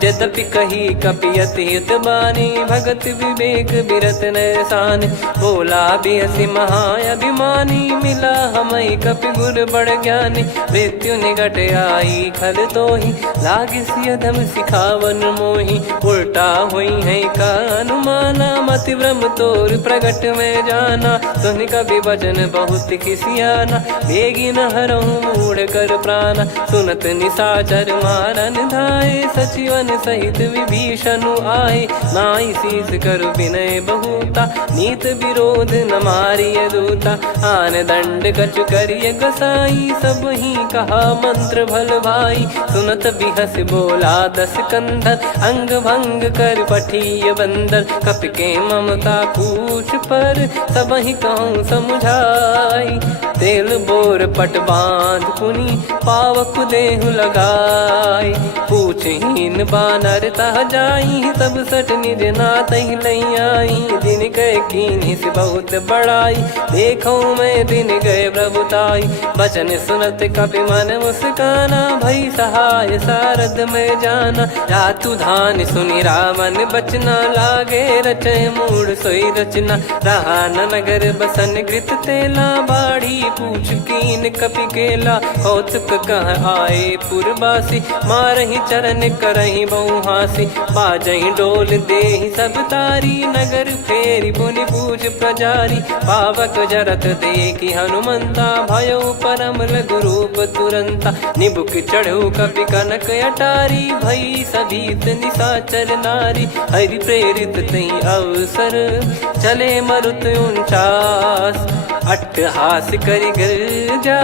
यद्यपि कही कपियति हित बानी, भगत विवेक बिरत नैसान। बोला बिहसि महाअभिमानी, मिला हमई कपि गुर बड़ ज्ञानी। मृत्यु निकट आई खल तोहि, लागिसि अधम सिखावन मोहि। उल्टा हुई है का अनुमाना, मति भ्रम तोर प्रगट में जाना। सुनि कपि वचन बहुत खिसियाना, बेगी न हरहु मूढ़ कर प्राण। सुनत निशाचर मारन धाये, सचिवन सहित विभीषण आए। नाई शीस कर विनय बहुता, नीत विरोध न मारिय दूता। आन दंड कछु करिय गसाई, सब ही कहा मंत्र भल भाई। सुनत बिहस बोला दस कंधर, अंग भंग कर पठिय बंदर। कपि के ममता पूछ पर, सब ही कहूँ समुझाई। तेल बोर पट बांध पुनि, पावक देहु लगाई। पूछहीन बानर तह जाई, तब सट निज नाथ ही लई आई। दिन गए कीन्ही से बहुत बड़ाई, देखो मैं दिन गए प्रभुताई। बचन सुनत कपि मन मुस्काना, भई सहाय सारद में जाना। जातु धान सुनि रावण बचना, लागे रचे मूढ़ सोई रचना। रहा न नगर बसन कृत तेला, बाढ़ी पूछ कीन कपि केला। कौतुक कह आए पुरबासी, मारहि चरण करहि बहु हासी। बाजहि डोल देहि सब तारी, नगर फेरी पुनि पूछ प्रजारी। पावक जरत देखि हनुमंता, भयो परम लघु रूप तुरंता। निबुक चढ़ऊ कपि कनक अटारी, भई सभीत निशाचर नारी। हरि प्रेरित तहि अवसर, चले मरुत 49। अट्टहास करि गिरजा,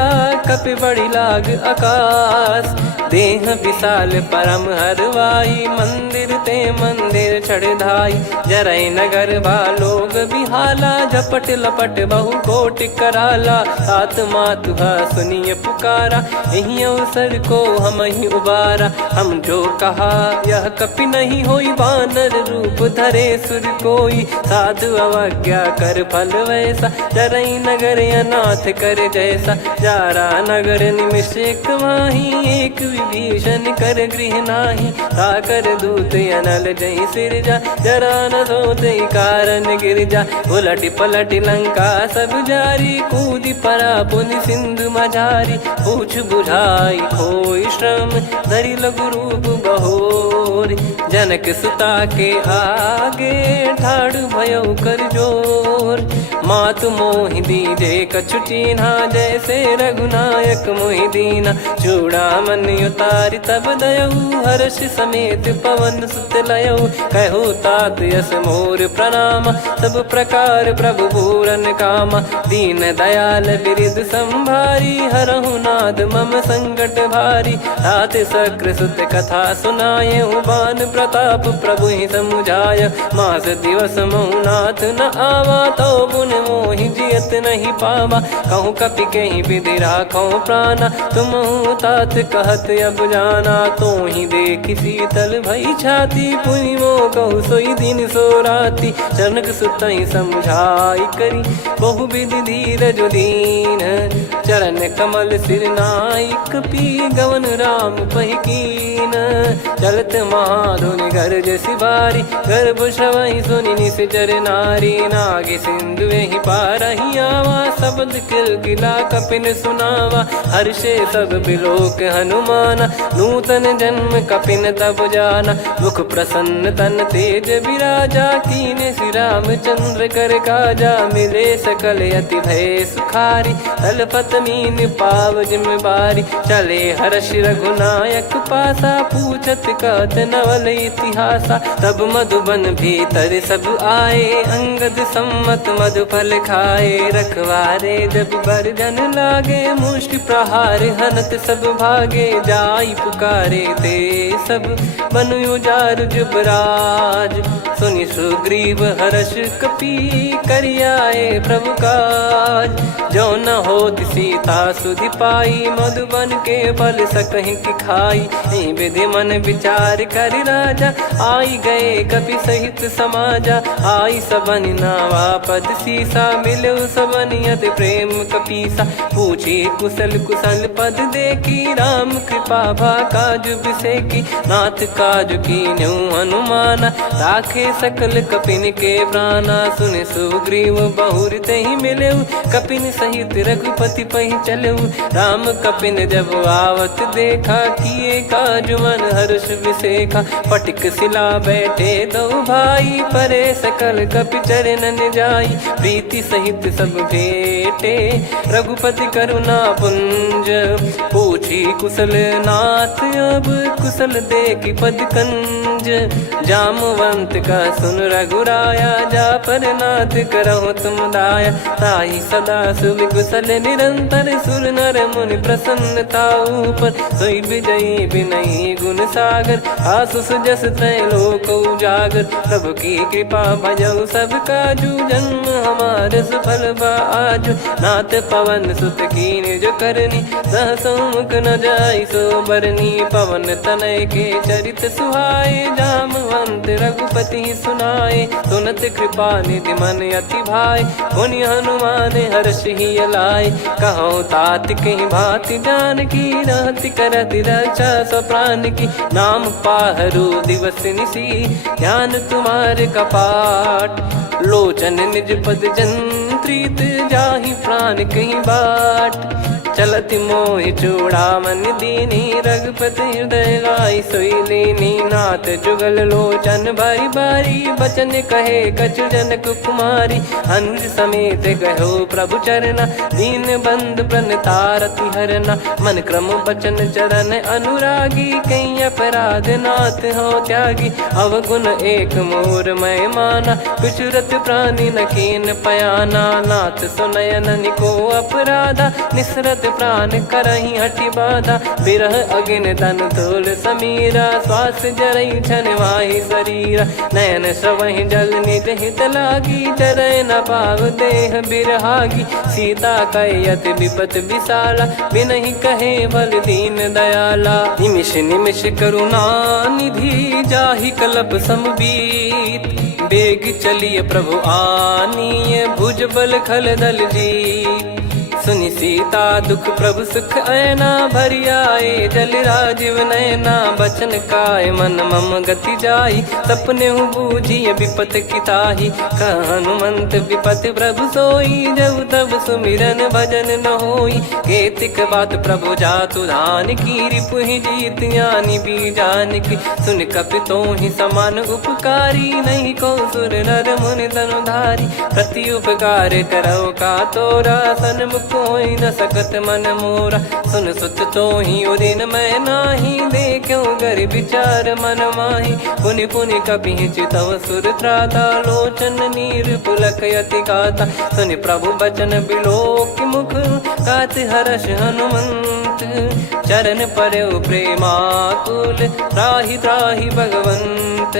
कपि बड़ी लाग आकाश। देह विशाल परम हरवाई, मंदिर ते मंदिर चढ़धाई। जरई नगर बालोग बिहाला, झपट लपट बहु कोटि कराला। सात मातुहा सुनिय पुकारा, यही अवसर को हम ही उबारा। हम जो कहा यह कपि नहीं होई, बानर रूप धरे सुर कोई। साधु अवज्ञा कर फल वैसा, जरई नगर अनाथ कर जैसा, जारा नगर निमिष एक माही, एक विभीषण कर गृह नाही, ताकर दूत अनल जय सिरजा, जरा न सोते कारण गिरजा, उलट पलट लंका सब जारी, कूदी परा पुनि सिंधु मझारी, पूछ बुझाई खोई श्रम, धरि लघु रूप बहोर, जनक सुता के आगे ठाड़ भयउ कर जोर, मात मोहि दीजे कछु चीन्हा, जैसे रघुनायक मोहि दीना, चूड़ामन उतारि तब दयऊ, हर्ष समेत पवन सुत लयऊ, कहु तात यस मोर प्रणाम, सब प्रकार प्रभु पूरन कामा, दीन दयाल बिरिद संभारी, हरहु नाद मम संकट भारी, तात सक्र सुत कथा सुनाये, बान प्रताप प्रभु ही समुझाय, मास दिवस महु नाथ न आवा, तो पुन मोहि जियत नहीं पावा, कहूँ कपि कहीं विधि राखो प्राणा, तुम तात कहत अब जाना, तो ही देखी शीतल भई छाती, पुनि मो कहु सोई दिन सो राती, जनक सुत ही समझाई करी, बहु विधि धीरज दीन, चरण कमल सिर नाई, कपि गवन राम पहि कीन, चलत महाधुनि गर्ज सिबारी, गर्भ श्रवहि सुनि निश्चर नारी, नागे सिंधु ही पारहि आवा, शब्द किलकिला कपिन सुनावा, हर्षे सब बिलोक हनुमाना, नूतन जन्म कपिन तब जाना, मुख प्रसन्न तन तेज विराजा, कीने श्री रामचंद्र कर काजा, मिले सकल अति भय सुखारी, तलपत मीन पाव जिम बारी, चले हर्ष रघुनायक पासा, पूछत कहत नवल इतिहासा, तब मधुबन भीतर सब आए, अंगद सम्मत मधुफल खाए, रखवारे जब बरजन लागे, मुष्टि प्रहार हनत सब भागे, जाई पुकारे ते सब बन उजारु जुबराज, सुनि सुग्रीव हर्ष कपि करियाए प्रभु काज, जो न होत सीता सुधि पाई, मधुबन के फल सकहि की खाई, विधि मन विचार कर राजा, आई गए कपि सहित समाजा, आई सबन नावा पद सीसा, मिलो सबन यद प्रेम कपीसा, पूछी कुशल कुशल पद देखी, राम कृपा भा काज बिसेकी, नाथ काज कीन्यु हनुमाना, राखे सकल कपिन के प्राणा, सुन सुग्रीव बहुर तहि मिलेऊ, कपिन सहित रघुपति पहि चलेऊ, राम कपिन जब आवत देखा, किए काज मन हर्ष विसेखा, फटिक सिला बैठे दो भाई, परे सकल कपि चरणन जाई, प्रीति सहित सब भेटे, रघुपति करुणा पुंज, पूछी कुशल नाथ अब कुशल देखि पद कंज, जामवंत का सुन रघुराया, जा पर नाथ करहु तुम दाया, ताहि सदा सुविकुशल निरंतर, सुर नर मुनि प्रसन्नता ऊपर, सोई विजयी विनयी गुण सागर, आसु सुजस त्रैलोक उजागर, प्रभु की कृपा भजऊ सब काजू, जन्म हमार सफल बा आजु, नाथ पवन सुत कीन जो करनी, सहसो मुख न जाई सो बरनी, पवन तनय के चरित सुहाए, जामवंत रघुपति सुनाए, सुनत कृपा निधि मन अति भाई, पुनि हनुमान हर्ष ही लाए, कहो तात कहीं भांति जान की, रहति करति रक्षा सो प्राण की, नाम पाहरु दिवस निसी, ध्यान तुम्हारे कपाट, लोचन निज पद जंत्रित, जाहि प्राण कहीं बाट, चलति मोहि चूड़ामन दीनी, रघुपति हृदय लाई सोई लीनी, नाथ जुगल लोचन बारी बारी, बचन कहे कछु जनक कुमारी, अनुज समेत गयो प्रभु चरना, दीन बंद प्रणतारति हरना, मन क्रम बचन चरण अनुरागी, कहीं अपराध नाथ हो त्यागी, अवगुण एक मोर मैं माना, विचुरत प्राणी न कीन पयाना, नाथ सुनयन निको अपराधा, निसरत प्राण करही हटि बाधा, बिरह अगिन तन तोल समीरा, श्वास जरई छन वाहि शरीरा, नयन श्रवहि जल निज हित लागी, जरय न पाव देह बिरहागी, सीता कयत विपत विशाला, बिनहि कहे बल दीन दयाला, निमिष निमिष करुणा निधि, जाहि कलप समबीत, बेग चलिए प्रभु आनिए, भुजबल खल दल जी। सुनि सीता दुख प्रभु सुख ऐना, भरि आए जल राजीव नैना। बचन काय मन मम गति जाई, सपने हूँ बूझिए विपत किताही। हनुमंत विपत प्रभु सोई, जब तब सुमिरन भजन न होई। केतिक बात प्रभु जातु धान की, रिपुहि जीत ज्ञानी बीजान की। सुन कपितों ही समान उपकारी, नहीं को सुर नर मुनि तनुधारी। प्रति उपकार करौ का तोरा, सन्मुख कोई न सकत मन मोरा। सुन सुत तो ही उदिन मैं नाही, देखो गर विचार मन माही। पुनि पुनि कपि चितव सुर त्राता, लोचन नीर पुलक यति गाता। सुनि प्रभु बचन बिलोक मुख, गात हर्ष हनुमंत। चरण परौ प्रेमाकुल, त्राहि त्राहि भगवंत।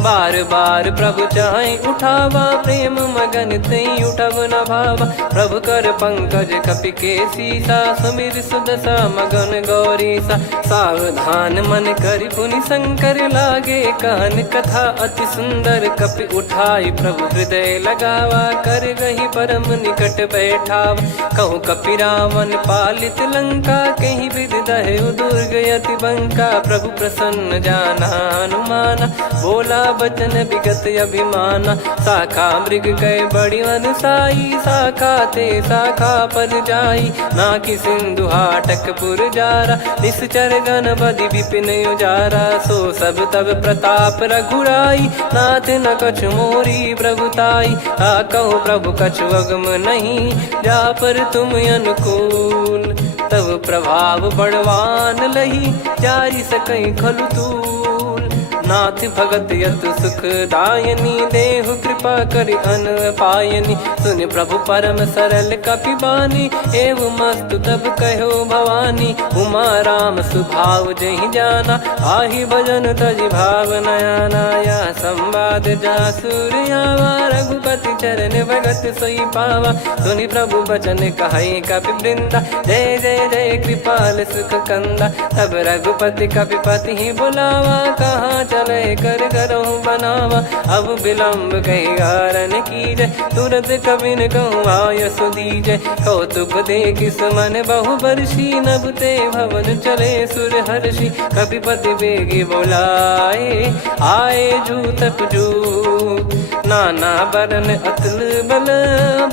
बार बार प्रभु चाहि उठावा, प्रेम मगन तई उठब न भावा। प्रभु कर पंकज कपि के सीसा, सुमिर सुदशा मगन गौरीसा। सावधान मन करि पुनि शंकर लागे, कहन कथा अति सुंदर। कपि उठाई प्रभु हृदय लगावा, कर गही परम निकट बैठावा। कहु कपि रावण पालित लंका, कहीं विधि दहु दुर्ग यति बंका। प्रभु प्रसन्न जाना हनुमाना, बोला बचन विगत अभिमाना। शाखा मृग गए बड़ी अनुसाई, शाखा ते शाखा पर जाई। ना कि सिंधु हाटकपुर जारा, निश्चर गण बदि विपिन उजारा। सो सब तब प्रताप रघुराई, नाथ न कछु मोरी प्रभुताई। कहो प्रभु कछु अगम नहीं, जा पर तुम अनुकूल। तब प्रभाव बड़वान लही, जारी सकई खलु तूल। नाथ भगत यतु सुख दायनी, देहु कृपा करि अन पायनी। सुन प्रभु परम सरल कपि बानी, एव मस्तु तब कहो भवानी। उमा राम सुभाव जहि जाना, आहि भजन तजि भाव नया नाया। संवाद जासुर आवा, रघुपति चरण भगत सोई पावा। सुनि प्रभु बचन कहै कपि वृंदा, जय जय जय कृपाल सुख कंदा। तब रघुपति कपि पति ही बुलावा, कहाँ चले कर करहु बनावा। अब विलम्ब कही कारण कीजय, तुरत कवि न कहूँ आयसु दीजय। कौतुक देख सुमन बहु बरसी, नभ ते भवन चले सुर हर्षि। कपिपति बेगी बोलाए, आए जूतक जूत। नाना बरन अतुल बल,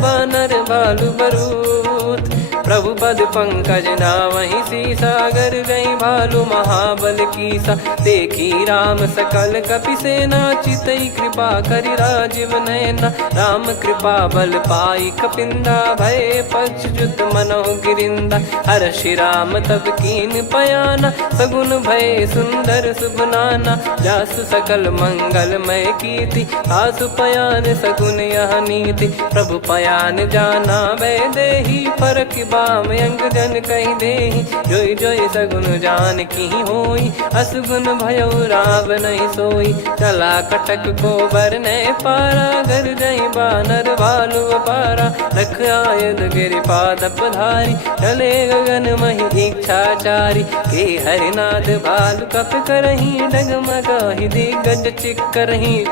बानर बालु बरूत। प्रभु पद पंकज नावहि सीसा, गर गई भालु महाबल कीसा। देखी राम सकल कपि सेना, चितई कृपा करि राजीव नयना। राम कृपा बल पाई कपिंदा, भय पक्षजुत मनोह गिरिंदा। हर्षि राम तब कीन पयाना, सगुन भय सुंदर शुभ नाना। जासु सकल मंगलमय कीर्ति, आसु पयान सगुन यह नीति। प्रभु पयान जाना वै देहि, फरक बाम अंग जन कहि देहि। जोई जोई सगुन जान की होई, असगुन भयो राव नहीं सोई। चला कटक को बरने पारा, घर जई बानर भालु अपारा। रख आयद गिरि पाद पधारी, चले गगन महि इच्छाचारी। के हरिनाथ भालु कप करही, डगमगाहि दिग्गज चिक्करही।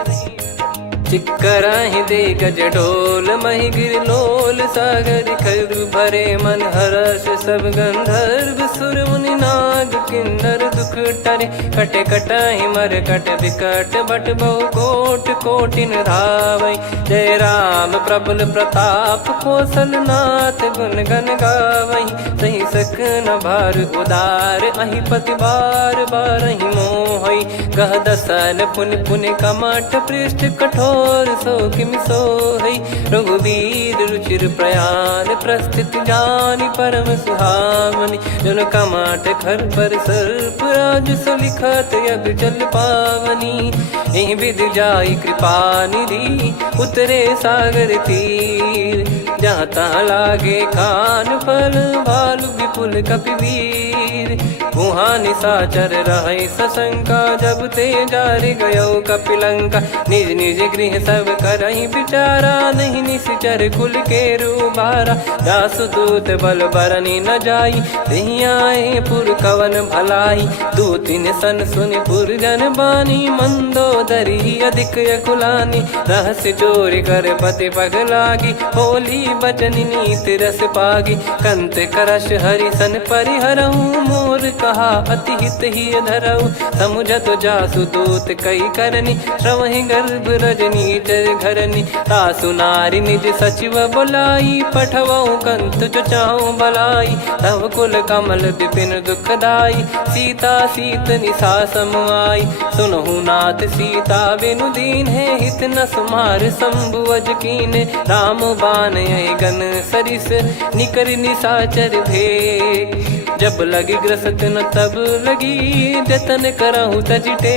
चिक्कराहि दे गज डोल, महि गिर लोल सागर खरु भरे मन। हर्ष सब गंधर्व सुर मुनि नाग, किन्नर दुख टरे। कटे कटाहि मर कट विकट, बट बहु कोट कोटिन धावै। जय राम प्रबल प्रताप, कौशल नाथ गुण गण गावै। सही सक न भार उदार, अहि पति बार बारहि मोहै। गह दसन पुनि पुनि कमठ, पृष्ठ कठोर सो किमि सोहै। रघुवीर रुचिर प्रयाण, प्रस्थित जानि परम सुहावनी। जन कमाट खर पर सर्प, राज सलिखत अब चल पावनी। एहि विधि जाई कृपा निधि, उतरे सागर तीर। जहाँ तहाँ लागे खान फल भालु विपुल कपिवीर। वहाँ निशाचर रहे सशंका जब ते जारी गयो कपिलंका। निज निज गृह सब करहि विचारा नहीं निश्चर कुल के रूबारा। जासुदूत बल बरनी न जाई तेहि आए पुर कवन भलाई। दो तीन सन सुनि पुर जन बानी मंदोदरी अधिक अकुलानी। रहस्य चोरी कर पति पग लागी होली बचन नीत रस पागी। कंत करश हरि सन परिहरऊ मोर कहा अति हित ही धरऊ। समुझत जासुदूत कई करनी श्रवहि गर्भ रजनी चर घरनी। तासु नारी निज सचिव बुलाई पठवऊ कंत जो चाहूं भलाई। तव कुल कमल विपिन दुखदाई सीता सीत निशा समाई। सुनहु नाथ सीता बिनु दीन है हित न सुमार शंभुअज कीने। राम बान यही गन सरिस निकर निशाचर भेग। जब लगी ग्रसत न तब लगी जतन करहु तजिटे।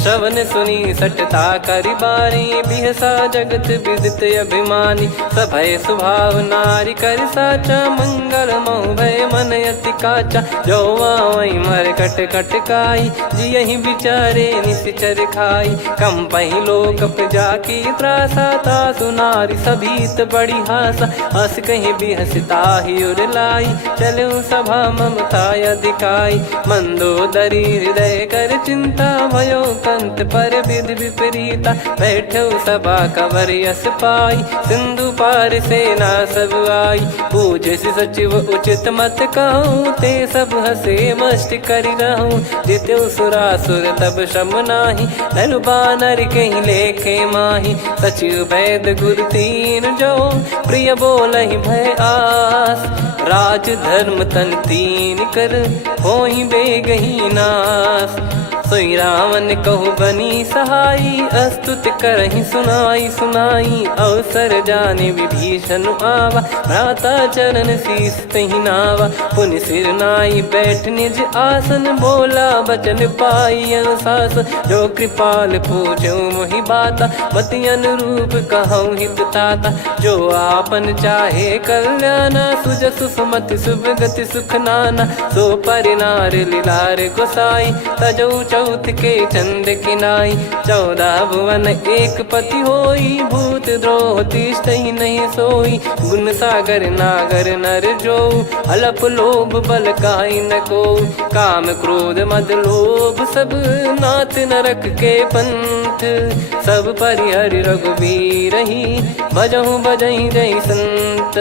श्रवण सुनी सटता करि बारी बिहसा जगत विदित अभिमानी। सभय स्वभाव नारी कर साचा मंगल मोह भय मन अति काचा। जो आवई मर कट कट काई जियहि विचारे निश्चर खाई। कम पही लोक जाकी त्रासा तासु नारी सभीत बड़ी हासा। हस कहीं बिहसता ही उर लाई चलऊ सभा ममता अधिकाई। मंदोदरी हृदय कर चिंता भयो कंत पर विधि विपरीता। बैठो सभा कवर यस पाई सिंधु पार सेना सब आई। पूज्य सचिव उचित मत कहूँ ते सब हसे मस्त करि रहूं। जित्यो सुरासुर तब श्रम नाही धनु बानर कहीं लेखे माही। सचिव वैद गुरु तीन जो प्रिय बोलहि भय आस। राज धर्म तन तीन कर होई बेगही नास। सोई रावण कहु बनी सहाई अस्तुत करहि सुनाई सुनाई। अवसर जाने विभीषण आवा भ्राता चरण शीस तहि नावा। पुनि सिर नाई बैठ निज आसन बोला बचन पाई अनुशासन। जो कृपाल पूछो मोहि बाता मति अनुरूप कहूँ हित ताता। जो आपन चाहे कल्याणा सुजसु सुमति शुभ गति सुख नाना। सो परिनार लीलार गोसाई तजौ चौथ के चंद किनाई। 14 भुवन एक पति होई भूत द्रोह तिष्ठहि नहीं सोई। गुण सागर नागर नर जो अलप लोभ बल काई न को। काम क्रोध मद लोभ सब नाथ नरक के पंथ। सब परिहरि रघुबीर ही भजहु भजहि जय संत।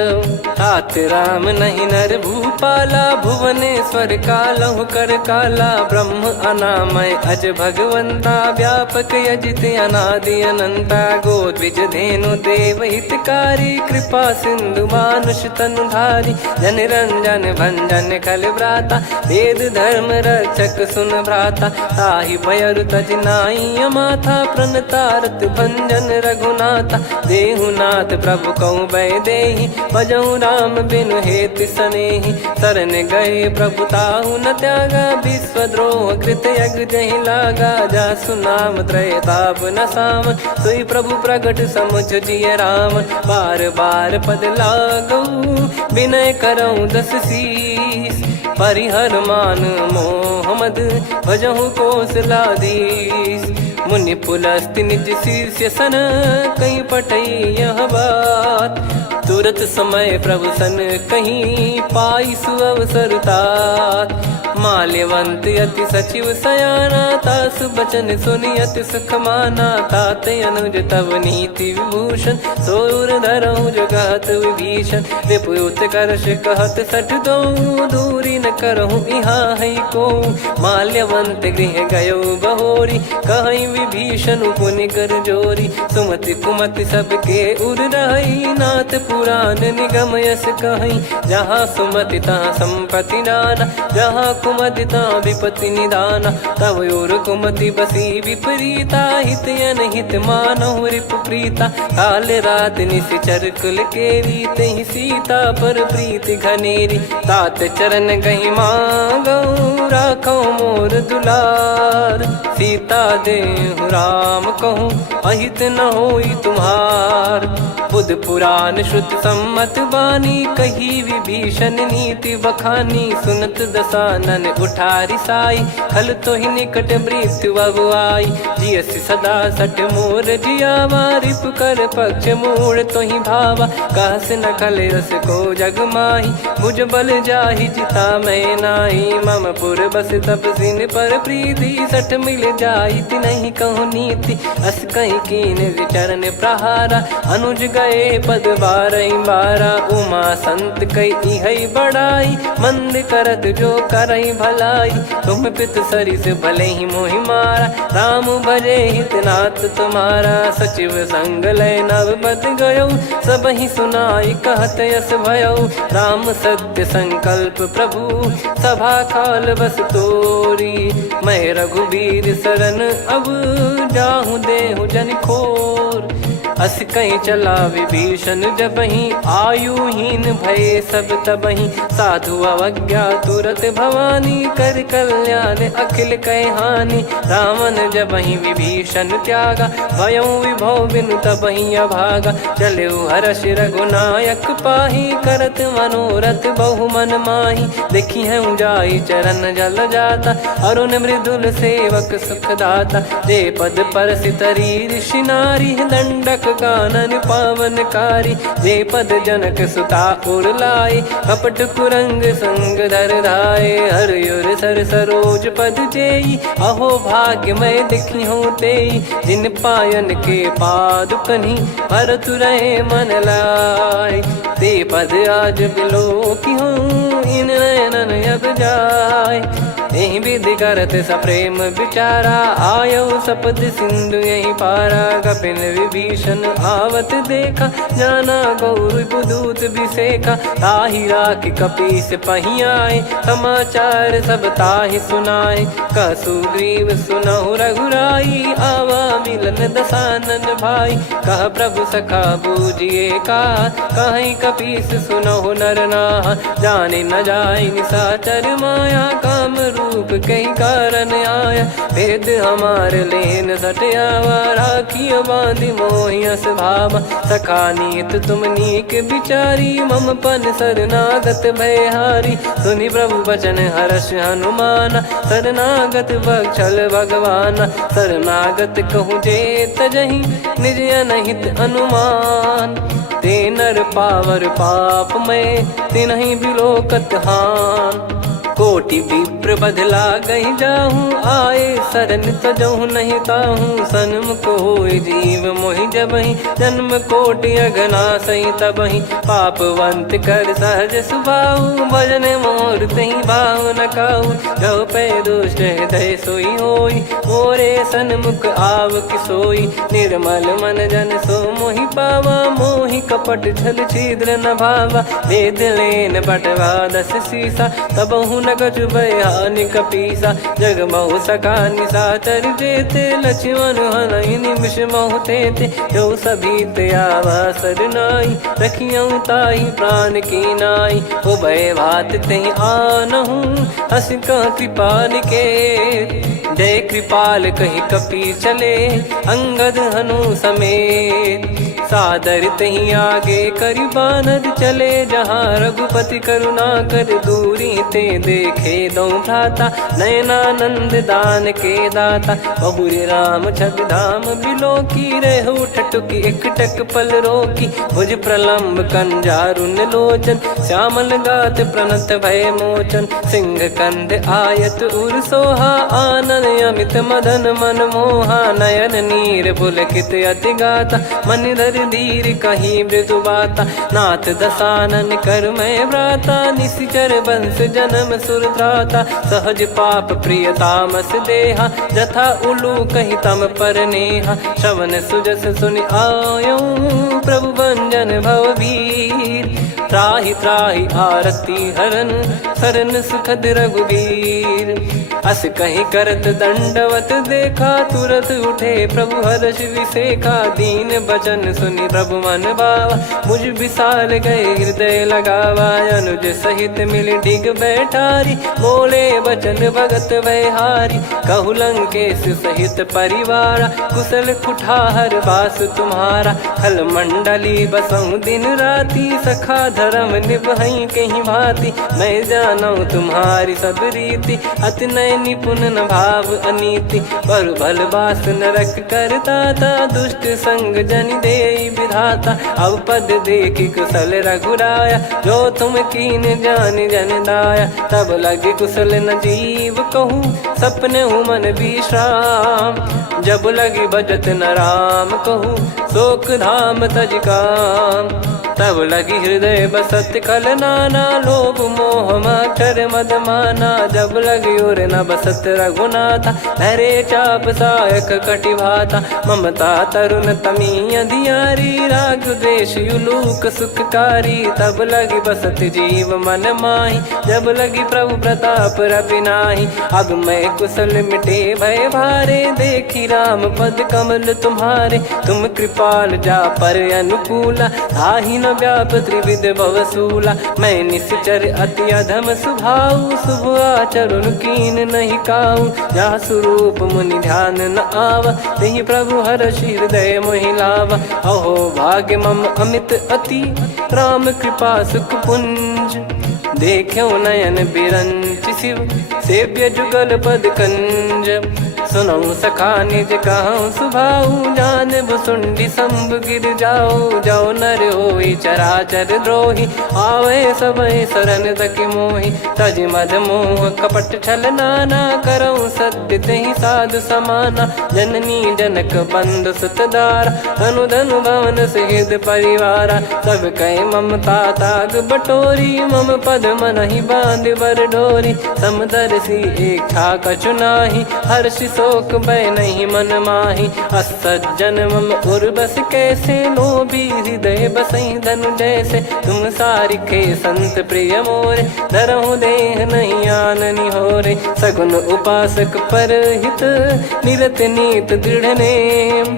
तात राम नहीं नर भूपाला भुवनेश्वर कालहु कर काला। ब्रह्म अनामय अज भगवंता व्यापक यजित अनादि अनंता। गोद्विज धेनु देव हितकारी कृपा सिंधु मानुष तनुधारी। जन रंजन भंजन खल भ्राता वेद धर्म रक्षक सुन भ्राता। ताहि भयरु तज नाई माथा प्रणतारत भंजन रघुनाथा। देहुनाथ प्रभु कहु भय देहि भजहु राम बिनु हेतु सनेहि। शरण गए प्रभु ताहु न त्यागा विश्वद्रोह कृत यज्ञ जहि लागा। जासु नाम त्रय ताप न सामन सोई प्रभु प्रगट समुझ जिय रामन। बार बार पद लागऊ विनय करऊँ 10 शीस। परिहर मान मोह मद भजहु कौशलाधीश। मुनि पुलस्त्य निज शीर्ष सन कहीं पटई यह बात। तुरत समय प्रभु सन कहीं पाई सुअवसर तात। माल्यवंत अति सचिव सयाना तासु बचन सुनि अति सुख माना। तात अनुज तव नीति विभूषण सोर धरऊ जगत विभीषण। विपुत करश कहत सठ दो दूरी न करहु यहाँ है को। माल्यवंत गृह गयो बहोरी कहीं विभीषण पुनि कर जोरी। सुमति कुमति सबके उर रही नाथ पुराण निगम यस कहीं। जहाँ सुमति तहाँ संपत्ति नाना जहाँ कुमति तहाँ विपत्ति निदाना। तव और कुमति बसी विपरीता हित अनहित मानहु रिपु प्रीता। काल रात निश्चर कुल केरी तहि सीता पर प्रीति घनेरी। तात चरण गही मांगऊ राखो मोर दुलार। सीता देहु राम कहूँ अहित न होई तुम्हार। बुध पुराण श्रुत सम्मत बानी कही विभीषण नीति बखानी। सुनत दसानन उठारी साई खल तो ही निकट मृत्यु अब आई। जियस सदा सट मोर जियावा रिप कर पक्ष मूड़ तो ही भावा। कहस न खल रस को जग माही भुज बल जाहि जिता मैं नाई। मम पुर बस तब सिन पर प्रीति सठ मिल जाई नहीं कहूँ नीति। अस कहीं कीन विचरण प्रहारा अनुज गए पद बारही बारा। उमा संत कई हई बड़ाई मंद करत जो करई भलाई। तुम पित सरिस भले ही मोहि मारा राम भजे हितनाथ तुम्हारा। सचिव संग लय नव बद गयो सब ही सुनाई कहत यस भयो। राम सत्य संकल्प प्रभु सभा काल बस तोरी। मैं रघुबीर शरण अब जाहूँ देहु जन खोर। अस कहीं चला विभीषण जबहि आयुहीन भय सब तबहि। साधु अवज्ञा तुरत भवानी कर कल्याण अखिल कह हानि। रावण जबहि विभीषण त्यागा भयउ विभव बिनु तबहि अभागा। चलऊ हर्ष रघुनायक पाही करत मनोरथ बहु मन माही। देखी है जाई चरण जल जाता अरुण मृदुल सेवक सुखदाता। जे पद पर सितरी ऋषि नारी दंडक कानन पावनकारी। जे पद जनक सुता उर लाए कपट कुरंग संग धर धाये। हरियुर सर सरोज पद जेई अहो भाग्य मैं दिखी हूँ तेई। जिन पायन के पादुकनि भरतु रहे मन लाय। ते पद आज बिलो की हूँ इन नयनन अब जाय। यही विधि करत सप्रेम विचारा आयो सपद सिंधु यही पारा। कपिल विभीषण आवत देखा जाना गौर बुदूत विसेखा। ताहि राख कपीस पही आए समाचार सब ताहि सुनाए। कह सुग्रीव सुनहु रघुराई आवा मिलन दसानन भाई। कह प्रभु सखा बूझिए का कहीं कपीस सुनहु नर नाहा। जाने न जाय निशाचर माया काम रूप कई कारण आया। भेद हमार लेन सटयावा राखियो बांधि मोहियस भावा। सखा नीत तुम नीक बिचारी मम पन शरणागत भयहारी। सुनि प्रभु बचन हर्ष हनुमाना शरणागत बक्षल भगवाना। शरणागत कहूँ जे तजहि निज अनहित अनुमान। ते नर पावर पाप में तिन्हि बिलोकत हान। कोटि विप्र बदला गई जाहूँ आए शरण तजहु नहीं ताहूँ। सन्मुख होय जीव मोहि जबहि जन्म कोटि अघना सही तबहि। पापवंत कर सहज सुभाऊ भजन मोर तहि भाव न काहू। जो पै दुष्ट हृदय सोई होई मोरे सन्मुख आव किसोई। निर्मल मन जन सो मोहि पावा मोहि कपट छल छिद्र न भावा। वेद लेन बटवा दस सीसा तबहु न कछु भयानि कपीसा। जग महु सका निशाचर जेते लक्ष्मण हनहि निमिष महु तेते। जो सभी त्यावा सरनाई रखियऊ ताहि प्राण की नाई। उभय भात तेहि आनहु हस कह कृपाल के। जय कृपाल कहि कपी चले अंगद हनु समेत। सादर तही आगे करि बानर चले जहाँ रघुपति करुणा कर दूरी ते देखे दो भ्राता। नयनानंद दान के दाता बहुरी राम छग धाम बिलो की रहु ठटुकी एकटक पल रोकी। भुज प्रलम्ब कंजारुन लोचन श्यामल गात प्रणत भय मोचन। सिंह कंद आयत उर सोहा आनन अमित मदन मन मोहा। नयन नीर पुलकित अति गाता मन धर धीर कहीं मृदु बाता। नाथ दसानन कर मैं व्राता निशिचर वंश जन्म सुरत्राता। सहज पाप प्रिय तामस देहा जथा उलू कही तम पर नेहा। श्रवण सुजस सुनि आयो प्रभु भंजन भववीर। त्राहि त्राहि आरती हरन शरण सुखद रघुबीर। अस कहीं करत दंडवत देखा, तुरत उठे प्रभु हर्ष विसेखा। दीन बचन सुनी प्रभु मन भावा, मुझ विशाल गए हृदय लगावा। अनुज सहित मिल डिग बैठारी, बोले बचन भगत वैहारी। कहु लंकेश सहित परिवारा, कुशल कुठार बास तुम्हारा। खल मंडली बसऊं दिन राती, सखा धर्म निभई कहीं भांति। मैं जानू तुम्हारी सब रीति, अति नय निपुण न भाव अनीति। पर भल बास नरक करता था, दुष्ट संग जन दे विधाता। अब पद देखी कुशल रघुराया, जो तुम कीन जान जन दाया। तब लगे कुशल न जीव कहूँ, सपने हूँ मन विश्राम। जब लगी भजत न राम कहूँ, शोक धाम तज काम। तब लगी हृदय बसत खल नाना, लोभ मोह मक्षर मद माना। जब लगी और न बसत रघुनाथा, हरे चाप सायक कटि भाता। ममता तरुण तमी अधियारी, राग द्वेष युलूक सुखकारी। तब लगी बसत जीव मन माही, जब लगी प्रभु प्रताप रवि नाही। अब मैं कुशल मिटे भय भारे, देखी राम पद कमल तुम्हारे। तुम कृपाल जा पर अनुकूला, ताहि न व्याप त्रिविध भवसूला। मैं निश्चर अति अधम स्वभाव, शुभ आचरण कीन नहीं काऊ। जहाँ स्वरूप मुनि ध्यान न आवा, तहि प्रभु हर्ष हृदय मोहि लावा। अहो भाग्य मम अमित अति, राम कृपा सुख पुंज। देख्यो नयन बिरंच शिव, सेव्य जुगल पद कंज। सुनऊ सखा निज कहूँ सुभाऊ, जान भुसुंडी संभ गिर जाओ। जाओ नर होई चराचर द्रोही, आवे सबय शरण तक मोहि। तज मद मोह कपट छल नाना, करऊँ सत्य तहि साधु समाना। जननी जनक बंधु सुतदारा, धनु धनु भवन सहित परिवारा। सब कहे ममता ताग बटोरी, मम पद मनहि बांध बर डोरी। समदर्शी इच्छा कछु नाही, हर्षि शोक भय नहीं मन माही। असज्जन मम उर्वस कैसे, लोभी हृदय बसई धनु जैसे। तुम सारिखे संत प्रिय मोरे, धरहु देह नहीं आननि होरे। सगुन उपासक पर हित, निरत नीत दृढ़ नेम।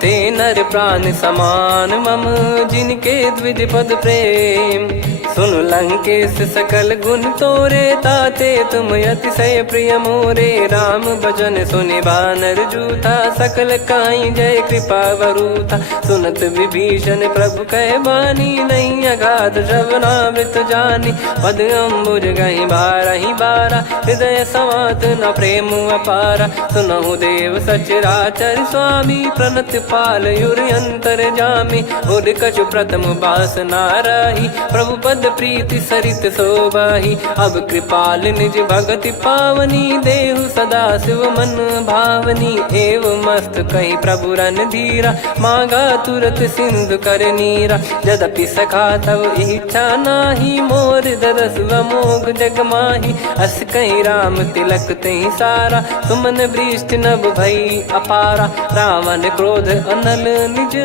ते नर प्राण समान मम, जिनके द्विज पद प्रेम। सुन लंकेश सकल गुण तोरे, ताते तुम अतिशय प्रिय मोरे। राम भजन सुनि बानर जूथा, सकल काई जय कृपा वरूथा। सुनत विभीषण प्रभु कह बानी, नहीं अगाध श्रवणामृत जानी। पद अम्बुज गहि बारहि बारा, हृदय समात न प्रेम अपारा। सुनहु देव सचराचर स्वामी, प्रणत पाल युर अंतर जामी। उर कछु प्रथम बास नाराही, प्रभु पद प्रीति सरित शोभाही। अब कृपाल निज भगति पावनी, देहु सदा शिव मन भावनी। एव मस्त कही प्रभु रन धीरा, मांगा तुरत सिंधु कर नीरा। यद्यपि सखा तब इच्छा नाही, मोर दरस अमोघ जग माही। अस कहीं राम तिलक तहि सारा, सुमन वृष्टि नभ भई अपारा। रावण क्रोध अनल निज,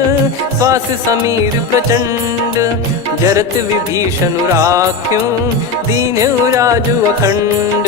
श्वास समीर प्रचंड। जरत विभीषण राख्यों, दीन्हु राजु अखंड।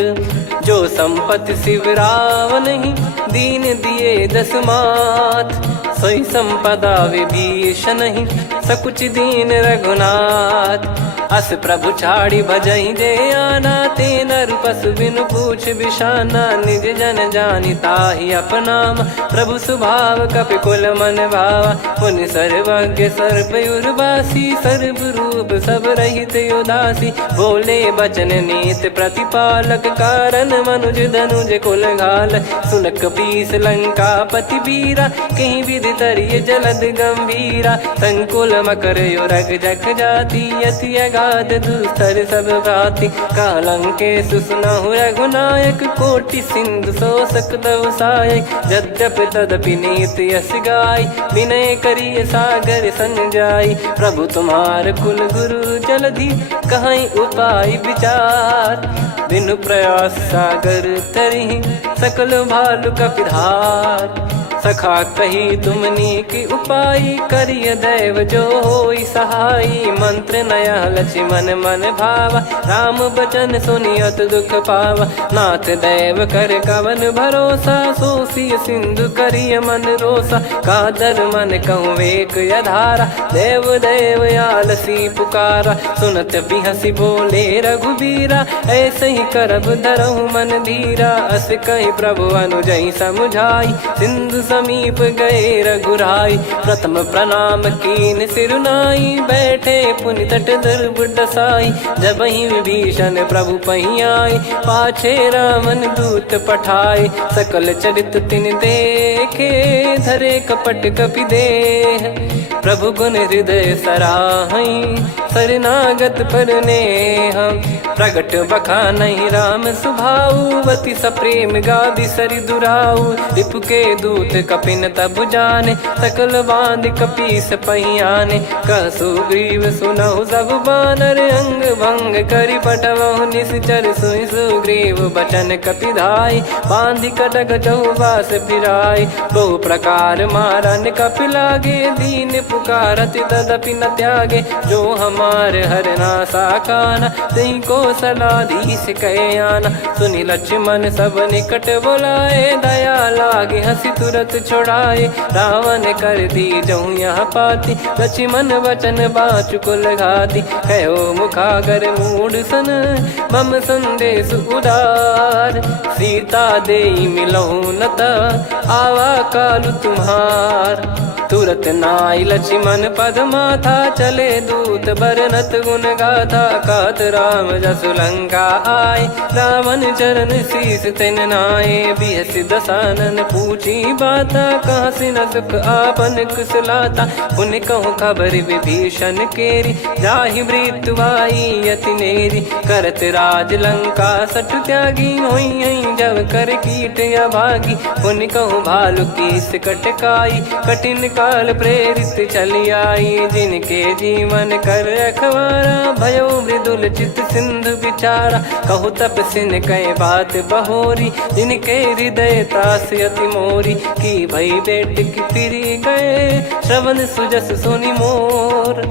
जो संपत्ति शिव रावण ही, दीन दिए दस मात। सोई संपदा विभीषण ही, सकुच दीन रघुनाथ। अस प्रभु छाड़ी भजई जे आना, ते नर पशु बिनु पूछ बिशाना। निज जन जानि ताहि अपनाम, प्रभु स्वभाव कपि कुल मन भावा। पुनि सर्वज्ञ सर्वयुर्वासी, सर्व रूप सब रहित उदासी। बोले बचन नीत प्रतिपालक, कारण मनुज धनुज कुल घाल। सुन कपीस लंका पति वीरा, कहीं विधि तरिय जलद गंभीरा। संकुल मकर युरग जग जाति, अति अगाध दुस्तर सब भाति। कालंकेश सुनहु रघुनायक, कोटि सिंधु शोषक तव सहायक। यद्यपि तदपि नीति यस गाय, विनय करिय सागर सन जाई। प्रभु तुम्हार कुल गुरु जलधि, कहीं उपाय विचार। बिनु प्रयास सागर तरिहि, सकल भालु कपिधार। सखा कही तुमनी की उपाय, करिय दैव जो होई सहाई। मंत्र नया लक्ष्मण मन भावा, राम बचन सुनियत दुख पावा। नाथ दैव कर कवन भरोसा, सोसी सिंधु करिय मन रोसा। कादर मन कहूँ एक यधारा, देव देव आलसी पुकारा। सुनत बिहसी बोले रघुबीरा, ऐसे ही करब धरहु मन धीरा। अस कही प्रभु अनुजई समझाई, सिंधु समीप गए रघुराई। प्रथम प्रणाम कीन सिरुनाई, बैठे पुनि तट दुर्ब डसाई। जब ही विभीषण प्रभु पही आए, पाछे रामन दूत पठाए। सकल चरित तिन देखे, धरे कपट कपि देह। प्रभु गुण हृदय सराहई, शरणागत पर नेह। प्रगट बखानहि राम सुभाऊ, बति सप्रेम गादि सरि दुराऊ। रिपु के दूत कपिन तब जाने, सकल बांध कपीस पहियाने। कह सुग्रीव सुनहु सब बानर, अंग भंग करि पटवहु निश्चर। सुनि सुग्रीव बचन कपिधाई, बांधि कटक चौबास फिराई। बहु प्रकार मारन कपि लागे, दीन पुकारत तदपि न त्यागे। जो हमार हरना साकाना, तही को सलाधीश कहे आना। सुनि लक्ष्मण सब निकट बुलाए, दया लागे हंसी तुरत छुड़ाए। रावण कर दी जहूँ यहाँ पाती, लक्ष्मण वचन बाचु कुल घाती। कहो मुखागर मूढ़ सन, मम संदेश उदार। सीता देई मिलहु नता, आवा कालु तुम्हार। तुरत नाई लक्ष्मण पद माथा, चले दूत बरनत गुण गाथा। कहत राम जसु लंका आए, रावण चरण शीस तिन नाये। बिहस दसानन पूछी बाता, कहाँ से न सुख आपन कुशलाता। पुन कहूँ खबर विभीषण केरी, जाहि मृत्यु आई अति नेरी। करत राज लंका सठ त्यागी, होई जब कर कीट अभागी। पुन कहूँ भालु कीस कटकाई, कठिन काल प्रेरित चली आई। जिनके जीवन कर रखवारा, भयो मृदुल चित सिंधु विचारा। कहु तपसिन कई बात बहोरी, जिनके हृदय तास अति मोरी। की भई बेट की फिरी गए, श्रवण सुजस सुनि मोर।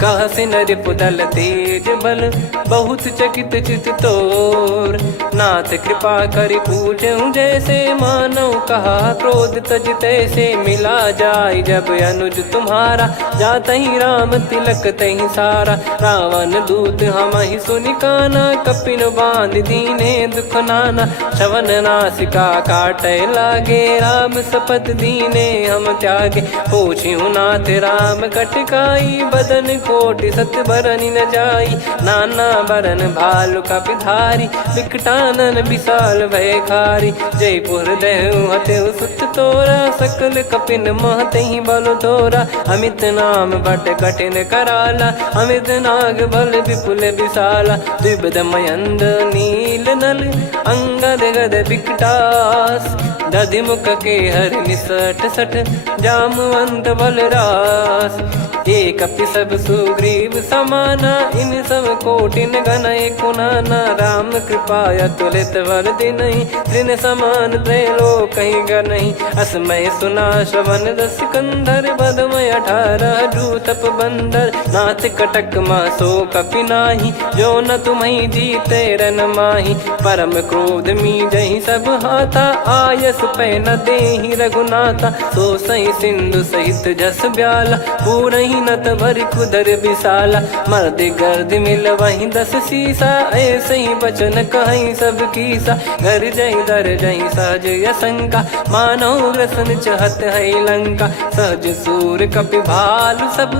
कहसिन रिपुदल तेज बल, बहुत चकित चित तोर। नाथ कृपा करि पूछऊँ जैसे, मानव कहा क्रोध तज तैसे। मिला जाय जब अनुज तुम्हारा, जातहि राम तिलक तहि सारा। रावण दूत हमहि सुनि काना, कपिन बांध दीने दुख नाना। श्रवण नासिका काटै लागे, राम शपथ दीने हम त्यागे। पूछिहु नाथ राम कटकाई, बदन कोटि सत बरनि न जाई। नाना बरन भालु कपिधारी, विकटानन विशाल भयखारी। जयपुर देहु हतेउ सुत तोरा, सकल कपिन महतहि बल तोरा। अमित नाम बट कठिन कराला, अमित नाग बल विपुल विशाला। द्विविध मयंद नील नल, अंगद गद विकटास। दधिमुख के हर निसठ सठ, जामवंत बलरास। एक अपि सब सुग्रीव समाना, इन सब कोटिन गनय कुनाना। राम कृपा अतुलित वर दिनहि, तृण समान त्रैलोक कहीं गनहि। असमय सुना श्रवण रस कंधर, बदमय 18 जूतप बंदर। नाथ कटक मासो कपि नाही, जो न तुम्हि जीते रन माही। परम क्रोध मी जहि सब हाथा, आयस पै न देहि रघुनाथा। सो सही सिंधु सहित जस ब्याला, पूरहि नत भरि कुदर विशाला। मर्द गर्द मिल वही 10 सीसा, ऐसे ही बचन कहीं सब कीसा। घर जहि दर जहि सहज यसंका, मानव ग्रसन चहत है लंका। सहज सूर कपि भालु सब,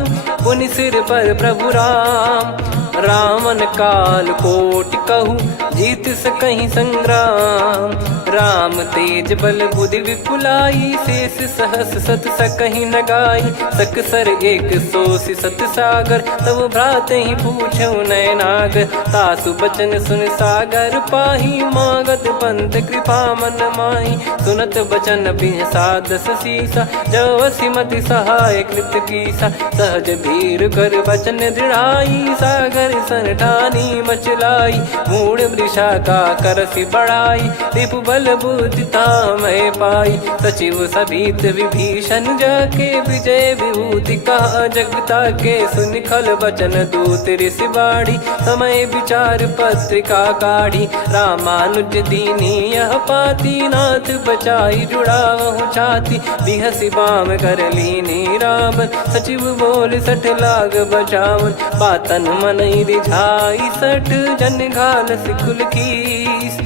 पुनि सिर पर प्रभु राम। रावण काल कोटि कहू, जीत सकहि संग्राम। राम तेज बल बुद्धि विपुलाई, शेष सहस सत सकहि न गाई। सकसर 180 सत सागर, तब भ्रात ही पूछऊ नयनागर। तासु बचन सुन सागर पाही, मागत पंथ कृपा मन माही। सुनत बचन बिहसा 10 सीसा, जवसि मति सहाय कृत कीसा। सहज भीर कर बचन दृढ़ाई, सागर सन ठानी मचलाई। मूढ़ विशाखा करसी बढ़ाई, रिपु बल बुद्धि तामय पाई। सचिव सभीत विभीषण जाके, विजय विभूति कहा जगता के। सुनि खल बचन दूत ऋषि बाड़ी, समय विचार पत्रिका काढ़ी। रामानुज दीनी यह पाती, नाथ बचाई जुड़ावहु छाती। बिहसी बाम कर लीनी रावण, सचिव बोल सठ लाग बचावन। बातन मनई रिझाई सठ, जन घाल सिकुल कीस।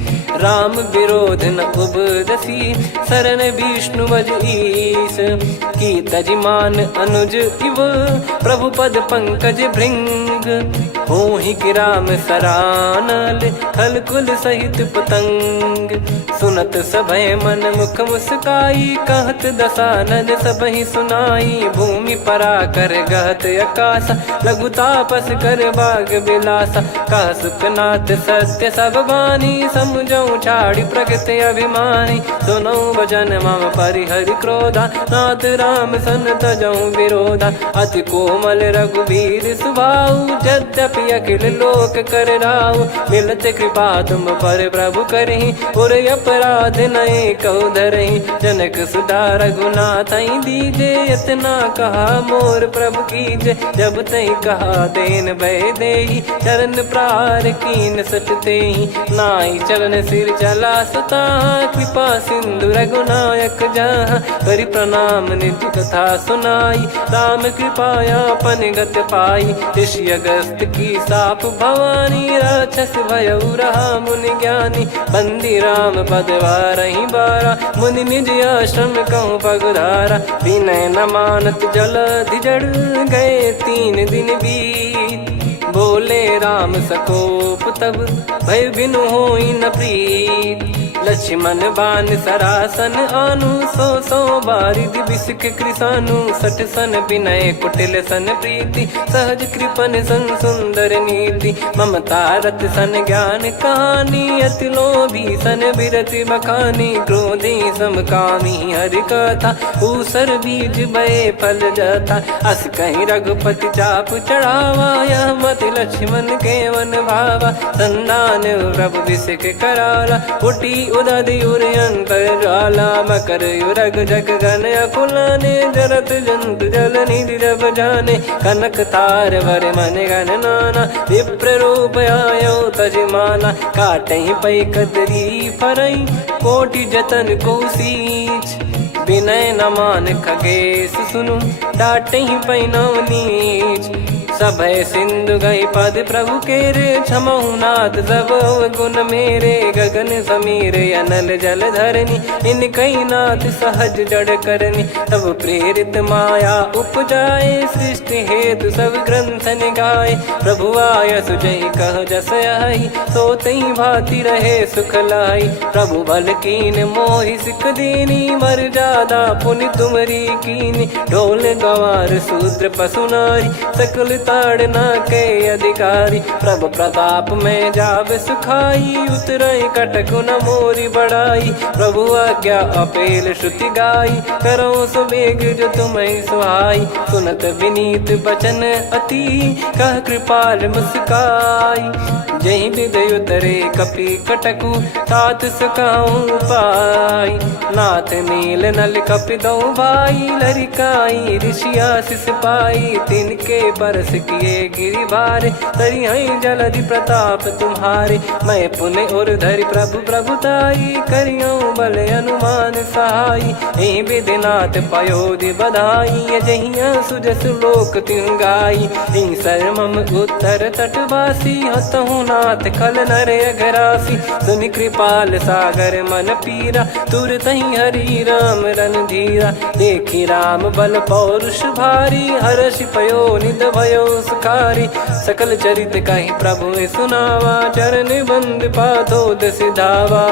राम विरोध न उपदसी, शरण विष्णु बज ईस। की तजिमान अनुज इव, प्रभु पद पंकज भृंग। होहि कि राम सरानल, खल कुल सहित पतंग। सुनत सभय मन मुख मुस्काई, कहत दसानन सबहि सुनाई। भूमि परा कर गहत आकाशा, लघु तापस कर बाग बिलासा। कह सुखनाथ सत्य सब बानी, समझऊ छाड़ी प्रकृति अभिमानी। सुनऊ भजन मम परिहरि क्रोधा, नाथ राम सन तजऊ विरोधा। अति कोमल रघुवीर सुभाऊ, यद्यपि अखिल लोक कर राऊ। मिलत कृपा तुम पर प्रभु करहि, और अपराध नये कहु धरहि। जनक सुता रघुनाथ दीजे, इतना कहा मोर प्रभु कीजे। जब तई कहा देन भय देहि, चरण प्रार कीन सटतेहि। नाई चरण सिर चला सता, कृपा सिंधु रघुनायक जहाँ। करि प्रणाम निज कथा सुनाई, राम कृपाया पन गत पाई। ऋषि अगस्त की साप भवानी, राक्षस भयउ रहा मुनि ज्ञानी। बंदी राम पद वारहि बारा, मुनि निज आश्रम कहूँ पगधारा। विनय न मानत जलधि जड़, गए 3 दिन बीत। बोले राम सकोप तब, भय बिनु होई न प्रीत। लक्ष्मण बान सरासन आनु, 100 बारिधि बिसक कृसानु। 60 सन विनय कुटिल सन प्रीति, सहज कृपन सन सुंदर नीति। ममता रत सन ज्ञान कहानी, अति लोभी सन बिरति बखानी। क्रोधी समकामी हरि कथा, ऊसर बीज भय फल जथा। अस कहीं रघुपति चाप चढ़ावा, यह मति लक्ष्मण के वन भावा। संदान प्रभु बिसक कराला, उटी उदधि उर अंतर ज्वाला। मकर युरग जग गन अकुलाने, जरत जंतु जल निधि जब जाने। कनक तार वर मन गण नाना, विप्र रूप आयो तजमाना। काटहि पै कदरी फरई, कोटि जतन को सींच। विनय न मान खगेश सुनु, डांटहि पै नव नीच। सभय सिंधु गई पद प्रभु केरे, क्षमहु नाथ सब गुण मेरे। गगन समीर अनल जल धरनी, इनकई नाथ सहज जड़ करनी। तब प्रेरित माया उपजाए, सृष्टि हेतु सब ग्रंथ निगाए। प्रभु आय सुजई कह जस आई, सोतई भांति रहे सुख लाई। प्रभु बल कीन मोहि सिख दीनी, मर्यादा पुनि तुमरी कीनी। ढोल गवार शूद्र पशु नारी, सकल ताड़ना के अधिकारी। प्रभु प्रताप में जाव सुखाई, उतरई कटक न मोरी बढ़ाई। प्रभु आज्ञा अपेल श्रुति गाई, करो सुबेग जो तुम्हें सुहाई। सुनत विनीत बचन अति, कह कृपाल मुस्काई। जहि विद उतरे कपि कटकु, तात सकाऊं पाई। नाथ नील नल कपि दो भाई, लरिकाई ऋषि आशीष पाई। तिनके परस किए गिरि भारे, तरिहै जलधि प्रताप तुम्हारे। मैं पुण्य और धरि प्रभु प्रभुताई, करियऊं बल अनुमान सहाई। एहि विधिनाथ पयोधि बधाई, जहिया सुजस लोक तिहुँ गाई। एहि सरमम उत्तर तटवासी, हतहु नाथ खल नर अघरासी। सुनि कृपाल सागर मन पीरा, तुरतहि हरि राम रन धीरा। देखि राम बल पौरुष भारी, हर्षि पयो निध भयो सुखारी। सकल चरित कहि प्रभु सुनावा, चरण बंद पाथो दस धावा।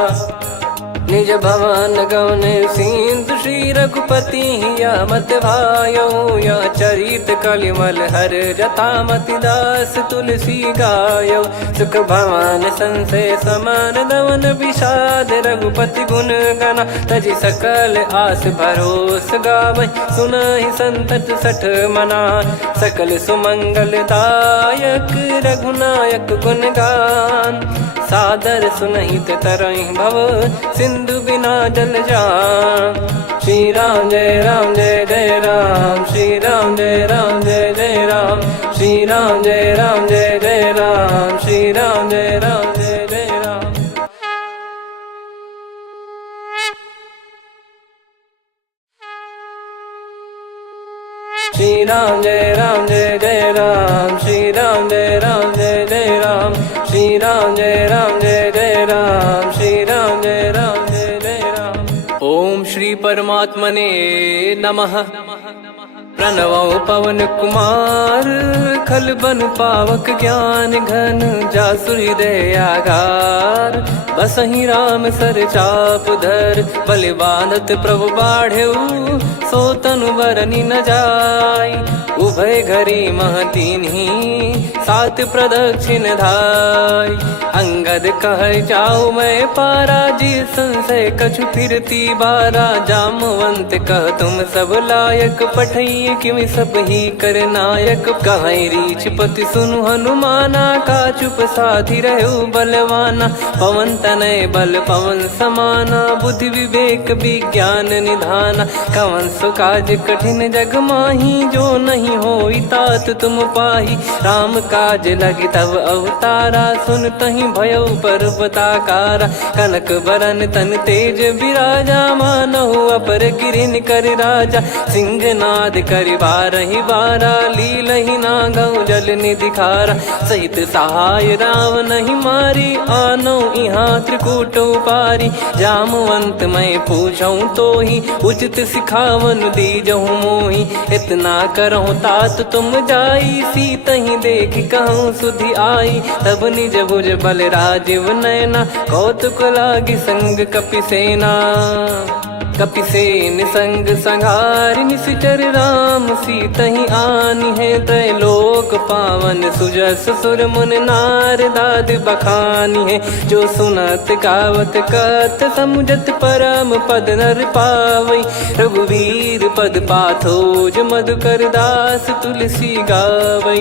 निज भवन गवन सिंधु श्री रघुपति या मत भायो, या चरित कलिमल हर जथा मति दास तुलसी गायो। सुख भवन संशय समान दमन विषाद, रघुपति गुण गना तजि सकल आस भरोस गावै। सुनहि संतत सठ मना, सकल सुमंगल दायक रघुनायक गुण गान। सादर सुनहित तरहि भव, सिंधु बिना जल जान। श्री राम जय राम जय जय राम, श्री राम जय राम जय जय राम, श्री राम जय राम जय जय राम, श्री राम जय राम जय जय राम। श्री राम जय राम जय जय राम, श्री राम जय राम जय जय राम, श्री राम जय राम जय जय राम, श्री राम जय राम जय जय राम। ओम श्री परमात्मने नमः। प्रणवो पवन कुमार, खल बन पावक ज्ञान घन, जासु हृदय आगार। बसहि राम सर चाप धर, बलि बांधत प्रभु बाढ़ेउ, सो तनु बरनि न जाय। उभय घरी मह दीन्ही, सात प्रदक्षिण धाय। अंगद कह जाऊ मैं पारा, जी संशय कछु फिरती बारा। जामवंत कह तुम सब लायक, पठइये किमि सब ही कर नायक। कहीं रीछ पति सुनु हनुमाना, का चुप साधि रहु बलवाना। पवन तनय बल पवन समाना, बुद्धि विवेक विज्ञान निधाना। कवन सो काज कठिन जग माही, जो नहीं होई तात तुम पाही। राम काज लगी तब अवतारा, सुन तहि भयउ पर्वताकारा। कनक बरन तन तेज बिराजा, मानहु अपर गिरिन कर राजा। सिंहनाद करि बारहि बारा, लीलहि नागौ जल निधि खारा। सहित सहाय रावणहि मारी, आनौ इहाँ त्रिकूट उपारी। जामवंत मैं पूछऊँ तोहि, उचित सिखावन दीजहु मोहि। इतना करहु तात तुम जाई, सीतहि देख कहूँ सुधि आई। तब निज भुज बल राजीव नयना, कौतुक लागी संग कपिसेना। कपिसेन संग संहारि निशिचर राम, सीतहि आनि है त्रैलोक पावन। सुजस सुर मुन नार दाद बखानी है, जो सुनत गावत कत समुझत परम पद नर पावै। रघुवीर पद पाथोज मधुकर दास, तुलसी गावै।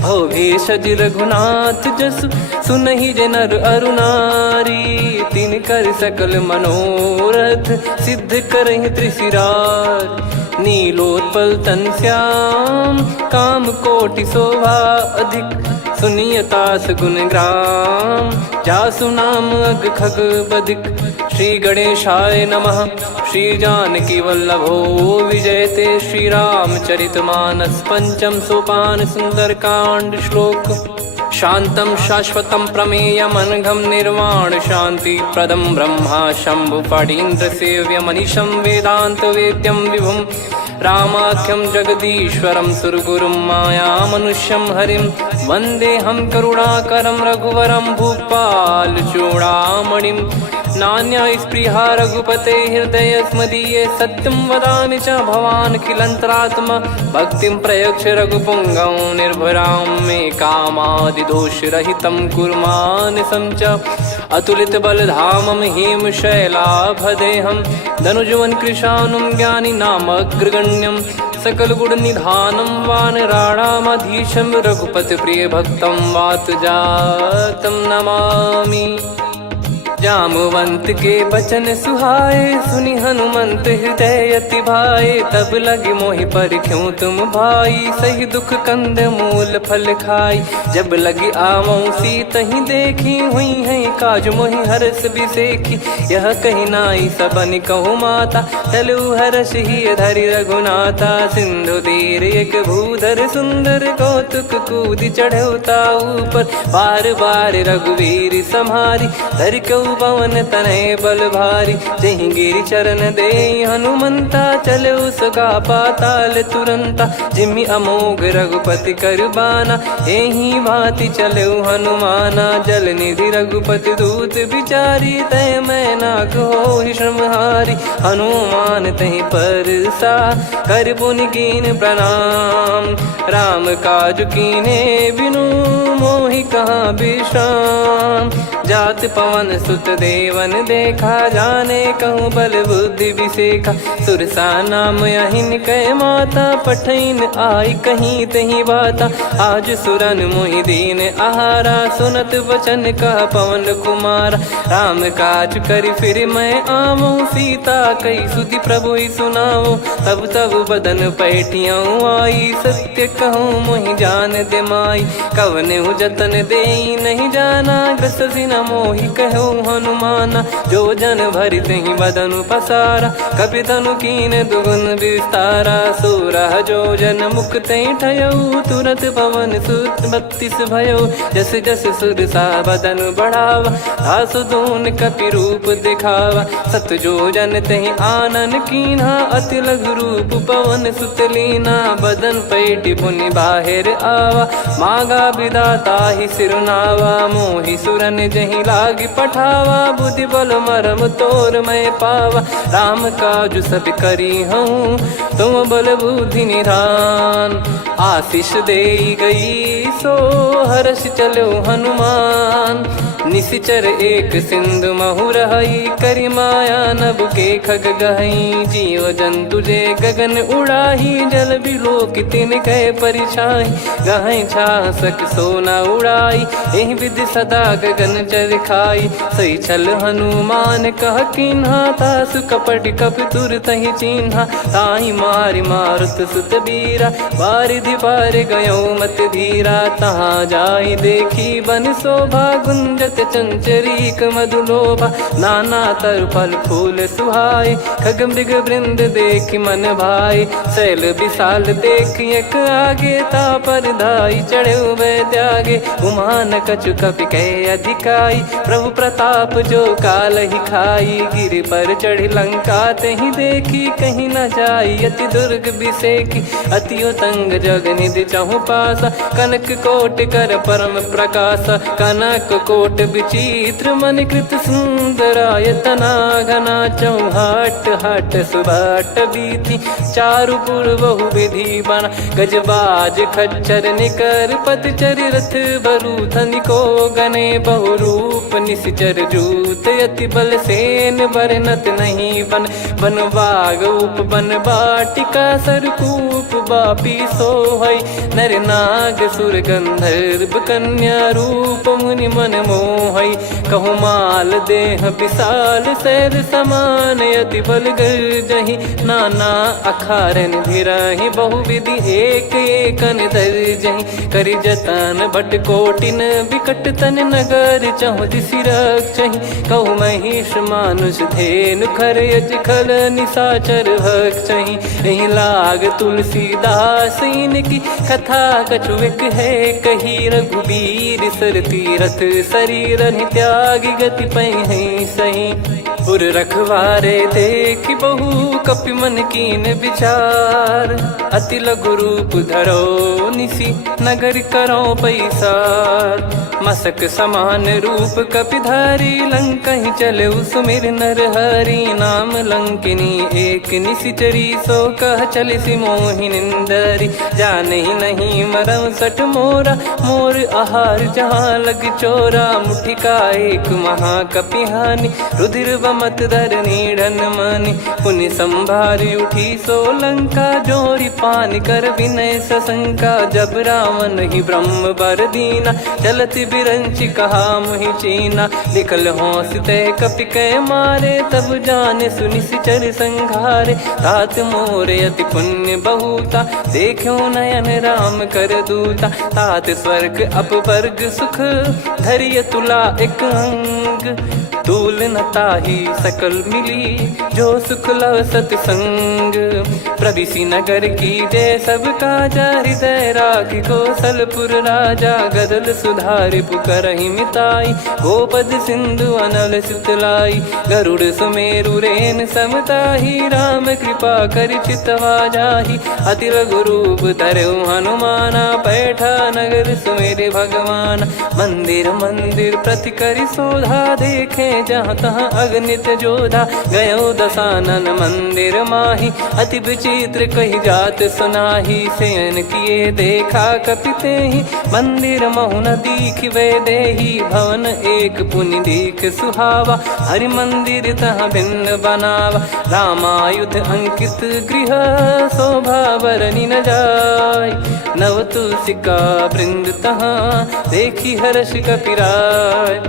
भव भेषज रघुनाथ जसु, सुनहि जे नर अरु नारी। तिन कर सकल मनोरथ, सिद्ध करहि त्रिशिरार। नीलोत्पल तन श्याम, काम कोटि शोभा अधिक। सुनियतास गुण ग्राम, जासु नाम अग खग बदिक। श्री गणेशाय नमः। श्री जानकी वल्लभो विजयते, श्री रामचरित मानस। पंचम सोपान सुंदरकांड श्लोक। शांतं शाश्वतं प्रमेयमनघं निर्वाण शांति प्रदं ब्रह्मा शंभु फणीन्द्र सेव्य मनीषं वेदांत वेद्यं विभुं। रामाख्यं जगदीश्वरं सुरगुरुं माया मनुष्यं हरिं। वन्देऽहं करुणाकरं रघुवरं भूपाल चूडामणिं। नान्या स्पृहा रघुपते हृदय स्मदीये, सत्यं वदामि च भवान् किलन्तरात्मा। भक्तिं प्रयच्छ रघुपुङ्गं निर्भरां मे कामादिदोषरहितं कुर्मानिसं च। अतुलित बलधामं हेमशैलाभदेहं, धनुजवन कृशानुं ज्ञानी नामग्रगण्यं। सकल गुण निधानं वानराणामधीशं, रघुपति प्रिय भक्तं वात जातं नमामि। जामवंत के बचन सुहाए, सुनि हनुमंत हृदय अति भाए। तब लगे मोहि परख्यूं तुम भाई, सही दुख कंद मूल फल खाई। जब लगी आवऊं सीतहि देखी, हुई है काज मोहि हरस बिसेखी। यह कही नाई सबन कहु माता, चलु हरष ही धरि रघुनाथा। सिंधु तीर एक भूधर सुंदर, कौतुक कूद चढ़ौता ऊपर। बार बार रघुवीर सम्हारी, धरि कौ पवन तनय बल भारी। जहि गिरि चरण दे हनुमंता, चले उसका पाताल तुरंता। जिमि अमोघ रघुपति कर बाना, एहि भांति चले हनुमाना। जल निधि रघुपति दूत बिचारी, तय मैं नाक होहि श्रमहारी। हनुमान तहि परसा, कर पुनि कीन प्रणाम। राम काज कीने बिनु, मोहि कहाँ विश्राम। जात पवन सुत देवन देखा, जाने कहूँ बल बुद्धि विसेखा। सुरसा नाम अहिन कै माता, पठैन आई कहीं तहीं बाता। आज सुरन मोहि दीन आहारा, सुनत वचन कह पवन कुमारा। राम काज करि फिर मैं आवूँ, सीता कई सुधि प्रभु ही सुनाऊँ। तब तब बदन पैठियाँ आई, सत्य कहूँ मोहि जान दे माई। कवने जतन दे नहीं जाना, ग्रसि न मोहि कहूँ हनुमाना। जो जन भरि तहि बदनु पसारा, कपि तनु कीन दुगुन विस्तारा। सोरह जो जन मुख तहि ठयऊ, तुरत पवन सुत 32 भयऊ। जस जस सुरसा बदन बढ़ावा, आसु दून कपि रूप दिखावा। सत जो जन तहि आनन कीन्हा, अति लघु रूप पवन सुत लीना। बदन पैठि पुनि बाहिर आवा, मांगा विधाता ही सिरुनावा। मोहि सुरन जहि लागी पठावा, बुद्धि बल मरम तोर मैं पावा। राम काज सब करी हूँ, तुम बल बुद्धि निधान। आशीष दे गई सो हर्ष चलो हनुमान। निशिचर एक सिंधु महु रहई, करि माया नभ के खग गहई। जीव जंतु जे गगन उड़ाही, जल बिलो की तिन कह परिछाई। गहई छासक सोना उड़ाई, एहि विधि सदा गगन चर खाई। सही छल हनुमान कह कीन्हा, तासु कपट कपि तुर तहि चिन्हा। ताहि मारि मारुत सुत बीरा, बारिधि पार गयो मत धीरा। तहाँ जाई देखी बन शोभा, गुंजत चंचरीक मधुलोभा। नाना तर फल फूल सुहाए, खग मृग वृंद देख मन भाई। शैल विशाल देख एक आगे, तापर धाई चढ़े वै त्यागे। उमान कछु कपि कह अधिकाई, प्रभु प्रताप जो काल ही खाई। गिरि पर चढ़ी लंका तहि देखी, कहीं न जाई अति दुर्ग बिसेकी। अति उतंग जग निधि चहु पासा, कनक कोट कर परम प्रकाशा। कनक कोट विचित्र मन कृत सुंदरायतना। घना चौहाट हाट सुबाट बीती, चारु पुर बहु विधि बना। गजबाज खच्चर निकर पतचर, रथ बरु धनिको गने। बहु रूप निशिचर जूत, अति बल सेन बरनत नहीं बन। बन बाग उप बन बाटिका, सरकूप बापी सोहई। नर नाग सुर गंधर्व कन्या, रूप मुनि मन मोहई। कहु माल देह विशाल, सैर समान अति बल गर्जहि। नाना अखारन भिरहि, बहु विधि एक एकन दर्जहि। करि जतन भट कोटिन, विकट तन नगर चहु दिसि रक्षहि। कहु महिष मानुष धेनु, खर यज खल निशाचर भक्षहि। एहि लाग तुलसीदास इनकी, कथा कछु एक है कही। रघुबीर सर तीरथ शरीर त्यागी, गति पै सही। पुर रखवारे देखि बहु, कपि मन कीन विचार। अति लघु रूप धरो निसी, नगर करो पैसार। मसक समान रूप कपिधारी, लंकहि चले सुमिर नर हरि। नाम लंकिनी एक निशिचरी, सो कह चलिसि मोहि निंदरी। जानहि नहीं मरम सठ मोरा, मोर आहार जहाँ लग चोरा। मुठिका एक महाकपिहानि, रुधिर बमत धरनी ढन मनि। पुनि संभारी उठी सो लंका, जोरी पान कर विनय सशंका। जब रावण ही ब्रह्म बर दीना, चलति बिरंचि कहा मुहि चीना। निकल होंस ते कपि कै मारे, तब जाने सुनिशिचर संघारे। तात मोर अति पुण्य बहुता, देखो नयन राम कर दूता। तात स्वर्ग अपवर्ग सुख, धरिय तुला एक अंग। तूल न ताहि ताही सकल मिली जो सुख लव सत्संग। प्रविसी नगर की जय सब काजा हृदय राखी कौशलपुर राजा। गदल सुधारि पुकरहि मिताई गोपद सिंधु अनल सुतलाई। गरुड़ सुमेरु रेन समताही राम कृपा कर चितवा जाही। अति लघु रूप धरऊ हनुमाना पैठा नगर सुमेरे भगवान। मंदिर मंदिर प्रति करि शोधा देखे जहाँ तहाँ अगणित जोधा। गयो दशानन मंदिर माही अति विचित्र कही जात सुनाही। शयन किए देखा कपिते ही मंदिर महु न दीख वे देही। भवन एक पुनि दीख सुहावा हरि मंदिर तहाँ भिन्न बनावा। रामायुध अंकित गृह शोभा बरनी न जाय। नव तुलसिका वृंद तहाँ देखी हर्ष कपिराय।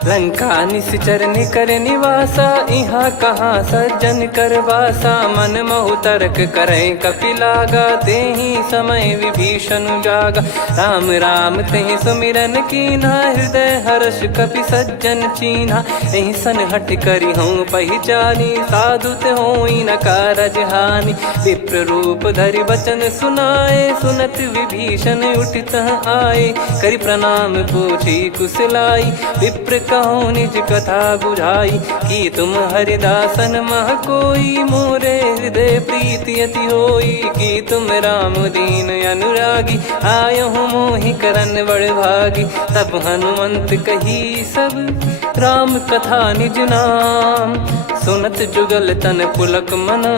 लंका निश्चर निकर निवासा इहाँ कहाँ सज्जन कर वासा। मन महु तर्क करें कपिलागा तेहि समय विभीषण जागा। राम राम तेहि सुमिरन कीन्हा हृदय हर्ष कपि सज्जन चीन्हा। एहि सन हट करी हूँ पहिचानी साधु ते होई न कारज हानि। विप्र रूप धरि वचन सुनाए सुनत विभीषण उठित आए। करि प्रणाम पूछी कुशलाई विप्र कहो निज कथा बुझाई। कि तुम हरिदासन मह कोई मोरे हृदय प्रीति अति होई। कि तुम राम दीन अनुरागी आयहु मोहि करन बड़ भागी। तब हनुमंत कही सब राम कथा निज नाम। सुनत जुगल तन पुलक मना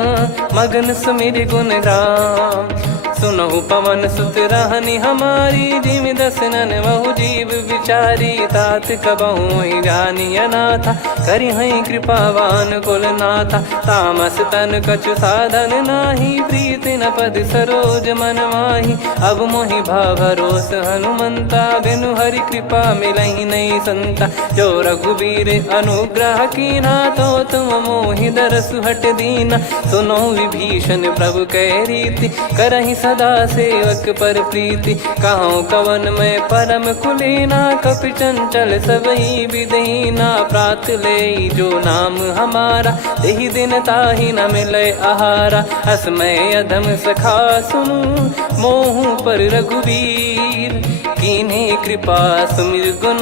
मगन सुमिर गुण राम। सुनहु पवन सुत रहनी हमारी जिमि दसनन महु जीव विचारी। तात कबहु ही जानी अनाथा करि हई कृपावान कुल नाथा। तामस तन कछु साधन नाही प्रीति न पद सरोज मन माही। अब मोहि भावरोस हनुमंता बिनु हरि कृपा मिलहि नहीं संता। जो रघुबीर अनुग्रह कीना तो तुम मोहि दरसु हट दीना। सुनो विभीषण प्रभु कह रीति करहि सदा सेवक पर प्रीति। कहूँ कवन में परम कुलीना कपि चंचल सबही विदहीना। प्रात ले जो नाम हमारा देहि दिन ताहि न मिले आहारा। असमय अधम सखा सुनु मोहु पर रघुवीर। कीन्हे कृपा सुमिर गुण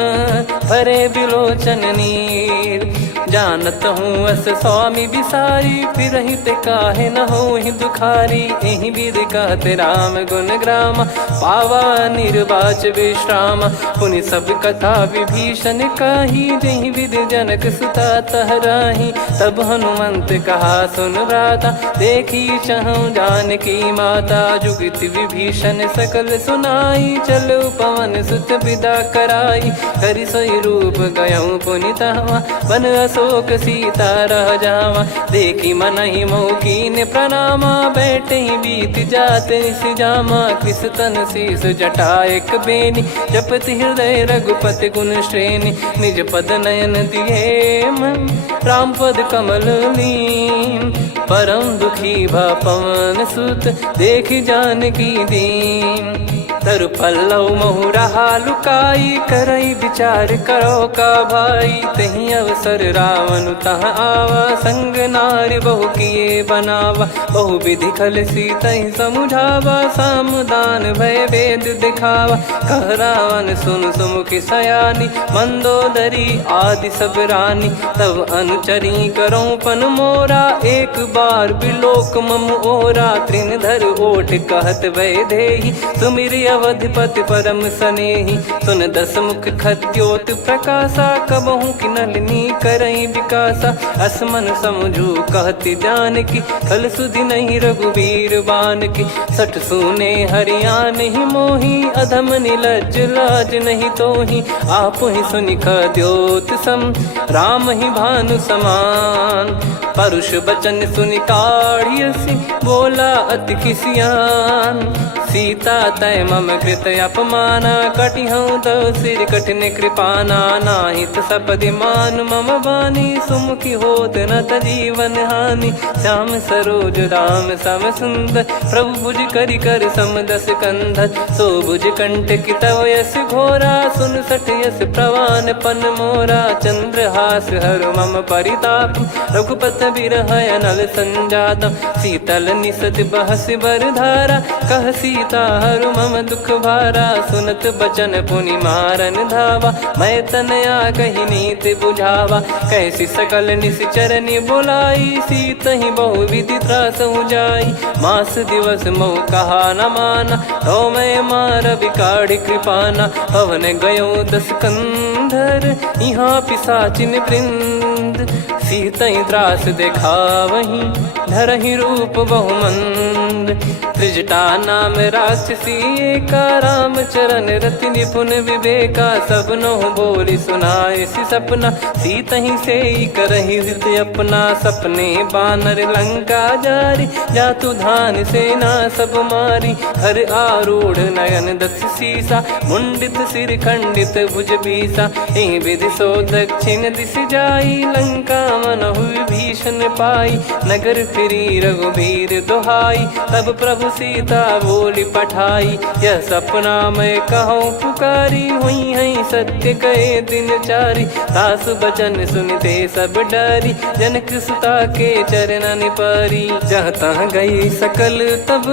भरे बिलोचन नीर। जानत हूँ अस स्वामी बिसारी फिरहित काहे न होहि दुखारी। एहि विधि कहते राम गुण ग्राम पावा निर्वाच विश्राम। पुनि सब कथा विभीषण काही जहि विधि जनक सुता तहराही। तब हनुमंत कहा सुन भ्राता देखी चहु जानकी माता। जुगित विभीषण सकल सुनाई चलो पवन सुत विदा कराई। करि सोई रूप गयऊँ पुनि तहवा बन अशोक सीता रह जावा। देखी मनहि मौकीन प्रणामा बैठे ही बीत जात निस जामा। किस तन शीस जटा एक बेनी जपति हृदय रघुपति गुण श्रेणी। निज पद नयन दिए मन राम पद कमल लीन। परम दुखी भा पवन सुत देखि जानकी दीन। तरु पल्लव महु रहा लुकाई करई विचार करो का भाई। तही अवसर रावण तहाँ आवा संग नारी बहु किए बनावा। बहु विधि खल सीतहि समुझावा सामदान भय वेद दिखावा। कह रावण सुन सुमुखि सयानी मंदोदरी आदि सब रानी। तब अनुचरी करो पन मोरा एक बार बिलोक मम ओरा। तृण धर ओठ कहत वै देहि सुमिर अवधिपति परम सनेहि। सुन दस मुख खद्योत प्रकाशा कबहु कि नलिनी करई विकासा। असमन समझू कहति जानकी खल सुधि नहीं रघुवीर बान की। सठ सुने हरियान ही मोही अधम निलज लाज नहीं तोही। आप ही सुनि खद्योत सम राम ही भानु समान। परुष बचन सुनि काढ़ियसि बोला अति किसियान। सीता तय मम कृत अपमाना कटिहऊँ तो सिर कठिन कृपाना नाहित सपदि मान मम बानी सुमुखी होत न जीवन हानि श्याम सरोज राम सम सुंदर प्रभु भुज करि कर समदस कंधर सो भुज कंठ की तव यस घोरा सुन सठ यस प्रवान पन मोरा चंद्रहास हर मम परिताप रघुपत बिरह अनल संजातम शीतल निसत बहस बर धारा कह सीता हर मम दुख भारा सुनत बचन पुनि मारन धावा मैं तनया कही नीत बुझावा कैसी सकल निश्चरनि बुलाई सीत ही बहु विधि त्रास जाई मास दिवस मोह कहा न माना तो मैं मार बिकाड़ कृपाना पवन गयो दस कंधर यहाँ पिसाचिन वृंद सीतई त्रास देखा वहीं धरहि रूप बहुमंद त्रिजटा नाम राक्षसी का राम चरण रति निपुण विवेका सब नो बोली सुनाए सी सपना सीत ही से करहि हित अपना सपने बानर लंका जारी जातु धान सेना सब मारी हर आरूढ़ नयन दस सीसा मुंडित सिर खंडित भुज बीसा एहि विधि सो दक्षिण दिश जाई लंका मनहु भीषण पाई नगर फिरी रघुबीर दुहाई तब प्रभु सीता बोली पठाई यह सपना मैं कहूँ पुकारी हुई है सत्य कहे दिन चारी सास बचन सुनते सब डरी जनक सुता के चरण पारी जहाँ तहाँ गई सकल तब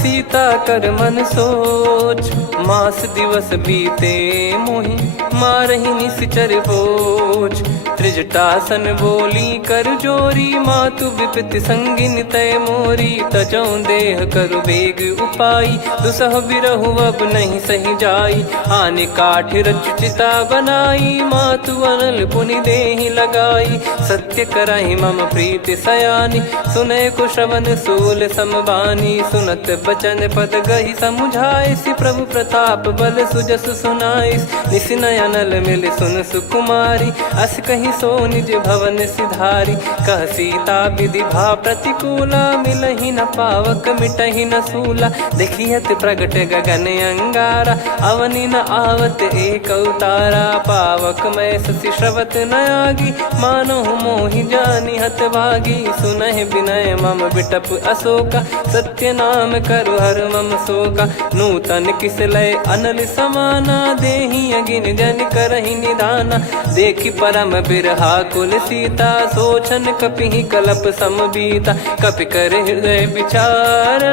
सीता कर मन सोच मास दिवस बीते मोहि मारहि निश्चर बोझ त्रिजटासन बोली कर जोरी मातु विपति संगिन तय मोरी तजौ देह करु बेग उपाई दुसह बिरहु अब नहीं सही जाई आने काठ रचिता बनाई मातु अनल पुनि देहि लगाई सत्य कराई मम प्रीति सयानी सुने को श्रवण सूल समबानी सुनत बचन पद गही समुझाए सि प्रभु प्रताप बल सुजस सुनाइस निस नयनल मिल सुन सुकुमारी अस कहीं सो निज भवन सिधारी कह सीता विधि भा प्रतिकूला मिलहि न पावक मिटहि न सूला देखियत प्रगट गगन अंगारा अवनि न आवत एक अवतारा पावक मैं ससि श्रवत न आगी मानो मोहि जानि हत भागी सुनहि विनय मम बिटप अशोका सत्य नाम करु हर मम शोका नूतन किस लय अनल समाना देहि अगिन जन करहि निदाना देखि परम बिरहा कुल सीता सोचन कपिहि कलप समबीता कपि कर हृदय विचार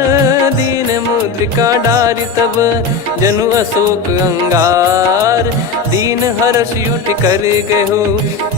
दीन मुद्रिका डारि तब जनु अशोक अंगार दीन हर्ष उठ कर गहु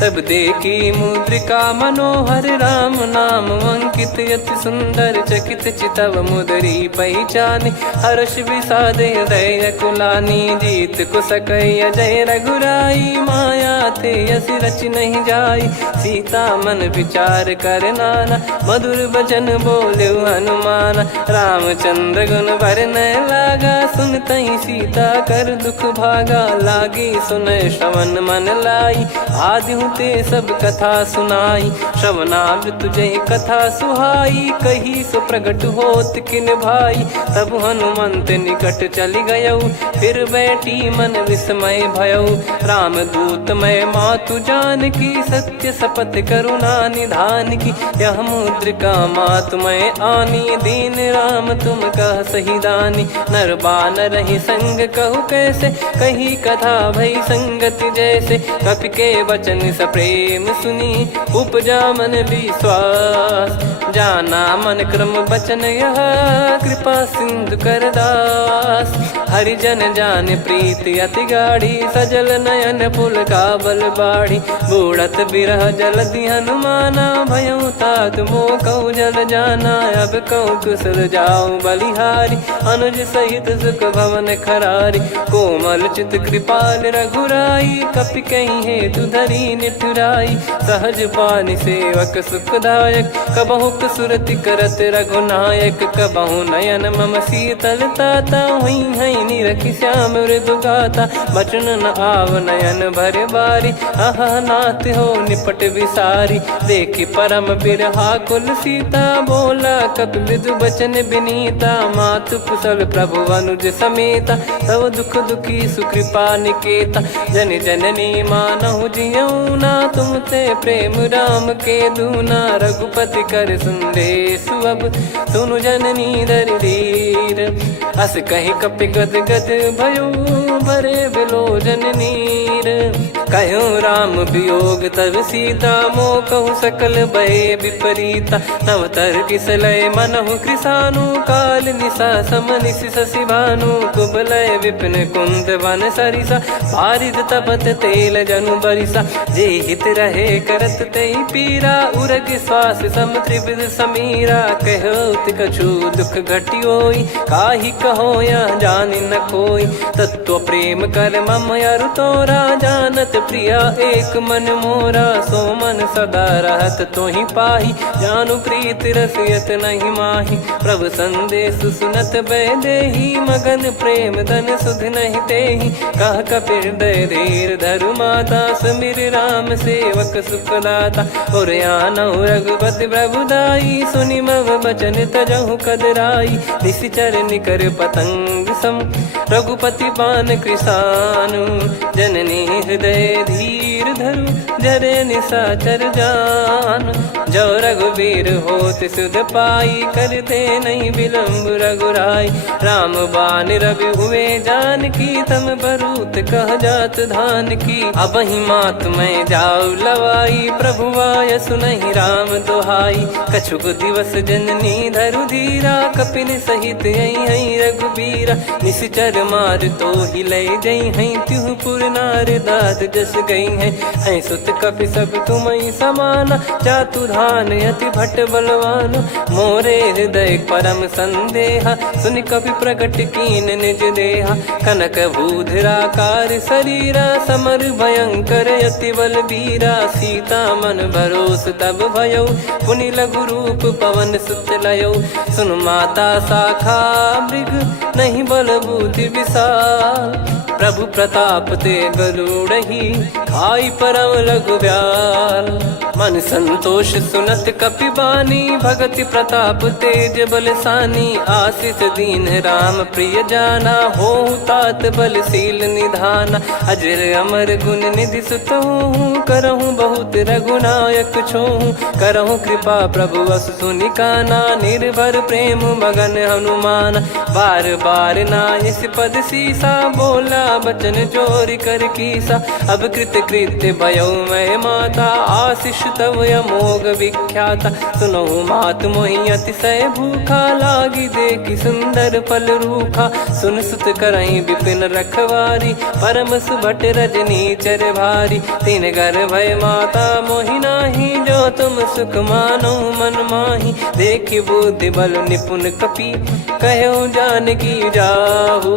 तब देखी मुद्रिका मनोहर राम नाम अंकित अति सुंदर चकित चितव मुदरी पहचान हर्ष विषाद हृदय कुलानी जीत को सकई अजय रघुराई माया थे यस रच नहीं जाई सीता मन विचार कर नाना मधुर वचन बोले हनुमान रामचंद्र गुण भरन लागा सुनतहि सीता कर दुख भागा लागी सुनय श्रवण मन लाई आदि ते सब कथा सुनाई श्रवणाब तुझे कथा सुहाई कही सो प्रगट होत किन भाई तब हनुमंत निकट चली गयऊ फिर बैठी मन विस्मय भयऊ राम दूत मैं मातु जान की सत्य शपथ करुणा निधान की यह मुद्रिका मातु मैं आनी दीन राम तुम कह सही दानी नर बानर ही संग कहु कैसे कही कथा भई संगति जैसे कपि के वचन सप्रेम सुनी उपजा मन विश्वास जाना मन क्रम बचन यह कृपा सिंधु कर दास हरिजन जान प्रीति अति गाढ़ी सजल नयन पुल काबल बाढ़ी बूढ़त बिरह जलधि हनुमाना भयउ तात मोह कहु जल जाना अब कहु कुशल जाऊं बलिहारी अनुज सहित सुख भवन खरारी कोमल चित कृपाल रघुराई कपि कहीं हेतु धरी निठुराई सहज पानि सेवक सुखदायक कबहु सुरति करत रघुनायक कबहु नयन मम शीतल ताता हुई है रखी श्याम मृदु गाता, बचन न आव नयन भरे बारी, आह नाथ हो निपट विसारी। देखी परम बिरहा कुल सीता, बोला कपि मृदु बचन बिनीता, मातु कुशल प्रभु अनुज समेता, तव दुख दुखी सुकृपा निकेता। जन जननी मानहु जियऊ ना, तुम ते प्रेम राम के दूना, रघुपति कर संदेश अब सुनु जननी दर धीर। अस कहीं कपि गद गद भयो, भरे बिलोचन नीर। कहूँ राम वियोग तब सीता, मोह कहूँ सकल भय विपरीता। नवतर किसलय मनहु कृसानु, काल निशा समनिश शशि भानु, कुबलय विपिन कुंद वन सरिसा, पारिद तपत तेल जनु बरिसा। जे हित रहे करत ते पीरा, उरग श्वास सम त्रिविध समीरा। कहो कछु दुख घटियोई, काहि कहो या जानि न कोई। तत्व प्रेम कर मम अरु तोरा, जानत प्रिया एक मन मोरा। सो मन सदा रहत तोहि पाही, जानु प्रीत रसियत नहीं माही। प्रभु संदेश सुनत बैदेही, मगन प्रेम धन सुध नहीं तेहि। कह कपि हृदय धीर धरु माता, सुमिर राम सेवक सुखदाता। और आनौ रघुपति प्रभुदाई, सुनि मम बचन तजहु कदराई। निशिचर निकर पतंग सम, रघुपति पान कृसानु। जननी हृदय धीर धरु, जरे निशाचर जान। जो रघुवीर होत सुध पाई, कर दे नहीं विलम्ब रघुराई। राम बान रवि हुए जानकी, तम बरूत कह जात धान की। अब ही मात मैं जाऊ लवाई, प्रभु आय सुनहि राम दुहाई। कछुक दिवस जननी धरु धीरा, कपिन सहित यही रघुबीरा। निशिचर मार तो ही ले जई हैं, त्युह पुर नार दाद जस गई हैं। सुत कपि सब तुमहि समाना, जातु धान अति भट बलवान। मोरे हृदय परम संदेहा, सुनि कपि प्रकट कीन निज देहा। कनक भूधराकार शरीरा, समर भयंकर अति बल बीरा। सीता मन भरोस तब भयो, पुनि लघु रूप पवन सुत लयो। सुन माता शाखा मृग, नहीं बल बुद्धि विशाल। प्रभु प्रताप ते गरुड़हि, खाई परम लघु ब्याल। मन संतोष सुनत कपि बानी, भगति प्रताप तेज बलसानी। आशीष दीन राम प्रिय जाना, होहु तात बलशील निधाना। अजर अमर गुण निधि सुतहु, करहु बहुत रघुनायक छोहु। करहु कृपा प्रभु अस सुनि काना, निर्भर प्रेम मगन हनुमान। बार बार नायस पद सीसा, बोला बचन चोरी कर कीसा। अब कृत कृत्य भयो मैं माता, आशीष तव अमोघ विख्याता। सुनो मात मोहि अतिशय भूखा, लागी देखी सुंदर फल रूखा। सुन सुत करई विपिन रखवारी, परम सुभट रजनी चर भारी। तीन घर भय माता मोहि नाही, जो तुम सुख मानो मन माही। देखी बुद्धि बल निपुण कपि, कहो जानकी जाहू।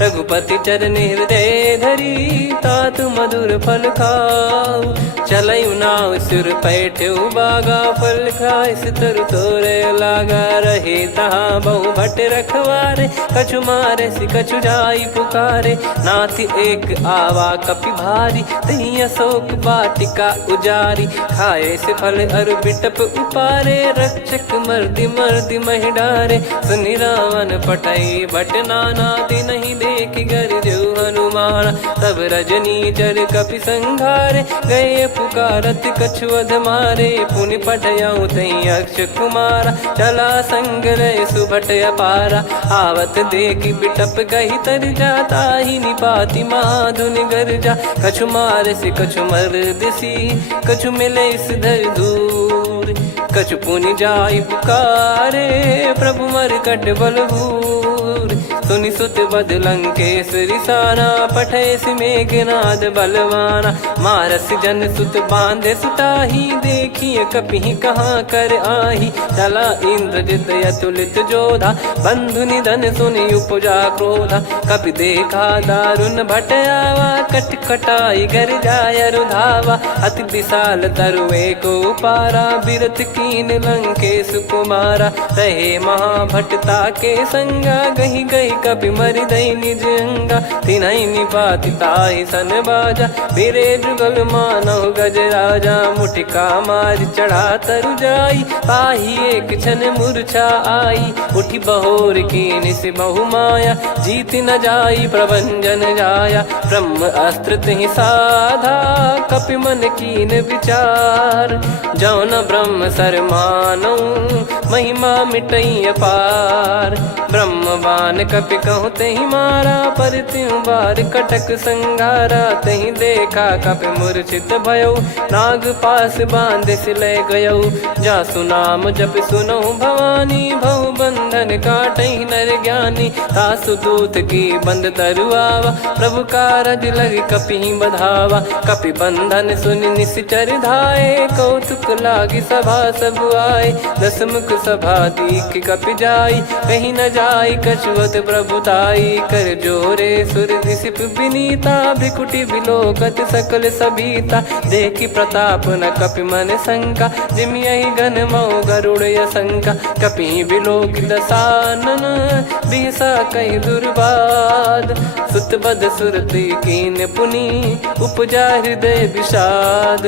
रघुपति चरण हृदय धरी, तात मधुर फल खाऊ। चलऊ नाव सिर पैठ्यु बागा, फल खाय सितर तोरे लागा। रहे तहाँ बहु भट रखवारे, कछु मारे सि कछु जाई पुकारे। नाथ एक आवा कपि भारी, तही अशोक वाटिका उजारी। खाए से फल अर बिटप उपारे, रक्षक मर्दि मर्दि महि डारे। सुनि रावण पटई भट नाना, तिनहि देख गर जो हनुमान। तब रजनी चर कपि संघारे, गए पुकारत कछु अध मारे। पुनि पटयऊ तई अक्ष कुमारा, चला संग रहे सुभट अपारा। आवत देखी बिटप गही तर जाता, ही निपाति माधुनि गर्जा। कछु मार से कछु मर्दिसी, कछु मिले इस धर दूर। कछु पुनि जाई पुकारे, प्रभु मरकट बलभूर। सुनि सुत बद लंकेश्वरी साना, पठय सि मेघनाद बलवाना। मारस जन सुत बांधे सुताही, देखिए कपि कहाँ कर आही। चला इंद्रजित अतुलित जोधा, बंधु निधन सुनि उपजा क्रोधा। कपि देखा दारुण भट आवा, कट कटाई गर जाय रुधावा। अति विशाल तरुए को पारा, बिरथ कीन लंकेश कुमारा। रहे महाभटता के संगा, गही गही कपि मरि दई निज अंगा तिन्हई निपाति ताहि सन बाजा मेरे जुगल मानव गज राजा मुटिका मार चढ़ा तरु जाई पाही एक क्षण मूर्छा आई उठी बहोर कीन से बहु माया जीत न जाई प्रभंजन जाया ब्रह्म अस्त्र तिहि साधा कपि मन कीन विचार जौन ब्रह्म सर मानौ महिमा मिटई अपार ब्रह्मवान कपि कहूँ तहि मारा पर त्यों बार कटक संगारा तहि देखा कपि मूर्छित भयो नाग पास बांध सिले गयो जा सुनाम जप सुनो भवानी भव बंधन काटई नर ज्ञानी तासु दूत की बंद तरुआवा प्रभु कारज लग कपि बधावा कपि बंधन सुन निश्चर धाये कौतुक लागी सभा सब आए दसमुख सभा दीख कपि जाई कहीं न जाई कछुअत प्रभुताई कर जोरे सुर दिसिप विनीता भिकुटी बिलोकत सकल सबीता देखी प्रताप न कपि मन शंका जिम यही गन मऊ गरुड़ शंका कपि बिलोक दसानन बिहसा कहीं दुर्बाद सुत बद सुरति कीन पुनी उपजा हृदय विषाद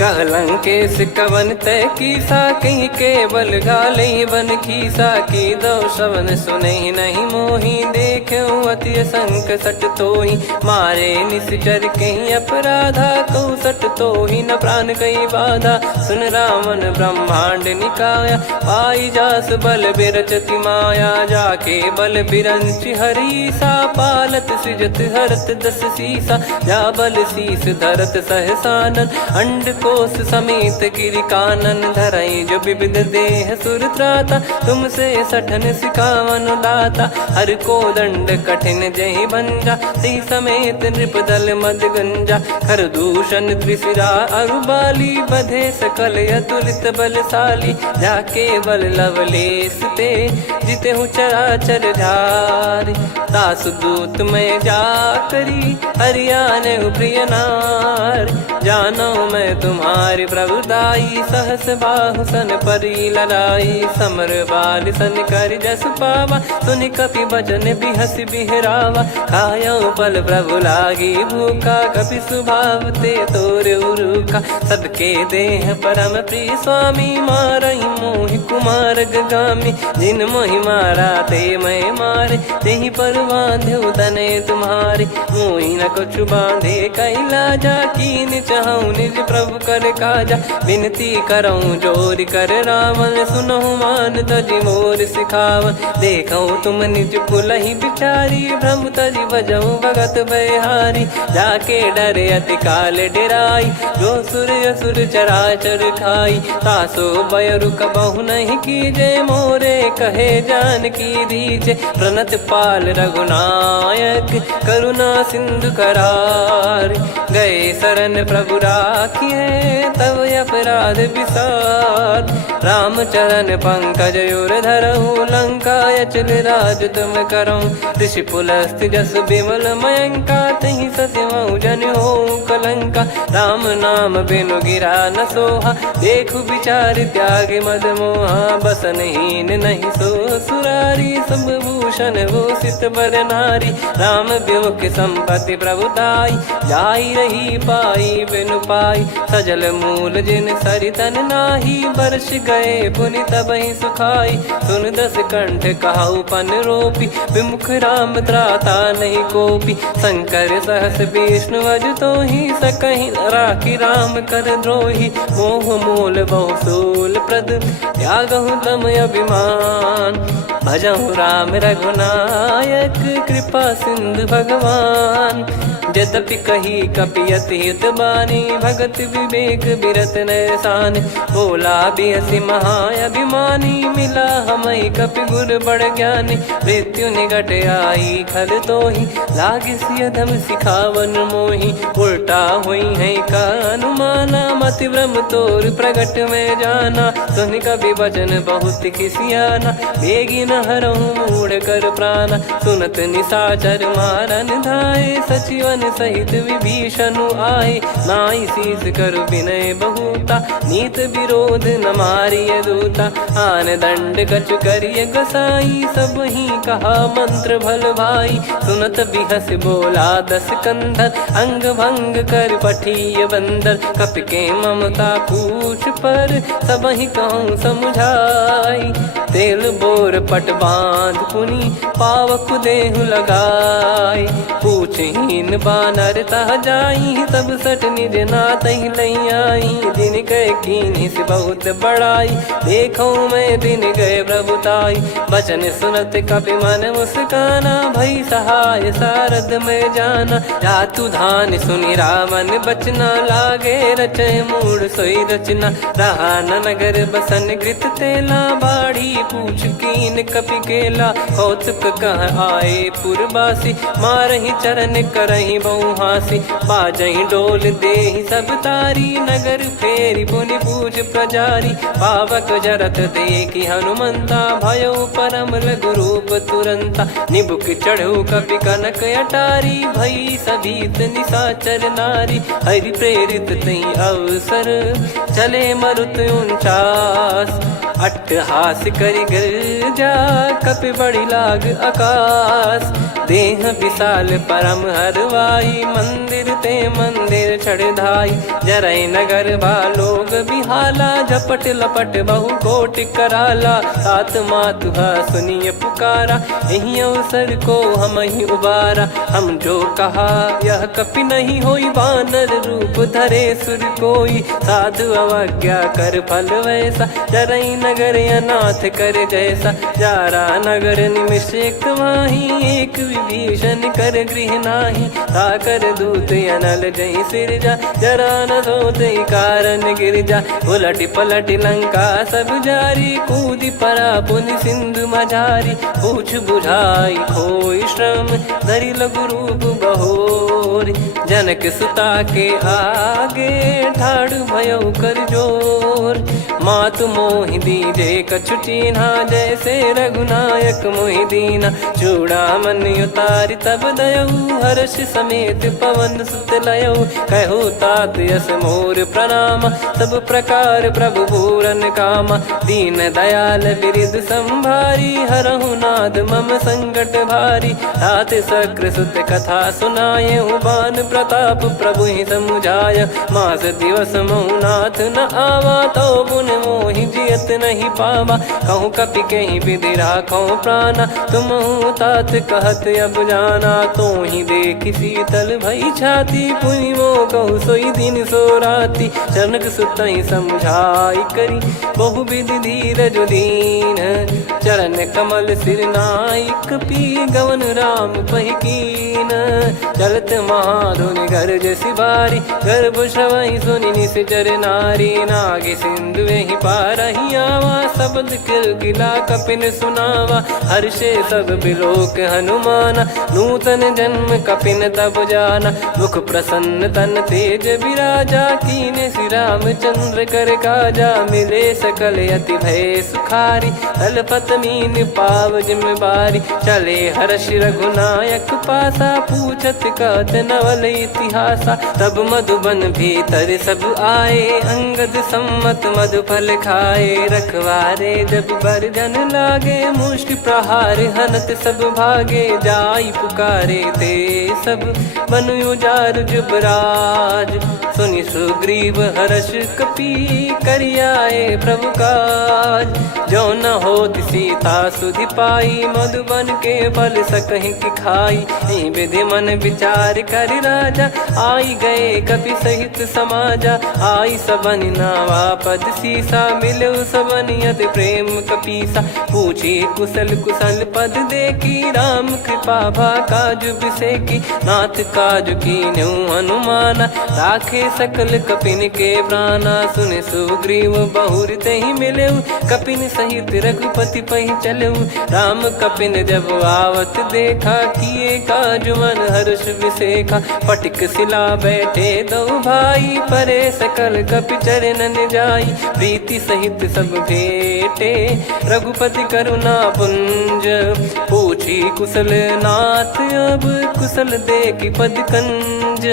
कहलंकेश कवन तय कीसा कहीं केवल गाले बन खीसा की दो श्रवण सुने नहीं मोही देखे अति संक सट तोही मारे निश्चर कहीं अपराधा कहु सट तोही न प्राण कहीं बाधा सुन रावण ब्रह्मांड निकाया पाई जास बल बिरचति माया जाके बल बिरंच हरीसा पालत सृजत हरत दस सीसा जा बल शीस धरत सहसानन अंड कोश समेत गिरि कानन धरई जो विविध देह सुर त्राता तुमसे सठन सिखावन दाता हर को दंड कठिन जहि भंजा ती समेत नृपदल मद गंजा खर दूषण त्रिशिरा अरुबाली बधे सकल अतुलित बलशाली जाके बल लवलेस ते जिते हूँ चराचर झार दास दूत में जा करी हरियाने प्रिय नार जानो मैं तुम्हारी प्रभुदाई सहस बाहु सन परी लड़ाई समर बाल सन कर जस पावा सुनि कपि भजन बिहस बिहरावा खायो पल प्रभु लागी भूखा कपि स्वभाव ते तोर उरुका सबके देह परम प्रिय स्वामी मारई मोहि कुमार गामी जिन मोहि मारा ते मैं मारे तेहि पर बांधे तने तुम्हारे मोहि न कुछ बांधे कैला जा कीन चाहूं निज प्रभु कर काजा विनती करऊं जोर कर रावण सुनहु मान तजि मोर सिखावन देखऊं तुम निज कुलहि बिचारी भ्रम तजि बजऊं भगत बहारी जाके डरे अति काल डेराई जो सुर असुर चराचर खाई तासो बयरु कबहु नहीं कीजे मोरे कहे जान की दीजे प्रणत पाल रघुनायक करुणा सिंधु करार गए शरण प्रभु राखिए तब अपराध विसार राम चरण पंकज उर धरहु लंका अचल राज तुम करऊं ऋषि पुलस्त जस विमल मयंका तहि ससिमऊ जन हो कलंका राम नाम बिनु गिरा न सोहा देखु विचार त्याग मद मोहा बसनहीन नहीं सो सुरारी सब भूषण वो सित बर नारी राम विमुख संपत्ति प्रभुताई जाई रही पाई बिनु पाई सजल मूल जिन सरितन नाही बरस गए पुनि तबहि सुखाई सुन दस कंठ कहाऊ पन रोपी विमुख राम त्राता नहीं कोपी शंकर सहस विष्णु अज तो ही सकहि राखी राम कर द्रोही मोह मूल बहु सूल प्रद त्यागहु तम अभिमान भजहु राम रघुनायक कृपा सिंधु भगवान यद्यपि कही कपियत हित बानी भगत विवेक बिरत नैसान बोला बिहसी महाअभिमानी मिला हमई कपि गुर बड़ ज्ञानी मृत्यु निकट आई खल तो ही लागे सियधम सिखावन मोही उल्टा हुई है का अनुमाना मति ब्रह्म तोर प्रगट में जाना सुन कभी वचन बहुत खिसियाना बेगी न हरहूँ मूढ़ कर प्राणा सुनत निशाचर मारन धाये, सचिवन सहित विभीषण आए। नाई शीस कर विनय बहुता, नीत विरोध न मारिय दूता। आन दंड कछु करिय गोसाई, सब ही कहा मंत्र भल भाई। सुनत बिहस बोला दस कंधर, अंग भंग कर पठिय बंदर। कपि के ममता पूछ पर, सब ही कहूँ समझाई। तेल बोर पट बांध पुनि, पावक देहु लगाई। पूछहीन बानर तह जाई, तब सट निज नाथ ही लई आई। दिन गए कीन्ही से बहुत बड़ाई, देखो मैं दिन गए प्रभुताई। बचन सुनत कपि मन मुस्काना, भई सहाय सारद में जाना। जातु धान सुनि रावण बचना, लागे रचय मूढ़ सोई रचना। रहा न नगर बसन कृत तेला, बाढ़ी पूछ कीन कपि केला। कौतुक कह आए पुरबासी, मारहि चरण करहि बहु हासी। बाजहि डोल देहि सब तारी, नगर फेरी पुनि पूज प्रजारी। पावक जरत देखि हनुमंता, भयो परम लघु रूप तुरंता। निबुक चढ़ऊ कपि कनक अटारी, भई सभीत निशाचर नारी। हरि प्रेरित तई अवसर, चले मरुत 49। अट्टहास करि गर्जा, कपि बड़ी लाग आकाश। देह विशाल परम हरवाई, मंदिर ते मंदिर चढ़ धाई। जरई नगर बालोग बिहाला, झपट लपट बहु कोटि कराला। सात मातुहा सुनिय पुकारा, यही अवसर को हम ही उबारा। हम जो कहा यह कपि नहीं होई, वानर रूप धरे सुर कोई। साधु अवज्ञा कर फल वैसा, जरई नगर अनाथ कर जैसा। जारा नगर निमिष एक माही, एक विभीषण कर गृह नाही। ताकर दूत अनल जई सिरजा, जरा न सोते कारण गिरजा। उलट पलट लंका सब जारी, कूदि परा पुनि सिंधु मझारी। पूछ बुझाई खोई श्रम, धरि लघु रूप बहोरी। जनक सुता के आगे, ठाड़ भयउ कर जोर। मातु मोहि दीजे कछु चीन्हा, जैसे रघुनायक मोहि दीना। चूड़ामन उतारि तब दयऊ, हर्ष समेत पवन सुत लयऊ। कहु तात यस मोर प्रणाम, सब प्रकार प्रभु पूरन कामा। दीन दयाल बिरिद संभारी, हरहु नाद मम संकट भारी। तात शक्र सुत कथा सुनाये, बान प्रताप प्रभु ही समुझाय। मास दिवस महु नाथ न आवा, तो पुन मोहि जियत नहीं पावा। कहूँ कपि कहीं विधि राखो प्राणा, तुम तात कहत अब जाना। तो ही देखी शीतल भई छाती, पुनि मो कहु सोई दिन सो राती। जनक सुत ही समझाई करी, बहु विधि धीरज दीन। चरण कमल सिर नाई, कपि गवन राम पहि कीन। चलत महाधुनि गरज सिबारी, गर्भ श्रवहि सुनि निश्चर नारी। नागे सिंधु ही पारहि आवा, शब्द किलकिला कपिन सुनावा। हर्षे सब बिलोक हनुमाना, नूतन जन्म कपिन तब जाना। मुख प्रसन्न तन तेज विराजा, कीने श्री रामचंद्र कर काजा। मिले सकल अति भय सुखारी, तलपत मीन पाव जिम बारी। चले हर्ष रघुनायक पासा, पूछत कहत नवल इतिहासा। तब मधुबन भीतर सब आए, अंगद सम्मत मधुफल खाए। रखवारे जब बरजन लागे, मुष्टि प्रहार हनत सब भागे। जाई पुकारे ते सब, बनु उजार जुबराज। सुनि सुग्रीव हर्ष कपि, करियाए प्रभु काज। जो न होत सीता सुधि पाई, मधुबन के फल सकहि कि खाई। विधि मन विचार कर राजा, आई गए कपि सहित समाजा। आई सबन नावा पद सीसा, मिलो सबन यत प्रेम कपीसा। पूछी कुशल कुशल पद देखी, राम कृपा भा काज बिसेकी। नाथ काज कीन्हु हनुमाना, राखे सकल कपिन के प्राणा। सुन सुग्रीव बहुर तेहि मिलेऊ, कपिन सहित रघुपति पहि चलेऊ। राम कपिन जब आवत देखा, किए काज मन हर्ष विसेखा। फटिक सिला बैठे दो भाई, परे सकल कपि चरणन जाई। प्रीति सहित सब भेटे। रघुपति करुणा पुंज पूछी कुशल नाथ, अब कुशल देखी पद कंज।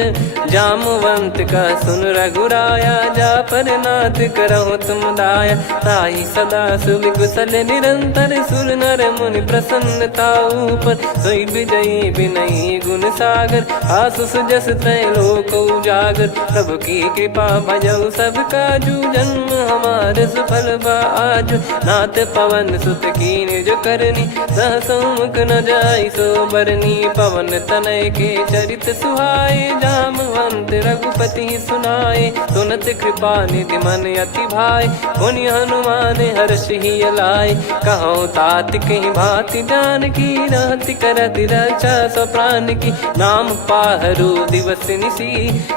जामवंत का सुन रघुराया, जा पर नाथ करहु तुम दाया। ताहि सदा सुविकुशल निरंतर, सुर नर मुनि प्रसन्नता ऊपर। सोई विजयी विनयी गुण सागर, आसु सुजस त्रैलोक उजागर। प्रभु की कृपा भजऊ सब काजू, जन्म हमारे सफल बा आजु। नाथ पवन सुत की निज करनी, सहसौ मुख न जाई सो बरनी। पवन तनय के चरित सुहाए, जामवंत रघुपति सुनाए। सुनत कृपा निधि मन अति भाई, पुनि हनुमान हर्ष ही लाए। कहूँ तात कहीं भांति जानकी, रहति करति रक्षा सौ प्राण की। नाम पाहरु दिवस निसी,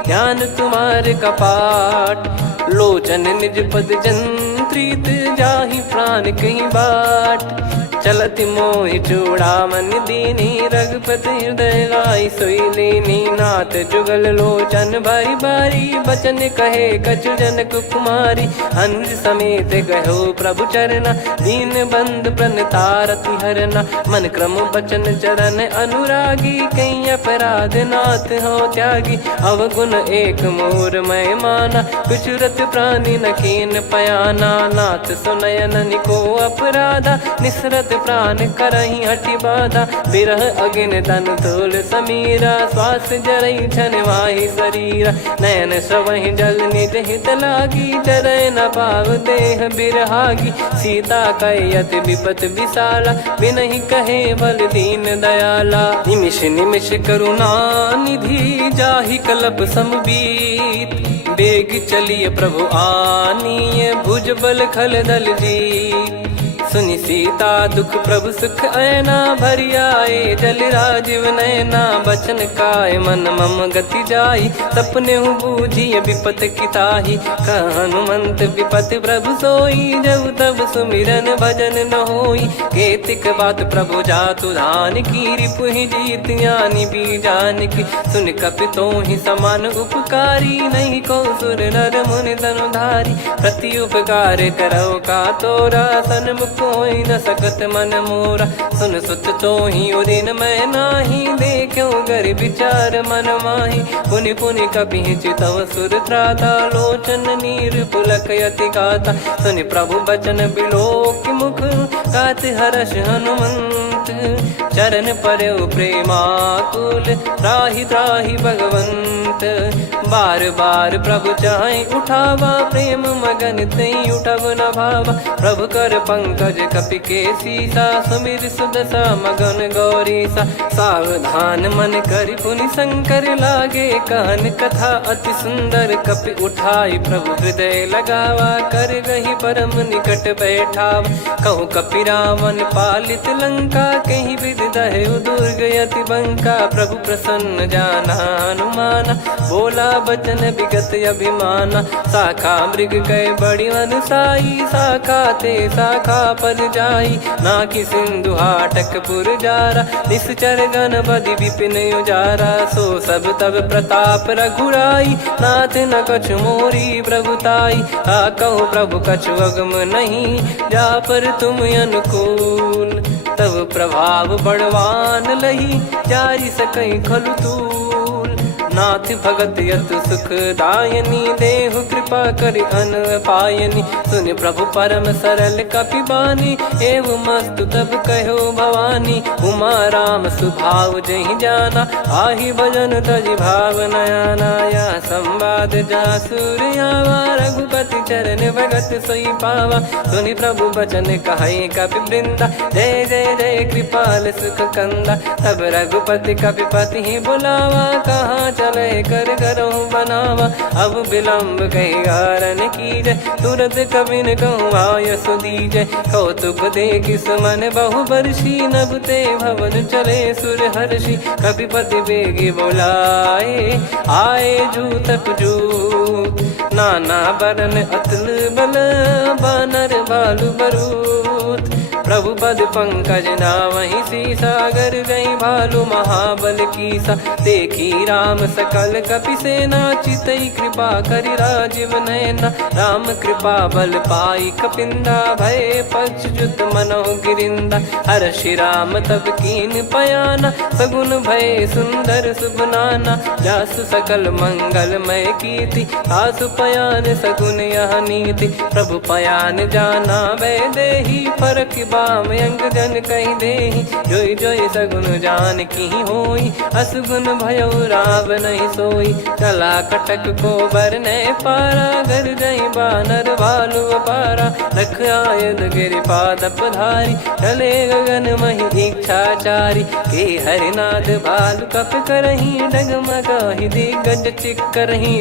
ज्ञान तुम्हारे कपाट। लोचन निज पद जंत्रित, जाहि प्राण कहीं बाट। चलति मोहि चूड़ामन दीनी, रघुपति हृदय लाई सोई लीनी। नाथ जुगल लोचन बारी बारी, बचन कहे कछु जनक कुमारी। अनुज समेत गयो प्रभु चरना, दीन बंद प्रणतारति हरना। मन क्रम बचन चरण अनुरागी, कहीं अपराध नाथ हो त्यागी। अवगुण एक मोर मैं माना, कुछ प्राणी न कीन पयाना। नाथ सुनयन निको अपराधा, निसरत प्राण करही हटि बाधा। बिरह अगिन तन तोल समीरा, श्वास जरई छन माही शरीरा। नयन श्रवहि जल निज हित लागी, जरय न पाव देह बिरहागी। सीता कयत विपत विशाला, बिनहि कहे बल दीन दयाला। निमिष निमिष करुणा निधि, जाहि कलप समबीत। बेग चलिए प्रभु आनीय, भुज बल खल दल जीत। सुनि सीता दुख प्रभु सुख ऐना, भरि आए जल राजीव नैना। बचन काय मन मम गति जाई, सपने हूँ बूझिए विपत किताही। हनुमंत विपत प्रभु सोई, जब तब सुमिरन भजन न होई। केतिक बात प्रभु जातु धान की, रिपुहि जीत ज्ञानी बीजान की। सुन कपितो ही समान उपकारी, नहीं को सुर नर मुनि धनुधारी। प्रति उपकार करो का तोरा, सन्मुख कोई न सकत मन मोरा। सुन सुत तो ही उदिन मैं नाही, देखो गर विचार मन माही। पुनि पुनि कपि चितव सुर त्राता, लोचन नीर पुलक यति गाता। सुनि प्रभु बचन बिलोक मुख, गात हर्ष हनुमंत। चरण परौ प्रेमाकुल, त्राहि त्राहि भगवंत। बार बार प्रभु चाहि उठावा, प्रेम मगन तई उठब न भावा। प्रभु कर पंकज कपि के सीसा, सुमिर सुदशा मगन गौरीसा। सावधान मन करि पुनि शंकर लागे, कहन कथा अति सुंदर। कपि उठाई प्रभु हृदय लगावा, कर गही परम निकट बैठावा। कहूँ कपि रावण पालित लंका, कहीं विधि दहु दुर्ग यति बंका। प्रभु प्रसन्न जाना हनुमाना, बोला बचन विगत अभिमाना। शाखा मृग गए बड़ी अनुसाई, शाखा ते शाखा पर जाई। नाकि सिंधु हाटक पुर जारा, निश्चर गण बदि विपिन उजारा। सो सब तब प्रताप रघुराई, नाथ न कछु मोरी प्रभुताई। कहो प्रभु कछु अगम नहीं, जा पर तुम अनुकूल। तब प्रभाव बड़वान लही, जारी सकई खलु तूल। नाथ भगत यत सुख दायनी, देहु कृपा करि अन पायनी। सुन प्रभु परम सरल कपि बानी, एव मस्तु तब कहो भवानी। उमा राम सुभाव जहि जाना, आहि भजन तजि भाव नयाना। या संवाद जासुर आवा, रघुपति चरण भगत सोई पावा। सुनि प्रभु बचन कहै कपि वृंदा, जय जय जय कृपाल सुख कंदा। तब रघुपति कपि पति ही बुलावा, कहाँ चले कर करहु बनावा। अब विलम्ब कहीं कारण कीजय, तुरत कबि न कहूँ आयस दीजय। कौतुक देखि सुमन बहु बरसी, नभ ते भवन चले सुर हर्षि। कपि पति बेगी बोलाए, आए जूतप जूत। नाना बरन अतुल बल, बानर बालु बरूत। प्रभु पद पंकज नावहि सीसा, अगर गई भालू महाबल कीसा। देखी राम सकल कपि सेना, चितई कृपा करि राजीव नयना। राम कृपा बल पाई कपिंदा, भय पक्षजुत मनोह गिरिंदा। हर्षि राम तब कीन पयाना, सगुन भय सुंदर शुभ नाना। जासु सकल मंगलमय कीर्ति, आसु पयान सगुन यह नीति। प्रभु पयान जाना वै देही, फरक बाम अंग जन कहि देही। जोई जोई सगुन जान की होई, असगुन भयो राव नहीं सोई। चला कटक को बरने पारा, घर जई बानर भालू अपारा। रख आयद गिरि पादप धारी, चले गगन महि इच्छाचारी। के हरिनाथ भालू कप करही, डगमगाहि दिग्गज चिक्करही।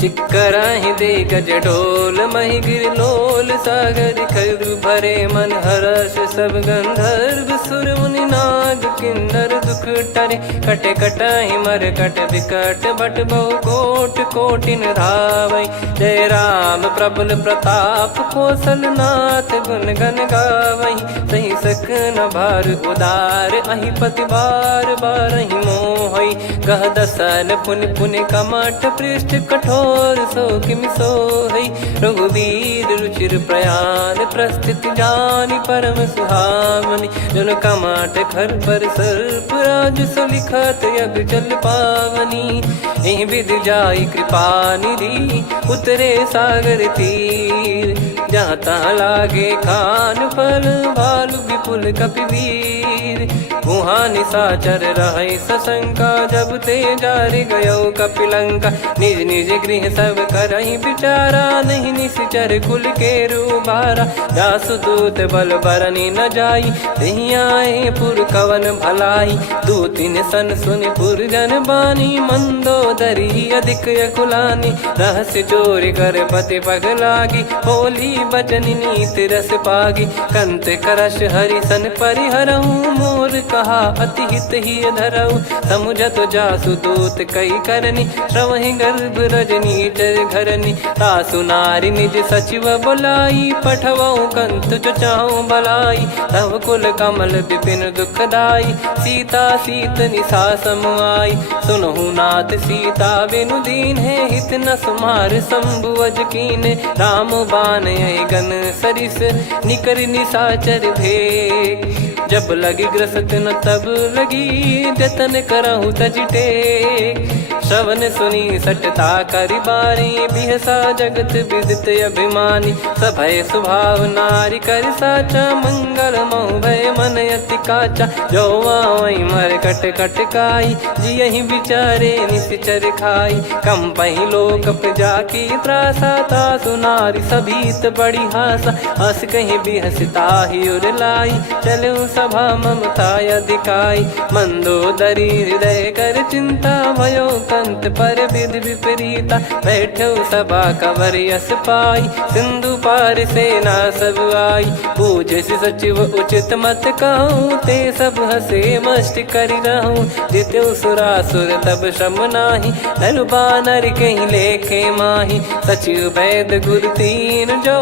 चिक्कराहि दिग्गज डोल, महि गिर लोल। सागर खरु भरे मन हर्ष, सब गंधर्व सुर मुनि नाग किन्नर दुख टरे। कटे कटाहि मरकट विकट, बट बहु कोट कोटिन धावै। जय राम प्रबल प्रताप, कौशल नाथ गुण गण गावै। सही सकन भार उदार, अहि पति बार बारहि मोहै। गह दसन पुनि पुनि कमठ, पृष्ठ कठोर सो किमि सोहै। रघुवीर रुचिर प्रयाण, प्रस्थित जानि परम सुहावनी। जन कमाट खर पर सर्प, राज सलिखत अब चल पावनी। एहि विध जाई कृपा निधि, उतरे सागर तीर। जहाँ तहाँ लागे खान फल, भालू विपुल कपिवीर। वहाँ निशाचर रहै सशंका, जब ते जारि गयो कपिलंका। निज निज गृह सब करहि विचारा, नहीं निश्चर कुल के रूबारा। जासु दूत बल बरनी न जाई, तेहि आए पुर कवन भलाई। दूतिन सन सुनि पुर जन बानी, मंदोदरी अधिक अकुलानी। रहस्य चोरी कर पति पग लागी, होली बचन नीत रस पागी। कंत करश हरि सन परिहरहु, मोर कहा अति हित ही धरऊ। समुझत जासु दूत कई करनी, श्रवहि गर्भ रजनी चर घरनी। तासु नारी निज सचिव बुलाई, पठवऊ कंत जो चाहूं भलाई। तव कुल कमल विपिन दुखदाई, सीता सीत निशा समुआई। सुनहु नाथ सीता बिनु दीन है, हित न सुमार शंभु अज कीने। राम बान यही गन सरिस, निकर निशाचर भेग। जब लगी ग्रसत न तब लगी, जतन करहु तज टेक। श्रवण सुनी सटता करि बारी, बिहसा जगत विदित अभिमानी। सभय स्वभाव नारी कर साचा, मंगल मोह भय मन अति काचा। जो आवै मर कट कट काई, जियहि विचारे निश्चर खाई। कंपहि लोक प्रजा की त्रासा, तासु नारी सभीत बड़ी हासा। हस कहीं बिहसता ही उर लाई, चलऊ सभा ममता अधिकाई। मंदोदरी हृदय कर चिंता, भयो कंत पर विध विपरीता। बैठो सभा कवर यस पाई, सिंधु पार सेना सब आई। पूजे सचिव उचित मत कहूँ, ते सब हसे मस्त करि रहूं। जित्यु सुरासुर तब श्रम नाही, धनु बानर कहीं लेखे माही। सचिव वैद गुरु तीन जो,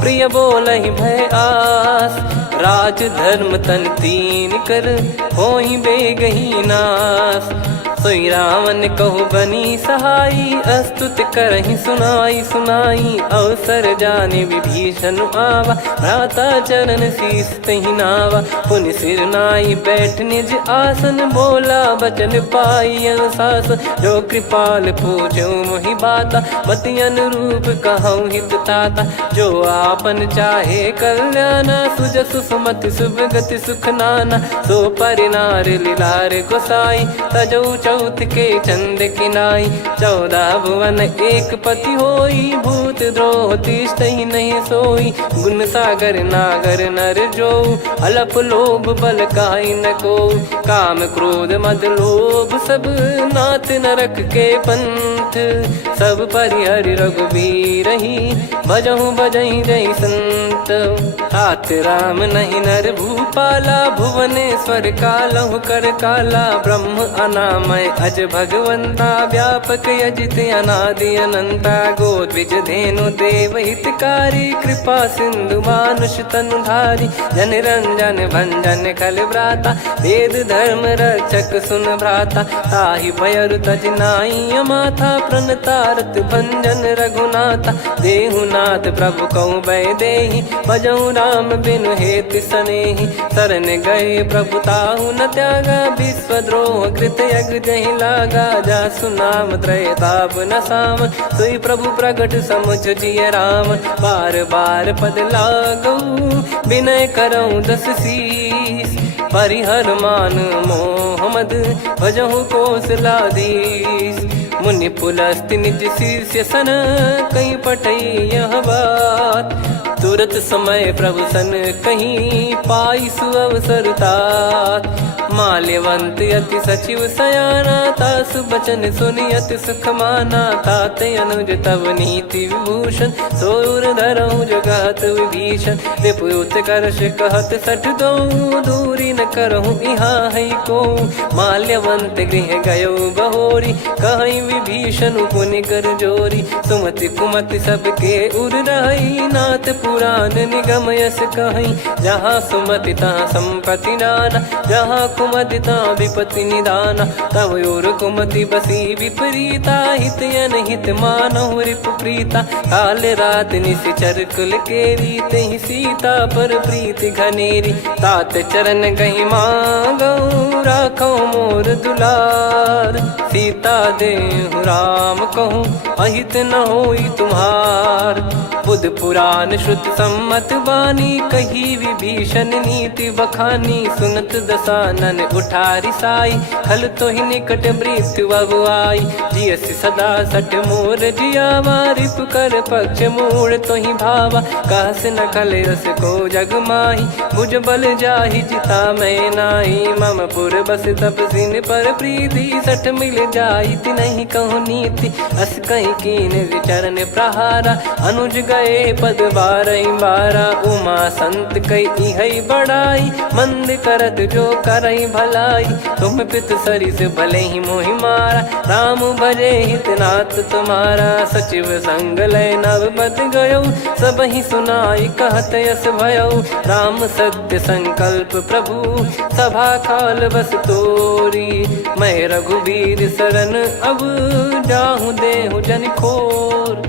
प्रिय बोलहि भय आस। राज धर्म तन तीन कर, होहि बेगहि नास। सोई रावण कहु बनी सहाई, अस्तुत करहि सुनाई सुनाई। अवसर जाने विभीषण आवा, भ्राता चरण शीस तहि नावा। पुनि सिर नाई बैठ निज आसन, बोला बचन पाई अनुशासन। जो कृपाल पूछो मोहि बाता, मति अनुरूप कहूँ हित ताता। जो आपन चाहे कल्याणा, सुजसु सुमति शुभ गति सुख नाना। सो परिनार लीलार गोसाई, तजौ चौथ के चंद किनाई। 14 भुवन एक पति होई, भूत द्रोह तिष्ठहि नहीं सोई। गुण सागर नागर नर जो, अलप लोभ बल काई न को। काम क्रोध मद लोभ सब, नाथ नरक के पंथ। सब परिहरि रघुबीर ही, भजहु भजहि जय संत। हाथ राम नहीं नर भूपाला, भुवनेश्वर कालहु कर काला। ब्रह्म अनामय मैं अज भगवंता व्यापक यजित अनादि अनंता गोद्विज धेनु देव हितकारी कृपा सिंधु मानुष तनुधारी जन रंजन भंजन खल भ्राता वेद धर्म रक्षक सुन भ्राता ताहि भयरु तज नाई माथा प्रणतारत भंजन रघुनाथा देहुनाथ प्रभु कहूँ बै देहि भजऊ राम बिनु हेत सनेहि शरण गए प्रभु ताहु न त्यागा विश्वद्रोह कृत यज्ञ जहि लागा जासु नाम त्रयताप न सामन सोई प्रभु प्रगट समुझ जिय राम बार बार पद लागऊ विनय करऊँ दस शीस परिहर मान मोहम्मद भजहु कौशलाधीश मुनि पुलस्ति निज शीर्ष सन कहीं पटई यह बात तुरत समय प्रभु सन कहीं पाई सुअवसर तात माल्यवंत अति सचिव सयाना तासु बचन सुनियत सुख माना ताते अनुज तव नीति विभूषण सोर धरऊ जगत विभीषण रिपुत करश कहत सठ दो दूरी न करहूँ यहाँ है को माल्यवंत गृह गयो बहोरी कहीं विभीषण पुनि कर जोरी सुमति कुमति सबके उर रही नाथ पुराण निगम यस कहीं जहाँ सुमति तहाँ संपत्ति नाना जहाँ कुमति तहाँ विपत्ति निदाना तव और कुमति बसी विपरीता हित अनहित मानव रिपु प्रीता काल रात निशिचर कुल केरी तहि सीता पर प्रीति घनेरी तात चरण गही मांगऊ राखो मोर दुलार सीता देहु राम कहूँ अहित न होई तुम्हार बुध पुराण श्रुत सम्मत बानी कही विभीषण नीति बखानी सुनत दसानन उठारी साई खल तो ही निकट मृत्यु अब आई जियस सदा सट मोर जियावा रिप कर पक्ष मूड़ तो ही भावा कहस न खल रस को जग माही भुज बल जाहि जिता मैं नाई मम पुर बस तब सिन पर प्रीति सठ मिल जाई ति नहीं कहूँ नीति अस कहीं कीन विचरण प्रहारा अनुज गए पद बारई बारा उमा संत कई है बड़ाई मंद करत जो करई भलाई तुम पित सरिस भले ही मोहि मारा राम भजे हितनाथ तुम्हारा सचिव संग लय नव बद गयो सब ही सुनाई कहत यस भयो राम सत्य संकल्प प्रभु सभा काल बस तोरी मैं रघुबीर शरण अब जाहूँ देहु जन खोर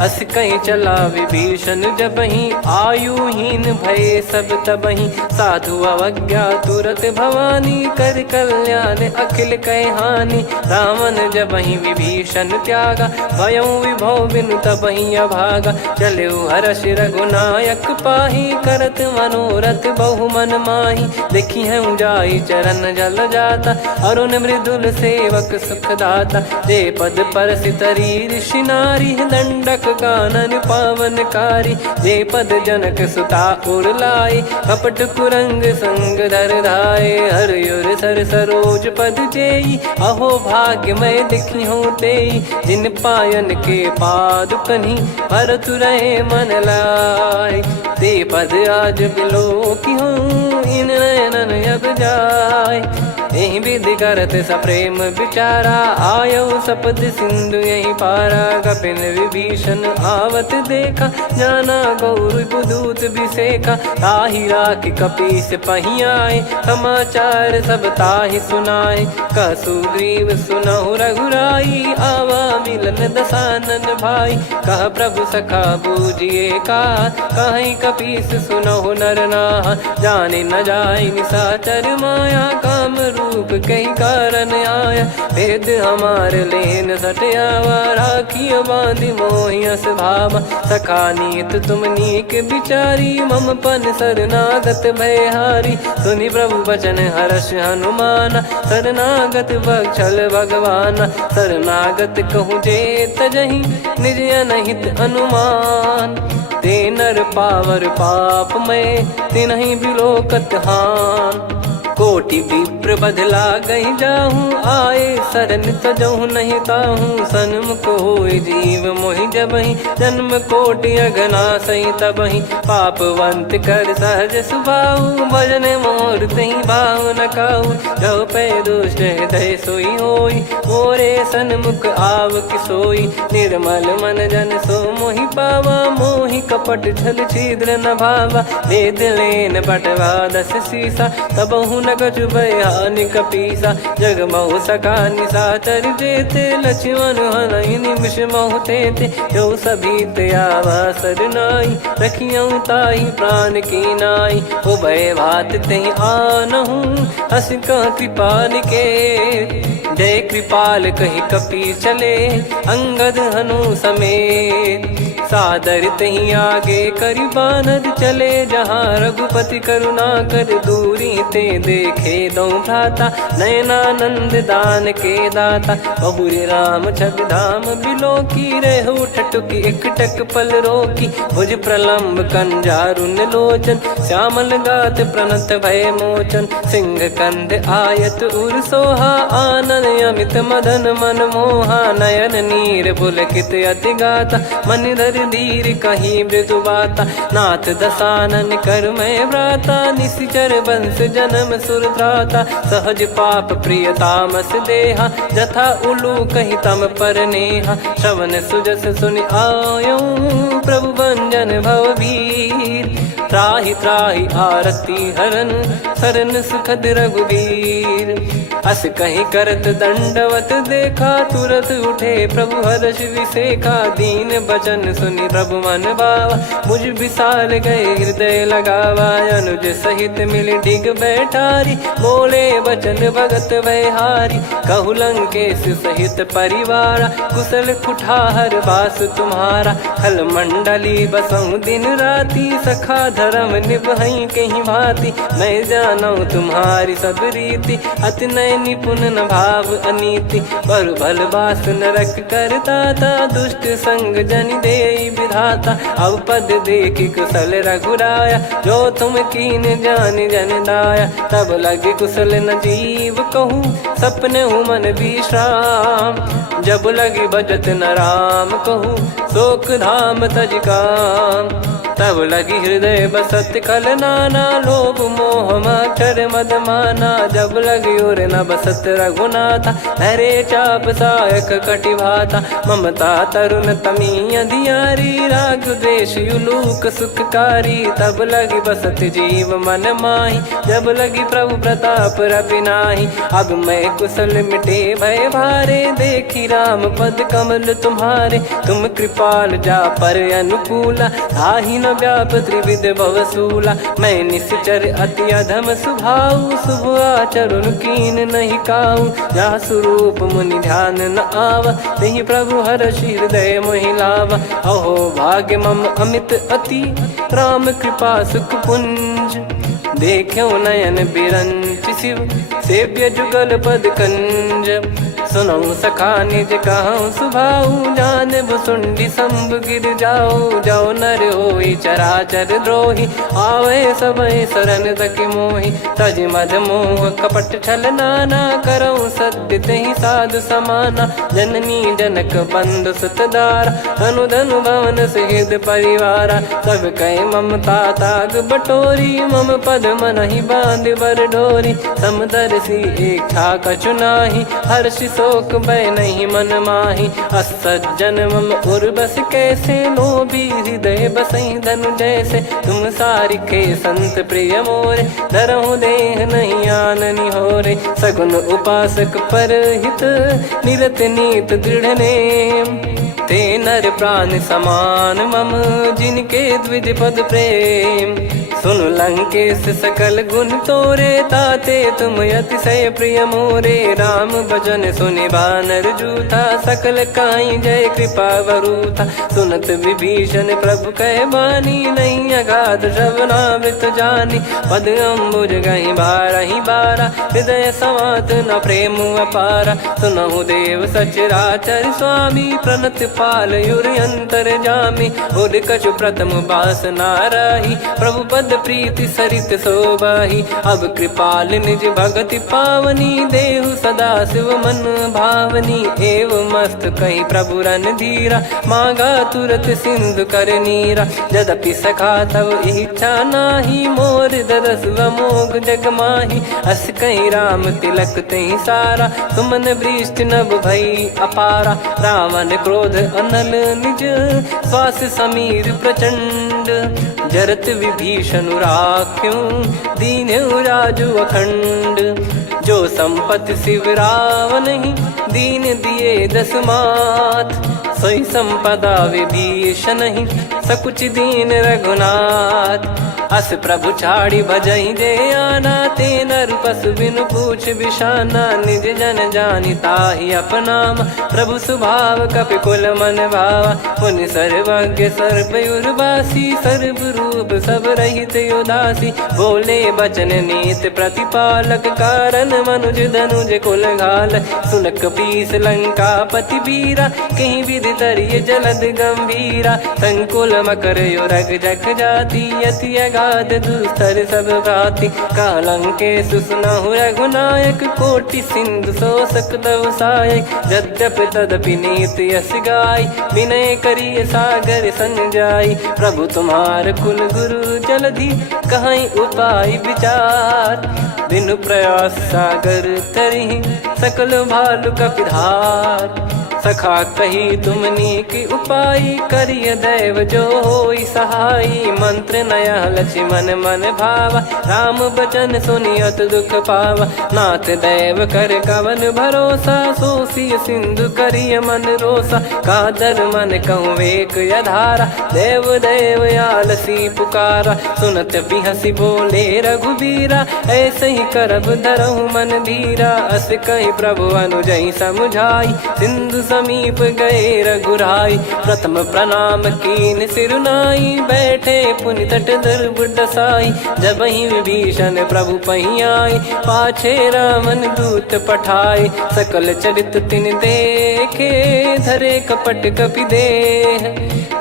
अस कहीं चला विभीषण जबहि आयुहीन भय सब तबहि साधु अवज्ञा तुरत भवानी कर कल्याण अखिल कह हानि रावण जबहि विभीषण त्यागा भयउ विभव बिनु तबहि अभागा चलऊ हर्ष रघुनायक पाही करत मनोरथ बहु मन माही देखी है जाई चरण जल जाता अरुण मृदुल सेवक सुखदाता जे पद पर सितरी ऋषि नारी दंडक कानन पावनकारी जे पद जनक सुता उर लाए कपट कुरंग संग धर धाये हर युर सर सरोज पद जेई अहो भाग्य मैं दिखी हूँ तेई जिन पायन के पाद कन्ही भरत रहे मन लाए ते पद आज बिलो की हूँ इन नयनन अब जाय यही विधि करत सप्रेम विचारा आयो सपद सिंधु यही पारा कपिन विभीषण आवत देखा जाना गौर बुदूत विसेखा ताहि राख कपीस पही आए समाचार सब ताहि सुनाए कसु ग्रीव सुनहु रघुराई आवा मिलन दसानन भाई कह प्रभु सखा बूझिए का कहीं कपीस सुनहु नर नाहा जाने न जाय निशाचर माया काम रूप कई कारण आया भेद हमार लेन सटयावा राखिय बांधि मोहियस भावा सखा नीत तुम नीक बिचारी मम पन शरणागत भयहारी सुनि प्रभु वचन हर्ष हनुमाना शरणागत बक्षल भगवाना शरणागत कहूँ जे तजहि निज अनहित अनुमान ते नर पावर पाप में तिन्हि बिलोकत हान कोटि विप्र बदला गई जाहूँ आए सरन तजहु नहीं ताहू सन्मुख होय जीव मोहि जबहि जन्म कोटि अगना सही तबहि पापवंत कर सहज सुभाऊ भजन मोर तहि भाव न काऊ जो पै दुष्ट हृदय सोई होई मोरे सन्मुख आव किसोई निर्मल मन जन सो मोहि पावा मोहि कपट छल छिद्र न भावा वेद लेन पटवा दस सीसा तबहु न कछु बयानि कपीसा जग महु सका निसाचर जेते लक्ष्मण हनहि निमिष महु तेते जो सभी त्यावा सर नाई रखियऊ ताहि प्राण की नाई उभय भात तहि आनहु हस कृपा निके जय कृपाल कहि कपि चले अंगद हनु समेत सादर तहि आगे करि बानर चले जहाँ रघुपति करुणा कर दूरी ते देखे दो भ्राता नयनानंद दान के दाता बहुरी राम छग धाम बिलो की रहु ठटुकी एकटक पल रोकी भुज प्रलम्ब कंजारुन लोचन श्यामल गात प्रणत भय मोचन सिंह कंद आयत उर सोहा आनन अमित मदन मन मोहा नयन नीर पुलकित अति गाता मन धर धीर कहीं मृदु बाता नाथ दसानन कर मैं व्राता निशिचर बंस जन्म सुर त्राता सहज पाप प्रिय तामस देहा जथा उलू कही तम पर नेहा श्रवण सुजस सुनि आयो प्रभु भंजन भववीर त्राहि त्राहि आरती हरन सरन सुखद रघुवीर अस कहीं करत दंडवत देखा तुरत उठे प्रभु हर्ष विसेखा दीन बचन सुनि प्रभु मन भावा मुझ विसाल गए हृदय लगावा अनुज सहित मिल डिग बैठारी बोले बचन भगत वैहारी कहु लंकेश सहित परिवारा कुशल कुठार बास तुम्हारा खल मंडली बसऊं दिन राती सखा धर्म निभई कहीं भांति मैं जानू तुम्हारी सब रीति अति नय निपुण न भाव अनीति पर भल बास नरक करता था दुष्ट संग जन दे विधाता अब पद देखि कुशल रघुराया जो तुम कीन जान जन दाया तब लगे कुशल न जीव कहूँ सपने हूँ मन विश्राम जब लगे भजत न राम कहूँ शोक धाम तज काम तब लगी हृदय बसत कल नाना लोभ मोह मच्छर मद माना जब लगी और न बसत रघुनाथा हरे चाप सायक कटि भाता ममता तरुण तमी अधियारी राग द्वेष युलूक सुखकारी तब लगी बसत जीव मन माही जब लगी प्रभु प्रताप रवि नाही अब मैं कुशल मिटे भय भारे देखी राम पद कमल तुम्हारे तुम कृपाल जा पर अनुकूला ताहि न व्याप त्रिविध भवसूला मैं निश्चर अति अधम सुभाऊ शुभ आचरण कीन नहीं काऊ जा स्वरूप मुनि ध्यान न आवा नहीं प्रभु हर्ष हृदय मोहि लावा अहो भाग्य मम अमित अति राम कृपा सुख पुंज देखो नयन बिरंच शिव सेव्य जुगल पद कंज सुनऊ सखा निज कहूँ सुभाऊ जान भुसुंडी संभ गिर जाओ जाओ नर होई चराचर द्रोही आवे सबय शरण तक मोहि तज मद मोह कपट छल नाना करऊँ सत्य तहि साधु समाना जननी जनक बंधु सुतदारा धनु धनु भवन सहित परिवारा सब कह ममता ताग बटोरी मम पद मन ही बांध बर ढोरी समदर्शी इच्छा कछु नाही हर्ष शोक भय नहीं मन माही असज्जन मम उर्वस कैसे लोभी हृदय बसई धनु जैसे तुम सारिखे संत प्रिय मोरे धरहु देह नहीं आननि होरे सगुन उपासक पर हित निरत नीत दृढ़ नेम ते नर प्राण समान मम जिनके द्विज पद प्रेम सुन लंकेश सकल गुण तोरे ताते तुम अतिशय प्रिय मोरे राम भजन सुनि बानर जूथा सकल काई जय कृपा वरूथा सुनत विभीषण प्रभु कह बानी नहीं अगाध श्रवणामृत जानी पद अम्बुज गहि बारहि बारा हृदय समात न प्रेम अपारा सुनहु देव सचराचर स्वामी प्रणत पाल युर अंतर जामी उद कछु प्रथम बास नाराही प्रभु पद पद प्रीति सरित सोबाही। अब कृपाल निज भगति पावनी, देहु सदा शिव मन भावनी। एव मस्त कही प्रभु रन धीरा, मांगा तुरत सिंधु कर नीरा। यद्यपि सखा तब इच्छा नाही, मोर दरस अमोघ जग माही। अस कही राम तिलक तही सारा, सुमन वृष्टि नभ भई अपारा। रावण क्रोध अनल निज, श्वास समीर प्रचंड। जरत विभीषण राख्यों, दीन्हु राजु अखंड। जो संपत्ति शिव रावण ही, दीन दिए दस मात। सोई संपदा विभीषण ही, सकुच दीन रघुनाथ। अस प्रभु छाड़ी भजई जे आना, ते नर पशु बिनु पूछ बिशाना। निज जन जानि ताहि अपनाम, प्रभु स्वभाव कपि कुल मन भावा। मुनि सर्वज्ञ सर्वयुर्वासी, सर्व रूप सब रहित उदासी। बोले बचन नीत प्रतिपालक, कारण मनुज धनुज कुल घाल। सुन कपीस लंका पति वीरा, कहीं विधि तरिय जलद गंभीरा। संकुल मकर युरग जख जाति, अति अगाध दुस्तर सब भाति। कालंकेश सुनहु रघुनायक, कोटि सिंधु शोषक तव सहायक। यद्यपि तदपि नीति यस गाय, विनय करिय सागर संजाई। प्रभु तुम्हार कुल गुरु जलधि, कहीं उपाय विचार। बिनु प्रयास सागर तरि, सकल भालु कपिधार। सखा कही तुमनी की उपाय, करिय दैव जो होई सहाई। मंत्र नया लक्ष्मण मन भावा, राम बचन सुनियत दुख पावा। नाथ दैव कर कवन भरोसा, सोसिय सिंधु करिय मन रोसा। कादर मन कहूँ एक यधारा, देव देव आलसी पुकारा। सुनत बिहसी बोले रघुबीरा, ऐसे ही करब धरहु मन धीरा। अस कही प्रभु अनुजई समुझाई, सिंधु समीप गए रघुराई। प्रथम प्रणाम कीन सिरुनाई, बैठे पुनि तट दर्भ डसाई। जब ही विभीषण प्रभु पही आए, पाछे रावण दूत पठाए। सकल चरित तिन देखे, धरे कपट कपि देह।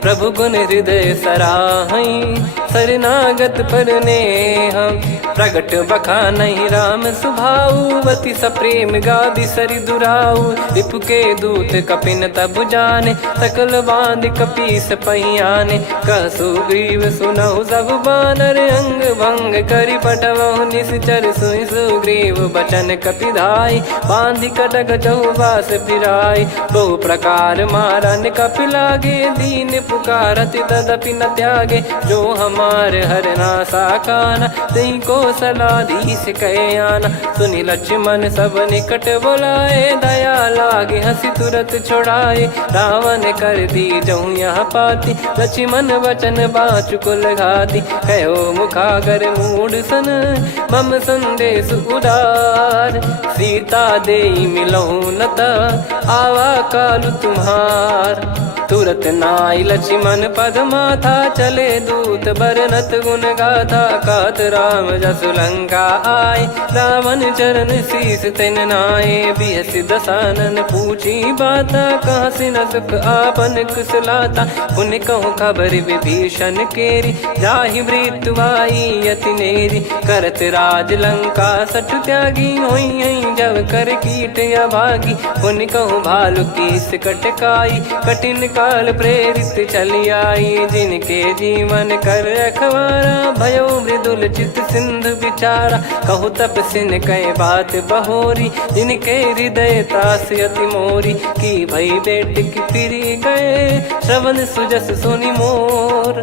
प्रभु गुण हृदय सराहई, शरणागत पर नेह। प्रगट बखानहि राम सुभाऊ, बति सप्रेम गादि सरि दुराऊ। रिपु के दूत कपिन तब जाने, सकल बांध कपीस पहियाने। कह सुग्रीव सुनहु सब बानर, अंग भंग करि पटवहु निश्चर। सुनि सुग्रीव बचन कपिधाई, बांधि कटक चौबास फिराई। बहु प्रकार मारन कपि लागे, दीन पुकारत तदपि न त्यागे। जो हमार हरना साकाना, तही को सलाधीश कहे आना। सुनि लक्ष्मण सब निकट बुलाए, दया लागे हंसी तुरत छुड़ाए। रावण कर दी जहूँ यहाँ पाती, लक्ष्मण वचन बाचु कुल घाती। कहो मुखागर मूढ़ सन, मम संदेश उदार। सीता देई मिलहु नता, आवा कालु तुम्हार। तुरत नाई लक्ष्मण पद माथा, चले दूत बरनत गुण गाथा। कहत राम जसु लंका आए, रावण चरण शीस तिन नाये। बिहसि दसानन पूछी बाता, कहाँ से न सुख आपन कुशलाता। पुन कहूँ खबर विभीषण केरी, जाहि मृत्यु आई अति नेरी। करत राज लंका सठ त्यागी, होई जब कर कीट अभागी। पुन कहूँ भालु कीस कटकाई, कठिन काल प्रेरित चली आई। जिनके जीवन कर रखवारा, भयो मृदुल चित सिंधु विचारा। कहु तपसिन कह बात बहोरी, जिनके हृदय तास अति मोरी। की भई बेट की फिरी गए, श्रवण सुजस सुनि मोर।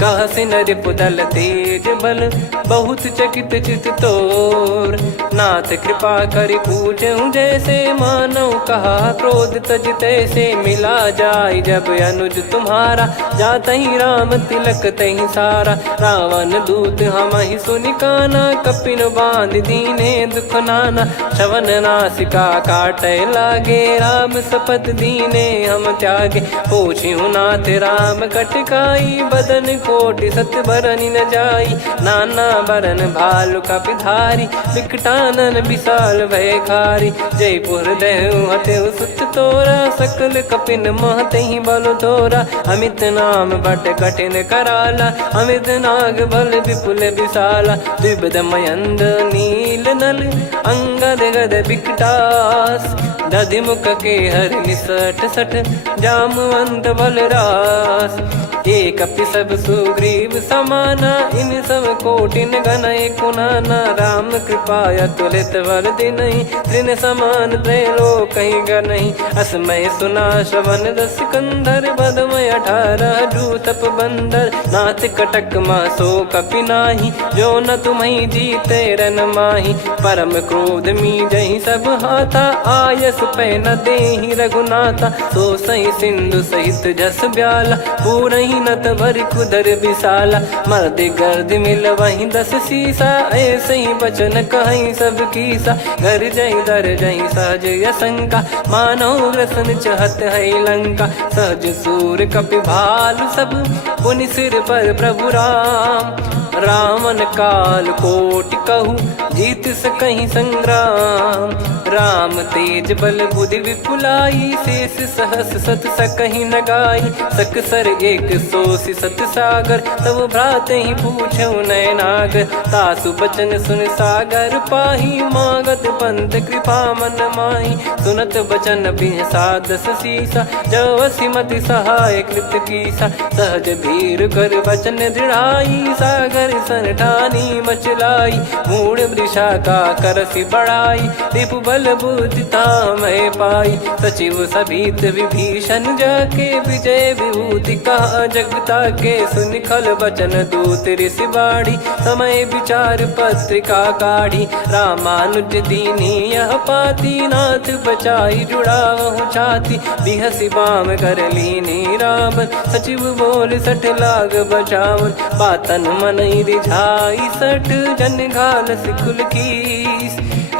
कहसि नरिपु दल तेज बल, बहुत चकित चित तोर। नाथ कृपा करि पूछऊँ जैसे, मानव कहा क्रोध तज तैसे। मिला जाय जब अनुज तुम्हारा, जातहि राम तिलक तहि सारा। रावण दूत हमहि सुनि काना, कपिन बांध दीने दुख नाना। श्रवण नासिका काटै लागे, राम शपथ दीने हम त्यागे। पूछिहु नाथ राम कटकाई, बदन कोटि सत बरनि न जाई। नाना बरन भालु कपिधारी विकटानन विशाल भयकारी। जयपुर देहु हतेउ सुत तोरा सकल कपिन महतेहि बल तोरा। अमित नाम बट कठिन कराला अमित नाग बल विपुल विशाला। द्विविध मयंद नील नल अंगद गद विकटास। दधिमुख के हर निसठ सठ जामवंत बलरास। एक कपि सब सुग्रीव समाना इन सब कोटिन गणय कुनाना। राम कृपा अतुलित बल दिनहि तृण समान त्रैलोक कहीं गनहि। असमय सुना श्रवण दस कंधर बदमय 18 जूतप बंदर। नाथ कटक मासो कपि नाही जो न तुम्हि जीते रन माही। परम क्रोध मी जहि सब हाथा आयस पै न देहि रघुनाथा। सो सही सिंधु सहित जस ब्याला पूरहि नत भरि कुदर विशाला। मर्द गर्द मिल वही 10 सीसा ऐसे ही बचन कहीं सब कीसा। घर जय दर जय सहज यसंका मानव ग्रसन चहत है लंका। सहज सूर कपि भालु सब पुनि सिर पर प्रभु राम। रामन काल कोटि कहु जीत सकहि संग्राम। राम तेज बल बुद्धि विपुलाई शेष सहस सत सकहि न गाई। सकसर एक सोसी सत सागर तब भ्राते ही पूछौ नयनागर। तासु बचन सुन सागर पाही मागत पंत कृपा मन माही। सुनत बचन बिहसादस सीसा जवसि मति सहाय कृत कीसा। सहज धीर कर बचन दृढ़ाई सागर सन ठानी मचलाई। मूढ़ वृषा का करसि बढ़ाई रिपु बल बुद्धि तामय पाई। सचिव सभीत विभीषण जाके विजय विभूति कहा जगता के। सुनि खल बचन दूत ऋषि बाड़ी समय विचार पत्रिका काढ़ी। रामानुज दीनी यह पाती नाथ बचाई जुड़ावहु छाती। बिहसि बाम कर लीनी राम सचिव बोल सठ लाग बचावन। बातन मनहि रिझाई सठ जन घाल सिकुल कीस।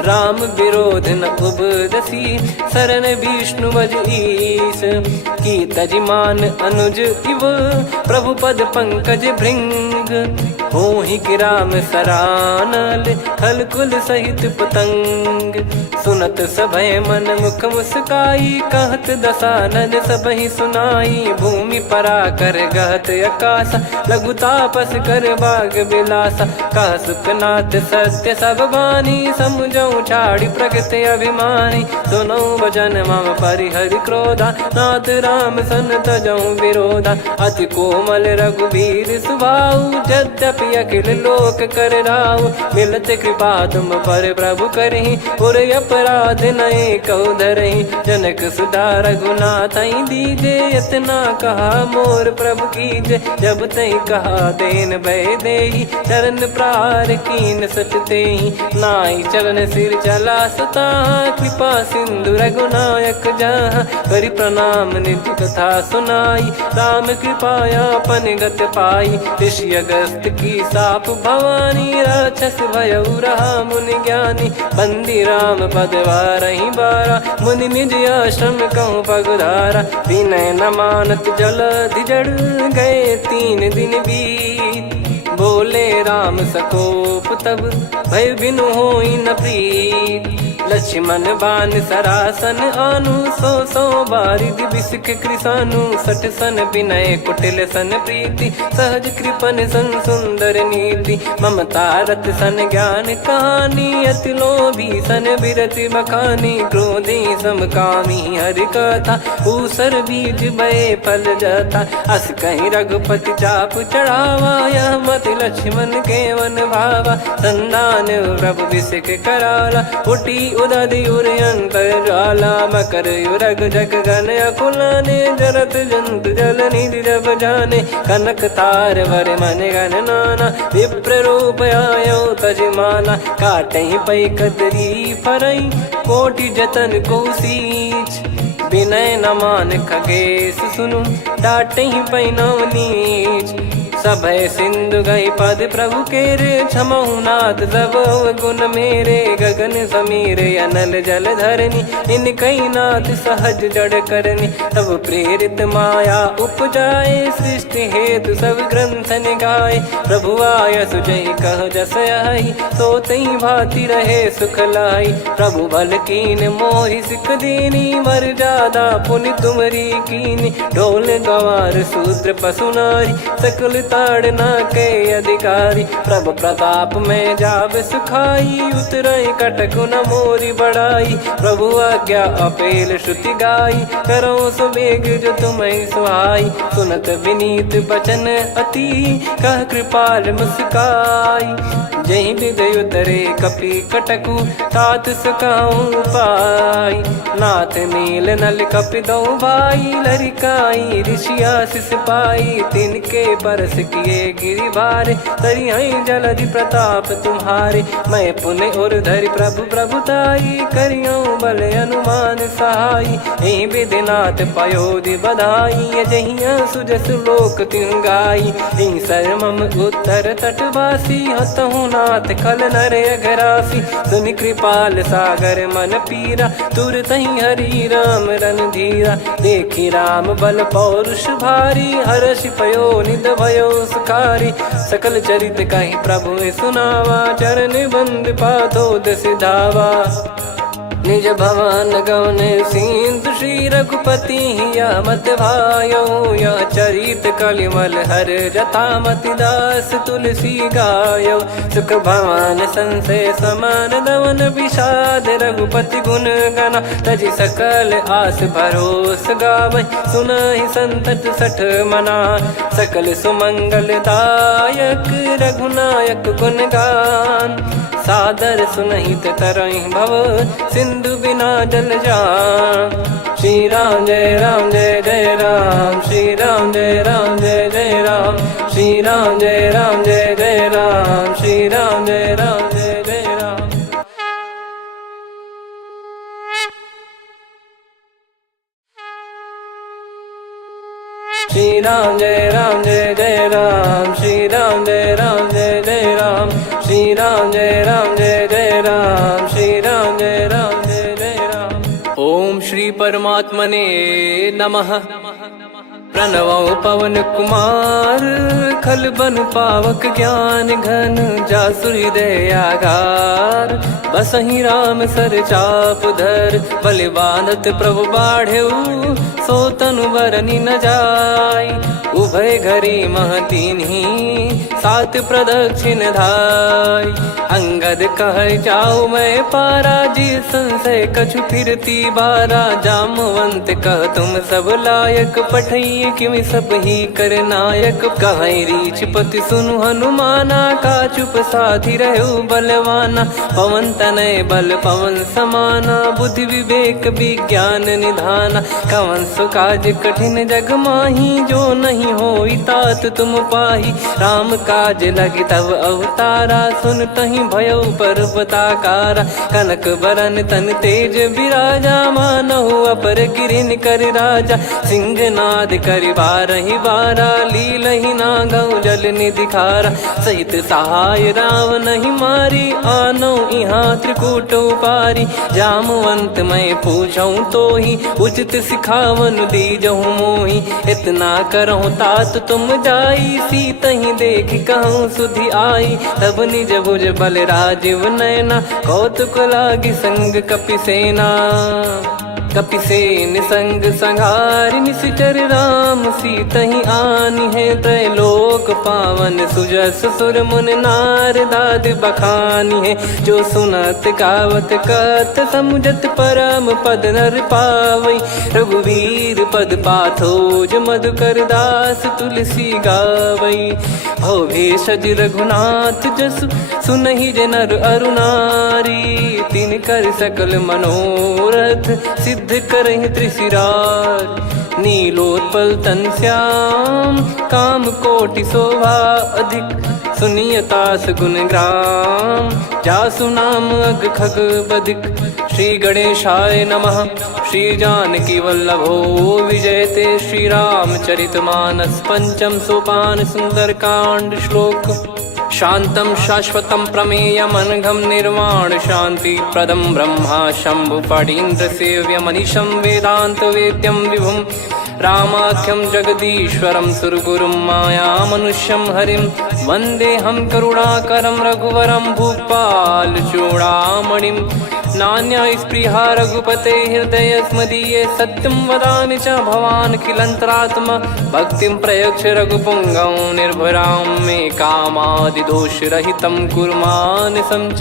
राम विरोध न उपदसी शरण विष्णु बज ईस। की तजिमान अनुज इव प्रभु पद पंकज भृंग। होहि कि राम सरानल खल कुल सहित पतंग। सुनत सभय मन मुख मुस्काई कहत दसानन सबहि सुनाई। भूमि परा कर गहत आकाशा लघु तापस कर बाग बिलासा। कह सुखनाथ सत्य सब बानी समझौ छाड़ी प्रगति अभिमानी। सुनो भजन मम परिहरि क्रोधा नाथ राम सन तजौ विरोधा। अति कोमल रघुवीर सुभाऊ यद्यपि अखिल लोक कर राऊ। मिलत कृपा तुम पर प्रभु करहि पुर अपराध नए कौ धरहि। जनक सुधा रघुनाथ दीजे इतना कहा मोर प्रभु कीजे। जब तई कहा देन भय देहि चरण प्रार कीन सटतेहि। नाई चरण सिर चला सता कृपा सिंधु रघुनायक जहाँ। करि प्रणाम नित्य कथा सुनाई राम कृपाया पन गत पाई। ऋषि अगस्त की साप भवानी राक्षस भयउ रहा मुनि ज्ञानी। बंदी राम पद वारहि बारा मुनि निज आश्रम कहूँ पगधारा। विनय न मानत जलधि जड़ गए 3 दिन बीत। बोले राम सकोप तब भय बिनु होई न प्रीत। लक्ष्मण बान सरासन आनु 100 बारिधि बिसक कृसानु। 60 सन विनय कुटिल सन प्रीति सहज कृपन सन सुंदर नीति। ममता रत सन ज्ञान कहानी अति लोभी सन बिरति बखानी। क्रोधी समकामी हरि कथा ऊसर बीज भय फल जता। अस कहीं रघुपति चाप चढ़ावा यह मति लक्ष्मण के वन भावा। संदान प्रभु बिसक कराला उठी उदधि उरयंतर ज्वाला। मकर युरग जग गन अकुलाने जरत जंतु जल निधि जब जाने। कनक तार वर मन गन नाना विप्र रूप आयो तजमाना। काटहि पै कतरी फरई कोटि जतन को सींच। विनय न मान खगेश सुनु डांटहि पै नव नीच। सभय सिंधु गई पद प्रभु केरे, क्षमहु नाथ सब गुण मेरे। गगन समीर अनल जल धरनी, इन कई नाथ सहज जड़ करनी। तब प्रेरित माया उपजाए, सृष्टि हेतु सब ग्रंथन गाए। प्रभु आय सुजय कह जस आई, सो तई भांति रहे सुख लाई। प्रभु बल कीन मोहि सिख दीनी, मर्यादा पुनि तुमरी कीनी। ढोल गवार शूद्र पशु नारी, सकल ताड़ना के अधिकारी। प्रभु प्रताप में जाब सुखाई, उतरई कटक न मोरी बढ़ाई। प्रभु आज्ञा अपेल श्रुति गाई, करो सो बेग जो तुम्हें सुहाई। सुनत विनीत बचन अति, कह कृपाल मुस्काई। जही विद उतरे कपि कटकु, तात सकाऊं पाई। नाथ नील नल कपि दो भाई, लरिकाई ऋषि आशीष पाई। तिनके परस किए गिरि भारे, तरिहै जलधि प्रताप तुम्हारे। मैं पुण्य और धरि प्रभु प्रभुताई, करियो बल अनुमान सहाई। एहि विधिनाथ पयोधि बधाई, जहिया सुजस लोक तिहुँ गाई। एहि सरमम उत्तर तटवासी, हतहु नाथ खल नर अघरासी। सुनि कृपाल सागर मन पीरा, तुरतहि हरि राम रन धीरा। देखी राम बल पौरुष भारी, हर्षि पयो निध भयो सुखारी। सकल चरित कहि प्रभु सुनावा, चरण बंद पाथोद सिधावा। निज भवन गौन सिंधु, श्री रघुपति या मत भायो। या चरित कलिमल हर जथा, मति दास तुलसी गायो। सुख भवन संशय समान दवन, विषाद रघुपति गुण गना। तजि सकल आस भरोस गावै, सुनहि संतत सठ मना। सकल सुमंगल दायक, रघुनायक गुण गान। सादर सुनहित तरहि भव, सिंधु बिना जल जान। श्री राम जय राम जय जय राम, श्री राम जय राम जय जय राम। श्री राम जय राम जय जय राम, श्री राम जय राम जय जय राम। श्री राम जय राम जय जय राम, श्री राम जय राम जय जय राम। श्री राम जय राम जय जय राम, श्री राम जय राम जय जय राम। ओम श्री परमात्मने नमः। प्रणवो पवन कुमार, खल बन पावक ज्ञान घन। जासु हृदय आगार, बसहि राम सर चाप धर। बलि बांधत प्रभु बाढ़ेउ, सो तनु बरनि न जाय। उभय घरी मह तीन्ही, सात प्रदक्षिण धाय। अंगद कह जाऊ मैं पारा, जी संशय कछु फिरती बारा। जामवंत कह तुम सब लायक, पठई किमि सब ही कर नायक। कहै रीछ पति सुनु हनुमाना, का चुप साधि रहु बलवाना। पवन तनय बल पवन समाना, बुद्धि विवेक विज्ञान निधाना। कवन सो काज कठिन जग माही, जो नहीं होई तात तुम पाही। राम काज लगी तब अवतारा, सुन तहि भयो पर्वताकारा। कनक बरन तन तेज बिराजा, मानहु अपर गिरिन कर राजा। सिंहनाद करि बारहि बारा, लीलहि नागौ जल निधि खारा। सहित सहाय रावण नहीं मारी, आनो इहाँ त्रिकूट उपारी। जामवंत मैं पूछऊँ तोहि, उचित सिखावन दीजहु मोहि। इतना करहु तात तुम जाई, सीतहि देख कहूँ सुधि आई। तब निज भुज बल राजीव नयना, कौतुक लागी संग कपिसेना। कपिसेन संग संहारि निशिचर, राम सीतहि आनि है। त्रैलोक पावन सुजस सुर मुन नार, दाद बखानी है। जो सुनत गावत कथ, समुझत परम पद नर पावै। रघुवीर पद पाथोज, मधुकर दास तुलसी गावै। भव भेषज रघुनाथ जसु, सुनहि जे नर अरु नारी। तिन कर सकल मनोरथ, सिद्ध करहि त्रिशिरार। नीलोत्पल तन श्याम, काम कोटि शोभा अधिक। सुनिय तास गुण ग्राम जासु नाम अग खग बदिक। श्री गणेशाय नमः। श्री जानकी वल्लभो विजयते। श्री रामचरितमानस पंचम सोपान सुंदरकांड श्लोक। शांतं शाश्वतं प्रमेयमनघं निर्वाण शांति प्रदं ब्रह्मा शंभु फणीन्द्र सेव्यमनिशं वेदांत वेद्यं विभुं रामाख्यं जगदीश्वरं सुरगुरुं मायामनुष्यं हरिं वन्देऽहं करुणाकरं रघुवरं भूपाल चूडामणिं। नान्या स्पृहा रघुपते हृदय स्मदीये सत्यं वदामि च भवान् खिलन्तरात्मा भक्तिं प्रयच्छ रघुपुङ्गं निर्भरां मे कामादिदोषरहितं कुर्मानिसं च।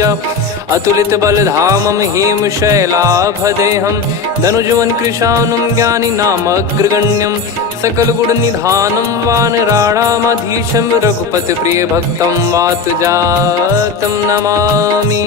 अतुलित बलधामं हेमशैलाभदेहं धनुजवन कृशानुं ज्ञानिनामग्रगण्यं सकल गुण निधानं वानराणामधीशं रघुपति प्रिय भक्तं वात जातं नमामि।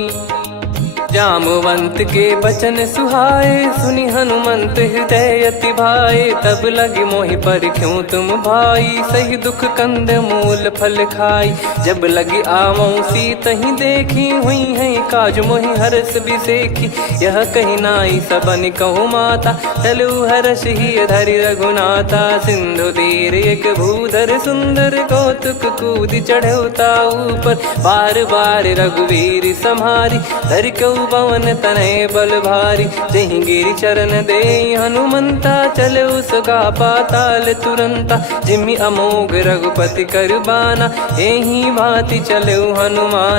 जामवंत के बचन सुहाए सुनि हनुमंत हृदय अति भाए। तब लगे मोहि पर क्यों तुम भाई सही दुख कंद मूल फल खाई। जब लगी आवऊं सीतहि देखी हुई है काज मोहि हरस बिसेखी। यह कही नाई सबन कहु माता चलु हरष ही धरि रघुनाथा। सिंधु तीर एक भूधर सुंदर कौतुक कूद चढ़ौता ऊपर। बार बार रघुवीर सम्हारी धरि कऊ पवन तनय बल भारी। जहि गिरि चरण दे हनुमंता चले उसका पाताल तुरंता। जिमि अमोघ रघुपति कर बाना एहि भांति चले हनुमान।